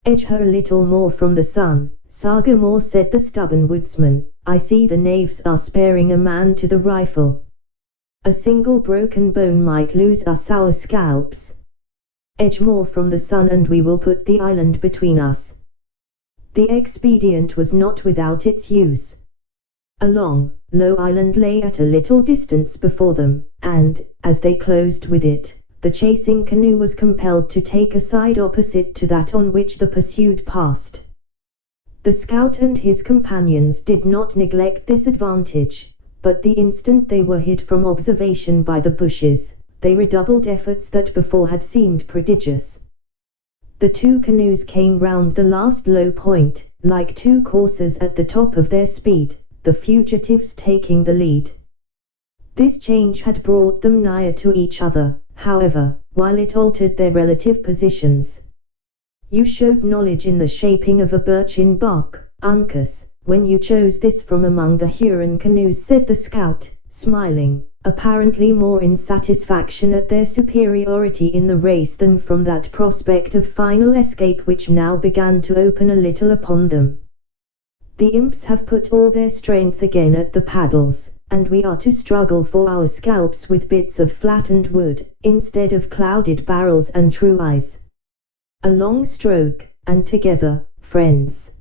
"Edge her a little more from the sun, Sagamore," said the stubborn woodsman. "I see the knaves are sparing a man to the rifle. A single broken bone might lose us our scalps. Edge more from the sun and we will put the island between us." The expedient was not without its use. A long, low island lay at a little distance before them, and, as they closed with it, the chasing canoe was compelled to take a side opposite to that on which the pursued passed. The scout and his companions did not neglect this advantage, but the instant they were hid from observation by the bushes, they redoubled efforts that before had seemed prodigious. The two canoes came round the last low point, like two coursers at the top of their speed, the fugitives taking the lead. This change had brought them nigher to each other, however, while it altered their relative positions. "You showed knowledge in the shaping of a birchen bark, Uncas, when you chose this from among the Huron canoes," said the scout, smiling, apparently more in satisfaction at their superiority in the race than from that prospect of final escape which now began to open a little upon them. "The imps have put all their strength again at the paddles, and we are to struggle for our scalps with bits of flattened wood, instead of clouded barrels and true eyes. A long stroke, and together, friends."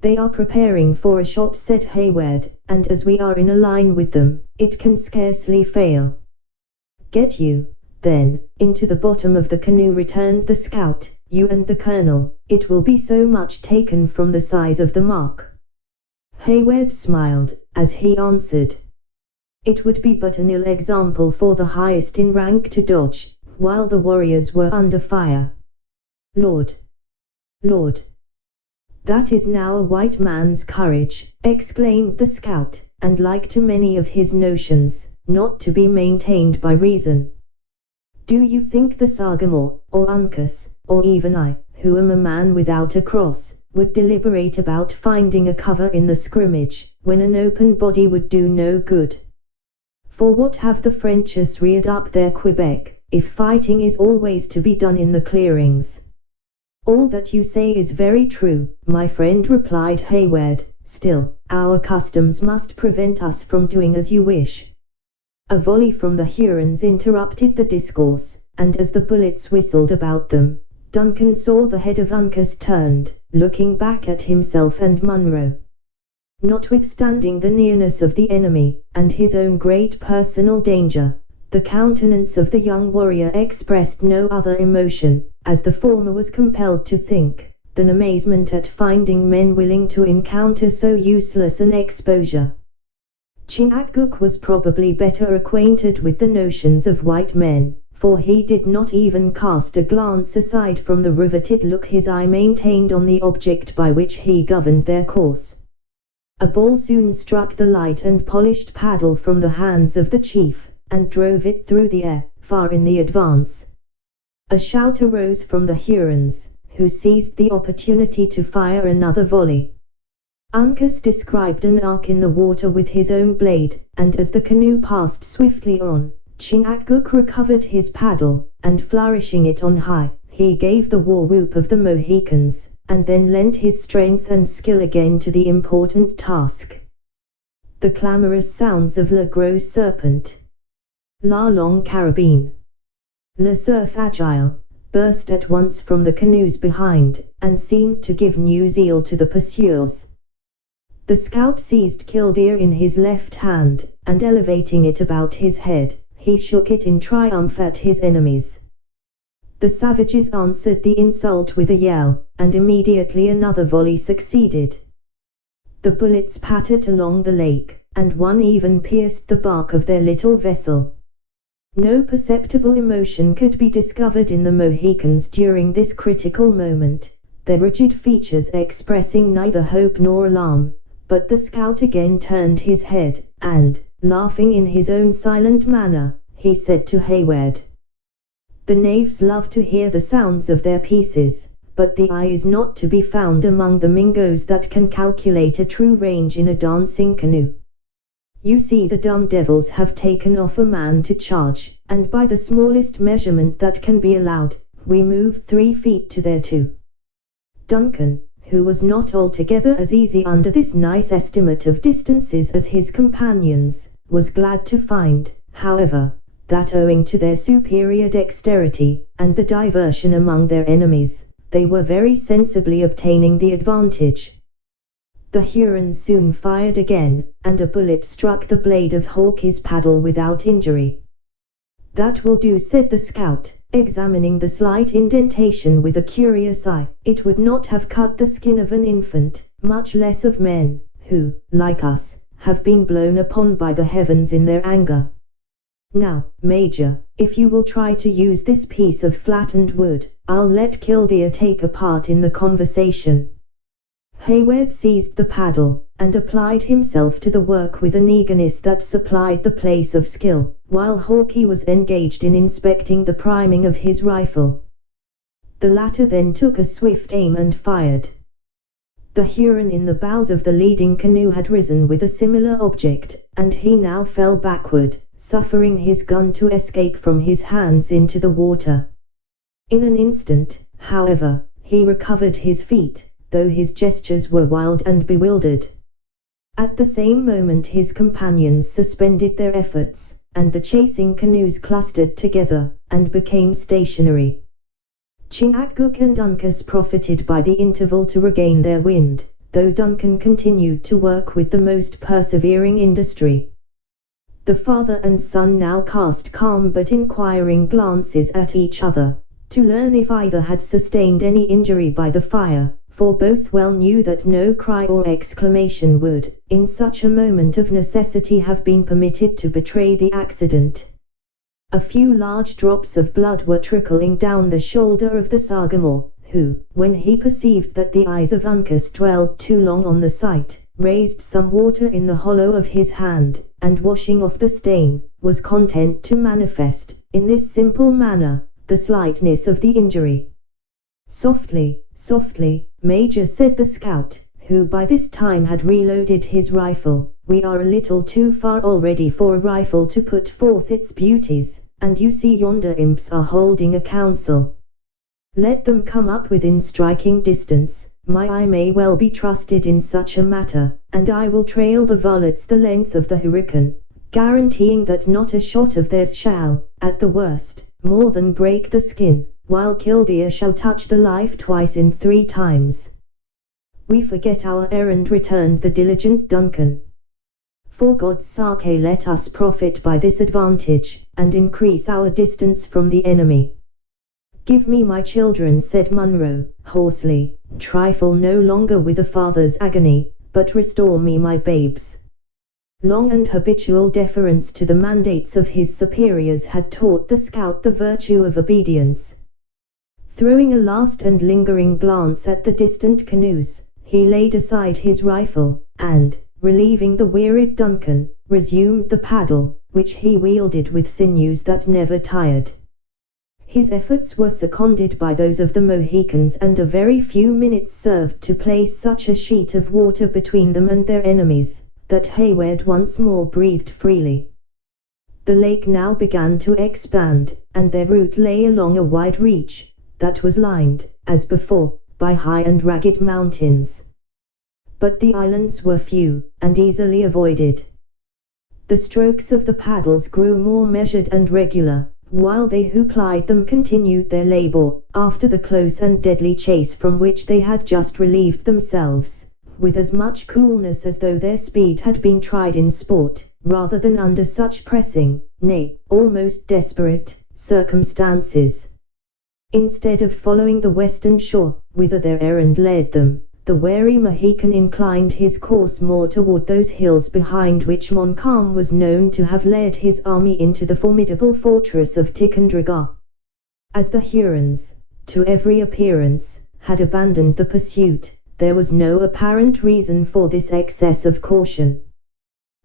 "They are preparing for a shot," said Hayward, "and as we are in a line with them, it can scarcely fail." "Get you, then, into the bottom of the canoe," returned the scout, "you and the colonel, it will be so much taken from the size of the mark." Hayward smiled, as he answered, "It would be but an ill example for the highest in rank to dodge, while the warriors were under fire." Lord! Lord! "That is now a white man's courage," exclaimed the scout, "and like to many of his notions, not to be maintained by reason. Do you think the Sagamore, or Uncas, or even I, who am a man without a cross, would deliberate about finding a cover in the scrimmage, when an open body would do no good? For what have the Frenchers reared up their Quebec, if fighting is always to be done in the clearings?" "All that you say is very true, my friend," replied Hayward, "still, our customs must prevent us from doing as you wish." A volley from the Hurons interrupted the discourse, and as the bullets whistled about them, Duncan saw the head of Uncas turned, looking back at himself and Munro. Notwithstanding the nearness of the enemy, and his own great personal danger, the countenance of the young warrior expressed no other emotion, as the former was compelled to think, than amazement at finding men willing to encounter so useless an exposure. Chingachgook was probably better acquainted with the notions of white men, for he did not even cast a glance aside from the riveted look his eye maintained on the object by which he governed their course. A ball soon struck the light and polished paddle from the hands of the chief, and drove it through the air, far in the advance. A shout arose from the Hurons, who seized the opportunity to fire another volley. Uncas described an arc in the water with his own blade, and as the canoe passed swiftly on, Chingachgook recovered his paddle, and flourishing it on high, he gave the war whoop of the Mohicans, and then lent his strength and skill again to the important task. The clamorous sounds of Le Gros Serpent, La Longue Carabine, Le Cerf Agile, burst at once from the canoes behind, and seemed to give new zeal to the pursuers. The scout seized Killdeer in his left hand, and elevating it about his head, he shook it in triumph at his enemies. The savages answered the insult with a yell, and immediately another volley succeeded. The bullets pattered along the lake, and one even pierced the bark of their little vessel. No perceptible emotion could be discovered in the Mohicans during this critical moment, their rigid features expressing neither hope nor alarm, but the scout again turned his head, and, laughing in his own silent manner, he said to Hayward, "The knaves love to hear the sounds of their pieces, but the eye is not to be found among the Mingoes that can calculate a true range in a dancing canoe. You see the dumb devils have taken off a man to charge, and by the smallest measurement that can be allowed, we move 3 feet to their 2. Duncan, who was not altogether as easy under this nice estimate of distances as his companions, was glad to find, however, that owing to their superior dexterity, and the diversion among their enemies, they were very sensibly obtaining the advantage. The Hurons soon fired again, and a bullet struck the blade of Hawke's paddle without injury. "That will do," said the scout, examining the slight indentation with a curious eye. "It would not have cut the skin of an infant, much less of men, who, like us, have been blown upon by the heavens in their anger. Now, Major, if you will try to use this piece of flattened wood, I'll let Killdeer take a part in the conversation." Hayward seized the paddle, and applied himself to the work with an eagerness that supplied the place of skill, while Hawke was engaged in inspecting the priming of his rifle. The latter then took a swift aim and fired. The Huron in the bows of the leading canoe had risen with a similar object, and he now fell backward, suffering his gun to escape from his hands into the water. In an instant, however, he recovered his feet, though his gestures were wild and bewildered. At the same moment his companions suspended their efforts, and the chasing canoes clustered together, and became stationary. Chingachgook and Uncas profited by the interval to regain their wind, though Duncan continued to work with the most persevering industry. The father and son now cast calm but inquiring glances at each other, to learn if either had sustained any injury by the fire, for both well knew that no cry or exclamation would, in such a moment of necessity, have been permitted to betray the accident. A few large drops of blood were trickling down the shoulder of the Sagamore, who, when he perceived that the eyes of Uncas dwelled too long on the sight, raised some water in the hollow of his hand, and washing off the stain, was content to manifest, in this simple manner, the slightness of the injury. "Softly, softly, Major," said the scout, who by this time had reloaded his rifle. "We are a little too far already for a rifle to put forth its beauties, and you see yonder imps are holding a council. Let them come up within striking distance, my eye may well be trusted in such a matter, and I will trail the varlets the length of the hurricane, guaranteeing that not a shot of theirs shall, at the worst, more than break the skin, while Killdeer shall touch the life twice in 3 times." "We forget our errand," returned the diligent Duncan. "For God's sake let us profit by this advantage, and increase our distance from the enemy." "Give me my children," said Munro, hoarsely, "trifle no longer with a father's agony, but restore me my babes." Long and habitual deference to the mandates of his superiors had taught the scout the virtue of obedience. Throwing a last and lingering glance at the distant canoes, he laid aside his rifle, and, relieving the wearied Duncan, resumed the paddle, which he wielded with sinews that never tired. His efforts were seconded by those of the Mohicans, and a very few minutes served to place such a sheet of water between them and their enemies, that Hayward once more breathed freely. The lake now began to expand, and their route lay along a wide reach, that was lined, as before, by high and ragged mountains. But the islands were few, and easily avoided. The strokes of the paddles grew more measured and regular, while they who plied them continued their labor, after the close and deadly chase from which they had just relieved themselves, with as much coolness as though their speed had been tried in sport, rather than under such pressing, nay, almost desperate, circumstances. Instead of following the western shore, whither their errand led them, the wary Mohican inclined his course more toward those hills behind which Montcalm was known to have led his army into the formidable fortress of Ticonderoga. As the Hurons, to every appearance, had abandoned the pursuit, there was no apparent reason for this excess of caution.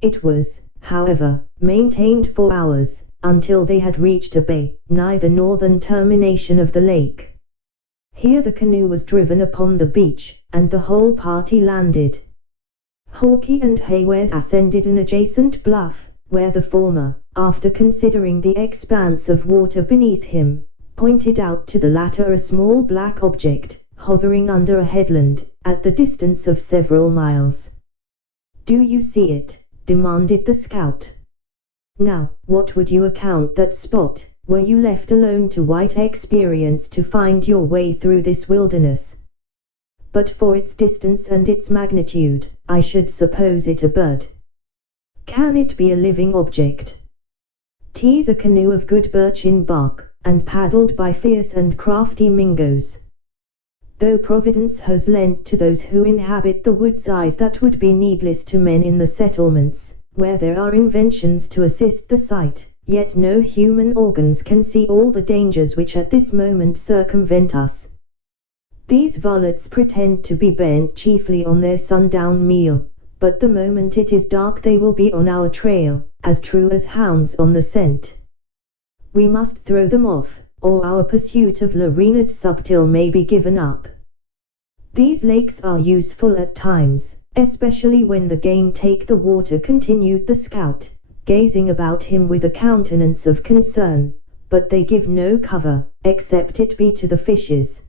It was, however, maintained for hours, until they had reached a bay, nigh the northern termination of the lake. Here the canoe was driven upon the beach, and the whole party landed. Hawkeye and Hayward ascended an adjacent bluff, where the former, after considering the expanse of water beneath him, pointed out to the latter a small black object, hovering under a headland, at the distance of several miles. "Do you see it?" demanded the scout. "Now, what would you account that spot, were you left alone to white experience to find your way through this wilderness? But for its distance and its magnitude, I should suppose it a bird. Can it be a living object? 'Tis a canoe of good birchen bark, and paddled by fierce and crafty Mingoes. Though Providence has lent to those who inhabit the woods eyes that would be needless to men in the settlements, where there are inventions to assist the sight, yet no human organs can see all the dangers which at this moment circumvent us. These varlets pretend to be bent chiefly on their sundown meal, but the moment it is dark they will be on our trail, as true as hounds on the scent. We must throw them off, or our pursuit of La Renard Subtil may be given up. These lakes are useful at times, especially when the game take the water," continued the scout, gazing about him with a countenance of concern, "but they give no cover, except it be to the fishes.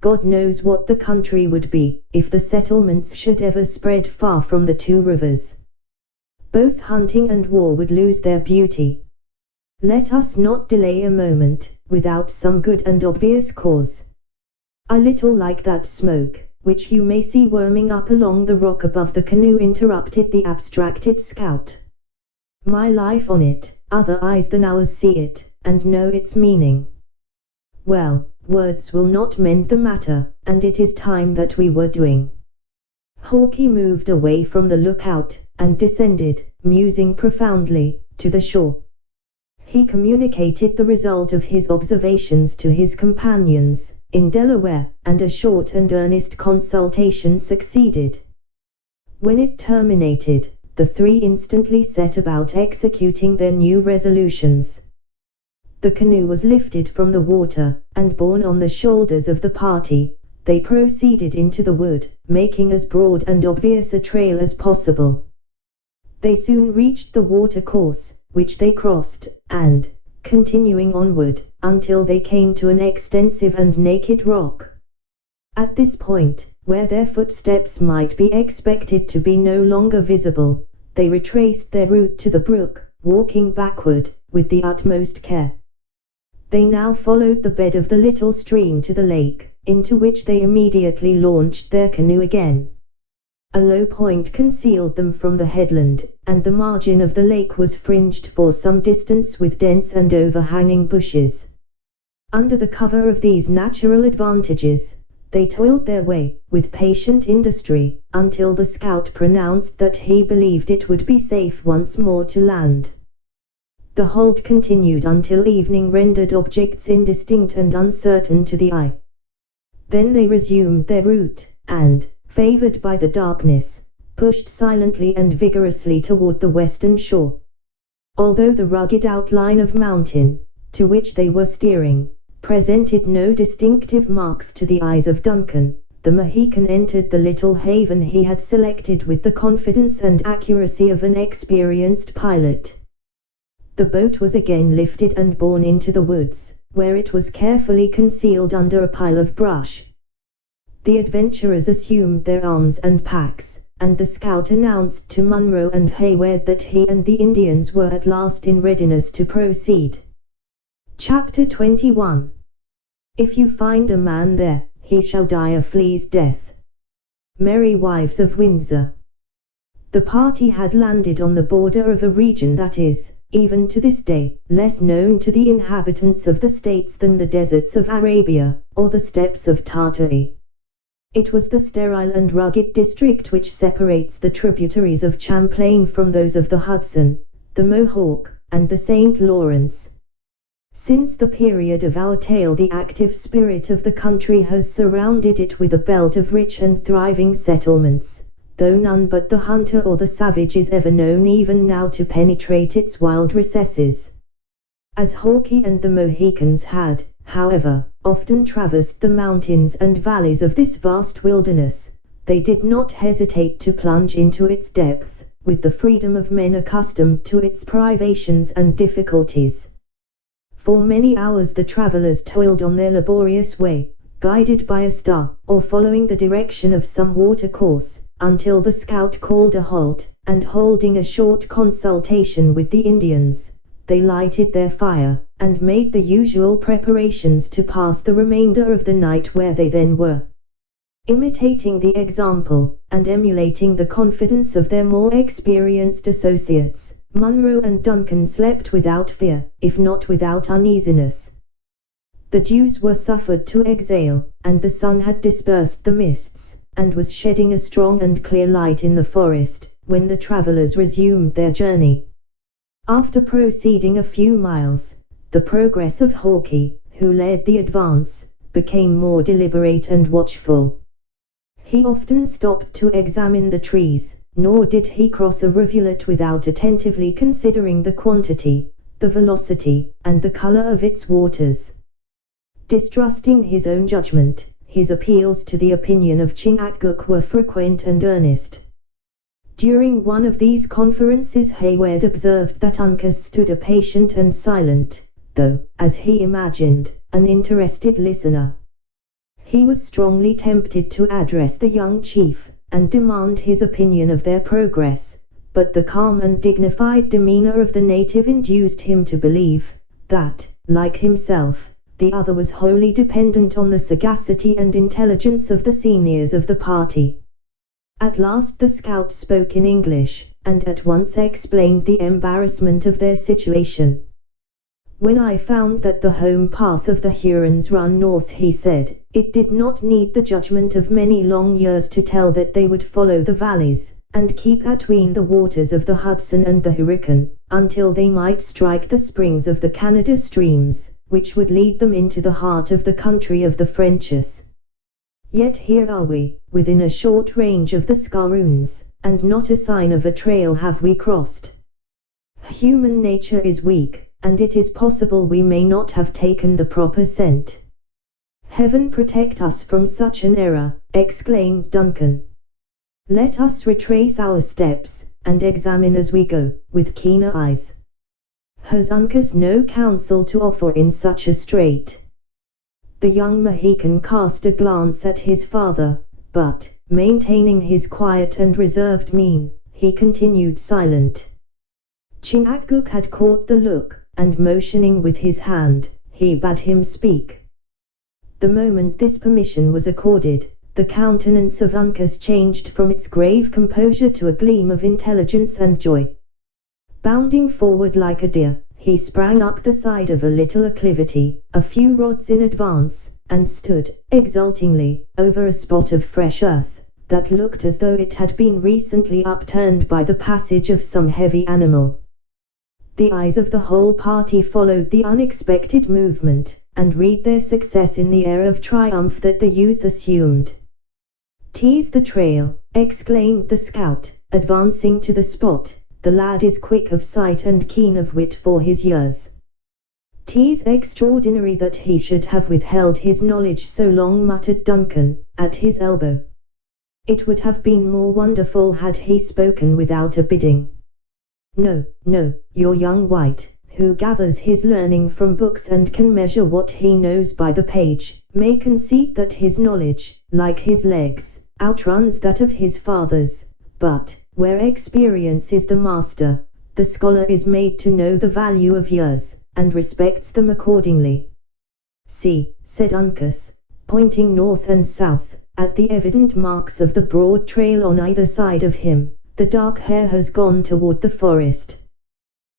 God knows what the country would be, if the settlements should ever spread far from the two rivers. Both hunting and war would lose their beauty. Let us not delay a moment, without some good and obvious cause. I little like that smoke, which you may see worming up along the rock above the canoe," interrupted the abstracted scout. "My life on it, other eyes than ours see it, and know its meaning. Well, words will not mend the matter, and it is time that we were doing." Hawkeye moved away from the lookout, and descended, musing profoundly, to the shore. He communicated the result of his observations to his companions in Delaware, and a short and earnest consultation succeeded. When it terminated, the three instantly set about executing their new resolutions. The canoe was lifted from the water, and borne on the shoulders of the party, they proceeded into the wood, making as broad and obvious a trail as possible. They soon reached the water course, which they crossed, and, continuing onward, until they came to an extensive and naked rock. At this point, where their footsteps might be expected to be no longer visible, they retraced their route to the brook, walking backward, with the utmost care. They now followed the bed of the little stream to the lake, into which they immediately launched their canoe again. A low point concealed them from the headland, and the margin of the lake was fringed for some distance with dense and overhanging bushes. Under the cover of these natural advantages, They toiled their way, with patient industry, until the scout pronounced that he believed it would be safe once more to land. The halt continued until evening rendered objects indistinct and uncertain to the eye. Then they resumed their route, and, favored by the darkness, pushed silently and vigorously toward the western shore. Although the rugged outline of mountain, to which they were steering, presented no distinctive marks to the eyes of Duncan, the Mohican entered the little haven he had selected with the confidence and accuracy of an experienced pilot. The boat was again lifted and borne into the woods, where it was carefully concealed under a pile of brush. The adventurers assumed their arms and packs, and the scout announced to Munro and Hayward that he and the Indians were at last in readiness to proceed. Chapter 21. If you find a man there, he shall die a flea's death. Merry Wives of Windsor. The party had landed on the border of a region that is, even to this day, less known to the inhabitants of the states than the deserts of Arabia, or the steppes of Tartary. It was the sterile and rugged district which separates the tributaries of Champlain from those of the Hudson, the Mohawk, and the St. Lawrence. Since the period of our tale, the active spirit of the country has surrounded it with a belt of rich and thriving settlements, though none but the hunter or the savage is ever known even now to penetrate its wild recesses. As Hawkeye and the Mohicans had, however, often traversed the mountains and valleys of this vast wilderness, they did not hesitate to plunge into its depth, with the freedom of men accustomed to its privations and difficulties. For many hours the travelers toiled on their laborious way, guided by a star, or following the direction of some watercourse, until the scout called a halt, and holding a short consultation with the Indians, they lighted their fire, and made the usual preparations to pass the remainder of the night where they then were. Imitating the example, and emulating the confidence of their more experienced associates, Munro and Duncan slept without fear, if not without uneasiness. The dews were suffered to exhale, and the sun had dispersed the mists, and was shedding a strong and clear light in the forest, when the travelers resumed their journey. After proceeding a few miles, the progress of Hawkeye, who led the advance, became more deliberate and watchful. He often stopped to examine the trees, nor did he cross a rivulet without attentively considering the quantity, the velocity, and the color of its waters. Distrusting his own judgment, his appeals to the opinion of Chingachgook were frequent and earnest. During one of these conferences Hayward observed that Uncas stood a patient and silent, though, as he imagined, an interested listener. He was strongly tempted to address the young chief, and demand his opinion of their progress, but the calm and dignified demeanor of the native induced him to believe that, like himself, the other was wholly dependent on the sagacity and intelligence of the seniors of the party. At last the scout spoke in English, and at once explained the embarrassment of their situation. When I found that the home path of the Hurons ran north, he said, it did not need the judgment of many long years to tell that they would follow the valleys, and keep atween the waters of the Hudson and the Hurricane, until they might strike the springs of the Canada streams, which would lead them into the heart of the country of the Frenches. Yet here are we, within a short range of the Scaroons, and not a sign of a trail have we crossed. Human nature is weak, and it is possible we may not have taken the proper scent. Heaven protect us from such an error, exclaimed Duncan. Let us retrace our steps, and examine as we go, with keener eyes. Has Uncas no counsel to offer in such a strait? The young Mohican cast a glance at his father, but, maintaining his quiet and reserved mien, he continued silent. Chingachgook had caught the look, and motioning with his hand, he bade him speak. The moment this permission was accorded, the countenance of Uncas changed from its grave composure to a gleam of intelligence and joy. Bounding forward like a deer, he sprang up the side of a little acclivity, a few rods in advance, and stood, exultingly, over a spot of fresh earth, that looked as though it had been recently upturned by the passage of some heavy animal. The eyes of the whole party followed the unexpected movement, and read their success in the air of triumph that the youth assumed. "Tease the trail," exclaimed the scout, advancing to the spot. "The lad is quick of sight and keen of wit for his years. 'Tis extraordinary that he should have withheld his knowledge so long," muttered Duncan, at his elbow. "It would have been more wonderful had he spoken without a bidding. No, no, your young wight, who gathers his learning from books and can measure what he knows by the page, may concede that his knowledge, like his legs, outruns that of his fathers, but, where experience is the master, the scholar is made to know the value of years, and respects them accordingly. See," said Uncas, pointing north and south, at the evident marks of the broad trail on either side of him, "the dark hare has gone toward the forest."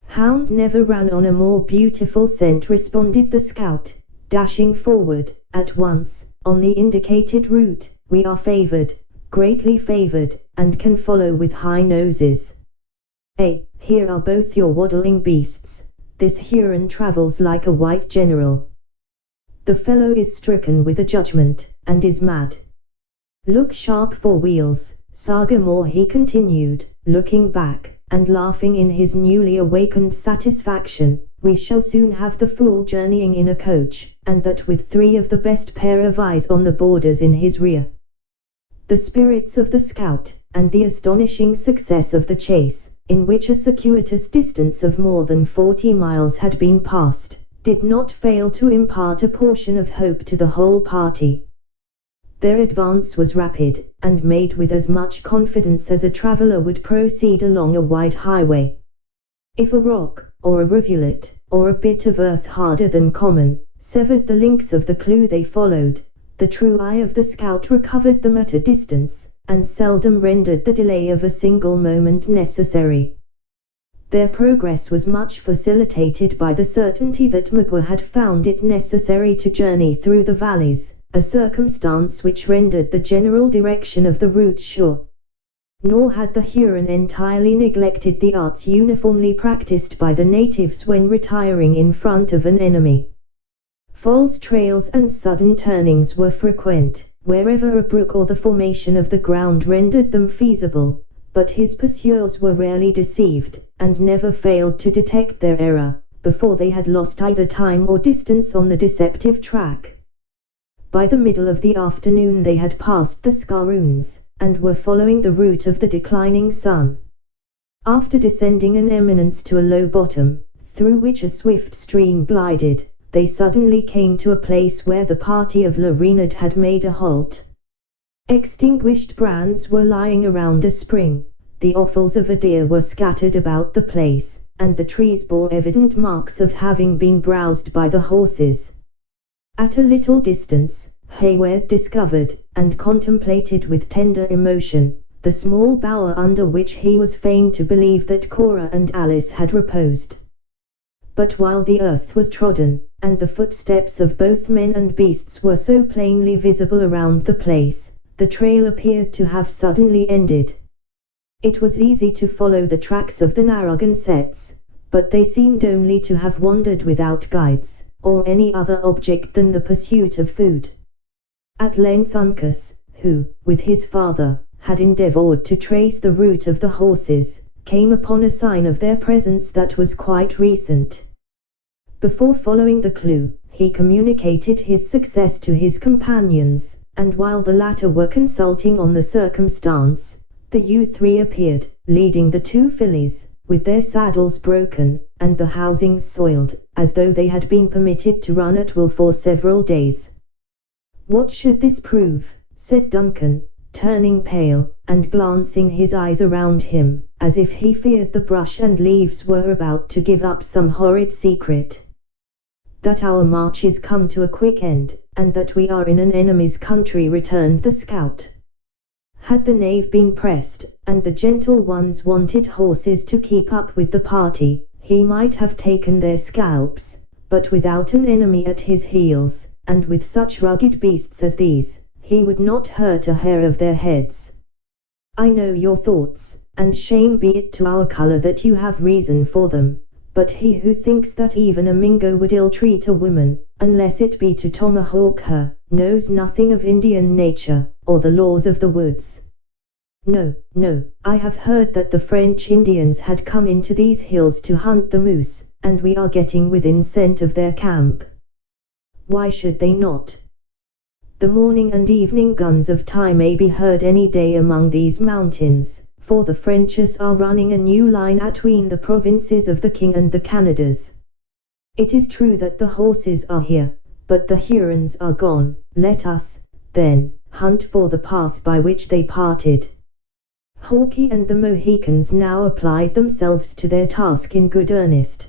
"Hound never ran on a more beautiful scent," responded the scout, dashing forward, at once, on the indicated route. "We are favored, greatly favored, and can follow with high noses. Here are both your waddling beasts. This Huron travels like a white general. The fellow is stricken with a judgment, and is mad. Look sharp for wheels, Sagamore," he continued, looking back, and laughing in his newly awakened satisfaction. "We shall soon have the fool journeying in a coach, and that with 3 of the best pair of eyes on the borders in his rear." The spirits of the scout, and the astonishing success of the chase, in which a circuitous distance of more than 40 miles had been passed, did not fail to impart a portion of hope to the whole party. Their advance was rapid, and made with as much confidence as a traveler would proceed along a wide highway. If a rock, or a rivulet, or a bit of earth harder than common, severed the links of the clue they followed, the true eye of the scout recovered them at a distance, and seldom rendered the delay of a single moment necessary. Their progress was much facilitated by the certainty that Magua had found it necessary to journey through the valleys, a circumstance which rendered the general direction of the route sure. Nor had the Huron entirely neglected the arts uniformly practiced by the natives when retiring in front of an enemy. False trails and sudden turnings were frequent, wherever a brook or the formation of the ground rendered them feasible, but his pursuers were rarely deceived, and never failed to detect their error, before they had lost either time or distance on the deceptive track. By the middle of the afternoon they had passed the Skaroons, and were following the route of the declining sun. After descending an eminence to a low bottom, through which a swift stream glided, they suddenly came to a place where the party of La Renaud had made a halt. Extinguished brands were lying around a spring, the offals of a deer were scattered about the place, and the trees bore evident marks of having been browsed by the horses. At a little distance, Hayward discovered, and contemplated with tender emotion, the small bower under which he was fain to believe that Cora and Alice had reposed. But while the earth was trodden, and the footsteps of both men and beasts were so plainly visible around the place, the trail appeared to have suddenly ended. It was easy to follow the tracks of the Narragansetts, but they seemed only to have wandered without guides, or any other object than the pursuit of food. At length Uncas, who, with his father, had endeavored to trace the route of the horses, came upon a sign of their presence that was quite recent. Before following the clue, he communicated his success to his companions, and while the latter were consulting on the circumstance, the youth reappeared, leading the 2 fillies, with their saddles broken, and the housings soiled, as though they had been permitted to run at will for several days. "What should this prove?" said Duncan, turning pale, and glancing his eyes around him, as if he feared the brush and leaves were about to give up some horrid secret. "That our march is come to a quick end, and that we are in an enemy's country," returned the scout. Had the knave been pressed, and the gentle ones wanted horses to keep up with the party, he might have taken their scalps, but without an enemy at his heels, and with such rugged beasts as these, he would not hurt a hair of their heads. I know your thoughts, and shame be it to our color that you have reason for them, but he who thinks that even a Mingo would ill-treat a woman, unless it be to tomahawk her, knows nothing of Indian nature, or the laws of the woods. No, no, I have heard that the French Indians had come into these hills to hunt the moose, and we are getting within scent of their camp. Why should they not? The morning and evening guns of Thai may be heard any day among these mountains, for the Frenchers are running a new line atween the provinces of the King and the Canadas. It is true that the horses are here, but the Hurons are gone. Let us, then, hunt for the path by which they parted. Hawkeye and the Mohicans now applied themselves to their task in good earnest.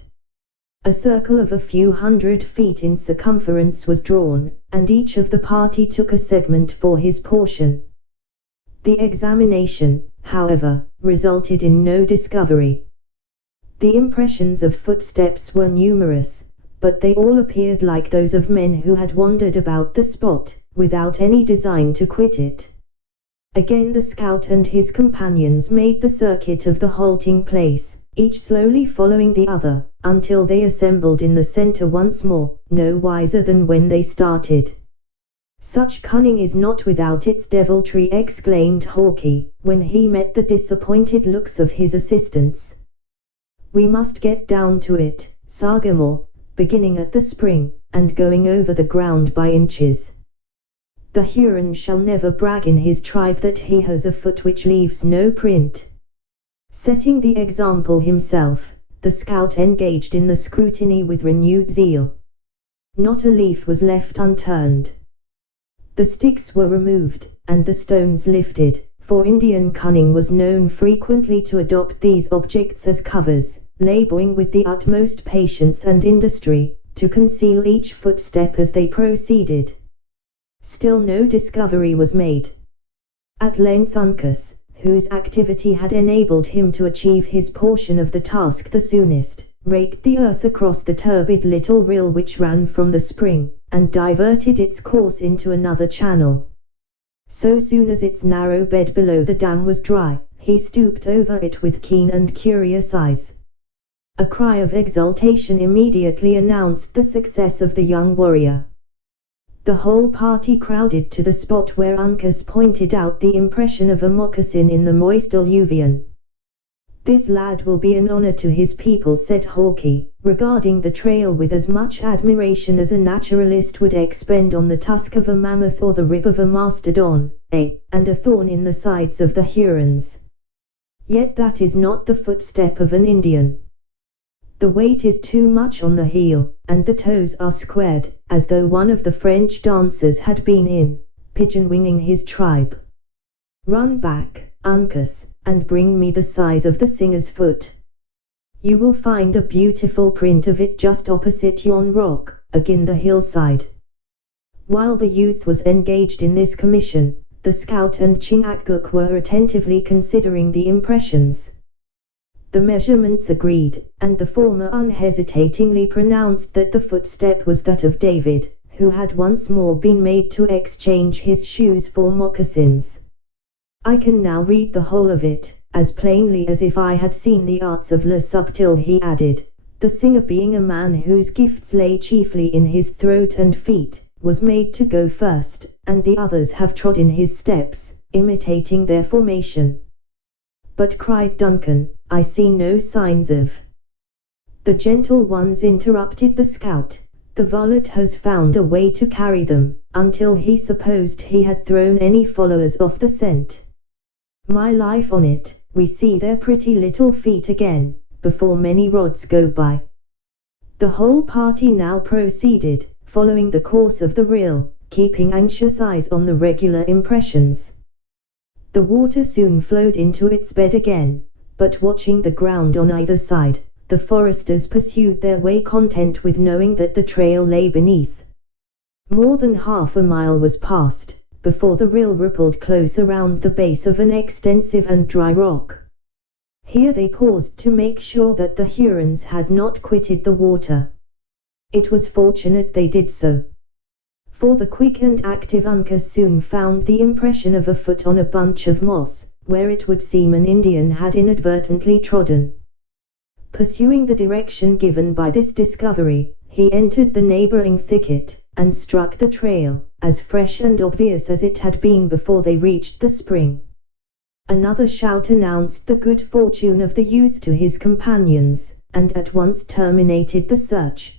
A circle of a few 100 feet in circumference was drawn, and each of the party took a segment for his portion. The examination, however, resulted in no discovery. The impressions of footsteps were numerous, but they all appeared like those of men who had wandered about the spot, without any design to quit it. Again the scout and his companions made the circuit of the halting place, each slowly following the other, until they assembled in the center once more, no wiser than when they started. Such cunning is not without its deviltry, exclaimed Hawkeye, when he met the disappointed looks of his assistants. We must get down to it, Sagamore, beginning at the spring, and going over the ground by inches. The Huron shall never brag in his tribe that he has a foot which leaves no print. Setting the example himself, the scout engaged in the scrutiny with renewed zeal. Not a leaf was left unturned. The sticks were removed, and the stones lifted, for Indian cunning was known frequently to adopt these objects as covers, laboring with the utmost patience and industry, to conceal each footstep as they proceeded. Still no discovery was made. At length Uncas, whose activity had enabled him to achieve his portion of the task the soonest, raked the earth across the turbid little rill which ran from the spring, and diverted its course into another channel. So soon as its narrow bed below the dam was dry, he stooped over it with keen and curious eyes. A cry of exultation immediately announced the success of the young warrior. The whole party crowded to the spot where Uncas pointed out the impression of a moccasin in the moist alluvion. This lad will be an honor to his people, said Hawkeye, regarding the trail with as much admiration as a naturalist would expend on the tusk of a mammoth or the rib of a mastodon, and a thorn in the sides of the Hurons. Yet that is not the footstep of an Indian. The weight is too much on the heel, and the toes are squared, as though one of the French dancers had been in, pigeon-winging his tribe. Run back, Uncas, and bring me the size of the singer's foot. You will find a beautiful print of it just opposite yon rock, agin the hillside. While the youth was engaged in this commission, the scout and Chingachgook were attentively considering the impressions. The measurements agreed, and the former unhesitatingly pronounced that the footstep was that of David, who had once more been made to exchange his shoes for moccasins. I can now read the whole of it, as plainly as if I had seen the arts of Le Subtil, he added. The singer, being a man whose gifts lay chiefly in his throat and feet, was made to go first, and the others have trod in his steps, imitating their formation. But, cried Duncan, I see no signs of. The gentle ones, interrupted the scout. The varlet has found a way to carry them, until he supposed he had thrown any followers off the scent. My life on it, we see their pretty little feet again, before many rods go by. The whole party now proceeded, following the course of the rill, keeping anxious eyes on the regular impressions. The water soon flowed into its bed again, but watching the ground on either side, the foresters pursued their way, content with knowing that the trail lay beneath. More than half a mile was passed, before the rill rippled close around the base of an extensive and dry rock. Here they paused to make sure that the Hurons had not quitted the water. It was fortunate they did so, for the quick and active Uncas soon found the impression of a foot on a bunch of moss, where it would seem an Indian had inadvertently trodden. Pursuing the direction given by this discovery, he entered the neighboring thicket, and struck the trail, as fresh and obvious as it had been before they reached the spring. Another shout announced the good fortune of the youth to his companions, and at once terminated the search.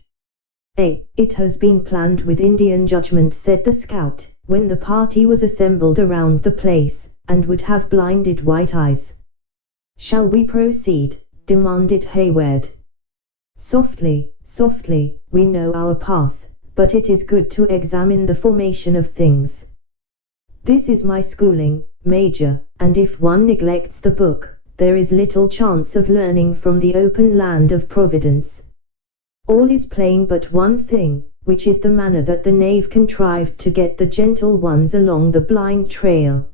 It has been planned with Indian judgment," said the scout, when the party was assembled around the place, "and would have blinded White Eyes." "Shall we proceed?" demanded Hayward. "Softly, softly, we know our path, but it is good to examine the formation of things. This is my schooling, Major, and if one neglects the book, there is little chance of learning from the open land of Providence. All is plain but one thing, which is the manner that the knave contrived to get the gentle ones along the blind trail.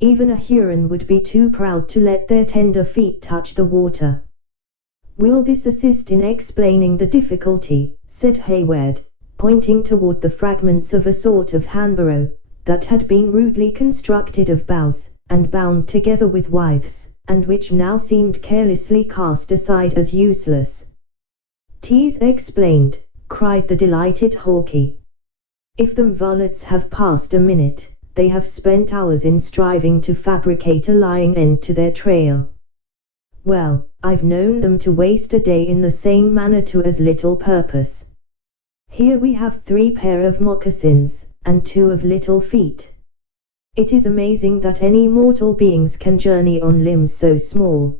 Even a Huron would be too proud to let their tender feet touch the water." "Will this assist in explaining the difficulty?" said Hayward, pointing toward the fragments of a sort of handbarrow, that had been rudely constructed of boughs, and bound together with withes, and which now seemed carelessly cast aside as useless. "'Tis explained," cried the delighted Hawkeye. "If them varlets have passed a minute, they have spent hours in striving to fabricate a lying end to their trail. Well, I've known them to waste a day in the same manner to as little purpose. Here we have 3 pair of moccasins, and 2 of little feet. It is amazing that any mortal beings can journey on limbs so small.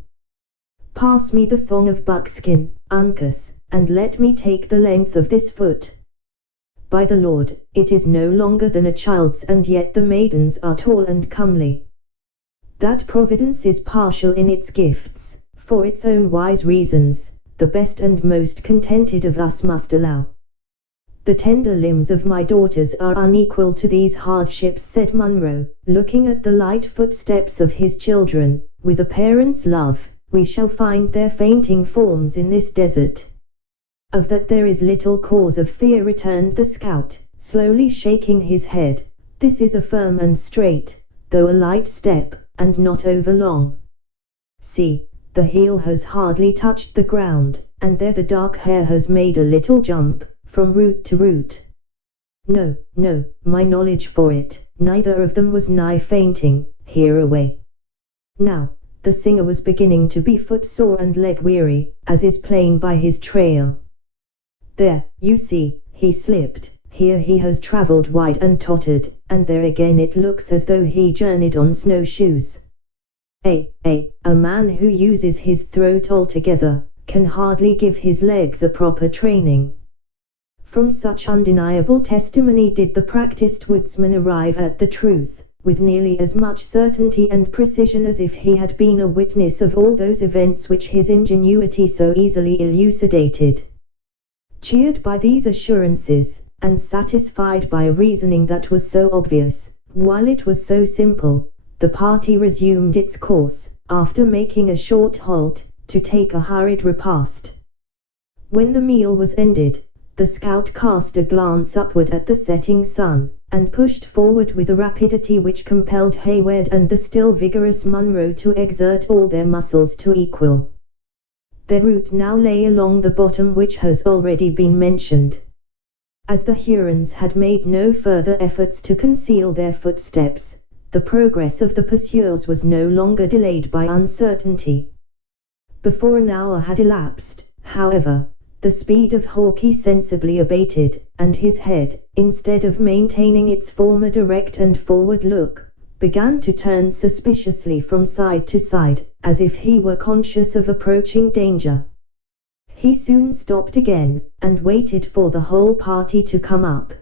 Pass me the thong of buckskin, Uncas, and let me take the length of this foot. By the Lord, it is no longer than a child's, and yet the maidens are tall and comely. That Providence is partial in its gifts, for its own wise reasons, the best and most contented of us must allow. The tender limbs of my daughters are unequal to these hardships," said Munro, looking at the light footsteps of his children. "With a parent's love, we shall find their fainting forms in this desert." "Of that there is little cause of fear," returned the scout, slowly shaking his head. "This is a firm and straight, though a light step, and not over long. See, the heel has hardly touched the ground, and there the dark hair has made a little jump, from root to root. No, no, my knowledge for it, neither of them was nigh fainting, hereaway." Now, the singer was beginning to be footsore and leg weary, as is plain by his trail. "There, you see, he slipped, here he has travelled wide and tottered, and there again it looks as though he journeyed on snowshoes. A man who uses his throat altogether, can hardly give his legs a proper training." From such undeniable testimony did the practised woodsman arrive at the truth, with nearly as much certainty and precision as if he had been a witness of all those events which his ingenuity so easily elucidated. Cheered by these assurances, and satisfied by a reasoning that was so obvious, while it was so simple, the party resumed its course, after making a short halt, to take a hurried repast. When the meal was ended, the scout cast a glance upward at the setting sun, and pushed forward with a rapidity which compelled Hayward and the still vigorous Munro to exert all their muscles to equal. Their route now lay along the bottom which has already been mentioned. As the Hurons had made no further efforts to conceal their footsteps, the progress of the pursuers was no longer delayed by uncertainty. Before an hour had elapsed, however, the speed of Hawkeye sensibly abated, and his head, instead of maintaining its former direct and forward look, began to turn suspiciously from side to side, as if he were conscious of approaching danger. He soon stopped again, and waited for the whole party to come up.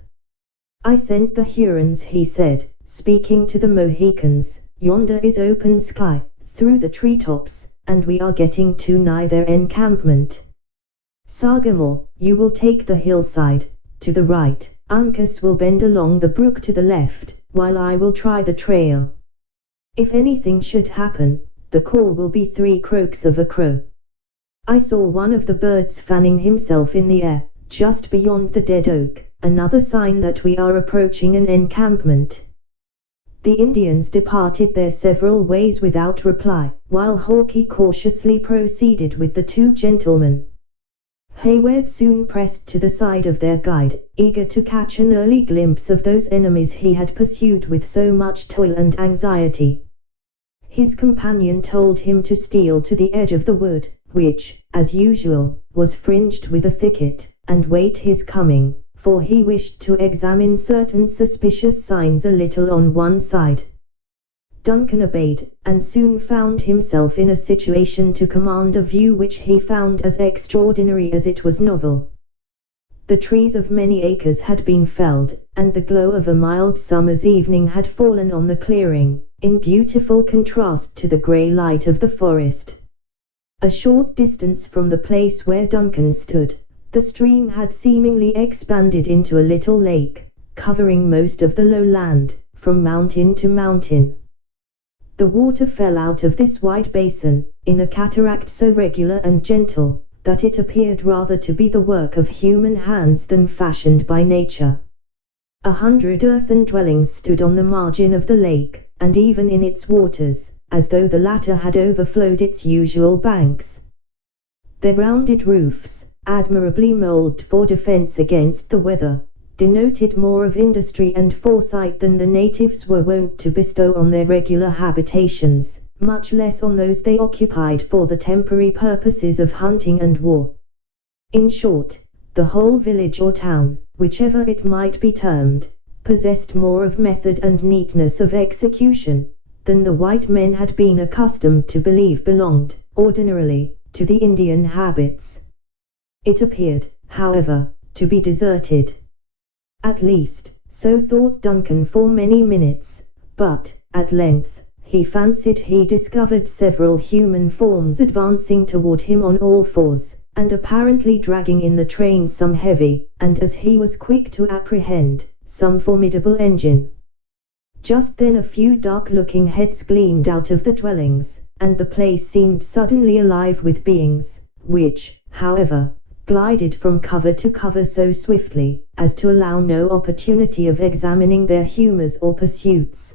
"I sent the Hurons," he said, speaking to the Mohicans. "Yonder is open sky, through the treetops, and we are getting too nigh their encampment. Sagamore, you will take the hillside, to the right, Uncas will bend along the brook to the left, while I will try the trail. If anything should happen, the call will be 3 croaks of a crow. I saw one of the birds fanning himself in the air, just beyond the dead oak, another sign that we are approaching an encampment. The Indians departed their several ways without reply, while Hawkeye cautiously proceeded with the 2 gentlemen. Hayward soon pressed to the side of their guide, eager to catch an early glimpse of those enemies he had pursued with so much toil and anxiety. His companion told him to steal to the edge of the wood, which, as usual, was fringed with a thicket, and wait his coming, for he wished to examine certain suspicious signs a little on one side. Duncan obeyed, and soon found himself in a situation to command a view which he found as extraordinary as it was novel. The trees of many acres had been felled, and the glow of a mild summer's evening had fallen on the clearing, in beautiful contrast to the grey light of the forest. A short distance from the place where Duncan stood, the stream had seemingly expanded into a little lake, covering most of the lowland, from mountain to mountain. The water fell out of this wide basin, in a cataract so regular and gentle, that it appeared rather to be the work of human hands than fashioned by nature. 100 earthen dwellings stood on the margin of the lake, and even in its waters, as though the latter had overflowed its usual banks. Their rounded roofs, admirably moulded for defense against the weather, denoted more of industry and foresight than the natives were wont to bestow on their regular habitations, much less on those they occupied for the temporary purposes of hunting and war. In short, the whole village or town, whichever it might be termed, possessed more of method and neatness of execution than the white men had been accustomed to believe belonged, ordinarily, to the Indian habits. It appeared, however, to be deserted. At least, so thought Duncan for many minutes, but, at length, he fancied he discovered several human forms advancing toward him on all fours, and apparently dragging in the train some heavy, and as he was quick to apprehend, some formidable engine. Just then a few dark-looking heads gleamed out of the dwellings, and the place seemed suddenly alive with beings, which, however, glided from cover to cover so swiftly, as to allow no opportunity of examining their humours or pursuits.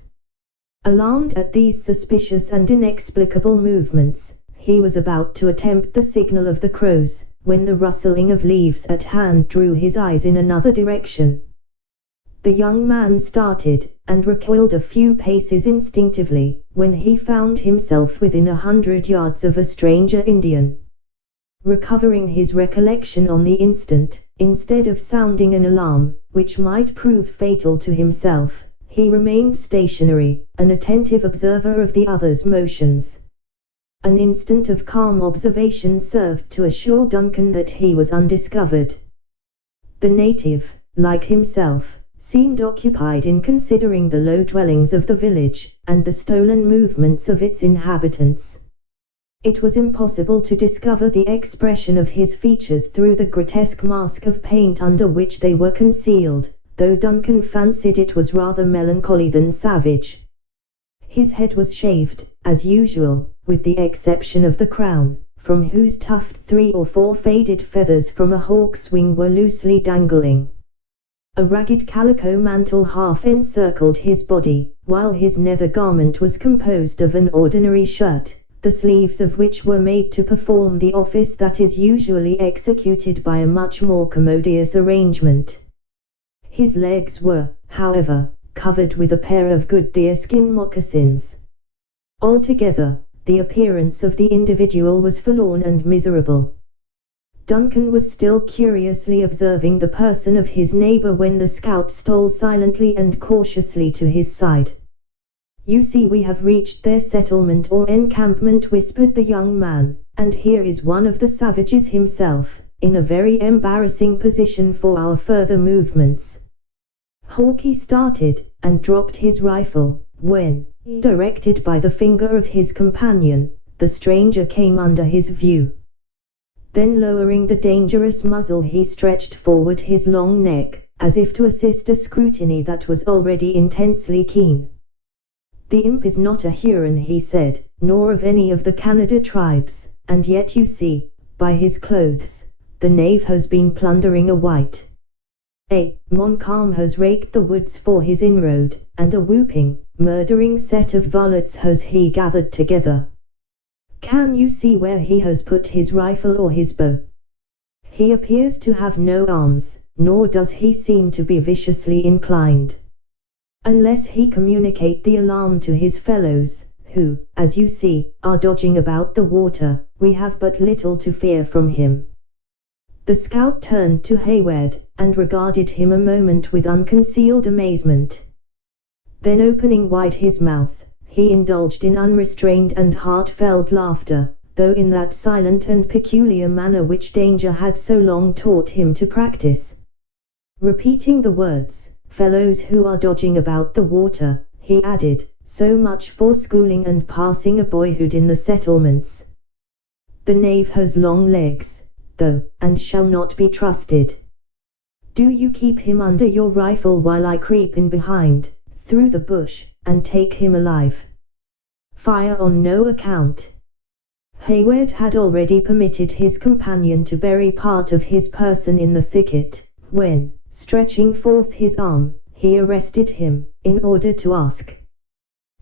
Alarmed at these suspicious and inexplicable movements, he was about to attempt the signal of the crows, when the rustling of leaves at hand drew his eyes in another direction. The young man started, and recoiled a few paces instinctively, when he found himself within 100 yards of a stranger Indian. Recovering his recollection on the instant, instead of sounding an alarm, which might prove fatal to himself, he remained stationary, an attentive observer of the other's motions. An instant of calm observation served to assure Duncan that he was undiscovered. The native, like himself, seemed occupied in considering the low dwellings of the village, and the stolen movements of its inhabitants. It was impossible to discover the expression of his features through the grotesque mask of paint under which they were concealed, though Duncan fancied it was rather melancholy than savage. His head was shaved, as usual, with the exception of the crown, from whose tuft 3 or 4 faded feathers from a hawk's wing were loosely dangling. A ragged calico mantle half encircled his body, while his nether garment was composed of an ordinary shirt, the sleeves of which were made to perform the office that is usually executed by a much more commodious arrangement. His legs were, however, covered with a pair of good deerskin moccasins. Altogether, the appearance of the individual was forlorn and miserable. Duncan was still curiously observing the person of his neighbor when the scout stole silently and cautiously to his side. "You see, we have reached their settlement or encampment," whispered the young man, "and here is one of the savages himself, in a very embarrassing position for our further movements." Hawkeye started, and dropped his rifle, when, directed by the finger of his companion, the stranger came under his view. Then lowering the dangerous muzzle he stretched forward his long neck, as if to assist a scrutiny that was already intensely keen. "The imp is not a Huron," he said, nor of any of the Canada tribes, and yet you see, by his clothes, the knave has been plundering a white. Montcalm has raked the woods for his inroad, and a whooping, murdering set of varlets has he gathered together. Can you see where he has put his rifle or his bow? He appears to have no arms, nor does he seem to be viciously inclined. Unless he communicate the alarm to his fellows, who, as you see, are dodging about the water, we have but little to fear from him." The scout turned to Hayward, and regarded him a moment with unconcealed amazement. Then opening wide his mouth, he indulged in unrestrained and heartfelt laughter, though in that silent and peculiar manner which danger had so long taught him to practice. Repeating the words, "fellows who are dodging about the water," he added, "so much for schooling and passing a boyhood in the settlements. The knave has long legs, though, and shall not be trusted. Do you keep him under your rifle while I creep in behind, through the bush, and take him alive. Fire on no account." Hayward had already permitted his companion to bury part of his person in the thicket, when, stretching forth his arm, he arrested him, in order to ask,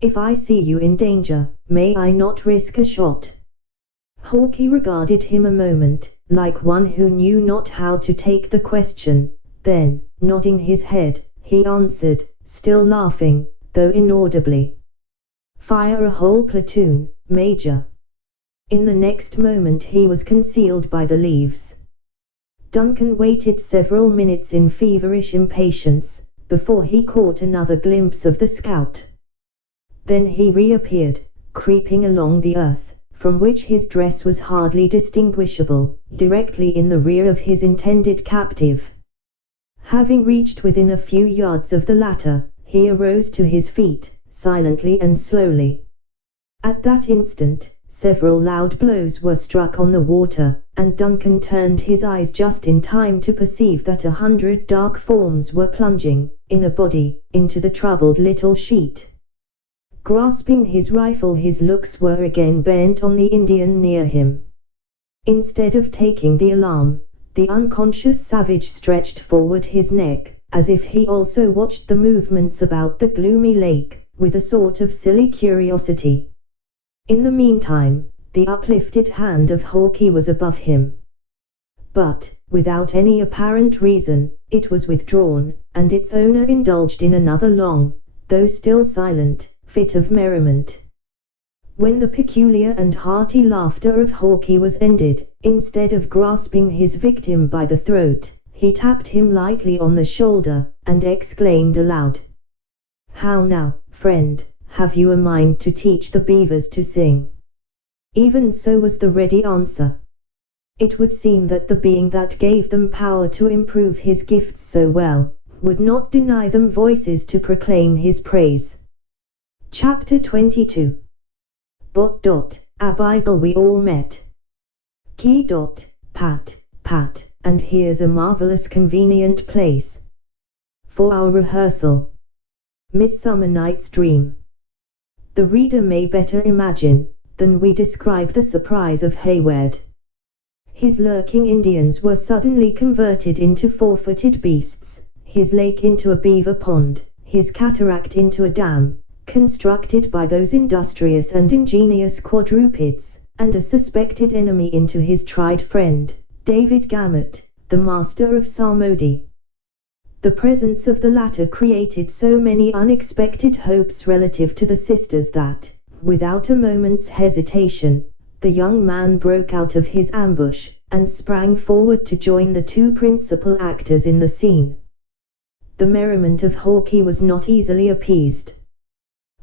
"If I see you in danger, may I not risk a shot?" Hawkeye regarded him a moment, like one who knew not how to take the question, then, nodding his head, he answered, still laughing, though inaudibly, "Fire a whole platoon, Major." In the next moment he was concealed by the leaves. Duncan waited several minutes in feverish impatience, before he caught another glimpse of the scout. Then he reappeared, creeping along the earth, from which his dress was hardly distinguishable, directly in the rear of his intended captive. Having reached within a few yards of the latter, he arose to his feet, silently and slowly. At that instant, several loud blows were struck on the water, and Duncan turned his eyes just in time to perceive that 100 dark forms were plunging, in a body, into the troubled little sheet. Grasping his rifle, his looks were again bent on the Indian near him. Instead of taking the alarm, the unconscious savage stretched forward his neck, as if he also watched the movements about the gloomy lake, with a sort of silly curiosity. In the meantime, the uplifted hand of Hawkeye was above him. But, without any apparent reason, it was withdrawn, and its owner indulged in another long, though still silent, fit of merriment. When the peculiar and hearty laughter of Hawkeye was ended, instead of grasping his victim by the throat, he tapped him lightly on the shoulder, and exclaimed aloud, "How now, friend, have you a mind to teach the beavers to sing?" "Even so," was the ready answer. It would seem that the being that gave them power to improve his gifts so well, would not deny them voices to proclaim his praise. Chapter 22. A Bible we all met. Key. Pat, pat, and here's a marvelous convenient place for our rehearsal. Midsummer Night's Dream. The reader may better imagine, than we describe the surprise of Hayward. His lurking Indians were suddenly converted into four-footed beasts, his lake into a beaver pond, his cataract into a dam, constructed by those industrious and ingenious quadrupeds, and a suspected enemy into his tried friend, David Gamut, the master of psalmody. The presence of the latter created so many unexpected hopes relative to the sisters that, without a moment's hesitation, the young man broke out of his ambush, and sprang forward to join the two principal actors in the scene. The merriment of Hawkeye was not easily appeased.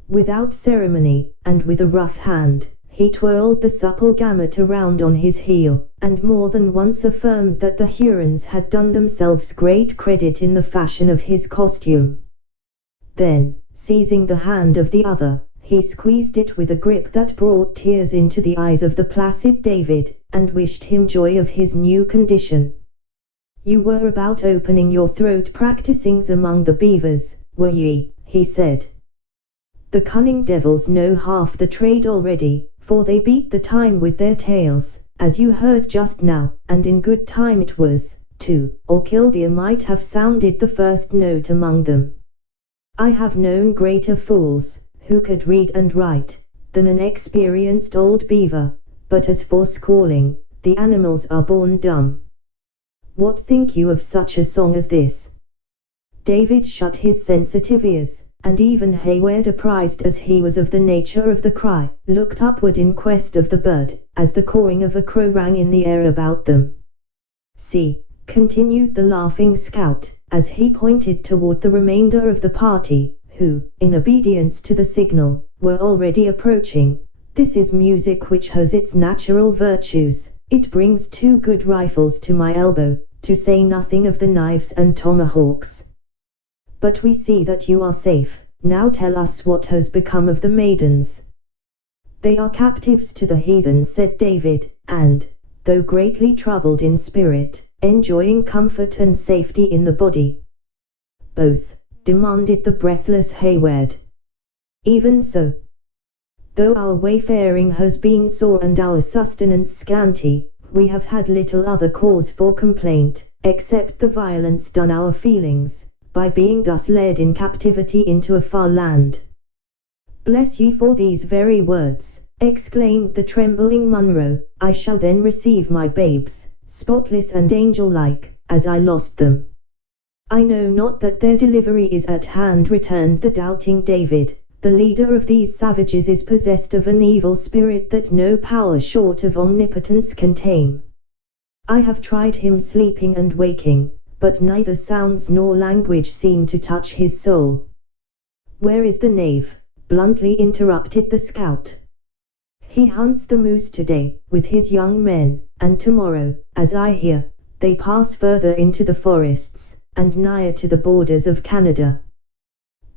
Without ceremony, and with a rough hand, he twirled the supple Gamut around on his heel, and more than once affirmed that the Hurons had done themselves great credit in the fashion of his costume. Then, seizing the hand of the other, he squeezed it with a grip that brought tears into the eyes of the placid David, and wished him joy of his new condition. "You were about opening your throat practicings among the beavers, were ye?" he said. The cunning devils know half the trade already, for they beat the time with their tails, as you heard just now, and in good time it was, too, or Kildare might have sounded the first note among them. I have known greater fools, who could read and write, than an experienced old beaver, but as for squalling, the animals are born dumb. What think you of such a song as this? David shut his sensitive ears, and even Hayward, apprised as he was of the nature of the cry, looked upward in quest of the bird, as the cawing of a crow rang in the air about them. See, continued the laughing scout, as he pointed toward the remainder of the party, who, in obedience to the signal, were already approaching, this is music which has its natural virtues. It brings 2 good rifles to my elbow, to say nothing of the knives and tomahawks. But we see that you are safe. Now tell us what has become of the maidens. They are captives to the heathen, said David, and, though greatly troubled in spirit, enjoying comfort and safety in the body. Both, demanded the breathless Hayward. Even so. Though our wayfaring has been sore and our sustenance scanty, we have had little other cause for complaint, except the violence done our feelings, by being thus led in captivity into a far land. Bless ye for these very words, exclaimed the trembling Munro. I shall then receive my babes, spotless and angel-like, as I lost them. I know not that their delivery is at hand, returned the doubting David. The leader of these savages is possessed of an evil spirit that no power short of omnipotence can tame. I have tried him sleeping and waking, but neither sounds nor language seem to touch his soul. Where is the knave? Bluntly interrupted the scout. He hunts the moose today, with his young men, and tomorrow, as I hear, they pass further into the forests, and nigher to the borders of Canada.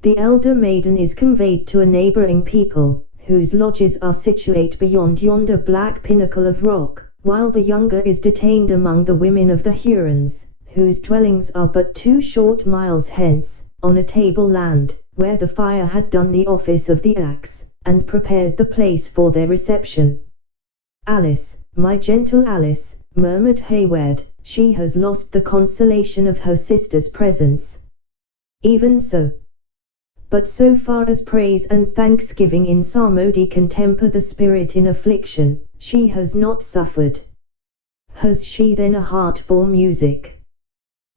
The elder maiden is conveyed to a neighboring people, whose lodges are situate beyond yonder black pinnacle of rock, while the younger is detained among the women of the Hurons, whose dwellings are but 2 short miles hence, on a tableland, where the fire had done the office of the axe, and prepared the place for their reception. Alice, my gentle Alice, murmured Hayward, she has lost the consolation of her sister's presence. Even so. But so far as praise and thanksgiving in psalmody can temper the spirit in affliction, she has not suffered. Has she then a heart for music?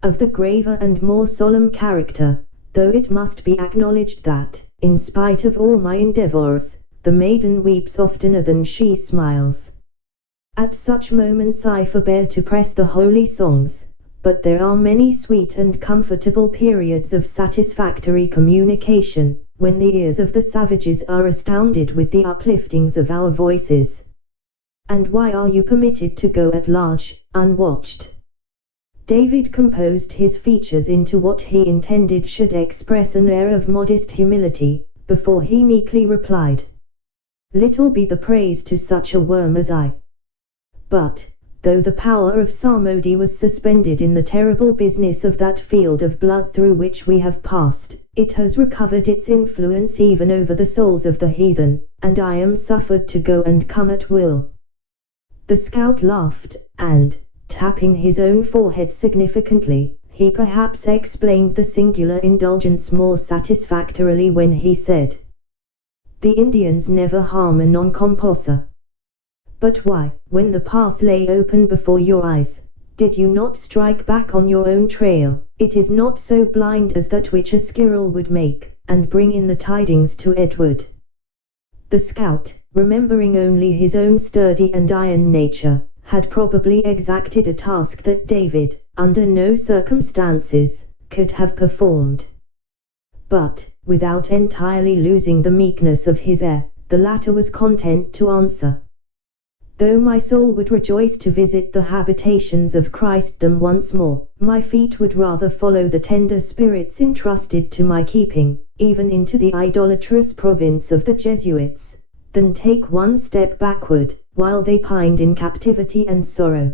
Of the graver and more solemn character, though it must be acknowledged that, in spite of all my endeavors, the maiden weeps oftener than she smiles. At such moments I forbear to press the holy songs, but there are many sweet and comfortable periods of satisfactory communication, when the ears of the savages are astounded with the upliftings of our voices. And why are you permitted to go at large, unwatched? David composed his features into what he intended should express an air of modest humility, before he meekly replied, Little be the praise to such a worm as I. But, though the power of psalmody was suspended in the terrible business of that field of blood through which we have passed, it has recovered its influence even over the souls of the heathen, and I am suffered to go and come at will. The scout laughed, and, tapping his own forehead significantly, he perhaps explained the singular indulgence more satisfactorily when he said, The Indians never harm a non-composer. But why, when the path lay open before your eyes, did you not strike back on your own trail? It is not so blind as that which a squirrel would make, and bring in the tidings to Edward. The scout, remembering only his own sturdy and iron nature, had probably exacted a task that David, under no circumstances, could have performed. But, without entirely losing the meekness of his air, the latter was content to answer. Though my soul would rejoice to visit the habitations of Christendom once more, my feet would rather follow the tender spirits entrusted to my keeping, even into the idolatrous province of the Jesuits, than take one step backward, while they pined in captivity and sorrow.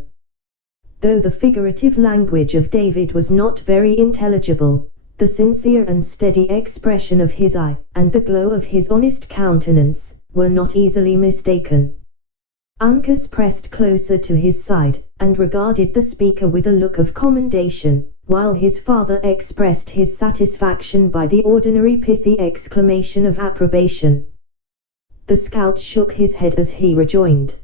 Though the figurative language of David was not very intelligible, The sincere and steady expression of his eye, and the glow of his honest countenance, were not easily mistaken. Uncas pressed closer to his side, and regarded the speaker with a look of commendation, while his father expressed his satisfaction by the ordinary pithy exclamation of approbation. The scout shook his head as he rejoined,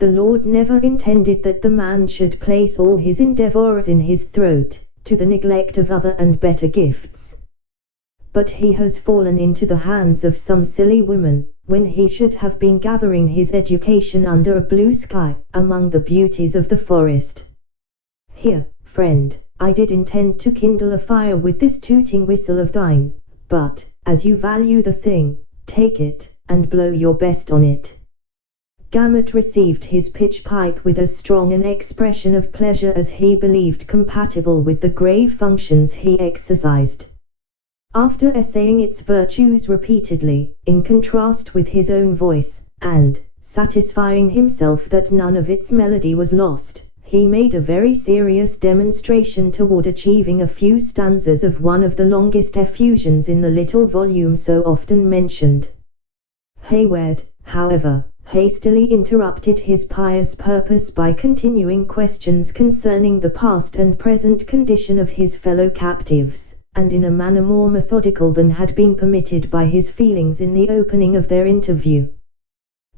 "The Lord never intended that the man should place all his endeavors in his throat, to the neglect of other and better gifts. But he has fallen into the hands of some silly woman, when he should have been gathering his education under a blue sky, among the beauties of the forest. Here, friend, I did intend to kindle a fire with this tooting whistle of thine, but, as you value the thing, take it, and blow your best on it." Gamut received his pitch pipe with as strong an expression of pleasure as he believed compatible with the grave functions he exercised. After essaying its virtues repeatedly, in contrast with his own voice, and satisfying himself that none of its melody was lost, he made a very serious demonstration toward achieving a few stanzas of one of the longest effusions in the little volume so often mentioned. Hayward, however, hastily interrupted his pious purpose by continuing questions concerning the past and present condition of his fellow captives, and in a manner more methodical than had been permitted by his feelings in the opening of their interview.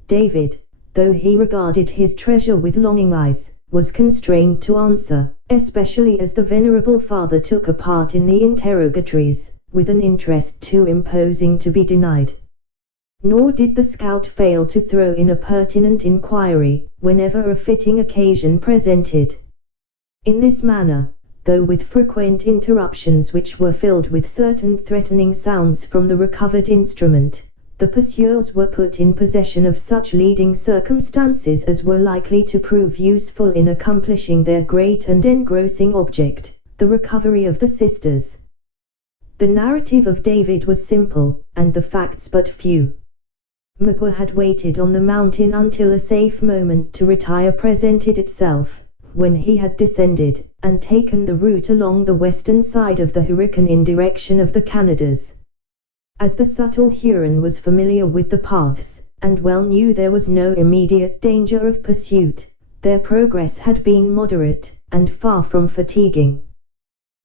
David, though he regarded his treasure with longing eyes, was constrained to answer, especially as the venerable father took a part in the interrogatories, with an interest too imposing to be denied. Nor did the scout fail to throw in a pertinent inquiry, whenever a fitting occasion presented. In this manner, though with frequent interruptions which were filled with certain threatening sounds from the recovered instrument, the pursuers were put in possession of such leading circumstances as were likely to prove useful in accomplishing their great and engrossing object, the recovery of the sisters. The narrative of David was simple, and the facts but few. Magua had waited on the mountain until a safe moment to retire presented itself, when he had descended, and taken the route along the western side of the Hurricane in direction of the Canadas. As the subtle Huron was familiar with the paths, and well knew there was no immediate danger of pursuit, their progress had been moderate, and far from fatiguing.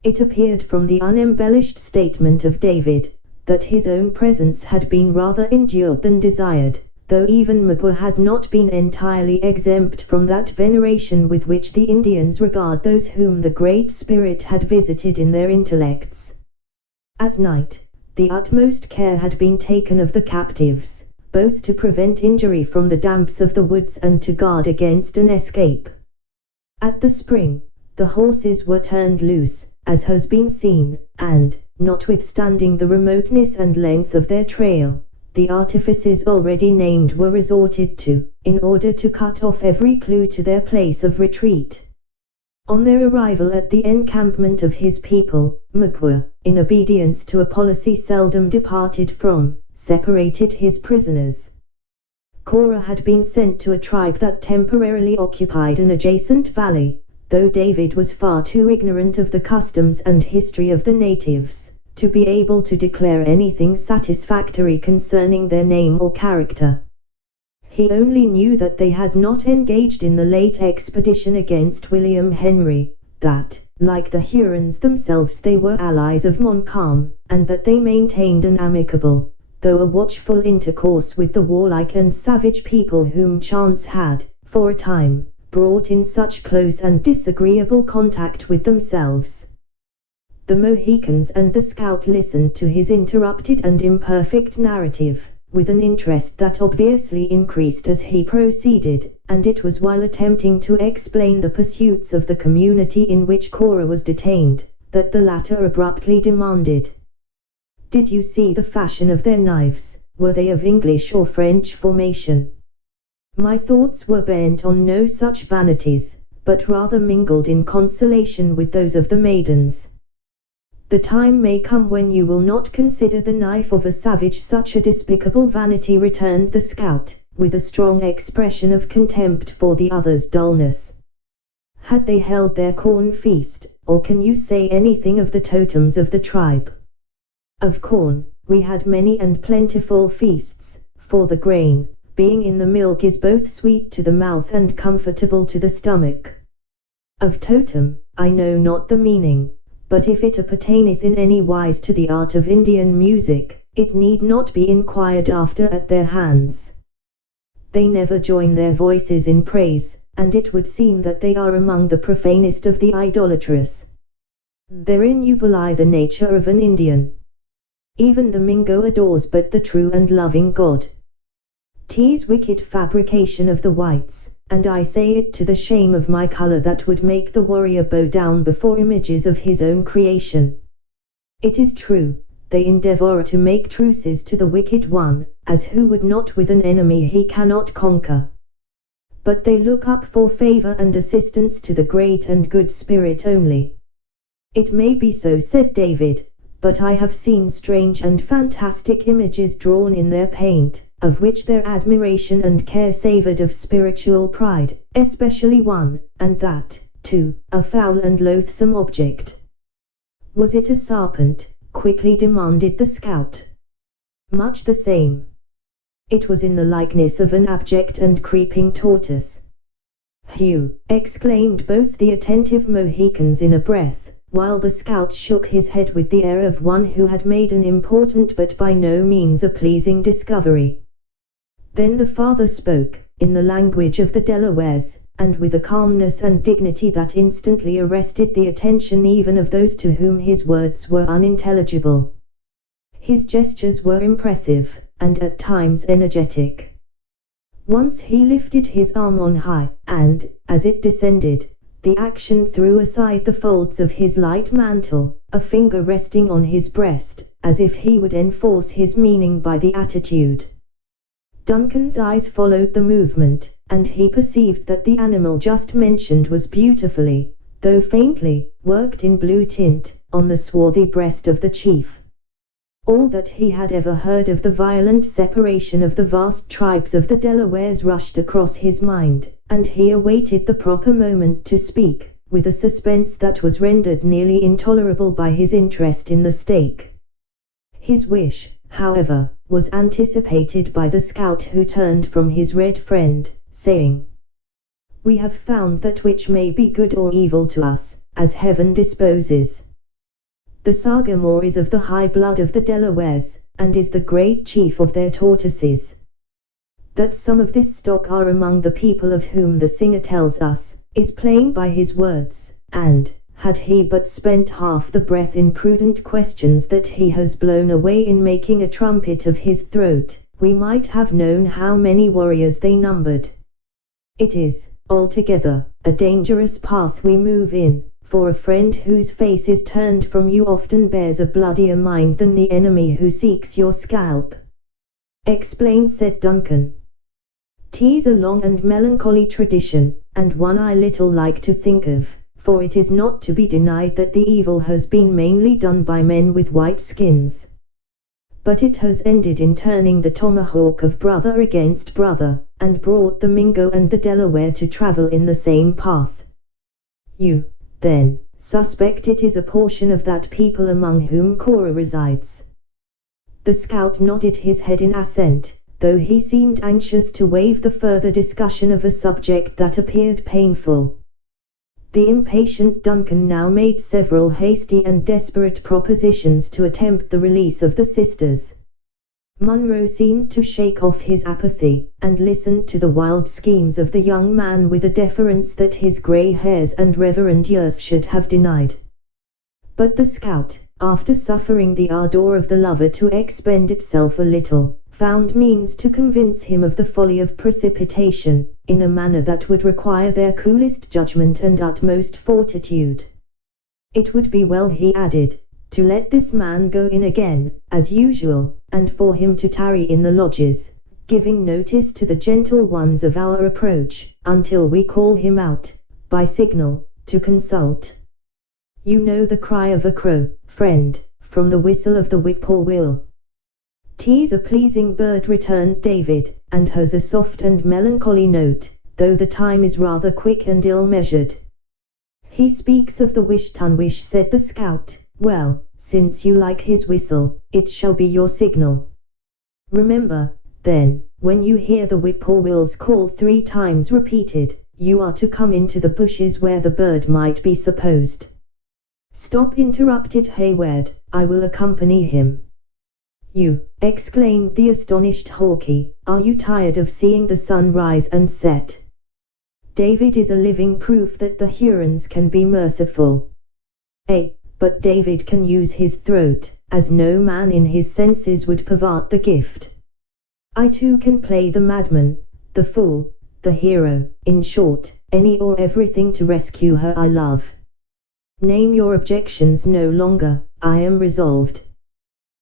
It appeared from the unembellished statement of David, that his own presence had been rather endured than desired, though even Magua had not been entirely exempt from that veneration with which the Indians regard those whom the Great Spirit had visited in their intellects. At night, the utmost care had been taken of the captives, both to prevent injury from the damps of the woods and to guard against an escape. At the spring, the horses were turned loose, as has been seen, and, notwithstanding the remoteness and length of their trail, the artifices already named were resorted to, in order to cut off every clue to their place of retreat. On their arrival at the encampment of his people, Magua, in obedience to a policy seldom departed from, separated his prisoners. Cora had been sent to a tribe that temporarily occupied an adjacent valley, though David was far too ignorant of the customs and history of the natives, to be able to declare anything satisfactory concerning their name or character. He only knew that they had not engaged in the late expedition against William Henry, that, like the Hurons themselves, they were allies of Montcalm, and that they maintained an amicable, though a watchful intercourse with the warlike and savage people whom chance had, for a time, brought in such close and disagreeable contact with themselves. The Mohicans and the scout listened to his interrupted and imperfect narrative, with an interest that obviously increased as he proceeded, and it was while attempting to explain the pursuits of the community in which Cora was detained, that the latter abruptly demanded, "Did you see the fashion of their knives? Were they of English or French formation?" My thoughts were bent on no such vanities, but rather mingled in consolation with those of the maidens. The time may come when you will not consider the knife of a savage such a despicable vanity, returned the scout, with a strong expression of contempt for the other's dullness. Had they held their corn feast, or can you say anything of the totems of the tribe? Of corn, we had many and plentiful feasts, for the grain, being in the milk, is both sweet to the mouth and comfortable to the stomach. Of totem, I know not the meaning, but if it appertaineth in any wise to the art of Indian music, it need not be inquired after at their hands. They never join their voices in praise, and it would seem that they are among the profanest of the idolatrous. Therein you belie the nature of an Indian. Even the Mingo adores but the true and loving God. 'Tis wicked fabrication of the whites, and I say it to the shame of my color, that would make the warrior bow down before images of his own creation. It is true, they endeavor to make truces to the wicked one, as who would not with an enemy he cannot conquer. But they look up for favor and assistance to the great and good Spirit only. It may be so, said David, but I have seen strange and fantastic images drawn in their paint, of which their admiration and care savored of spiritual pride, especially one, and that, too, a foul and loathsome object. Was it a serpent? Quickly demanded the scout. Much the same. It was in the likeness of an abject and creeping tortoise. Hugh, exclaimed both the attentive Mohicans in a breath, while the scout shook his head with the air of one who had made an important but by no means a pleasing discovery. Then the father spoke, in the language of the Delawares, and with a calmness and dignity that instantly arrested the attention even of those to whom his words were unintelligible. His gestures were impressive, and at times energetic. Once he lifted his arm on high, and, as it descended, the action threw aside the folds of his light mantle, a finger resting on his breast, as if he would enforce his meaning by the attitude. Duncan's eyes followed the movement, and he perceived that the animal just mentioned was beautifully, though faintly, worked in blue tint, on the swarthy breast of the chief. All that he had ever heard of the violent separation of the vast tribes of the Delawares rushed across his mind, and he awaited the proper moment to speak, with a suspense that was rendered nearly intolerable by his interest in the stake. His wish, however, was anticipated by the scout, who turned from his red friend, saying, "We have found that which may be good or evil to us, as heaven disposes. The Sagamore is of the high blood of the Delawares, and is the great chief of their tortoises. That some of this stock are among the people of whom the singer tells us, is plain by his words, and, had he but spent half the breath in prudent questions that he has blown away in making a trumpet of his throat, we might have known how many warriors they numbered. It is, altogether, a dangerous path we move in, for a friend whose face is turned from you often bears a bloodier mind than the enemy who seeks your scalp." "Explain," said Duncan. "'Tis a long and melancholy tradition, and one I little like to think of, for it is not to be denied that the evil has been mainly done by men with white skins. But it has ended in turning the tomahawk of brother against brother, and brought the Mingo and the Delaware to travel in the same path. You, then, suspect it is a portion of that people among whom Cora resides?" The scout nodded his head in assent, though he seemed anxious to waive the further discussion of a subject that appeared painful. The impatient Duncan now made several hasty and desperate propositions to attempt the release of the sisters. Munro seemed to shake off his apathy, and listened to the wild schemes of the young man with a deference that his grey hairs and reverend years should have denied. But the scout, after suffering the ardour of the lover to expend itself a little, found means to convince him of the folly of precipitation, in a manner that would require their coolest judgment and utmost fortitude. It would be well, he added, to let this man go in again, as usual, and for him to tarry in the lodges, giving notice to the gentle ones of our approach, until we call him out, by signal, to consult. You know the cry of a crow, friend, from the whistle of the whippoorwill. 'Tis a pleasing bird, returned David, and has a soft and melancholy note, though the time is rather quick and ill-measured. He speaks of the Wish-Tun-Wish, said the scout. Well, since you like his whistle, it shall be your signal. Remember, then, when you hear the whippoorwill's call 3 times repeated, you are to come into the bushes where the bird might be supposed. Stop, interrupted Hayward, I will accompany him. You, exclaimed the astonished Hawkeye, are you tired of seeing the sun rise and set? David is a living proof that the Hurons can be merciful. But David can use his throat, as no man in his senses would pervert the gift. I too can play the madman, the fool, the hero, in short, any or everything to rescue her I love. Name your objections no longer, I am resolved.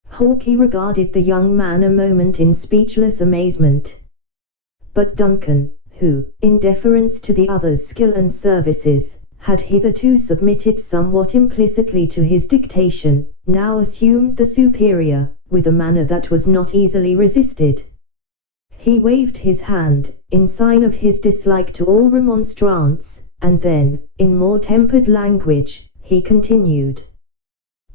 Hawkeye regarded the young man a moment in speechless amazement. But Duncan, who, in deference to the other's skill and services, had hitherto submitted somewhat implicitly to his dictation, now assumed the superior, with a manner that was not easily resisted. He waved his hand, in sign of his dislike to all remonstrance, and then, in more tempered language, he continued.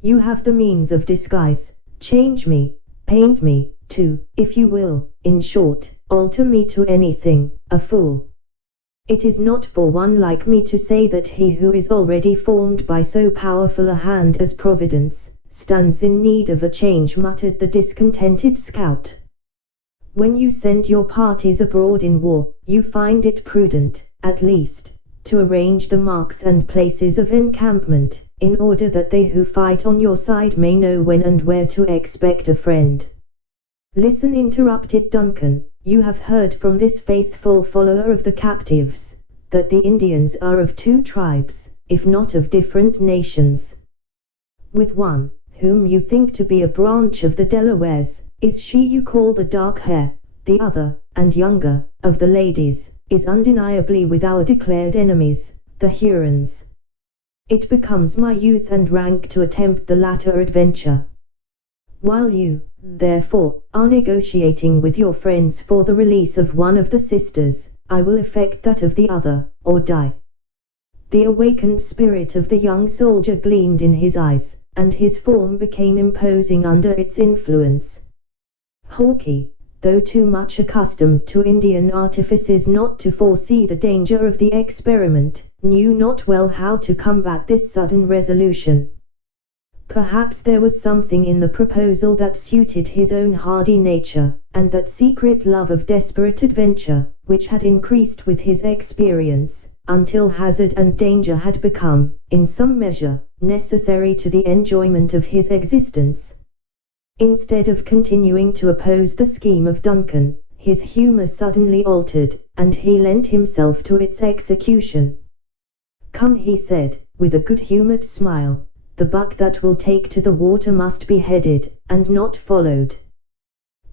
You have the means of disguise, change me, paint me, if you will, in short, alter me to anything, a fool. It is not for one like me to say that he who is already formed by so powerful a hand as Providence, stands in need of a change, muttered the discontented scout. When you send your parties abroad in war, you find it prudent, at least, to arrange the marks and places of encampment, in order that they who fight on your side may know when and where to expect a friend. Listen, interrupted Duncan, you have heard from this faithful follower of the captives, that the Indians are of 2 tribes, if not of different nations. With one, whom you think to be a branch of the Delawares, is she you call the dark hair, the other, and younger, of the ladies, is undeniably with our declared enemies, the Hurons. It becomes my youth and rank to attempt the latter adventure. While you, therefore, are negotiating with your friends for the release of one of the sisters, I will effect that of the other, or die. The awakened spirit of the young soldier gleamed in his eyes, and his form became imposing under its influence. Hawkeye, though too much accustomed to Indian artifices not to foresee the danger of the experiment, knew not well how to combat this sudden resolution. Perhaps there was something in the proposal that suited his own hardy nature, and that secret love of desperate adventure, which had increased with his experience, until hazard and danger had become, in some measure, necessary to the enjoyment of his existence. Instead of continuing to oppose the scheme of Duncan, his humour suddenly altered, and he lent himself to its execution. Come, he said, with a good-humoured smile, the buck that will take to the water must be headed, and not followed.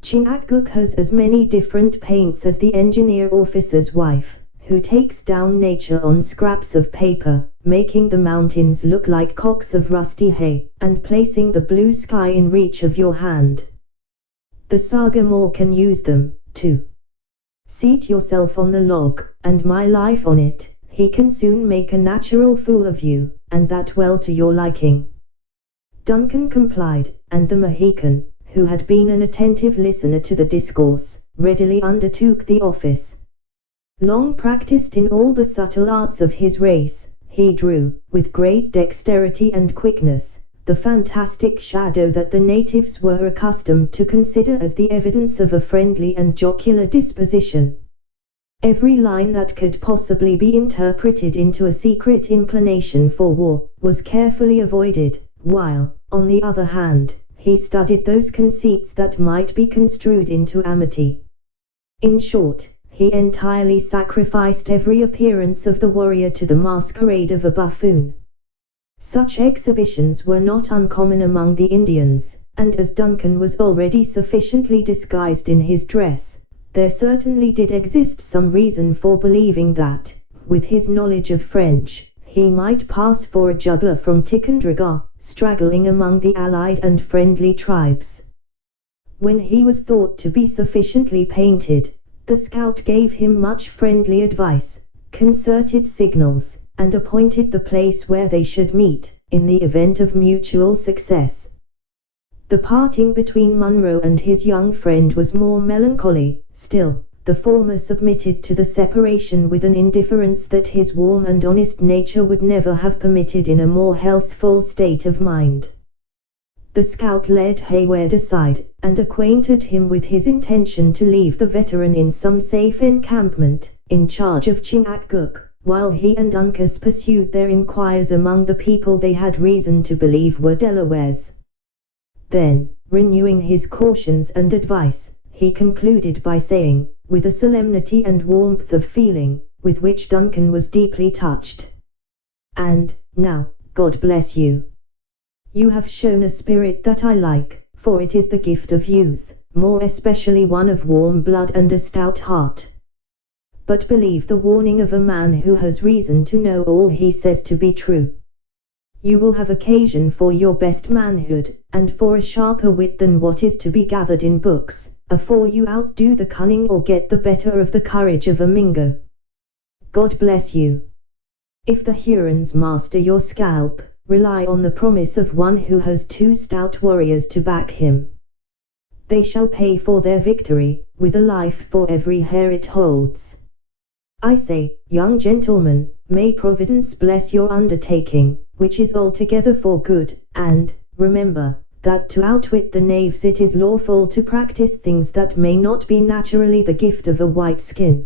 Chingachgook has as many different paints as the engineer officer's wife, who takes down nature on scraps of paper, making the mountains look like cocks of rusty hay, and placing the blue sky in reach of your hand. The Sagamore can use them, too. Seat yourself on the log, and my life on it, he can soon make a natural fool of you, and that well to your liking. Duncan complied, and the Mohican, who had been an attentive listener to the discourse, readily undertook the office. Long practiced in all the subtle arts of his race, he drew, with great dexterity and quickness, the fantastic shadow that the natives were accustomed to consider as the evidence of a friendly and jocular disposition. Every line that could possibly be interpreted into a secret inclination for war, was carefully avoided, while, on the other hand, he studied those conceits that might be construed into amity. In short, he entirely sacrificed every appearance of the warrior to the masquerade of a buffoon. Such exhibitions were not uncommon among the Indians, and as Duncan was already sufficiently disguised in his dress, there certainly did exist some reason for believing that, with his knowledge of French, he might pass for a juggler from Ticonderoga, straggling among the allied and friendly tribes. When he was thought to be sufficiently painted, the scout gave him much friendly advice, concerted signals, and appointed the place where they should meet, in the event of mutual success. The parting between Munro and his young friend was more melancholy still. The former submitted to the separation with an indifference that his warm and honest nature would never have permitted in a more healthful state of mind. The scout led Hayward aside, and acquainted him with his intention to leave the veteran in some safe encampment, in charge of Chingachgook, while he and Uncas pursued their inquiries among the people they had reason to believe were Delawares. Then, renewing his cautions and advice, he concluded by saying, with a solemnity and warmth of feeling, with which Duncan was deeply touched, "And, now, God bless you. You have shown a spirit that I like, for it is the gift of youth, more especially one of warm blood and a stout heart. But believe the warning of a man who has reason to know all he says to be true. You will have occasion for your best manhood, and for a sharper wit than what is to be gathered in books, afore you outdo the cunning or get the better of the courage of a Mingo. God bless you. If the Hurons master your scalp, rely on the promise of one who has 2 stout warriors to back him. They shall pay for their victory, with a life for every hair it holds. I say, young gentlemen, may Providence bless your undertaking, which is altogether for good, and, remember, that to outwit the knaves it is lawful to practice things that may not be naturally the gift of a white skin."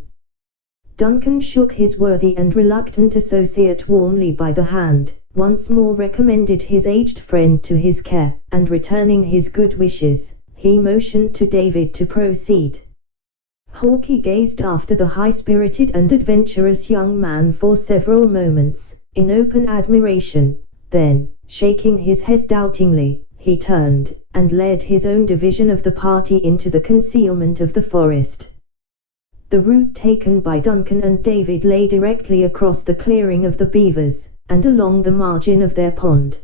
Duncan shook his worthy and reluctant associate warmly by the hand, once more recommended his aged friend to his care, and returning his good wishes, he motioned to David to proceed. Hawkeye gazed after the high-spirited and adventurous young man for several moments, in open admiration, then, shaking his head doubtingly, he turned, and led his own division of the party into the concealment of the forest. The route taken by Duncan and David lay directly across the clearing of the beavers, and along the margin of their pond.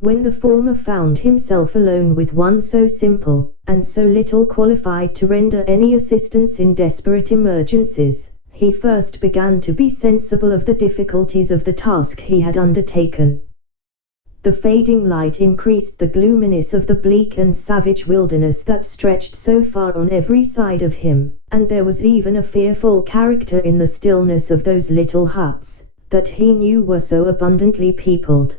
When the former found himself alone with one so simple, and so little qualified to render any assistance in desperate emergencies, he first began to be sensible of the difficulties of the task he had undertaken. The fading light increased the gloominess of the bleak and savage wilderness that stretched so far on every side of him, and there was even a fearful character in the stillness of those little huts, that he knew were so abundantly peopled.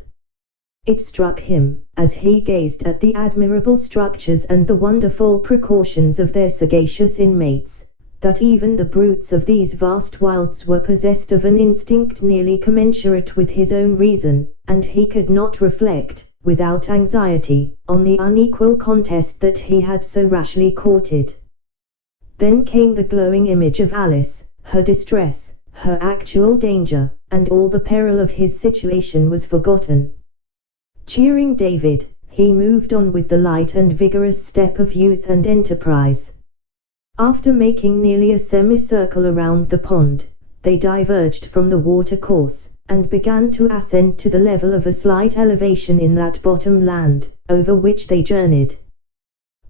It struck him, as he gazed at the admirable structures and the wonderful precautions of their sagacious inmates, that even the brutes of these vast wilds were possessed of an instinct nearly commensurate with his own reason, and he could not reflect, without anxiety, on the unequal contest that he had so rashly courted. Then came the glowing image of Alice, her distress, her actual danger, and all the peril of his situation was forgotten. Cheering David, he moved on with the light and vigorous step of youth and enterprise. After making nearly a semicircle around the pond, they diverged from the watercourse, and began to ascend to the level of a slight elevation in that bottom land, over which they journeyed.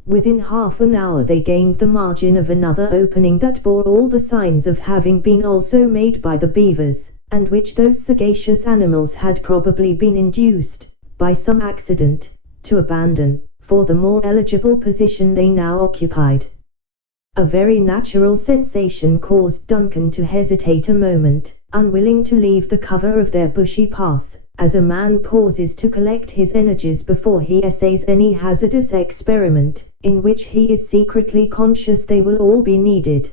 Within half an hour they gained the margin of another opening that bore all the signs of having been also made by the beavers, and which those sagacious animals had probably been induced, by some accident, to abandon, for the more eligible position they now occupied. A very natural sensation caused Duncan to hesitate a moment, unwilling to leave the cover of their bushy path, as a man pauses to collect his energies before he essays any hazardous experiment, in which he is secretly conscious they will all be needed.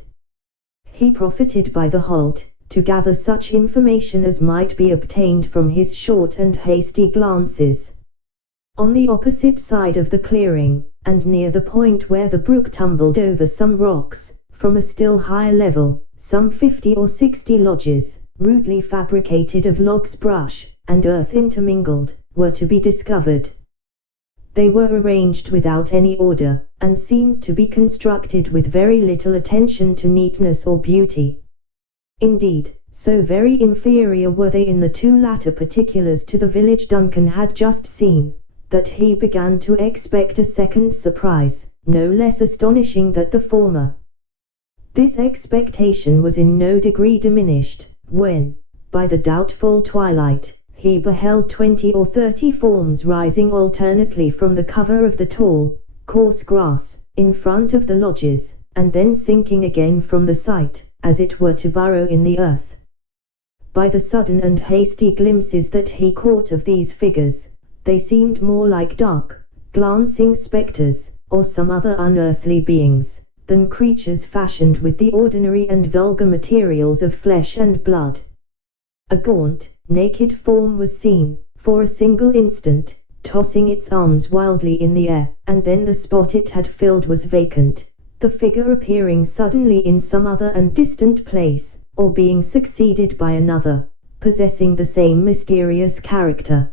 He profited by the halt, to gather such information as might be obtained from his short and hasty glances. On the opposite side of the clearing, and near the point where the brook tumbled over some rocks, from a still higher level, some 50 or 60 lodges, rudely fabricated of logs, brush, and earth intermingled, were to be discovered. They were arranged without any order, and seemed to be constructed with very little attention to neatness or beauty. Indeed, so very inferior were they in the 2 latter particulars to the village Duncan had just seen, that he began to expect a second surprise, no less astonishing than the former. This expectation was in no degree diminished, when, by the doubtful twilight, he beheld 20 or 30 forms rising alternately from the cover of the tall, coarse grass, in front of the lodges, and then sinking again from the sight, as it were to burrow in the earth. By the sudden and hasty glimpses that he caught of these figures, they seemed more like dark, glancing spectres, or some other unearthly beings, than creatures fashioned with the ordinary and vulgar materials of flesh and blood. A gaunt, naked form was seen, for a single instant, tossing its arms wildly in the air, and then the spot it had filled was vacant, the figure appearing suddenly in some other and distant place, or being succeeded by another, possessing the same mysterious character.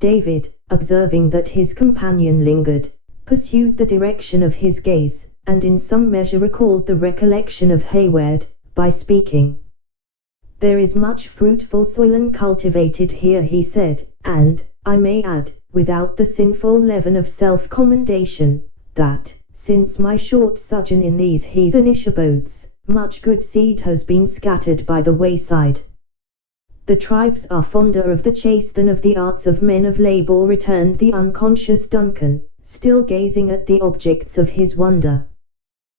David, observing that his companion lingered, pursued the direction of his gaze, and in some measure recalled the recollection of Hayward, by speaking. "There is much fruitful soil uncultivated here," he said, "and, I may add, without the sinful leaven of self-commendation, that, since my short sojourn in these heathenish abodes, much good seed has been scattered by the wayside." "The tribes are fonder of the chase than of the arts of men of labor," returned the unconscious Duncan, still gazing at the objects of his wonder.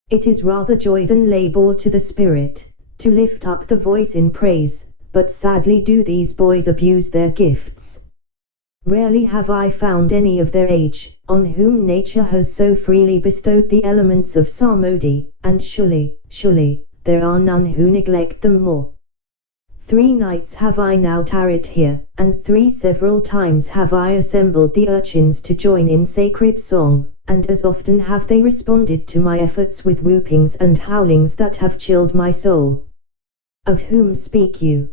"It is rather joy than labor to the spirit, to lift up the voice in praise, but sadly do these boys abuse their gifts. Rarely have I found any of their age, on whom nature has so freely bestowed the elements of psalmody, and surely, there are none who neglect them more. 3 nights have I now tarried here, and 3 several times have I assembled the urchins to join in sacred song, and as often have they responded to my efforts with whoopings and howlings that have chilled my soul." "Of whom speak you?"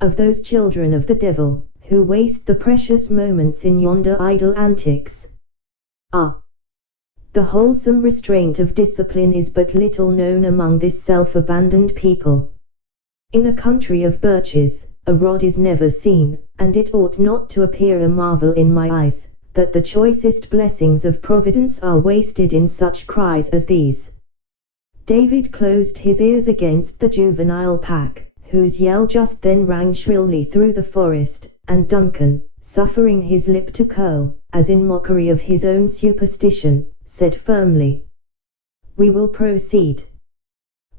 "Of those children of the devil, who waste the precious moments in yonder idle antics. Ah! The wholesome restraint of discipline is but little known among this self-abandoned people. In a country of birches, a rod is never seen, and it ought not to appear a marvel in my eyes, that the choicest blessings of Providence are wasted in such cries as these." David closed his ears against the juvenile pack, whose yell just then rang shrilly through the forest, and Duncan, suffering his lip to curl, as in mockery of his own superstition, said firmly, "We will proceed."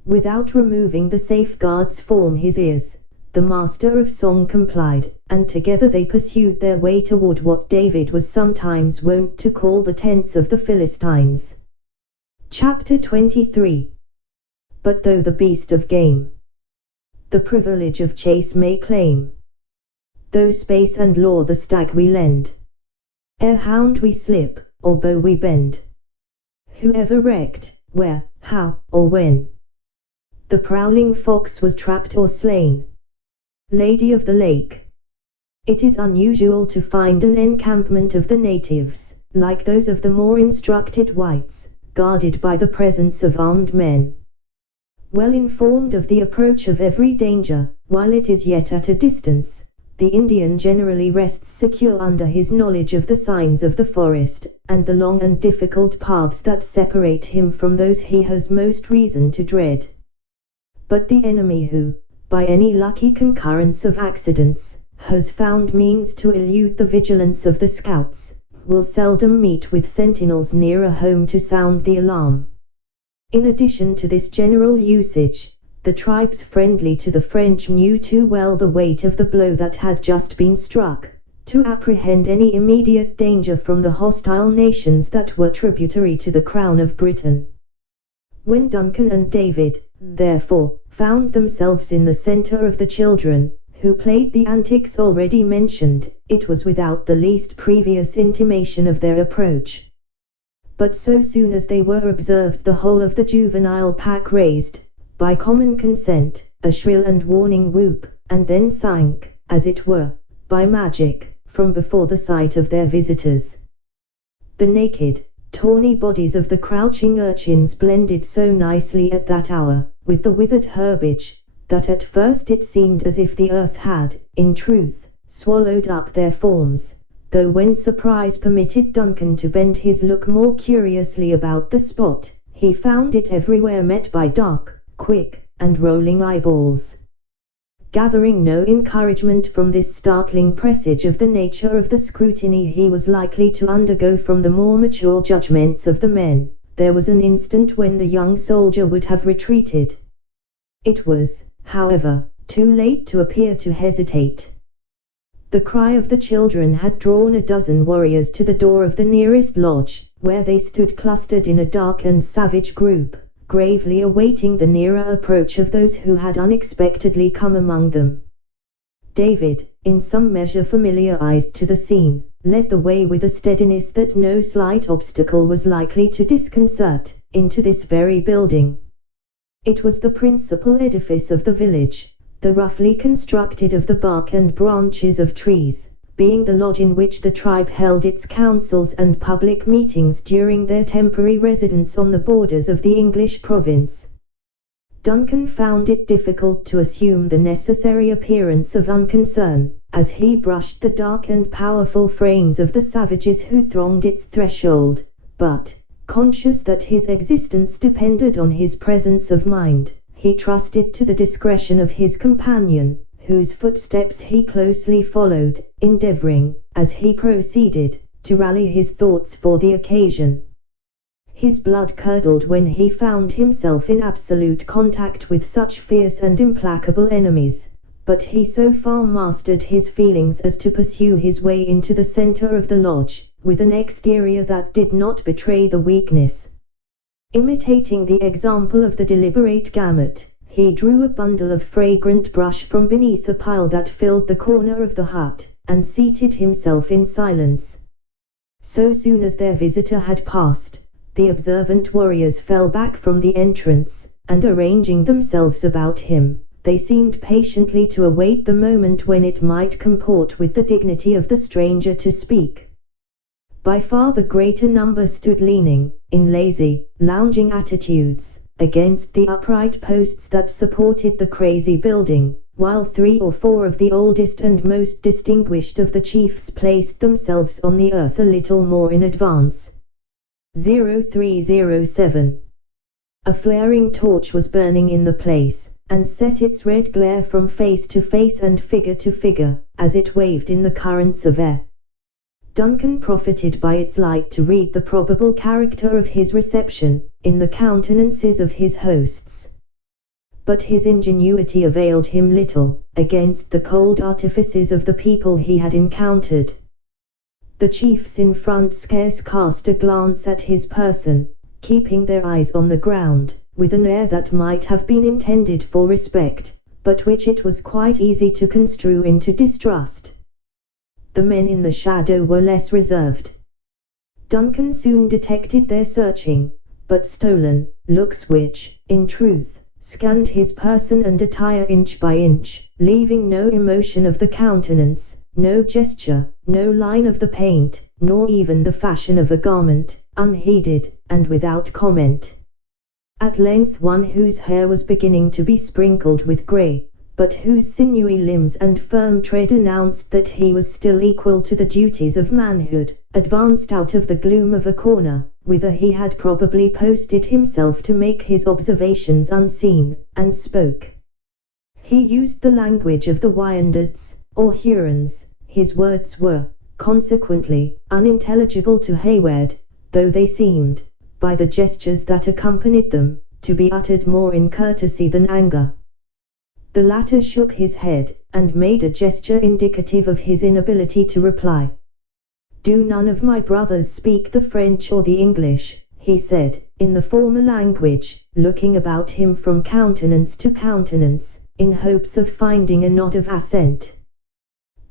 Without removing the safeguards from his ears, the master of song complied, and together they pursued their way toward what David was sometimes wont to call the tents of the Philistines. Chapter 23. But though the beast of game the privilege of chase may claim, though space and law the stag we lend, ere hound we slip, or bow we bend, whoever wrecked, where, how, or when, the prowling fox was trapped or slain. Lady of the Lake. It is unusual to find an encampment of the natives, like those of the more instructed whites, guarded by the presence of armed men. Well informed of the approach of every danger, while it is yet at a distance, the Indian generally rests secure under his knowledge of the signs of the forest, and the long and difficult paths that separate him from those he has most reason to dread. But the enemy who, by any lucky concurrence of accidents, has found means to elude the vigilance of the scouts, will seldom meet with sentinels nearer home to sound the alarm. In addition to this general usage, the tribes friendly to the French knew too well the weight of the blow that had just been struck, to apprehend any immediate danger from the hostile nations that were tributary to the crown of Britain. When Duncan and David, therefore, found themselves in the center of the children, who played the antics already mentioned, it was without the least previous intimation of their approach. But so soon as they were observed, the whole of the juvenile pack raised, by common consent, a shrill and warning whoop, and then sank, as it were, by magic, from before the sight of their visitors. The naked, tawny bodies of the crouching urchins blended so nicely at that hour, with the withered herbage, that at first it seemed as if the earth had, in truth, swallowed up their forms, though when surprise permitted Duncan to bend his look more curiously about the spot, he found it everywhere met by dark, quick, and rolling eyeballs. gathering no encouragement from this startling presage of the nature of the scrutiny he was likely to undergo from the more mature judgments of the men, there was an instant when the young soldier would have retreated. It was, however, too late to appear to hesitate. The cry of the children had drawn a dozen warriors to the door of the nearest lodge, where they stood clustered in a dark and savage group, gravely awaiting the nearer approach of those who had unexpectedly come among them. David, in some measure familiarized to the scene, led the way with a steadiness that no slight obstacle was likely to disconcert, into this very building. It was the principal edifice of the village, though roughly constructed of the bark and branches of trees, being the lodge in which the tribe held its councils and public meetings during their temporary residence on the borders of the English province. Duncan found it difficult to assume the necessary appearance of unconcern, as he brushed the dark and powerful frames of the savages who thronged its threshold, but, conscious that his existence depended on his presence of mind, he trusted to the discretion of his companion, whose footsteps he closely followed, endeavoring, as he proceeded, to rally his thoughts for the occasion. His blood curdled when he found himself in absolute contact with such fierce and implacable enemies, but he so far mastered his feelings as to pursue his way into the center of the lodge, with an exterior that did not betray the weakness. Imitating the example of the deliberate Gamut, he drew a bundle of fragrant brush from beneath a pile that filled the corner of the hut, and seated himself in silence. So soon as their visitor had passed, the observant warriors fell back from the entrance, and arranging themselves about him, they seemed patiently to await the moment when it might comport with the dignity of the stranger to speak. By far the greater number stood leaning, in lazy, lounging attitudes, against the upright posts that supported the crazy building, while 3 or 4 of the oldest and most distinguished of the chiefs placed themselves on the earth a little more in advance. 0307. A flaring torch was burning in the place, and set its red glare from face to face and figure to figure, as it waved in the currents of air. Duncan profited by its light to read the probable character of his reception, in the countenances of his hosts. But his ingenuity availed him little, against the cold artifices of the people he had encountered. The chiefs in front scarce cast a glance at his person, keeping their eyes on the ground, with an air that might have been intended for respect, but which it was quite easy to construe into distrust. The men in the shadow were less reserved. Duncan soon detected their searching, but stolen, looks which, in truth, scanned his person and attire inch by inch, leaving no emotion of the countenance, no gesture, no line of the paint, nor even the fashion of a garment, unheeded, and without comment. At length one whose hair was beginning to be sprinkled with grey, but whose sinewy limbs and firm tread announced that he was still equal to the duties of manhood, advanced out of the gloom of a corner, whither he had probably posted himself to make his observations unseen, and spoke. He used the language of the Wyandots, or Hurons. His words were, consequently, unintelligible to Hayward, though they seemed, by the gestures that accompanied them, to be uttered more in courtesy than anger. The latter shook his head, and made a gesture indicative of his inability to reply. "Do none of my brothers speak the French or the English?" he said, in the former language, looking about him from countenance to countenance, in hopes of finding a nod of assent.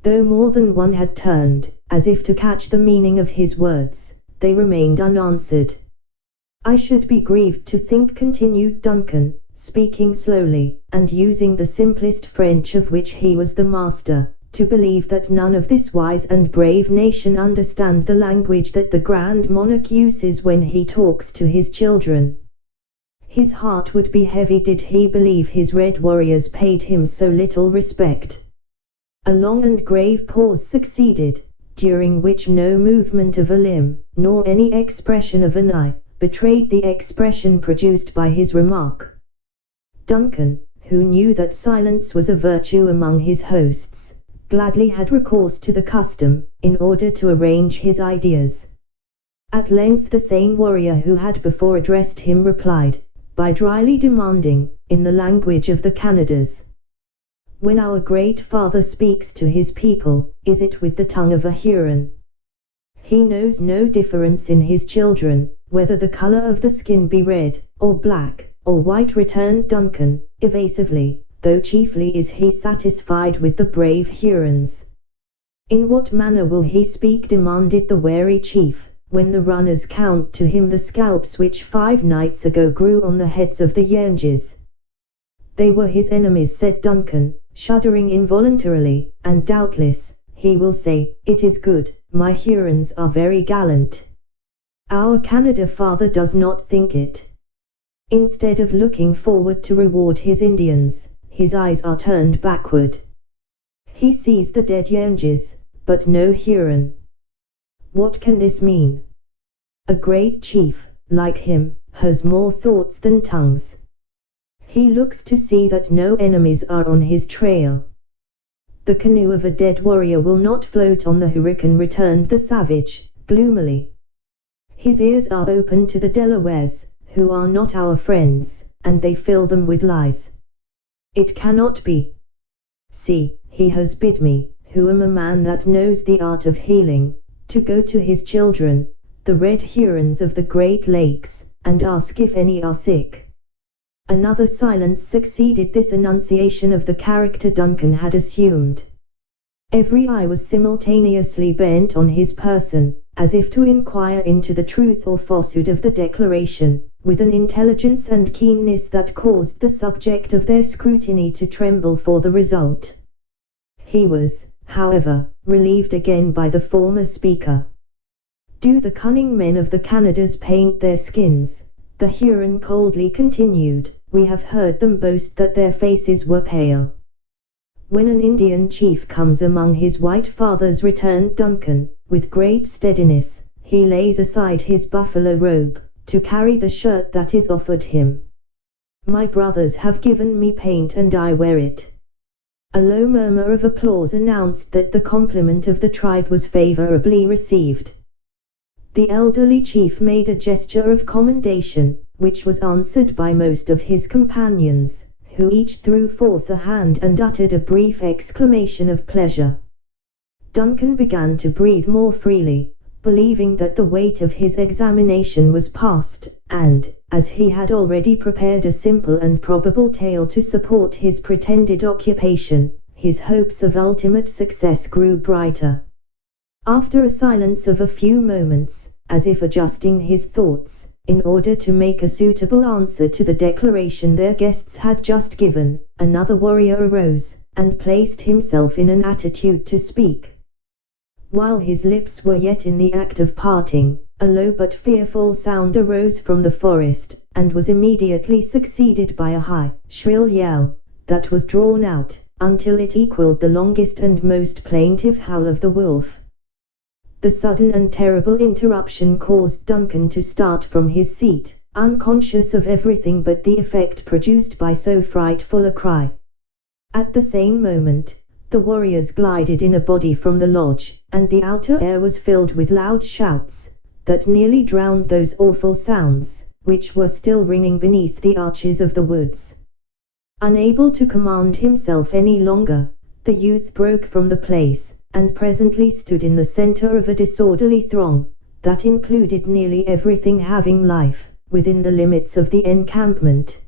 Though more than one had turned, as if to catch the meaning of his words, they remained unanswered. "I should be grieved to think," continued Duncan, speaking slowly, and using the simplest French of which he was the master, "to believe that none of this wise and brave nation understand the language that the Grand Monarch uses when he talks to his children." His heart would be heavy did he believe his red warriors paid him so little respect. A long and grave pause succeeded, during which no movement of a limb, nor any expression of an eye, betrayed the expression produced by his remark. Duncan, who knew that silence was a virtue among his hosts, gladly had recourse to the custom, in order to arrange his ideas. At length the same warrior who had before addressed him replied, by dryly demanding, in the language of the Canadas, "When our great father speaks to his people, is it with the tongue of a Huron? He knows no difference in his children, whether the color of the skin be red, or black, or white," returned Duncan, evasively, "though chiefly is he satisfied with the brave Hurons." "In what manner will he speak?" demanded the wary chief, "when the runners count to him the scalps which 5 nights ago grew on the heads of the Yengis?" "They were his enemies," said Duncan, shuddering involuntarily, "and doubtless, he will say, 'It is good, my Hurons are very gallant.' Our Canada father does not think it. Instead of looking forward to reward his Indians, his eyes are turned backward. He sees the dead Yengis, but no Huron. What can this mean? A great chief, like him, has more thoughts than tongues. He looks to see that no enemies are on his trail." "The canoe of a dead warrior will not float on the hurricane," returned the savage, gloomily. "His ears are open to the Delawares, who are not our friends, and they fill them with lies. It cannot be. See, he has bid me, who am a man that knows the art of healing, to go to his children, the Red Hurons of the Great Lakes, and ask if any are sick." Another silence succeeded this enunciation of the character Duncan had assumed. Every eye was simultaneously bent on his person, as if to inquire into the truth or falsehood of the declaration, with an intelligence and keenness that caused the subject of their scrutiny to tremble for the result. He was, however, relieved again by the former speaker. "Do the cunning men of the Canadas paint their skins?" the Huron coldly continued. "We have heard them boast that their faces were pale." "When an Indian chief comes among his white fathers," returned Duncan, with great steadiness, "he lays aside his buffalo robe, to carry the shirt that is offered him. My brothers have given me paint and I wear it." A low murmur of applause announced that the compliment of the tribe was favorably received. The elderly chief made a gesture of commendation, which was answered by most of his companions, who each threw forth a hand and uttered a brief exclamation of pleasure. Duncan began to breathe more freely, believing that the weight of his examination was past, and, as he had already prepared a simple and probable tale to support his pretended occupation, his hopes of ultimate success grew brighter. After a silence of a few moments, as if adjusting his thoughts, in order to make a suitable answer to the declaration their guests had just given, another warrior arose, and placed himself in an attitude to speak. While his lips were yet in the act of parting, a low but fearful sound arose from the forest, and was immediately succeeded by a high, shrill yell, that was drawn out, until it equaled the longest and most plaintive howl of the wolf. The sudden and terrible interruption caused Duncan to start from his seat, unconscious of everything but the effect produced by so frightful a cry. At the same moment, the warriors glided in a body from the lodge, and the outer air was filled with loud shouts, that nearly drowned those awful sounds, which were still ringing beneath the arches of the woods. Unable to command himself any longer, the youth broke from the place, and presently stood in the center of a disorderly throng, that included nearly everything having life, within the limits of the encampment.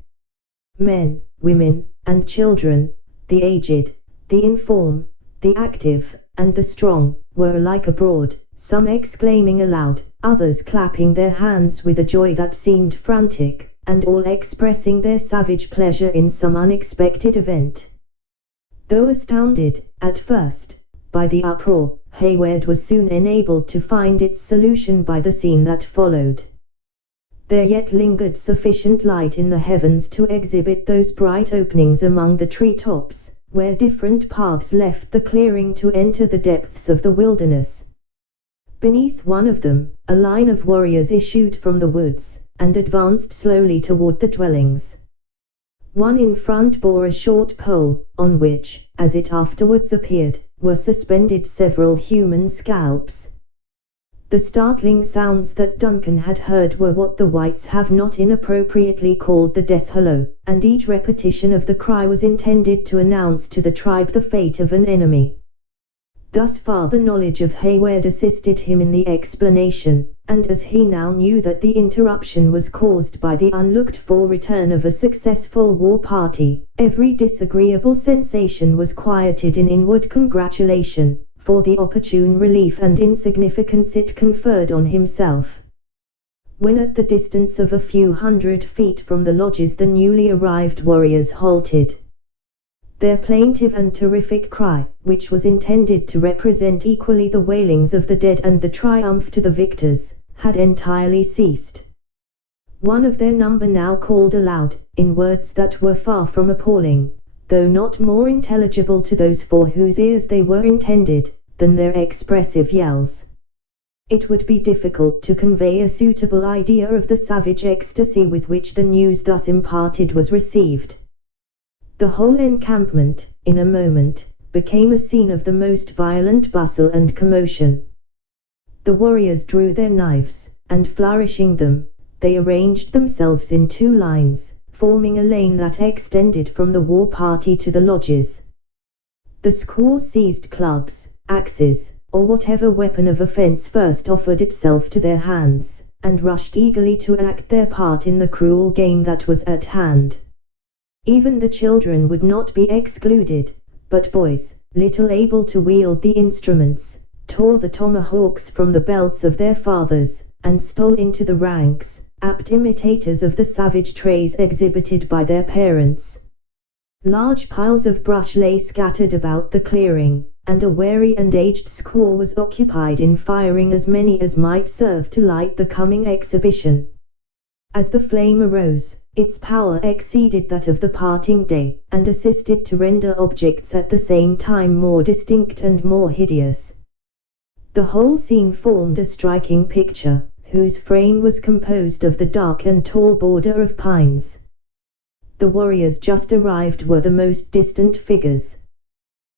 Men, women, and children, the aged, the infirm, the active, and the strong, were alike abroad, some exclaiming aloud, others clapping their hands with a joy that seemed frantic, and all expressing their savage pleasure in some unexpected event. Though astounded, at first, by the uproar, Hayward was soon enabled to find its solution by the scene that followed. There yet lingered sufficient light in the heavens to exhibit those bright openings among the tree-tops, where different paths left the clearing to enter the depths of the wilderness. Beneath one of them, a line of warriors issued from the woods, and advanced slowly toward the dwellings. One in front bore a short pole, on which, as it afterwards appeared, were suspended several human scalps. The startling sounds that Duncan had heard were what the whites have not inappropriately called the death hollow, and each repetition of the cry was intended to announce to the tribe the fate of an enemy. Thus far the knowledge of Hayward assisted him in the explanation, and as he now knew that the interruption was caused by the unlooked-for return of a successful war party, every disagreeable sensation was quieted in inward congratulation, for the opportune relief and insignificance it conferred on himself. When at the distance of a few hundred feet from the lodges the newly arrived warriors halted. Their plaintive and terrific cry, which was intended to represent equally the wailings of the dead and the triumph to the victors, had entirely ceased. One of their number now called aloud, in words that were far from appalling, though not more intelligible to those for whose ears they were intended, than their expressive yells. It would be difficult to convey a suitable idea of the savage ecstasy with which the news thus imparted was received. The whole encampment, in a moment, became a scene of the most violent bustle and commotion. The warriors drew their knives, and flourishing them, they arranged themselves in two lines, forming a lane that extended from the war party to the lodges. The squaws seized clubs, axes, or whatever weapon of offense first offered itself to their hands, and rushed eagerly to act their part in the cruel game that was at hand. Even the children would not be excluded, but boys, little able to wield the instruments, tore the tomahawks from the belts of their fathers, and stole into the ranks, apt imitators of the savage traits exhibited by their parents. Large piles of brush lay scattered about the clearing, and a wary and aged squaw was occupied in firing as many as might serve to light the coming exhibition. As the flame arose, its power exceeded that of the parting day, and assisted to render objects at the same time more distinct and more hideous. The whole scene formed a striking picture, whose frame was composed of the dark and tall border of pines. The warriors just arrived were the most distant figures.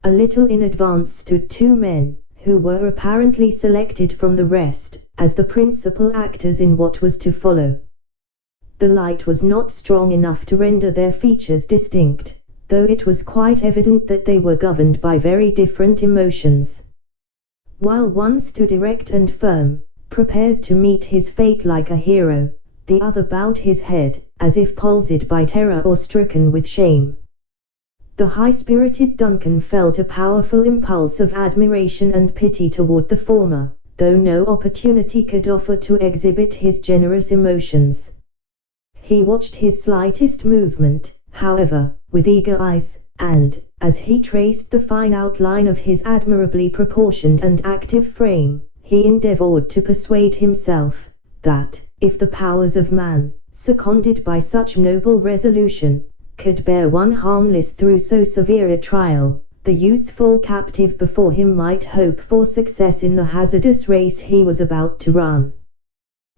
A little in advance stood two men, who were apparently selected from the rest, as the principal actors in what was to follow. The light was not strong enough to render their features distinct, though it was quite evident that they were governed by very different emotions. While one stood erect and firm, prepared to meet his fate like a hero, the other bowed his head, as if palsied by terror or stricken with shame. The high-spirited Duncan felt a powerful impulse of admiration and pity toward the former, though no opportunity could offer to exhibit his generous emotions. He watched his slightest movement, however, with eager eyes, and, as he traced the fine outline of his admirably proportioned and active frame, he endeavored to persuade himself that, if the powers of man, seconded by such noble resolution, could bear one harmless through so severe a trial, the youthful captive before him might hope for success in the hazardous race he was about to run.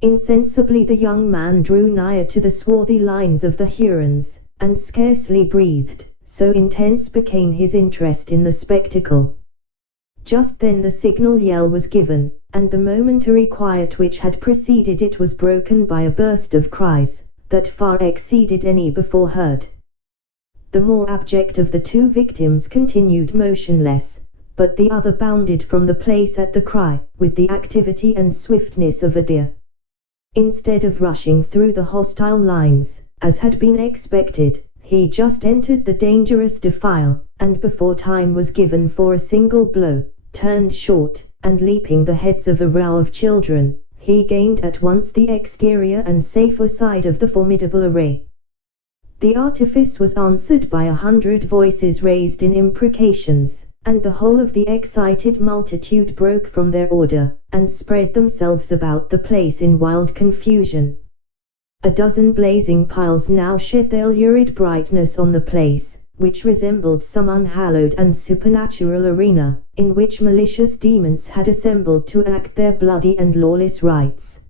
Insensibly the young man drew nigher to the swarthy lines of the Hurons, and scarcely breathed, so intense became his interest in the spectacle. Just then the signal yell was given, and the momentary quiet which had preceded it was broken by a burst of cries, that far exceeded any before heard. The more abject of the two victims continued motionless, but the other bounded from the place at the cry, with the activity and swiftness of a deer. Instead of rushing through the hostile lines, as had been expected, he just entered the dangerous defile, and before time was given for a single blow, turned short, and leaping the heads of a row of children, he gained at once the exterior and safer side of the formidable array. The artifice was answered by 100 voices raised in imprecations, and the whole of the excited multitude broke from their order, and spread themselves about the place in wild confusion. A dozen blazing piles now shed their lurid brightness on the place, which resembled some unhallowed and supernatural arena, in which malicious demons had assembled to act their bloody and lawless rites.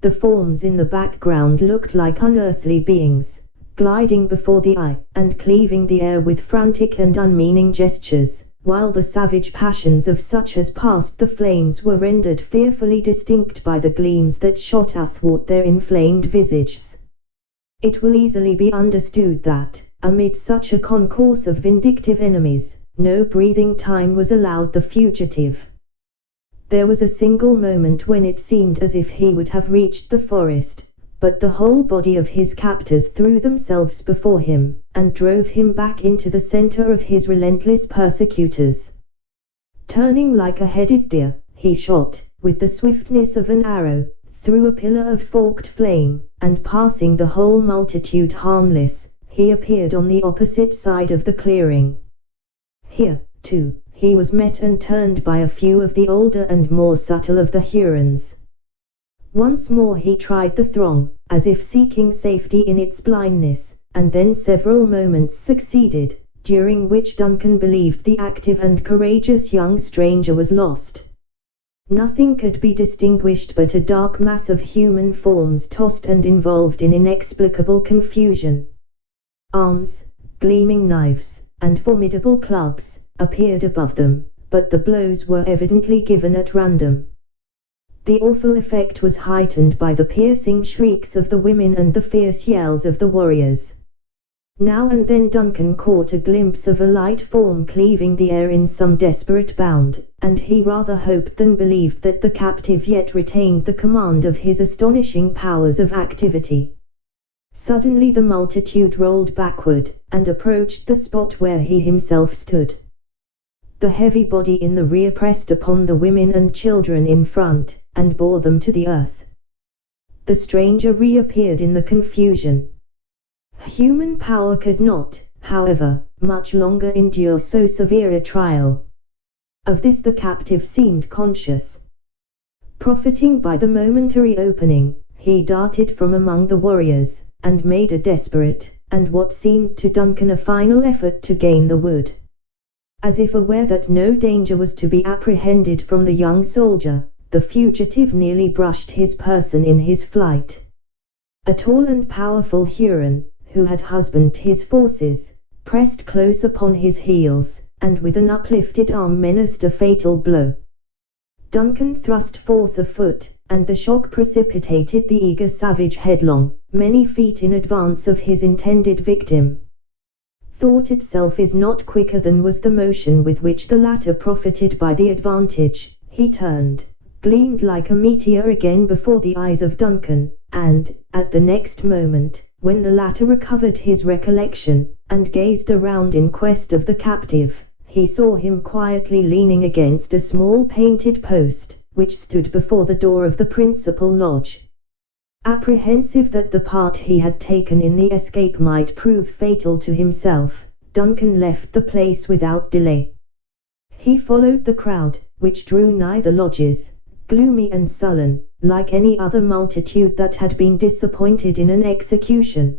The forms in the background looked like unearthly beings, gliding before the eye, and cleaving the air with frantic and unmeaning gestures, while the savage passions of such as passed the flames were rendered fearfully distinct by the gleams that shot athwart their inflamed visages. It will easily be understood that, amid such a concourse of vindictive enemies, no breathing time was allowed the fugitive. There was a single moment when it seemed as if he would have reached the forest, but the whole body of his captors threw themselves before him, and drove him back into the center of his relentless persecutors. Turning like a headed deer, he shot, with the swiftness of an arrow, through a pillar of forked flame, and passing the whole multitude harmless, he appeared on the opposite side of the clearing. Here, too, he was met and turned by a few of the older and more subtle of the Hurons. Once more he tried the throng, as if seeking safety in its blindness, and then several moments succeeded, during which Duncan believed the active and courageous young stranger was lost. Nothing could be distinguished but a dark mass of human forms tossed and involved in inexplicable confusion. Arms, gleaming knives, and formidable clubs, appeared above them, but the blows were evidently given at random. The awful effect was heightened by the piercing shrieks of the women and the fierce yells of the warriors. Now and then Duncan caught a glimpse of a light form cleaving the air in some desperate bound, and he rather hoped than believed that the captive yet retained the command of his astonishing powers of activity. Suddenly the multitude rolled backward, and approached the spot where he himself stood. The heavy body in the rear pressed upon the women and children in front, and bore them to the earth. The stranger reappeared in the confusion. Human power could not, however, much longer endure so severe a trial. Of this the captive seemed conscious. Profiting by the momentary opening, he darted from among the warriors, and made a desperate, and what seemed to Duncan a final effort to gain the wood. As if aware that no danger was to be apprehended from the young soldier, the fugitive nearly brushed his person in his flight. A tall and powerful Huron, who had husbanded his forces, pressed close upon his heels, and with an uplifted arm menaced a fatal blow. Duncan thrust forth a foot, and the shock precipitated the eager savage headlong, many feet in advance of his intended victim. Thought itself is not quicker than was the motion with which the latter profited by the advantage. He turned, gleamed like a meteor again before the eyes of Duncan, and, at the next moment, when the latter recovered his recollection, and gazed around in quest of the captive, he saw him quietly leaning against a small painted post, which stood before the door of the principal lodge. Apprehensive that the part he had taken in the escape might prove fatal to himself, Duncan left the place without delay. He followed the crowd, which drew nigh the lodges, gloomy and sullen, like any other multitude that had been disappointed in an execution.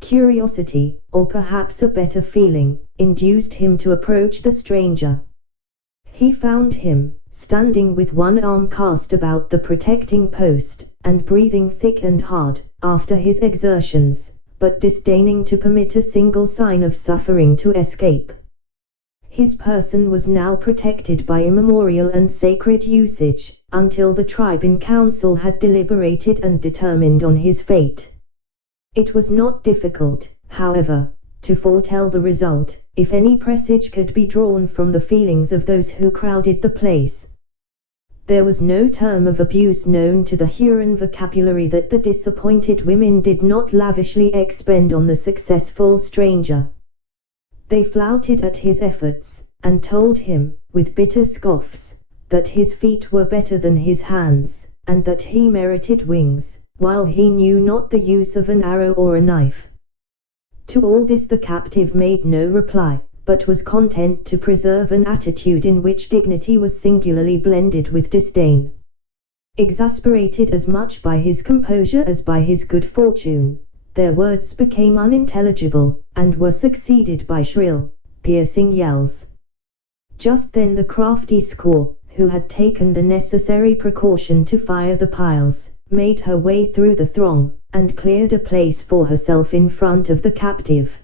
Curiosity, or perhaps a better feeling, induced him to approach the stranger. He found him, standing with one arm cast about the protecting post, and breathing thick and hard, after his exertions, but disdaining to permit a single sign of suffering to escape. His person was now protected by immemorial and sacred usage, until the tribe in council had deliberated and determined on his fate. It was not difficult, however, to foretell the result, if any presage could be drawn from the feelings of those who crowded the place. There was no term of abuse known to the Huron vocabulary that the disappointed women did not lavishly expend on the successful stranger. They flouted at his efforts, and told him, with bitter scoffs, that his feet were better than his hands, and that he merited wings, while he knew not the use of an arrow or a knife. To all this the captive made no reply, but was content to preserve an attitude in which dignity was singularly blended with disdain. Exasperated as much by his composure as by his good fortune, their words became unintelligible, and were succeeded by shrill, piercing yells. Just then the crafty squaw, who had taken the necessary precaution to fire the piles, made her way through the throng, and cleared a place for herself in front of the captive.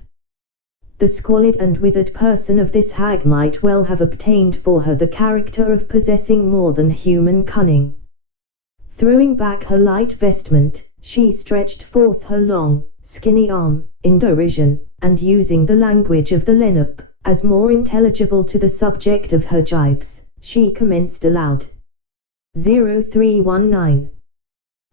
The squalid and withered person of this hag might well have obtained for her the character of possessing more than human cunning. Throwing back her light vestment, she stretched forth her long, skinny arm, in derision, and using the language of the Lenape, as more intelligible to the subject of her gibes, she commenced aloud. 0319.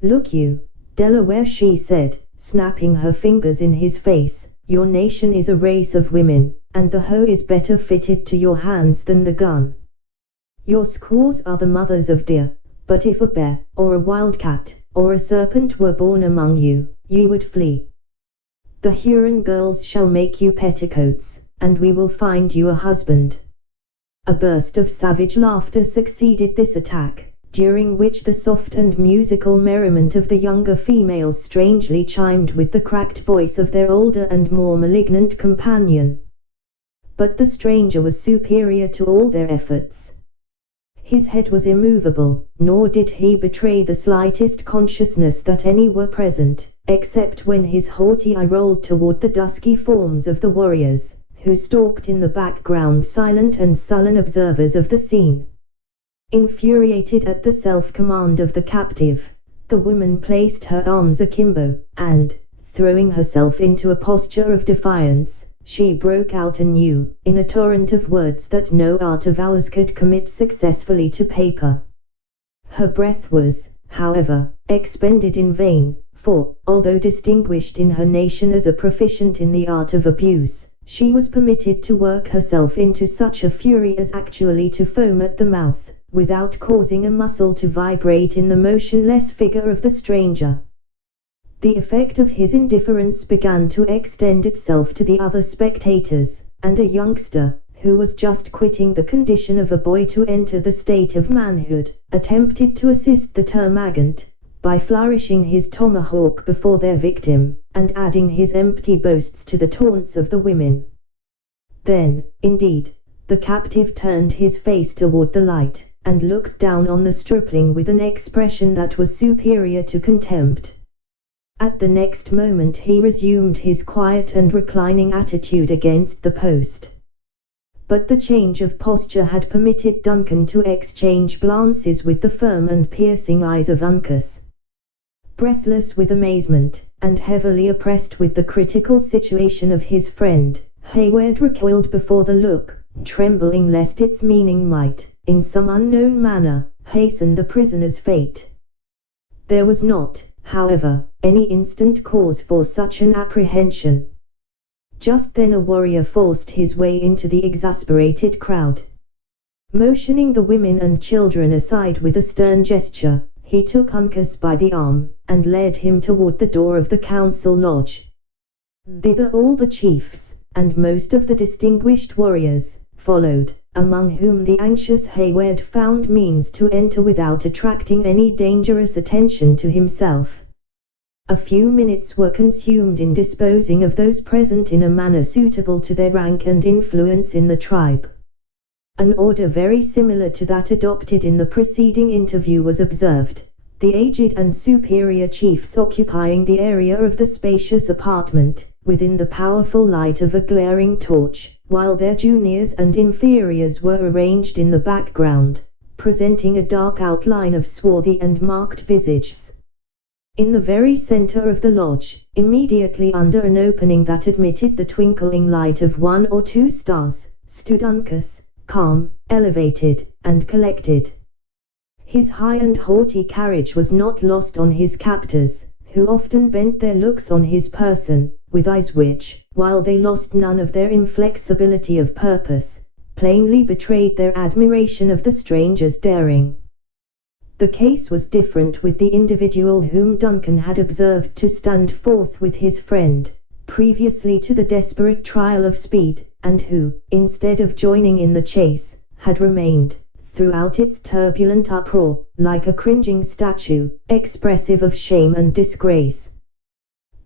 Look you, Delaware, she said, snapping her fingers in his face, your nation is a race of women, and the hoe is better fitted to your hands than the gun. Your squaws are the mothers of deer, but if a bear, or a wildcat, or a serpent were born among you, ye would flee. The Huron girls shall make you petticoats, and we will find you a husband. A burst of savage laughter succeeded this attack, during which the soft and musical merriment of the younger females strangely chimed with the cracked voice of their older and more malignant companion. But the stranger was superior to all their efforts. His head was immovable, nor did he betray the slightest consciousness that any were present, except when his haughty eye rolled toward the dusky forms of the warriors, who stalked in the background, silent and sullen observers of the scene. Infuriated at the self-command of the captive, the woman placed her arms akimbo, and, throwing herself into a posture of defiance, she broke out anew, in a torrent of words that no art of ours could commit successfully to paper. Her breath was, however, expended in vain, for, although distinguished in her nation as a proficient in the art of abuse, she was permitted to work herself into such a fury as actually to foam at the mouth, without causing a muscle to vibrate in the motionless figure of the stranger. The effect of his indifference began to extend itself to the other spectators, and a youngster, who was just quitting the condition of a boy to enter the state of manhood, attempted to assist the termagant, by flourishing his tomahawk before their victim, and adding his empty boasts to the taunts of the women. Then, indeed, the captive turned his face toward the light, and looked down on the stripling with an expression that was superior to contempt. At the next moment he resumed his quiet and reclining attitude against the post. But the change of posture had permitted Duncan to exchange glances with the firm and piercing eyes of Uncas. Breathless with amazement, and heavily oppressed with the critical situation of his friend, Hayward recoiled before the look, trembling lest its meaning might, in some unknown manner, hasten the prisoner's fate. There was not, however, any instant cause for such an apprehension. Just then a warrior forced his way into the exasperated crowd. Motioning the women and children aside with a stern gesture, he took Uncas by the arm, and led him toward the door of the council lodge. Thither all the chiefs, and most of the distinguished warriors, followed, among whom the anxious Hayward found means to enter without attracting any dangerous attention to himself. A few minutes were consumed in disposing of those present in a manner suitable to their rank and influence in the tribe. An order very similar to that adopted in the preceding interview was observed, the aged and superior chiefs occupying the area of the spacious apartment, within the powerful light of a glaring torch, while their juniors and inferiors were arranged in the background, presenting a dark outline of swarthy and marked visages. In the very center of the lodge, immediately under an opening that admitted the twinkling light of 1 or 2 stars, stood Uncas, calm, elevated, and collected. His high and haughty carriage was not lost on his captors, who often bent their looks on his person, with eyes which, while they lost none of their inflexibility of purpose, plainly betrayed their admiration of the stranger's daring. The case was different with the individual whom Duncan had observed to stand forth with his friend, previously to the desperate trial of speed, and who, instead of joining in the chase, had remained, throughout its turbulent uproar, like a cringing statue, expressive of shame and disgrace.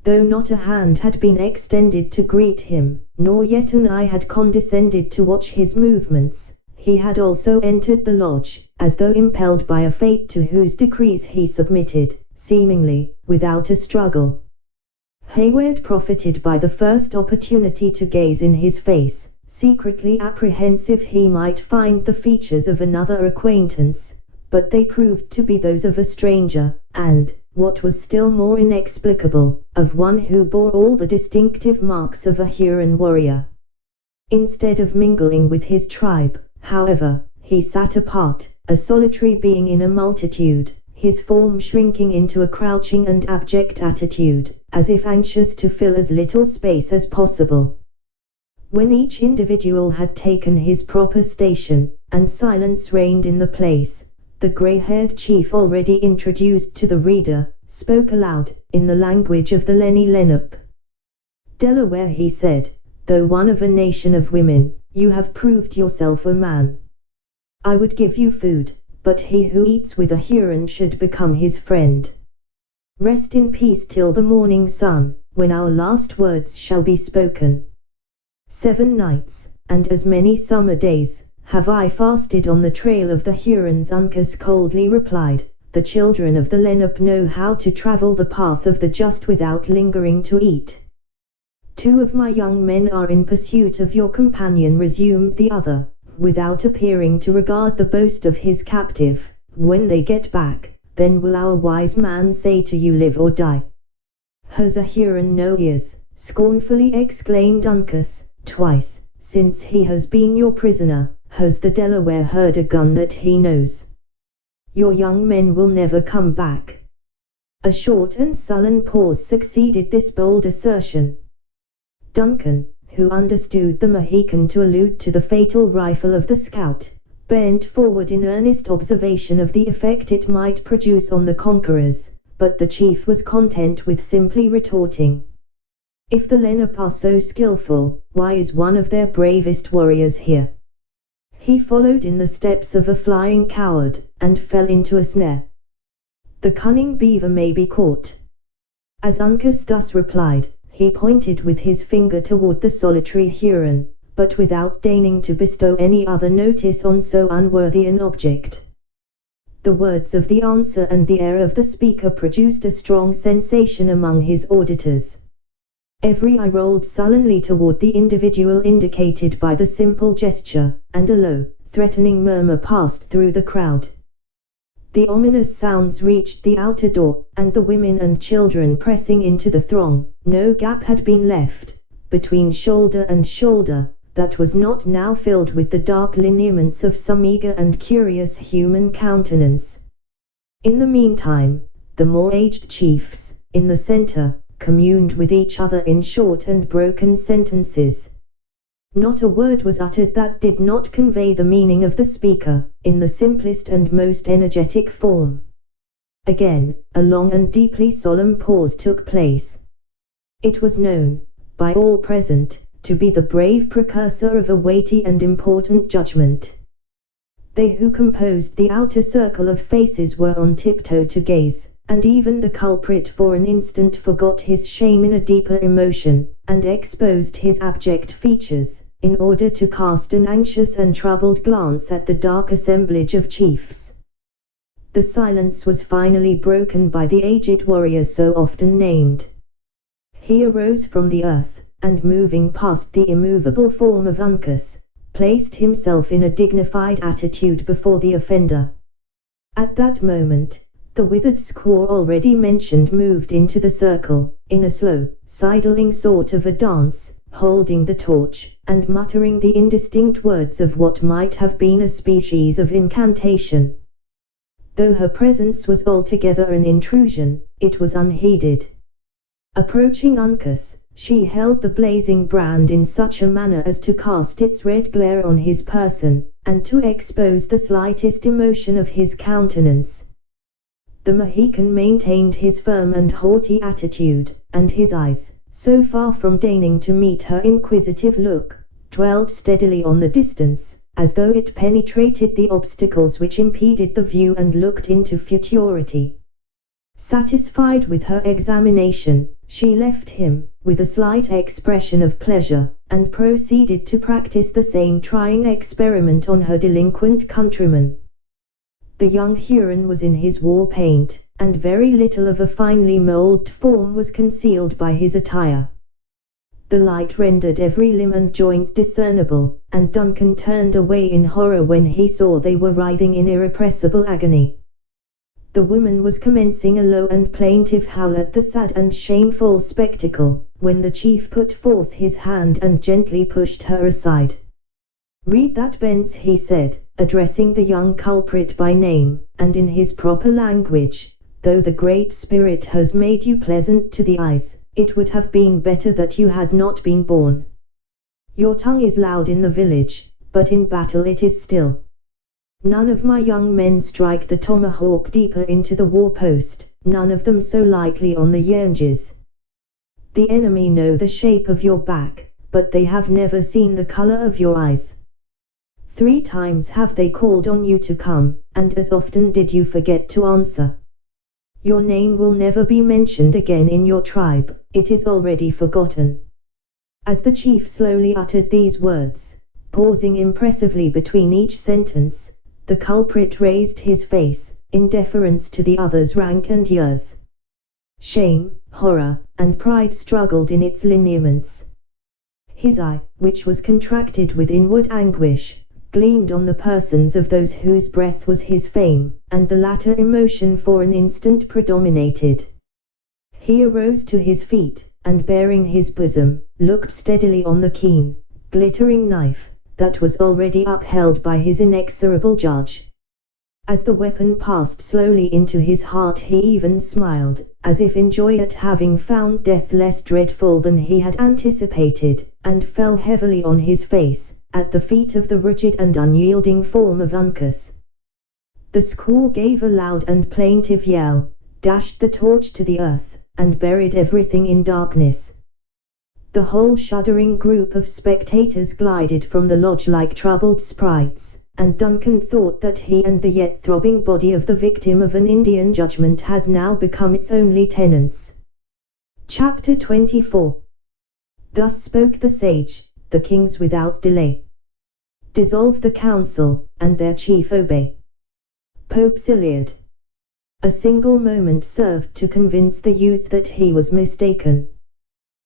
Though not a hand had been extended to greet him, nor yet an eye had condescended to watch his movements, he had also entered the lodge, as though impelled by a fate to whose decrees he submitted, seemingly, without a struggle. Hayward profited by the first opportunity to gaze in his face, secretly apprehensive he might find the features of another acquaintance, but they proved to be those of a stranger, and, what was still more inexplicable, of one who bore all the distinctive marks of a Huron warrior. Instead of mingling with his tribe, however, he sat apart, a solitary being in a multitude, his form shrinking into a crouching and abject attitude, as if anxious to fill as little space as possible. When each individual had taken his proper station, and silence reigned in the place, the grey-haired chief already introduced to the reader, spoke aloud, in the language of the Lenni Lenape. "Delaware," he said, "though one of a nation of women, you have proved yourself a man. I would give you food, but he who eats with a Huron should become his friend. Rest in peace till the morning sun, when our last words shall be spoken. 7 nights, and as many summer days, have I fasted on the trail of the Hurons." Uncas coldly replied, "The children of the Lenape know how to travel the path of the just without lingering to eat." "2 of my young men are in pursuit of your companion," resumed the other, without appearing to regard the boast of his captive. "When they get back, then will our wise man say to you, live or die." "Has a Huron no ears?" scornfully exclaimed Uncas. "Twice, since he has been your prisoner, has the Delaware heard a gun that he knows. Your young men will never come back." A short and sullen pause succeeded this bold assertion. Duncan, who understood the Mohican to allude to the fatal rifle of the scout, bent forward in earnest observation of the effect it might produce on the conquerors, but the chief was content with simply retorting, "If the Lenape are so skillful, why is one of their bravest warriors here?" He followed in the steps of a flying coward, and fell into a snare. "The cunning beaver may be caught." As Uncas thus replied, he pointed with his finger toward the solitary Huron, but without deigning to bestow any other notice on so unworthy an object. The words of the answer and the air of the speaker produced a strong sensation among his auditors. Every eye rolled sullenly toward the individual indicated by the simple gesture, and a low, threatening murmur passed through the crowd. The ominous sounds reached the outer door, and the women and children pressing into the throng, no gap had been left, between shoulder and shoulder, that was not now filled with the dark lineaments of some eager and curious human countenance. In the meantime, the more aged chiefs, in the center, communed with each other in short and broken sentences. Not a word was uttered that did not convey the meaning of the speaker, in the simplest and most energetic form. Again, a long and deeply solemn pause took place. It was known, by all present, to be the brave precursor of a weighty and important judgment. They who composed the outer circle of faces were on tiptoe to gaze, and even the culprit for an instant forgot his shame in a deeper emotion, and exposed his abject features, in order to cast an anxious and troubled glance at the dark assemblage of chiefs. The silence was finally broken by the aged warrior so often named. He arose from the earth, and moving past the immovable form of Uncas, placed himself in a dignified attitude before the offender. At that moment, the withered squaw already mentioned moved into the circle, in a slow, sidling sort of a dance, holding the torch, and muttering the indistinct words of what might have been a species of incantation. Though her presence was altogether an intrusion, it was unheeded. Approaching Uncas, she held the blazing brand in such a manner as to cast its red glare on his person, and to expose the slightest emotion of his countenance. The Mohican maintained his firm and haughty attitude, and his eyes, so far from deigning to meet her inquisitive look, dwelled steadily on the distance, as though it penetrated the obstacles which impeded the view and looked into futurity. Satisfied with her examination, she left him, with a slight expression of pleasure, and proceeded to practice the same trying experiment on her delinquent countryman. The young Huron was in his war paint, and very little of a finely moulded form was concealed by his attire. The light rendered every limb and joint discernible, and Duncan turned away in horror when he saw they were writhing in irrepressible agony. The woman was commencing a low and plaintive howl at the sad and shameful spectacle, when the chief put forth his hand and gently pushed her aside. "Read that, Bence," he said, addressing the young culprit by name, and in his proper language. "Though the Great Spirit has made you pleasant to the eyes, it would have been better that you had not been born. Your tongue is loud in the village, but in battle it is still. None of my young men strike the tomahawk deeper into the war-post, none of them so lightly on the hinges. The enemy know the shape of your back, but they have never seen the color of your eyes. 3 times have they called on you to come, and as often did you forget to answer. Your name will never be mentioned again in your tribe, it is already forgotten." As the chief slowly uttered these words, pausing impressively between each sentence, the culprit raised his face, in deference to the other's rank and years. Shame, horror, and pride struggled in its lineaments. His eye, which was contracted with inward anguish, gleamed on the persons of those whose breath was his fame, and the latter emotion for an instant predominated. He arose to his feet, and baring his bosom, looked steadily on the keen, glittering knife, that was already upheld by his inexorable judge. As the weapon passed slowly into his heart he even smiled, as if in joy at having found death less dreadful than he had anticipated, and fell heavily on his face, at the feet of the rigid and unyielding form of Uncas. The squaw gave a loud and plaintive yell, dashed the torch to the earth, and buried everything in darkness. The whole shuddering group of spectators glided from the lodge like troubled sprites, and Duncan thought that he and the yet throbbing body of the victim of an Indian judgment had now become its only tenants. Chapter 24. Thus spoke the sage, the kings without delay dissolve the council, and their chief obey. Pope's Iliad. A single moment served to convince the youth that he was mistaken.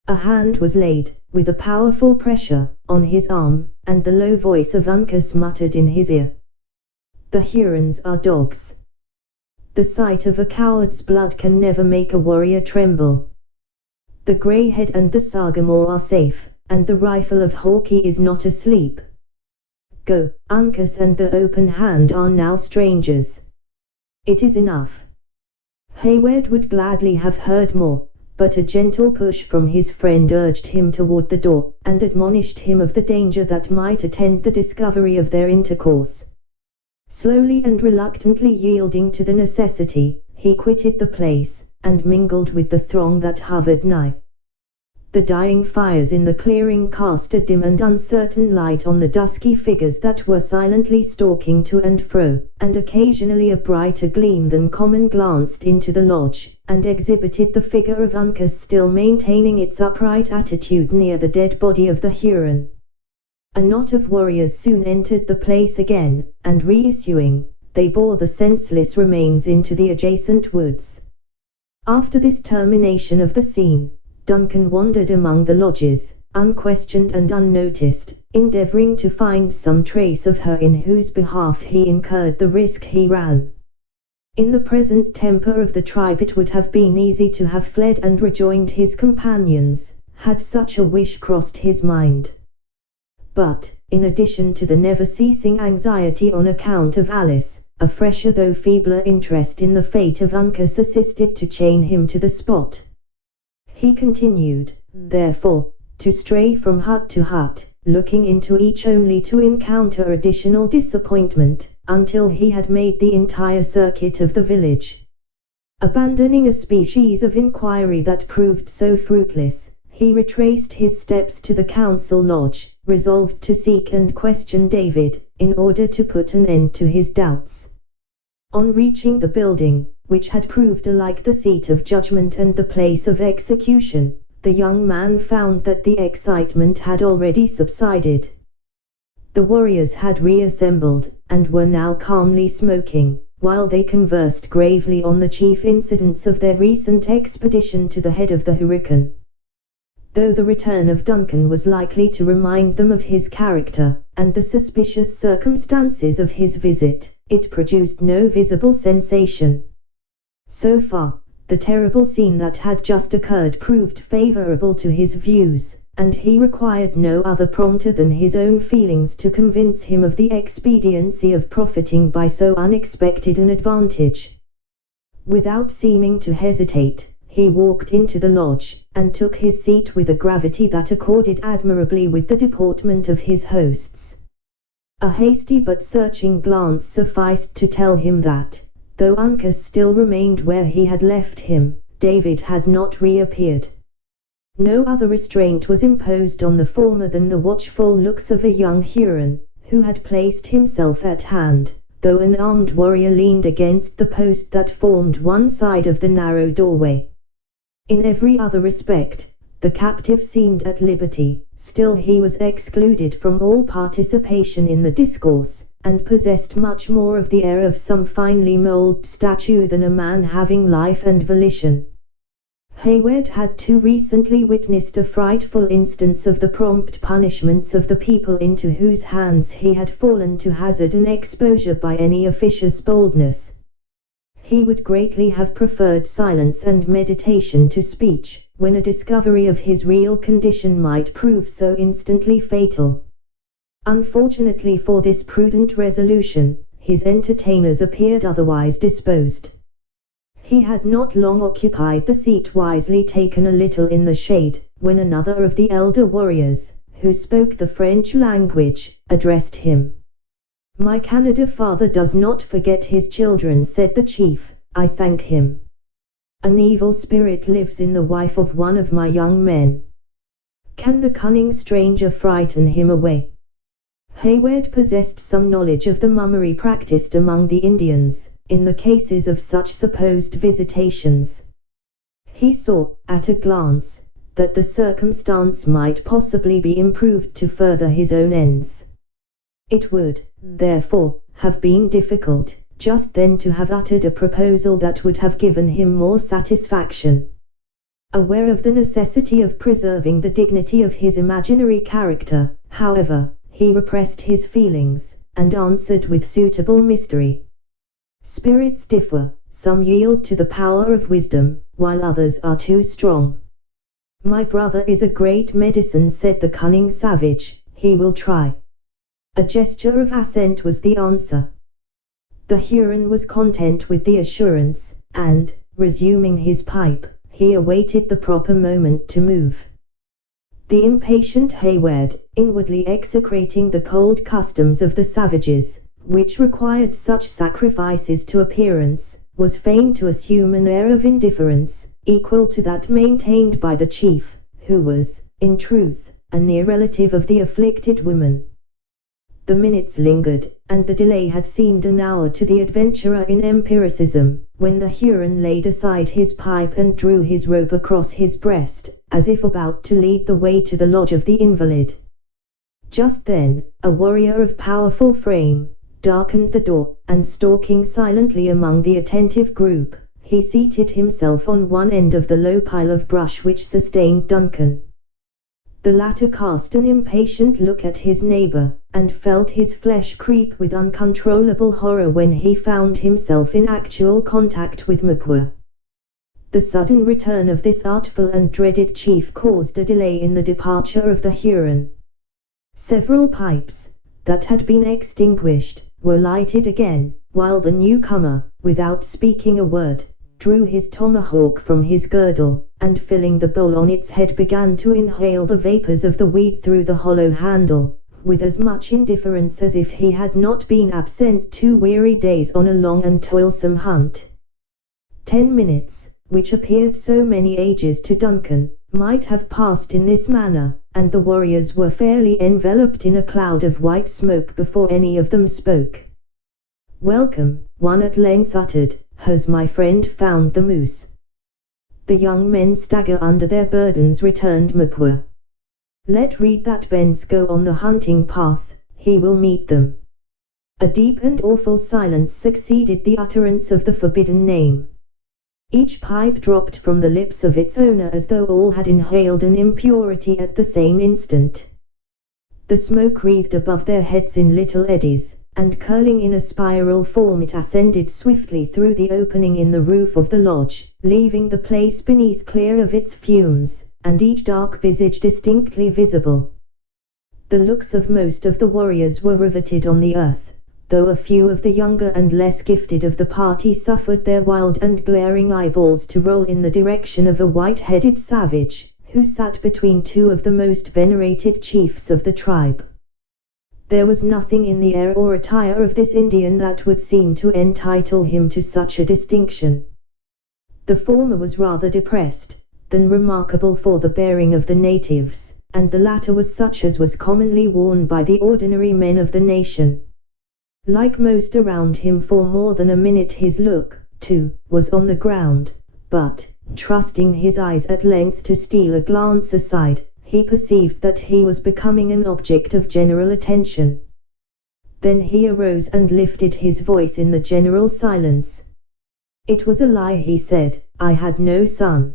A hand was laid, with a powerful pressure, on his arm, and the low voice of Uncas muttered in his ear. "The Hurons are dogs. The sight of a coward's blood can never make a warrior tremble. The Greyhead and the Sagamore are safe, and the rifle of Hawkeye is not asleep. Go, Uncas and the Open Hand are now strangers. It is enough." Hayward would gladly have heard more, but a gentle push from his friend urged him toward the door, and admonished him of the danger that might attend the discovery of their intercourse. Slowly and reluctantly yielding to the necessity, he quitted the place, and mingled with the throng that hovered nigh. The dying fires in the clearing cast a dim and uncertain light on the dusky figures that were silently stalking to and fro, and occasionally a brighter gleam than common glanced into the lodge, and exhibited the figure of Uncas still maintaining its upright attitude near the dead body of the Huron. A knot of warriors soon entered the place again, and reissuing, they bore the senseless remains into the adjacent woods. After this termination of the scene, Duncan wandered among the lodges, unquestioned and unnoticed, endeavoring to find some trace of her in whose behalf he incurred the risk he ran. In the present temper of the tribe it would have been easy to have fled and rejoined his companions, had such a wish crossed his mind. But, in addition to the never-ceasing anxiety on account of Alice, a fresher though feebler interest in the fate of Uncas assisted to chain him to the spot. He continued, therefore, to stray from hut to hut, looking into each only to encounter additional disappointment, until he had made the entire circuit of the village. Abandoning a species of inquiry that proved so fruitless, he retraced his steps to the council lodge, resolved to seek and question David, in order to put an end to his doubts. On reaching the building, which had proved alike the seat of judgment and the place of execution, the young man found that the excitement had already subsided. The warriors had reassembled, and were now calmly smoking, while they conversed gravely on the chief incidents of their recent expedition to the head of the hurricane. Though the return of Duncan was likely to remind them of his character, and the suspicious circumstances of his visit, it produced no visible sensation. So far, the terrible scene that had just occurred proved favorable to his views, and he required no other prompter than his own feelings to convince him of the expediency of profiting by so unexpected an advantage. Without seeming to hesitate, he walked into the lodge, and took his seat with a gravity that accorded admirably with the deportment of his hosts. A hasty but searching glance sufficed to tell him that, though Uncas still remained where he had left him, David had not reappeared. No other restraint was imposed on the former than the watchful looks of a young Huron, who had placed himself at hand, though an armed warrior leaned against the post that formed one side of the narrow doorway. In every other respect, the captive seemed at liberty, still he was excluded from all participation in the discourse, and possessed much more of the air of some finely molded statue than a man having life and volition. Hayward had too recently witnessed a frightful instance of the prompt punishments of the people into whose hands he had fallen to hazard an exposure by any officious boldness. He would greatly have preferred silence and meditation to speech, when a discovery of his real condition might prove so instantly fatal. Unfortunately for this prudent resolution, his entertainers appeared otherwise disposed. He had not long occupied the seat wisely taken a little in the shade, when another of the elder warriors, who spoke the French language, addressed him. "My Canada father does not forget his children," said the chief. "I thank him. An evil spirit lives in the wife of one of my young men. Can the cunning stranger frighten him away?" Hayward possessed some knowledge of the mummery practiced among the Indians, in the cases of such supposed visitations. He saw, at a glance, that the circumstance might possibly be improved to further his own ends. It would, therefore, have been difficult, just then to have uttered a proposal that would have given him more satisfaction. Aware of the necessity of preserving the dignity of his imaginary character, however, he repressed his feelings, and answered with suitable mystery. "Spirits differ, some yield to the power of wisdom, while others are too strong. My brother is a great medicine," said the cunning savage. "He will try." A gesture of assent was the answer. The Huron was content with the assurance, and, resuming his pipe, he awaited the proper moment to move. The impatient Hayward, inwardly execrating the cold customs of the savages, which required such sacrifices to appearance, was fain to assume an air of indifference, equal to that maintained by the chief, who was, in truth, a near relative of the afflicted woman. The minutes lingered, and the delay had seemed an hour to the adventurer in empiricism, when the Huron laid aside his pipe and drew his robe across his breast, as if about to lead the way to the lodge of the invalid. Just then, a warrior of powerful frame, darkened the door, and stalking silently among the attentive group, he seated himself on one end of the low pile of brush which sustained Duncan. The latter cast an impatient look at his neighbor, and felt his flesh creep with uncontrollable horror when he found himself in actual contact with Magua. The sudden return of this artful and dreaded chief caused a delay in the departure of the Huron. Several pipes, that had been extinguished, were lighted again, while the newcomer, without speaking a word, drew his tomahawk from his girdle, and filling the bowl on its head began to inhale the vapors of the weed through the hollow handle, with as much indifference as if he had not been absent 2 weary days on a long and toilsome hunt. 10 minutes, which appeared so many ages to Duncan, might have passed in this manner, and the warriors were fairly enveloped in a cloud of white smoke before any of them spoke. "Welcome," one at length uttered. "Has my friend found the moose?" "The young men stagger under their burdens," returned Magua. "Let Reed that bends go on the hunting path, he will meet them." A deep and awful silence succeeded the utterance of the forbidden name. Each pipe dropped from the lips of its owner as though all had inhaled an impurity at the same instant. The smoke wreathed above their heads in little eddies, and curling in a spiral form it ascended swiftly through the opening in the roof of the lodge, leaving the place beneath clear of its fumes, and each dark visage distinctly visible. The looks of most of the warriors were riveted on the earth, though a few of the younger and less gifted of the party suffered their wild and glaring eyeballs to roll in the direction of a white-headed savage, who sat between two of the most venerated chiefs of the tribe. There was nothing in the air or attire of this Indian that would seem to entitle him to such a distinction. The former was rather depressed, than remarkable for the bearing of the natives, and the latter was such as was commonly worn by the ordinary men of the nation. Like most around him for more than a minute his look, too, was on the ground, but, trusting his eyes at length to steal a glance aside, he perceived that he was becoming an object of general attention. Then he arose and lifted his voice in the general silence. "It was a lie," he said, "I had no son.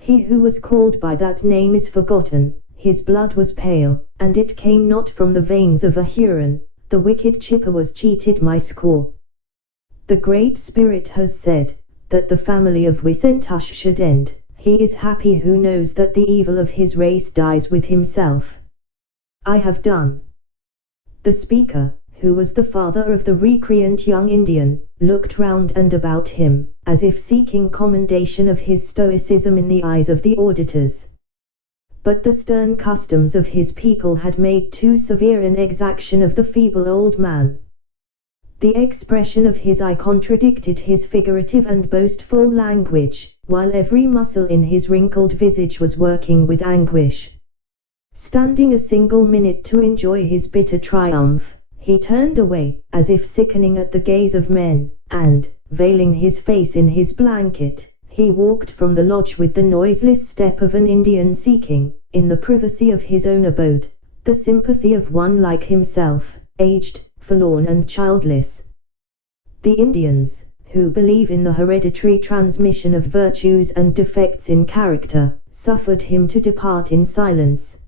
He who was called by that name is forgotten, his blood was pale, and it came not from the veins of a Huron, the wicked Chippewas cheated my squaw. The Great Spirit has said, that the family of Wisentush should end. He is happy who knows that the evil of his race dies with himself. I have done." The speaker, who was the father of the recreant young Indian, looked round and about him, as if seeking commendation of his stoicism in the eyes of the auditors. But the stern customs of his people had made too severe an exaction of the feeble old man. The expression of his eye contradicted his figurative and boastful language, while every muscle in his wrinkled visage was working with anguish. Standing a single minute to enjoy his bitter triumph, he turned away, as if sickening at the gaze of men, and, veiling his face in his blanket, he walked from the lodge with the noiseless step of an Indian seeking, in the privacy of his own abode, the sympathy of one like himself, aged, forlorn and childless. The Indians, who believe in the hereditary transmission of virtues and defects in character, suffered him to depart in silence.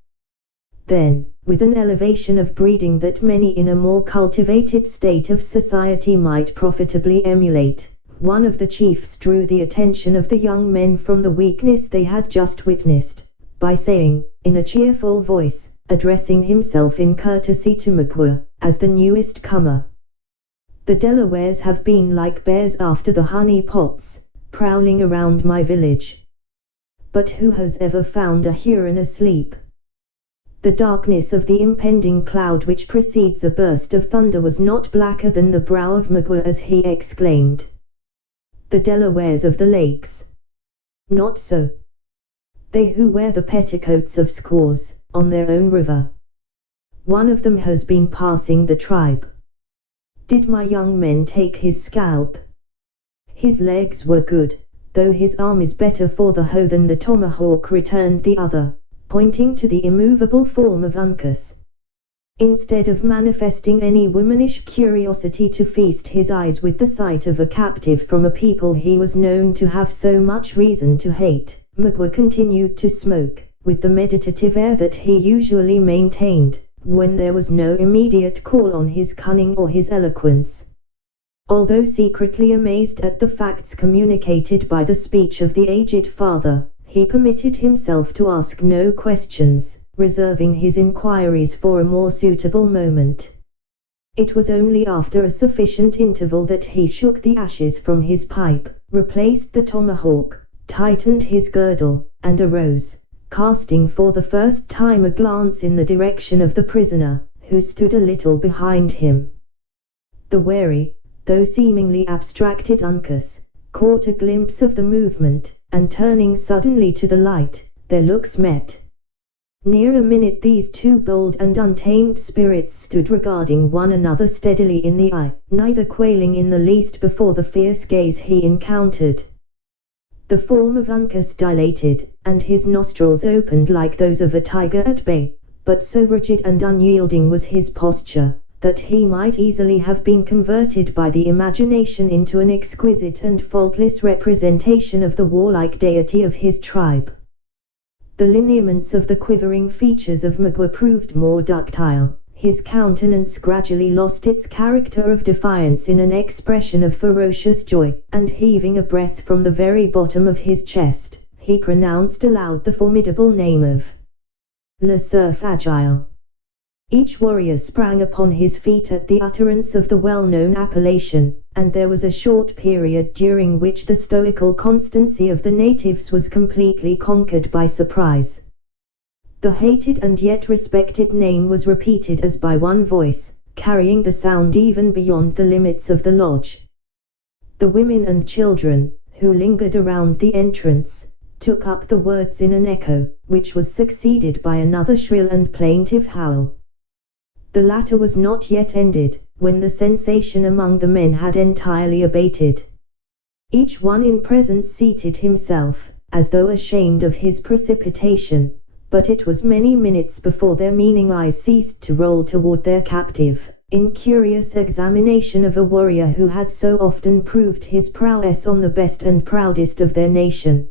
Then, with an elevation of breeding that many in a more cultivated state of society might profitably emulate, one of the chiefs drew the attention of the young men from the weakness they had just witnessed, by saying, in a cheerful voice, addressing himself in courtesy to Magua, as the newest comer, "The Delawares have been like bears after the honey pots, prowling around my village. But who has ever found a Huron asleep?" The darkness of the impending cloud which precedes a burst of thunder was not blacker than the brow of Magua as he exclaimed, "The Delawares of the lakes? Not so. They who wear the petticoats of squaws, on their own river. One of them has been passing the tribe. Did my young men take his scalp? His legs were good, though his arm is better for the hoe than the tomahawk," returned the other, pointing to the immovable form of Uncas. Instead of manifesting any womanish curiosity to feast his eyes with the sight of a captive from a people he was known to have so much reason to hate, Magua continued to smoke, with the meditative air that he usually maintained, when there was no immediate call on his cunning or his eloquence. Although secretly amazed at the facts communicated by the speech of the aged father, he permitted himself to ask no questions, reserving his inquiries for a more suitable moment. It was only after a sufficient interval that he shook the ashes from his pipe, replaced the tomahawk, tightened his girdle, and arose, casting for the first time a glance in the direction of the prisoner, who stood a little behind him. The wary, though seemingly abstracted Uncas, caught a glimpse of the movement, and turning suddenly to the light, their looks met. Near a minute these two bold and untamed spirits stood regarding one another steadily in the eye, neither quailing in the least before the fierce gaze he encountered. The form of Uncas dilated, and his nostrils opened like those of a tiger at bay, but so rigid and unyielding was his posture, that he might easily have been converted by the imagination into an exquisite and faultless representation of the warlike deity of his tribe. The lineaments of the quivering features of Magua proved more ductile. His countenance gradually lost its character of defiance in an expression of ferocious joy, and heaving a breath from the very bottom of his chest, he pronounced aloud the formidable name of Le Cerf Agile. Each warrior sprang upon his feet at the utterance of the well-known appellation, and there was a short period during which the stoical constancy of the natives was completely conquered by surprise. The hated and yet respected name was repeated as by one voice, carrying the sound even beyond the limits of the lodge. The women and children, who lingered around the entrance, took up the words in an echo, which was succeeded by another shrill and plaintive howl. The latter was not yet ended, when the sensation among the men had entirely abated. Each one in presence seated himself, as though ashamed of his precipitation, but it was many minutes before their meaning eyes ceased to roll toward their captive, in curious examination of a warrior who had so often proved his prowess on the best and proudest of their nation.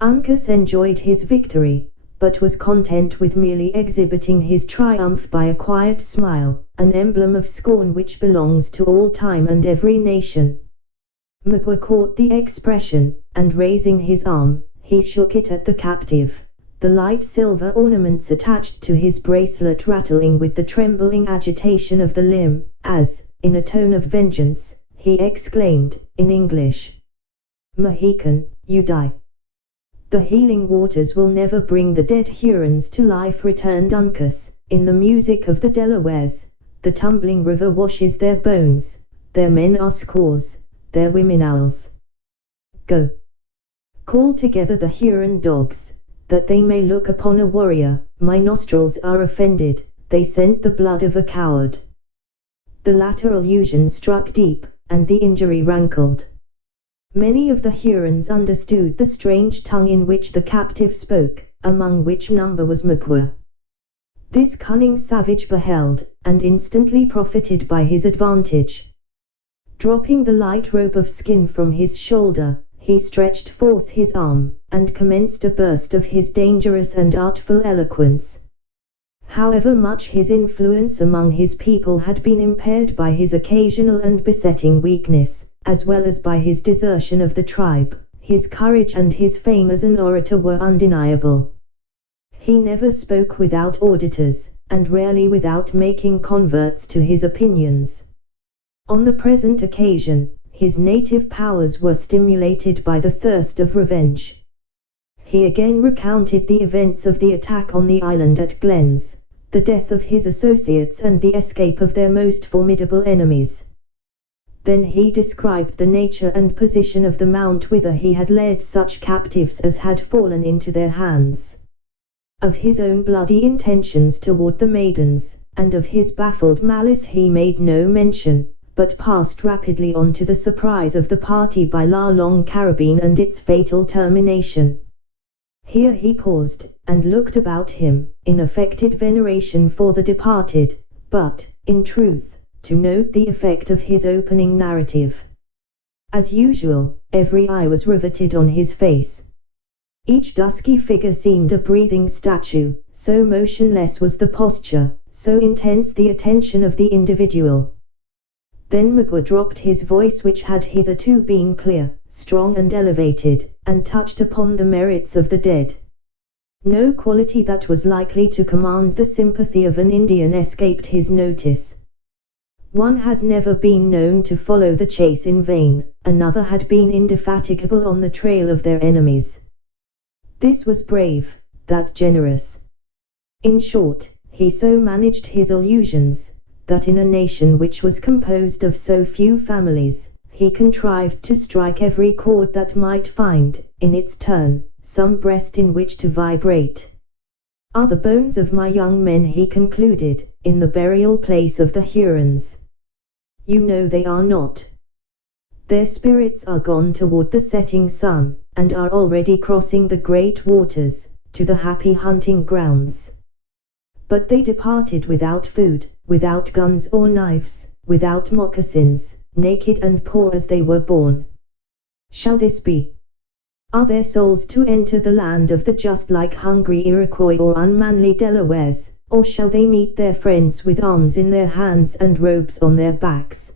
Uncas enjoyed his victory, but was content with merely exhibiting his triumph by a quiet smile, an emblem of scorn which belongs to all time and every nation. Magua caught the expression, and raising his arm, he shook it at the captive, the light silver ornaments attached to his bracelet rattling with the trembling agitation of the limb, as, in a tone of vengeance, he exclaimed, in English, "Mohican, you die." "The healing waters will never bring the dead Hurons to life," returned Uncas, "in the music of the Delawares, the tumbling river washes their bones, their men are squaws, their women owls. Go. Call together the Huron dogs, that they may look upon a warrior. My nostrils are offended, they scent the blood of a coward." The latter allusion struck deep, and the injury rankled. Many of the Hurons understood the strange tongue in which the captive spoke, among which number was Magua. This cunning savage beheld, and instantly profited by his advantage. Dropping the light rope of skin from his shoulder, he stretched forth his arm, and commenced a burst of his dangerous and artful eloquence. However much his influence among his people had been impaired by his occasional and besetting weakness, as well as by his desertion of the tribe, his courage and his fame as an orator were undeniable. He never spoke without auditors, and rarely without making converts to his opinions. On the present occasion, his native powers were stimulated by the thirst of revenge. He again recounted the events of the attack on the island at Glenn's, the death of his associates and the escape of their most formidable enemies. Then he described the nature and position of the mount whither he had led such captives as had fallen into their hands. Of his own bloody intentions toward the maidens, and of his baffled malice he made no mention, but passed rapidly on to the surprise of the party by La Longue Carabine and its fatal termination. Here he paused, and looked about him, in affected veneration for the departed, but, in truth, to note the effect of his opening narrative. As usual, every eye was riveted on his face. Each dusky figure seemed a breathing statue, so motionless was the posture, so intense the attention of the individual. Then Magua dropped his voice, which had hitherto been clear, strong and elevated, and touched upon the merits of the dead. No quality that was likely to command the sympathy of an Indian escaped his notice. One had never been known to follow the chase in vain, another had been indefatigable on the trail of their enemies. This was brave, that generous. In short, he so managed his allusions, that in a nation which was composed of so few families, he contrived to strike every chord that might find, in its turn, some breast in which to vibrate. "Are the bones of my young men," he concluded, "in the burial place of the Hurons? You know they are not. Their spirits are gone toward the setting sun, and are already crossing the great waters, to the happy hunting grounds. But they departed without food, without guns or knives, without moccasins, naked and poor as they were born. Shall this be? Are their souls to enter the land of the just like hungry Iroquois or unmanly Delawares, or shall they meet their friends with arms in their hands and robes on their backs?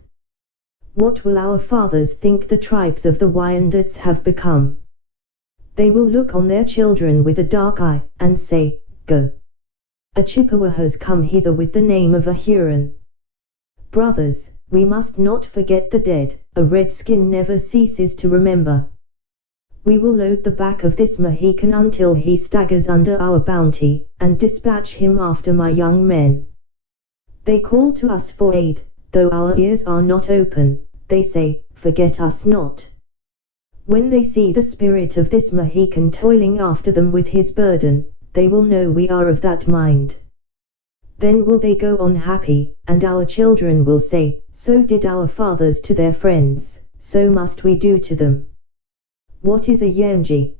What will our fathers think the tribes of the Wyandots have become? They will look on their children with a dark eye, and say, Go! A Chippewa has come hither with the name of a Huron. Brothers, we must not forget the dead, a redskin never ceases to remember. We will load the back of this Mohican until he staggers under our bounty, and dispatch him after my young men. They call to us for aid, though our ears are not open, they say, Forget us not. When they see the spirit of this Mohican toiling after them with his burden, they will know we are of that mind. Then will they go on happy, and our children will say, So did our fathers to their friends, so must we do to them. What is a Yanji?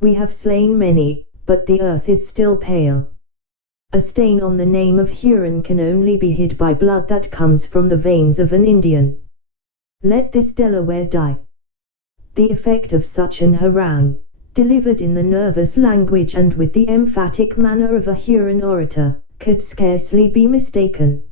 We have slain many, but the earth is still pale. A stain on the name of Huron can only be hid by blood that comes from the veins of an Indian. Let this Delaware die. The effect of such an harangue, delivered in the nervous language and with the emphatic manner of a Huron orator, could scarcely be mistaken.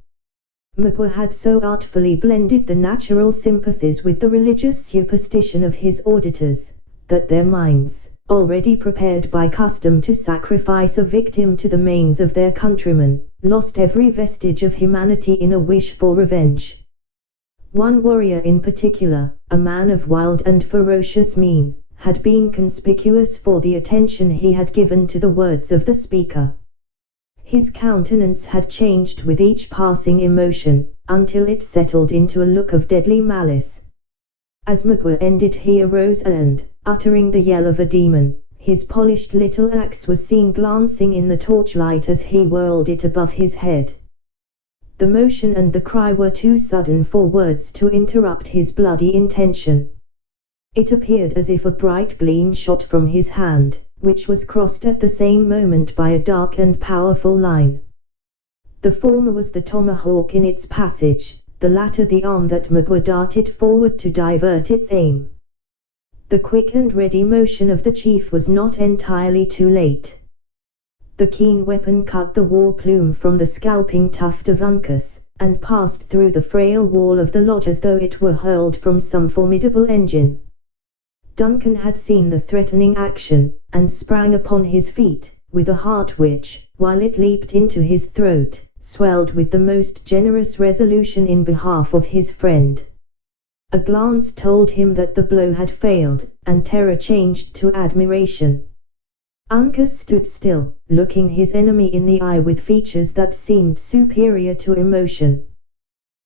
Magua had so artfully blended the natural sympathies with the religious superstition of his auditors, that their minds, already prepared by custom to sacrifice a victim to the manes of their countrymen, lost every vestige of humanity in a wish for revenge. One warrior in particular, a man of wild and ferocious mien, had been conspicuous for the attention he had given to the words of the speaker. His countenance had changed with each passing emotion, until it settled into a look of deadly malice. As Magua ended he arose and, uttering the yell of a demon, his polished little axe was seen glancing in the torchlight as he whirled it above his head. The motion and the cry were too sudden for words to interrupt his bloody intention. It appeared as if a bright gleam shot from his hand, which was crossed at the same moment by a dark and powerful line. The former was the tomahawk in its passage, the latter the arm that Magua darted forward to divert its aim. The quick and ready motion of the chief was not entirely too late. The keen weapon cut the war plume from the scalping tuft of Uncas, and passed through the frail wall of the lodge as though it were hurled from some formidable engine. Duncan had seen the threatening action, and sprang upon his feet, with a heart which, while it leaped into his throat, swelled with the most generous resolution in behalf of his friend. A glance told him that the blow had failed, and terror changed to admiration. Uncas stood still, looking his enemy in the eye with features that seemed superior to emotion.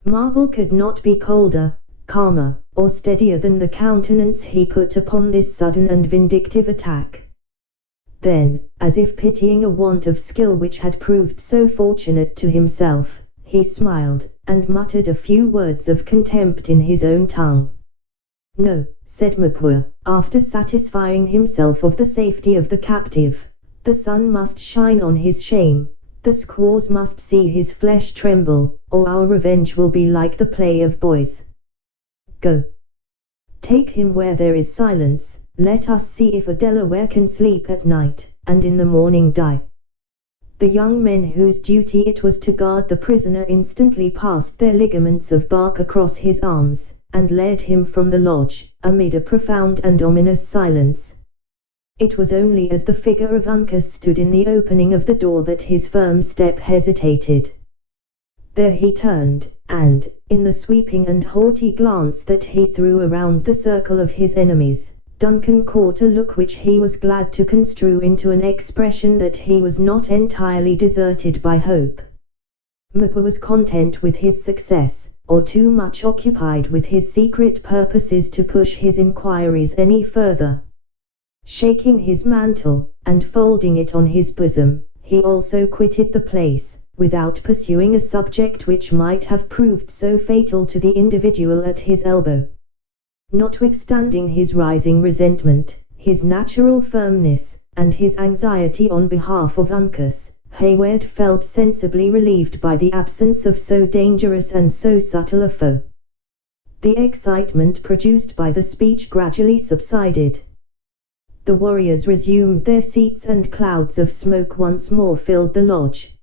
Marble could not be colder, calmer, or steadier than the countenance he put upon this sudden and vindictive attack. Then, as if pitying a want of skill which had proved so fortunate to himself, he smiled, and muttered a few words of contempt in his own tongue. No, said Magua, after satisfying himself of the safety of the captive, the sun must shine on his shame, the squaws must see his flesh tremble, or our revenge will be like the play of boys. Go. Take him where there is silence, let us see if a Delaware can sleep at night, and in the morning die. The young men whose duty it was to guard the prisoner instantly passed their ligaments of bark across his arms, and led him from the lodge, amid a profound and ominous silence. It was only as the figure of Uncas stood in the opening of the door that his firm step hesitated. There he turned, and, in the sweeping and haughty glance that he threw around the circle of his enemies, Duncan caught a look which he was glad to construe into an expression that he was not entirely deserted by hope. Magua was content with his success, or too much occupied with his secret purposes to push his inquiries any further. Shaking his mantle, and folding it on his bosom, he also quitted the place, without pursuing a subject which might have proved so fatal to the individual at his elbow. Notwithstanding his rising resentment, his natural firmness, and his anxiety on behalf of Uncas, Hayward felt sensibly relieved by the absence of so dangerous and so subtle a foe. The excitement produced by the speech gradually subsided. The warriors resumed their seats and clouds of smoke once more filled the lodge.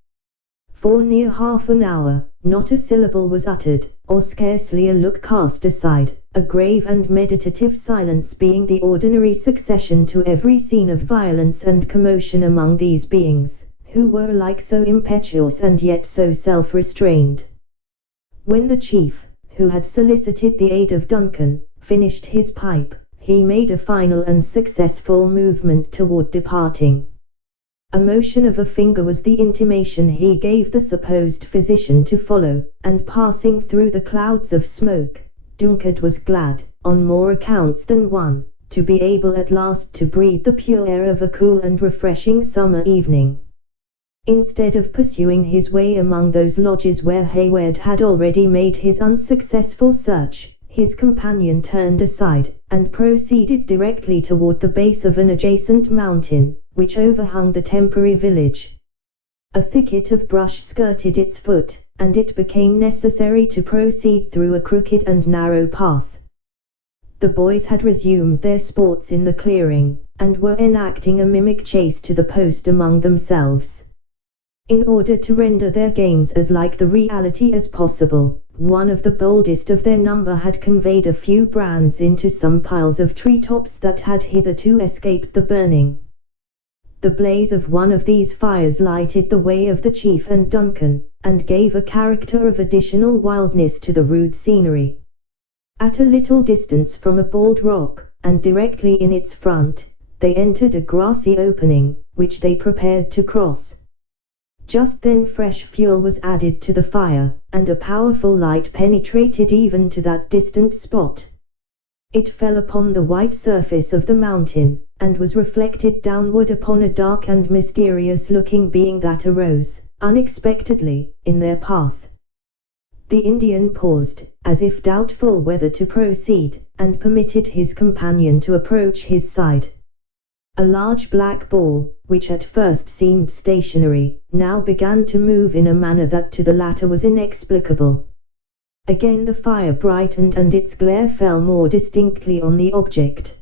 For near half an hour, not a syllable was uttered, or scarcely a look cast aside, a grave and meditative silence being the ordinary succession to every scene of violence and commotion among these beings, who were alike so impetuous and yet so self-restrained. When the chief, who had solicited the aid of Duncan, finished his pipe, he made a final and successful movement toward departing. A motion of a finger was the intimation he gave the supposed physician to follow, and passing through the clouds of smoke, Duncan was glad, on more accounts than one, to be able at last to breathe the pure air of a cool and refreshing summer evening. Instead of pursuing his way among those lodges where Hayward had already made his unsuccessful search, his companion turned aside, and proceeded directly toward the base of an adjacent mountain, which overhung the temporary village. A thicket of brush skirted its foot, and it became necessary to proceed through a crooked and narrow path. The boys had resumed their sports in the clearing, and were enacting a mimic chase to the post among themselves. In order to render their games as like the reality as possible, one of the boldest of their number had conveyed a few brands into some piles of treetops that had hitherto escaped the burning. The blaze of one of these fires lighted the way of the chief and Duncan, and gave a character of additional wildness to the rude scenery. At a little distance from a bald rock, and directly in its front, they entered a grassy opening, which they prepared to cross. Just then fresh fuel was added to the fire, and a powerful light penetrated even to that distant spot. It fell upon the white surface of the mountain, and was reflected downward upon a dark and mysterious-looking being that arose, unexpectedly, in their path. The Indian paused, as if doubtful whether to proceed, and permitted his companion to approach his side. A large black ball, which at first seemed stationary, now began to move in a manner that to the latter was inexplicable. Again the fire brightened and its glare fell more distinctly on the object.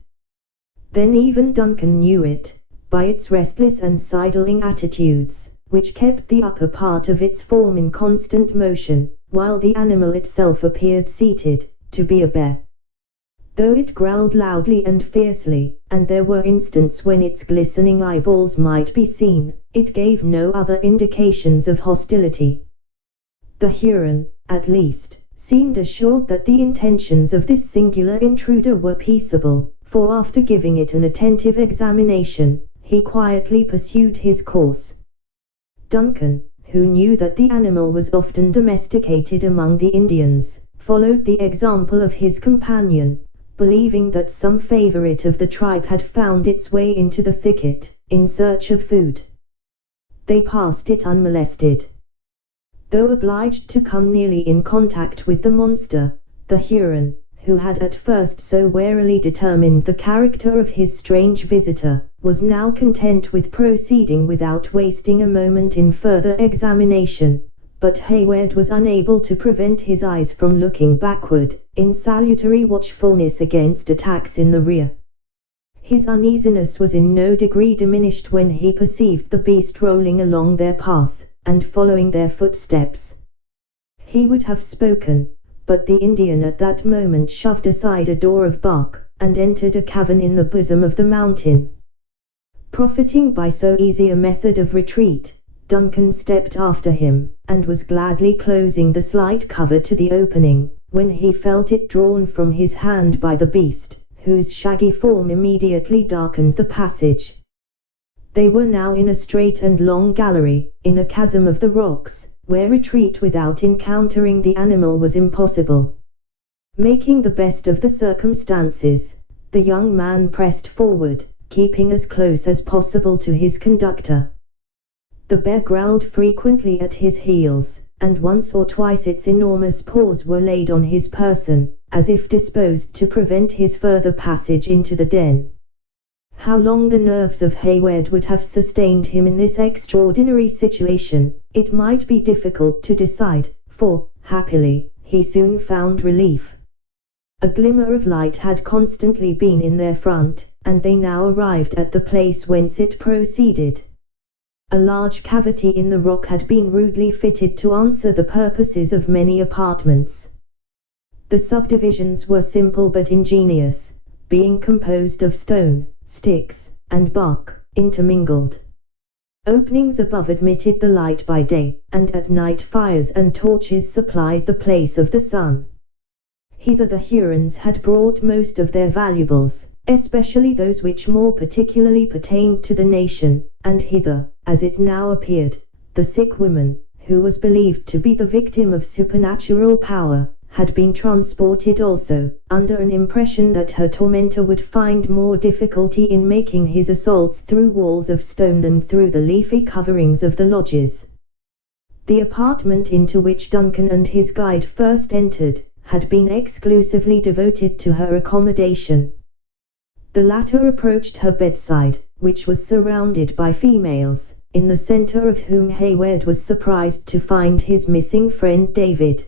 Then even Duncan knew it, by its restless and sidling attitudes, which kept the upper part of its form in constant motion, while the animal itself appeared seated, to be a bear. Though it growled loudly and fiercely, and there were instants when its glistening eyeballs might be seen, it gave no other indications of hostility. The Huron, at least, seemed assured that the intentions of this singular intruder were peaceable, for after giving it an attentive examination, he quietly pursued his course. Duncan, who knew that the animal was often domesticated among the Indians, followed the example of his companion, believing that some favorite of the tribe had found its way into the thicket, in search of food. They passed it unmolested. Though obliged to come nearly in contact with the monster, the Huron, who had at first so warily determined the character of his strange visitor, was now content with proceeding without wasting a moment in further examination. But Hayward was unable to prevent his eyes from looking backward, in salutary watchfulness against attacks in the rear. His uneasiness was in no degree diminished when he perceived the beast rolling along their path, and following their footsteps. He would have spoken, but the Indian at that moment shoved aside a door of bark, and entered a cavern in the bosom of the mountain. Profiting by so easy a method of retreat, Duncan stepped after him, and was gladly closing the slight cover to the opening, when he felt it drawn from his hand by the beast, whose shaggy form immediately darkened the passage. They were now in a straight and long gallery, in a chasm of the rocks, where retreat without encountering the animal was impossible. Making the best of the circumstances, the young man pressed forward, keeping as close as possible to his conductor. The bear growled frequently at his heels, and once or twice its enormous paws were laid on his person, as if disposed to prevent his further passage into the den. How long the nerves of Hayward would have sustained him in this extraordinary situation, it might be difficult to decide, for, happily, he soon found relief. A glimmer of light had constantly been in their front, and they now arrived at the place whence it proceeded. A large cavity in the rock had been rudely fitted to answer the purposes of many apartments. The subdivisions were simple but ingenious, being composed of stone, sticks, and bark, intermingled. Openings above admitted the light by day, and at night fires and torches supplied the place of the sun. Hither the Hurons had brought most of their valuables, especially those which more particularly pertained to the nation, and hither, as it now appeared, the sick woman, who was believed to be the victim of supernatural power, had been transported also, under an impression that her tormentor would find more difficulty in making his assaults through walls of stone than through the leafy coverings of the lodges. The apartment into which Duncan and his guide first entered had been exclusively devoted to her accommodation. The latter approached her bedside, which was surrounded by females, in the center of whom Hayward was surprised to find his missing friend David.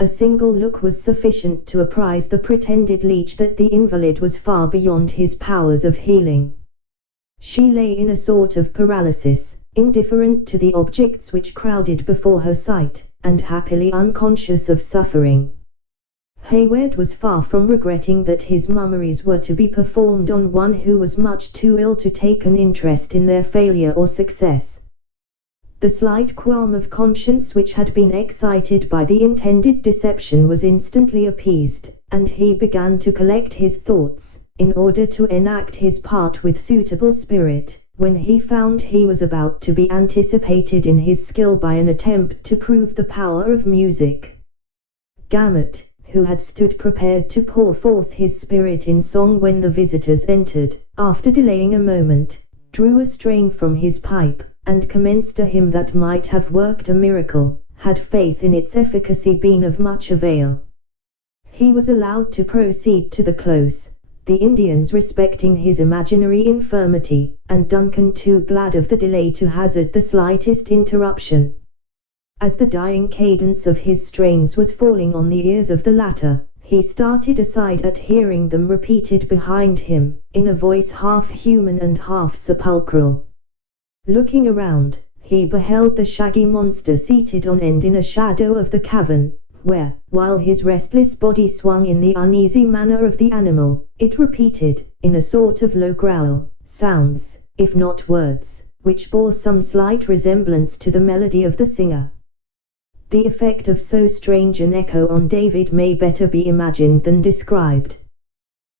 A single look was sufficient to apprise the pretended leech that the invalid was far beyond his powers of healing. She lay in a sort of paralysis, indifferent to the objects which crowded before her sight, and happily unconscious of suffering. Hayward was far from regretting that his mummeries were to be performed on one who was much too ill to take an interest in their failure or success. The slight qualm of conscience which had been excited by the intended deception was instantly appeased, and he began to collect his thoughts, in order to enact his part with suitable spirit, when he found he was about to be anticipated in his skill by an attempt to prove the power of music. Gamut, who had stood prepared to pour forth his spirit in song when the visitors entered, after delaying a moment, drew a strain from his pipe, and commenced a hymn that might have worked a miracle, had faith in its efficacy been of much avail. He was allowed to proceed to the close, the Indians respecting his imaginary infirmity, and Duncan too glad of the delay to hazard the slightest interruption. As the dying cadence of his strains was falling on the ears of the latter, he started aside at hearing them repeated behind him, in a voice half human and half sepulchral. Looking around, he beheld the shaggy monster seated on end in a shadow of the cavern, where, while his restless body swung in the uneasy manner of the animal, it repeated, in a sort of low growl, sounds, if not words, which bore some slight resemblance to the melody of the singer. The effect of so strange an echo on David may better be imagined than described.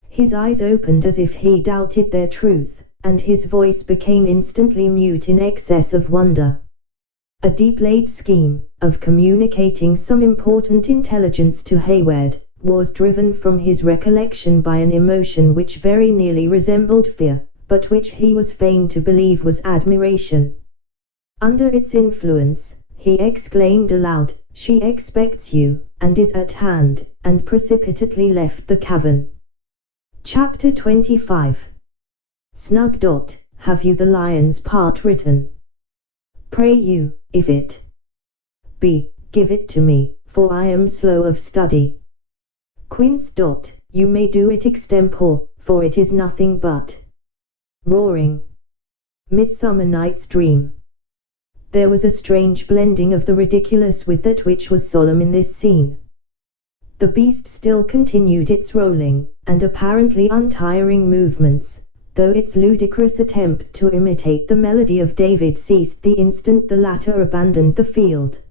His eyes opened as if he doubted their truth, and his voice became instantly mute in excess of wonder. A deep-laid scheme, of communicating some important intelligence to Hayward, was driven from his recollection by an emotion which very nearly resembled fear, but which he was fain to believe was admiration. Under its influence, he exclaimed aloud, "She expects you, and is at hand," and precipitately left the cavern. Chapter 25. Snug. Have you the lion's part written? Pray you, if it be, give it to me, for I am slow of study. Quince. You may do it extempore, for it is nothing but roaring. Midsummer Night's Dream. There was a strange blending of the ridiculous with that which was solemn in this scene. The beast still continued its rolling, and apparently untiring movements, though its ludicrous attempt to imitate the melody of David ceased the instant the latter abandoned the field.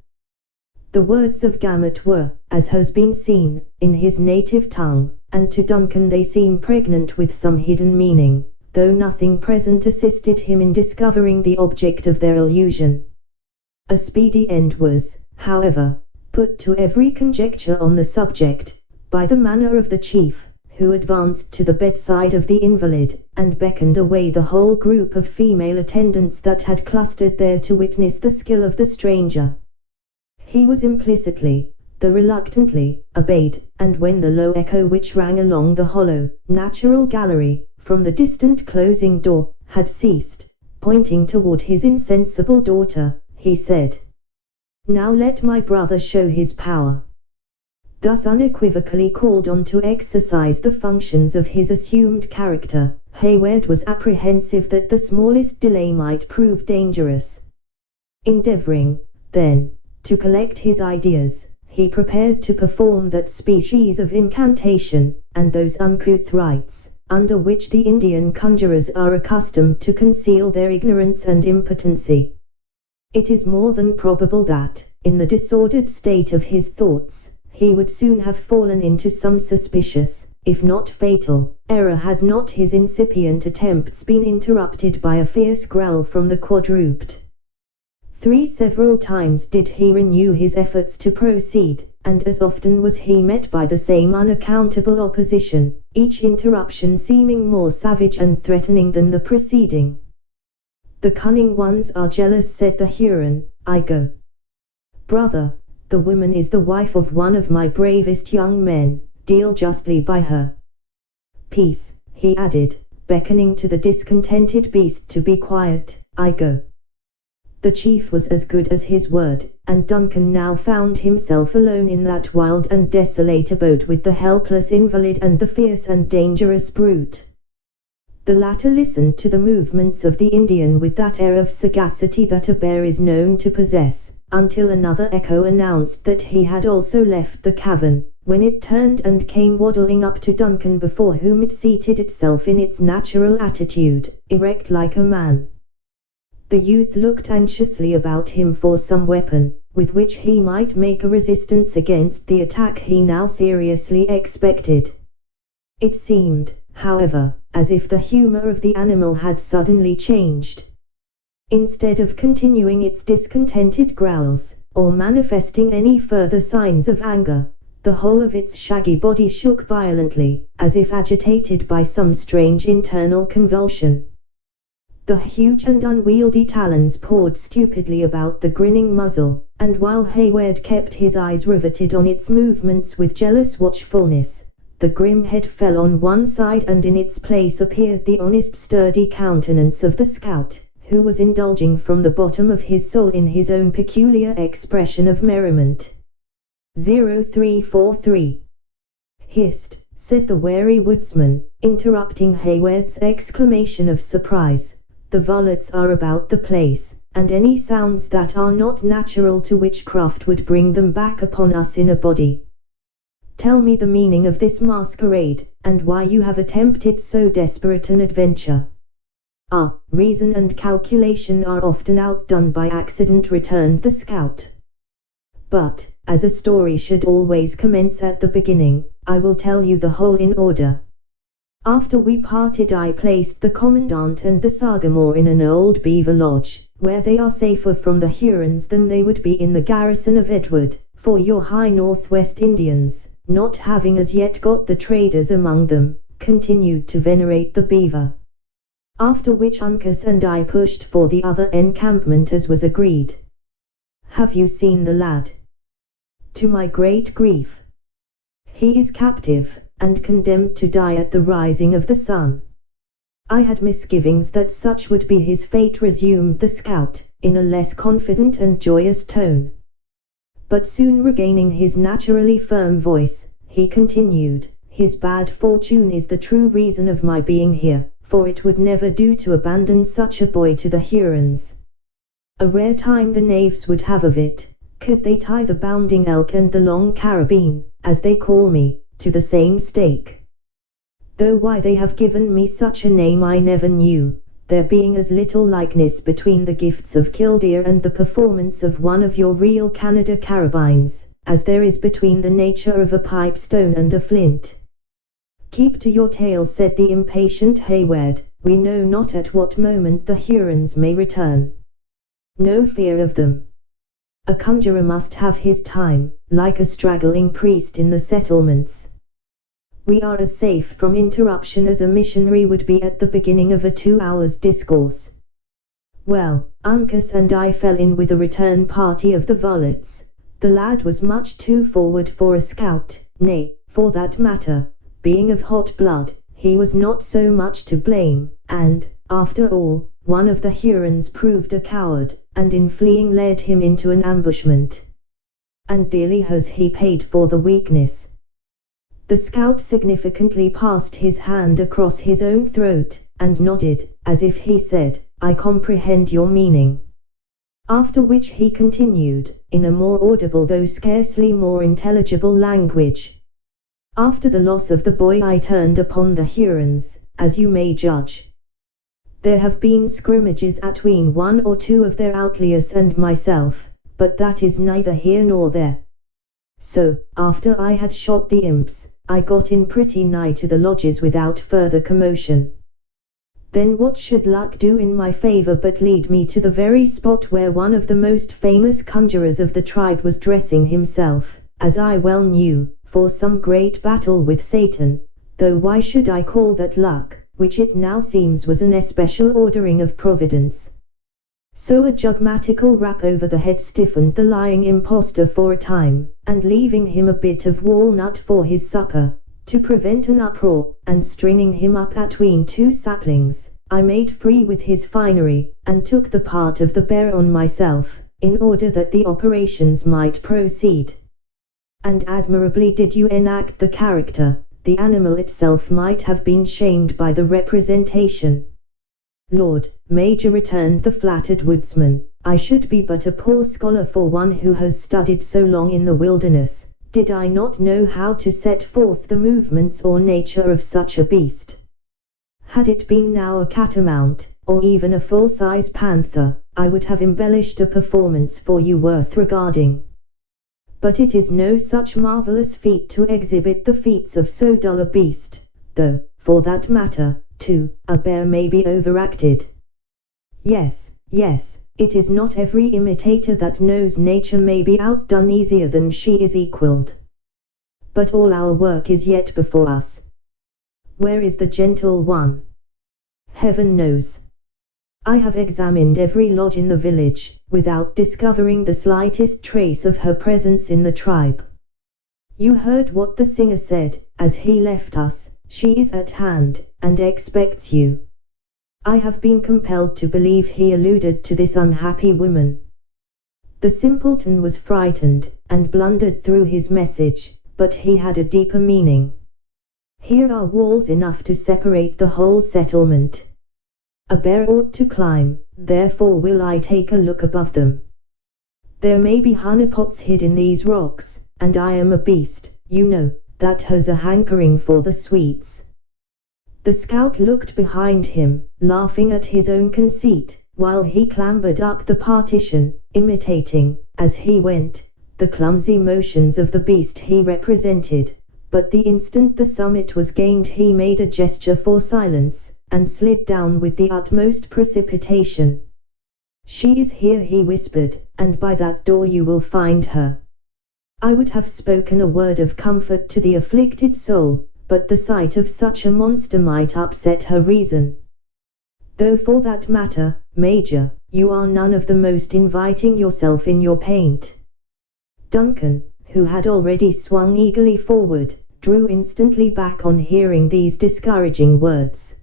The words of Gamut were, as has been seen, in his native tongue, and to Duncan they seem pregnant with some hidden meaning, though nothing present assisted him in discovering the object of their illusion. A speedy end was, however, put to every conjecture on the subject, by the manner of the chief, who advanced to the bedside of the invalid, and beckoned away the whole group of female attendants that had clustered there to witness the skill of the stranger. He was implicitly, though reluctantly, obeyed, and when the low echo which rang along the hollow, natural gallery, from the distant closing door, had ceased. Pointing toward his insensible daughter, he said, "Now let my brother show his power." Thus unequivocally called on to exercise the functions of his assumed character, Hayward was apprehensive that the smallest delay might prove dangerous. Endeavoring, then, to collect his ideas, he prepared to perform that species of incantation, and those uncouth rites, under which the Indian conjurers are accustomed to conceal their ignorance and impotency. It is more than probable that, in the disordered state of his thoughts, he would soon have fallen into some suspicious, if not fatal, error had not his incipient attempts been interrupted by a fierce growl from the quadruped. Several times did he renew his efforts to proceed, and as often was he met by the same unaccountable opposition, each interruption seeming more savage and threatening than the preceding. "The cunning ones are jealous," said the Huron. "I go. Brother, the woman is the wife of one of my bravest young men, deal justly by her. Peace," he added, beckoning to the discontented beast to be quiet, "I go." The chief was as good as his word, and Duncan now found himself alone in that wild and desolate abode with the helpless invalid and the fierce and dangerous brute. The latter listened to the movements of the Indian with that air of sagacity that a bear is known to possess, until another echo announced that he had also left the cavern, when it turned and came waddling up to Duncan, before whom it seated itself in its natural attitude, erect like a man. The youth looked anxiously about him for some weapon, with which he might make a resistance against the attack he now seriously expected. It seemed, however, as if the humor of the animal had suddenly changed. Instead of continuing its discontented growls, or manifesting any further signs of anger, the whole of its shaggy body shook violently, as if agitated by some strange internal convulsion. The huge and unwieldy talons pawed stupidly about the grinning muzzle, and while Hayward kept his eyes riveted on its movements with jealous watchfulness, the grim head fell on one side and in its place appeared the honest sturdy countenance of the scout, who was indulging from the bottom of his soul in his own peculiar expression of merriment. 0343. "Hist," said the wary woodsman, interrupting Hayward's exclamation of surprise. "The varlets are about the place, and any sounds that are not natural to witchcraft would bring them back upon us in a body. Tell me the meaning of this masquerade, and why you have attempted so desperate an adventure." "Ah, reason and calculation are often outdone by accident," returned the scout. "But, as a story should always commence at the beginning, I will tell you the whole in order. After we parted I placed the commandant and the Sagamore in an old beaver lodge, where they are safer from the Hurons than they would be in the garrison of Edward, for your high Northwest Indians, not having as yet got the traders among them, continued to venerate the beaver. After which Uncas and I pushed for the other encampment as was agreed. Have you seen the lad?" "To my great grief. He is captive, and condemned to die at the rising of the sun." "I had misgivings that such would be his fate," resumed the scout, in a less confident and joyous tone. But soon regaining his naturally firm voice, he continued, "His bad fortune is the true reason of my being here, for it would never do to abandon such a boy to the Hurons. A rare time the knaves would have of it, could they tie the bounding elk and the long carabine, as they call me, to the same stake. Though why they have given me such a name I never knew, there being as little likeness between the gifts of Killdeer and the performance of one of your real Canada carabines, as there is between the nature of a pipestone and a flint." "Keep to your tale," said the impatient Hayward, "we know not at what moment the Hurons may return." "No fear of them. A conjurer must have his time, like a straggling priest in the settlements. We are as safe from interruption as a missionary would be at the beginning of a 2 hours' discourse." Well, Uncas and I fell in with a return party of the varlets. The lad was much too forward for a scout, nay, for that matter, being of hot blood, he was not so much to blame, and, after all, one of the Hurons proved a coward, and in fleeing led him into an ambushment. And dearly has he paid for the weakness. The scout significantly passed his hand across his own throat, and nodded, as if he said, "I comprehend your meaning." After which he continued, in a more audible though scarcely more intelligible language. "After the loss of the boy I turned upon the Hurons, as you may judge. There have been scrimmages atween one or two of their outliers and myself, but that is neither here nor there. So, after I had shot the imps, I got in pretty nigh to the lodges without further commotion. Then what should luck do in my favor but lead me to the very spot where one of the most famous conjurers of the tribe was dressing himself, as I well knew, for some great battle with Satan, though why should I call that luck, which it now seems was an especial ordering of Providence?" So a jugmatical rap over the head stiffened the lying impostor for a time, and leaving him a bit of walnut for his supper, to prevent an uproar, and stringing him up atween two saplings, I made free with his finery, and took the part of the bear on myself, in order that the operations might proceed. And admirably did you enact the character. The animal itself might have been shamed by the representation. "Lord Major," returned the flattered woodsman, "I should be but a poor scholar for one who has studied so long in the wilderness, did I not know how to set forth the movements or nature of such a beast. Had it been now a catamount, or even a full-size panther, I would have embellished a performance for you worth regarding. But it is no such marvelous feat to exhibit the feats of so dull a beast, though, for that matter, too, a bear may be overacted. Yes, yes, it is not every imitator that knows nature may be outdone easier than she is equalled. But all our work is yet before us. Where is the gentle one? Heaven knows. I have examined every lodge in the village, without discovering the slightest trace of her presence in the tribe. You heard what the singer said, as he left us, she is at hand, and expects you. I have been compelled to believe he alluded to this unhappy woman." The simpleton was frightened, and blundered through his message, but he had a deeper meaning. "Here are walls enough to separate the whole settlement. A bear ought to climb, therefore will I take a look above them. There may be honeypots hid in these rocks, and I am a beast, you know, that has a hankering for the sweets." The scout looked behind him, laughing at his own conceit, while he clambered up the partition, imitating, as he went, the clumsy motions of the beast he represented, but the instant the summit was gained he made a gesture for silence, and slid down with the utmost precipitation. "She is here," he whispered, "and by that door you will find her." I would have spoken a word of comfort to the afflicted soul, but the sight of such a monster might upset her reason. Though for that matter, Major, you are none of the most inviting yourself in your paint. Duncan, who had already swung eagerly forward, drew instantly back on hearing these discouraging words.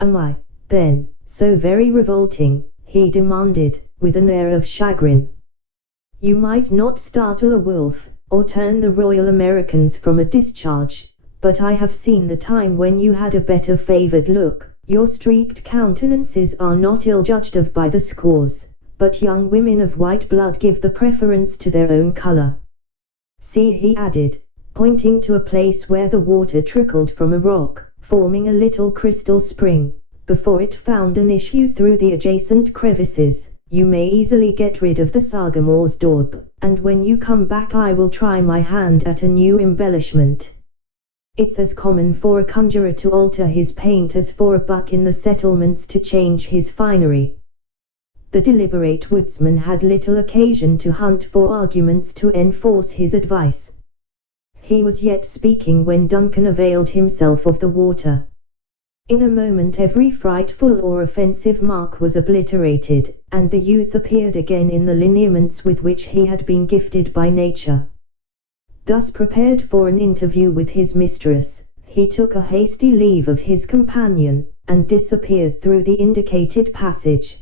"Am I, then, so very revolting?" he demanded, with an air of chagrin. "You might not startle a wolf, or turn the Royal Americans from a discharge, but I have seen the time when you had a better favored look. Your streaked countenances are not ill-judged of by the squaws, but young women of white blood give the preference to their own color. See," he added, pointing to a place where the water trickled from a rock, forming a little crystal spring, before it found an issue through the adjacent crevices. "You may easily get rid of the Sagamore's daub, and when you come back I will try my hand at a new embellishment. It's as common for a conjurer to alter his paint as for a buck in the settlements to change his finery." The deliberate woodsman had little occasion to hunt for arguments to enforce his advice. He was yet speaking when Duncan availed himself of the water. In a moment every frightful or offensive mark was obliterated, and the youth appeared again in the lineaments with which he had been gifted by nature. Thus prepared for an interview with his mistress, he took a hasty leave of his companion, and disappeared through the indicated passage.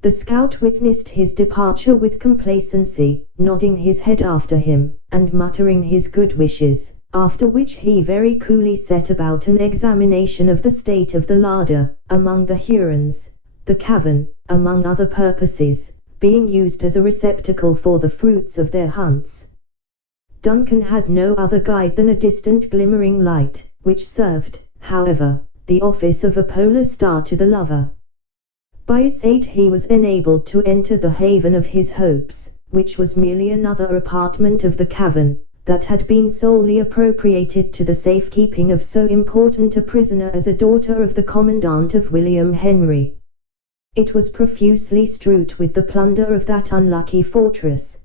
The scout witnessed his departure with complacency, nodding his head after him, and muttering his good wishes, after which he very coolly set about an examination of the state of the larder, among the Hurons, the cavern, among other purposes, being used as a receptacle for the fruits of their hunts. Duncan had no other guide than a distant glimmering light, which served, however, the office of a polar star to the lover. By its aid he was enabled to enter the haven of his hopes, which was merely another apartment of the cavern, that had been solely appropriated to the safekeeping of so important a prisoner as a daughter of the commandant of William Henry. It was profusely strewed with the plunder of that unlucky fortress.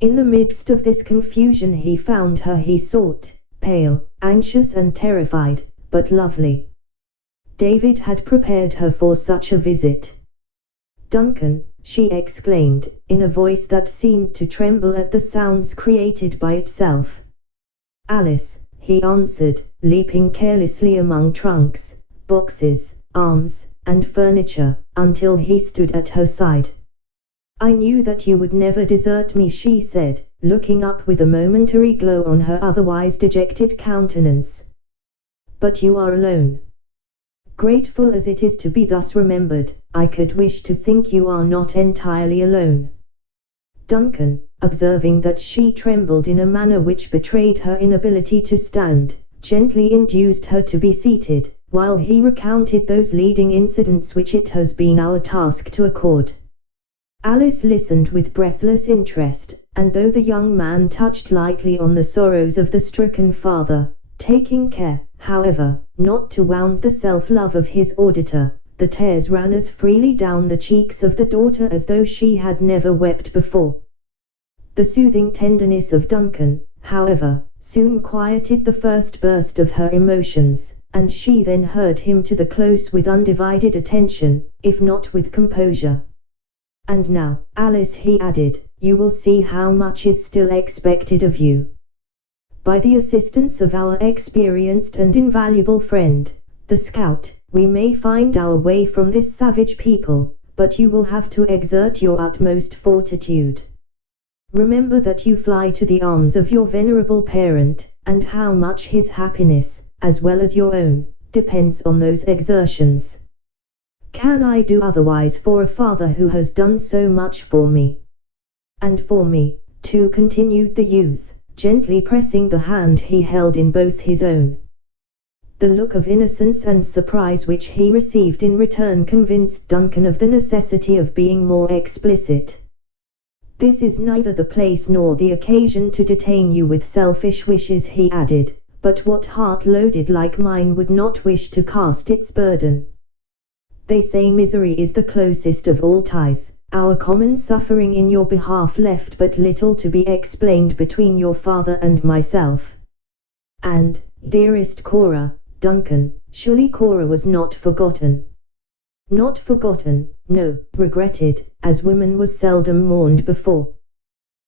In the midst of this confusion he found her he sought, pale, anxious and terrified, but lovely. David had prepared her for such a visit. "Duncan," she exclaimed, in a voice that seemed to tremble at the sounds created by itself. "Alice," he answered, leaping carelessly among trunks, boxes, arms, and furniture, until he stood at her side. "I knew that you would never desert me," she said, looking up with a momentary glow on her otherwise dejected countenance. "But you are alone." "Grateful as it is to be thus remembered, I could wish to think you are not entirely alone." Duncan, observing that she trembled in a manner which betrayed her inability to stand, gently induced her to be seated, while he recounted those leading incidents which it has been our task to accord. Alice listened with breathless interest, and though the young man touched lightly on the sorrows of the stricken father, taking care, however, not to wound the self-love of his auditor, the tears ran as freely down the cheeks of the daughter as though she had never wept before. The soothing tenderness of Duncan, however, soon quieted the first burst of her emotions, and she then heard him to the close with undivided attention, if not with composure. "And now, Alice," he added, "you will see how much is still expected of you. By the assistance of our experienced and invaluable friend, the scout, we may find our way from this savage people, but you will have to exert your utmost fortitude. Remember that you fly to the arms of your venerable parent, and how much his happiness, as well as your own, depends on those exertions. Can I do otherwise for a father who has done so much for me?" "And for me, too," continued the youth, gently pressing the hand he held in both his own. The look of innocence and surprise which he received in return convinced Duncan of the necessity of being more explicit. "This is neither the place nor the occasion to detain you with selfish wishes," he added, "but what heart loaded like mine would not wish to cast its burden? They say misery is the closest of all ties. Our common suffering in your behalf left but little to be explained between your father and myself. And, dearest Cora," Duncan, surely Cora was not forgotten. "Not forgotten, no, regretted, as woman was seldom mourned before.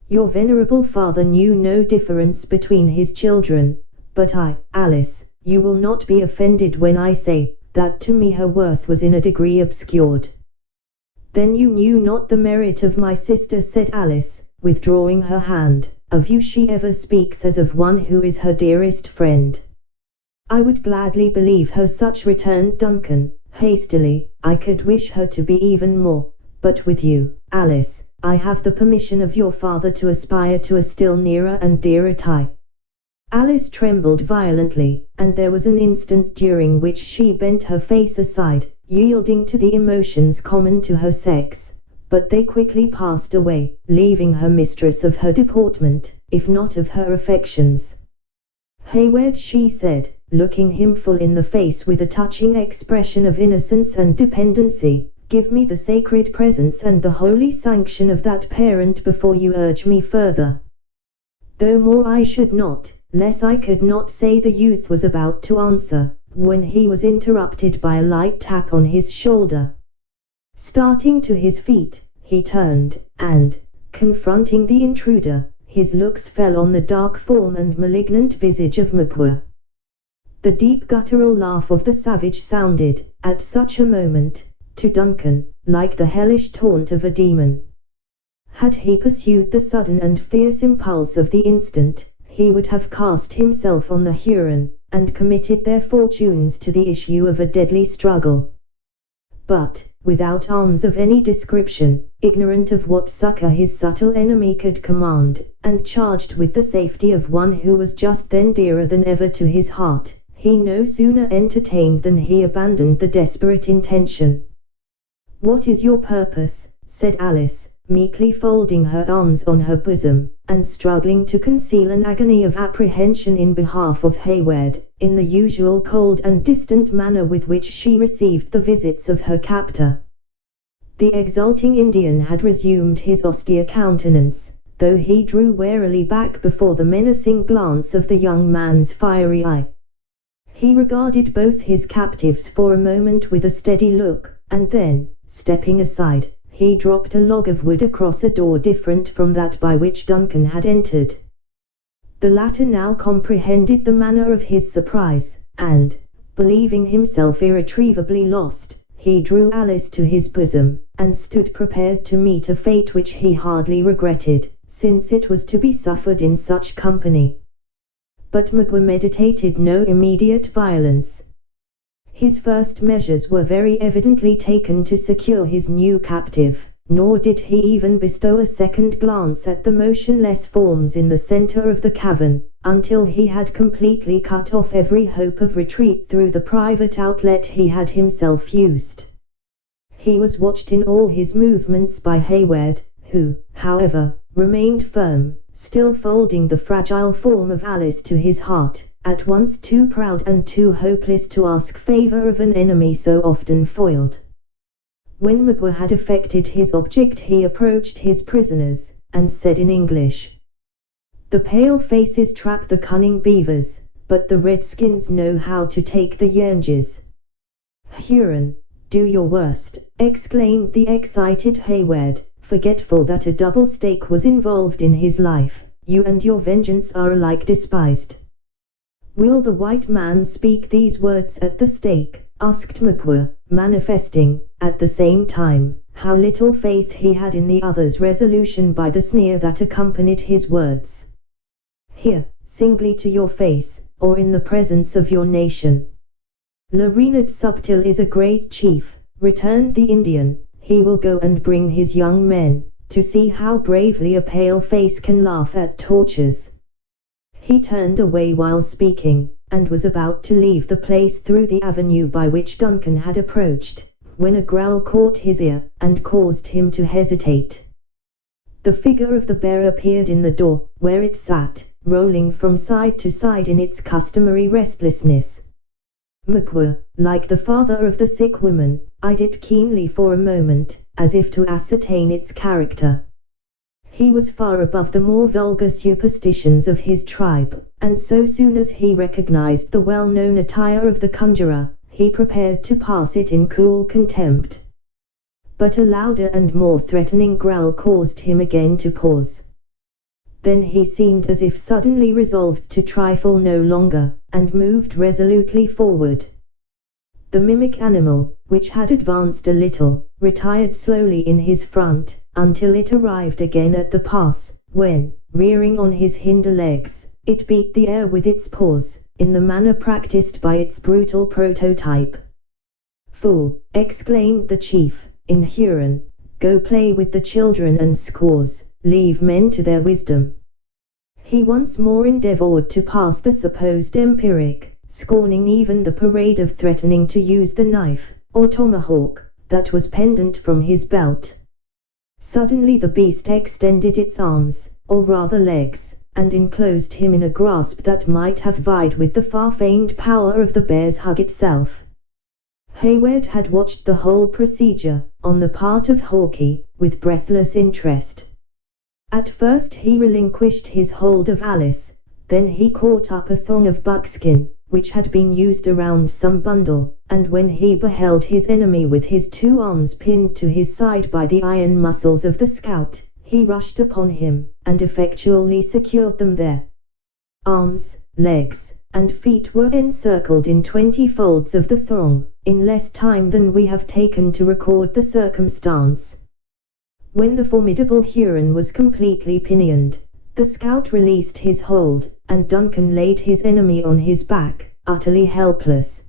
Your venerable father knew no difference between his children, but I, Alice, you will not be offended when I say, that to me her worth was in a degree obscured." "Then you knew not the merit of my sister," said Alice, withdrawing her hand. "Of you she ever speaks as of one who is her dearest friend." "I would gladly believe her such," returned Duncan, hastily. "I could wish her to be even more, but with you, Alice, I have the permission of your father to aspire to a still nearer and dearer tie." Alice trembled violently, and there was an instant during which she bent her face aside, yielding to the emotions common to her sex, but they quickly passed away, leaving her mistress of her deportment, if not of her affections. "Hayward," she said, looking him full in the face with a touching expression of innocence and dependency, "give me the sacred presence and the holy sanction of that parent before you urge me further." "Though more I should not, less I could not say," the youth was about to answer, when he was interrupted by a light tap on his shoulder. Starting to his feet, he turned, and, confronting the intruder, his looks fell on the dark form and malignant visage of Magua. The deep guttural laugh of the savage sounded, at such a moment, to Duncan, like the hellish taunt of a demon. Had he pursued the sudden and fierce impulse of the instant, he would have cast himself on the Huron, and committed their fortunes to the issue of a deadly struggle. But, without arms of any description, ignorant of what succor his subtle enemy could command, and charged with the safety of one who was just then dearer than ever to his heart, he no sooner entertained than he abandoned the desperate intention. "What is your purpose?" said Alice, meekly folding her arms on her bosom, and struggling to conceal an agony of apprehension in behalf of Hayward, in the usual cold and distant manner with which she received the visits of her captor. The exulting Indian had resumed his austere countenance, though he drew warily back before the menacing glance of the young man's fiery eye. He regarded both his captives for a moment with a steady look, and then, stepping aside, he dropped a log of wood across a door different from that by which Duncan had entered. The latter now comprehended the manner of his surprise, and, believing himself irretrievably lost, he drew Alice to his bosom, and stood prepared to meet a fate which he hardly regretted, since it was to be suffered in such company. But Magua meditated no immediate violence. His first measures were very evidently taken to secure his new captive, nor did he even bestow a second glance at the motionless forms in the center of the cavern, until he had completely cut off every hope of retreat through the private outlet he had himself used. He was watched in all his movements by Hayward, who, however, remained firm, still folding the fragile form of Alice to his heart, at once too proud and too hopeless to ask favor of an enemy so often foiled. When Magua had effected his object, he approached his prisoners, and said in English, "The pale faces trap the cunning beavers, but the redskins know how to take the Yanges." "Huron, do your worst," exclaimed the excited Hayward, forgetful that a double stake was involved in his life. "You and your vengeance are alike despised." "Will the white man speak these words at the stake?" asked Magua, manifesting, at the same time, how little faith he had in the other's resolution by the sneer that accompanied his words. "Here, singly to your face, or in the presence of your nation." "Le Renard Subtil is a great chief," returned the Indian. "He will go and bring his young men, to see how bravely a pale face can laugh at tortures." He turned away while speaking, and was about to leave the place through the avenue by which Duncan had approached, when a growl caught his ear, and caused him to hesitate. The figure of the bear appeared in the door, where it sat, rolling from side to side in its customary restlessness. Magua, like the father of the sick woman, eyed it keenly for a moment, as if to ascertain its character. He was far above the more vulgar superstitions of his tribe, and so soon as he recognized the well-known attire of the conjurer, he prepared to pass it in cool contempt. But a louder and more threatening growl caused him again to pause. Then he seemed as if suddenly resolved to trifle no longer, and moved resolutely forward. The mimic animal, which had advanced a little, retired slowly in his front, until it arrived again at the pass, when, rearing on his hinder legs, it beat the air with its paws, in the manner practiced by its brutal prototype. "Fool!" exclaimed the chief, in Huron, "go play with the children and squaws, leave men to their wisdom." He once more endeavored to pass the supposed empiric, scorning even the parade of threatening to use the knife, or tomahawk, that was pendant from his belt. Suddenly the beast extended its arms, or rather legs, and enclosed him in a grasp that might have vied with the far-famed power of the bear's hug itself. Hayward had watched the whole procedure, on the part of Hawkeye, with breathless interest. At first he relinquished his hold of Alice, then he caught up a thong of buckskin, which had been used around some bundle, and when he beheld his enemy with his two arms pinned to his side by the iron muscles of the scout, he rushed upon him, and effectually secured them there. Arms, legs, and feet were encircled in 20 folds of the throng, in less time than we have taken to record the circumstance. When the formidable Huron was completely pinioned, the scout released his hold, and Duncan laid his enemy on his back, utterly helpless.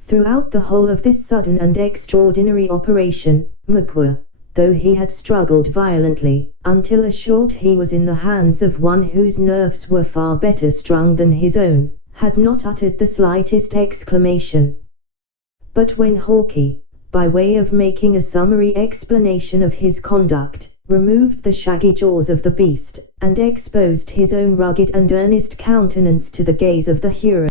Throughout the whole of this sudden and extraordinary operation, Magua, though he had struggled violently, until assured he was in the hands of one whose nerves were far better strung than his own, had not uttered the slightest exclamation. But when Hawkeye, by way of making a summary explanation of his conduct, removed the shaggy jaws of the beast, and exposed his own rugged and earnest countenance to the gaze of the Huron,